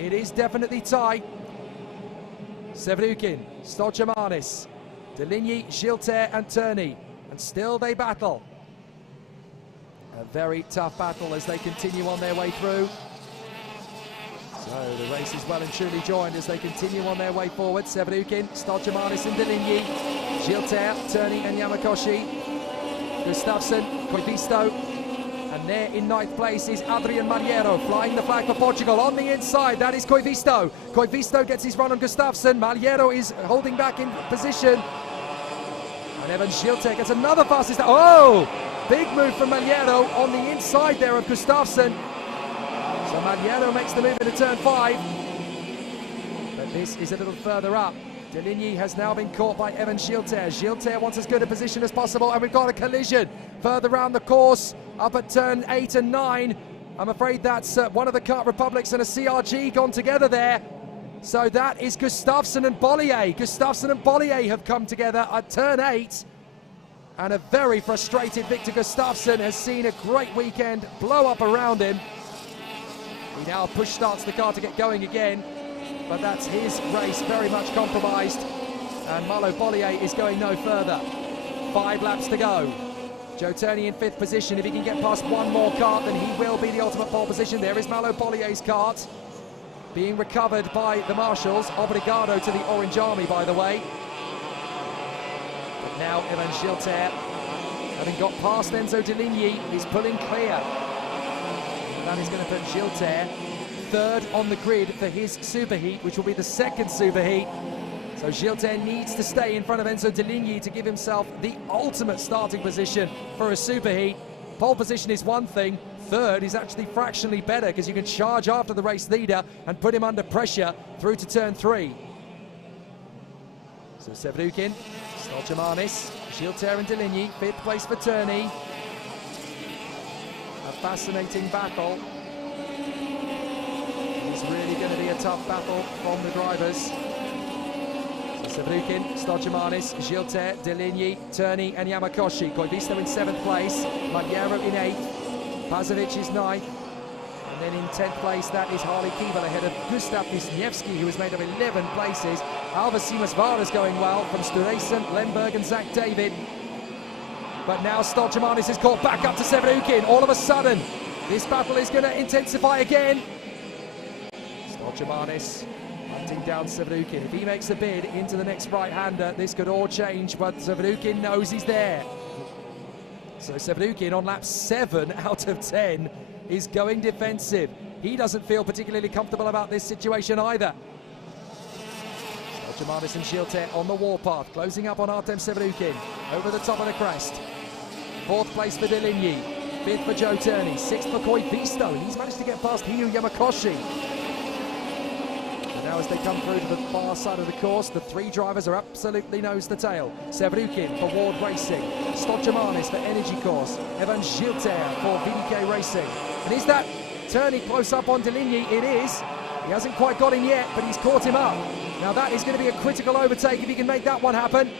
It is definitely tight. Sevrukin, Stoltjemanis, Deligny, Schilter and Turney. And still they battle. A very tough battle as they continue on their way through. So the race is well and truly joined as they continue on their way forward. Sevrukin, Stoltjemanis and Deligny, Schilter, Turney and Yamakoshi. Gustafsson, Koivisto, and there in 9th place is Adrian Malheiro, flying the flag for Portugal. On the inside, that is Koivisto. Koivisto gets his run on Gustafsson. Malheiro is holding back in position. And Evan Schilter gets another fastest. Oh! Big move from Malheiro on the inside there of Gustafsson. So Malheiro makes the move into turn 5. But this is a little further up. Deligny has now been caught by Evan Schilter. Schilter wants as good a position as possible, and we've got a collision further round the course, up at turn 8 and 9. I'm afraid that's one of the Kart Republics and a CRG gone together there. So that is Gustafsson and Bollier. Gustafsson and Bollier have come together at turn 8. And a very frustrated Victor Gustafsson has seen a great weekend blow up around him. He now push starts the car to get going again. but that's his race very much compromised. And Malo Bollier is going no further. 5 laps to go. Joe Turney in 5th position. If he can get past one more kart, then he will be the ultimate pole position. There is Malo Bollier's kart being recovered by the marshals. Obrigado to the Orange Army, by the way. But now Evan Gilter, having got past Enzo Deligny, is pulling clear. And that is going to put Gilter 3rd on the grid for his superheat, which will be the 2nd superheat. So Gilter needs to stay in front of Enzo Deligny to give himself the ultimate starting position for a superheat. Pole position is one thing, 3rd is actually fractionally better because you can charge after the race leader and put him under pressure through to turn 3. So Sevrukin, Stolchamanis, Gilter and Deligny, 5th place for Turney. A fascinating battle. It's really going to be a tough battle from the drivers. Sevrukin, Stolchamanis, Gilter, Deligny, Turney and Yamakoshi. Koivisto in 7th place, Magliero in 8th, Pazovic is 9th, and then in 10th place that is Harley Keeble ahead of Gustav Wisniewski, who has made up 11 places. Alva Simas-Vara's going well from Sturesen, Lemberg and Zach David. But now Stolchamanis is caught back up to Sevrukin. All of a sudden, this battle is going to intensify again. Stolchamanis hunting down Sevrukin. If he makes a bid into the next right-hander, this could all change, but Sevrukin knows he's there. So Sevrukin on lap 7 out of 10 is going defensive. He doesn't feel particularly comfortable about this situation either. Stolchamanis and Gilter on the warpath, closing up on Artem Sevrukin over the top of the crest. 4th place for Deligny, 5th for Joe Turney, 6th for Koivisto, and he's managed to get past Hiyu Yamakoshi. Now as they come through to the far side of the course, the 3 drivers are absolutely nose to tail. Sevrukin for Ward Racing, Stolchamanis for Energy Course, Evan Gilter for VDK Racing. And is that Turney close up on Deligny? It is. He hasn't quite got him yet, but he's caught him up. Now that is going to be a critical overtake if he can make that one happen.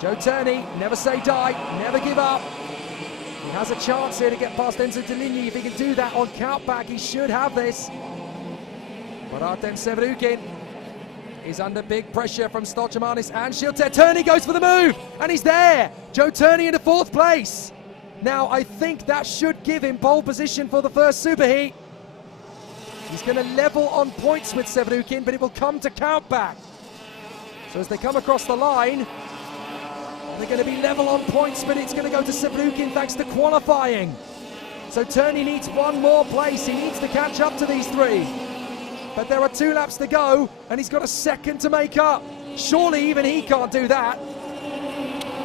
Joe Turney, never say die, never give up. He has a chance here to get past Enzo Deligny. If he can do that on countback, he should have this. But Artem Sevrukin is under big pressure from Stolchamanis and Gilter. Turney goes for the move, and he's there. Joe Turney into 4th place. Now, I think that should give him pole position for the first superheat. He's going to level on points with Sevrukin, but it will come to countback. So as they come across the line, they're going to be level on points, but it's going to go to Sevrukin thanks to qualifying. So Turney needs one more place. He needs to catch up to these 3. But there are 2 laps to go, and he's got a 2nd to make up. Surely even he can't do that.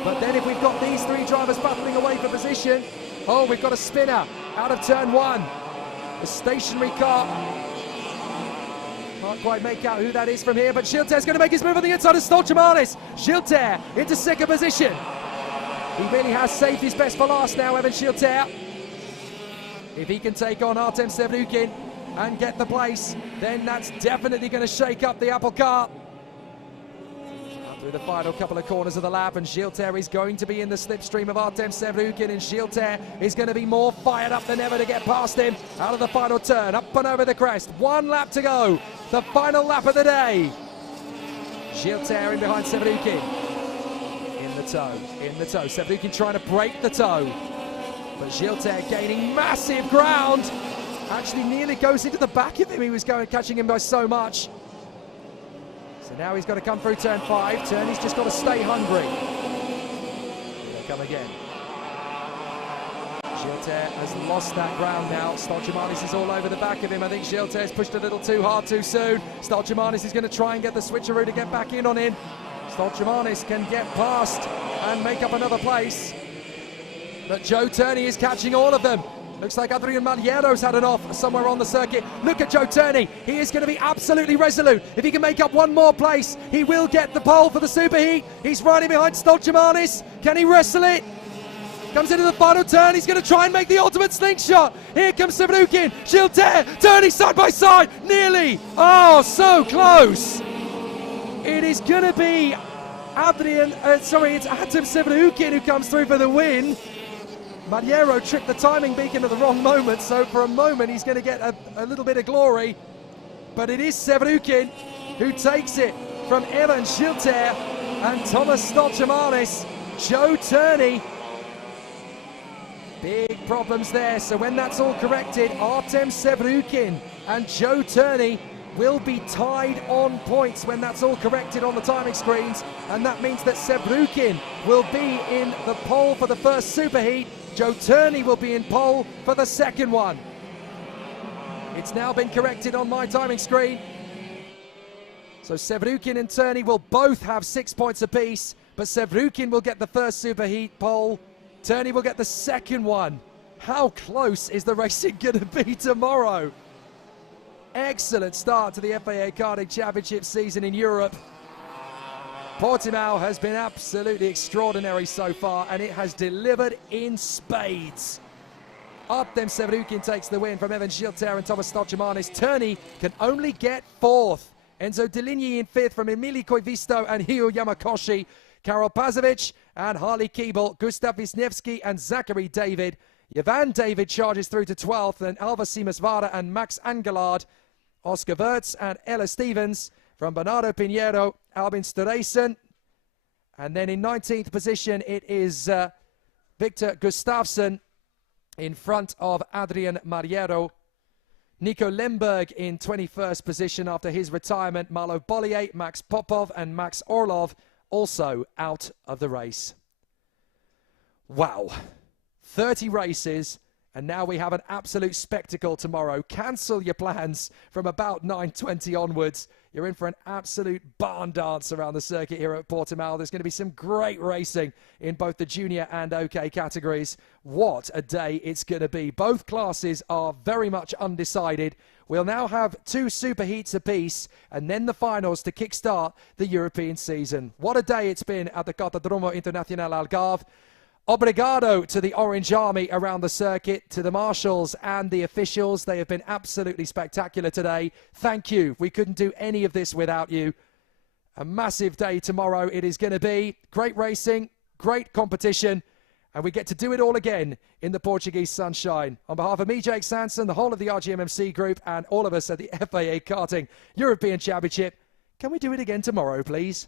But then if we've got these 3 drivers battling away for position, oh, we've got a spinner out of turn 1. A stationary car. Can't quite make out who that is from here, but Gilter's going to make his move on the inside of Stolchamanis. Gilter into 2nd position. He really has saved his best for last now, Evan Gilter. If he can take on Artem Sevrukin and get the place, then that's definitely going to shake up the apple cart. Through the final couple of corners of the lap, and Gilter is going to be in the slipstream of Artem Sevrukin, and Gilter is going to be more fired up than ever to get past him out of the final turn, up and over the crest. 1 lap to go, the final lap of the day. Gilter in behind Sevrukin. In the toe. Sevrukin trying to break the toe, but Gilter gaining massive ground. Actually nearly goes into the back of him. He was catching him by so much. So now he's got to come through turn 5. Turney's just got to stay hungry. Here they come again. Gilter has lost that ground now. Stolchamanis is all over the back of him. I think Gilter's pushed a little too hard too soon. Stolchamanis is going to try and get the switcheroo to get back in on him. Stolchamanis can get past and make up another place. But Joe Turney is catching all of them. Looks like Adrian Magliero's had an off somewhere on the circuit. Look at Joe Turney. He is going to be absolutely resolute. If he can make up one more place, he will get the pole for the superheat. He's riding behind Stolchamanis. Can he wrestle it? Comes into the final turn. He's going to try and make the ultimate slingshot. Here comes Sevrukin. Gilter, Turney side by side. Nearly. Oh, so close. It is going to be it's Artem Sevrukin who comes through for the win. Magliero tripped the timing beacon at the wrong moment, so for a moment he's going to get a little bit of glory. but it is Sevrukin who takes it from Evan Schilter and Thomas Stolchamanis. Joe Turney. Big problems there, so when that's all corrected, Artem Sevrukin and Joe Turney will be tied on points when that's all corrected on the timing screens, and that means that Sevrukin will be in the pole for the first superheat. Joe Turney will be in pole for the second one. It's now been corrected on my timing screen. So Sevrukin and Turney will both have 6 points apiece, but Sevrukin will get the first superheat pole. Turney will get the second one. How close is the racing going to be tomorrow? Excellent start to the FIA Karting Championship season in Europe. Portimao has been absolutely extraordinary so far, and it has delivered in spades. Artem Sevrukin takes the win from Evan Schilter and Thomas Stolchamanis. Turney can only get fourth. Enzo Deligny in fifth from Emili Koivisto and Hio Yamakoshi. Karol Pazovic and Harley Keeble, Gustav Wisniewski and Zachary David. Ivan David charges through to 12th, and Alva Simasvara and Max Angelard. Oscar Wirtz and Ella Stevens from Bernardo Pinheiro, Albin Stureysen. And then in 19th position, it is Victor Gustafsson in front of Adrian Mariero. Nico Lemberg in 21st position after his retirement. Malo Bollier, Max Popov and Max Orlov also out of the race. Wow. 30 races, and now we have an absolute spectacle tomorrow. Cancel your plans from about 9:20 onwards. You're in for an absolute barn dance around the circuit here at Portimao. There's going to be some great racing in both the junior and OK categories. What a day it's going to be. Both classes are very much undecided. We'll now have 2 superheats apiece and then the finals to kickstart the European season. What a day it's been at the Cartodromo Internacional Algarve. Obrigado to the Orange Army around the circuit, to the marshals and the officials. They have been absolutely spectacular today. Thank you. We couldn't do any of this without you. A massive day tomorrow it is going to be. Great racing, great competition, and we get to do it all again in the Portuguese sunshine. On behalf of me, Jake Sanson, the whole of the RGMMC group, and all of us at the FIA Karting European Championship, can we do it again tomorrow, please?